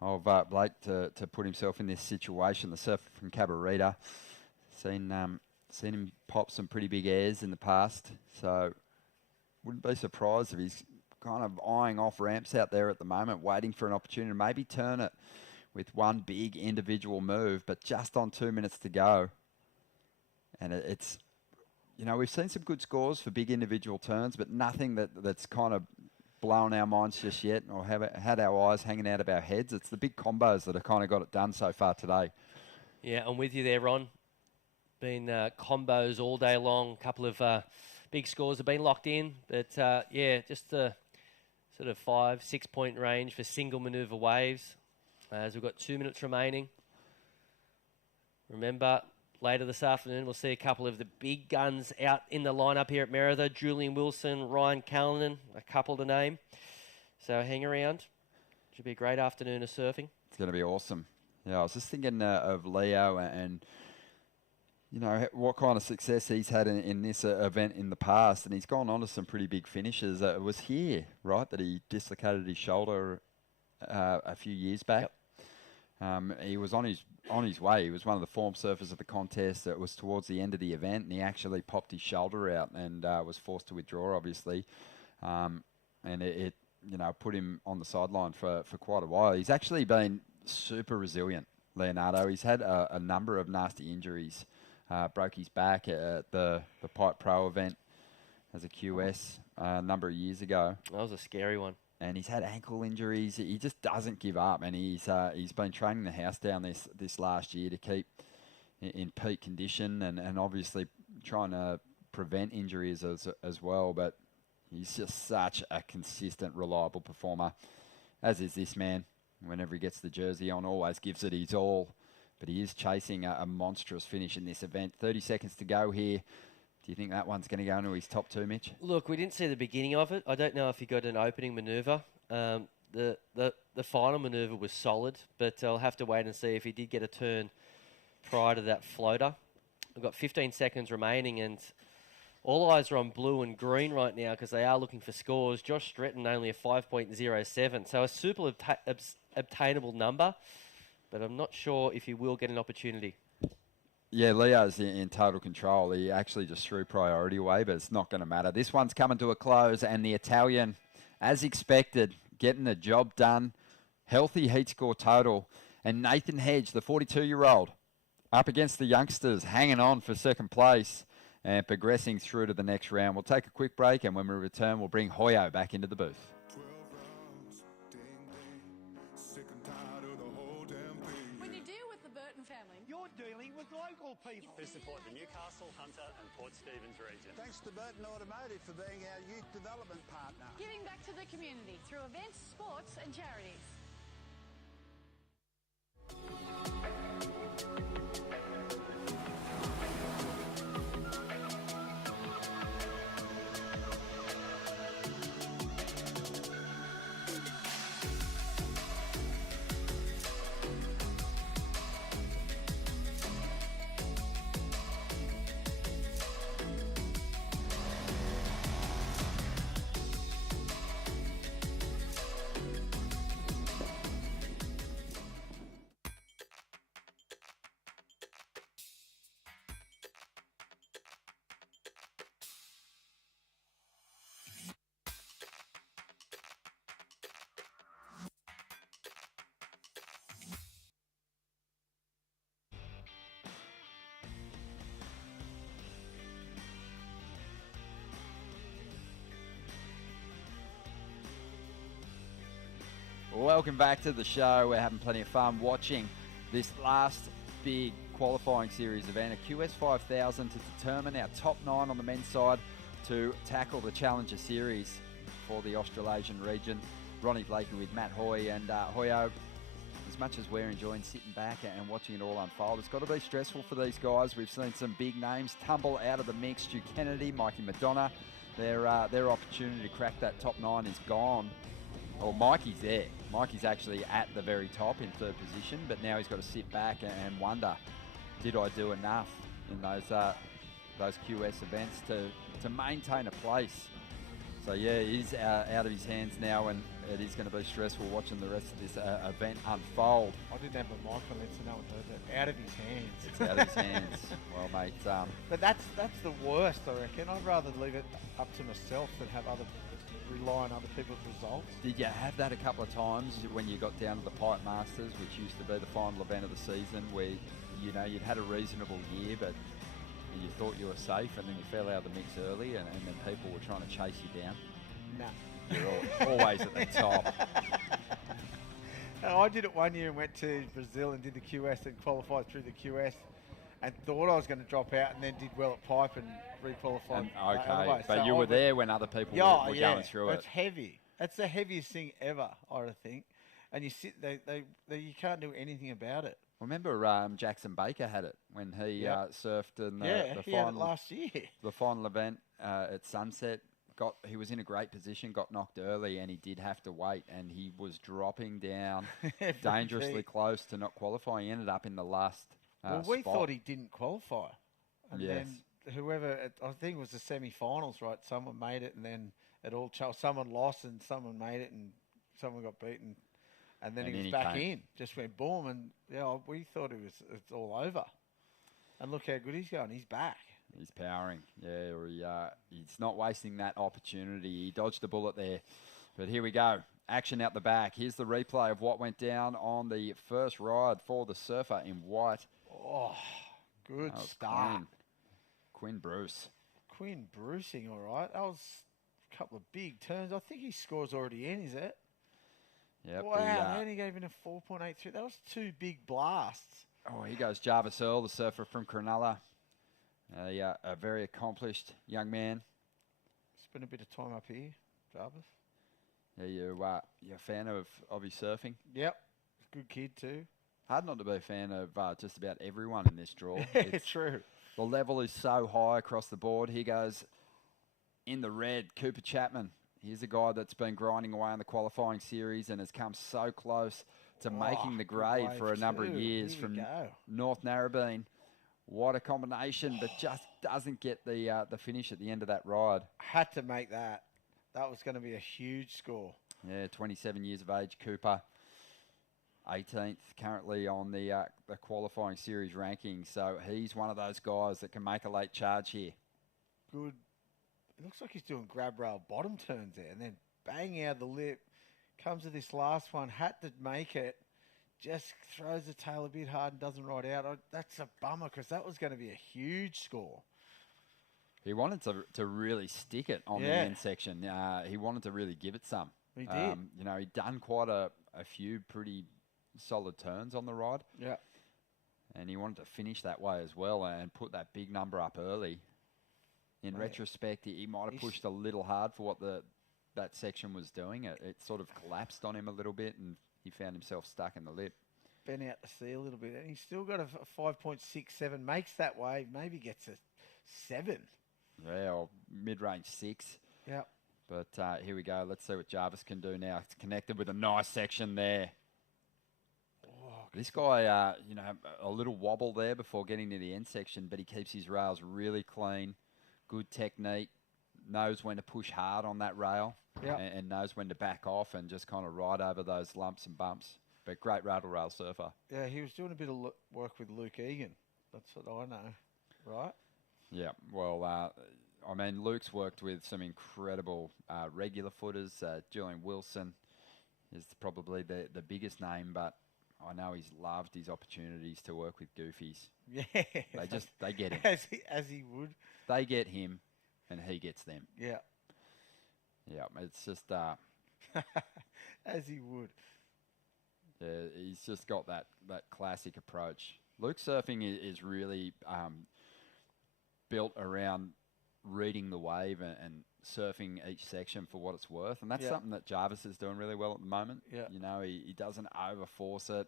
of Blake to put himself in this situation. The surfer from Cabarita, seen him pop some pretty big airs in the past, so wouldn't be surprised if he's kind of eyeing off ramps out there at the moment, waiting for an opportunity to maybe turn it with one big individual move, but just on 2 minutes to go. And it's, we've seen some good scores for big individual turns, but nothing that's kind of blown our minds just yet or have had our eyes hanging out of our heads. It's the big combos that have kind of got it done so far today. Yeah, I'm with you there, Ron. Been combos all day long. A couple of big scores have been locked in, but just the sort of 5-6 point range for single maneuver waves. As we've got 2 minutes remaining. Remember, later this afternoon, we'll see a couple of the big guns out in the lineup here at Merida. Julian Wilson, Ryan Callanan, a couple to name. So hang around. Should be a great afternoon of surfing. It's going to be awesome. Yeah, I was just thinking of Leo and you know, what kind of success he's had in this event in the past, and he's gone on to some pretty big finishes. It was here, right, that he dislocated his shoulder a few years back. He was on his way. He was one of the form surfers of the contest. It was towards the end of the event, and he actually popped his shoulder out and was forced to withdraw, obviously. And it you know, put him on the sideline for quite a while. He's actually been super resilient, Leonardo. He's had a number of nasty injuries. Broke his back at the Pipe Pro event as a QS a number of years ago. That was a scary one. And he's had ankle injuries. He just doesn't give up, and he's been training the house down this last year to keep in peak condition and obviously trying to prevent injuries as well. But he's just such a consistent, reliable performer, as is this man. Whenever he gets the jersey on, always gives it his all. But he is chasing a monstrous finish in this event. 30 seconds to go here. Do you think that one's going to go into his top two, Mitch? Look, we didn't see the beginning of it. I don't know if he got an opening manoeuvre. The final manoeuvre was solid, but I'll have to wait and see if he did get a turn prior to that floater. We've got 15 seconds remaining, and all eyes are on blue and green right now because they are looking for scores. Josh Stretton only a 5.07, so a super obtainable number, but I'm not sure if he will get an opportunity. Yeah, Leo's in total control. He actually just threw priority away, but it's not going to matter. This one's coming to a close, and the Italian, as expected, getting the job done. Healthy heat score total. And Nathan Hedge, the 42-year-old, up against the youngsters, hanging on for second place and progressing through to the next round. We'll take a quick break, and when we return, we'll bring Hoyo back into the booth. You're dealing with local people who support the Newcastle, Hunter and Port Stephens region. Thanks to Burton Automotive for being our youth development partner. Giving back to the community through events, sports and charities. Welcome back to the show. We're having plenty of fun watching this last big qualifying series event, a QS 5000 to determine our top 9 on the men's side to tackle the Challenger Series for the Australasian region. Ronnie Blakey with Matt Hoy, and Hoyo, as much as we're enjoying sitting back and watching it all unfold, it's got to be stressful for these guys. We've seen some big names tumble out of the mix. Stu Kennedy, Mikey Madonna, their opportunity to crack that top 9 is gone. Well, Mikey's there. Mikey's actually at the very top in third position, but now he's got to sit back and wonder, did I do enough in those QS events to maintain a place? So yeah, he's out of his hands now, and it is going to be stressful watching the rest of this event unfold. I didn't have a mic on it, so no one heard that. Out of his hands. It's out of his hands. Well, mate. But that's the worst, I reckon. I'd rather leave it up to myself than have rely on other people's results. Did you have that a couple of times when you got down to the Pipe Masters, which used to be the final event of the season, where you'd had a reasonable year, but you thought you were safe, and then you fell out of the mix early, and then people were trying to chase you down? No. You're always at the top. I did it one year and went to Brazil and did the QS and qualified through the QS and thought I was going to drop out, and then did well at Pipe and re-qualified. Okay, but so you were there when other people were going through it. It's heavy. It's the heaviest thing ever, I think. And you sit, you can't do anything about it. Remember Jackson Baker had it when he surfed in the he final had it last year. The final event at Sunset. he was in a great position, got knocked early, and he did have to wait, and he was dropping down dangerously close to not qualifying. He ended up in the last we spot. thought he didn't qualify. And Yes. then whoever, I think it was the semi-finals, right? Someone made it, and then someone lost, and someone made it, and someone got beaten. And then he was back in, just went boom, and we thought it's all over. And look how good he's going. He's back. He's powering. Yeah, he's not wasting that opportunity. He dodged the bullet there. But here we go. Action out the back. Here's the replay of what went down on the first ride for the surfer in white. Oh, good start. Quinn Bruce. Quinn Brucing, all right. That was a couple of big turns. I think his score's already in, is it? Yep. Wow, and he gave him a 4.83. That was 2 big blasts. Oh, here goes Jarvis Earl, the surfer from Cronulla. A very accomplished young man. Spent a bit of time up here, Jarvis. Yeah, you're a fan of his surfing? Yep. Good kid too. Hard not to be a fan of just about everyone in this draw. It's true. The level is so high across the board. Here goes in the red, Cooper Chapman. He's a guy that's been grinding away in the qualifying series and has come so close to making the grade for a number of years from North Narrabeen. What a combination, but just doesn't get the finish at the end of that ride. Had to make that. That was going to be a huge score. Yeah, 27 years of age, Cooper. 18th currently on the qualifying series ranking. So he's one of those guys that can make a late charge here. Good. It looks like he's doing grab rail bottom turns there, and then banging out the lip. Comes to this last one, had to make it. Just throws the tail a bit hard and doesn't ride out. That's a bummer because that was going to be a huge score. He wanted to really stick it on the end section. He wanted to really give it some. He did. He'd done quite a few pretty solid turns on the ride. Yeah. And he wanted to finish that way as well and put that big number up early. In retrospect, he might have pushed a little hard for what that section was doing. It sort of collapsed on him a little bit, and he found himself stuck in the lip. Been out to sea a little bit, and he's still got a 5.67. Makes that wave, maybe gets a 7. Yeah, or mid-range 6. Yeah. But here we go. Let's see what Jarvis can do now. It's connected with a nice section there. This guy, a little wobble there before getting to the end section, but he keeps his rails really clean. Good technique. Knows when to push hard on that rail. Yep. And knows when to back off and just kind of ride over those lumps and bumps. But great rattle rail surfer. Yeah, he was doing a bit of work with Luke Egan. That's what I know, right? Yeah, well, Luke's worked with some incredible regular footers. Julian Wilson is probably the biggest name, but I know he's loved his opportunities to work with goofies. Yeah. They get him. As he would. They get him, and he gets them. Yeah. Yeah, it's just... as he would. Yeah, he's just got that classic approach. Luke surfing is really built around reading the wave and surfing each section for what it's worth. And that's something that Jarvis is doing really well at the moment. Yeah. He doesn't overforce it.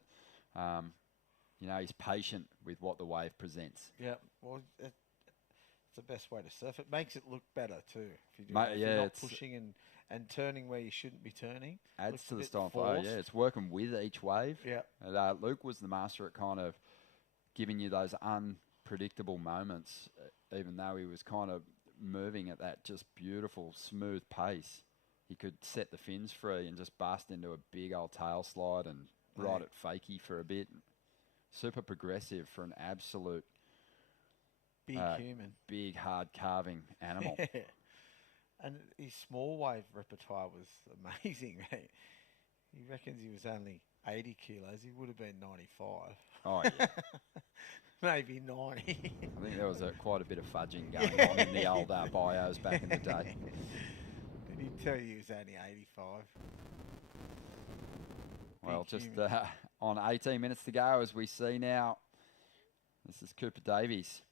He's patient with what the wave presents. Yeah, well, it's the best way to surf. It makes it look better too. If you're not pushing and turning where you shouldn't be turning. Adds to the style flow. Yeah, it's working with each wave. Yeah. And, Luke was the master at kind of giving you those unpredictable moments, even though he was kind of moving at that just beautiful, smooth pace. He could set the fins free and just bust into a big old tail slide and ride it fakie for a bit. Super progressive for an absolute big human. Big, hard carving animal. And his small wave repertoire was amazing, mate. He reckons he was only 80 kilos. He would have been 95. Oh, yeah. Maybe 90. I think there was quite a bit of fudging going on in the old bios back in the day. Did he tell you he was only 85? Well, just on 18 minutes to go, as we see now, this is Cooper Davies.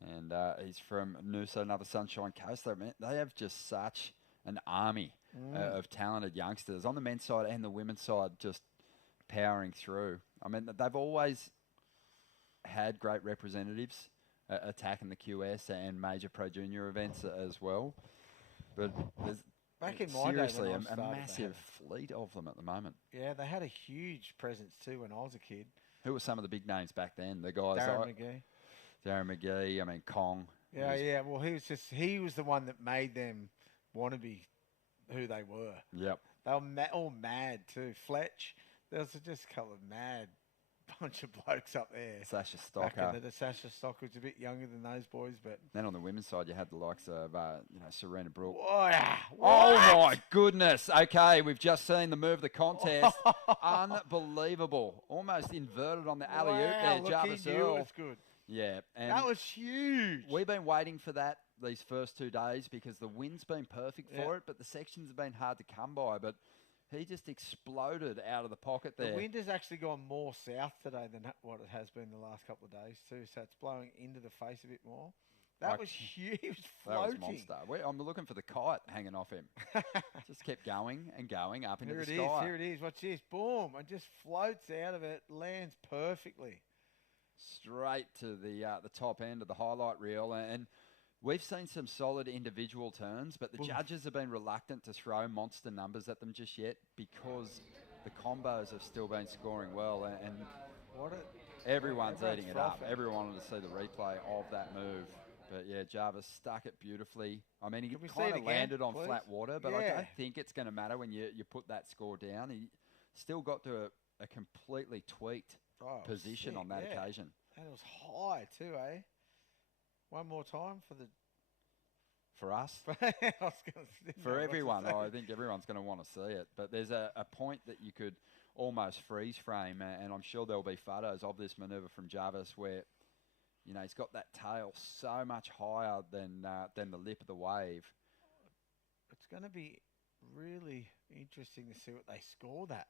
And he's from Noosa, another Sunshine Coast. They have just such an army of talented youngsters on the men's side and the women's side, just powering through. I mean, they've always had great representatives attacking the QS and major Pro Junior events as well. But there's Back in my day, seriously when I a started, massive fleet of them at the moment. Yeah, they had a huge presence too when I was a kid. Who were some of the big names back then? The guys Darren McGee. I mean, Kong. Yeah. Well, he was the one that made them want to be who they were. Yep. They were all mad too. Fletch, there was just a couple of mad bunch of blokes up there. Sasha Stocker. Sasha Stocker was a bit younger than those boys, but then on the women's side, you had the likes of Serena Brooke. What? Oh my goodness! Okay, we've just seen the move of the contest. Unbelievable! Almost inverted on the alley oop there, Jarvis Earl. That's good. Yeah, and that was huge. We've been waiting for that these first 2 days because the wind's been perfect for it, but the sections have been hard to come by. But he just exploded out of the pocket there. The wind has actually gone more south today than what it has been the last couple of days too, so it's blowing into the face a bit more. That was huge. He was floating. That was monster. I'm looking for the kite hanging off him. Just kept going and going up into the sky. Here it is. Watch this. Boom. And just floats out of it. Lands perfectly. Straight to the top end of the highlight reel. And we've seen some solid individual turns, but the judges have been reluctant to throw monster numbers at them just yet because the combos have still been scoring well. And everyone's eating it up. Everyone wanted to see the replay of that move. But yeah, Jarvis stuck it beautifully. I mean, he kind of landed on flat water, but I don't think it's going to matter when you put that score down. He still got to a completely tweaked position on that occasion. And it was high too, eh? One more time for us. For everyone. I think everyone's going to want to see it. But there's a point that you could almost freeze frame, and I'm sure there'll be photos of this manoeuvre from Jarvis where he's got that tail so much higher than the lip of the wave. It's going to be really interesting to see what they score that.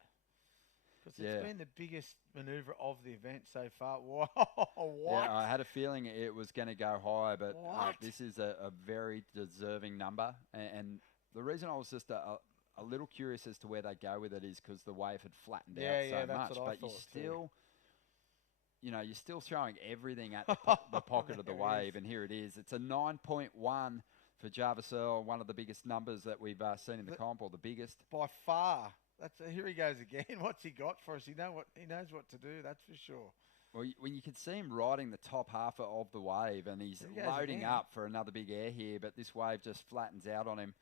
Because it's been the biggest manoeuvre of the event so far. Whoa, what? Yeah, I had a feeling it was going to go high, but this is a very deserving number. And the reason I was just a little curious as to where they go with it is because the wave had flattened out so much. But you still... you're still throwing everything at the pocket of the wave, and here it is. It's a 9.1 for Jarvis Earl, one of the biggest numbers that we've seen in the comp, or the biggest. By far. Here he goes again. What's he got for us? He knows what to do, that's for sure. Well, when you can see him riding the top half of the wave, and he's loading up for another big air here, but this wave just flattens out on him,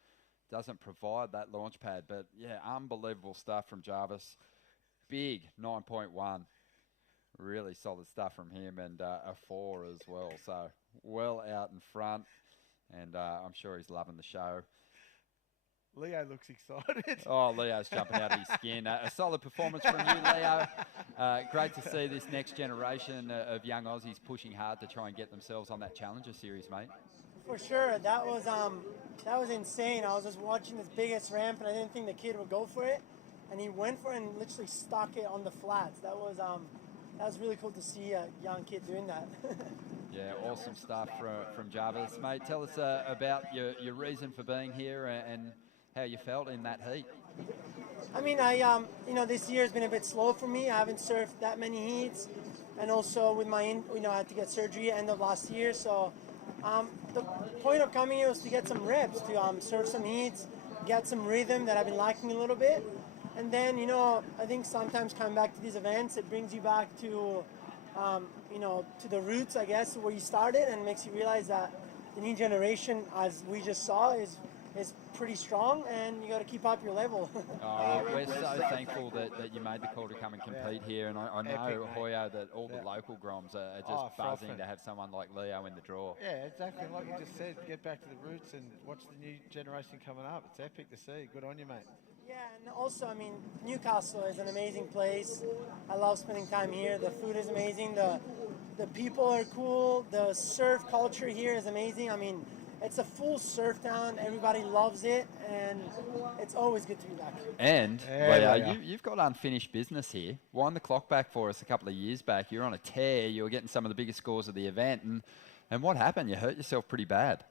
doesn't provide that launch pad. But, yeah, unbelievable stuff from Jarvis. Big 9.1. Really solid stuff from him, and a 4 as well. So well out in front, and I'm sure he's loving the show. Leo looks excited. Oh, Leo's jumping out of his skin. A solid performance from you, Leo. Great to see this next generation of young Aussies pushing hard to try and get themselves on that Challenger Series, mate. For sure. That was insane. I was just watching this biggest ramp, and I didn't think the kid would go for it. And he went for it and literally stuck it on the flats. That was really cool to see a young kid doing that. Yeah, awesome stuff from Jarvis. Mate, tell us about your reason for being here and how you felt in that heat. I mean, this year has been a bit slow for me. I haven't surfed that many heats, and also with I had to get surgery end of last year. So the point of coming here was to get some reps, to surf some heats, get some rhythm that I've been lacking a little bit. And then, I think sometimes coming back to these events, it brings you back to, to the roots, I guess, where you started, and makes you realize that the new generation, as we just saw, is pretty strong, and you got to keep up your level. We're so thankful that you made the call to come and compete here, and I know, Hoya, that all the local Groms are just buzzing to have someone like Leo in the draw. Yeah, exactly. Like you just said, get back to the roots and watch the new generation coming up. It's epic to see. Good on you, mate. Yeah, and also, Newcastle is an amazing place. I love spending time here. The food is amazing. The people are cool. The surf culture here is amazing. It's a full surf town. Everybody loves it, and it's always good to be back. And you've got unfinished business here. Wind the clock back for us a couple of years back. You were on a tear. You were getting some of the biggest scores of the event, and what happened? You hurt yourself pretty bad.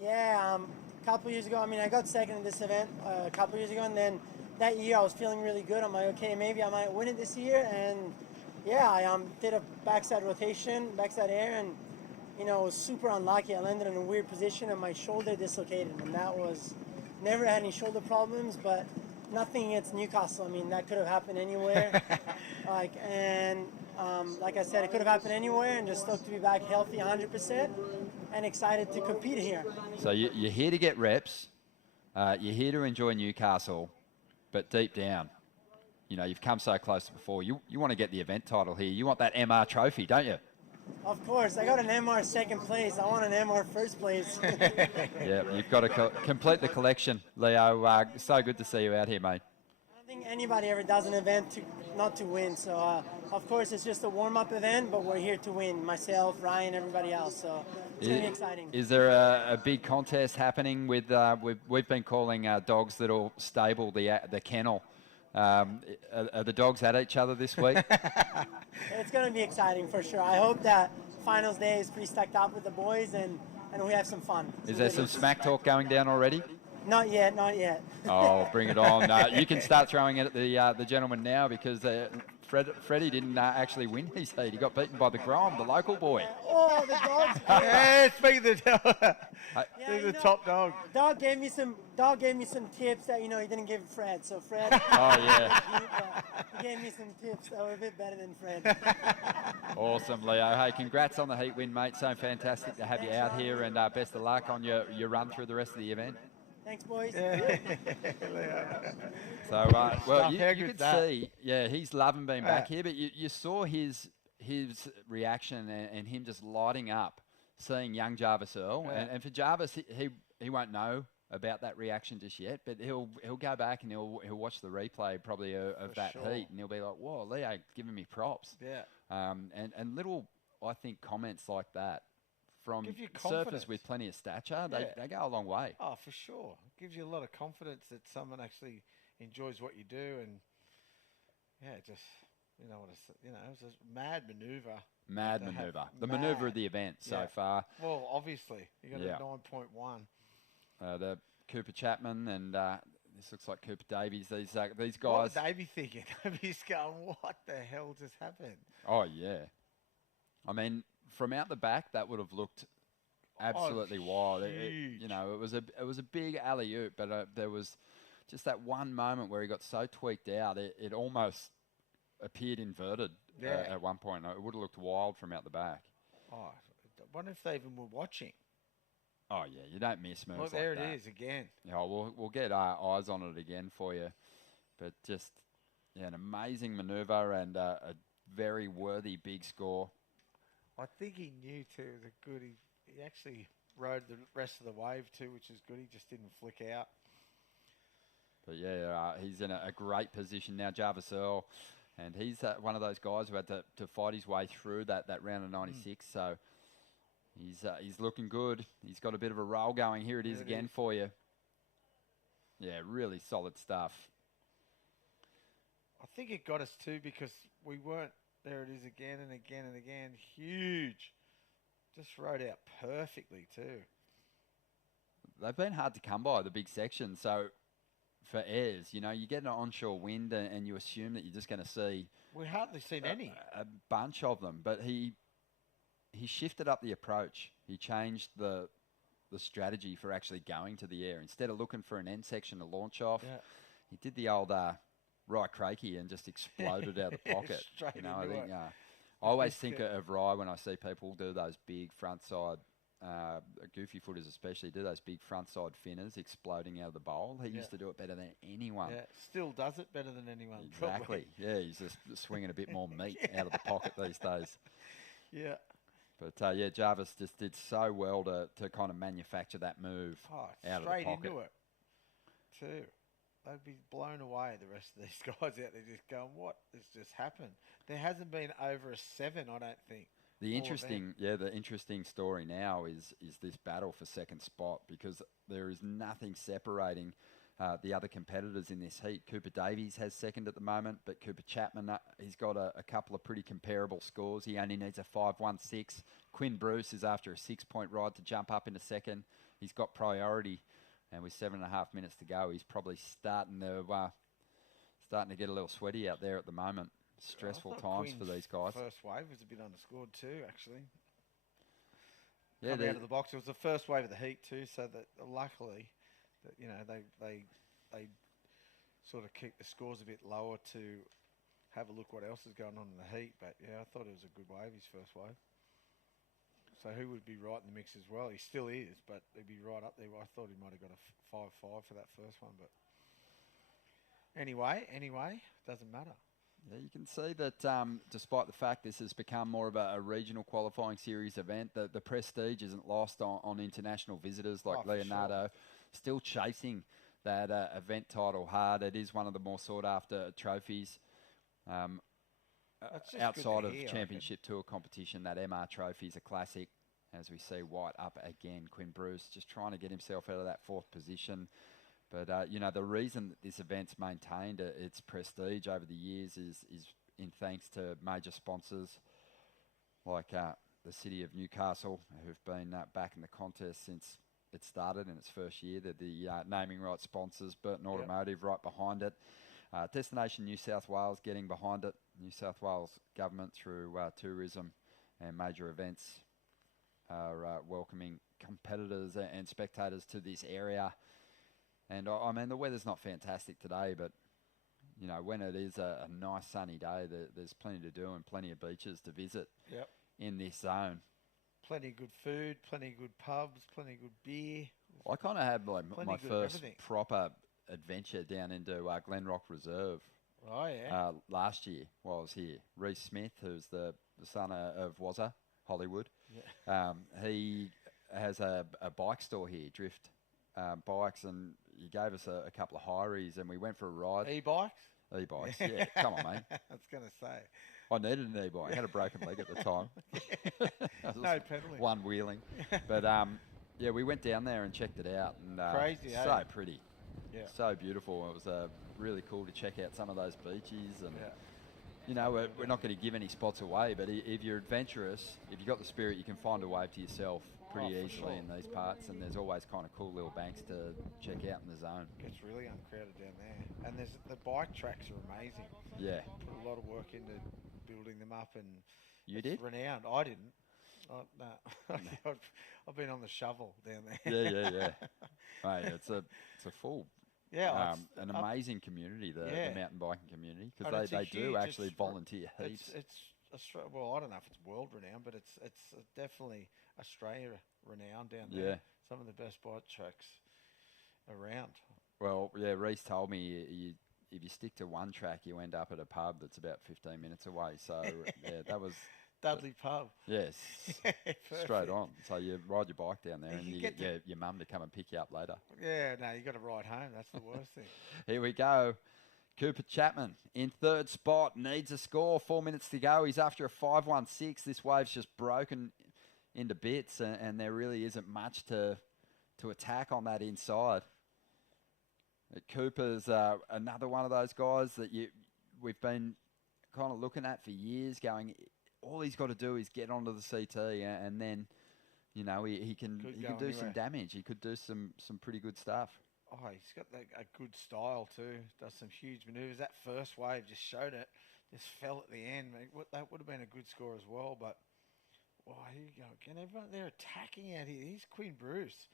Yeah, a couple of years ago. I got second in this event a couple of years ago, and then that year I was feeling really good. I'm like, okay, maybe I might win it this year, and yeah, I did a backside rotation, backside air, and was super unlucky. I landed in a weird position and my shoulder dislocated, and that was never had any shoulder problems, but nothing against Newcastle. I mean, that could have happened anywhere. Like I said, it could have happened anywhere, and just stoked to be back healthy 100% and excited to compete here. So you're here to get reps. You're here to enjoy Newcastle, but deep down, you've come so close before. You want to get the event title here. You want that MR trophy, don't you? Of course. I got an MR second place. I want an MR first place. Yeah, you've got to complete the collection, Leo. So good to see you out here, mate. I don't think anybody ever does an event not to win. So, of course, it's just a warm-up event, but we're here to win. Myself, Ryan, everybody else. So it's going to be exciting. Is there a big contest happening with we've been calling dogs that'll stable the kennel? Are the dogs at each other this week? It's going to be exciting for sure. I hope that finals day is pretty stacked up with the boys and we have some fun. Is there some smack talk going down already? Not yet, not yet. Oh, bring it on. You can start throwing it at the gentleman now because Freddie didn't actually win his heat. He got beaten by the Grom, the local boy. Oh, the dog's Yeah, speaking of the the top dog. Dog gave me some tips that he didn't give Fred. So Fred. Oh yeah. He gave me some tips that were a bit better than Fred. Awesome, Leo. Hey, congrats on the heat win, mate. So fantastic to have you out here, and best of luck on your run through the rest of the event. Thanks, boys. So, well, you could see, he's loving being back here, but you saw his reaction and him just lighting up, seeing young Jarvis Earl. Yeah. And for Jarvis, he won't know about that reaction just yet, but he'll go back and he'll watch the replay probably of that heat, and he'll be like, "Whoa, Leo giving me props." Yeah. And little, I think, comments like that from Give you surfers confidence. with plenty of stature, they go a long way. Oh, for sure. Gives you a lot of confidence that someone actually enjoys what you do, and just it was a mad manoeuvre. Mad manoeuvre. The manoeuvre of the event so far. Well, obviously you got a 9.1. The Cooper Chapman and this looks like Cooper Davies. These guys. What was Davey thinking? Davey's going, what the hell just happened? Oh yeah. I mean, from out the back, that would have looked absolutely wild. It was a big alley-oop, but there was just that one moment where he got so tweaked out, it almost appeared inverted at one point. It would have looked wild from out the back. Oh, I wonder if they even were watching. Oh yeah, you don't miss moves like that. There it is again. Yeah, we'll get our eyes on it again for you, but just an amazing manoeuvre and a very worthy big score. I think he knew too. It was good. He actually rode the rest of the wave too, which is good. He just didn't flick out. But he's in a great position now, Jarvis Earl, and he's one of those guys who had to fight his way through that round of 96. So he's looking good. He's got a bit of a roll going. Here it is again for you. Yeah, really solid stuff. I think it got us too because we weren't. There it is again and again and again. Huge. Just rode out perfectly too. They've been hard to come by, the big section. So for airs, you get an onshore wind and you assume that you're just going to see... We've hardly seen any. A bunch of them. But he shifted up the approach. He changed the strategy for actually going to the air. Instead of looking for an end section to launch off, he did the old... Rye Crakey and just exploded out of the pocket. Straight into it. I always think of Rye when I see people do those big front side, goofy footers especially, do those big front side finners exploding out of the bowl. He used to do it better than anyone. Yeah, still does it better than anyone. Exactly. Probably. Yeah, he's just swinging a bit more meat out of the pocket these days. Yeah. But Jarvis just did so well to kind of manufacture that move out of the pocket. Straight into it, too. They'd be blown away, the rest of these guys out there just going, what has just happened? There hasn't been over a 7, I don't think. The interesting story now is this battle for second spot, because there is nothing separating the other competitors in this heat. Cooper Davies has second at the moment, but Cooper Chapman, he's got a couple of pretty comparable scores. He only needs a 5.16. Quinn Bruce is after a 6-point ride to jump up into second. He's got priority. And with 7.5 minutes to go, he's probably starting to get a little sweaty out there at the moment. Stressful times for these guys. First wave was a bit underscored too, actually. Yeah, come out of the box. It was the first wave of the heat too, so that luckily, that they sort of keep the scores a bit lower to have a look what else is going on in the heat. But yeah, I thought it was a good wave, his first wave. So he would be right in the mix as well. He still is, but he'd be right up there. I thought he might have got a 5-5 for that first one, but anyway, doesn't matter. Yeah, you can see that despite the fact this has become more of a regional qualifying series event, the prestige isn't lost on international visitors like Leonardo. Sure. Still chasing that event title hard. It is one of the more sought-after trophies outside of championship tour competition. That MR Trophy is a classic. As we see White up again, Quinn Bruce just trying to get himself out of that 4th position. But, the reason that this event's maintained its prestige over the years is in thanks to major sponsors like the City of Newcastle, who've been back in the contest since it started in its first year. They're the naming rights sponsors, Burton Automotive right behind it. Destination New South Wales getting behind it. New South Wales government through tourism and major events are welcoming competitors and spectators to this area. And I mean, the weather's not fantastic today, but when it is a nice sunny day, there's plenty to do and plenty of beaches to visit in this zone. Plenty of good food, plenty of good pubs, plenty of good beer. I kind of had my first proper adventure down into Glenrock Reserve. Oh, yeah. Last year while I was here. Reece Smith, who's the son of Wazza, Hollywood. Yeah. He has a bike store here, Drift Bikes, and he gave us a couple of hirees and we went for a ride. E-bikes? E-bikes, yeah. Come on, mate. I was going to say. I needed an e-bike. I had a broken leg at the time. No pedaling. One wheeling. But, we went down there and checked it out. And crazy, so pretty. Yeah. So beautiful. It was really cool to check out some of those beaches. And, we're not going to give any spots away, but if you're adventurous, if you've got the spirit, you can find a wave to yourself pretty easily in these parts, and there's always kind of cool little banks to check out in the zone. It's really uncrowded down there, and the bike tracks are amazing. Yeah, put a lot of work into building them up, and you did renowned. I didn't. No. I've been on the shovel down there. Yeah. Mate, it's a full. Yeah, an amazing community, the mountain biking community, because they do actually volunteer heaps. It's well, I don't know if it's world renowned, but it's definitely Australia renowned down there. Yeah. Some of the best bike tracks around. Well, yeah, Reece told me if you stick to one track, you end up at a pub that's about 15 minutes away. So yeah, that was Dudley Pub. Yes, straight on. So you ride your bike down there, and you get your mum to come and pick you up later. Yeah, no, you got to ride home. That's the worst thing. Here we go. Cooper Chapman in 3rd spot, needs a score. 4 minutes to go. He's after a 5.16. This wave's just broken into bits, and there really isn't much to attack on that inside. Cooper's another one of those guys that we've been kind of looking at for years, going, all he's got to do is get onto the CT, and then, he can do some damage. He could do some pretty good stuff. Oh, he's got a good style too. Does some huge manoeuvres. That first wave just showed it. Just fell at the end. That would have been a good score as well. But, here you go again. Everyone, they're attacking out here. Here's Quinn Bruce.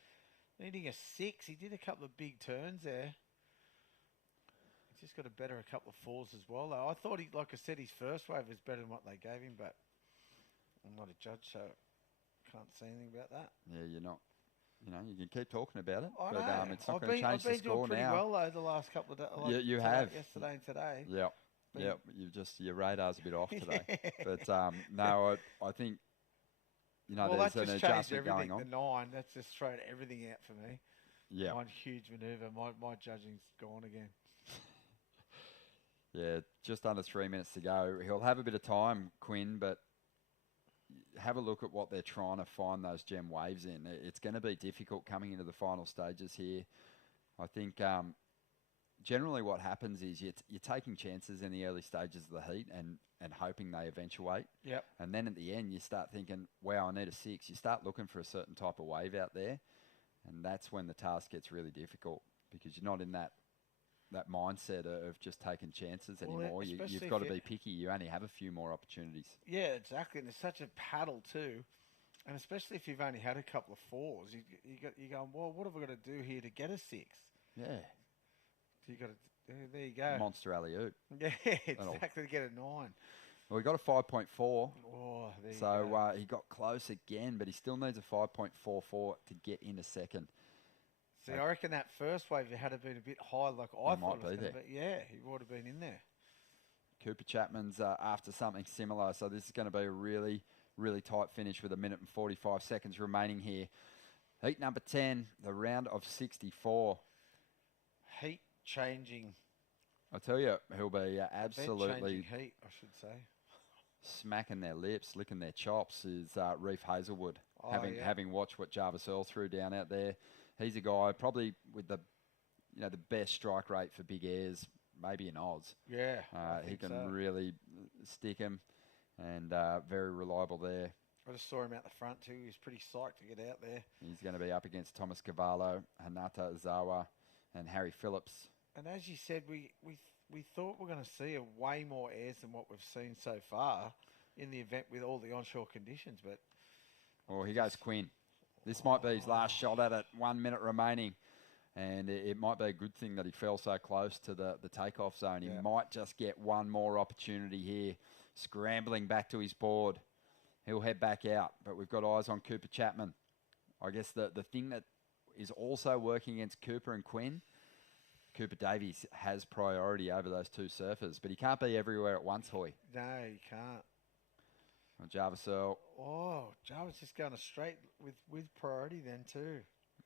Needing a 6. He did a couple of big turns there. He's just got a couple of falls as well, though. I thought like I said, his first wave was better than what they gave him, but I'm not a judge, so can't say anything about that. Yeah, you're not. You can keep talking about it, but it's not going to change the score now. I've been doing pretty well, though, the last couple of days. You have. Yesterday and today. Yep. Your radar's a bit off today. But, no, I think, there's an adjustment going on. The 9, that's just thrown everything out for me. Yeah. One huge manoeuvre. My judging's gone again. Yeah, just under 3 minutes to go. He'll have a bit of time, Quinn, but have a look at what they're trying to find those gem waves in. It's going to be difficult coming into the final stages here. I think generally what happens is you're taking chances in the early stages of the heat and hoping they eventuate. Yep. And then at the end you start thinking, wow, I need a 6. You start looking for a certain type of wave out there, and that's when the task gets really difficult because you're not in that mindset of just taking chances anymore. You've got to be picky. You only have a few more opportunities. Yeah, exactly. And it's such a paddle too. And especially if you've only had a couple of 4s, you're going, well, what have I got to do here to get a 6? Yeah. So you got to, there you go. Monster alley-oop. Yeah, exactly, to get a 9. Well, he got a 5.4. Oh, there you so go. He got close again, but he still needs a 5.44 to get into second. See, I reckon that first wave, if it had been a bit high, like I thought might it was be going to there. be. Yeah, he would have been in there. Cooper Chapman's after something similar, so this is going to be a really, really tight finish with 1 minute and 45 seconds remaining here. Heat number 10, the round of 64. Heat changing. I tell you, he'll be absolutely changing heat, I should say. Smacking their lips, licking their chops is Reef Hazelwood. Oh, having watched what Jarvis Earl threw down out there, he's a guy probably with the best strike rate for big airs, maybe in Oz. Yeah, he can really stick him, and very reliable there. I just saw him out the front too. He was pretty psyched to get out there. He's going to be up against Thomas Cavallo, Hanata Zawa, and Harry Phillips. And as you said, we thought we're going to see a way more airs than what we've seen so far in the event with all the onshore conditions. But here goes Quinn. This might be his last shot at it. 1 minute remaining. And it might be a good thing that he fell so close to the takeoff zone. He might just get one more opportunity here. Scrambling back to his board. He'll head back out. But we've got eyes on Cooper Chapman. I guess the thing that is also working against Cooper and Quinn, Cooper Davies has priority over those two surfers. But he can't be everywhere at once, Hoy. no, you can't. Well, Jarvis Earl. Oh, Jarvis just going straight with priority then too.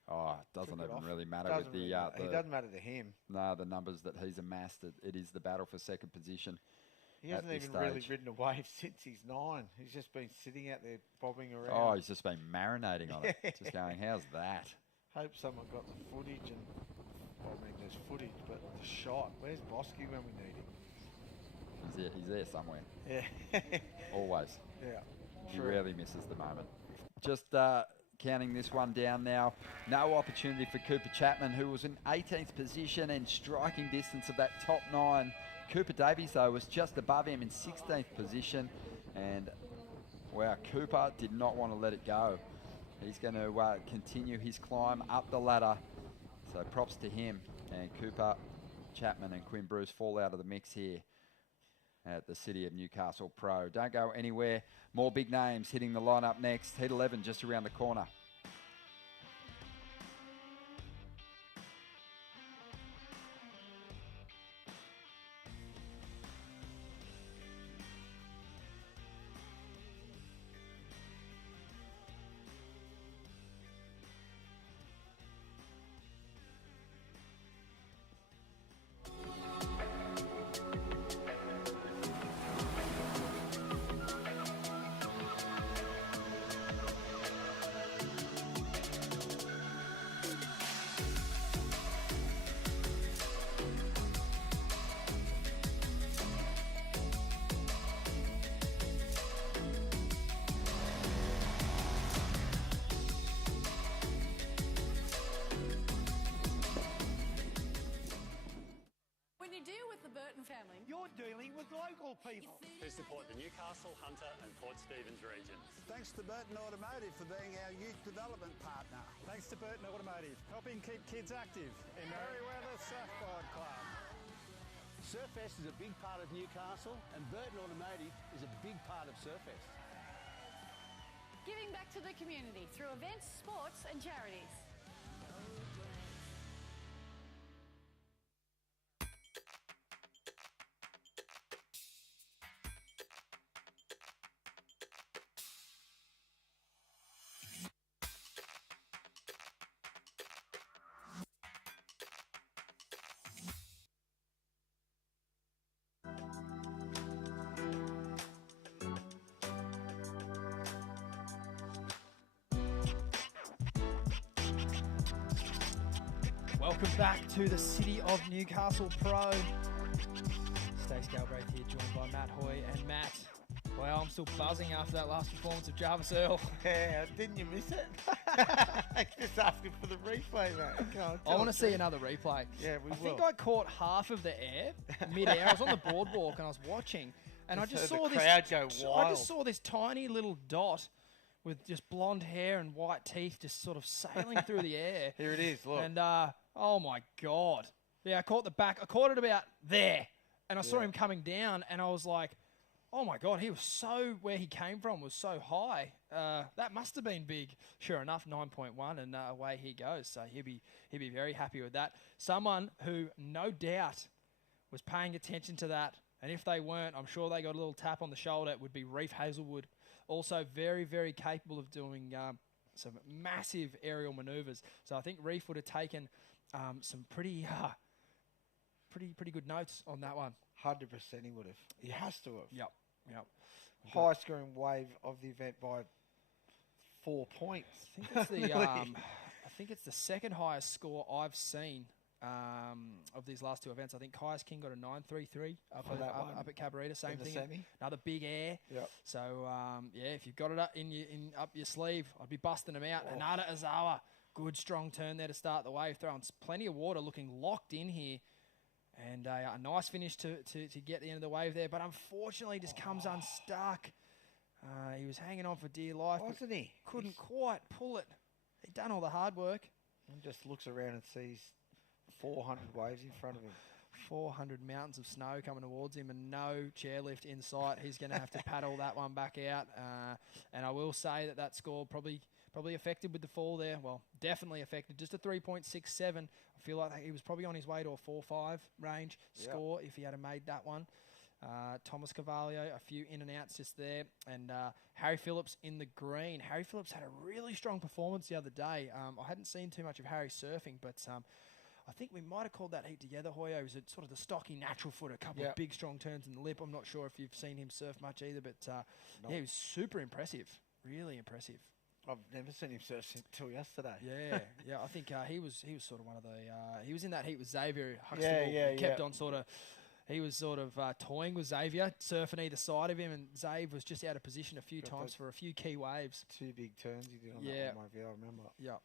Oh, it doesn't Took it even off. really matter Doesn't with the, really matter. It doesn't matter to him. No, the numbers that he's amassed. It is the battle for second position. He hasn't even really ridden a wave since he's 9. He's just been sitting out there bobbing around. Oh, he's just been marinating on it. Just going, how's that? Hope someone got the footage and, there's footage, but the shot. Where's Bosky when we need him? He's there somewhere. Yeah. Always. Yeah. He True. rarely misses the moment. Just counting this one down now. No opportunity for Cooper Chapman, who was in 18th position and striking distance of that top 9. Cooper Davies, though, was just above him in 16th position. And, wow, Cooper did not want to let it go. He's going to continue his climb up the ladder. So props to him. And Cooper Chapman and Quinn Bruce fall out of the mix here at the City of Newcastle Pro. Don't go anywhere. More big names hitting the lineup next. Heat 11 just around the corner. When you deal with the Burton family, You're dealing with local people who support the Newcastle, Hunter and Port Stephens regions. Thanks to Burton Automotive for being our youth development partner. Thanks to Burton Automotive, helping keep kids active in Merriweather Surfboard Club. Surfest is a big part of Newcastle, and Burton Automotive is a big part of Surfest. giving back to the community through events, sports and charities. Welcome back to the City of Newcastle Pro. Stace Galbraith here, joined by Matt Hoy and Matt. Well, I'm still buzzing after that last performance of Jarvis Earl. Yeah, didn't you miss it? Just asking for the replay, mate. I want to see another replay. Yeah, we I will. think I caught half of the air mid-air. I was on the boardwalk and I was watching, and I just Just heard saw the this crowd go I wild. just saw this tiny little dot with just blonde hair and white teeth just sort of sailing through the air. Here it is, look. And, oh, my God. Yeah, I caught the back. I caught it about there. And I saw him coming down, and I was like, oh, my God, he was where he came from was so high. That must have been big. Sure enough, 9.1, and away he goes. So he'll be very happy with that. Someone who, no doubt, was paying attention to that, and if they weren't, I'm sure they got a little tap on the shoulder, would be Reef Hazelwood. Also very, very capable of doing some massive aerial manoeuvres. So I think Reef would have taken some pretty good notes on that one. 100% he would have. He has to have. Yep. High scoring wave of the event by 4 points. I think it's the second highest score I've seen of these last two events. I think Kai's King got a 9.33 up at Cabarita. Same thing. Semi. Another big air. Yep. So if you've got it up up your sleeve, I'd be busting them out. Hanada Azawa, good strong turn there to start the wave. Throwing plenty of water, looking locked in here. And a nice finish to get the end of the wave there. But unfortunately, just comes unstuck. He was hanging on for dear life. Wasn't he? Couldn't quite pull it. He'd done all the hard work. And just looks around and sees 400 waves in front of him. 400 mountains of snow coming towards him and no chairlift in sight. He's going to have to paddle that one back out. And I will say that score probably affected with the fall there. Well, definitely affected. Just a 3.67. I feel like he was probably on his way to a 4.5 range score if he had made that one. Thomas Carvalho, a few in and outs just there. And Harry Phillips in the green. Harry Phillips had a really strong performance the other day. I hadn't seen too much of Harry surfing, but I think we might have called that heat together, Hoyo. He was sort of the stocky natural foot, a couple of big strong turns in the lip. I'm not sure if you've seen him surf much either, but he was super impressive. Really impressive. I've never seen him surf until yesterday. Yeah. I think he was sort of one of the. He was in that heat with Xavier Huxtable. He kept on sort of. He was sort of toying with Xavier, surfing either side of him, and Xavier was just out of position a few times for a few key waves. 2 big turns he did on that one, maybe, I remember. Yeah.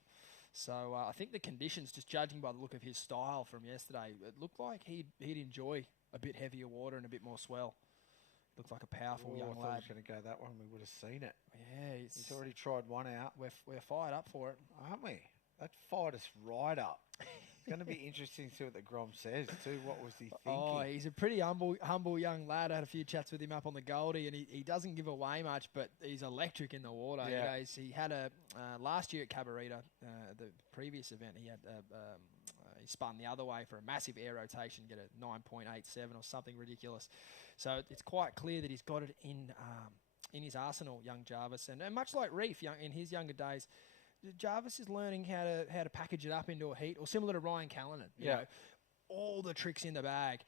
So I think the conditions, just judging by the look of his style from yesterday, it looked like he'd enjoy a bit heavier water and a bit more swell. Looked like a powerful young I thought lad. he was going to go that one. We would have seen it. Yeah, he's already tried one out. We're fired up for it, aren't we? That fired us right up. It's going to be interesting to see what the Grom says too. What was he thinking? Oh, he's a pretty humble young lad. I had a few chats with him up on the Goldie, and he doesn't give away much, but he's electric in the water. Yeah. He had a last year at Cabarita, the previous event, he had he spun the other way for a massive air rotation, get a 9.87 or something ridiculous. So it's quite clear that he's got it in his arsenal, young Jarvis, and much like Reef, in his younger days. Jarvis is learning how to package it up into a heat, or similar to Ryan Callanan. You know, all the tricks in the bag.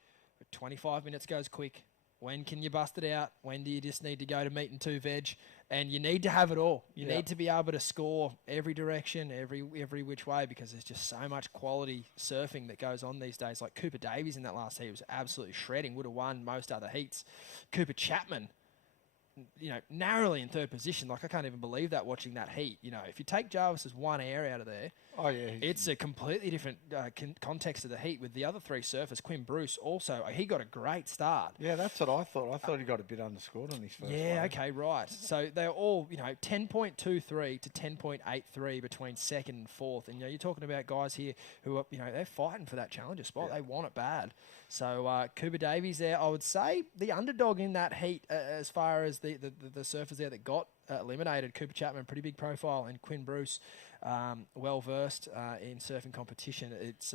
25 minutes goes quick. When can you bust it out? When do you just need to go to meat and 2 veg? And you need to have it all. You need to be able to score every direction, every which way, because there's just so much quality surfing that goes on these days. Like Cooper Davies in that last heat was absolutely shredding. Would have won most other heats. Cooper Chapman, narrowly in 3rd position. Like, I can't even believe that watching that heat. If you take Jarvis's one air out of there, it's a completely different context of the heat with the other 3 surfers. Quinn Bruce also, he got a great start. Yeah, that's what I thought. I thought he got a bit underscored on his first wave. Okay, right. So they're all, 10.23 to 10.83 between 2nd and 4th. And, you're talking about guys here who are, they're fighting for that challenger spot. They want it bad. So Cooper Davies there, I would say the underdog in that heat as far as the surfers there that got eliminated. Cooper Chapman, pretty big profile, and Quinn Bruce, well versed in surfing competition. It's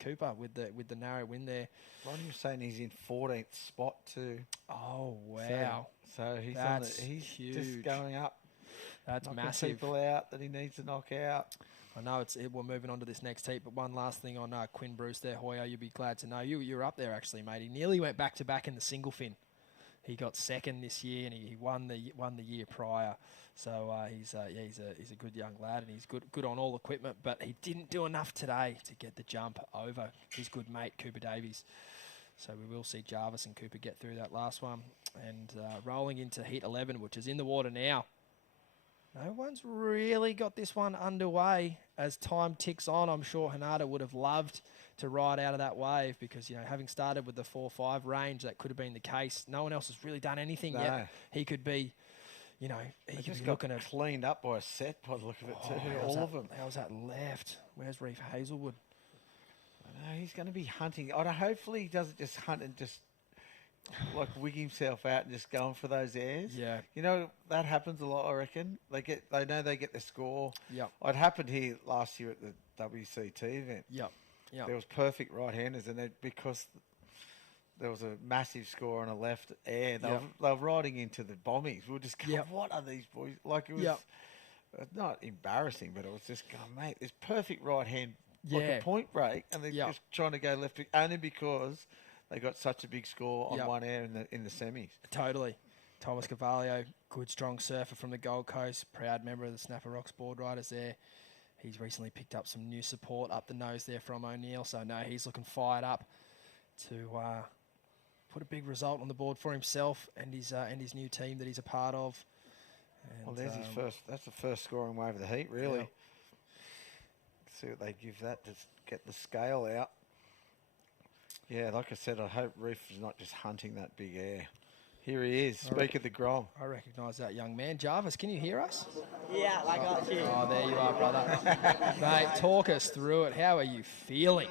Cooper with the narrow win there. Ronnie was saying he's in 14th spot too. Oh wow! So he's huge. Just going up. That's knocking massive. People out that he needs to knock out. I know we're moving on to this next heat, but one last thing on Quinn Bruce there, Hoyo, you'll be glad to know you're up there actually, mate. He nearly went back to back in the single fin. He got 2nd this year, and he won the year prior. So he's a good young lad, and he's good on all equipment. But he didn't do enough today to get the jump over his good mate Cooper Davies. So we will see Jarvis and Cooper get through that last one, and rolling into heat 11, which is in the water now. No one's really got this one underway. As time ticks on, I'm sure Hanada would have loved to ride out of that wave because, having started with the 4.5 range, that could have been the case. No one else has really done anything yet. He could be, you know, They he could just be got looking at cleaned up by a set by the look of it too. All of them. How's that left? Where's Reef Hazelwood? I know he's going to be hunting. Hopefully he doesn't just hunt and just like wig himself out and just going for those airs. Yeah. You know, that happens a lot, I reckon. They know they get the score. Yep. It happened here last year at the WCT event. Yep. Yep. There was perfect right-handers, and because there was a massive score on a left air, they were riding into the bombies. We were just going, what are these boys? Like, it was not embarrassing, but it was just going, mate, there's perfect right-hand, like a point break, and they're just trying to go left, only because they got such a big score on one air in the semis. Totally. Thomas Carvalho, good strong surfer from the Gold Coast, proud member of the Snapper Rocks board riders there. He's recently picked up some new support up the nose there from O'Neill, so no, he's looking fired up to put a big result on the board for himself and his new team that he's a part of. And, well, there's his first. That's the first scoring wave of the heat, really. Yeah. See what they give that to get the scale out. Yeah, like I said, I hope Reef is not just hunting that big air. Here he is, speak of the Grom. I recognise that young man. Jarvis, can you hear us? Yeah, I got you. Oh, there you are, brother. Mate, talk us through it. How are you feeling?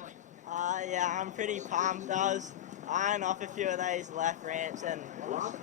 Yeah, I'm pretty pumped. I was eyeing off a few of those left ramps, and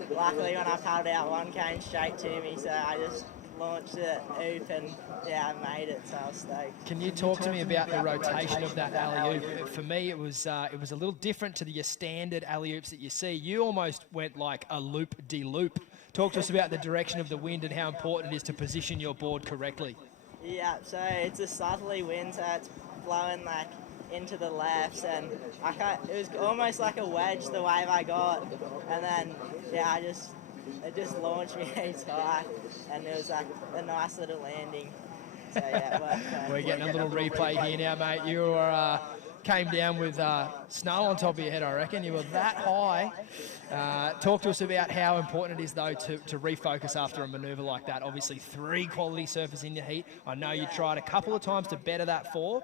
luckily when I paddled out, one came straight to me, so I just launched it, oop, and I made it, so I was stoked. Can you talk to me about the rotation of that alley-oop? For me, it was a little different to your standard alley-oops that you see. You almost went like a loop-de-loop. Talk to us about the direction of the wind and how important it is to position your board correctly. Yeah, so it's a southerly wind, so it's blowing like into the lefts, and it was almost like a wedge the wave I got, and then it just launched me heaps high, and it was like a nice little landing. So yeah, it worked. We're getting a little replay here now, mate. You were came down with snow on top of your head, I reckon. You were that high. Talk to us about how important it is, though, to refocus after a manoeuvre like that. Obviously, 3 quality surfers in your heat. I know you tried a couple of times to better that 4.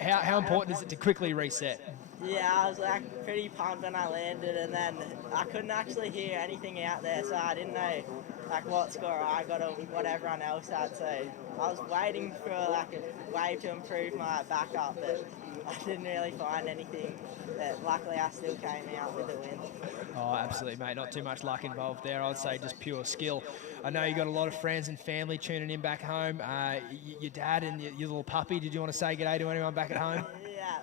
How important is it to quickly reset? Yeah, I was like pretty pumped when I landed, and then I couldn't actually hear anything out there, so I didn't know like what score I got or what everyone else had. So I was waiting for like a wave to improve my backup, but I didn't really find anything. But luckily, I still came out with the win. Oh, absolutely, mate. Not too much luck involved there. I'd say just pure skill. I know you got a lot of friends and family tuning in back home. Your dad and your little puppy. Did you want to say g'day to anyone back at home? Yeah.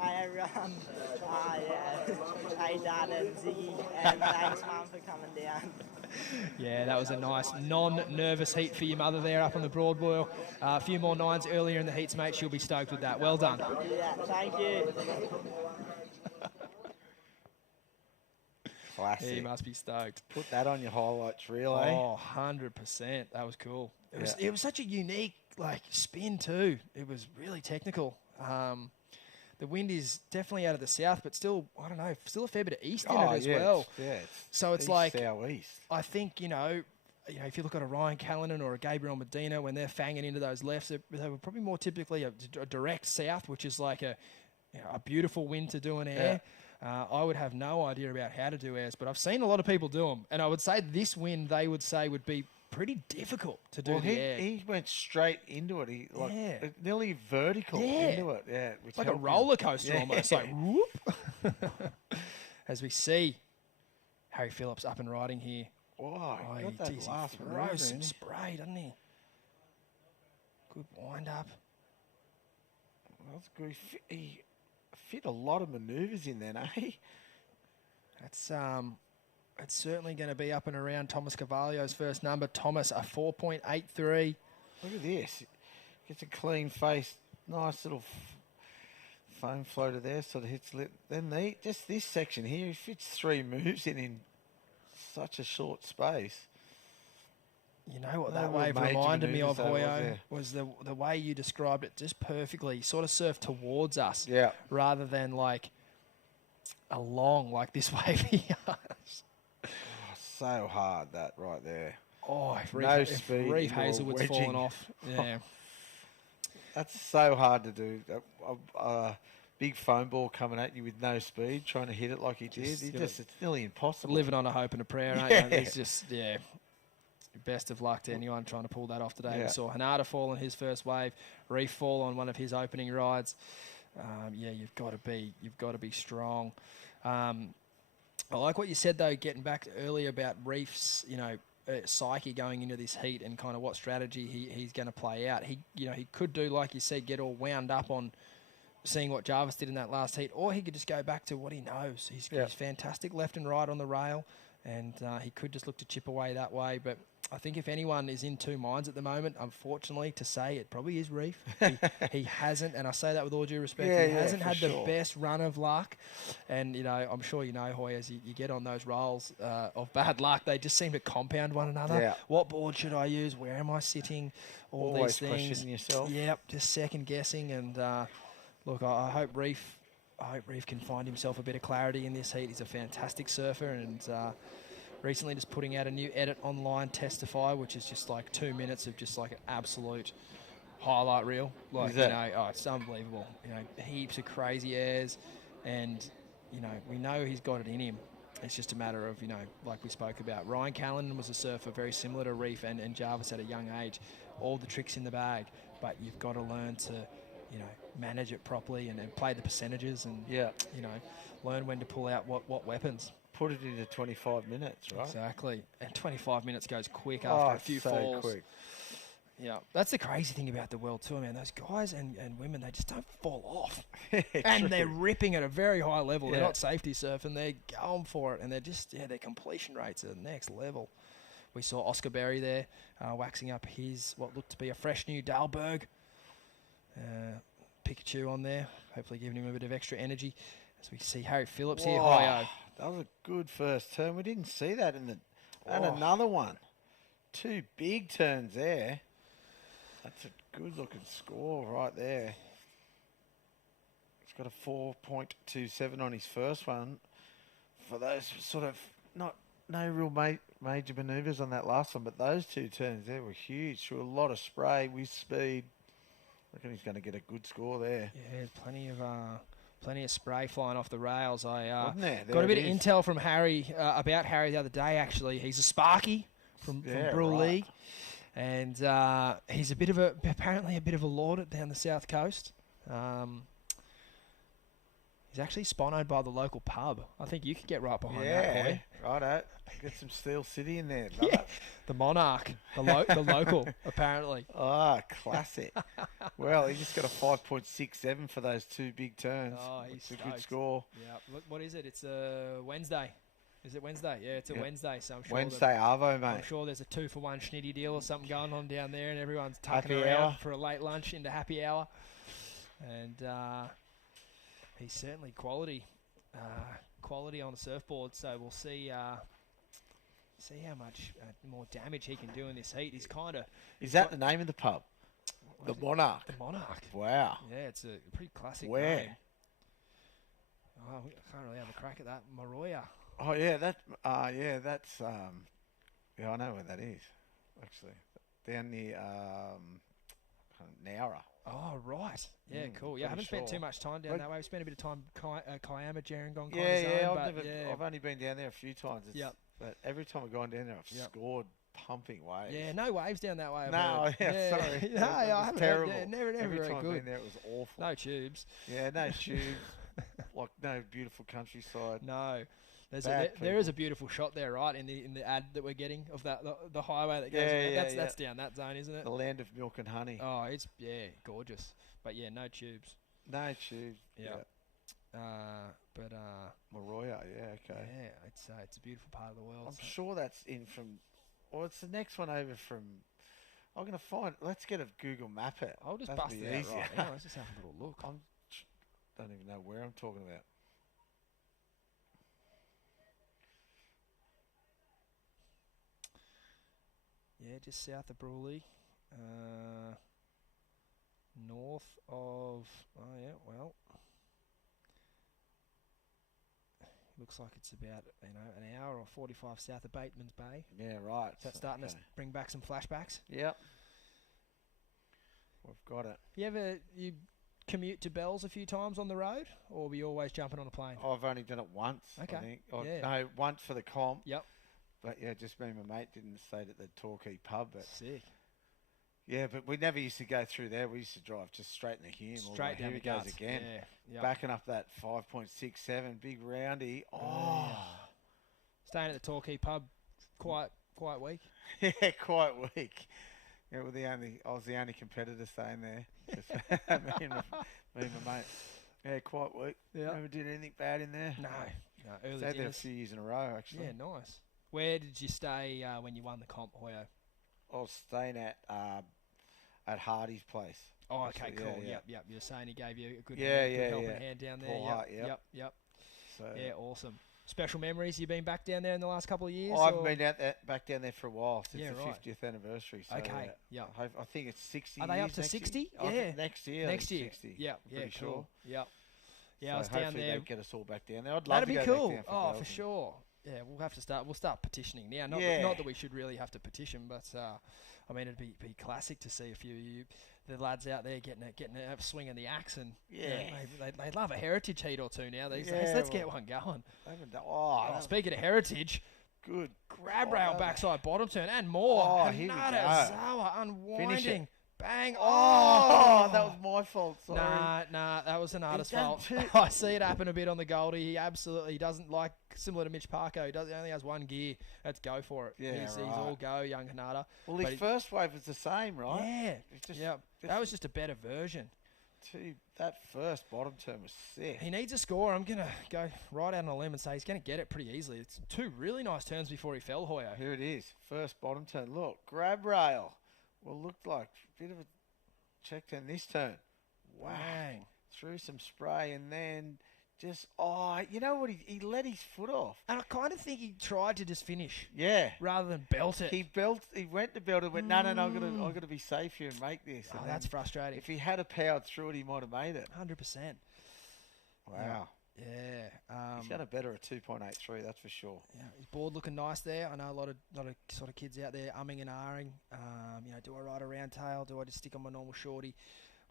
Hi, everyone. Hey, Dad and Ziggy. And thanks, Mum, for coming down. Yeah, that was a nice non-nervous heat for your mother there up on the Broadboil. A few more 9s earlier in the heats, mate. She'll be stoked with that. Well done. Yeah, thank you. Classic. He must be stoked. Put that on your highlights reel, Oh, 100%. That was cool. It was such a unique spin too. It was really technical. The wind is definitely out of the south, but still, I don't know, still a fair bit of east in it as well. So it's east, like, southeast. I think, you know, if you look at a Ryan Callanan or a Gabriel Medina, when they're fanging into those lefts, they were probably more typically a direct south, which is like a beautiful wind to do an air. I would have no idea about how to do airs, but I've seen a lot of people do them. And I would say this wind, they would say, would be pretty difficult to do the air. He went straight into it. He nearly vertical into it. Yeah, it's like a roller coaster almost. Like whoop. As we see Harry Phillips up and riding here. Wow, he throws some spray, doesn't he? Good wind up. That's good. He fit a lot of manoeuvres in there, eh? That's it's certainly going to be up and around Thomas Carvalho's first number. Thomas, a 4.83. Look at this. Gets a clean face. Nice little foam floater there, sort of hits lit. Then just this section here, he fits 3 moves in such a short space. You know what that wave reminded me of, Hoyo, was the way you described it just perfectly. Sort of surfed towards us rather than like along like this wave here. So hard, that right there. Oh, if Reef Hazelwood's fallen off. Yeah. That's so hard to do. A big foam ball coming at you with no speed, trying to hit it like he did. It's nearly impossible. Living on a hope and a prayer, aren't you? It's just, best of luck to anyone trying to pull that off today. Yeah. We saw Hanada fall on his first wave, Reef fall on one of his opening rides. You've got to be strong. I like what you said though, getting back to earlier about Reef's, psyche going into this heat and kind of what strategy he's going to play out. He could do, like you said, get all wound up on seeing what Jarvis did in that last heat, or he could just go back to what he knows. He's fantastic left and right on the rail, and he could just look to chip away that way. But I think if anyone is in two minds at the moment, unfortunately, to say it probably is Reef. He hasn't, and I say that with all due respect, he hasn't had the best run of luck. And, I'm sure Hoy, as you get on those rolls of bad luck, they just seem to compound one another. Yeah. What board should I use? Where am I sitting? Always these things. questioning yourself. Yep, just second guessing. And look, I hope Reef can find himself a bit of clarity in this heat. He's a fantastic surfer, and recently just putting out a new edit online, Testify, which is just like 2 minutes of just like an absolute highlight reel. Like, it's unbelievable. Heaps of crazy airs, and, we know he's got it in him. It's just a matter of, like we spoke about. Ryan Callanan was a surfer very similar to Reef and Jarvis at a young age. All the tricks in the bag, but you've got to learn to, manage it properly and play the percentages and, learn when to pull out what weapons. Put it into 25 minutes, right? Exactly. And 25 minutes goes quick after a few falls. Quick. Yeah, that's the crazy thing about the world tour, man. Those guys and women, they just don't fall off. And they're ripping at a very high level. They're not safety surfing. They're going for it. And they're just, their completion rates are next level. We saw Oscar Berry there waxing up his, what looked to be a fresh new Dalberg. Pikachu on there, hopefully giving him a bit of extra energy. As we see Harry Phillips here, Hi-oh. That was a good first turn. We didn't see that in the... And another one. 2 big turns there. That's a good-looking score right there. He's got a 4.27 on his first one. For those sort of... No real major manoeuvres on that last one, but those 2 turns there were huge. Through a lot of spray with speed. I reckon he's going to get a good score there. Yeah, plenty of spray flying off the rails. I Wasn't got a bit of intel from Harry about Harry the other day. Actually, he's a Sparky from Brule League, and he's apparently a bit of a lord down the south coast. He's actually sponsored by the local pub. I think you could get right behind that, boy. Righto. Get some Steel City in there. The Monarch, the local, apparently. Classic. Well, he just got a 5.67 for those 2 big turns. He's a good score. Yeah. Look, what is it? It's a Wednesday. Is it Wednesday? Yeah, it's a Wednesday. So I'm sure Wednesday Arvo, mate. I'm sure there's a 2-for-1 schnitty deal or something going on down there, and everyone's tucking Happy around hour. for a late lunch into happy hour. And he's certainly quality on the surfboard. So we'll see how much more damage he can do in this heat. He's kind of... Is that the name of the pub? The Monarch. The Monarch. Wow. Yeah, it's a pretty classic Where? name. Oh, I can't really have a crack at that. Maroya. Oh, yeah, that's... I know where that is, actually. Down near Nowra. Oh, right. Yeah, cool. Yeah, I haven't spent too much time down that way. We've spent a bit of time Kiama, Gerringong kind of zone. I've only been down there a few times. But every time I've gone down there, I've scored pumping waves. Yeah, no waves down that way. Sorry. No, I haven't. Terrible. Never every very time good. I've been there, it was awful. No tubes. Yeah, no tubes. Like no beautiful countryside. No. There is a beautiful shot there, right, in the ad that we're getting of that the highway that goes around. That's down that zone, isn't it? The land of milk and honey. Oh, it's gorgeous. But yeah, no tubes. No tubes. Yeah. Maroya, okay. Yeah, it's a beautiful part of the world. I'm sure that's in from... Well, it's the next one over from... I'm going to find... Let's get a Google map it. I'll just That'll bust be it out easier. right now. Let's just have a little look. Don't even know where I'm talking about. Yeah, just south of Brule. North of... Oh, yeah, well... Looks like it's about, an hour or 45 south of Bateman's Bay. Yeah, right. Is that starting to bring back some flashbacks? Yep. We've got it. You commute to Bells a few times on the road, or were you always jumping on a plane? I've only done it once, Okay. I think. Yeah. No, once for the comp. Yep. But yeah, just me and my mate didn't stay at the Torquay pub. But sick. Yeah, but we never used to go through there. We used to drive just straight in the Hume. Straight down here the he goes guts. again. Yeah. Yep. Backing up that 5.67, big roundy. Oh. Staying at the Torquay pub, quite weak. Yeah, quite weak. Yeah, well, I was the only competitor staying there. Just me and my mate. Yeah, quite weak. Yeah. Never did anything bad in there. No, early Stayed there a dinners. few years in a row, actually. Yeah, nice. Where did you stay when you won the comp, Hoyo? I was staying at Hardy's place. Oh, okay, actually. cool. Yeah, Yep. You're saying he gave you a good, Yeah, helping yeah. hand down there. Paul Hart, Yep. So, Yeah, awesome. Special memories? You been back down there in the last couple of years? I haven't been back down there for a while since Yeah, the right. 50th anniversary. So Okay, yeah. I think it's 60 Are they up years to next 60? year. I Yeah. think next year. Next year. 60. Yeah, Pretty cool. sure. Yep. Yeah, So I was down hopefully there. they'd get us all back down there. I'd love That'd to be go cool. back down For Belgium. sure. Yeah, we'll have to start. We'll start petitioning now. Not that we should really have to petition, but I mean, it'd be classic to see a few of you, the lads out there getting swinging the axe, and they love a heritage heat or two now these days. Let's get one going. They haven't done, Speaking of heritage, good grab rail backside bottom turn and more. Oh, here we Hanada go. Zawa unwinding. Finish it. Bang! Oh, that was my fault. Sorry. Nah, that was an artist's done fault. two- I see it happen a bit on the Goldie. He absolutely doesn't like, similar to Mitch Parker. He only has one gear. Let's go for it. Yeah, he's right. all go, young Hanada. Well, But his first wave was the same, right? Yeah, It's just, that was just a better version. That first bottom turn was sick. He needs a score. I'm going to go right out on a limb and say he's going to get it pretty easily. It's two really nice turns before he fell, Hoyo. Here it is. First bottom turn. Look, grab rail. Well, looked like a bit of a check turn this turn. Wow. Bang. Threw some spray and then just, you know what? He let his foot off. And I kind of think he tried to just finish. Yeah. Rather than belt it. He went to belt it, went, no, I've got to be safe here and make this. Oh, And that's then frustrating. If he had powered through it, he might have made it. 100%. Wow. Yeah. He's got a better at 2.83, that's for sure. Yeah, his board looking nice there. I know a lot of sort of kids out there umming and ahhing. Do I ride a round tail? Do I just stick on my normal shorty?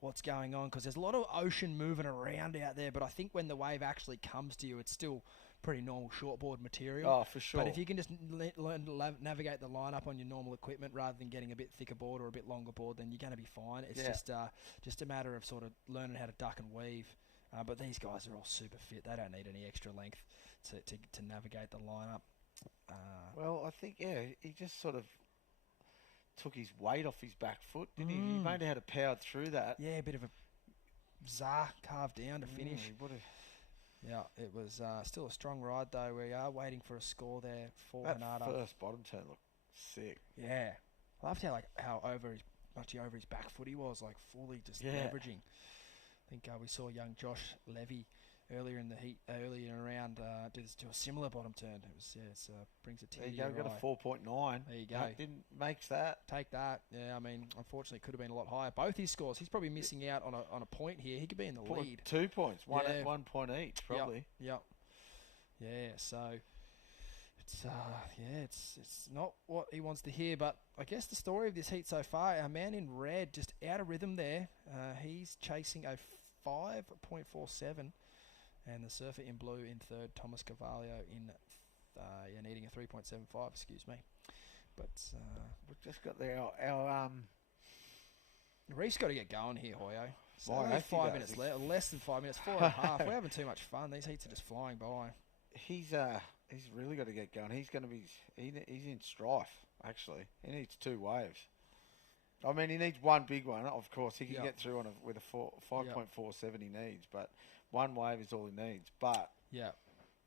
What's going on? Because there's a lot of ocean moving around out there, but I think when the wave actually comes to you, it's still pretty normal shortboard material. Oh, for sure. But if you can just learn to navigate the lineup on your normal equipment rather than getting a bit thicker board or a bit longer board, then you're going to be fine. It's just a matter of sort of learning how to duck and weave. But these guys are all super fit. They don't need any extra length to navigate the lineup. Well, I think, he just sort of took his weight off his back foot, didn't he? He might have had to power through that. Yeah, a bit of a zah carved down to finish. He would've- Yeah, it was still a strong ride, though. We are waiting for a score there for That Hanada. first bottom turn looked sick. Yeah. I loved how much over his back foot he was, like fully just Yeah. leveraging. I think we saw young Josh Levy earlier in the heat, earlier in the round, do a similar bottom turn. It was brings a tear There to you go, your got eye. a 4.9. There you go. Makes that. Take that. Yeah, I mean, unfortunately, it could have been a lot higher. Both his scores. He's probably missing out on a point here. He could be in the lead. 2 points, one Yeah. at 1 point each, probably. Yep. Yeah. So it's not what he wants to hear. But I guess the story of this heat so far, our man in red just out of rhythm there. He's chasing a 5.47. And the surfer in blue in third, Thomas Carvalho in needing a 3.75, excuse me. But we've just got there our Reef's got to get going here, Hoyo. So Boy, only I think 5 that minutes is- less than 5 minutes, 4.5. We're having too much fun. These heats are just flying by. He's really got to get going. He's going to be he's in strife actually. He needs 2 waves. I mean, he needs one big one. Of course, he can get through with a 5.47 he needs, but one wave is all he needs. But yeah,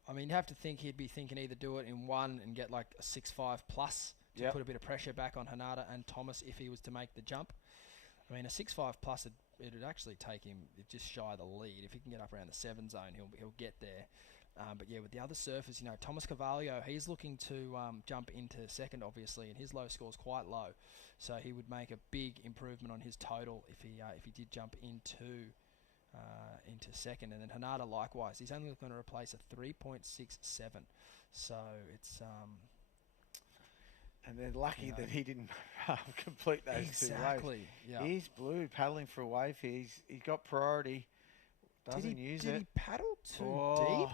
I mean, you have to think he'd be thinking either do it in one and get like a 6.5 plus to put a bit of pressure back on Hanada and Thomas if he was to make the jump. I mean, a 6.5 plus it'd actually take him just shy of the lead. If he can get up around the 7 zone, he'll get there. But yeah, with the other surfers, Thomas Carvalho, he's looking to jump into second, obviously, and his low score's quite low, so he would make a big improvement on his total if he did jump into second. And then Hanada likewise, he's only going to replace a 3.67, so it's and they're lucky that he didn't complete those 2 waves. Exactly. Yeah. He's blue paddling for a wave here. He's got priority. Doesn't use it. Did he paddle too deep?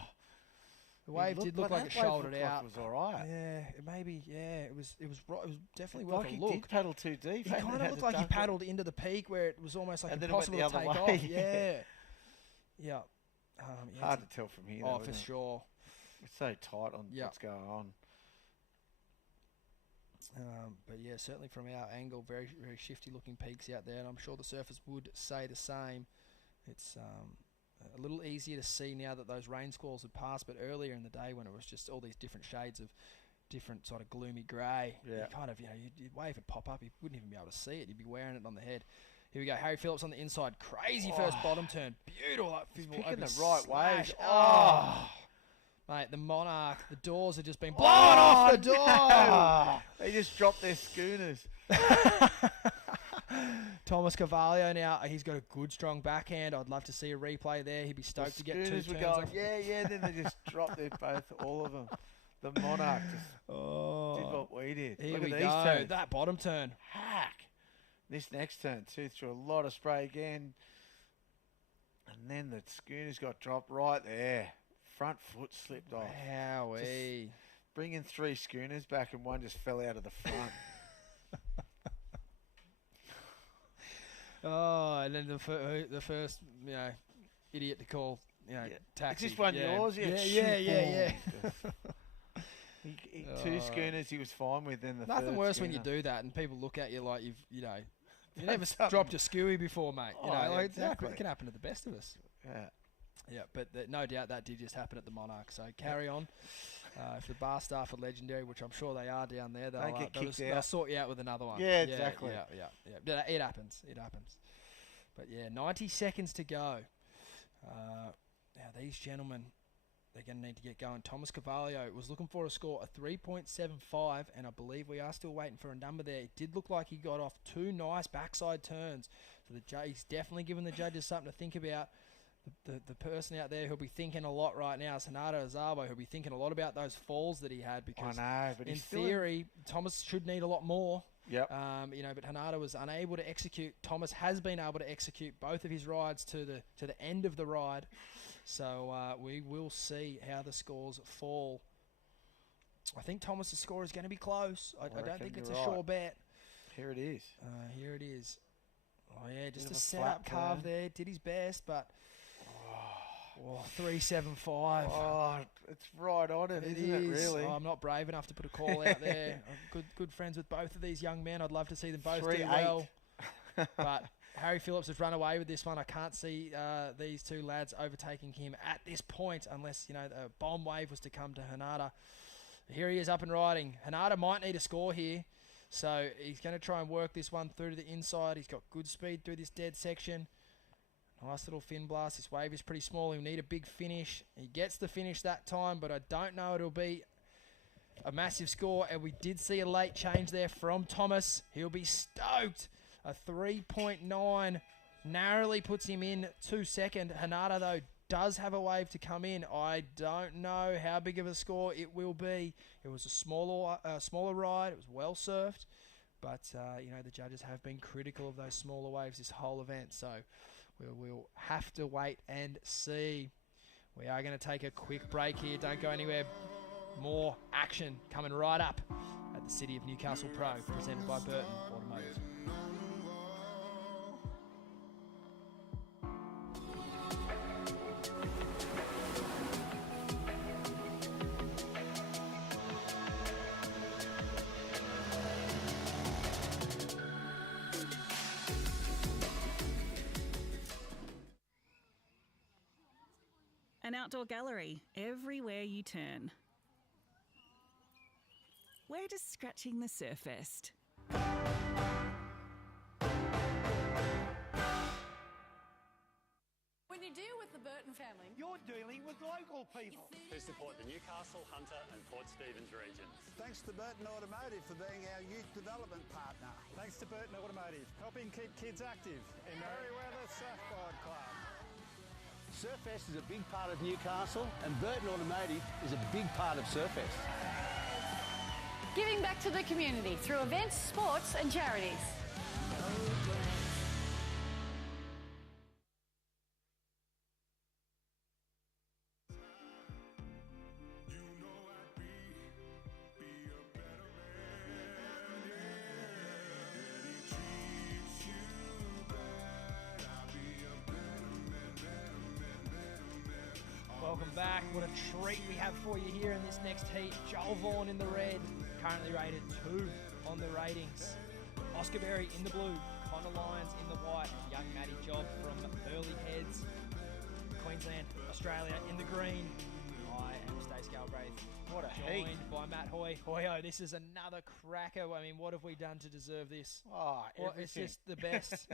The wave did look like it shouldered out. It was all right. Yeah, it was right. It was definitely Like worth a he look. did paddle too deep. He kind of looked like he paddled into the peak where it was almost like And then it impossible went to the take other off. way. Yeah. Yeah. Hard to tell from here. Oh, though, for isn't it? sure. It's so tight on what's going on. But yeah, certainly from our angle, very, very shifty looking peaks out there, and I'm sure the surfers would say the same. It's a little easier to see now that those rain squalls have passed, but earlier in the day when it was just all these different shades of different sort of gloomy grey, you kind of, you'd wave would pop up, you wouldn't even be able to see it, you'd be wearing it on the head. Here we go, Harry Phillips on the inside, crazy first bottom turn, beautiful. He's picking the right waves. Mate, the Monarch, the doors have just been blown off the door. No. They just dropped their schooners. Thomas Carvalho now, he's got a good, strong backhand. I'd love to see a replay there. He'd be stoked to get 2 turns off. Then they just dropped it both, all of them. The Monarch just did what we did. Here Look we at these go, turns. that bottom turn. Hack. This next turn, too, through a lot of spray again. And then the schooners got dropped right there. Front foot slipped off. Wowee. Bringing 3 schooners back and one just fell out of the front. And then the first, idiot to call, taxi. Is this one yours? Yeah. 2 schooners he was fine with. Then the nothing third worse schooner. when you do that and people look at you like you never dropped a skewy before, mate. Exactly. It can happen to the best of us. Yeah, but no doubt that did just happen at the Monarch. So carry on. If the bar staff are legendary, which I'm sure they are down there, they'll sort you out with another one. Yeah, exactly. Yeah. It happens. But yeah, 90 seconds to go. Now these gentlemen, they're going to need to get going. Thomas Carvalho was looking for a score of 3.75, and I believe we are still waiting for a number there. It did look like he got off 2 nice backside turns. So he's definitely given the judges something to think about. The person out there who'll be thinking a lot right now is Hanada Azabo, who'll be thinking a lot about those falls that he had, because but in theory, Thomas should need a lot more. Yep. But Hanada was unable to execute. Thomas has been able to execute both of his rides to the end of the ride. So we will see how the scores fall. I think Thomas's score is going to be close. I don't think it's a sure bet. Here it is. Here it is. Oh yeah, just a flat setup carve there. Did his best, but 3.75. Oh, it's right on it, isn't it, really? I'm not brave enough to put a call out there. I'm good friends with both of these young men. I'd love to see them both do 3-8. well. But Harry Phillips has run away with this one. I can't see these 2 lads overtaking him at this point unless, a bomb wave was to come to Hanada. Here he is up and riding. Hanada might need a score here. So he's going to try and work this one through to the inside. He's got good speed through this dead section. Nice little fin blast. This wave is pretty small. He'll need a big finish. He gets the finish that time, but I don't know it'll be a massive score. And we did see a late change there from Thomas. He'll be stoked. A 3.9 narrowly puts him in to second. Hanada, though, does have a wave to come in. I don't know how big of a score it will be. It was a smaller ride. It was well surfed. But, the judges have been critical of those smaller waves this whole event. So we'll have to wait and see. We are going to take a quick break here. Don't go anywhere. More action coming right up at the City of Newcastle Pro, presented by Burton Automotive. An outdoor gallery everywhere you turn. We're just scratching the surfest. When you deal with the Burton family, You're dealing with local people who support the Newcastle, Hunter and Port Stephens regions. Thanks to Burton Automotive for being our youth development partner. Thanks to Burton Automotive, helping keep kids active in Merriweather Surfboard Club. Surfest is a big part of Newcastle, and Burton Automotive is a big part of Surfest. giving back to the community through events, sports and charities. back. What a treat we have for you here in this next heat. Joel Vaughan in the red, currently rated 2 on the ratings. Oscar Berry in the blue, Connor Lyons in the white, young Matty Job from Early Heads. Queensland, Australia in the green. I am Stace Galbraith. What a joined heat. by Matt Hoy. Hoyo, this is another cracker. I mean, what have we done to deserve this? Oh, It's just the best.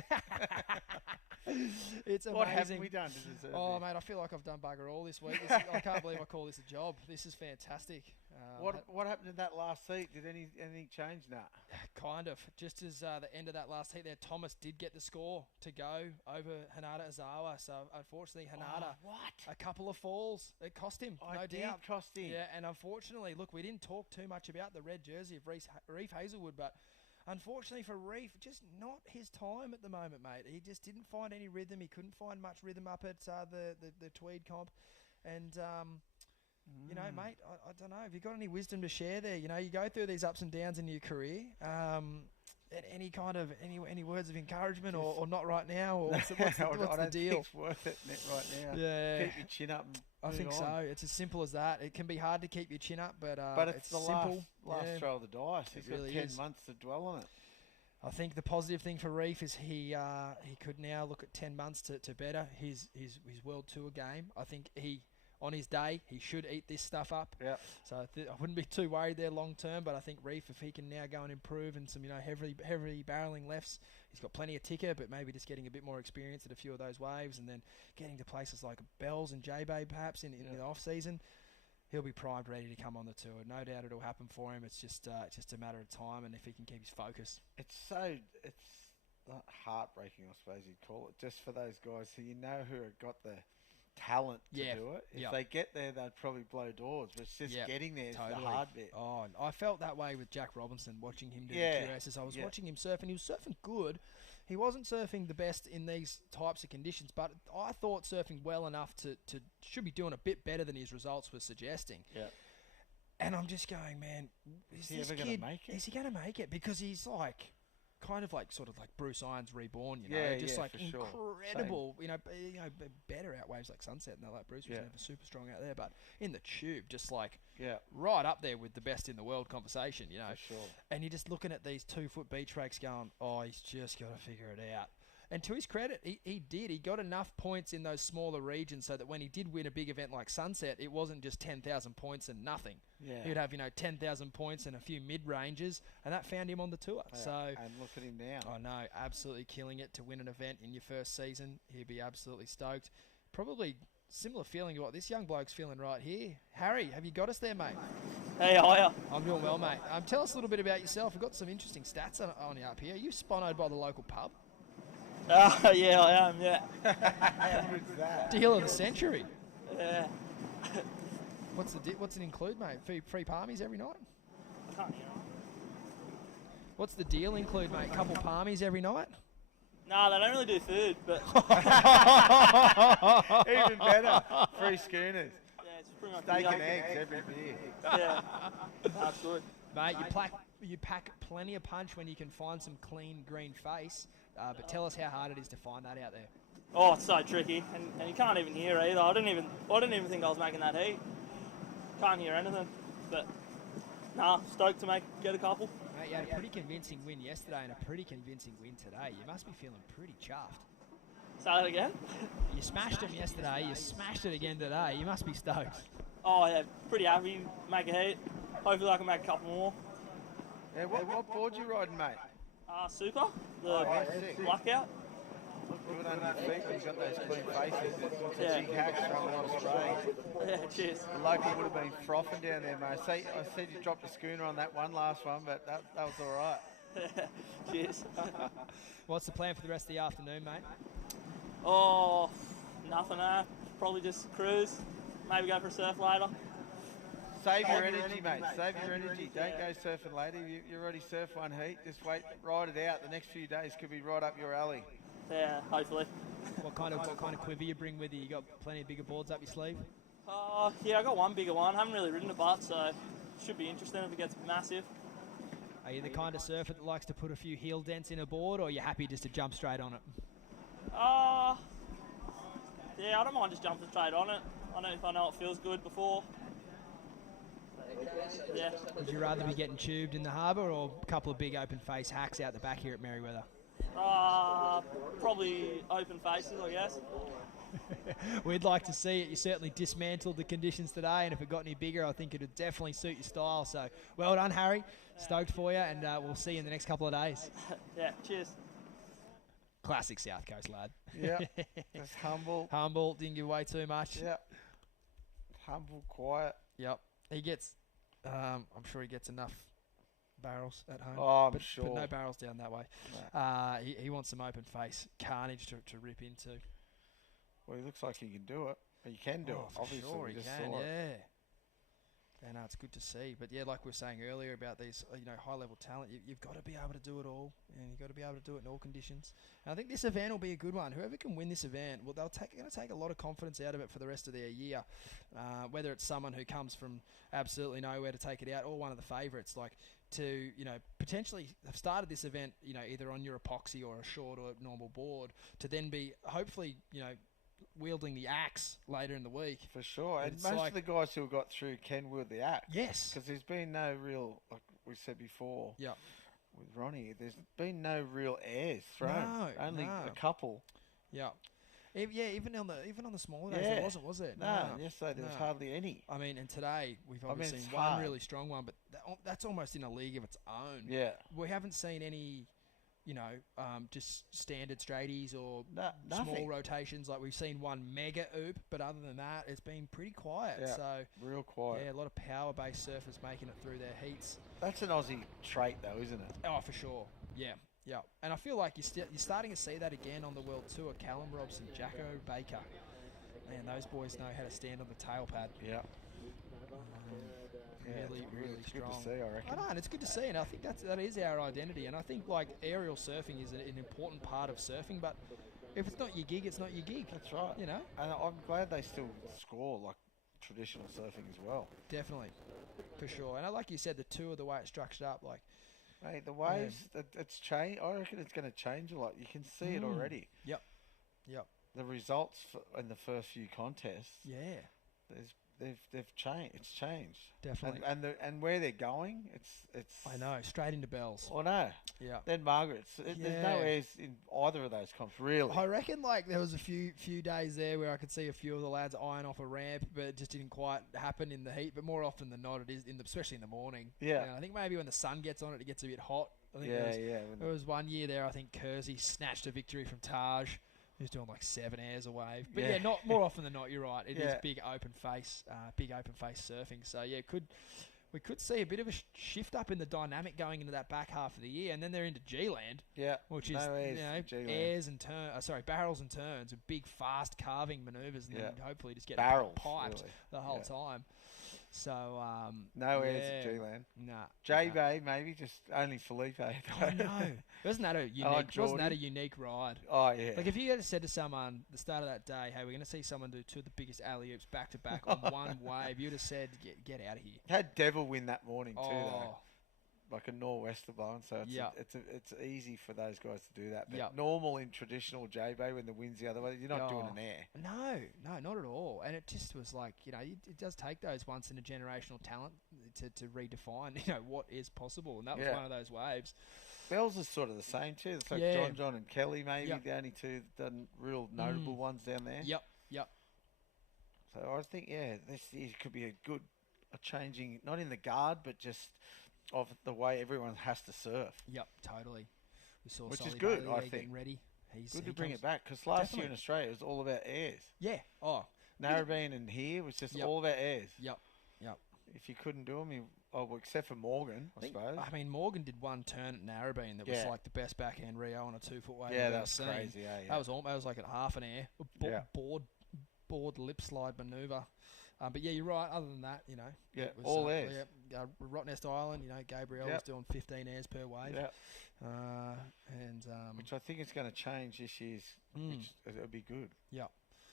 It's amazing. What haven't we done to deserve Oh, this? mate, I feel like I've done bugger all this week. I can't believe I call this a job. This is fantastic. What happened in that last heat? Did anything change? Nah. Kind of. Just as the end of that last heat there, Thomas did get the score to go over Hanada Azawa. So, unfortunately, Hanada, a couple of falls. It cost him, no doubt. Cost him. Yeah, and unfortunately, look, we didn't talk too much about the red jersey of Reef Hazelwood, but unfortunately for Reef, just not his time at the moment, mate. He just didn't find any rhythm. He couldn't find much rhythm up at the Tweed comp. And, you know, mate, I don't know. Have you got any wisdom to share there? You know, you go through these ups and downs in your career. Any words of encouragement or not right now? Or what's the deal? I don't think it's worth it right now. Yeah. Keep your chin up. And I think move so. on. It's as simple as that. It can be hard to keep your chin up, but it's the simple. last throw of the dice. He's got really 10 is. months to dwell on it. I think the positive thing for Reef is he could now look at 10 months to better his World Tour game. I think on his day, he should eat this stuff up. Yeah. So I wouldn't be too worried there long term, but I think Reef, if he can now go and improve and some, heavy barreling lefts, he's got plenty of ticker, but maybe just getting a bit more experience at a few of those waves and then getting to places like Bells and J-Bay perhaps in the off-season, he'll be primed, ready to come on the tour. No doubt it'll happen for him. It's just a matter of time, and if he can keep his focus. It's not heartbreaking, I suppose you'd call it, just for those guys who who have got the talent to do it. If they get there, they'd probably blow doors, but it's just getting there is the hard bit. Oh, I felt that way with Jack Robinson watching him do the QSs. I was watching him surf, and he was surfing good. He wasn't surfing the best in these types of conditions, but I thought surfing well enough to should be doing a bit better than his results were suggesting. Yeah. And I'm just going, man, is he this ever kid, going to make it? is he going to make it? Because he's like, kind of like Bruce Irons reborn, you know, incredible, better out waves like Sunset and that. Like Bruce was never super strong out there, but in the tube, just like right up there with the best in the world conversation, you know. For sure. And you're just looking at these 2-foot beach rakes going, oh, he's just got to figure it out. And to his credit, he did. He got enough points in those smaller regions so that when he did win a big event like Sunset, it wasn't just 10,000 points and nothing. Yeah. He'd have, 10,000 points and a few mid-ranges, and that found him on the tour. Yeah. So And look at him now. I know, absolutely killing it to win an event in your first season. He'd be absolutely stoked. Probably similar feeling to what this young bloke's feeling right here. Harry, have you got us there, mate? Hey, how are you? I'm doing well, mate. Tell us a little bit about yourself. We've got some interesting stats on you up here. Are you sponsored by the local pub? Yeah, I am, yeah. Deal of the century. Yeah. What's it include, mate? Free palmies every night? I can't hear. What's the deal include, mate? Couple palmies every night? Nah, they don't really do food, but... Even better. Free schooners. Yeah, it's pretty much... Steak and eggs every beer. Yeah, that's good. Mate, you pack plenty of punch when you can find some clean green face, but tell us how hard it is to find that out there. Oh, it's so tricky, and you can't even hear either. I didn't even think I was making that heat. Can't hear anything, but nah, stoked to get a couple. Mate, you had a pretty convincing win yesterday and a pretty convincing win today. You must be feeling pretty chuffed. Say that again? You smashed them yesterday, you smashed it again today. You must be stoked. Oh yeah, pretty happy. Make a heat. Hopefully I can make a couple more. Yeah, what board you riding, mate? Super, the blackout. Good on your feet when you've got those clean faces. It's Yeah. a big hack from a lot of spray. Yeah, cheers. The local would have been frothing down there, mate. I said you dropped a schooner on that last one, but that was all right. Cheers. What's the plan for the rest of the afternoon, mate? Oh, nothing. Probably just cruise. Maybe go for a surf later. Save your energy, mate. Save your energy. Don't go surfing later. You already surfed one heat. Just ride it out. The next few days could be right up your alley. Yeah, hopefully. What kind of quiver you bring with you? You got plenty of bigger boards up your sleeve? Yeah, I got one bigger one. Haven't really ridden a butt, so should be interesting if it gets massive. Are you the kind of surfer that likes to put a few heel dents in a board, or are you happy just to jump straight on it? Yeah, I don't mind just jumping straight on it. I know it feels good before. Yeah. Would you rather be getting tubed in the harbour or a couple of big open face hacks out the back here at Merriweather? Probably open faces, I guess. We'd like to see it. You certainly dismantled the conditions today, and if it got any bigger, I think it would definitely suit your style. So, well done, Harry. Stoked for you, and we'll see you in the next couple of days. Yeah, cheers. Classic South Coast lad. Yeah, just humble. Humble, didn't give away too much. Yeah, humble, quiet. Yep. He gets, I'm sure he gets enough barrels at home. Oh, I'm but sure. no barrels down that way. No. He wants some open face carnage to rip into. Well, he looks like he can do it. He can do it. For Obviously, sure we he just can, saw it. yeah. And it's good to see. But yeah, like we were saying earlier about these, high-level talent, you've got to be able to do it all, and you've got to be able to do it in all conditions. And I think this event will be a good one. Whoever can win this event, well, they're going to take a lot of confidence out of it for the rest of their year. Whether it's someone who comes from absolutely nowhere to take it out, or one of the favourites, like to potentially have started this event, either on your epoxy or a short or normal board, to then be hopefully, wielding the axe later in the week. For sure. And It's most like- of the guys who got through can wield the axe. Yes. Because there's been no real, like we said before, Yep. with Ronnie, there's been no real airs thrown. No, Only no. a couple. Yeah. Even on the smaller days, Yeah. there wasn't, was it? No, yesterday there was hardly any. I mean, and today we've I obviously mean, seen it's one hard. really strong one, but that's almost in a league of its own. Yeah. We haven't seen any, just standard straighties or small nothing. rotations. Like we've seen one mega oop, but other than that, it's been pretty quiet. Yeah, So real quiet. yeah, a lot of power-based surfers making it through their heats. That's an Aussie trait, though, isn't it? Oh, for sure. Yeah. Yeah, and I feel like you're starting to see that again on the World Tour. Callum Robson, Jacko Baker. Man, those boys know how to stand on the tail pad. Yeah. Really, really it's strong. good to see, I reckon. I know, and it's good to see, and I think that is our identity. And I think like aerial surfing is an important part of surfing, but if it's not your gig, it's not your gig. That's right. You know? And I'm glad they still score like traditional surfing as well. Definitely, for sure. And like you said, the tour, the way it's structured up, like. Mate, the waves, it's changed. I reckon it's going to change a lot. You can see it already. Yep. The results in the first few contests. Yeah. They've changed. It's changed. Definitely. And where they're going, it's. I know, straight into bells. I know. Yeah. Then Margaret's. There's no airs in either of those comps, really. I reckon like there was a few days there where I could see a few of the lads eyeing off a ramp, but it just didn't quite happen in the heat. But more often than not, it is especially in the morning. Yeah. I think maybe when the sun gets on it, it gets a bit hot. I think there was one year there. I think Kersey snatched a victory from Taj. He was doing like 7 airs a wave. But yeah, not more often than not. You're right. It is big open face surfing. So yeah, we could see a bit of a shift up in the dynamic going into that back half of the year, and then they're into G-Land. Yeah, which is airs and barrels and turns, with big fast carving manoeuvres, and then hopefully just get barrels piped really. the whole time. So no airs at G-Land. Nah. J-Bay maybe, just only Felipe. I know. Wasn't that a unique? Wasn't that a unique ride? Oh yeah. Like if you had said to someone at the start of that day, "Hey, we're going to see someone do 2 of the biggest alley oops back to back on one wave," you'd have said, "Get out of here." Had Devil win that morning too, though. Like a nor'wester blowing, so it's easy for those guys to do that. But normal in traditional J-Bay, when the wind's the other way, you're not doing an air. No, not at all. And it just was like, it does take those once in a generational talent to redefine, what is possible. And that was one of those waves. Bells is sort of the same too. It's like John and Kelly, maybe the only two done real notable ones down there. Yep. So I think this year could be a changing, not in the guard, but just of the way everyone has to surf. Yep, totally. We saw which Solly is good, Bailey I getting think. ready. Good to bring it back, because last year in Australia it was all about airs. Yeah. Oh. Narrabeen and here was just all about airs. Yep. If you couldn't do them, except for Morgan, I suppose. I mean, Morgan did one turn at Narrabeen that was like the best backhand Rio on a 2-foot wave I've ever seen. Crazy. That was like at half an air. Board lip slide manoeuvre. But yeah, you're right. Other than that, it was, all airs. Rottnest Island, Gabriel was doing 15 airs per wave. Yeah. Which I think is going to change this year's. Which it'll be good. Yeah.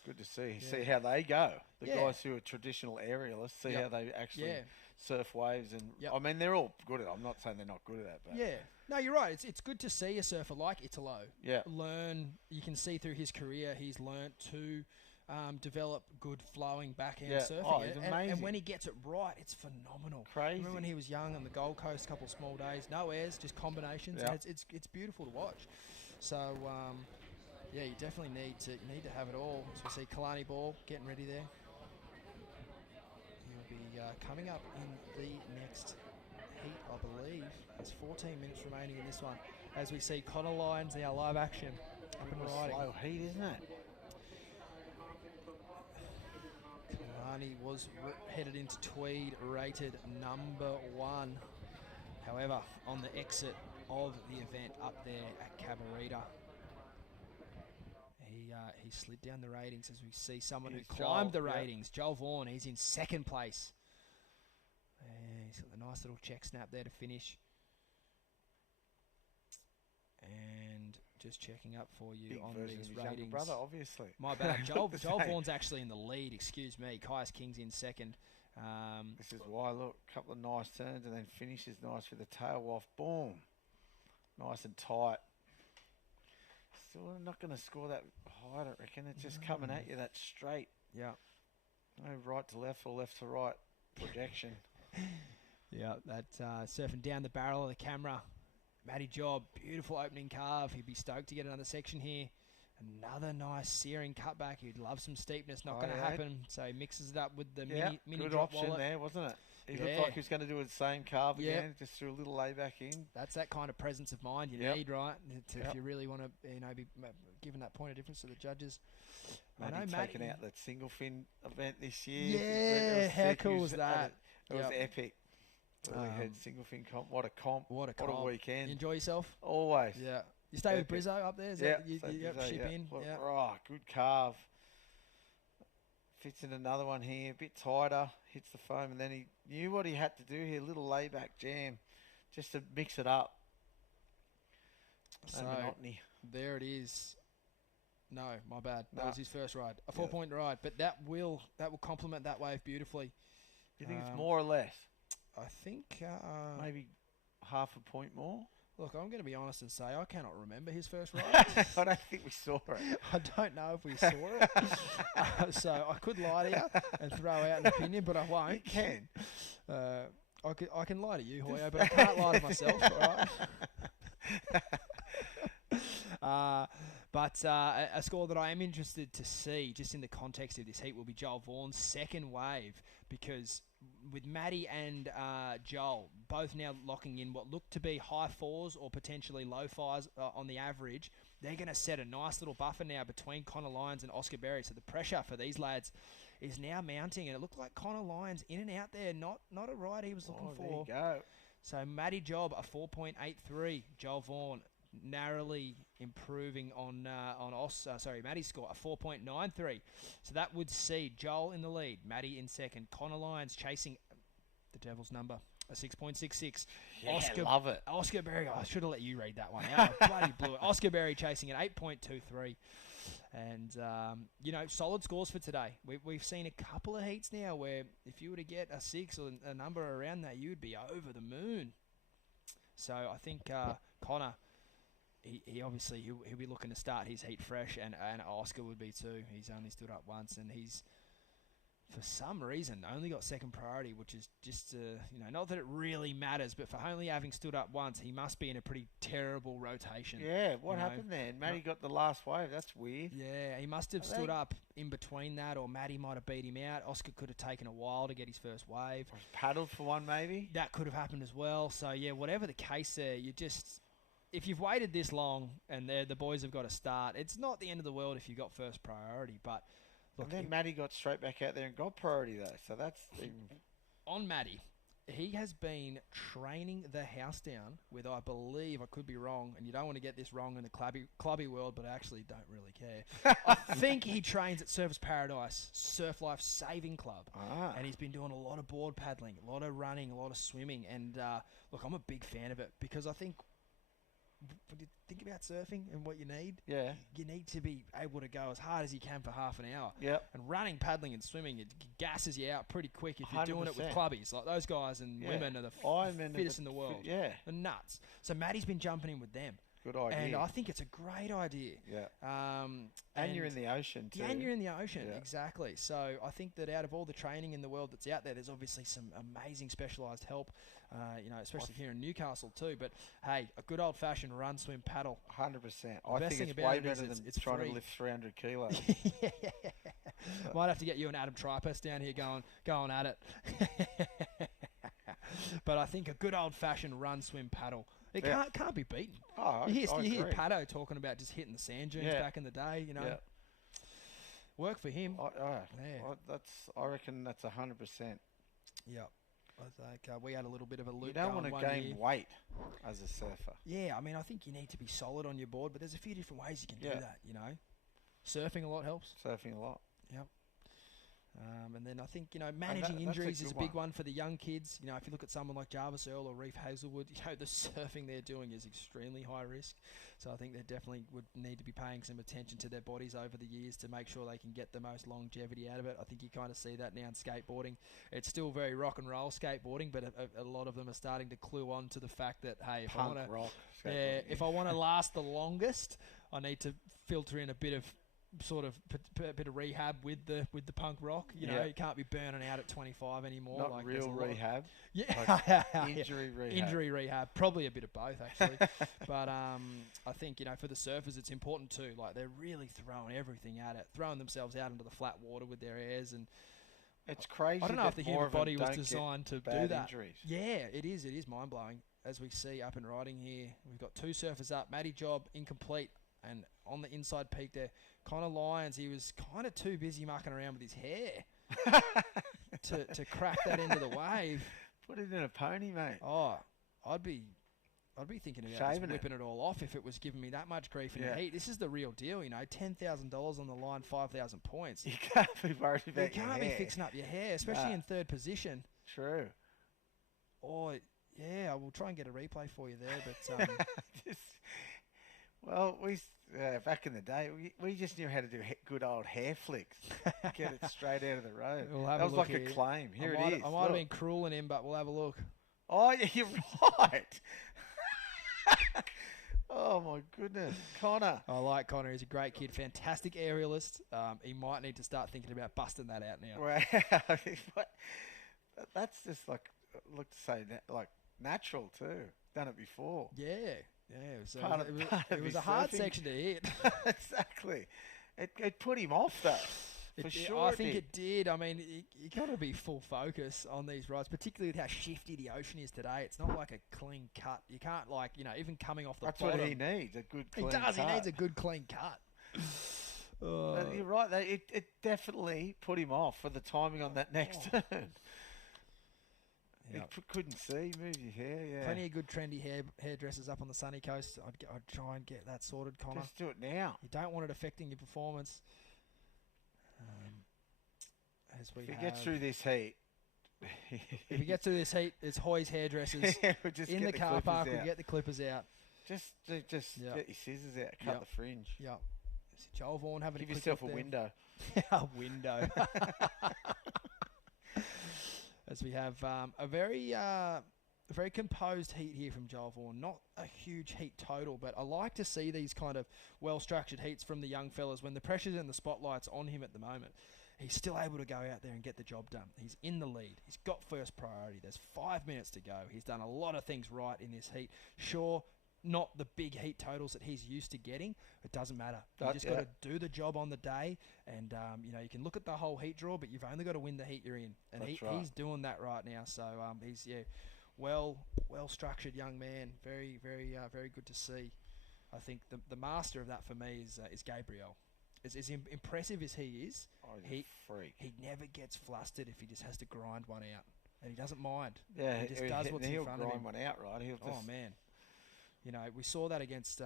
Good to see. See how they go. The guys who are traditional aerialists, see how they actually surf waves. And I mean, they're all good at it. I'm not saying they're not good at that. But no, you're right. It's good to see a surfer like Italo learn. You can see through his career, he's learnt to develop good flowing backhand Yeah. surfing. Oh, he's And amazing. when he gets it right, it's phenomenal. Crazy. Remember when he was young on the Gold Coast, a couple of small days, no airs, just combinations. Yeah. And it's beautiful to watch. So yeah, you definitely need to have it all. So we see Kalani Ball getting ready there. He'll be coming up in the next heat, I believe. There's 14 minutes remaining in this one. As we see Connor Lyons now live action up and riding. Slow heat, isn't it? Kalani was headed into Tweed, rated number 1. However, on the exit of the event up there at Cabarita, he slid down the ratings as we see someone who climbed the ratings. Joel Vaughan, he's in second place. And he's got the nice little check snap there to finish. And just checking up for you Big on version these of his younger ratings. brother, obviously. My bad. Joel Same. Vaughan's actually in the lead. Excuse me. Caius King's in second. This is why, look, a couple of nice turns and then finishes nice with the tail off. Boom. Nice and tight. Still not going to score that high, I don't reckon. It's just coming at you that straight. Yeah. No right to left or left to right projection. Yeah, that surfing down the barrel of the camera. Matty Job, beautiful opening carve. He'd be stoked to get another section here. Another nice searing cutback. He'd love some steepness. Not going to happen. So he mixes it up with the mini good drop option wallet. there, wasn't it? He looked like he was going to do the same carve again. Just threw a little layback in. That's that kind of presence of mind you need, right? If you really want to, be giving that point of difference to the judges. Matty taking out that single fin event this year. Yeah, how cool was that? It was epic. Really had single fin comp. What a comp. What a weekend. You enjoy yourself? Always. Yeah. You stay with Brizzo up there? Is that you ship in? Yeah. Oh, good carve. Fits in another one here. A bit tighter. Hits the foam. And then he knew what he had to do here. Little layback jam. Just to mix it up. So, no monotony. There it is. No, my bad. That was his first ride. A 4-point ride. But that will complement that wave beautifully. Do you think it's more or less? I think maybe half a point more. Look, I'm going to be honest and say I cannot remember his first ride. I don't think we saw it. I don't know if we saw it. So I could lie to you and throw out an opinion, but I won't. You can. I can lie to you, Hoyo, but I can't lie to myself. All right. But a score that I am interested to see, just in the context of this heat, will be Joel Vaughan's second wave, because with Matty and Joel both now locking in what look to be high fours or potentially low fives on the average, they're going to set a nice little buffer now between Connor Lyons and Oscar Berry. So the pressure for these lads is now mounting, and it looked like Connor Lyons in and out there, not a ride he was looking for. There you go. So Matty Job a 4.83, Joel Vaughan narrowly improving on Matty's score, a 4.93. So that would see Joel in the lead, Matty in second, Connor Lyons chasing the Devil's number, a 6.66. Yeah, love it. Oscar Berry, I should have let you read that one out. I bloody blew it. Oscar Berry chasing an 8.23. And, solid scores for today. We've seen a couple of heats now where if you were to get a 6 or a number around that, you'd be over the moon. So I think Connor, he obviously he'll be looking to start his heat fresh, and Oscar would be too. He's only stood up once, and he's for some reason only got second priority, which is just not that it really matters, but for only having stood up once, he must be in a pretty terrible rotation. Yeah, what happened there? Matty got the last wave. That's weird. Yeah, he must have stood up in between that, or Matty might have beat him out. Oscar could have taken a while to get his first wave. Or paddled for one, maybe. That could have happened as well. So yeah, whatever the case there, if you've waited this long and the boys have got to start, it's not the end of the world if you got first priority. But look, and then Matty got straight back out there and got priority though. So that's on Matty. He has been training the house down with, I believe, I could be wrong, and you don't want to get this wrong in the clubby world, but I actually don't really care. I think he trains at Surfers Paradise, Surf Life Saving Club, and he's been doing a lot of board paddling, a lot of running, a lot of swimming, and look, I'm a big fan of it because I think when you think about surfing and what you need, you need to be able to go as hard as you can for half an hour. Yep. And running, paddling, and swimming, it gasses you out pretty quick if you're doing it with 100%. clubbies. Like those guys and women are the fittest in the world. Yeah. They're nuts. So Matty's been jumping in with them. Good idea. And I think it's a great idea. Yeah. And you're in the ocean too. Yeah, and you're in the ocean, Yeah. exactly. So I think that out of all the training in the world that's out there, there's obviously some amazing specialised help, especially here in Newcastle too. But hey, a good old-fashioned run, swim, paddle. 100%. The I best think thing it's about way it is better than it's trying free. to lift 300 kilos. Might have to get you and Adam Tripest down here going at it. But I think a good old-fashioned run, swim, paddle. It can't be beaten. Oh, you hear agree. Paddo talking about just hitting the sand dunes back in the day, you know. Yeah. Work for him. I reckon that's 100%. Yeah. I think we had a little bit of a loop. You don't want to one gain year. weight as a surfer. Yeah, I mean, I think you need to be solid on your board, but there's a few different ways you can do Yeah. that, you know. Surfing a lot helps. Surfing a lot. Yep. And then I think, managing injuries is a big one for the young kids. You know, if you look at someone like Jarvis Earl or Reef Hazelwood, the surfing they're doing is extremely high risk. So I think they definitely would need to be paying some attention to their bodies over the years to make sure they can get the most longevity out of it. I think you kind of see that now in skateboarding. It's still very rock and roll skateboarding, but a lot of them are starting to clue on to the fact that, hey, if I want to last the longest, I need to filter in a bit of rehab with the punk rock. You know, you can't be burning out at 25 anymore. Not like real rehab. Yeah, injury rehab. Injury rehab, probably a bit of both actually. But I think for the surfers it's important too. Like they're really throwing everything at it, throwing themselves out into the flat water with their airs, and it's crazy. I don't know if the human body was designed to do that. Injuries. Yeah, it is. It is mind blowing. As we see up and riding here, we've got two surfers up. Matty Job incomplete, and on the inside peak there, Connor Lyons, he was kind of too busy mucking around with his hair to crack that into the wave. Put it in a pony, mate. Oh, I'd be thinking about just whipping it all off if it was giving me that much grief in the heat. This is the real deal, $10,000 on the line, 5,000 points. You can't be worried about You can't be fixing up your hair, especially in third position. True. Oh, yeah, I will try and get a replay for you there, but well, back in the day, we just knew how to do good old hair flicks. Get it straight out of the road. That was like a claim. Here it is. I might have been cruel in him, but we'll have a look. Oh, yeah, you're right. Oh, my goodness. Connor. I like Connor. He's a great kid. Fantastic aerialist. He might need to start thinking about busting that out now. Wow. That's just like natural too. Done it before. Yeah. Yeah, it was a hard section to hit. Exactly. It put him off, though. For sure I think it did. I mean, you got to be full focus on these rides, particularly with how shifty the ocean is today. It's not like a clean cut. You can't, even coming off the That's bottom. what he needs, a good clean cut. He does. He needs a good clean cut. You're right. It definitely put him off for the timing on that next turn. Yep. You couldn't see, move your hair, yeah. Plenty of good trendy hairdressers up on the sunny coast. I'd try and get that sorted, Connor. Just do it now. You don't want it affecting your performance. If we get through this heat... If we get through this heat, it's Hoy's hairdressers. We'll just in the car park, we'll get the clippers out. Just get your scissors out, cut the fringe. Yep. Joel Vaughan having Give yourself a window. A window. As we have a very composed heat here from Joel Vaughan. Not a huge heat total, but I like to see these kind of well-structured heats from the young fellas when the pressure's and the spotlight's on him at the moment. He's still able to go out there and get the job done. He's in the lead. He's got first priority. There's 5 minutes to go. He's done a lot of things right in this heat. Sure, not the big heat totals that he's used to getting. It doesn't matter. You just got to do the job on the day, and you can look at the whole heat draw, but you've only got to win the heat you're in, and he's doing that right now. So he's well structured young man. Very very good to see. I think the master of that for me is Gabriel. As impressive as he is, he's a freak. He never gets flustered if he just has to grind one out, and he doesn't mind. Yeah, he just does what's in front of him. He'll grind one out, right? Oh man. We saw that against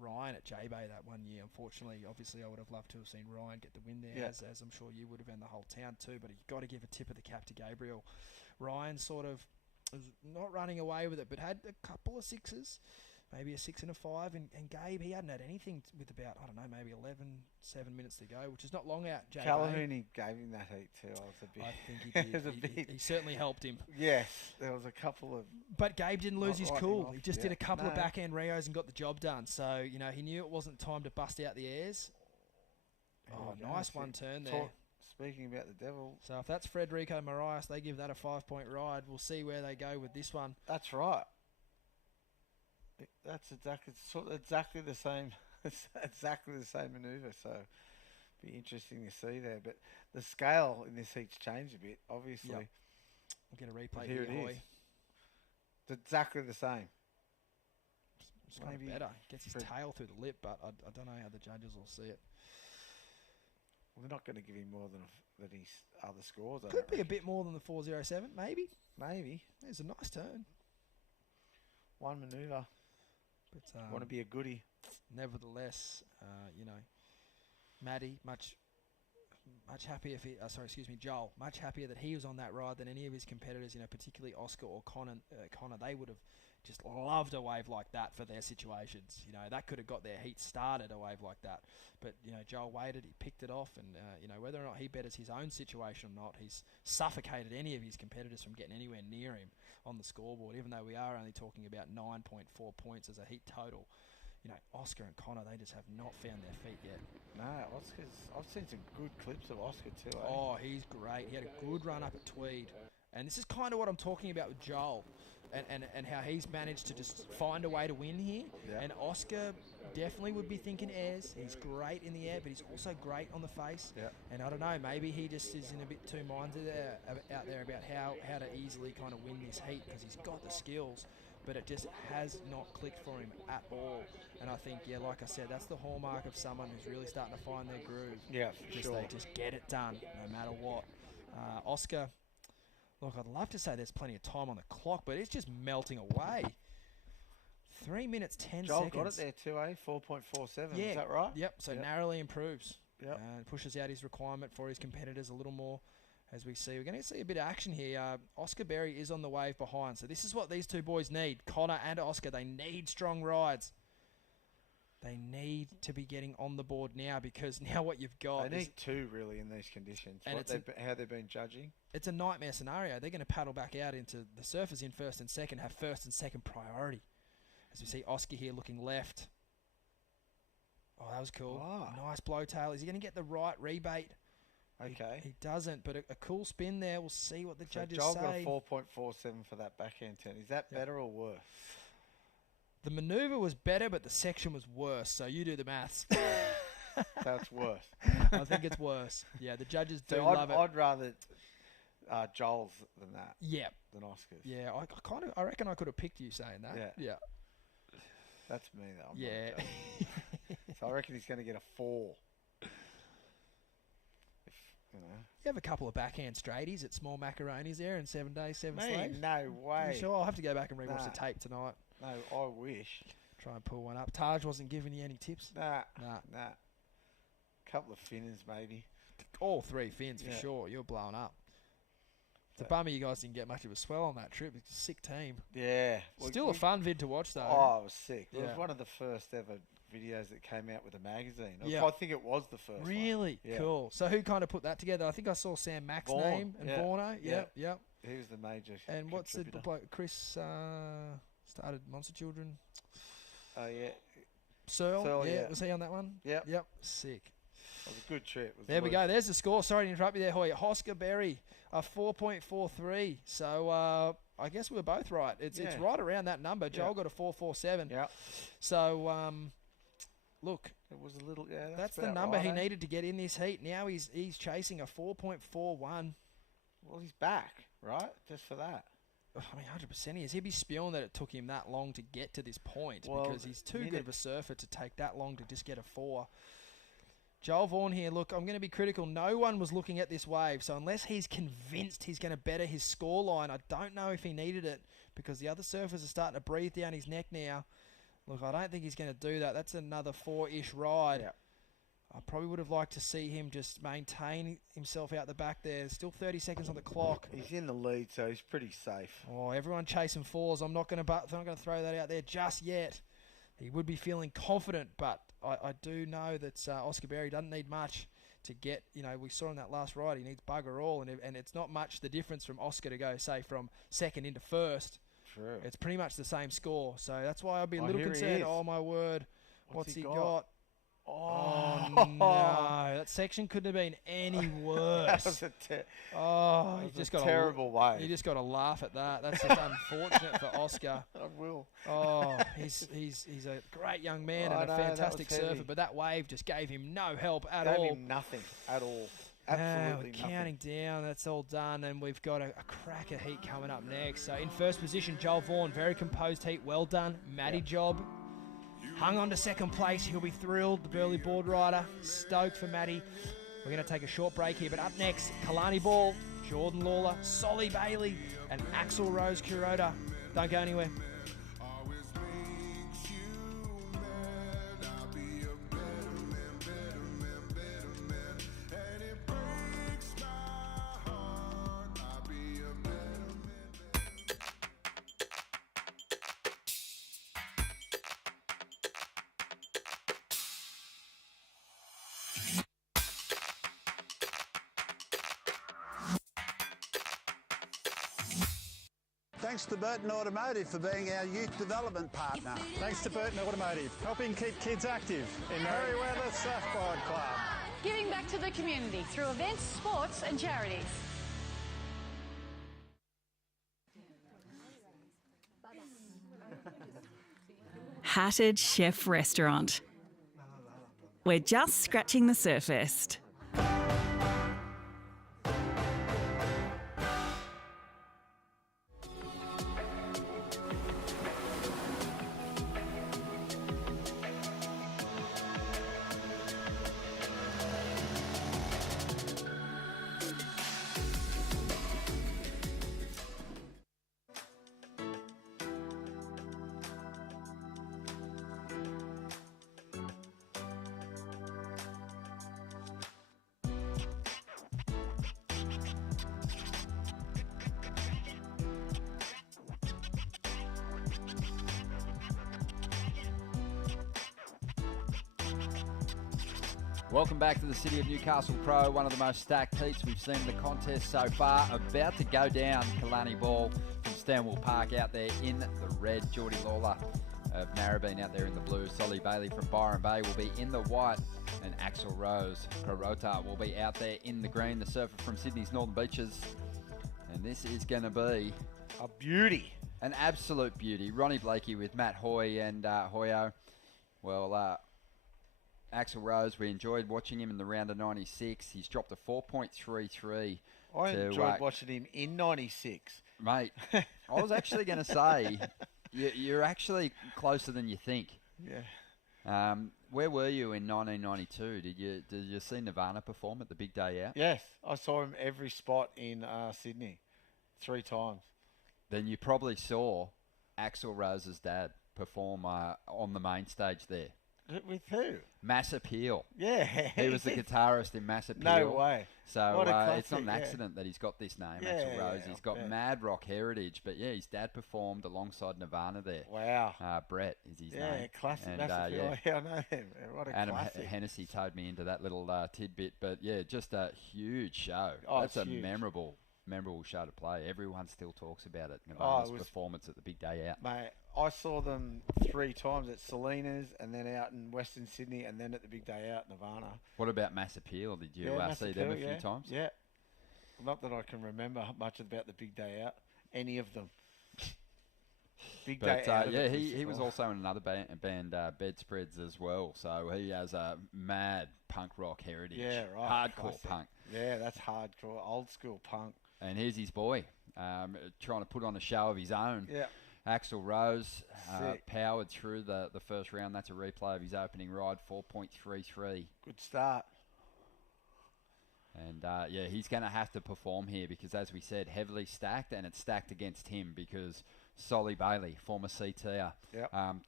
Ryan at J-Bay that one year. Unfortunately, obviously, I would have loved to have seen Ryan get the win there, as I'm sure you would have, and the whole town too. But you've got to give a tip of the cap to Gabriel. Ryan sort of was not running away with it, but had a couple of sixes. maybe a 6 and a 5. And Gabe, he hadn't had anything with about, I don't know, maybe 7 minutes to go, which is not long out, JB. Calhoun gave him that heat too. I think he did. He certainly helped him. Yes, there was a couple of... But Gabe didn't lose his cool. He just did a couple of No. backhand Rios and got the job done. So, he knew it wasn't time to bust out the airs. Oh, nice one turn there. Speaking about the devil. So if that's Federico Moraes, they give that a 5-point ride. We'll see where they go with this one. That's right. That's exactly the same. Exactly the same manoeuvre. So be interesting to see there. But the scale in this heat's changed a bit, obviously. Yep. We'll get a replay here. It Hoy. is. It's exactly the same. It's kind of better. Gets his tail through the lip, but I don't know how the judges will see it. Well, they're not going to give him more than his other scores. Could be a bit more than the 407, maybe. Maybe. It's a nice turn. One manoeuvre. But want to be a goodie. Nevertheless, Maddie, much happier Joel, much happier that he was on that ride than any of his competitors, particularly Oscar or Connor. They would have just loved a wave like that for their situations. That could have got their heat started, a wave like that. But, Joel waited, he picked it off, and, whether or not he betters his own situation or not, he's suffocated any of his competitors from getting anywhere near him on the scoreboard, even though we are only talking about 9.4 points as a heat total. Oscar and Connor, they just have not found their feet yet. No, I've seen some good clips of Oscar too. Oh, he's great. He had a good run up at Tweed. And this is kind of what I'm talking about with Joel and how he's managed to just find a way to win here. Yeah. And Oscar definitely would be thinking airs. He's great in the air, but he's also great on the face. Yeah. And I don't know, maybe he just is in a bit too minded out there about how to easily kind of win this heat because he's got the skills. But it just has not clicked for him at all. And I think, like I said, that's the hallmark of someone who's really starting to find their groove. Yeah, for sure. They just get it done, no matter what. Oscar, look, I'd love to say there's plenty of time on the clock, but it's just melting away. 3 minutes, 10 Joel seconds. got it there too, 4.47, Yeah. is that right? Yep, so narrowly improves. Yep. And pushes out his requirement for his competitors a little more. As we see, we're going to see a bit of action here. Oscar Berry is on the wave behind. So this is what these two boys need. Connor and Oscar, they need strong rides. They need to be getting on the board now because now what you've got They need two, really, in these conditions. And How they've been judging. It's a nightmare scenario. They're going to paddle back out into the surfers in first and second, have first and second priority. As we see Oscar here looking left. Oh, that was cool. Nice blowtail. Is he going to get the right rebate? Okay. He doesn't, but a cool spin there. We'll see what the judges Joel say. got a 4.47 for that backhand turn. Is that better or worse? The manoeuvre was better, but the section was worse. So you do the maths. That's worse. I think it's worse. Yeah, the judges do So love it. I'd rather Joel's than that. Yeah. Than Oscar's. Yeah, I reckon I could have picked you saying that. Yeah. Yeah. That's me though. I'm Yeah. not Joel. So I reckon he's going to get a 4. You have a couple of backhand straighties at Small Macaronis there in 7 days, 7 slaves. No way. You sure? I'll have to go back and rewatch the tape tonight. No, I wish. Try and pull one up. Taj wasn't giving you any tips? Nah. Couple of finners maybe. All 3 fins for sure. You're blowing up. It's a bummer you guys didn't get much of a swell on that trip. It's a sick team. Yeah. Still a fun vid to watch though. Oh, it was sick. It Yeah. was one of the first ever videos that came out with a magazine. Yeah. I think it was the first one. Really? Yeah. Cool. So who kind of put that together? I think I saw Sam Mack's Vaughan. name and Yeah. Vorno. Yep. He was the major And what's the contributor. bloke? Chris started Monster Children. Oh, yeah. Searle, yeah. Was he on that one? Yep. Sick. It was a good trip. It was There we loose. go. There's the score. Sorry to interrupt you there, Hoy. Oscar Berry, a 4.43. So I guess we were both right. It's right around that number. Joel got a 4.47. Yeah. So look, it was a little. Yeah, that's the about number right, he needed to get in this heat. Now he's chasing a 4.41. Well, he's back, right? Just for that. I mean, 100% he is. He'd be spewing that it took him that long to get to this point Well, because he's too good of a surfer to take that long to just get a 4. Joel Vaughan here, look, I'm going to be critical. No one was looking at this wave, so unless he's convinced he's going to better his scoreline, I don't know if he needed it because the other surfers are starting to breathe down his neck now. Look, I don't think he's going to do that. That's another 4-ish ride. Yeah. I probably would have liked to see him just maintain himself out the back there. There's still 30 seconds on the clock. He's in the lead, so he's pretty safe. Oh, everyone chasing 4s. I'm not going to throw that out there just yet. he would be feeling confident, but I do know that Oscar Berry doesn't need much to get, we saw in that last ride, he needs bugger all, and it's not much the difference from Oscar to go, say, from second into first. True. It's pretty much the same score, so that's why I'd be a little here he concerned. is. Oh, my word. What's he got? Oh, no. That section couldn't have been any worse. That was a you just got terrible way. You just got to laugh at that. That's just unfortunate for Oscar. I will. Oh, he's a great young man and a fantastic surfer, but that wave just gave him no help at all. Gave him nothing at all. Absolutely we're nothing. counting down. That's all done, and we've got a cracker heat coming up next. So in first position, Joel Vaughan, very composed heat, well done. Matty Job hung on to second place. He'll be thrilled. The Burley board rider, stoked for Matty. We're going to take a short break here, but up next, Kalani Ball, Jordan Lawler, Solly Bailey, and Axel Rose Kuroda. Don't go anywhere. Thanks to Burton Automotive for being our youth development partner. Thanks to Burton Automotive, helping keep kids active in Merriweather Surfboard Club. Giving back to the community through events, sports and charities. Hatted Chef Restaurant. We're just scratching the surface. Welcome back to the City of Newcastle Pro, one of the most stacked heats we've seen in the contest so far. About to go down, Kalani Ball from Stanwell Park out there in the red. Geordie Lawler of Narrabeen out there in the blue. Solly Bailey from Byron Bay will be in the white. And Axel Rose Karota will be out there in the green. The surfer from Sydney's Northern Beaches. And this is going to be a beauty. An absolute beauty. Ronnie Blakey with Matt Hoy and Hoyo. Well, Axel Rose, we enjoyed watching him in the round of 96. He's dropped a 4.33. I enjoyed watching him in 96. Mate, I was actually going to say, you're actually closer than you think. Yeah. Where were you in 1992? Did you see Nirvana perform at the big day out? Yes, I saw him every spot in Sydney, 3 times. Then you probably saw Axel Rose's dad perform on the main stage there. With who? Mass Appeal. Yeah. He was the guitarist in Mass Appeal. No way. So What a classic, it's not an accident that he's got this name, Yeah, Axl Rose. yeah, He's got mad rock heritage. But yeah, his dad performed alongside Nirvana there. Wow. Brett is his name. Yeah, classic And, Mass Appeal. Yeah, I know him. What a Adam classic. Hennessy towed me into that little tidbit. But yeah, just a huge show. Oh, That's it's a huge. memorable show to play. Everyone still talks about it. Oh, Nirvana's it was- performance at the big day out. Mate, I saw them 3 times at Salinas and then out in Western Sydney and then at the big day out, Nirvana. What about Mass Appeal? Did you Mass see them a Appeal, few times? Yeah. Not that I can remember much about the big day out. Any of them. Big day out. Yeah, he was also in another band, Bedspreads, as well. So he has a mad punk rock heritage. Yeah, right. Hardcore Classic. punk. Yeah, that's hardcore. Old school punk. And here's his boy, trying to put on a show of his own. Yeah. Axel Rose Sick. powered through the first round. That's a replay of his opening ride, 4.33. Good start. And yeah, he's going to have to perform here because, as we said, heavily stacked, and it's stacked against him because Solly Bailey, former CTer,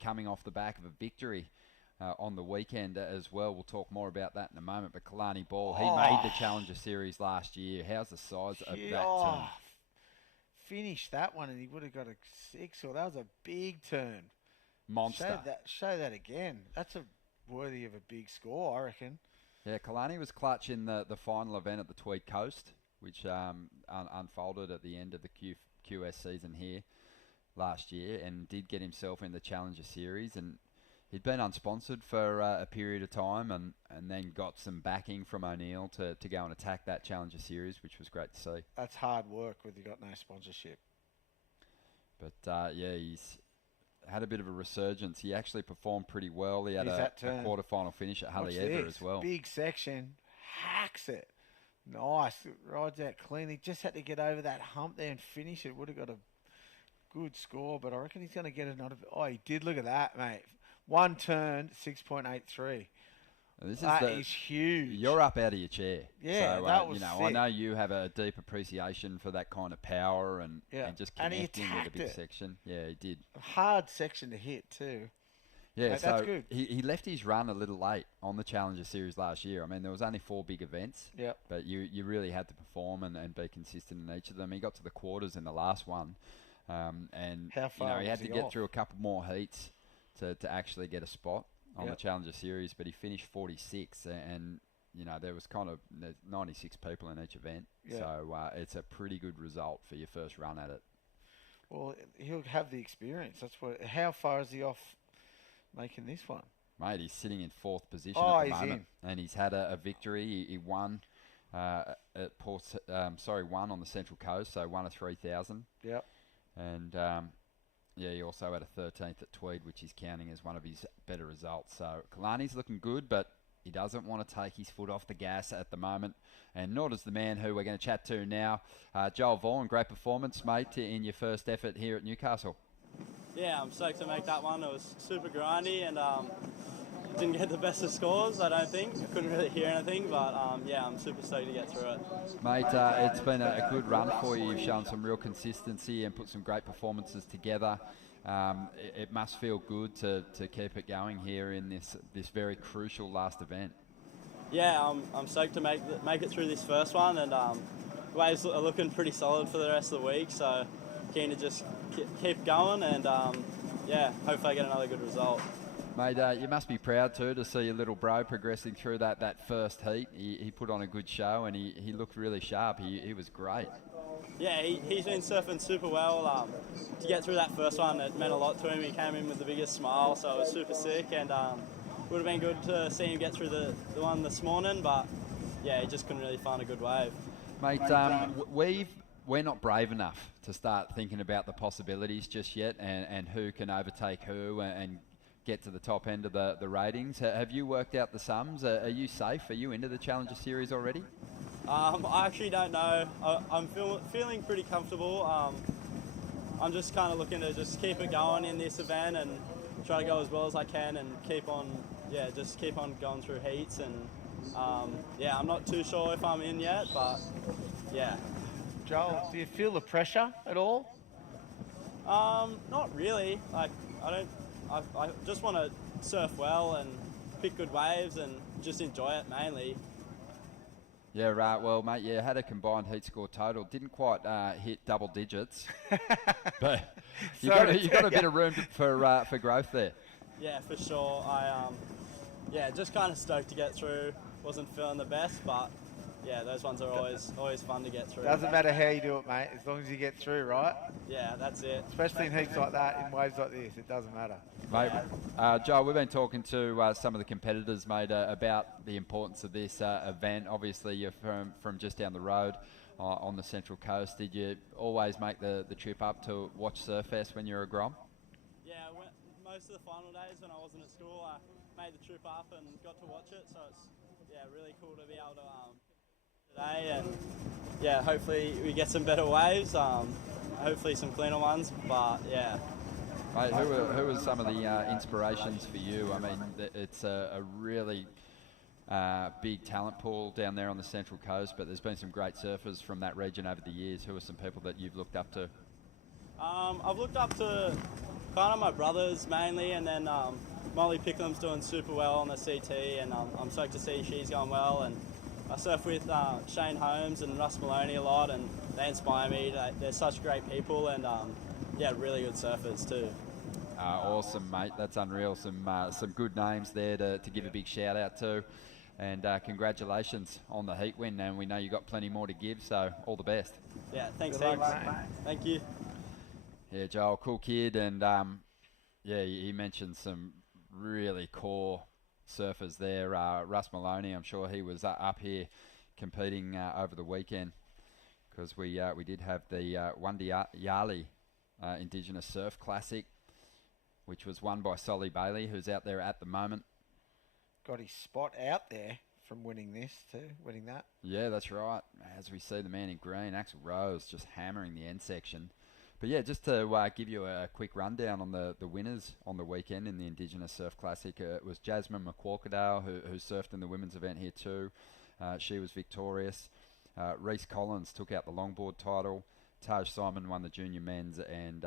coming off the back of a victory on the weekend as well. We'll talk more about that in a moment. But Kalani Ball, he made the Challenger Series last year. How's the size of that turn? Finished that one and he would have got a 6, or that was a big turn. monster. Show that again. That's worthy of a big score, I reckon. Yeah, Kalani was clutch in the final event at the Tweed Coast, which unfolded at the end of the QS season here last year, and did get himself in the Challenger Series. And he'd been unsponsored for a period of time, and then got some backing from O'Neill to go and attack that Challenger Series, which was great to see. That's hard work when you got no sponsorship. But he's had a bit of a resurgence. He actually performed pretty well. He had a quarter-final finish at Halle Ever as well. Big section, hacks it. Nice, rides out clean. He just had to get over that hump there and finish it. Would have got a good score, but I reckon he's going to get another. Oh, he did. Look at that, mate. One turn, 6.83. That is huge. You're up out of your chair. Yeah, so, that was sick. I know you have a deep appreciation for that kind of power and just connecting with a big section. Yeah, he did. A hard section to hit too. Yeah, mate, so that's good. He left his run a little late on the Challenger Series last year. I mean, there was only 4 big events. Yep. But you really had to perform and be consistent in each of them. He got to the quarters in the last one. And how far he had to he get off? through a couple more heats to actually get a spot on the Challenger Series, but he finished 46, and there was there's 96 people in each event, so it's a pretty good result for your first run at it. Well, he'll have the experience. That's what. How far is he off making this one? Mate, he's sitting in 4th position at the moment, and he's had a victory. He won at won on the Central Coast, so won a 3,000. Yep. And he also had a 13th at Tweed, which he's counting as one of his better results. So Kalani's looking good, but he doesn't want to take his foot off the gas at the moment, and nor does the man who we're going to chat to now, Joel Vaughan. Great performance, mate, in your first effort here at Newcastle. Yeah, I'm stoked to make that one. It was super grindy and didn't get the best of scores, I don't think. I couldn't really hear anything, but I'm super stoked to get through it. Mate, it's been a good run for you. You've shown some real consistency and put some great performances together. It must feel good to keep it going here in this very crucial last event. Yeah, I'm stoked to make it through this first one, and waves are looking pretty solid for the rest of the week, so keen to just keep going and hopefully I get another good result. Mate, you must be proud too to see your little bro progressing through that first heat. He put on a good show and he looked really sharp. He was great. Yeah, he's been surfing super well. To get through that first one, it meant a lot to him. He came in with the biggest smile, so it was super sick, and would have been good to see him get through the one this morning, but he just couldn't really find a good wave. Mate, we're not brave enough to start thinking about the possibilities just yet and who can overtake who and get to the top end of the ratings. Have you worked out the sums? Are you safe? Are you into the Challenger Series already? I actually don't know. I'm feeling pretty comfortable. I'm just kind of looking to just keep it going in this event and try to go as well as I can and keep on going through heats. And I'm not too sure if I'm in yet, but yeah. Joel, do you feel the pressure at all? Not really. Like I just want to surf well and pick good waves and just enjoy it mainly. Yeah, right. Well, mate, had a combined heat score total. Didn't quite hit double digits, but you got a bit of room for growth there. Yeah, for sure. I just kind of stoked to get through. Wasn't feeling the best, but those ones are always fun to get through. Doesn't matter how you do it, mate, as long as you get through, right? Yeah, that's it. Especially in heats like that, in waves like this, it doesn't matter. Mate, Joe, we've been talking to some of the competitors, mate, about the importance of this event. Obviously, you're from just down the road on the Central Coast. Did you always make the trip up to watch Surfest when you were a Grom? Yeah, most of the final days when I wasn't at school, I made the trip up and got to watch it. So it's really cool to be able to today, and hopefully we get some better waves. Hopefully some cleaner ones, but Mate, who are some of the inspirations for you? I mean, it's a really big talent pool down there on the Central Coast, but there's been some great surfers from that region over the years. Who are some people that you've looked up to? I've looked up to kind of my brothers mainly, and then Molly Pickham's doing super well on the CT, and I'm stoked to see she's going well. And I surf with Shane Holmes and Russ Maloney a lot, and they inspire me. They're such great people, and really good surfers too. Awesome, mate. That's unreal. Some good names there to give a big shout out to. And congratulations on the heat win. And we know you got plenty more to give, so all the best. Yeah, thanks, heaps. Thank you. Yeah, Joel, cool kid. And he mentioned some really core surfers there. Russ Maloney, I'm sure he was up here competing over the weekend, because we did have the Wandiyali Indigenous Surf Classic, which was won by Solly Bailey, who's out there at the moment. Got his spot out there from winning that. Yeah, that's right. As we see the man in green, Axel Rose, just hammering the end section. But yeah, just to give you a quick rundown on the winners on the weekend in the Indigenous Surf Classic, it was Jasmine McQuarkadale, who surfed in the women's event here too. She was victorious. Reese Collins took out the longboard title. Taj Simon won the junior men's, and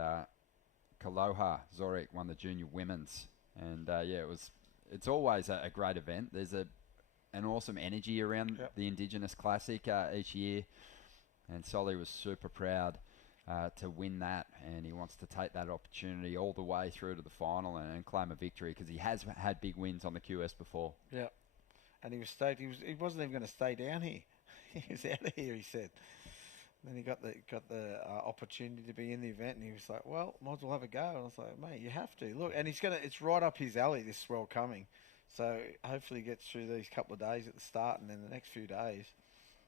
Kaloha Zorek won the junior women's. And it's always a great event. There's an awesome energy around the Indigenous Classic each year, and Solly was super proud to win that, and he wants to take that opportunity all the way through to the final and claim a victory, because he has had big wins on the QS before. Yeah, and he was stayed. He wasn't even going to stay down here. He was out of here, he said. Then he got the opportunity to be in the event, and he was like, "Well, might as well have a go." And I was like, "Mate, you have to look." And it's right up his alley, this swell coming. So hopefully he gets through these couple of days at the start, and then the next few days,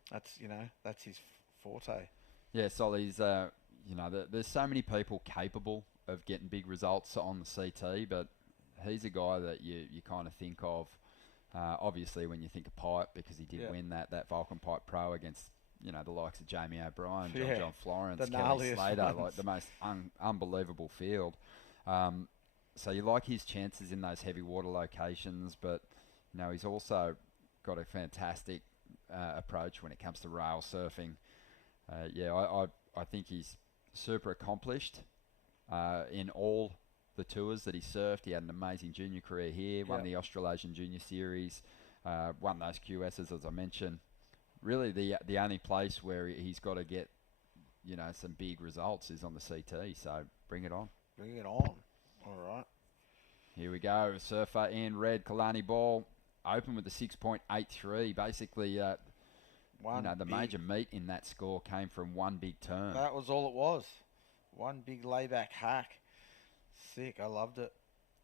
that's his forte. Yeah, Solly's. There's so many people capable of getting big results on the CT, but he's a guy that you kind of think of, obviously, when you think of pipe, because he did win that Vulcan Pipe Pro against, the likes of Jamie O'Brien, John Florence, Kelly Slater, like the most unbelievable field. So you like his chances in those heavy water locations, but, he's also got a fantastic approach when it comes to rail surfing. I think he's super accomplished in all the tours that he surfed. He had an amazing junior career here, won the Australasian Junior Series, won those QSs, as I mentioned. Really, the only place where he's got to get, some big results is on the CT, so bring it on. Bring it on. All right. Here we go. Surfer in red, Kalani Ball, open with a 6.83. Basically, the major meat in that score came from one big turn. That was all it was. One big layback hack. Sick. I loved it.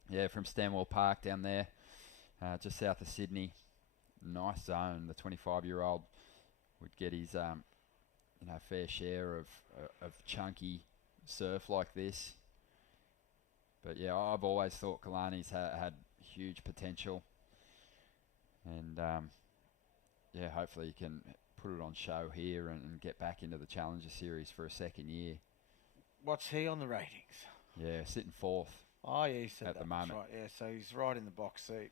Yeah, from Stanwell Park down there, just south of Sydney. Nice zone. The 25-year-old would get his, fair share of chunky surf like this. But yeah, I've always thought Kalani's had huge potential, and hopefully he can put it on show here and get back into the Challenger Series for a second year. What's he on the ratings? Yeah, sitting fourth. Oh yeah, he said at that. the moment. Right. Yeah, so he's right in the box seat.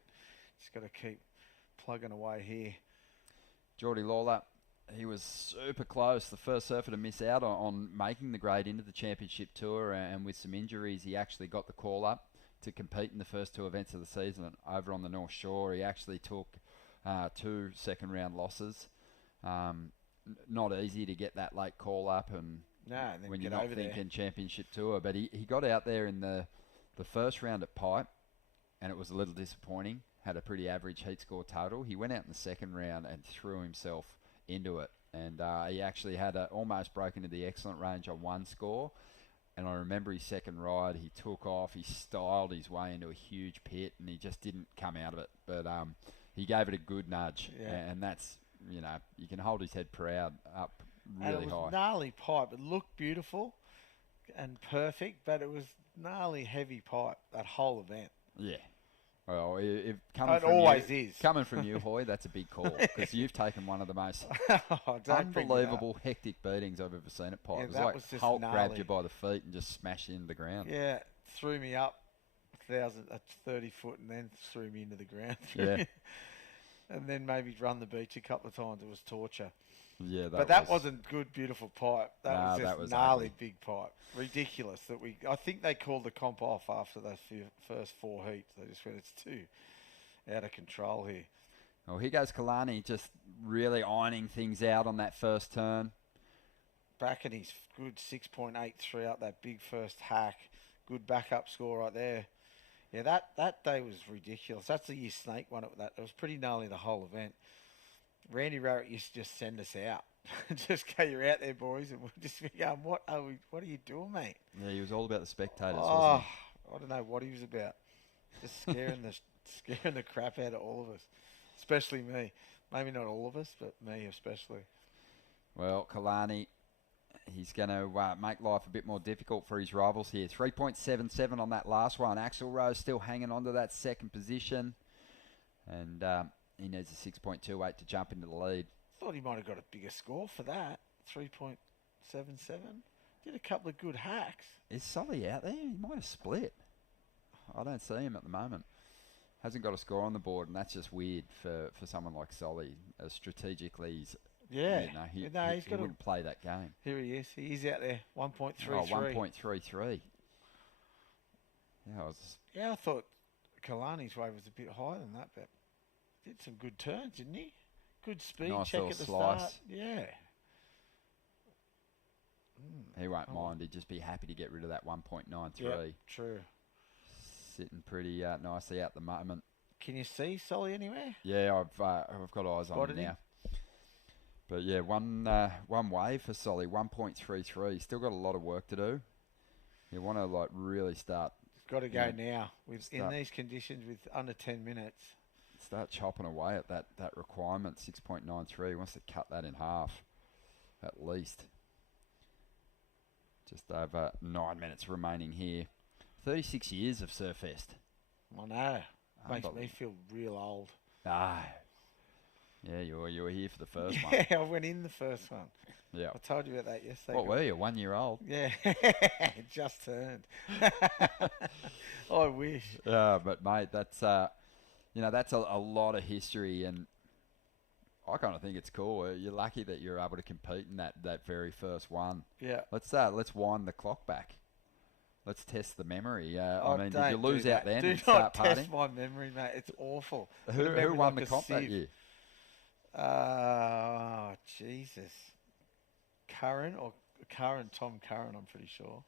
He's got to keep plugging away here. Geordie Lawler, he was super close, the first surfer to miss out on making the grade into the championship tour, and with some injuries, he actually got the call up to compete in the first two events of the season over on the North Shore. He actually took 2 second-round losses. Not easy to get that late call up, and when you're not thinking championship tour, but he got out there in the first round at Pipe, and it was a little disappointing. Had a pretty average heat score total. He went out in the second round and threw himself into it, and he actually had almost broken into the excellent range on one score. And I remember his second ride, he took off, he styled his way into a huge pit, and he just didn't come out of it. But he gave it a good nudge, and that's, you can hold his head proud up really high. And it was gnarly pipe. It looked beautiful and perfect, but it was gnarly heavy pipe, that whole event. Yeah. Well, coming from you, Hoy, that's a big call, because you've taken one of the most unbelievable hectic beatings I've ever seen at Pipe. Yeah, it was like Hulk grabbed you by the feet and just smashed you into the ground. Yeah, threw me up 30 foot and then threw me into the ground. Yeah. And then maybe run the beach a couple of times. It was torture. Yeah, but that wasn't good, beautiful pipe. That was gnarly, ugly. big pipe. Ridiculous that I think they called the comp off after those first 4 heats. They just went, it's too out of control here. Well, here goes Kalani, just really ironing things out on that first turn. Back at his good 6.83 out that big first hack. good backup score right there. Yeah, that day was ridiculous. That's the year Snake won it with that. It was pretty gnarly, the whole event. Randy Rowett used to just send us out. Just go, you're out there, boys, and we'll just be going, what are you doing, mate? Yeah, he was all about the spectators, wasn't he? I don't know what he was about. Just scaring the crap out of all of us, especially me. Maybe not all of us, but me especially. Well, Kalani, he's going to make life a bit more difficult for his rivals here. 3.77 on that last one. Axel Rose still hanging on to that second position, and he needs a 6.28 to jump into the lead. Thought he might have got a bigger score for that. 3.77. Did a couple of good hacks. Is Solly out there? He might have split. I don't see him at the moment. Hasn't got a score on the board, and that's just weird for someone like Solly. Strategically, he wouldn't play that game. Here he is. He's out there, 1.33. Oh, 1.33. Yeah, I thought Kalani's wave was a bit higher than that, but did some good turns, didn't he? Good speed nice check little at the slice. start. Yeah. He won't mind. He'd just be happy to get rid of that 1.93. Yep, true. Sitting pretty nicely at the moment. Can you see Solly anywhere? Yeah, I've got eyes on him now. But yeah, one wave for Solly, 1.33. Still got a lot of work to do. You want to really start. It's got to go now. In these conditions with under 10 minutes. Start chopping away at that requirement, 6.93. He wants to cut that in half, at least. Just over 9 minutes remaining here. 36 years of Surfest. I know. Makes me feel real old. Ah. Yeah, you were here for the first one. Yeah, I went in the first one. Yeah. I told you about that yesterday. What were you, 1 year old? Yeah, just turned. I wish. But mate, that's that's a lot of history, and I kind of think it's cool. You're lucky that you're able to compete in that very first one. Yeah. Let's wind the clock back. Let's test the memory. Did you lose out then and start partying? Do not test my memory, mate. It's awful. Who won the comp that year? Jesus. Tom Curran, I'm pretty sure.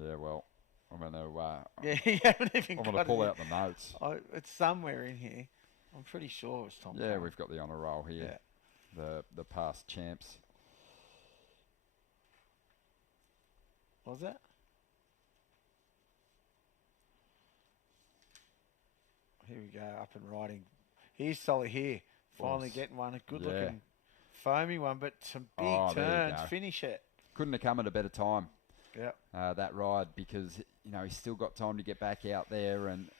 Yeah, well, I'm going to you haven't even I'm going to pull out the notes. It's somewhere in here. I'm pretty sure it's Tom Curran. Yeah, we've got the honour roll here. Yeah. The past champs. What was that? Here we go, up and riding. Here's Solly here. Finally getting one. A good-looking, foamy one, but some big turns. Finish it. Couldn't have come at a better time. Yeah. That ride, because he's still got time to get back out there and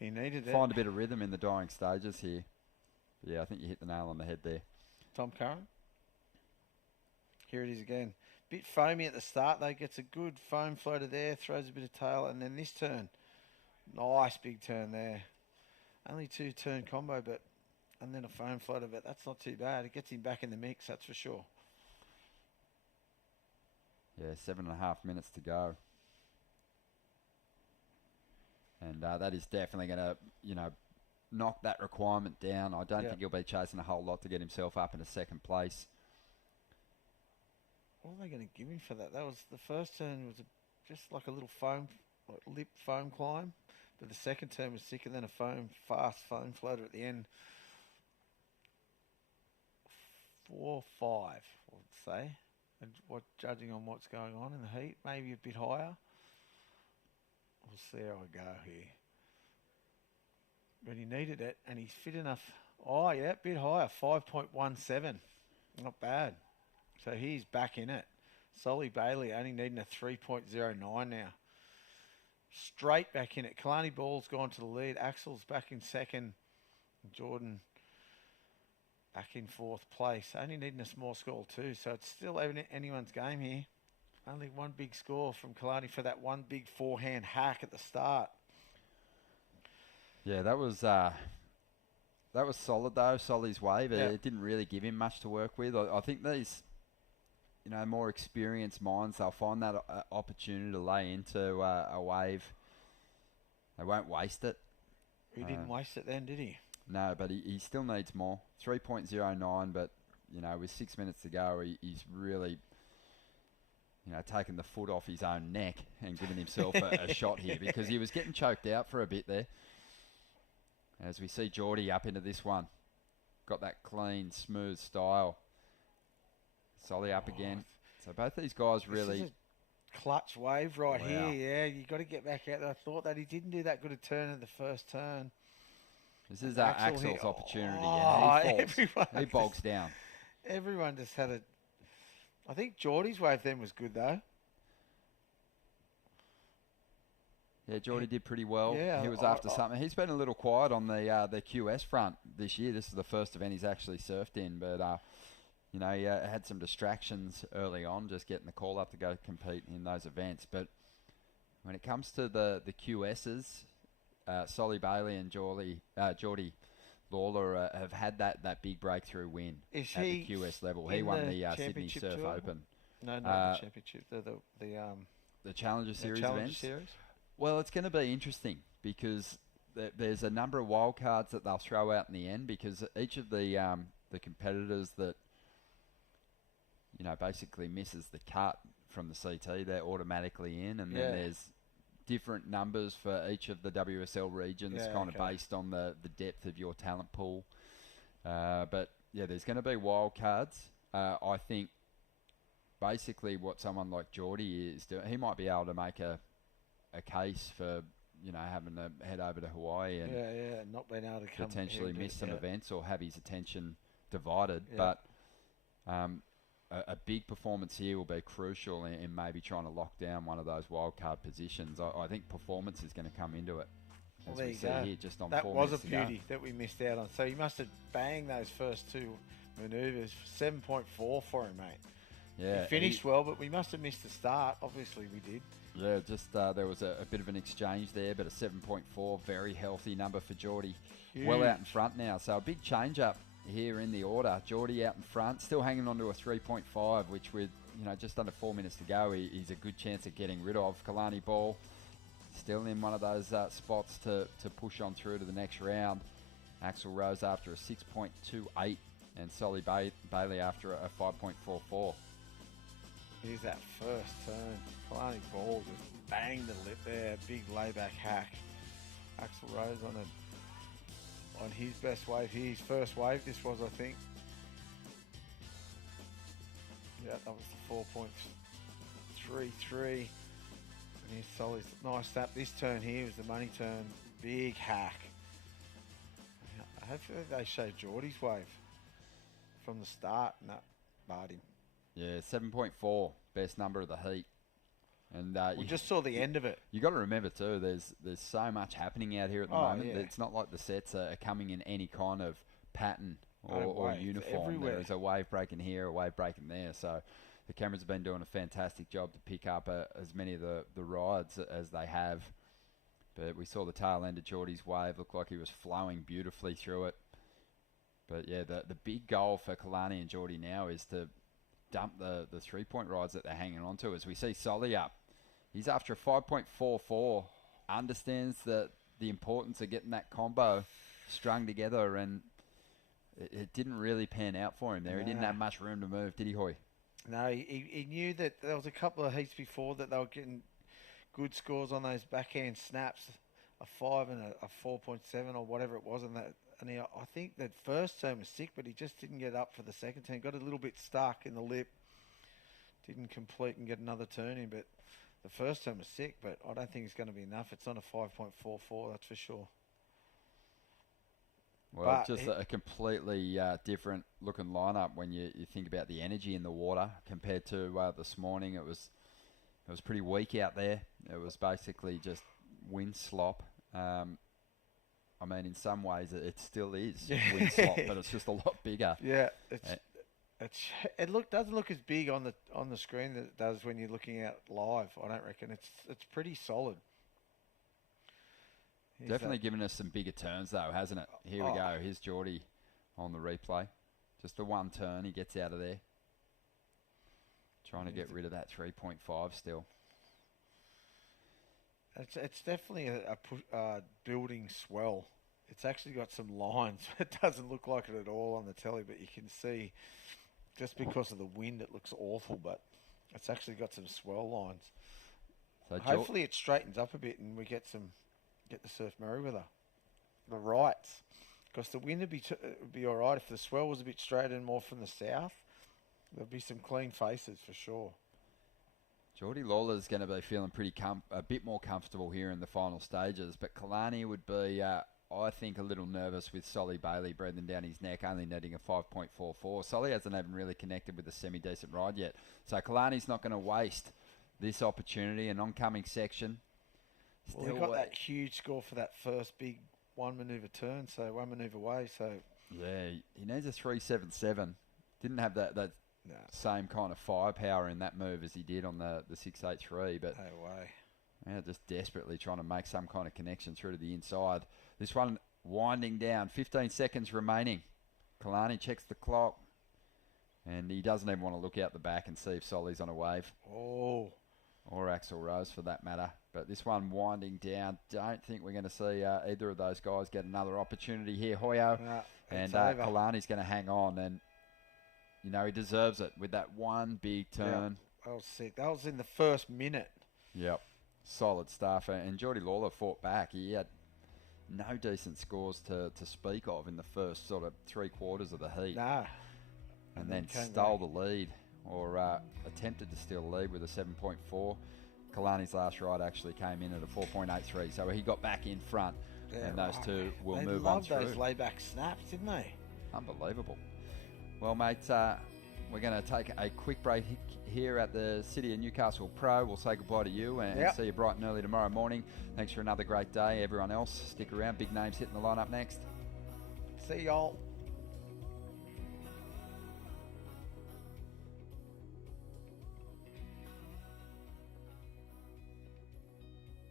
he needed find a bit of rhythm in the dying stages here. But yeah, I think you hit the nail on the head there. Tom Curran. Here it is again. Bit foamy at the start though. Gets a good foam floater there. Throws a bit of tail, and then this turn. Nice big turn there. Only 2-turn combo, and then a foam floater, but that's not too bad. It gets him back in the mix, that's for sure. Yeah, 7.5 minutes to go. And that is definitely going to, knock that requirement down. I don't think he'll be chasing a whole lot to get himself up into second place. What are they going to give him for that? That was the first turn was just like a little lip foam climb. But the second turn was sicker than a fast foam floater at the end. 4-5, I would say. And judging on what's going on in the heat, maybe a bit higher. We'll see how I go here. But he needed it, and he's fit enough. Oh, yeah, a bit higher, 5.17. Not bad. So he's back in it. Solly Bailey only needing a 3.09 now. Straight back in it. Kalani Ball's gone to the lead. Axel's back in second. Jordan back in fourth place. Only needing a small score too, so it's still anyone's game here. Only one big score from Kalani for that one big forehand hack at the start. Yeah, that was solid though. Solly's wave. Yeah. It didn't really give him much to work with. I think these, more experienced minds, they'll find that opportunity to lay into a wave. They won't waste it. He didn't waste it then, did he? No, but he still needs more. 3.09, but, with 6 minutes to go, he's really taking the foot off his own neck and giving himself a shot here, because he was getting choked out for a bit there. As we see Geordie up into this one. Got that clean, smooth style. Solly up again. So both these guys really... This is a clutch wave right here, yeah. You got to get back out there. I thought that he didn't do that good a turn in the first turn. This is Axel's opportunity. And he falls. He bogs down. Everyone just had a... I think Geordie's wave then was good, though. Yeah, Geordie did pretty well. Yeah, he was after something. He's been a little quiet on the QS front this year. This is the first event he's actually surfed in, but he had some distractions early on, just getting the call up to go compete in those events. But when it comes to the QSs, Solly Bailey and Geordie Lawler have had that big breakthrough win at the QS level. He won the Sydney Surf Open. No, not the championship. The Challenger Series Challenger events. Series. Well, it's going to be interesting because there's a number of wild cards that they'll throw out in the end, because each of the competitors that basically misses the cut from the CT, they're automatically in, and then there's different numbers for each of the WSL regions, kind of based on the depth of your talent pool. But yeah, there's going to be wild cards. I think basically what someone like Geordie is doing, he might be able to make a case for having to head over to Hawaii and not being able to come potentially miss some events or have his attention divided. Yeah. But a big performance here will be crucial in maybe trying to lock down one of those wildcard positions. I think performance is going to come into it. As we see here, just on that 4 was a minutes to go. beauty that we missed out on. So he must have banged those first two manoeuvres. 7.4 for him, mate. Yeah, he finished well, but we must have missed the start. Obviously, we did. Yeah, just there was a bit of an exchange there, but a 7.4, very healthy number for Geordie. Huge. Well out in front now, so a big change up here in the order. Geordie out in front, still hanging on to a 3.5, which with just under 4 minutes to go, he's a good chance of getting rid of. Kalani Ball still in one of those spots to push on through to the next round. Axel Rose after a 6.28, and Solly Bailey after a 5.44. Here's that first turn. Kalani Ball just banged the lip there. Big layback hack. Axel Rose on his best wave here. His first wave this was, I think. Yeah, that was the 4.33. And here's Solly's nice snap. This turn here was the money turn. Big hack. Hopefully they show Geordie's wave from the start. No, barred him. Yeah, 7.4, best number of the heat. And we just saw the end of it. You got to remember too, there's so much happening out here at the moment. Yeah. It's not like the sets are coming in any kind of pattern or uniform. Everywhere. There's a wave breaking here, a wave breaking there. So the cameras have been doing a fantastic job to pick up as many of the rides as they have. But we saw the tail end of Geordie's wave, looked like he was flowing beautifully through it. But yeah, the big goal for Kalani and Geordie now is to dump the 3-point rides that they're hanging on to. As we see Solly up, he's after a 5.44, understands the importance of getting that combo strung together, and it didn't really pan out for him there. He didn't have much room to move, did he, Hoy? No, he knew that there was a couple of heats before that they were getting good scores on those backhand snaps, a 5 and a 4.7 or whatever it was, and I think that first turn was sick, but he just didn't get up for the second turn. Got a little bit stuck in the lip. Didn't complete and get another turn in, but the first turn was sick, but I don't think it's going to be enough. It's on a 5.44, that's for sure. Well, but just a completely different looking lineup when you think about the energy in the water compared to this morning. It was pretty weak out there. It was basically just wind slop. I mean, in some ways, it still is wind slop, but it's just a lot bigger. Yeah, it doesn't look as big on the screen that it does when you're looking at live. I don't reckon it's pretty solid. Definitely giving us some bigger turns though, hasn't it? Here we go. Here's Geordie on the replay. Just the one turn, he gets out of there. Trying to get rid of that 3.5 still. It's definitely a building swell. It's actually got some lines. It doesn't look like it at all on the telly, but you can see just because of the wind, it looks awful. But It's actually got some swell lines. So hopefully it straightens up a bit and we get the Surf Merriweather, the rights. Because the wind would be all right if the swell was a bit straighter and more from the south. There'll be some clean faces for sure. Geordie Lawler's going to be feeling a bit more comfortable here in the final stages, but Kalani would be, I think, a little nervous with Solly Bailey breathing down his neck, only netting a 5.44. Solly hasn't even really connected with a semi-decent ride yet. So Kalani's not going to waste this opportunity, an oncoming section. Well, he got that huge score for that first big one manoeuvre turn, so one manoeuvre way. So yeah, he needs a 377. Didn't have that same kind of firepower in that move as he did on the 683, but no way. Yeah, just desperately trying to make some kind of connection through to the inside. This one winding down, 15 seconds remaining. Kalani checks the clock, and he doesn't even want to look out the back and see if Solly's on a wave. Oh. Or Axel Rose for that matter. But this one winding down, don't think we're going to see either of those guys get another opportunity here. Hoyo and Kalani's going to hang on, and you know he deserves it with that one big turn. Yep. That was sick. That was in the first minute. Yep. Solid stuff. And Geordie Lawler fought back. He had no decent scores to speak of in the first sort of 3/4 of the heat. Nah. And then stole the lead, or attempted to steal the lead with a 7.4. Kalani's last ride actually came in at a 4.83, so he got back in front, and those two will move on through. They loved those layback snaps, didn't they? Unbelievable. Well, mate, we're going to take a quick break here at the City of Newcastle Pro. We'll say goodbye to you and see you bright and early tomorrow morning. Thanks for another great day. Everyone else, stick around. Big names hitting the lineup next. See y'all.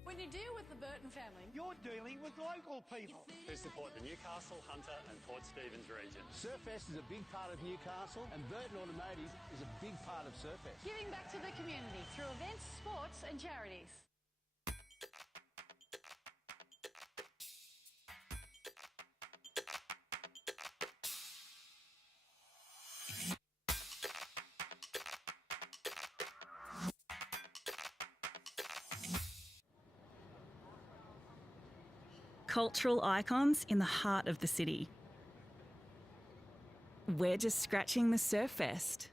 When you deal with the Burton family, you're dealing with local people who support the Newcastle, Hunter and Port Stephens region. Surfest is a big part of Newcastle, and Burton Automotive is a big part of Surfest. giving back to the community through events, sports and charities. Cultural icons in the heart of the city. We're just scratching the Surfest.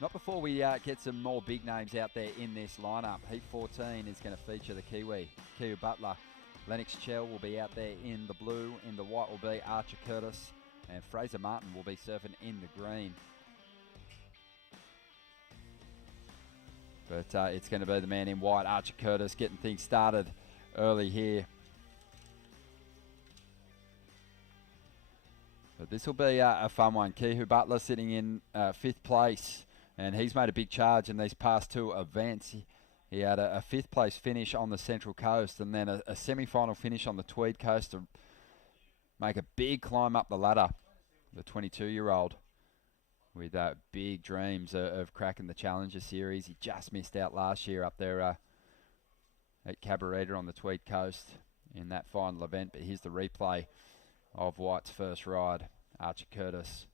Not before we get some more big names out there in this lineup. Heat 14 is going to feature the Kiwi, Kiwi Butler. Lennox Chell will be out there in the blue. In the white will be Archer Curtis. And Fraser Martin will be surfing in the green. But it's going to be the man in white, Archer Curtis, getting things started early here. But this will be a fun one. Kiwi Butler sitting in 5th place. And he's made a big charge in these past two events. He had a 5th place finish on the Central Coast and then a semi-final finish on the Tweed Coast to make a big climb up the ladder. The 22-year-old with big dreams of cracking the Challenger Series. He just missed out last year up there at Cabarita on the Tweed Coast in that final event. But here's the replay of White's first ride. Archer Curtis.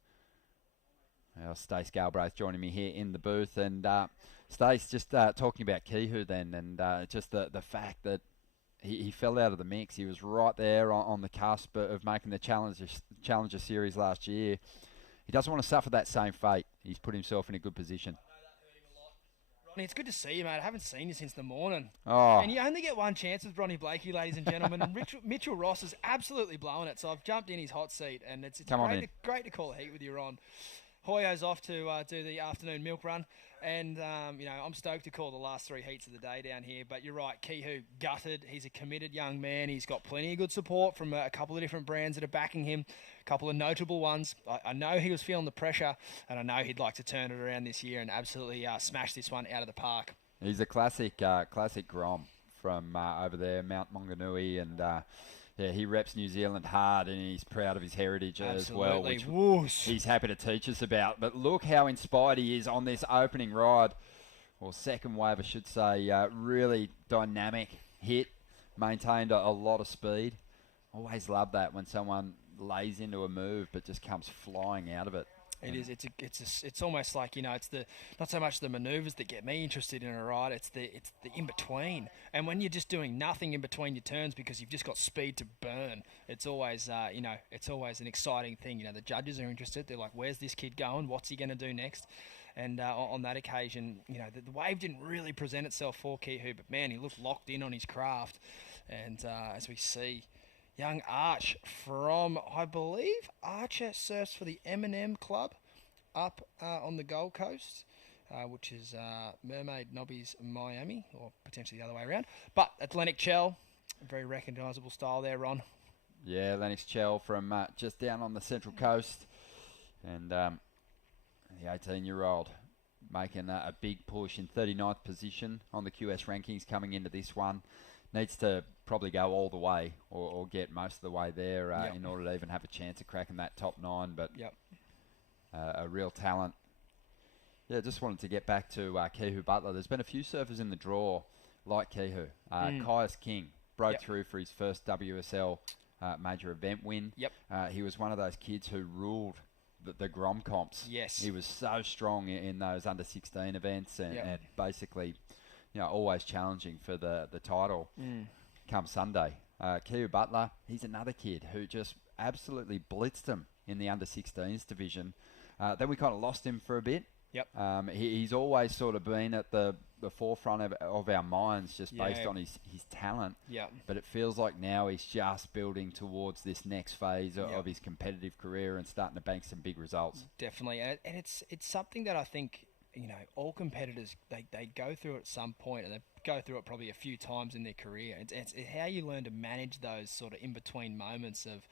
Stace Galbraith joining me here in the booth, and Stace just talking about Kihu then, and just the fact that he fell out of the mix. He was right there on the cusp of making the Challenger Series last year. He doesn't want to suffer that same fate. He's put himself in a good position. Ronnie, it's good to see you, mate. I haven't seen you since the morning. Oh. And you only get one chance with Ronnie Blakey, ladies and gentlemen. And Mitchell Ross is absolutely blowing it, so I've jumped in his hot seat, and it's great to call a heat with you, Ron. Hoyo's off to do the afternoon milk run. And, I'm stoked to call the last 3 heats of the day down here. But you're right, Kehoe gutted. He's a committed young man. He's got plenty of good support from a couple of different brands that are backing him, a couple of notable ones. I know he was feeling the pressure, and I know he'd like to turn it around this year and absolutely smash this one out of the park. He's a classic Grom from over there, Mount Maunganui, and he reps New Zealand hard, and he's proud of his heritage as well, which he's happy to teach us about. But look how inspired he is on this opening ride, or second wave, I should say. Really dynamic hit, maintained a lot of speed. Always love that when someone lays into a move but just comes flying out of it. It is. It's almost like, it's not so much the manoeuvres that get me interested in a ride. It's the in between. And when you're just doing nothing in between your turns because you've just got speed to burn, it's always it's always an exciting thing. The judges are interested. They're like, where's this kid going? What's he going to do next? And on that occasion, the wave didn't really present itself for Kehoe, but man, he looked locked in on his craft. And as we see, young Arch from, I believe, Archer surfs for the M&M Club up on the Gold Coast, which is Mermaid Nobbies Miami, or potentially the other way around. But Atlantic Chell, a very recognisable style there, Ron. Yeah, Atlantic Chell from just down on the Central Coast. And the 18-year-old making a big push in 39th position on the QS rankings coming into this one. Needs to probably go all the way or get most of the way there in order to even have a chance of cracking that top 9. But a real talent. Yeah, just wanted to get back to Kehoe Butler. There's been a few surfers in the draw like Kehoe. Caius King broke through for his first WSL major event win. He was one of those kids who ruled the Grom comps. Yes. He was so strong in those under-16 events and basically... always challenging for the title come Sunday. Kehoe Butler, he's another kid who just absolutely blitzed him in the under-16s division. Then we kind of lost him for a bit. He's always sort of been at the forefront of our minds just based on his talent. But it feels like now he's just building towards this next phase of his competitive career and starting to bank some big results. Definitely. And it's something that I think... all competitors, they go through it at some point, and they go through it probably a few times in their career. It's how you learn to manage those sort of in-between moments of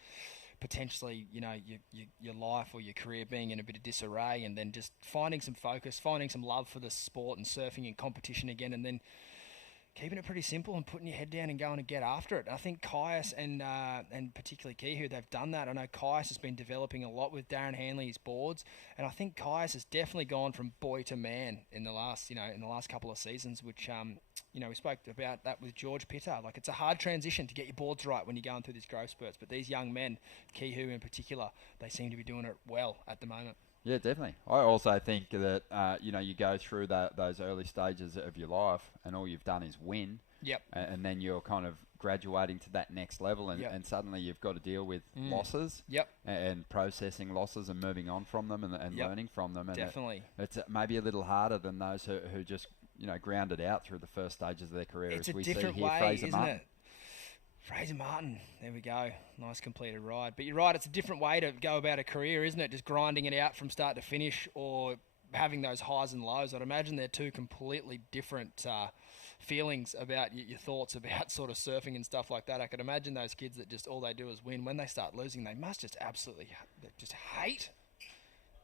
potentially, your life or your career being in a bit of disarray, and then just finding some focus, finding some love for the sport and surfing and competition again, and then keeping it pretty simple and putting your head down and going to get after it. I think Caius and particularly Kehoe, they've done that. I know Caius has been developing a lot with Darren Hanley's boards, and I think Caius has definitely gone from boy to man in the last couple of seasons, which we spoke about that with George Pitter. Like, it's a hard transition to get your boards right when you're going through these growth spurts, but these young men, Kehoe in particular, they seem to be doing it well at the moment. Yeah, definitely. I also think that, you go through those early stages of your life and all you've done is win. And then you're kind of graduating to that next level and suddenly you've got to deal with losses and processing losses and moving on from them and learning from them. And definitely. It's maybe a little harder than those who just, grounded out through the first stages of their career. It's as a we different see here, way, Fraser isn't Martin. it? Fraser Martin, there we go. Nice completed ride. But you're right, it's a different way to go about a career, isn't it? Just grinding it out from start to finish or having those highs and lows. I'd imagine they're two completely different feelings about your thoughts about sort of surfing and stuff like that. I could imagine those kids that just all they do is win. When they start losing, they must just absolutely just hate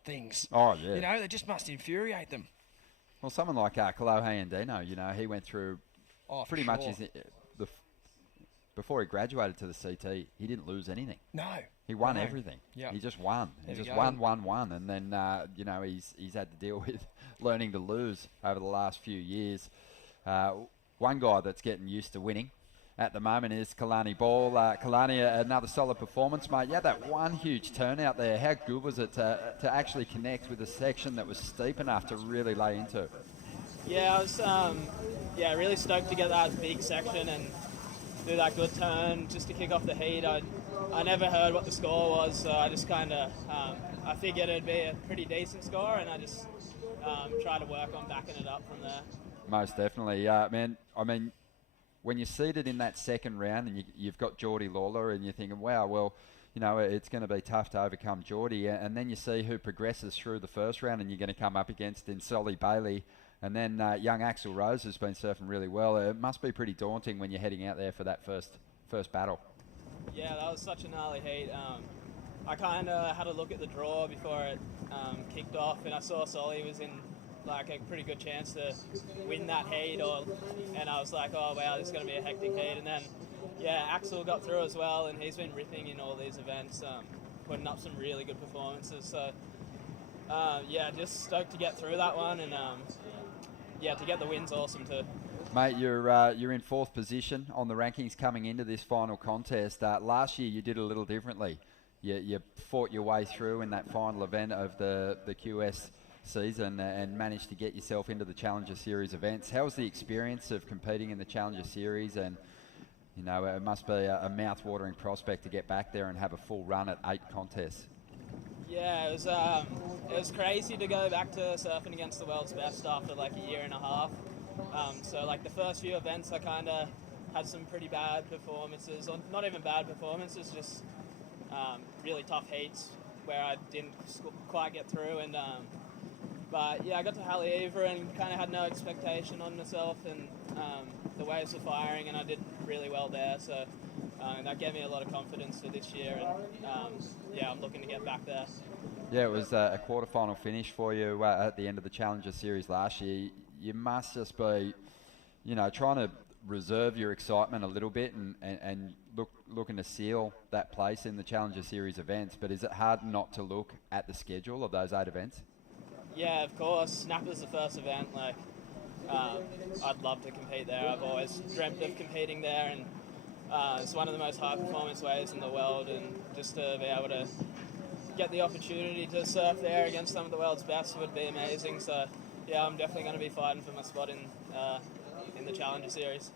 things. Oh, yeah. They just must infuriate them. Well, someone like Kalohe Andino, he went through pretty much before he graduated to the CT, he didn't lose anything. No. He won everything. Yep. He just won. There He we just go. won. And then, he's had to deal with learning to lose over the last few years. One guy that's getting used to winning at the moment is Kalani Ball. Kalani, another solid performance, mate. Yeah, that one huge turnout there. How good was it to actually connect with a section that was steep enough to really lay into? Yeah, I was really stoked to get that big section and do that good turn just to kick off the heat. I never heard what the score was, so I just kind of I figured it'd be a pretty decent score, and I just tried to work on backing it up from there. Most definitely, man. I mean, when you're seated in that second round and you've got Geordie Lawler and you're thinking, wow, well, you know, it's going to be tough to overcome Geordie. And then you see who progresses through the first round, and you're going to come up against in Solly Bailey. And then young Axel Rose has been surfing really well. It must be pretty daunting when you're heading out there for that first battle. Yeah, that was such a gnarly heat. I kind of had a look at the draw before it kicked off, and I saw Solly was in like a pretty good chance to win that heat, and I was like, oh wow, this is going to be a hectic heat. And then yeah, Axel got through as well, and he's been ripping in all these events, putting up some really good performances. So yeah, just stoked to get through that one, and yeah, to get the win's awesome too. Mate, you're in 4th position on the rankings coming into this final contest. Last year you did a little differently. You fought your way through in that final event of the QS season and managed to get yourself into the Challenger Series events. How was the experience of competing in the Challenger Series? And you know, it must be a mouth-watering prospect to get back there and have a full run at 8 contests. Yeah, it was crazy to go back to surfing against the world's best after like a year and a half. So like the first few events I kind of had some pretty bad performances, or not even bad performances, just really tough heats where I didn't quite get through. And but yeah, I got to Haleiwa and kind of had no expectation on myself, and the waves were firing and I did really well there. So that gave me a lot of confidence for this year, and yeah, I'm looking to get back there. Yeah, it was a quarterfinal finish for you at the end of the Challenger Series last year. You must just be, you know, trying to reserve your excitement a little bit and looking to seal that place in the Challenger Series events. But is it hard not to look at the schedule of those 8 events? Yeah, of course. Snapper's the first event. Like, I'd love to compete there. I've always dreamt of competing there, and it's one of the most high-performance waves in the world. And just to be able to get the opportunity to surf there against some of the world's best would be amazing. So, yeah, I'm definitely going to be fighting for my spot in the Challenger Series.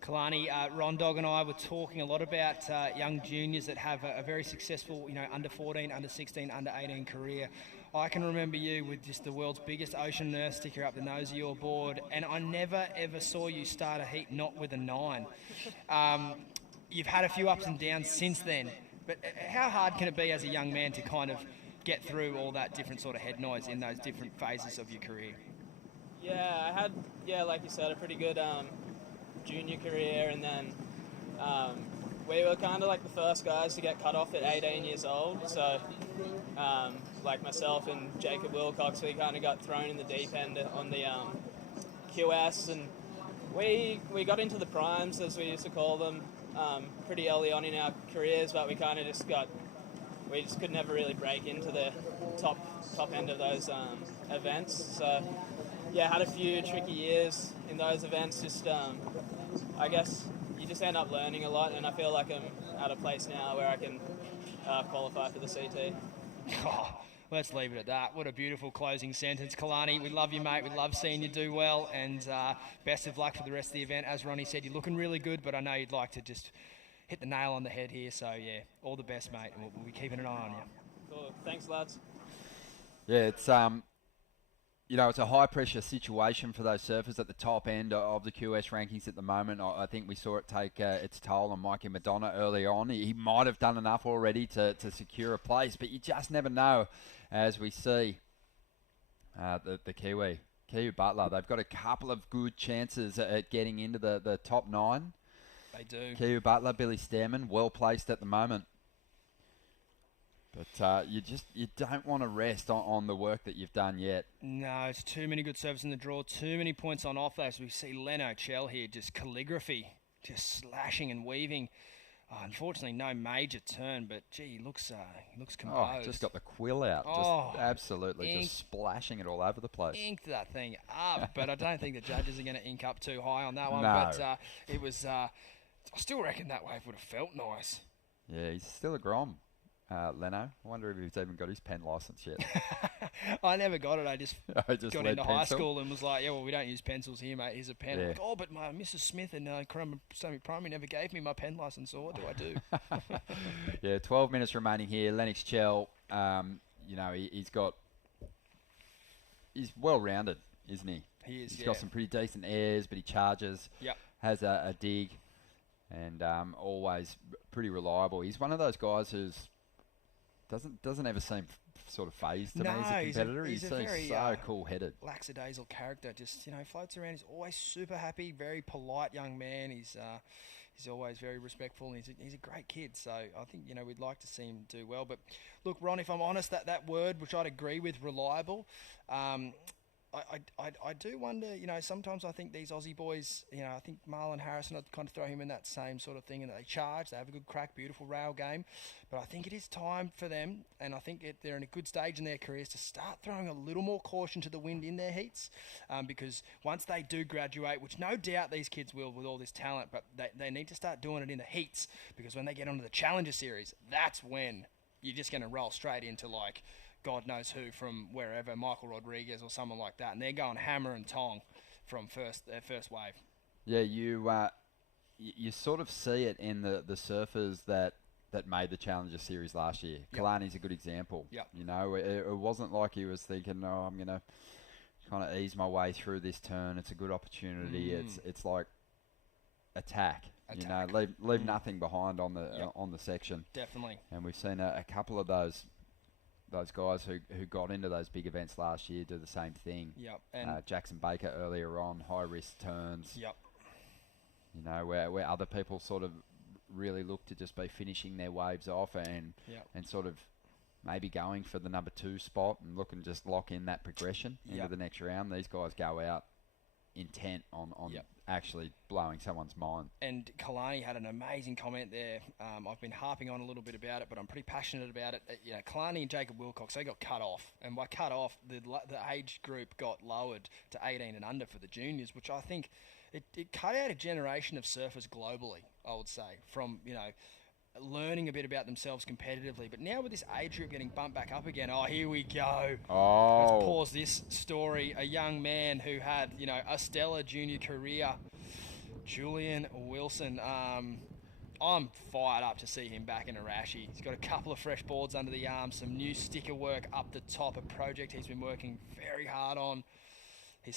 Kalani, Ron Dog and I were talking a lot about young juniors that have a very successful, you know, under 14, under 16, under 18 career. I can remember you with just the world's biggest ocean nurse sticker up the nose of your board, and I never ever saw you start a heat not with a 9. You've had a few ups and downs since then, but how hard can it be as a young man to kind of get through all that different sort of head noise in those different phases of your career? Yeah, I had, like you said, a pretty good junior career, and then we were kind of like the first guys to get cut off at 18 years old. So like myself and Jacob Wilcox, we kind of got thrown in the deep end on the QS, and we got into the primes, as we used to call them, pretty early on in our careers, but we kind of just could never really break into the top end of those events. So yeah, had a few tricky years in those events. Just I guess you just end up learning a lot, and I feel like I'm at a place now where I can qualify for the CT. Oh, let's leave it at that. What a beautiful closing sentence. Kalani, we love you, mate. We love seeing you do well, and best of luck for the rest of the event. As Ronnie said, you're looking really good, but I know you'd like to just hit the nail on the head here. So, yeah, all the best, mate, and we'll be keeping an eye on you. Cool. Thanks, lads. Yeah, it's you know, it's a high-pressure situation for those surfers at the top end of the QS rankings at the moment. I think we saw it take its toll on Mikey Madonna early on. He might have done enough already to secure a place, but you just never know, as we see the Kiwi Butler. They've got a couple of good chances at getting into the top 9. They do. Kiwi Butler, Billy Stearman, well-placed at the moment. But you don't want to rest on the work that you've done yet. No, it's too many good serves in the draw, too many points on offer. As we see Leno Chell here, just calligraphy, just slashing and weaving. Oh, unfortunately, no major turn, but gee, he looks composed. Oh, just got the quill out, just absolutely just splashing it all over the place. Inked that thing up, but I don't think the judges are going to ink up too high on that one. No. But it was, I still reckon that wave would have felt nice. Yeah, he's still a Grom. Leno. I wonder if he's even got his pen license yet. I never got it. I just got into high pencil. school and was like, yeah, well, we don't use pencils here, mate. Here's a pen. Yeah. I'm like, oh, but my Mrs. Smith and Stoney Primary never gave me my pen license, so what do I do? Yeah, 12 minutes remaining here. Lennox Chell, you know, he's well-rounded, isn't he? He is, He's got some pretty decent airs, but he charges, Yep. has a dig. and always pretty reliable. He's one of those guys who's doesn't ever seem sort of phased to me as a competitor. He's a seems very so cool-headed. lackadaisical character. Just floats around. He's always super happy, very polite young man. He's always very respectful, and he's a great kid. So I think we'd like to see him do well. But look, Ron, if I'm honest, that word, which I'd agree with, reliable. I do wonder, sometimes I think these Aussie boys, I think Marlon Harrison, I'd kind of throw him in that same sort of thing, and they charge, they have a good crack, beautiful rail game. But I think it is time for them, and I think they're in a good stage in their careers to start throwing a little more caution to the wind in their heats, because once they do graduate, which no doubt these kids will with all this talent, but they need to start doing it in the heats, because when they get onto the Challenger Series, that's when you're just going to roll straight into God knows who from wherever, Michael Rodriguez or someone like that, and they're going hammer and tong from their first wave. Yeah, you sort of see it in the surfers that made the Challenger Series last year. Yep. Kalani's a good example. Yep. It wasn't like he was thinking, I'm going to kind of ease my way through this turn. It's a good opportunity. It's like attack. Leave nothing behind on the section. Definitely. And we've seen a couple of those guys who got into those big events last year do the same thing. Yep. And Jackson Baker earlier on, high risk turns. Yep. Where other people sort of really look to just be finishing their waves off and sort of maybe going for the number 2 spot and looking to just lock in that progression into the next round. These guys go out intent on actually blowing someone's mind. And Kalani had an amazing comment there. I've been harping on a little bit about it, but I'm pretty passionate about it. Kalani and Jacob Wilcox, they got cut off. And by cut off, the age group got lowered to 18 and under for the juniors, which I think it cut out a generation of surfers globally, I would say, from, learning a bit about themselves competitively. But now with this age group getting bumped back up again, here we go. Let's pause this story. A young man who had, a stellar junior career, Julian Wilson. I'm fired up to see him back in Arashi. He's got a couple of fresh boards under the arm, some new sticker work up the top, a project he's been working very hard on. His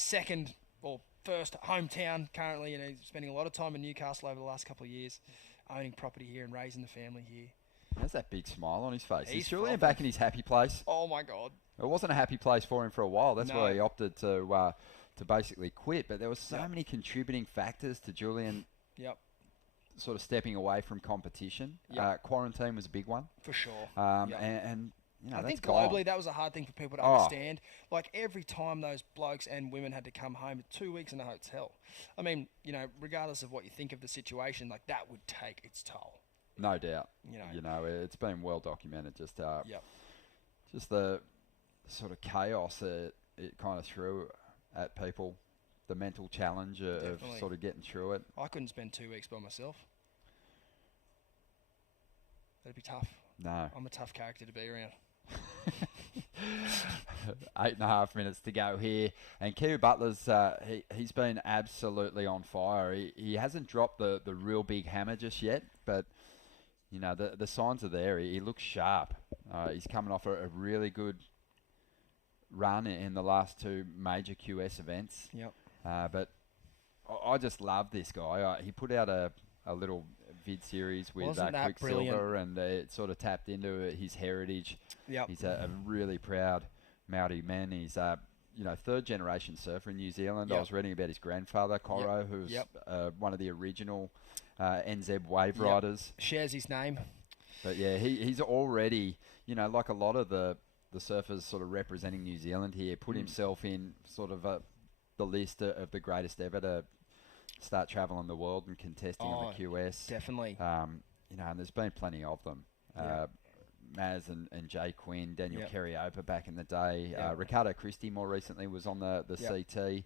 first hometown currently, he's spending a lot of time in Newcastle over the last couple of years, owning property here and raising the family here. He has that big smile on his face. He's Is Julian back in his happy place? Oh my God. It wasn't a happy place for him for a while. That's why he opted to basically quit. But there were so many contributing factors to Julian sort of stepping away from competition. Quarantine was a big one. For sure. And I think globally that was a hard thing for people to understand. Like every time those blokes and women had to come home, 2 weeks in a hotel. I mean, regardless of what you think of the situation, that would take its toll. No doubt. It's been well documented. Just the sort of chaos that it kind of threw at people, the mental challenge of sort of getting through it. I couldn't spend 2 weeks by myself. That'd be tough. No. I'm a tough character to be around. 8.5 minutes to go here, and Kiwi Butler's he's been absolutely on fire. He hasn't dropped the real big hammer just yet, but the signs are there. He looks sharp. He's coming off a really good run in the last 2 major QS events. Yep. But I just love this guy. He put out a little vid series with Quicksilver, and it sort of tapped into his heritage. Yep. He's a really proud Maori man. He's third generation surfer in New Zealand. I was reading about his grandfather, Coro, who's one of the original NZ wave riders. Shares his name. But yeah, he's already, like a lot of the surfers sort of representing New Zealand here, put himself in sort of the list of the greatest ever to start traveling the world and contesting on the QS. Definitely. And there's been plenty of them. Maz and Jay Quinn, Daniel Carriopa back in the day. Ricardo Christie more recently was on the CT.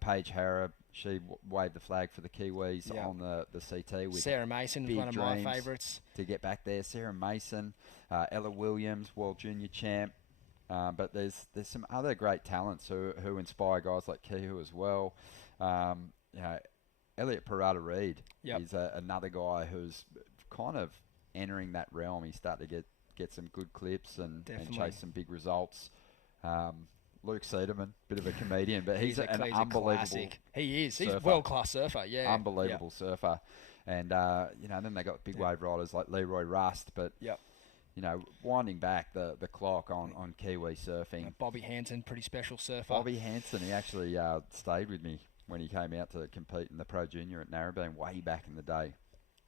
Paige Harrah, she waved the flag for the Kiwis on the CT. With Sarah Mason was one of my favourites. To get back there. Sarah Mason, Ella Williams, World Junior Champ. But there's some other great talents who inspire guys like Kihu as well. Elliot Parada Reid is another guy who's kind of entering that realm. He's starting to get some good clips and chase some big results. Luke Sederman, bit of a comedian, but he's an unbelievable classic. He is. Surfer. He's a world-class surfer, Unbelievable surfer. And, then they got big wave riders like Leroy Rust. But, winding back the clock on Kiwi surfing. Bobby Hansen, pretty special surfer. Bobby Hansen, he actually stayed with me when he came out to compete in the Pro Junior at Narrabeen way back in the day.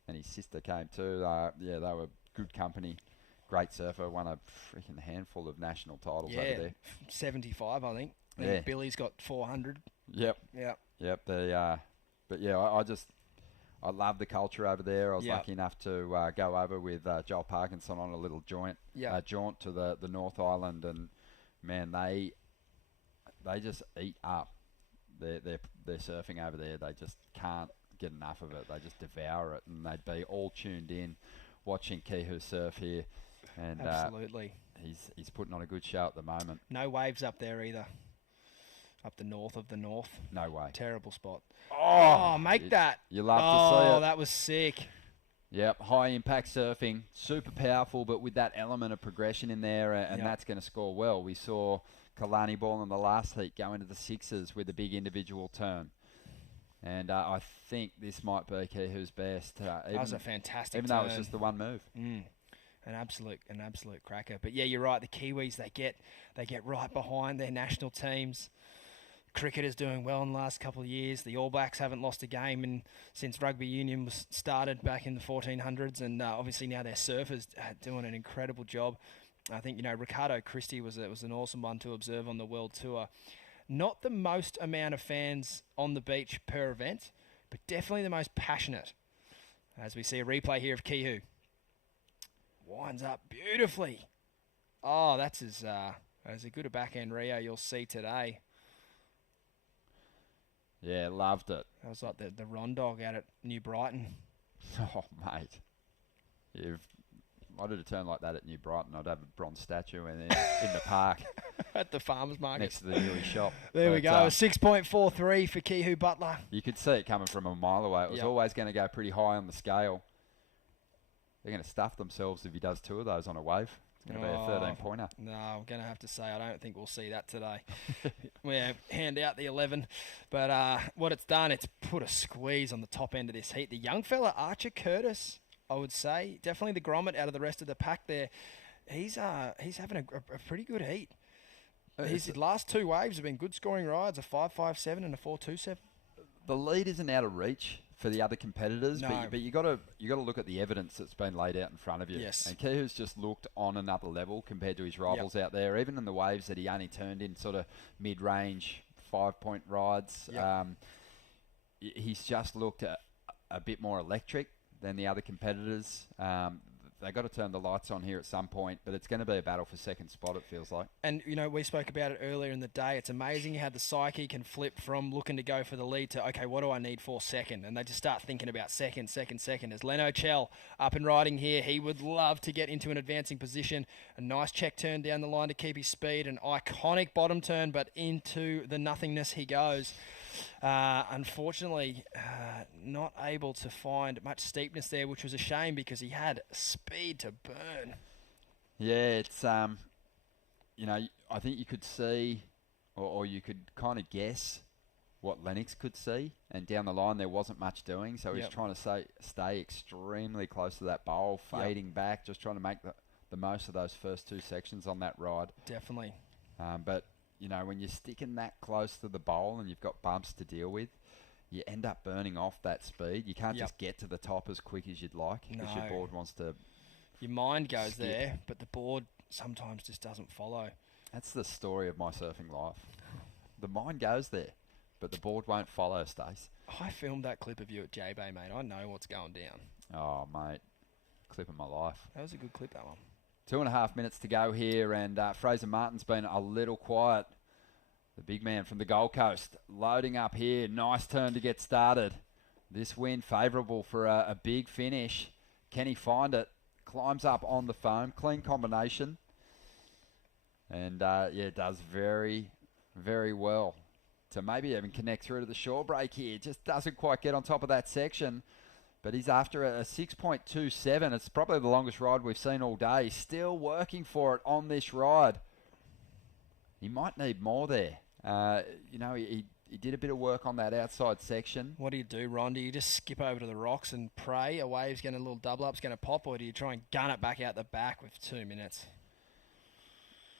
And his sister came too. They were good company. Great surfer, won a freaking handful of national titles over there. 75, I think. Yeah. Billy's got 400. Yep. But I love the culture over there. I was lucky enough to go over with Joel Parkinson on a little jaunt to the North Island, and man, they just eat up their surfing over there. They just can't get enough of it. They just devour it, and they'd be all tuned in watching Kihu surf here. And absolutely, he's putting on a good show at the moment. No waves up there either. Up the north of the north. No way. Terrible spot. Oh, make that. You love to see it. Oh, that was sick. Yep, high impact surfing, super powerful, but with that element of progression in there, and that's going to score well. We saw Kalani Ball in the last heat go into the sixes with a big individual turn. And I think this might be Kihu's best. That was a fantastic even turn. Though it was just the one move. An absolute cracker. But yeah, you're right. The Kiwis, they get right behind their national teams. Cricket is doing well in the last couple of years. The All Blacks haven't lost a game since rugby union was started back in the 1400s, and obviously now their surfers doing an incredible job. I think Ricardo Christie was an awesome one to observe on the World Tour. Not the most amount of fans on the beach per event, but definitely the most passionate. As we see a replay here of Kihu. Winds up beautifully. Oh, that's as good a backhand Rio you'll see today. Yeah, loved it. That was like the Ron Dog out at New Brighton. Oh, mate. I did a turn like that at New Brighton. I'd have a bronze statue in the park. At the farmer's market. Next to the Newey shop. There we go. 6.43 for Kihu Butler. You could see it coming from a mile away. It was always going to go pretty high on the scale. They're going to stuff themselves if he does two of those on a wave. It's going to be a 13-pointer. No, I'm going to have to say I don't think we'll see that today. We hand out the 11. But what it's done, it's put a squeeze on the top end of this heat. The young fella, Archer Curtis, I would say, definitely the grommet out of the rest of the pack there. He's having a pretty good heat. His last two waves have been good scoring rides, a 5.57 and a 4.27. The lead isn't out of reach for the other competitors, No. but you got to look at the evidence that's been laid out in front of you. Yes. And Kihu's just looked on another level compared to his rivals out there. Even in the waves that he only turned in sort of mid-range 5-point rides, he's just looked a bit more electric than the other competitors. They've got to turn the lights on here at some point, but it's going to be a battle for second spot, it feels like. And, we spoke about it earlier in the day. It's amazing how the psyche can flip from looking to go for the lead to, okay, what do I need for second? And they just start thinking about second. As Leno Chell up and riding here, he would love to get into an advancing position. A nice check turn down the line to keep his speed. An iconic bottom turn, but into the nothingness he goes. Unfortunately, not able to find much steepness there, which was a shame because he had speed to burn. Yeah, it's, I think you could see or you could kind of guess what Lennox could see, and down the line there wasn't much doing, so he's trying to stay extremely close to that bowl, fading back, just trying to make the most of those first two sections on that ride. Definitely. But when you're sticking that close to the bowl and you've got bumps to deal with, you end up burning off that speed. You can't just get to the top as quick as you'd like because your board wants to. Your mind goes there, but the board sometimes just doesn't follow. That's the story of my surfing life. The mind goes there, but the board won't follow, Stace. I filmed that clip of you at J-Bay, mate. I know what's going down. Oh, mate. Clip of my life. That was a good clip, that one. 2.5 minutes to go here, and Fraser Martin's been a little quiet. The big man from the Gold Coast loading up here. Nice turn to get started. This wind favourable for a big finish. Can he find it? Climbs up on the foam. Clean combination. And, does very, very well to maybe even connect through to the shore break here. Just doesn't quite get on top of that section. But he's after a 6.27. It's probably the longest ride we've seen all day. Still working for it on this ride. He might need more there. He He did a bit of work on that outside section. What do, Ron? Do you just skip over to the rocks and pray a wave's going to, a little double up's going to pop, or do you try and gun it back out the back with 2 minutes?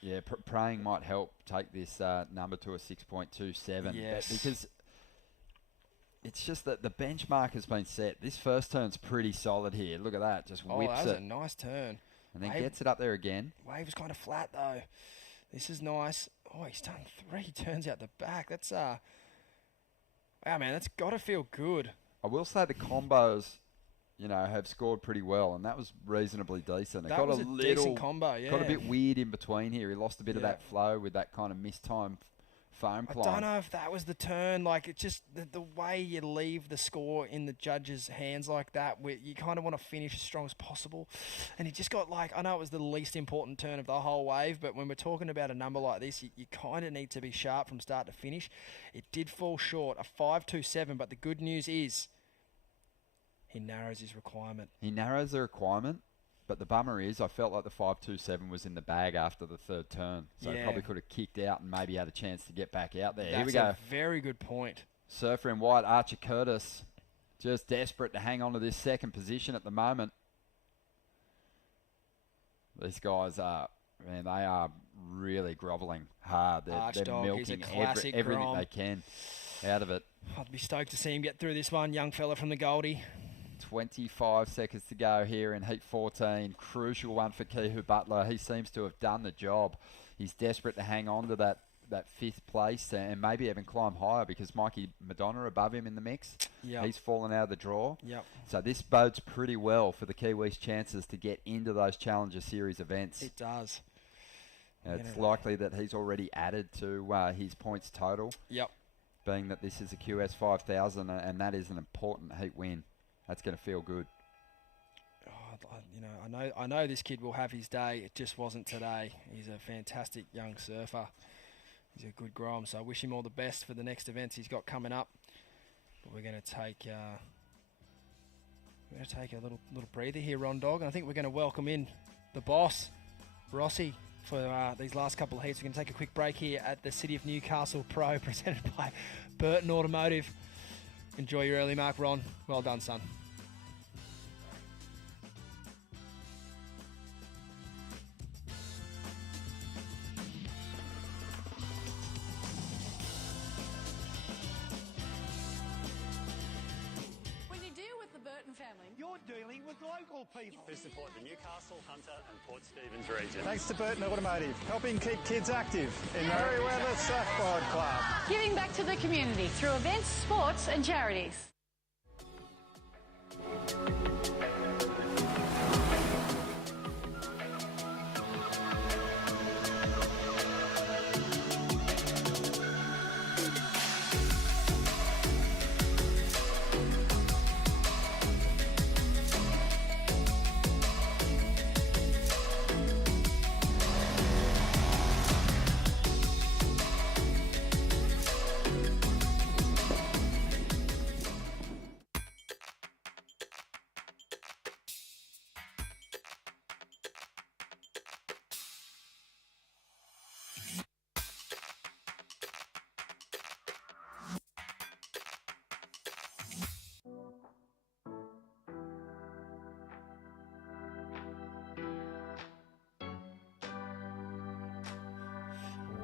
Yeah, praying might help take this number to a 6.27. Yes. Because it's just that the benchmark has been set. This first turn's pretty solid here. Look at that. Just whips that was it. a nice turn. And then gets it up there again. Wave was kind of flat, though. This is nice. Oh, he's done 3 turns out the back. That's, wow, man, that's got to feel good. I will say the combos, have scored pretty well, and that was reasonably decent. That was a decent combo, yeah. Got a bit weird in between here. He lost a bit of that flow with that kind of mistimed foam climb. I don't know if that was the turn. Like, it's just the way you leave the score in the judge's hands like that, where you kind of want to finish as strong as possible. And he just got, I know it was the least important turn of the whole wave, but when we're talking about a number like this, you kind of need to be sharp from start to finish. It did fall short, a 5.27, but the good news is he narrows his requirement. He narrows the requirement. But the bummer is, I felt like the 5.27 was in the bag after the third turn. So he probably could have kicked out and maybe had a chance to get back out there. Here we go. That's a very good point. Surfer in white, Archer Curtis, just desperate to hang on to this second position at the moment. These guys they are really grovelling hard. They're milking everything they can out of it. I'd be stoked to see him get through this one, young fella from the Goldie. 25 seconds to go here in Heat 14. Crucial one for Kehu Butler. He seems to have done the job. He's desperate to hang on to that 5th place and maybe even climb higher because Mikey Madonna above him in the mix. Yep. He's fallen out of the draw. Yep. So this bodes pretty well for the Kiwis' chances to get into those Challenger Series events. It does. It's likely that he's already added to his points total. Yep. Being that this is a QS 5000 and that is an important heat win. That's going to feel good. I know this kid will have his day. It just wasn't today. He's a fantastic young surfer. He's a good grom, so I wish him all the best for the next events he's got coming up. But we're going to take a little breather here, Ron Dog, and I think we're going to welcome in the boss, Rossi, for these last couple of heats. We're going to take a quick break here at the City of Newcastle Pro, presented by Burton Automotive. Enjoy your early mark, Ron. Well done, son. When you deal with the Burton family, You're dealing with local people. Who support the Newcastle, Hunter and Port Stephens region. Thanks to Burton Automotive, helping keep kids active in Merriweather Surfboard Club. giving back to the community through events, sports and charities.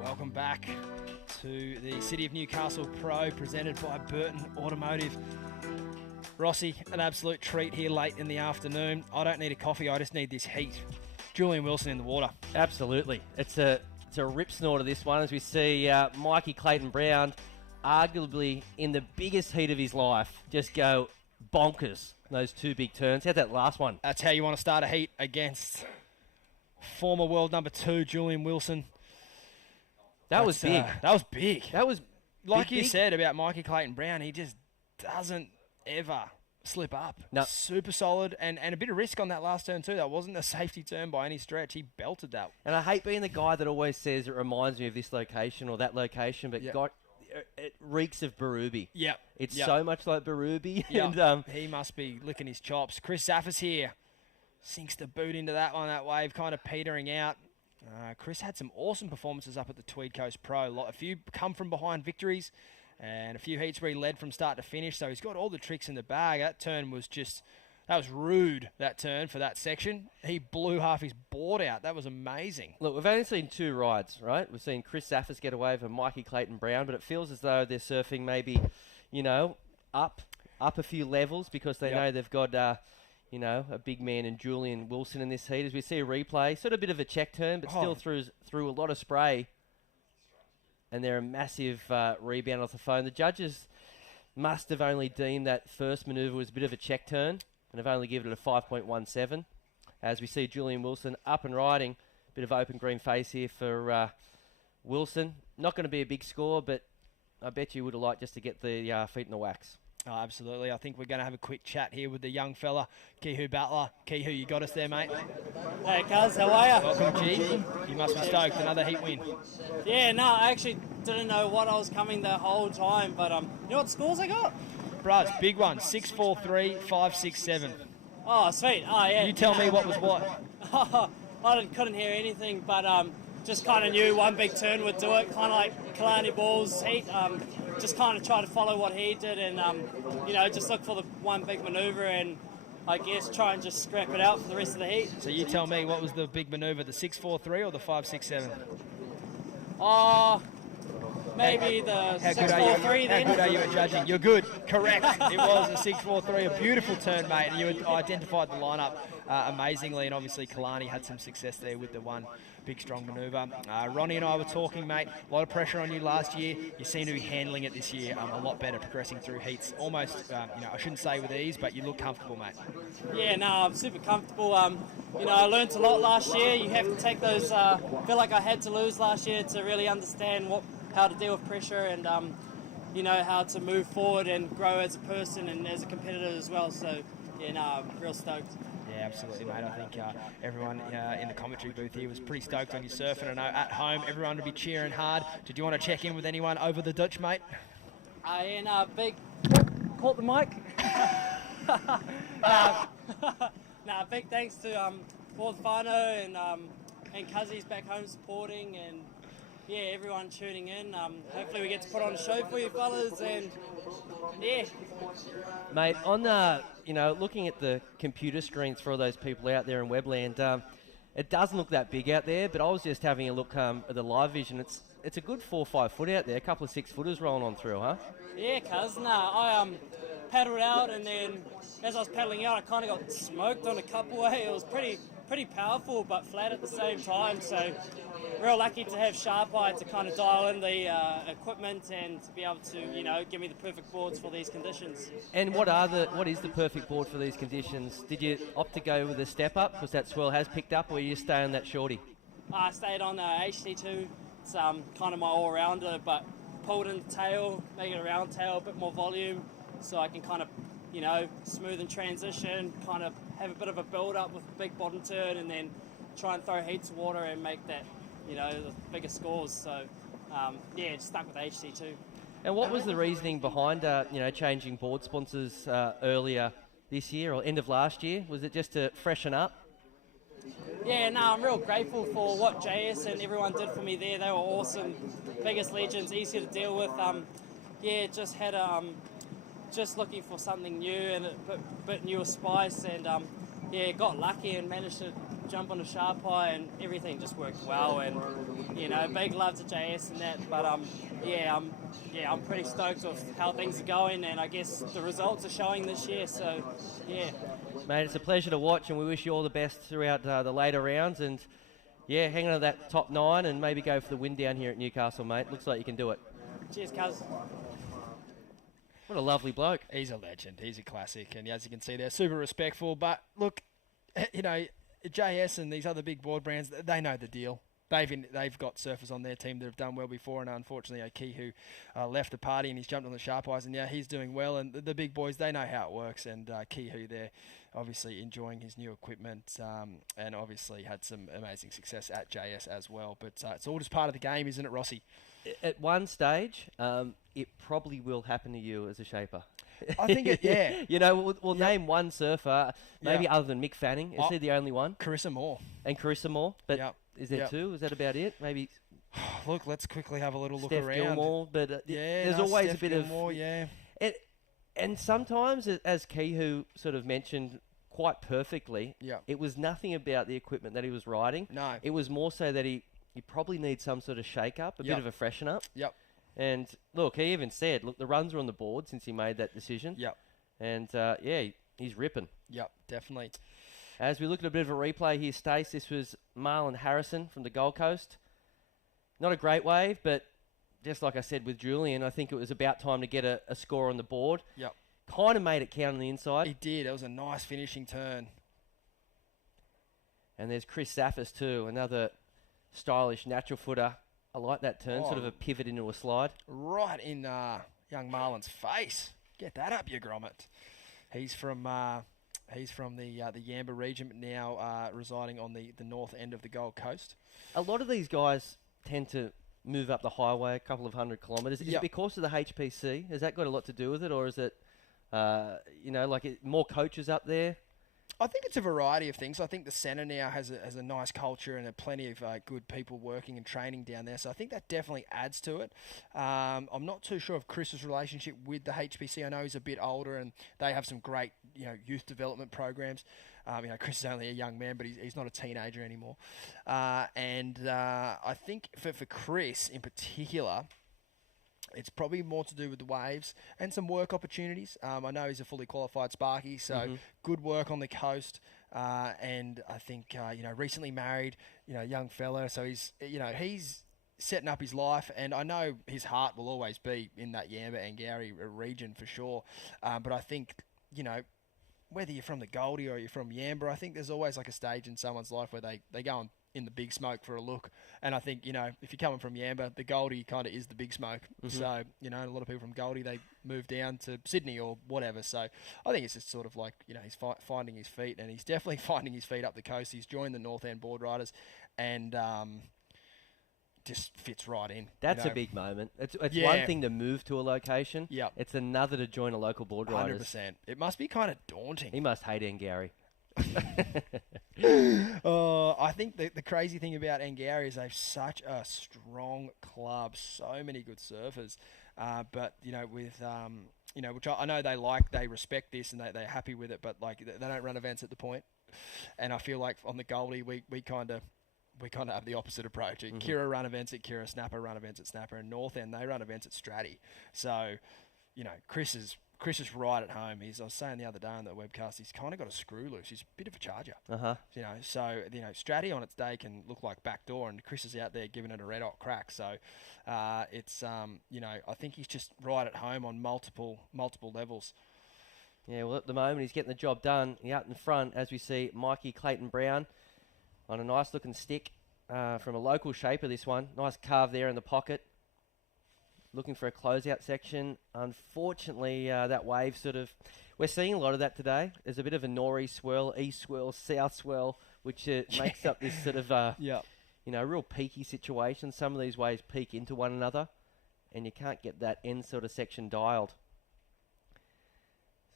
Welcome back to the City of Newcastle Pro, presented by Burton Automotive. Rossi, an absolute treat here late in the afternoon. I don't need a coffee, I just need this heat. Julian Wilson in the water. Absolutely. It's a rip snorter, this one, as we see Mikey Clayton Brown, arguably in the biggest heat of his life, just go bonkers. Those 2 big turns. How'd that last one? That's how you want to start a heat against former world number 2, Julian Wilson. That was big. That was big. That was like big, you big. said about Mikey Clayton Brown. He just doesn't ever slip up. No. Super solid and a bit of risk on that last turn too. That wasn't a safety turn by any stretch. He belted that. And I hate being the guy that always says it reminds me of this location or that location, but God, it reeks of Berube. Yep. It's so much like Berube. Yep. And he must be licking his chops. Chris Zaffis here. Sinks the boot into that one, that wave kind of petering out. Chris had some awesome performances up at the Tweed Coast Pro. A few come from behind victories, and a few heats where he led from start to finish, so he's got all the tricks in the bag. That turn was that was rude, that turn for that section. He blew half his board out. That was amazing. Look, we've only seen 2 rides, right? We've seen Chris Saffers get away from Mikey Clayton-Brown, but it feels as though they're surfing maybe, up a few levels because they know they've got, a big man in Julian Wilson in this heat. As we see a replay, sort of a bit of a check turn, but still through a lot of spray. And they're a massive rebound off the phone. The judges must have only deemed that first manoeuvre was a bit of a check turn, and have only given it a 5.17. As we see Julian Wilson up and riding. Bit of open green face here for Wilson. Not going to be a big score, but I bet you would have liked just to get the feet in the wax. Oh, absolutely. I think we're going to have a quick chat here with the young fella, Kihu Butler. Kihu, you got us there, mate? Hey, cuz, how are you? Welcome, G. You must be stoked. Another heat win. Yeah, no, I actually didn't know what I was coming the whole time, but you know what scores I got? Bros, big one. 6.43, 5.67. Oh, sweet. Oh, yeah. You tell me what was what. I couldn't hear anything, but just kind of knew one big turn would do it, kind of like Kalani Ball's heat. Just kind of try to follow what he did and, just look for the one big manoeuvre and I guess try and just scrap it out for the rest of the heat. So you tell me, what was the big manoeuvre, the 6.43 or the 5.67? Maybe the 6.43 then. How good are you at judging? You're good. Correct. It was a 6.43, a beautiful turn, mate. And you identified the lineup amazingly, and obviously Kalani had some success there with the one big strong manoeuvre. Ronnie and I were talking, mate. A lot of pressure on you last year. You seem to be handling it this year a lot better, progressing through heats. Almost, I shouldn't say with ease, but you look comfortable, mate. Yeah, no, I'm super comfortable. I learned a lot last year. You have to take those. Feel like I had to lose last year to really understand how to deal with pressure and how to move forward and grow as a person and as a competitor as well. So yeah, no, I'm real stoked. Yeah, absolutely, mate. I think everyone in the commentary booth here was pretty stoked on your surf, and I know at home everyone will be cheering hard. Did you want to check in with anyone over the Dutch, mate? Big caught the mic. Big thanks to Ford Whānau and Cuzzies back home supporting and everyone tuning in. Hopefully we get to put on a show for you fellas and Mate, on looking at the computer screens for all those people out there in Webland, it doesn't look that big out there, but I was just having a look at the live vision. It's a good 4 or 5 foot out there, a couple of 6 footers rolling on through, huh? Yeah, cuz, I paddled out and then as I was paddling out I kind of got smoked on a couple. It was pretty powerful but flat at the same time, so real lucky to have Sharp Eye to kind of dial in the equipment and to be able to give me the perfect boards for these conditions. And what is the perfect board for these conditions? Did you opt to go with a step up because that swell has picked up, or you stay on that shorty? I stayed on the HT2. It's kind of my all-rounder, but pulled in the tail, make it a round tail, a bit more volume, so I can kind of smooth and transition, kind of have a bit of a build-up with a big bottom turn, and then try and throw heaps of water and make that, the bigger scores. So, just stuck with HT2. And what was the reasoning behind, changing board sponsors earlier this year or end of last year? Was it just to freshen up? Yeah, no, I'm real grateful for what JS and everyone did for me there. They were awesome, biggest legends, easy to deal with. Just had just looking for something new and a bit newer spice, and got lucky and managed to jump on a Sharp Eye, and everything just worked well. And big love to JS and that, but I'm pretty stoked with how things are going, and I guess the results are showing this year. So yeah, mate, it's a pleasure to watch, and we wish you all the best throughout the later rounds. And hang on to that top 9 and maybe go for the win down here at Newcastle, mate. Looks like you can do it. Cheers, cuz. What a lovely bloke. He's a legend. He's a classic. And as you can see, they're super respectful. But look, JS and these other big board brands, they know the deal. They've got surfers on their team that have done well before, and unfortunately, Kihu left the party and he's jumped on the Sharp Eyes, and now he's doing well. And the big boys, they know how it works. And Kihu there, obviously enjoying his new equipment, and obviously had some amazing success at JS as well. But it's all just part of the game, isn't it, Rossi? At one stage, it probably will happen to you as a shaper. I think we'll name one surfer, maybe other than Mick Fanning. Is he the only one? Carissa Moore. And Carissa Moore, but is there 2? Is that about it? Maybe Look, let's quickly have a little look Steph around. Gilmore, but there's always Steph a bit Gilmore, of... yeah. And sometimes, as Kehu sort of mentioned quite perfectly, it was nothing about the equipment that he was riding. No. It was more so that he probably needs some sort of shake-up, a bit of a freshen-up. Yep. And, look, he even said, look, the runs are on the board since he made that decision. Yep. And, he's ripping. Yep, definitely. As we look at a bit of a replay here, Stace, this was Marlon Harrison from the Gold Coast. Not a great wave, but just like I said with Julian, I think it was about time to get a score on the board. Yep. Kind of made it count on the inside. He did. It was a nice finishing turn. And there's Chris Zaffis too, another stylish natural footer. I like that turn, sort of a pivot into a slide. Right in young Marlon's face. Get that up, you grommet. He's from the Yamba region, but now residing on the north end of the Gold Coast. A lot of these guys tend to move up the highway a couple of 100 kilometres. Is it because of the HPC? Has that got a lot to do with it, or is it, more coaches up there? I think it's a variety of things. I think the centre now has a nice culture and plenty of good people working and training down there. So I think that definitely adds to it. I'm not too sure of Chris's relationship with the HPC. I know he's a bit older and they have some great youth development programs. Chris is only a young man, but he's not a teenager anymore. I think for Chris in particular, it's probably more to do with the waves and some work opportunities. I know he's a fully qualified Sparky, so good work on the coast. And I think, recently married, young fella. So he's setting up his life. And I know his heart will always be in that Yamba and Gowrie region for sure. But I think, whether you're from the Goldie or you're from Yamba, I think there's always like a stage in someone's life where they go in the big smoke for a look. And I think, if you're coming from Yamba, the Goldie kind of is the big smoke. So, a lot of people from Goldie, they move down to Sydney or whatever. So I think it's just sort of like, he's finding his feet, and he's definitely finding his feet up the coast. He's joined the North End Board Riders and just fits right in. That's a big moment. It's one thing to move to a location. Yeah. It's another to join a local board riders. 100%. It must be kind of daunting. He must hate Angari. I think the crazy thing about Angari is they've such a strong club, so many good surfers. But with which I know they respect this and they're happy with it, but like they don't run events at the point. And I feel like on the Goldie we kind of have the opposite approach. Kira run events at Kira, Snapper run events at Snapper, and North End they run events at Stratty. So Chris is right at home. I was saying the other day on the webcast, he's kind of got a screw loose. He's a bit of a charger. So Stratty on its day can look like backdoor, and Chris is out there giving it a red hot crack. So it's I think he's just right at home on multiple levels. Yeah, well at the moment he's getting the job done. Out in front, as we see Mikey Clayton Brown on a nice looking stick from a local shaper. This one, nice carve there in the pocket. Looking for a closeout section. Unfortunately, that wave we're seeing a lot of that today. There's a bit of a nor'east swirl, east swirl, south swirl, which makes up this sort of, real peaky situation. Some of these waves peak into one another, and you can't get that end sort of section dialed.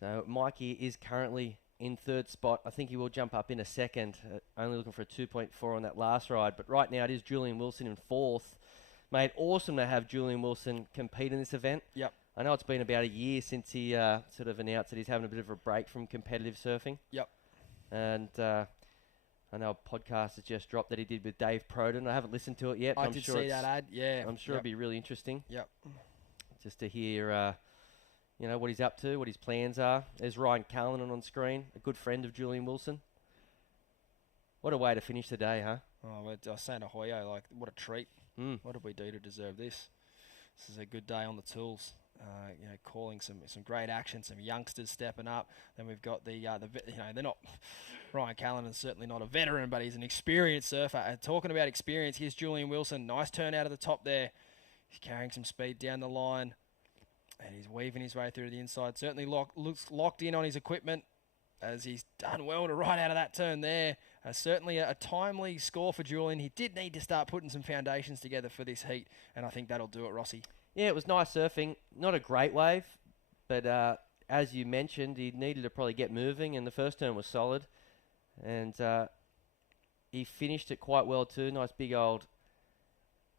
So Mikey is currently in third spot. I think he will jump up in a second. Only looking for a 2.4 on that last ride. But right now it is Julian Wilson in fourth. Mate, awesome to have Julian Wilson compete in this event. Yep. I know it's been about a year since he sort of announced that he's having a bit of a break from competitive surfing. Yep. And I know a podcast has just dropped that he did with Dave Proden. I haven't listened to it yet. I did see that ad, yeah. I'm sure it'll be really interesting. Yep. Just to hear, what he's up to, what his plans are. There's Ryan Callanan on screen, a good friend of Julian Wilson. What a way to finish the day, huh? Oh, I was saying to Hoyo, what a treat. What did we do to deserve this? This is a good day on the tools. Calling some great action, some youngsters stepping up. Then we've got they're not. Ryan Callanan is certainly not a veteran, but he's an experienced surfer. And talking about experience, here's Julian Wilson. Nice turn out of the top there. He's carrying some speed down the line, and he's weaving his way through the inside. Certainly looks locked in on his equipment, as he's done well to ride out of that turn there. Certainly a timely score for Julian. He did need to start putting some foundations together for this heat, and I think that'll do it, Rossi. Yeah, it was nice surfing. Not a great wave, but as you mentioned, he needed to probably get moving, and the first turn was solid. And he finished it quite well too. Nice big old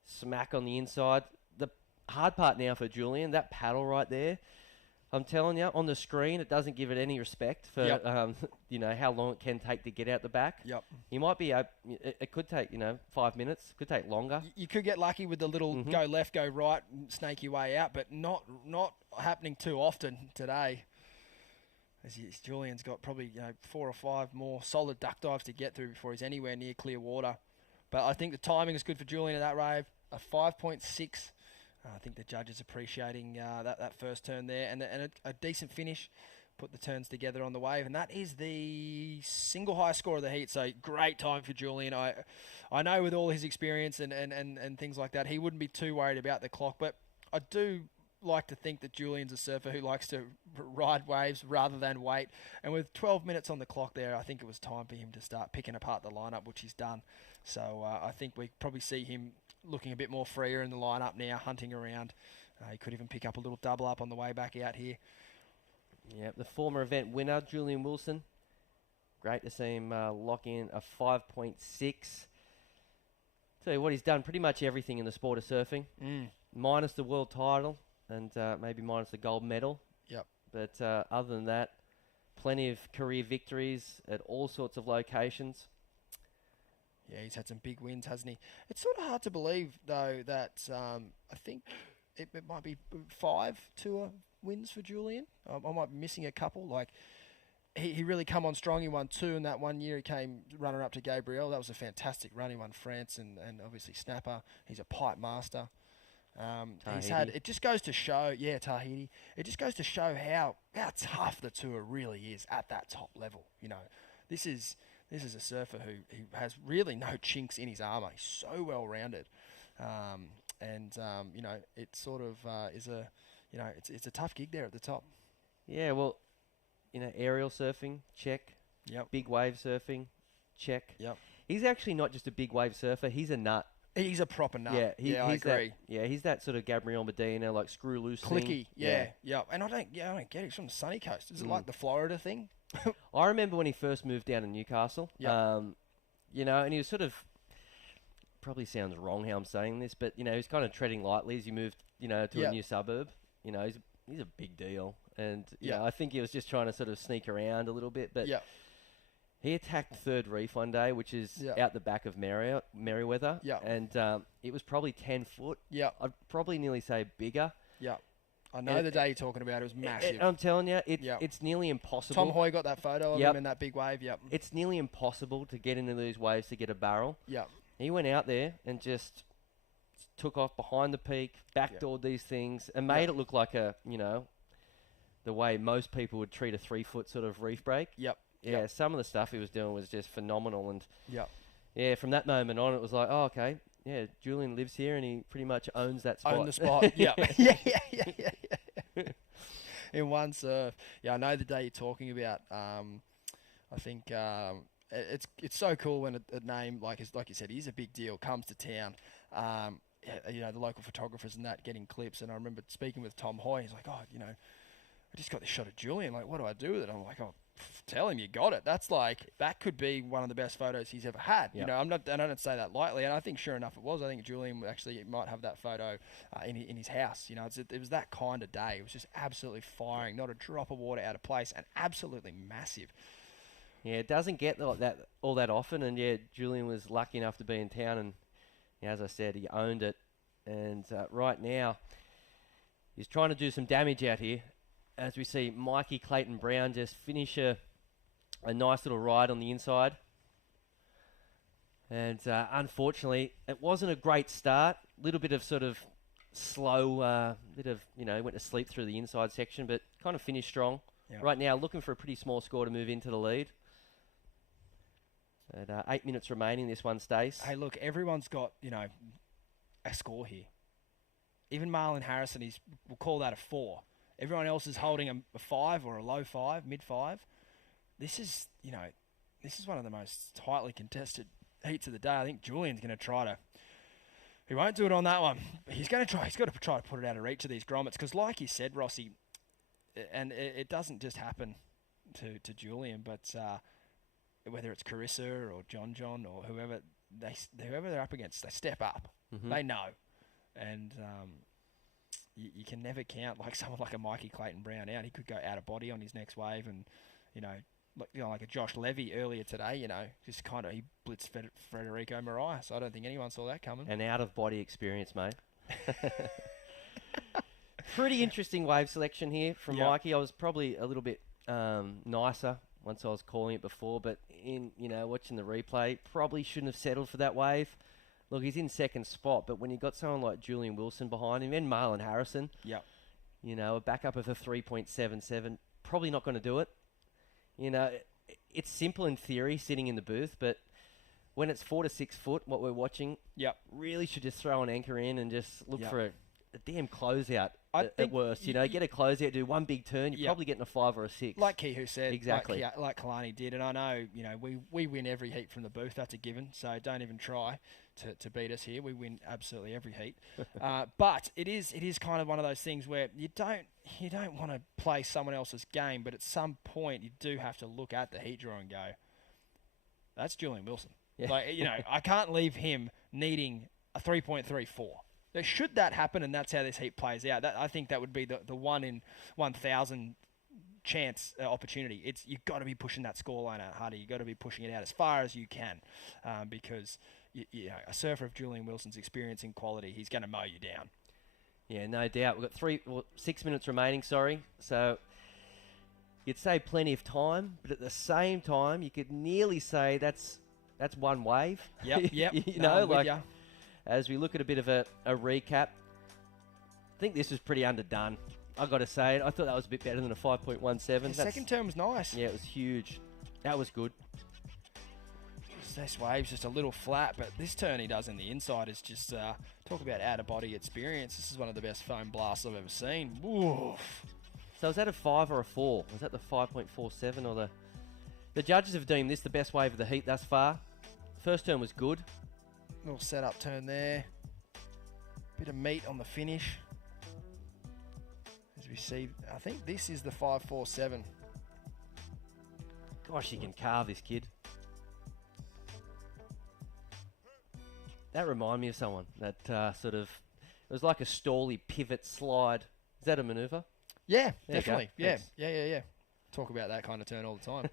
smack on the inside. The hard part now for Julian, that paddle right there, I'm telling you, on the screen, it doesn't give it any respect for, how long it can take to get out the back. Yep. You might be, it could take, 5 minutes, could take longer. You could get lucky with the little go left, go right, and snake your way out, but not happening too often today. As Julian's got probably 4 or 5 more solid duck dives to get through before he's anywhere near clear water. But I think the timing is good for Julian at that rave. A 5.6. I think the judges appreciating that first turn there, and a decent finish. Put the turns together on the wave, and that is the single highest score of the heat. So great time for Julian. I know with all his experience and things like that, he wouldn't be too worried about the clock. But I do like to think that Julian's a surfer who likes to ride waves rather than wait. And with 12 minutes on the clock there, I think it was time for him to start picking apart the lineup, which he's done. So I think we probably see him looking a bit more freer in the lineup now, hunting around. He could even pick up a little double up on the way back out here. Yeah, the former event winner, Julian Wilson. Great to see him lock in a 5.6. Tell you what, he's done pretty much everything in the sport of surfing, minus the world title and maybe minus the gold medal. Yep. But other than that, plenty of career victories at all sorts of locations. Yeah, he's had some big wins, hasn't he? It's sort of hard to believe, though, that I think it might be 5 tour wins for Julian. I might be missing a couple. Like, he really come on strong. He won 2 in that one year. He came runner-up to Gabriel. That was a fantastic run. He won France and obviously Snapper. He's a pipe master. He's had. It just goes to show, Tahiti. It just goes to show how tough the tour really is at that top level. This is a surfer who has really no chinks in his armour. He's so well rounded, it sort of is a, it's a tough gig there at the top. Yeah, well, aerial surfing, check. Yep. Big wave surfing, check. Yep. He's actually not just a big wave surfer. He's a nut. He's a proper nut. Yeah, I agree. He's that sort of Gabriel Medina, like screw loose clicky. thing. Yeah. And I don't get it. He's from the sunny coast. Is it like the Florida thing? I remember when he first moved down to Newcastle. Yep. And he was sort of, probably sounds wrong how I'm saying this, but he was kind of treading lightly as he moved, to a new suburb. He's a big deal, and I think he was just trying to sort of sneak around a little bit, but. He attacked Third Reef one day, which is out the back of Merriweather. Yeah. And it was probably 10 foot. Yeah. I'd probably nearly say bigger. Yeah. I know the day you're talking about. It was massive. I'm telling you, it's nearly impossible. Tom Hoy got that photo of him in that big wave. Yep. It's nearly impossible to get into these waves to get a barrel. Yeah. He went out there and just took off behind the peak, backdoored these things, and made it look like the way most people would treat a 3 foot sort of reef break. Yep. Yeah, some of the stuff he was doing was just phenomenal, and from that moment on, it was like, oh, okay, Julian lives here, and he pretty much owns that spot. Own the spot, yeah. In one surf, I know the day you're talking about. I think it's so cool when a name like you said, he's a big deal, comes to town. The local photographers and that getting clips, and I remember speaking with Tom Hoy. He's like, I just got this shot of Julian. Like, what do I do with it? I'm like, tell him you got it. That could be one of the best photos he's ever had. I don't say that lightly, and I think sure enough it was. I think Julian actually might have that photo in his house. It was that kind of day. It was just absolutely firing, not a drop of water out of place, and absolutely massive. Yeah, it doesn't get like that all that often, and Julian was lucky enough to be in town, and as I said, he owned it. And right now, he's trying to do some damage out here. As we see Mikey Clayton Brown just finish a nice little ride on the inside. And unfortunately, it wasn't a great start. A little bit of sort of slow, went to sleep through the inside section, but kind of finished strong. Yep. Right now, looking for a pretty small score to move into the lead. At 8 minutes remaining, this one stays. Hey, look, everyone's got, a score here. Even Marlon Harrison, we'll call that a 4. Everyone else is holding a 5 or a low 5, mid 5. This is one of the most tightly contested heats of the day. I think Julian's going to try to. He won't do it on that one. He's going to try. He's got to try to put it out of reach of these grommets because, like you said, Rossi, and it doesn't just happen to Julian, but whether it's Carissa or John or whoever they're up against, they step up. They know. And you can never count like someone like a Mikey Clayton Brown out. He could go out of body on his next wave, and like a Josh Levy earlier today. Just kind of he blitzed Federico Mariah. So I don't think anyone saw that coming. An out of body experience, mate. Pretty interesting wave selection here from Mikey. I was probably a little bit nicer once I was calling it before, but in watching the replay, probably shouldn't have settled for that wave. Look, he's in second spot, but when you got someone like Julian Wilson behind him and Marlon Harrison, a backup of a 3.77, probably not going to do it. It's simple in theory, sitting in the booth, but when it's 4 to 6 foot, what we're watching, really should just throw an anchor in and just look for a damn closeout at worst. Get a closeout, do one big turn, you're probably getting a 5 or a 6. Like Kehoe said, exactly, like Kalani did, and I know we win every heat from the booth. That's a given. So don't even try to beat us here. We win absolutely every heat. But it is kind of one of those things where you don't want to play someone else's game, but at some point you do have to look at the heat draw and go, that's Julian Wilson. Yeah. I can't leave him needing a 3.34. Should that happen, and that's how this heat plays out, I think that would be the 1 in 1,000 chance opportunity. You've got to be pushing that scoreline out harder. You've got to be pushing it out as far as you can, because a surfer of Julian Wilson's experience and quality, he's going to mow you down. Yeah, no doubt. We've got 6 minutes remaining, so you'd say plenty of time, but at the same time, you could nearly say that's one wave. Yep. As we look at a bit of a recap, I think this was pretty underdone. I got to say it. I thought that was a bit better than a 5.17. The second term was nice. Yeah, it was huge. That was good. This wave's just a little flat, but this turn he does in the inside is just, talk about out-of-body experience. This is one of the best foam blasts I've ever seen. Oof. So was that a 5 or a 4? Was that the 5.47 or the judges have deemed this the best wave of the heat thus far. First turn was good. Little setup turn there. Bit of meat on the finish. As we see, I think this is the 5.47. Gosh, he can carve, this kid. That reminded me of someone. That it was like a stally pivot slide. Is that a manoeuvre? Yeah, definitely. Yeah. Talk about that kind of turn all the time.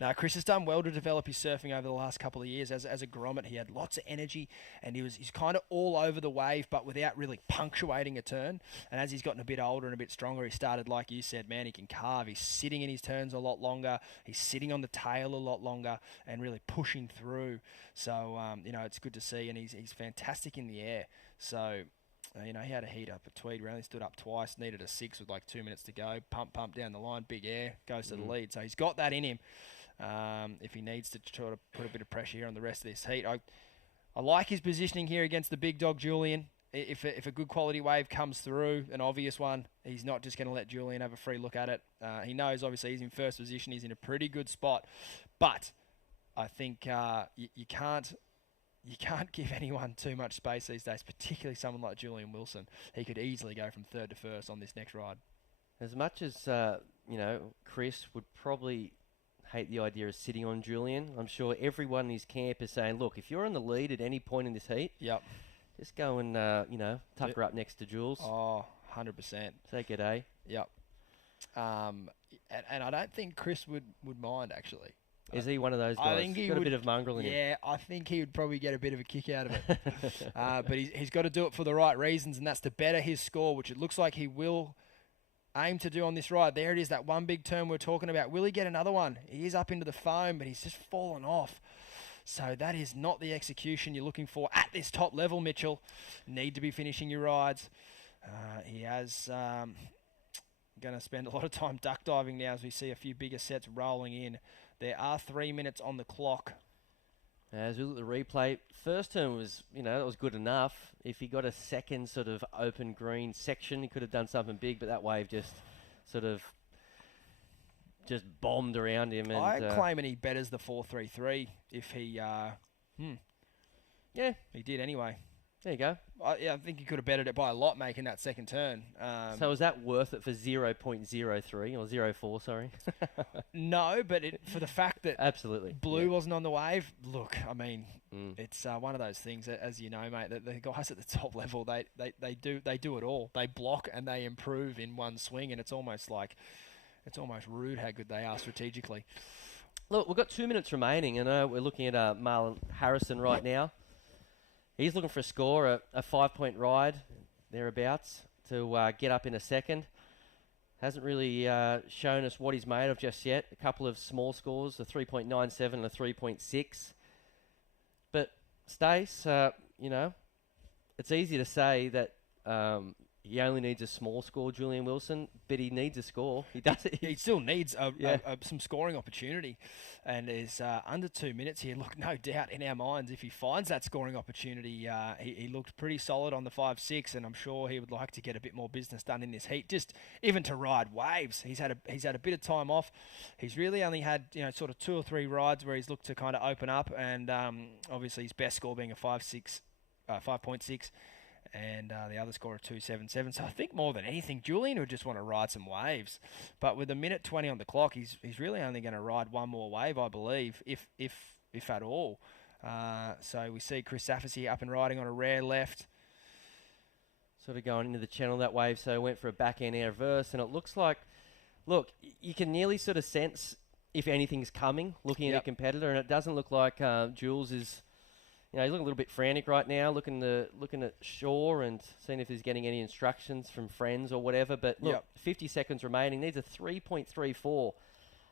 Now, Chris has done well to develop his surfing over the last couple of years. As a grommet, he had lots of energy, and he's kind of all over the wave, but without really punctuating a turn. And as he's gotten a bit older and a bit stronger, he started, like you said, man, he can carve. He's sitting in his turns a lot longer. He's sitting on the tail a lot longer and really pushing through. So, it's good to see, and he's fantastic in the air. So, he had a heat up at Tweed. We only stood up twice, needed a 6 with like 2 minutes to go. Pump down the line, big air, goes to the lead. So he's got that in him. If he needs to try to put a bit of pressure here on the rest of this heat. I like his positioning here against the big dog Julian. If a good quality wave comes through, an obvious one, he's not just going to let Julian have a free look at it. He knows, obviously, he's in first position. He's in a pretty good spot. But I think you can't give anyone too much space these days, particularly someone like Julian Wilson. He could easily go from third to first on this next ride. As much as, Chris would probably hate the idea of sitting on Julian, I'm sure everyone in his camp is saying, look, if you're on the lead at any point in this heat, just go and, tuck her up next to Jules. Oh, 100%. Say good day. Yep. And I don't think Chris would mind, actually. Is he one of those guys? I think he got would, a bit of mongrel in him. Yeah, I think he would probably get a bit of a kick out of it. But he's got to do it for the right reasons, and that's to better his score, which it looks like he will aim to do on this ride. There it is, that one big turn we're talking about. Will he get another one? He is up into the foam, but he's just fallen off. So that is not the execution you're looking for at this top level, Mitchell. Need to be finishing your rides. He has going to spend a lot of time duck diving now as we see a few bigger sets rolling in. There are 3 minutes on the clock. As we look at the replay, first turn was, that was good enough. If he got a second sort of open green section, he could have done something big, but that wave just bombed around him. And I'm claiming he betters the 4.33 if he... Yeah. He did anyway. There you go. I think he could have bettered it by a lot making that second turn. So is that worth it for 0.03 or 0.04, sorry? No, but for the fact that absolutely Blue wasn't on the wave, look, I mean, it's one of those things that, as you know, mate, that the guys at the top level, they do it all. They block and they improve in one swing, and it's almost rude how good they are strategically. Look, we've got 2 minutes remaining, and we're looking at Marlon Harrison right now. He's looking for a score, a 5-point ride, thereabouts, to get up in a second. Hasn't really shown us what he's made of just yet. A couple of small scores, a 3.97 and a 3.6. But, Stace, it's easy to say that he only needs a small score, Julian Wilson, but he needs a score. He does it. He still needs some scoring opportunity, and is under 2 minutes here. Look, no doubt in our minds, if he finds that scoring opportunity, he looked pretty solid on the 5-6, and I'm sure he would like to get a bit more business done in this heat, just even to ride waves. He's had a bit of time off. He's really only had sort of 2 or 3 rides where he's looked to kind of open up, and obviously his best score being a 5.6. And the other score of 2.77. So I think more than anything, Julian would just want to ride some waves. But with a minute 20 on the clock, he's really only going to ride one more wave, I believe, if at all. So we see Chris Saffers here up and riding on a rare left. Sort of going into the channel that wave, so went for a back-end air reverse, and it looks like, look, you can nearly sort of sense if anything's coming, looking at a competitor, and it doesn't look like Jules is... he's looking a little bit frantic right now, looking at shore and seeing if he's getting any instructions from friends or whatever. But look, 50 seconds remaining. Needs a 3.34.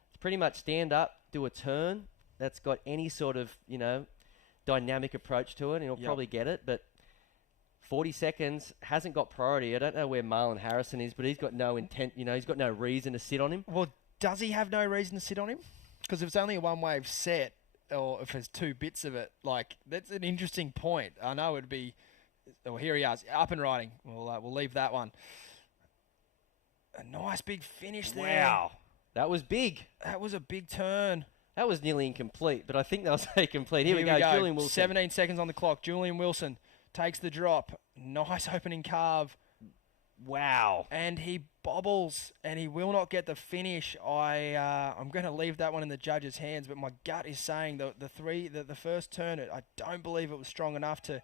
It's pretty much stand up, do a turn. That's got any sort of, dynamic approach to it, and he'll probably get it. But 40 seconds, hasn't got priority. I don't know where Marlon Harrison is, but he's got no intent, he's got no reason to sit on him. Well, does he have no reason to sit on him? Because if it's only a one-wave set, or if there's 2 bits of it, that's an interesting point. I know it'd be... Oh, here he is, up and riding. We'll leave that one. A nice big finish there. Wow. That was big. That was a big turn. That was nearly incomplete, but I think they'll say complete. Here we go. Julian Wilson. 17 seconds on the clock. Julian Wilson takes the drop. Nice opening carve. Wow. And he bobbles, and he will not get the finish. I'm going to leave that one in the judge's hands, but my gut is saying the first turn, I don't believe it was strong enough to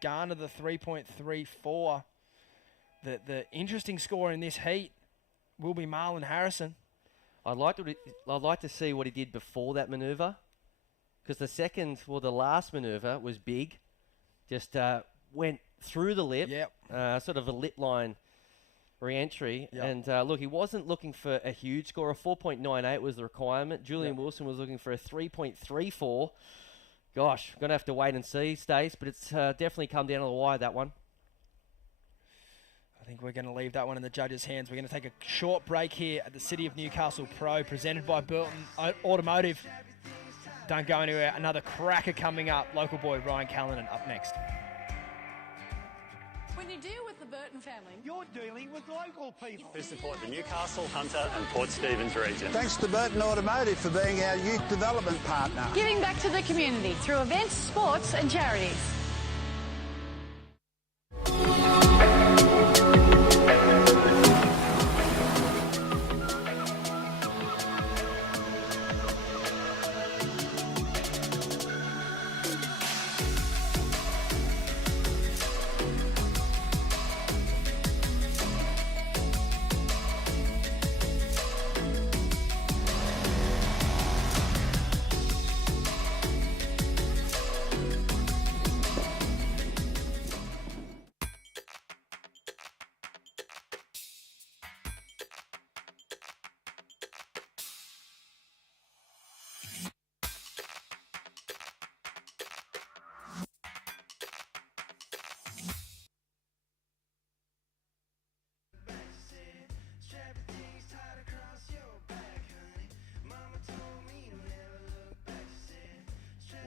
garner the 3.34. The interesting score in this heat will be Marlon Harrison. I'd like to see what he did before that manoeuvre, because the last manoeuvre was big. Just went through the lip, sort of a lip line re-entry. And look, he wasn't looking for a huge score. A 4.98 was the requirement. Julian Wilson was looking for a 3.34. Gosh, going to have to wait and see, Stace, but it's definitely come down to the wire, that one. I think we're going to leave that one in the judges' hands. We're going to take a short break here at the City of Newcastle Pro, presented by Burton Automotive. Don't go anywhere. Another cracker coming up. Local boy Ryan Callanan up next. When you deal with the Burton family, You're dealing with local people. Who support the Newcastle, Hunter and Port Stephens region. Thanks to Burton Automotive for being our youth development partner. giving back to the community through events, sports and charities.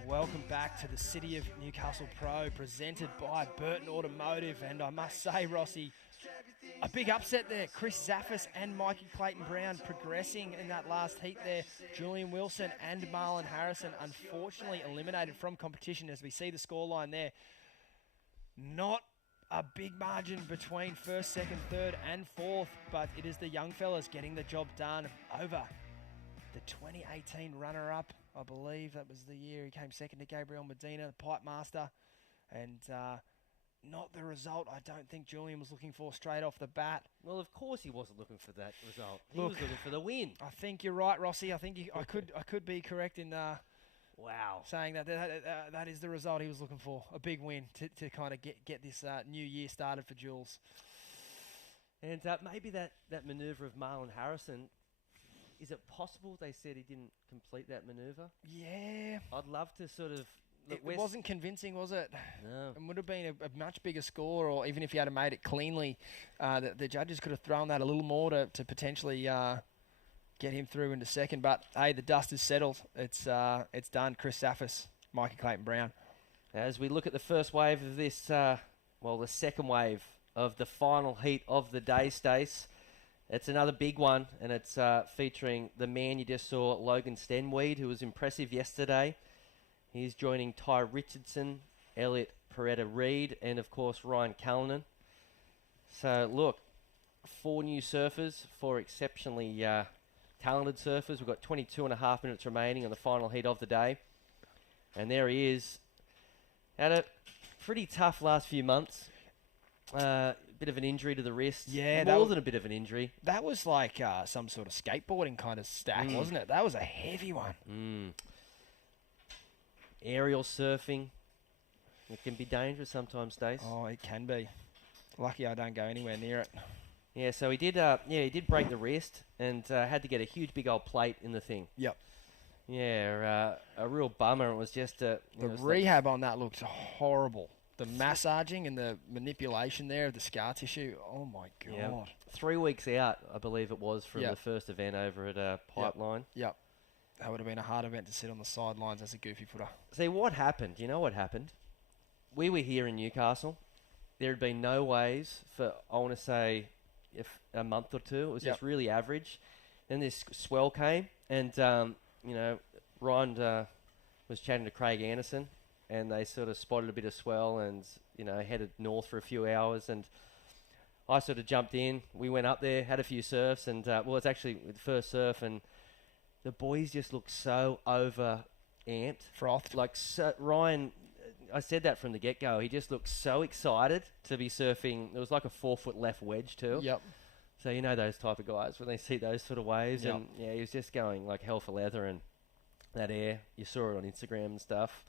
Welcome back to the City of Newcastle Pro, presented by Burton Automotive. And I must say, Rossi, a big upset there. Chris Zaffis and Mikey Clayton-Brown progressing in that last heat there. Julian Wilson and Marlon Harrison unfortunately eliminated from competition, as we see the scoreline there. Not a big margin between first, second, third and fourth, but it is the young fellas getting the job done over the 2018 runner-up. I believe that was the year he came second to Gabriel Medina, the pipe master, and not the result I don't think Julian was looking for straight off the bat. Well, of course he wasn't looking for that result. He was looking for the win. I think you're right, Rossi. I think I could be correct in saying that is the result he was looking for. A big win to kind of get this new year started for Jules. And maybe that manoeuvre of Marlon Harrison, is it possible they said he didn't complete that manoeuvre? Yeah. I'd love to sort of... It wasn't convincing, was it? No. It would have been a much bigger score, or even if you had made it cleanly, the judges could have thrown that a little more to potentially get him through into second. But, hey, the dust is settled. It's done. Chris Saffis, Mikey Clayton-Brown. As we look at the first wave of this, the second wave of the final heat of the day, Stace, it's another big one, and it's featuring the man you just saw, Logan Stenweed, who was impressive yesterday. He's joining Ty Richardson, Elliot Peretta-Reed, and, of course, Ryan Callanan. So, look, 4 new surfers, 4 exceptionally talented surfers. We've got 22 and a half minutes remaining on the final heat of the day. And there he is. Had a pretty tough last few months. Bit of an injury to the wrist. Yeah, more than a bit of an injury. That was like some sort of skateboarding kind of stack, wasn't it? That was a heavy one. Aerial surfing. It can be dangerous sometimes, Stace. Oh, it can be. Lucky I don't go anywhere near it. Yeah, so he did. He did break the wrist and had to get a huge, big old plate in the thing. Yep. Yeah, a real bummer. It was just the rehab on that looked horrible. The massaging and the manipulation there of the scar tissue. Oh my god. Yeah. 3 weeks out, I believe it was, from the first event over at Pipeline. Yep. That would have been a hard event to sit on the sidelines as a goofy footer. See, what happened? You know what happened? We were here in Newcastle. There had been no waves for, I want to say, a month or two. It was just really average. Then this swell came, and, Ryan was chatting to Craig Anderson, and they sort of spotted a bit of swell and, headed north for a few hours. And I sort of jumped in. We went up there, had a few surfs, and, it's actually the first surf, and the boys just looked so over-amped. Frothed. Ryan, I said that from the get-go. He just looked so excited to be surfing. It was like a 4-foot left wedge too. Yep. So you know those type of guys when they see those sort of waves. Yep. And yeah, he was just going like hell for leather, and that air, you saw it on Instagram and stuff.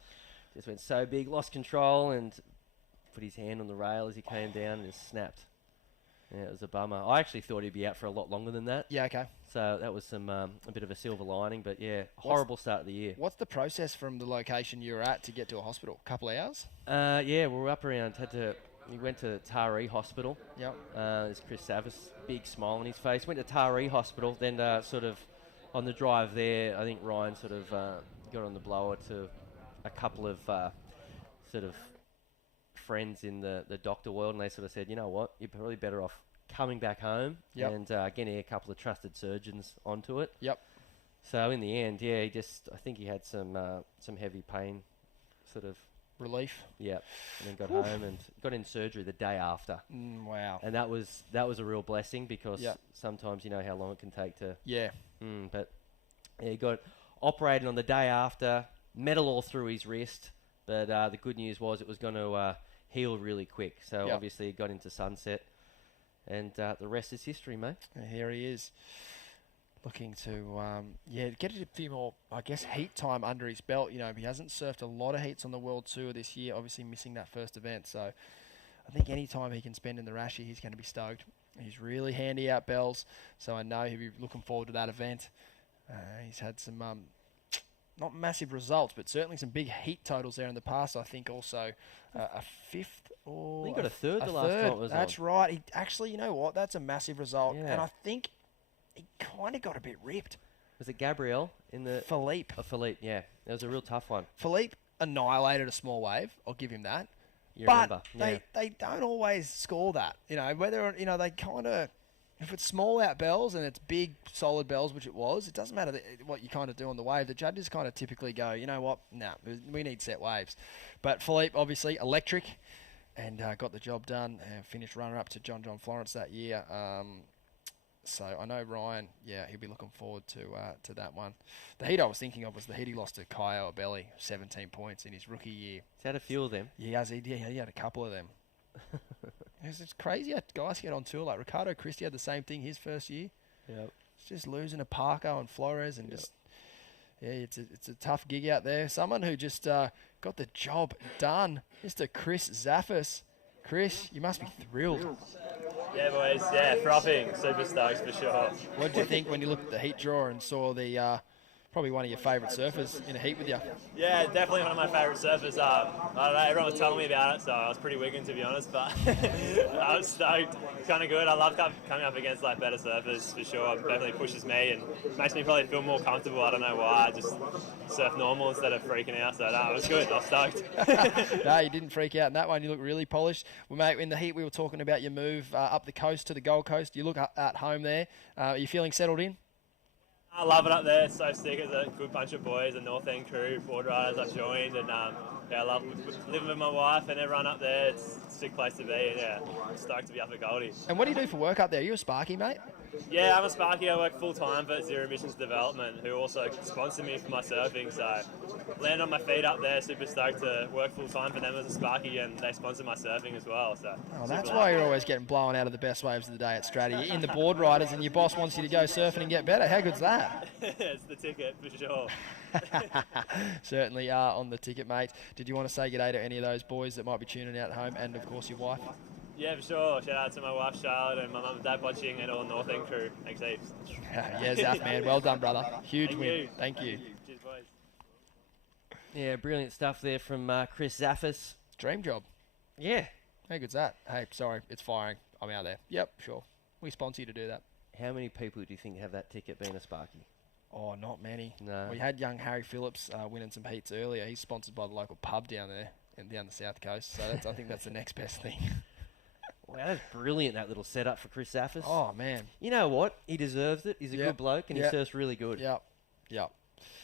Just went so big, lost control, and put his hand on the rail as he came down and just snapped. Yeah, it was a bummer. I actually thought he'd be out for a lot longer than that. Yeah, okay. So that was a bit of a silver lining, but yeah, horrible start of the year. What's the process from the location you were at to get to a hospital? A couple of hours? Yeah, we were up around. We went to Taree Hospital. Yep. There's Chris Savis, big smile on his face. Went to Taree Hospital. Then sort of on the drive there, I think Ryan sort of got on the blower to a couple of sort of friends in the doctor world, and they sort of said, you know what, you're probably better off coming back home and getting a couple of trusted surgeons onto it. Yep. So in the end, yeah, I think he had some heavy pain, sort of relief. Yeah, and then got home and got in surgery the day after. Wow. And that was a real blessing, because sometimes you know how long it can take to. Yeah. But yeah, he got operated on the day after, metal all through his wrist. But the good news was it was going to heal really quick. So obviously he got into sunset, and the rest is history, mate. And here he is, looking to get a few more, I guess, heat time under his belt. You know, he hasn't surfed a lot of heats on the World Tour this year, obviously missing that first event. So I think any time he can spend in the Rashie, he's going to be stoked. He's really handy out bells, so I know he'll be looking forward to that event. He's had some not massive results, but certainly some big heat totals there in the past. I think also a fifth or... I think he got a third the last time it was That's on. right. He actually, you know what? That's a massive result. Yeah. And I think he kind of got a bit ripped. Was it Gabrielle in the... Philippe. Oh, Philippe, yeah. That was a real tough one. Philippe annihilated a small wave. I'll give him that. You but remember. they don't always score that. You know, whether, you know, they kind of... If it's small out bells and it's big, solid bells, which it was, it doesn't matter what you kind of do on the wave. The judges kind of typically go, you know what, we need set waves. But Philippe, obviously, electric. and got the job done and finished runner-up to John Florence that year. So I know Ryan, he'll be looking forward to that one. The heat I was thinking of was the heat he lost to Kyle Abelli, 17 points in his rookie year. He's had a few of them. He has. He had a couple of them. It's crazy how guys get on tour. Like Ricardo Christie had the same thing his first year. Yep. It's just losing to Parko and Flores and just... Yeah, it's a tough gig out there. Someone who just got the job done, Mr. Chris Zaffis. Chris, you must be thrilled. Yeah, boys. Yeah, frothing. Super stoked for sure. What did you think when you looked at the heat draw and saw the probably one of your favourite surfers in a heat with you? Yeah, definitely one of my favourite surfers. I don't know, everyone was telling me about it, so I was pretty wigging, to be honest, but I was stoked. It's kind of good. I love coming up against like better surfers, for sure. It definitely pushes me and makes me probably feel more comfortable. I don't know why. I just surf normal instead of freaking out, so no, it was good. I was stoked. No, you didn't freak out in that one. You look really polished. Well, mate, in the heat, we were talking about your move up the coast to the Gold Coast. You look at home there. Are you feeling settled in? I love it up there. It's so sick. It's a good bunch of boys, a North End crew, board riders I've joined, and I love living with my wife and everyone up there. It's a sick place to be, and I'm stoked to be up at Goldie. And what do you do for work up there? Are you a Sparky, mate? Yeah, I'm a Sparky. I work full-time for Zero Emissions Development, who also sponsor me for my surfing. So land on my feet up there, super stoked to work full-time for them as a Sparky, and they sponsor my surfing as well. So that's why you're always getting blown out of the best waves of the day at Stratty. You're in the board riders, and your boss wants you to go surfing and get better. How good's that? It's the ticket, for sure. Certainly are on the ticket, mate. Did you want to say g'day to any of those boys that might be tuning out at home, and, of course, your wife? Yeah, for sure. Shout out to my wife, Charlotte, and my mum and dad watching, and all North End crew. Thanks heaps. Yeah, Zaf, man. Well done, brother. Huge win. Thank you. Cheers, boys. Yeah, brilliant stuff there from Chris Zaffis. Dream job. Yeah. How good's that? Hey, sorry, it's firing. I'm out there. Yep, sure. We sponsor you to do that. How many people do you think have that ticket being a Sparky? Oh, not many. No. We had young Harry Phillips winning some heats earlier. He's sponsored by the local pub down there, down the south coast. So I think that's the next best thing. Wow, that's brilliant, that little setup for Chris Zaffis. Oh, man. You know what? He deserves it. He's a good bloke, and he surfs really good. Yep.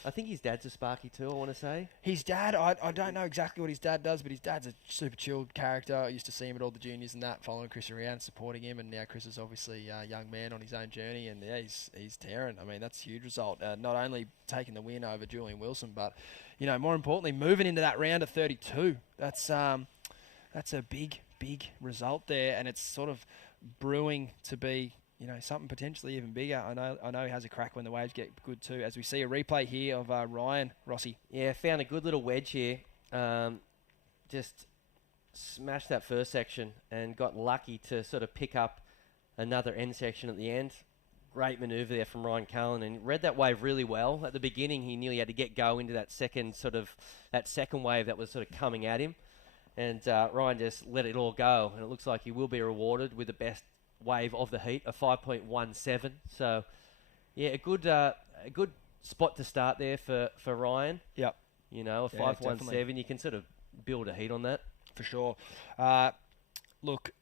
I think his dad's a Sparky too, I want to say. His dad, I don't know exactly what his dad does, but his dad's a super chilled character. I used to see him at all the juniors and that, following Chris around, supporting him, and now Chris is obviously a young man on his own journey, and yeah, he's tearing. I mean, that's a huge result. Not only taking the win over Julian Wilson, but, more importantly, moving into that round of 32. That's a big result there, and it's sort of brewing to be, something potentially even bigger. I know he has a crack when the waves get good too. As we see a replay here of Ryan Rossi. Yeah, found a good little wedge here. Just smashed that first section and got lucky to sort of pick up another end section at the end. Great manoeuvre there from Ryan Cullen, and read that wave really well. At the beginning, he nearly had to get go into that second wave that was sort of coming at him. And Ryan just let it all go, and it looks like he will be rewarded with the best wave of the heat, a 5.17. So, yeah, a good spot to start there for Ryan. Yep. A 5.17, you can sort of build a heat on that. For sure. Look,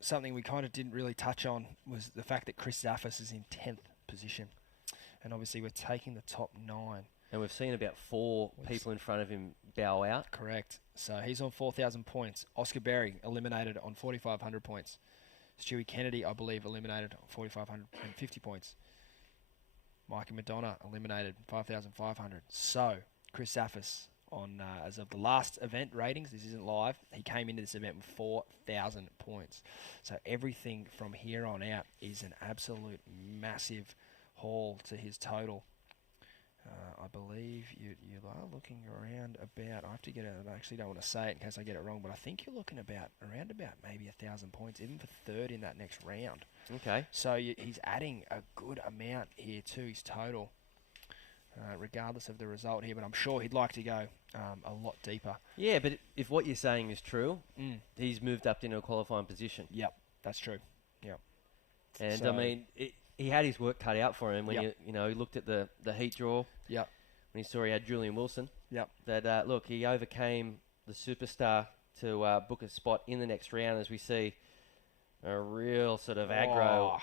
something we kind of didn't really touch on was the fact that Chris Zaffis is in 10th position. And obviously we're taking the top 9. And we've seen about 4 people in front of him bow out. Correct. So he's on 4,000 points. Oscar Berry eliminated on 4,500 points. Stewie Kennedy, I believe, eliminated on 4,550 points. Mikey Madonna eliminated 5,500. So Chris Zaffis on as of the last event ratings, this isn't live, he came into this event with 4,000 points. So everything from here on out is an absolute massive haul to his total. I believe you are looking around about, I have to get it, I actually don't want to say it in case I get it wrong, but I think you're looking around about maybe 1,000 points, even for third in that next round. Okay. So he's adding a good amount here to his total, regardless of the result here, but I'm sure he'd like to go a lot deeper. Yeah, but if what you're saying is true, he's moved up into a qualifying position. Yep, that's true. Yep. And So- I mean, he had his work cut out for him when he looked at the heat draw. Yep. When he saw he had Julian Wilson. Yep. That look, he overcame the superstar to book a spot in the next round, as we see a real sort of aggro.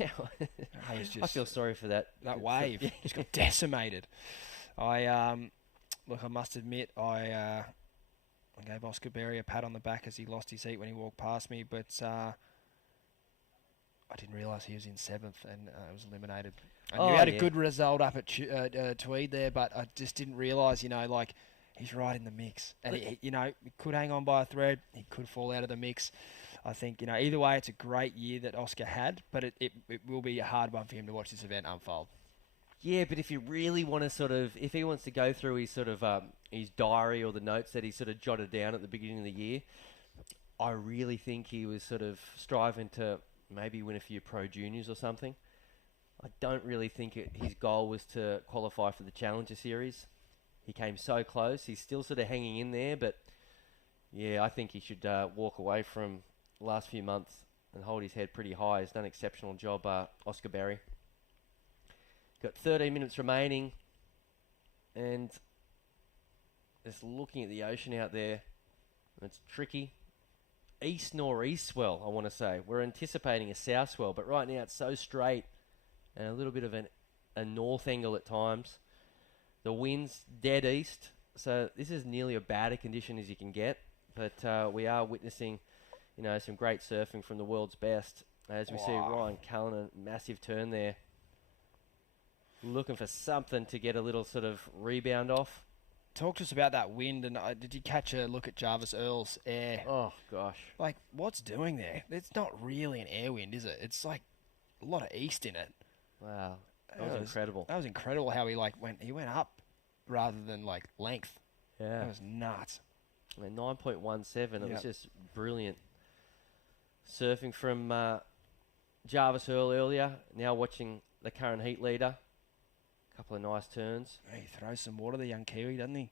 I feel sorry for that wave. Just got decimated. I must admit, I I gave Oscar Berry a pat on the back as he lost his heat when he walked past me, but I didn't realise he was in 7th and was eliminated. I knew he had a good result up at Tweed there, but I just didn't realise, he's right in the mix. And, he could hang on by a thread. He could fall out of the mix. I think, either way, it's a great year that Oscar had, but it will be a hard one for him to watch this event unfold. Yeah, but if you really want to if he wants to go through his his diary or the notes that he sort of jotted down at the beginning of the year, I really think he was sort of striving to maybe win a few Pro Juniors or something. I don't really think his goal was to qualify for the Challenger Series. He came so close. He's still sort of hanging in there, but yeah, I think he should walk away from the last few months and hold his head pretty high. He's done an exceptional job, Oscar Berry. Got 13 minutes remaining, and just looking at the ocean out there, it's tricky. East-northeast swell, I want to say. We're anticipating a south swell, but right now it's so straight and a little bit of a north angle at times. The wind's dead east, so this is nearly as bad a condition as you can get. But we are witnessing, some great surfing from the world's best. As we see Ryan Callanan, massive turn there. Looking for something to get a little sort of rebound off. Talk to us about that wind, and did you catch a look at Jarvis Earl's air? Oh, gosh. What's doing there? It's not really an air wind, is it? It's like a lot of east in it. Wow. That was incredible. That was incredible how he went up rather than length. Yeah. That was nuts. 9.17. It was just brilliant. Surfing from Jarvis Earl earlier. Now watching the current heat leader. Couple of nice turns. He throws some water, the young Kiwi, doesn't he?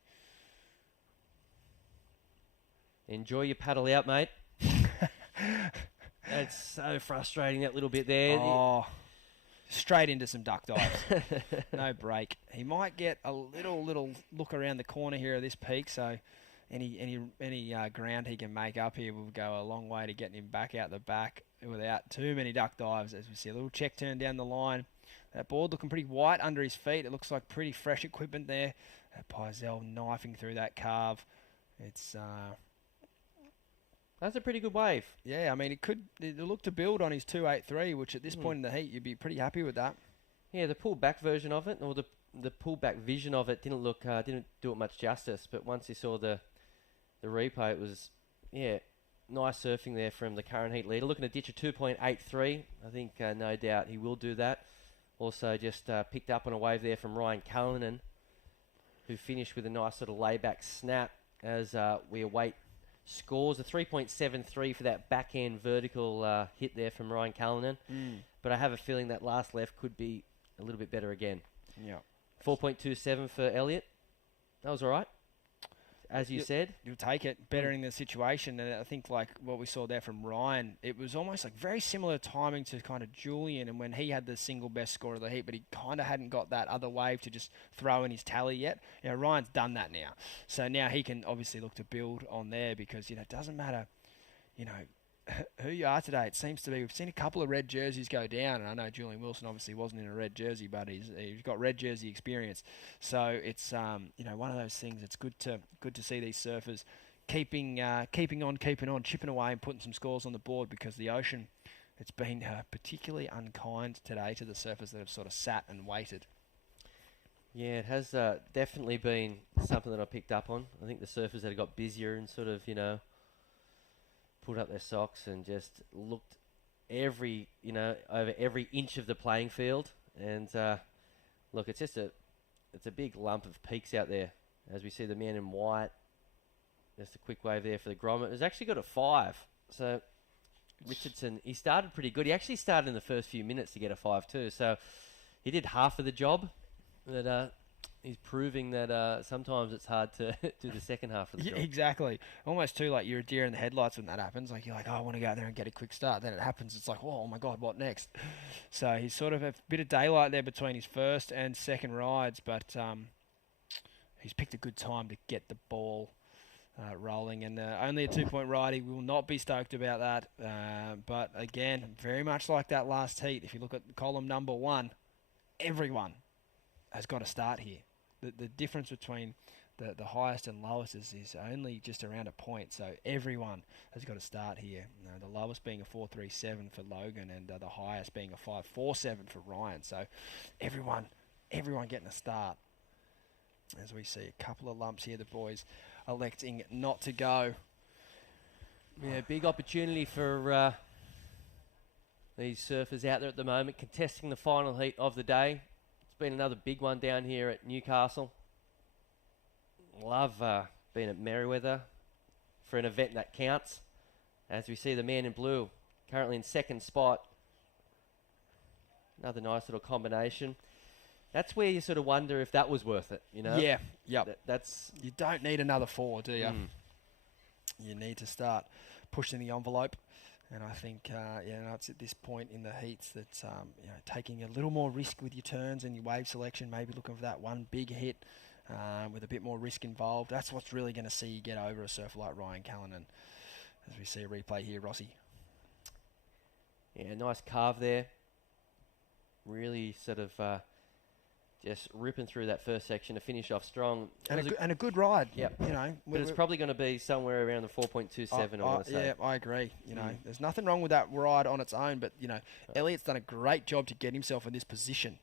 Enjoy your paddle out, mate. It's so frustrating, that little bit there. Oh, straight into some duck dives. No break. He might get a little look around the corner here of this peak, so any ground he can make up here will go a long way to getting him back out the back without too many duck dives. As we see a little check turn down the line. That board looking pretty white under his feet. It looks like pretty fresh equipment there. That Pizel knifing through that carve. It's that's a pretty good wave. Yeah, I mean it looked to build on his 283, which at this point in the heat you'd be pretty happy with that. Yeah, the pull back version of it, or the pull back vision of it didn't do it much justice. But once you saw the replay, it was nice surfing there from the current heat leader. Looking to ditch a 2.83. I think no doubt he will do that. Also just picked up on a wave there from Ryan Callanan, who finished with a nice sort of layback snap as we await scores. A 3.73 for that backhand vertical hit there from Ryan Callanan. But I have a feeling that last left could be a little bit better again. Yeah. 4.27 for Elliott. That was all right. As you said. You'll take it, bettering the situation. And I think what we saw there from Ryan, it was almost very similar timing to kind of Julian and when he had the single best score of the heat, but he kind of hadn't got that other wave to just throw in his tally yet. Ryan's done that now. So now he can obviously look to build on there because, it doesn't matter, who you are today. It seems to be, we've seen a couple of red jerseys go down, and I know Julian Wilson obviously wasn't in a red jersey, but he's got red jersey experience. So it's one of those things. It's good to see these surfers keeping on, chipping away and putting some scores on the board because the ocean, it's been particularly unkind today to the surfers that have sort of sat and waited. Yeah, it has definitely been something that I picked up on. I think the surfers that have got busier and sort of, put up their socks and just looked over every inch of the playing field. And look, it's a big lump of peaks out there. As we see the man in white, just a quick wave there for the grommet. It's actually got a 5. So Richardson, he started pretty good. He actually started in the first few minutes to get a 5 too. So he did half of the job. But he's proving that sometimes it's hard to do the second half of the job. Exactly. Almost too like you're a deer in the headlights when that happens. You're like, I want to go out there and get a quick start. Then it happens. It's like, oh my God, what next? So he's sort of a bit of daylight there between his first and second rides, but he's picked a good time to get the ball rolling. And only a 2-point ride. He will not be stoked about that. But again, very much like that last heat. If you look at column number 1, everyone has got to start here. The difference between the highest and lowest is only just around a point. So everyone has got to start here. The lowest being a 4.37 for Logan, and the highest being a 5.47 for Ryan. So everyone getting a start. As we see a couple of lumps here, the boys electing not to go. Yeah, big opportunity for these surfers out there at the moment, contesting the final heat of the day. It's been another big one down here at Newcastle. Love being at Merriweather for an event that counts. As we see the man in blue currently in second spot. Another nice little combination. That's where you sort of wonder if that was worth it, you know? Yeah, yep. That's you don't need another 4, do you? You need to start pushing the envelope. And I think, it's at this point in the heats that, taking a little more risk with your turns and your wave selection, maybe looking for that one big hit with a bit more risk involved. That's what's really going to see you get over a surfer like Ryan Callanan. As we see a replay here, Rossi. Yeah, nice carve there. Really sort of just ripping through that first section to finish off strong. And a good ride. Yeah, but it's probably going to be somewhere around the 4.27. I want to say. Yeah, I agree. There's nothing wrong with that ride on its own, but Elliot's done a great job to get himself in this position,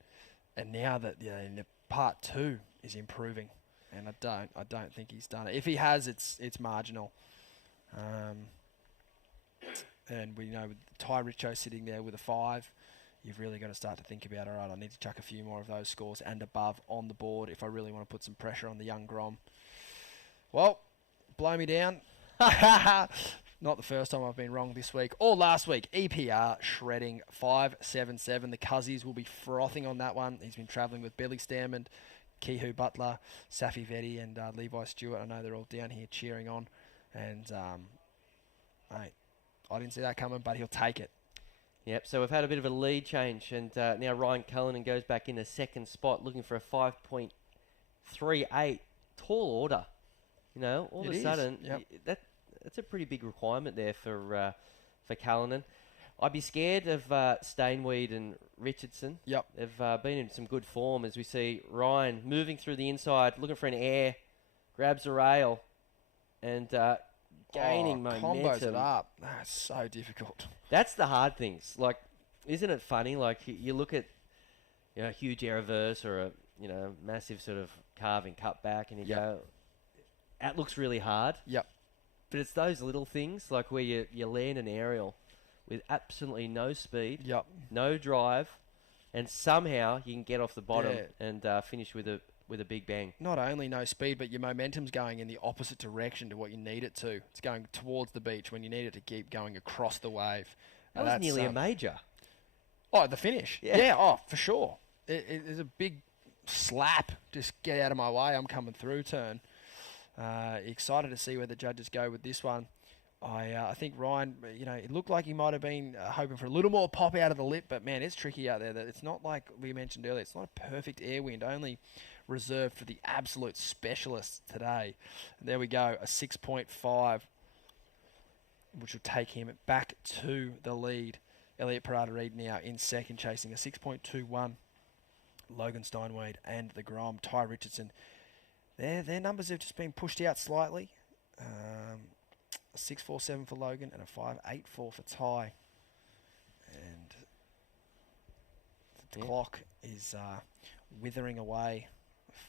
and now that in the part 2 is improving, and I don't think he's done it. If he has, it's marginal. And we know with Ty Richo sitting there with a 5. You've really got to start to think about, all right, I need to chuck a few more of those scores and above on the board if I really want to put some pressure on the young Grom. Well, blow me down. Not the first time I've been wrong this week or last week. EPR shredding 5.77. The Cuzzies will be frothing on that one. He's been travelling with Billy Stamond, Kihu Butler, Safi Vetti, and Levi Stewart. I know they're all down here cheering on. And, mate, I didn't see that coming, but he'll take it. Yep, so we've had a bit of a lead change, and now Ryan Callanan goes back in a second spot, looking for a 5.38. Tall order. All of a sudden, that's a pretty big requirement there for Callanan. I'd be scared of Stainweed and Richardson. Yep. They've been in some good form, as we see Ryan moving through the inside, looking for an air, grabs a rail, and gaining momentum. Combos it up. That's so difficult. That's the hard things. Like, isn't it funny? Like, you look at a huge air reverse or a massive sort of carving cut back, and you go, that looks really hard. Yep. But it's those little things, like where you land an aerial with absolutely no speed, no drive, and somehow you can get off the bottom and finish with a big bang. Not only no speed, but your momentum's going in the opposite direction to what you need it to. It's going towards the beach when you need it to keep going across the wave. That was nearly a major. Oh, the finish. Yeah, for sure. It is a big slap. Just get out of my way. I'm coming through turn. Excited to see where the judges go with this one. I think Ryan, it looked like he might have been hoping for a little more pop out of the lip, but man, it's tricky out there. That it's not like we mentioned earlier. It's not a perfect air wind, only reserved for the absolute specialists today. And there we go, a 6.5, which will take him back to the lead. Elliot Parada-Reid now in second, chasing a 6.21. Logan Steinwade and the Grom, Ty Richardson. Their numbers have just been pushed out slightly. A 6.47 for Logan and a 5.84 for Ty. And the clock is withering away.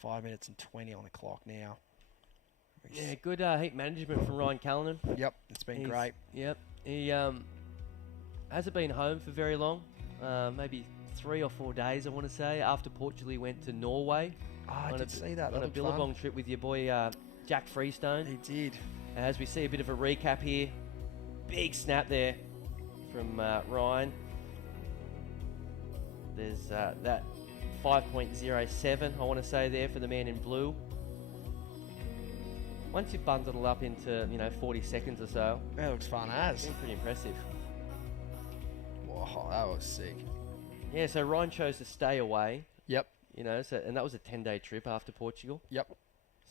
5 minutes and 20 on the clock now. Yeah, good heat management from Ryan Callanan. Yep, it's been great. Yep, he hasn't been home for very long. Maybe 3 or 4 days, I want to say. After Portugal, he went to Norway. I did see that. On a Billabong trip with your boy Jack Freestone. He did. As we see a bit of a recap here. Big snap there from Ryan. There's that 5.07, I want to say there for the man in blue. Once you bundle it up into 40 seconds or so, that looks fun as. It's pretty impressive. Wow, that was sick. Yeah, so Ryan chose to stay away. Yep. And that was a 10-day trip after Portugal. Yep.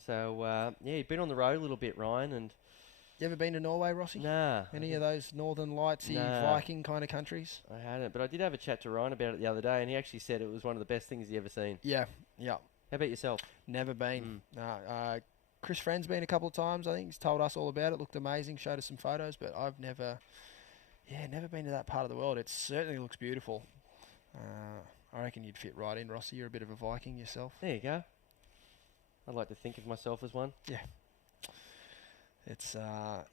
So he'd been on the road a little bit, Ryan. And you ever been to Norway, Rossi? Nah. Any of those Northern Lightsy Viking kind of countries? I hadn't, but I did have a chat to Ryan about it the other day, and he actually said it was one of the best things he's ever seen. Yeah. How about yourself? Never been. Chris Friend's been a couple of times. I think he's told us all about it. Looked amazing. Showed us some photos, but I've never been to that part of the world. It certainly looks beautiful. I reckon you'd fit right in, Rossi. You're a bit of a Viking yourself. There you go. I'd like to think of myself as one. Yeah. It's a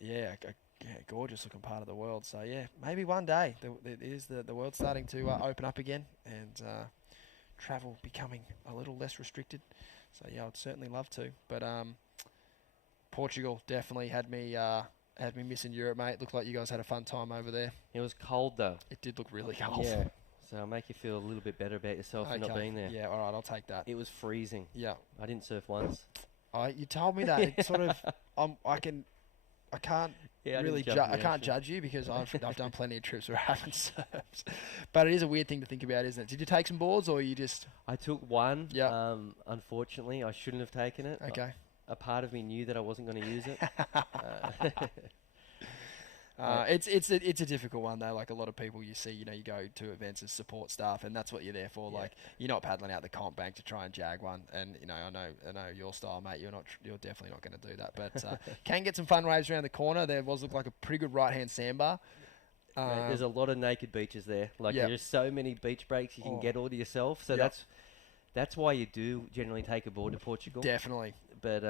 gorgeous looking part of the world. So yeah, maybe one day the world's starting to open up again and travel becoming a little less restricted. So yeah, I'd certainly love to. But Portugal definitely had me missing Europe, mate. Looked like you guys had a fun time over there. It was cold though. It did look really cold. Yeah. So I'll make you feel a little bit better about yourself for not being there. Yeah, all right, I'll take that. It was freezing. Yeah. I didn't surf once. You told me that. It sort of, I can't really judge you because I've done plenty of trips where I haven't surfed. But it is a weird thing to think about, isn't it? Did you take some boards or you just? I took one. Yeah. Unfortunately, I shouldn't have taken it. Okay. A part of me knew that I wasn't going to use it. It's a difficult one though. Like a lot of people you see, you go to events as support staff, and that's what you're there for. Yeah. Like you're not paddling out the comp bank to try and jag one. And I know your style, mate. You're definitely not going to do that. But can get some fun waves around the corner. There looked like a pretty good right hand sandbar. There's a lot of naked beaches there. Like there's so many beach breaks you can get all to yourself. So that's why you do generally take a board to Portugal. Definitely. But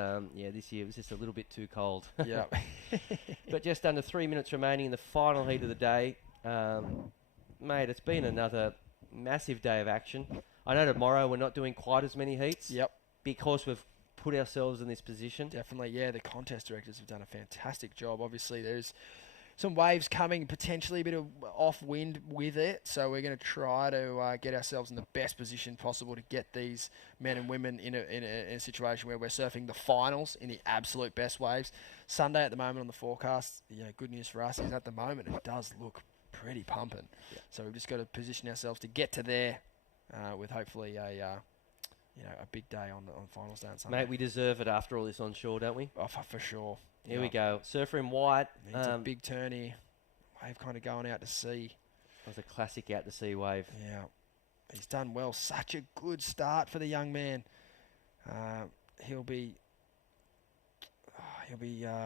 this year it was just a little bit too cold. Yeah. But just under 3 minutes remaining in the final heat of the day. Mate, it's been another massive day of action. I know tomorrow we're not doing quite as many heats. Yep. Because we've put ourselves in this position. Definitely, yeah. The contest directors have done a fantastic job. Obviously, there's some waves coming, potentially a bit of off wind with it. So we're going to try to get ourselves in the best position possible to get these men and women in a situation where we're surfing the finals in the absolute best waves. Sunday at the moment on the forecast, good news for us is at the moment it does look pretty pumping. Yeah. So we've just got to position ourselves to get to there with hopefully a big day on finals day on Sunday. Mate, we deserve it after all this onshore, don't we? Oh, for sure. Here we go. Surfer in white. It's a big turn here. Wave kind of going out to sea. That was a classic out to sea wave. Yeah. He's done well. Such a good start for the young man. He'll be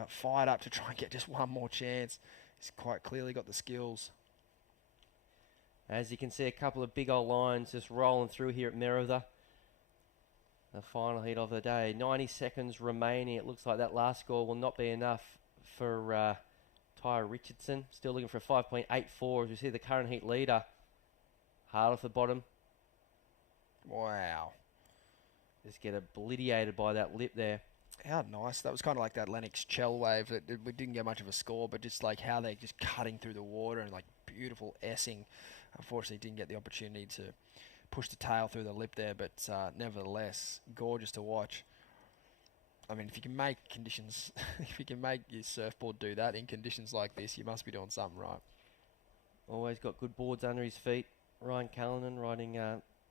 fired up to try and get just one more chance. He's quite clearly got the skills. As you can see, a couple of big old lines just rolling through here at Merida. The final heat of the day. 90 seconds remaining. It looks like that last score will not be enough for Tyre Richardson. Still looking for a 5.84 as we see the current heat leader. Hard off the bottom. Wow. Just get obliterated by that lip there. How nice. That was kind of like that Lennox Chell wave. We didn't get much of a score, but just like how they're just cutting through the water and like beautiful essing. Unfortunately, didn't get the opportunity to push the tail through the lip there, but nevertheless, gorgeous to watch. I mean, if you can make conditions, if you can make your surfboard do that in conditions like this, you must be doing something right. Always got good boards under his feet. Ryan Callanan riding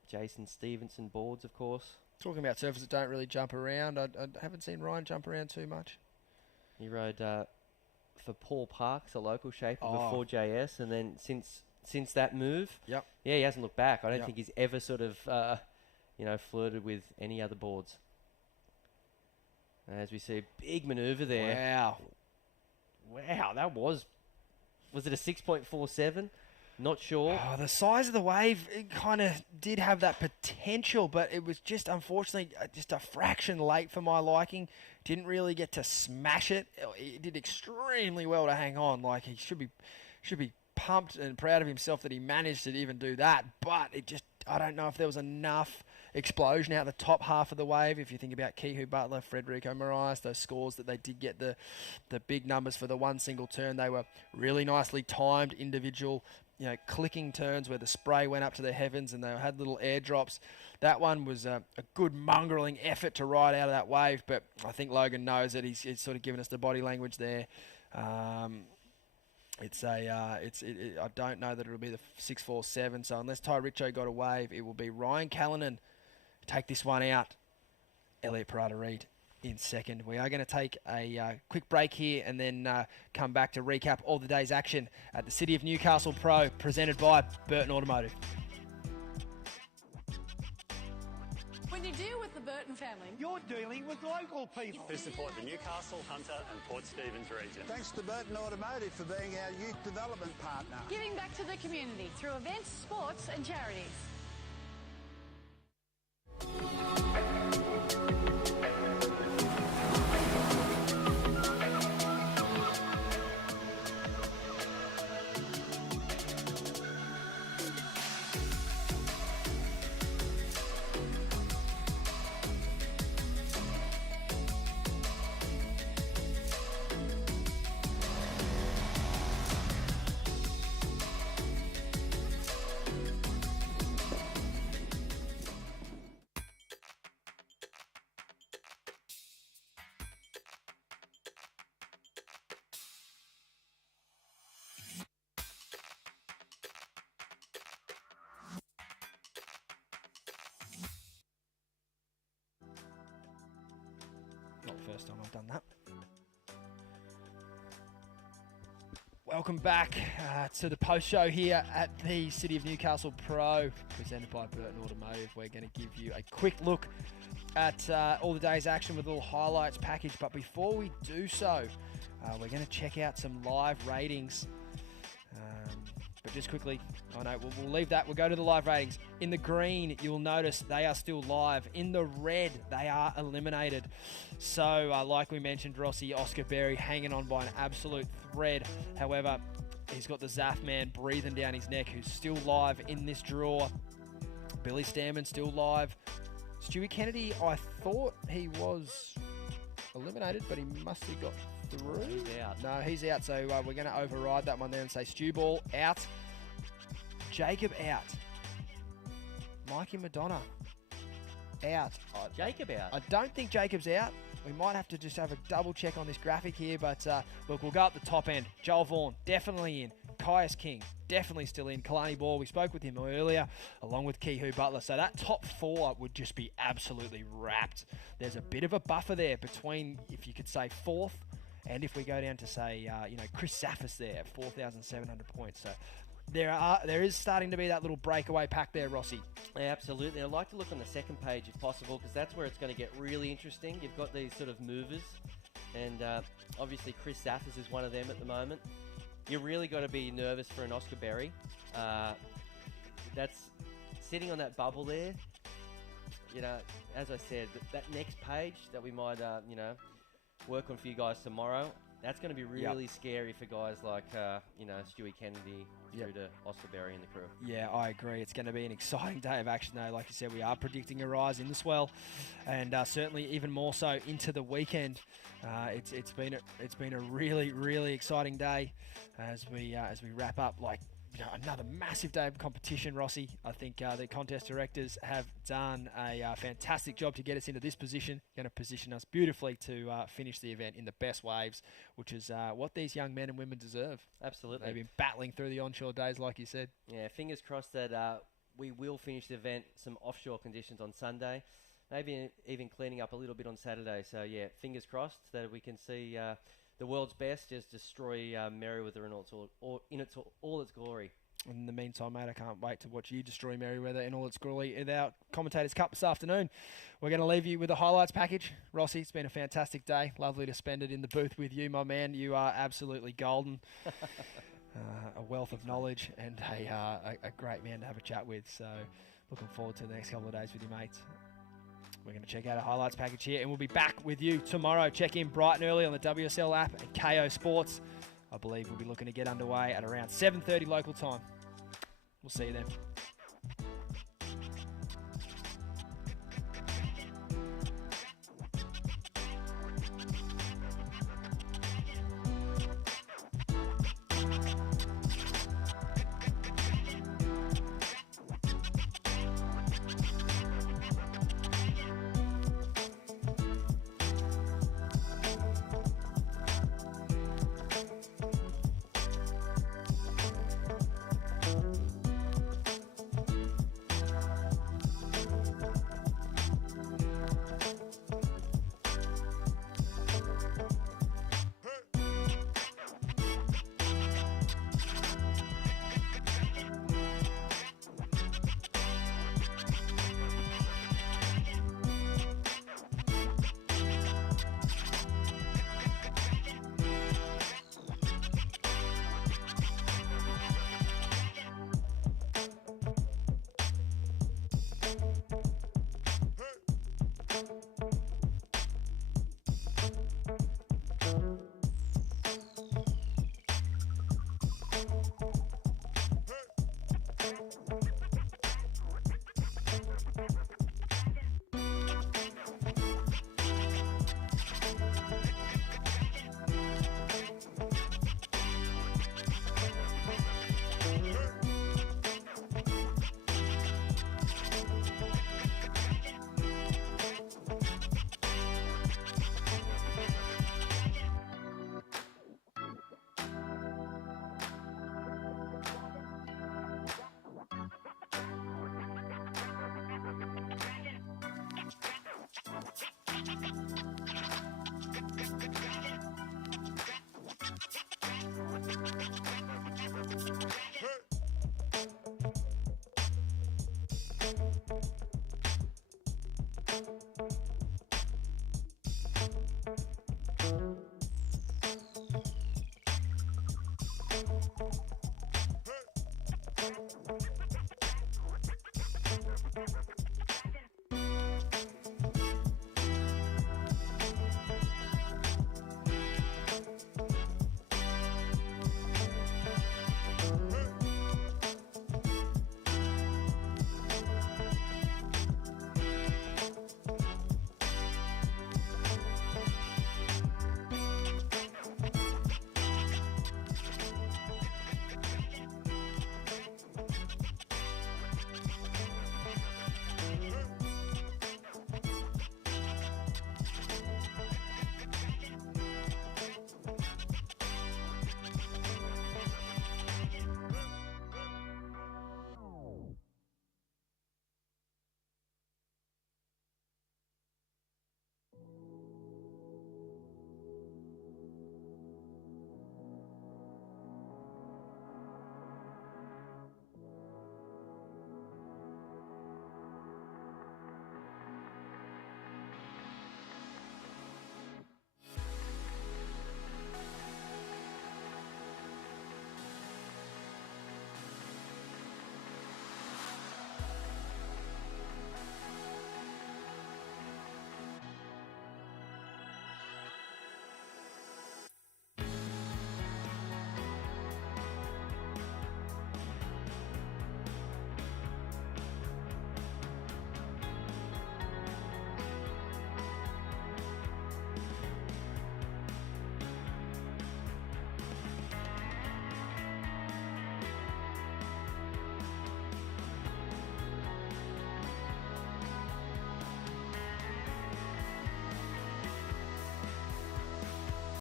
Jason Stevenson boards, of course. Talking about surfers that don't really jump around, I haven't seen Ryan jump around too much. He rode for Paul Parks, a local shaper before JS, and then since that move, yeah, he hasn't looked back. I don't think he's ever sort of, flirted with any other boards. As we see a big manoeuvre there. Wow, that was it a 6.47? Not sure. Oh, the size of the wave, it kind of did have that potential, but it was just, unfortunately, just a fraction late for my liking. Didn't really get to smash it. He did extremely well to hang on. Like, he should be pumped and proud of himself that he managed to even do that, but I don't know if there was enough explosion out the top half of the wave. If you think about Kehu Butler, Frederico Moraes, those scores that they did get the big numbers for the one single turn, they were really nicely timed individual, clicking turns where the spray went up to the heavens and they had little airdrops. That one was a good mongrelling effort to ride out of that wave, but I think Logan knows that he's sort of given us the body language there. I don't know that it'll be the 647. So unless Ty Richo got a wave, it will be Ryan Callanan take this one out. Elliot Parada-Reed in second. We are going to take a quick break here and then come back to recap all the day's action at the City of Newcastle Pro, presented by Burton Automotive. When you do deal with the Burton family. You're dealing with local people who support the Newcastle, Hunter and Port Stephens region. Thanks to Burton Automotive for being our youth development partner. Giving back to the community through events, sports and charities. Not the first time I've done that. Welcome back to the post show here at the City of Newcastle Pro, presented by Burton Automotive. We're going to give you a quick look at all the day's action with a little highlights package. But before we do so, we're going to check out some live ratings. But just quickly, we'll leave that. We'll go to the live ratings. In the green, you'll notice they are still live. In the red, they are eliminated. So, like we mentioned, Rossi, Oscar Berry hanging on by an absolute thread. However, he's got the Zaff man breathing down his neck, who's still live in this draw. Billy Stamman still live. Stewie Kennedy, I thought he was eliminated, but he must have got through. He's out. No, he's out, so we're going to override that one there and say Stu Ball out. Jacob out. Mikey Madonna out. Jacob out? I don't think Jacob's out. We might have to just have a double check on this graphic here, but look, we'll go up the top end. Joel Vaughan, definitely in. Caius King, definitely still in. Kalani Ball, we spoke with him earlier, along with Kihu Butler. So that top four would just be absolutely wrapped. There's a bit of a buffer there between, if you could say, fourth, and if we go down to say, Chris Saffis there, 4,700 points. So there is starting to be that little breakaway pack there, Rossi. Yeah, absolutely. I'd like to look on the second page if possible, because that's where it's going to get really interesting. You've got these sort of movers, and obviously Chris Saffis is one of them at the moment. You really got to be nervous for an Oscar Berry. That's sitting on that bubble there. As I said, that next page that we might, work on for you guys tomorrow, that's going to be really scary for guys like, Stewie Kennedy through to Oscar Berry and the crew. Yeah, I agree. It's going to be an exciting day of action, though. Like you said, we are predicting a rise in the swell, and certainly even more so into the weekend. It's been a really, really exciting day as we wrap up another massive day of competition, Rossi. I think the contest directors have done a fantastic job to get us into this position. Going to position us beautifully to finish the event in the best waves, which is what these young men and women deserve. Absolutely. They've been battling through the onshore days, like you said. Yeah, fingers crossed that we will finish the event some offshore conditions on Sunday. Maybe even cleaning up a little bit on Saturday. So, yeah, fingers crossed that we can see the world's best just destroy Merriweather in all its glory. In the meantime, mate, I can't wait to watch you destroy Merriweather in all its glory in our Commentators' Cup this afternoon. We're going to leave you with a highlights package. Rossi, it's been a fantastic day. Lovely to spend it in the booth with you, my man. You are absolutely golden. A wealth of knowledge and a great man to have a chat with. So looking forward to the next couple of days with you, mates. We're going to check out a highlights package here, and we'll be back with you tomorrow. Check in bright and early on the WSL app and KO Sports. I believe we'll be looking to get underway at around 7:30 local time. We'll see you then.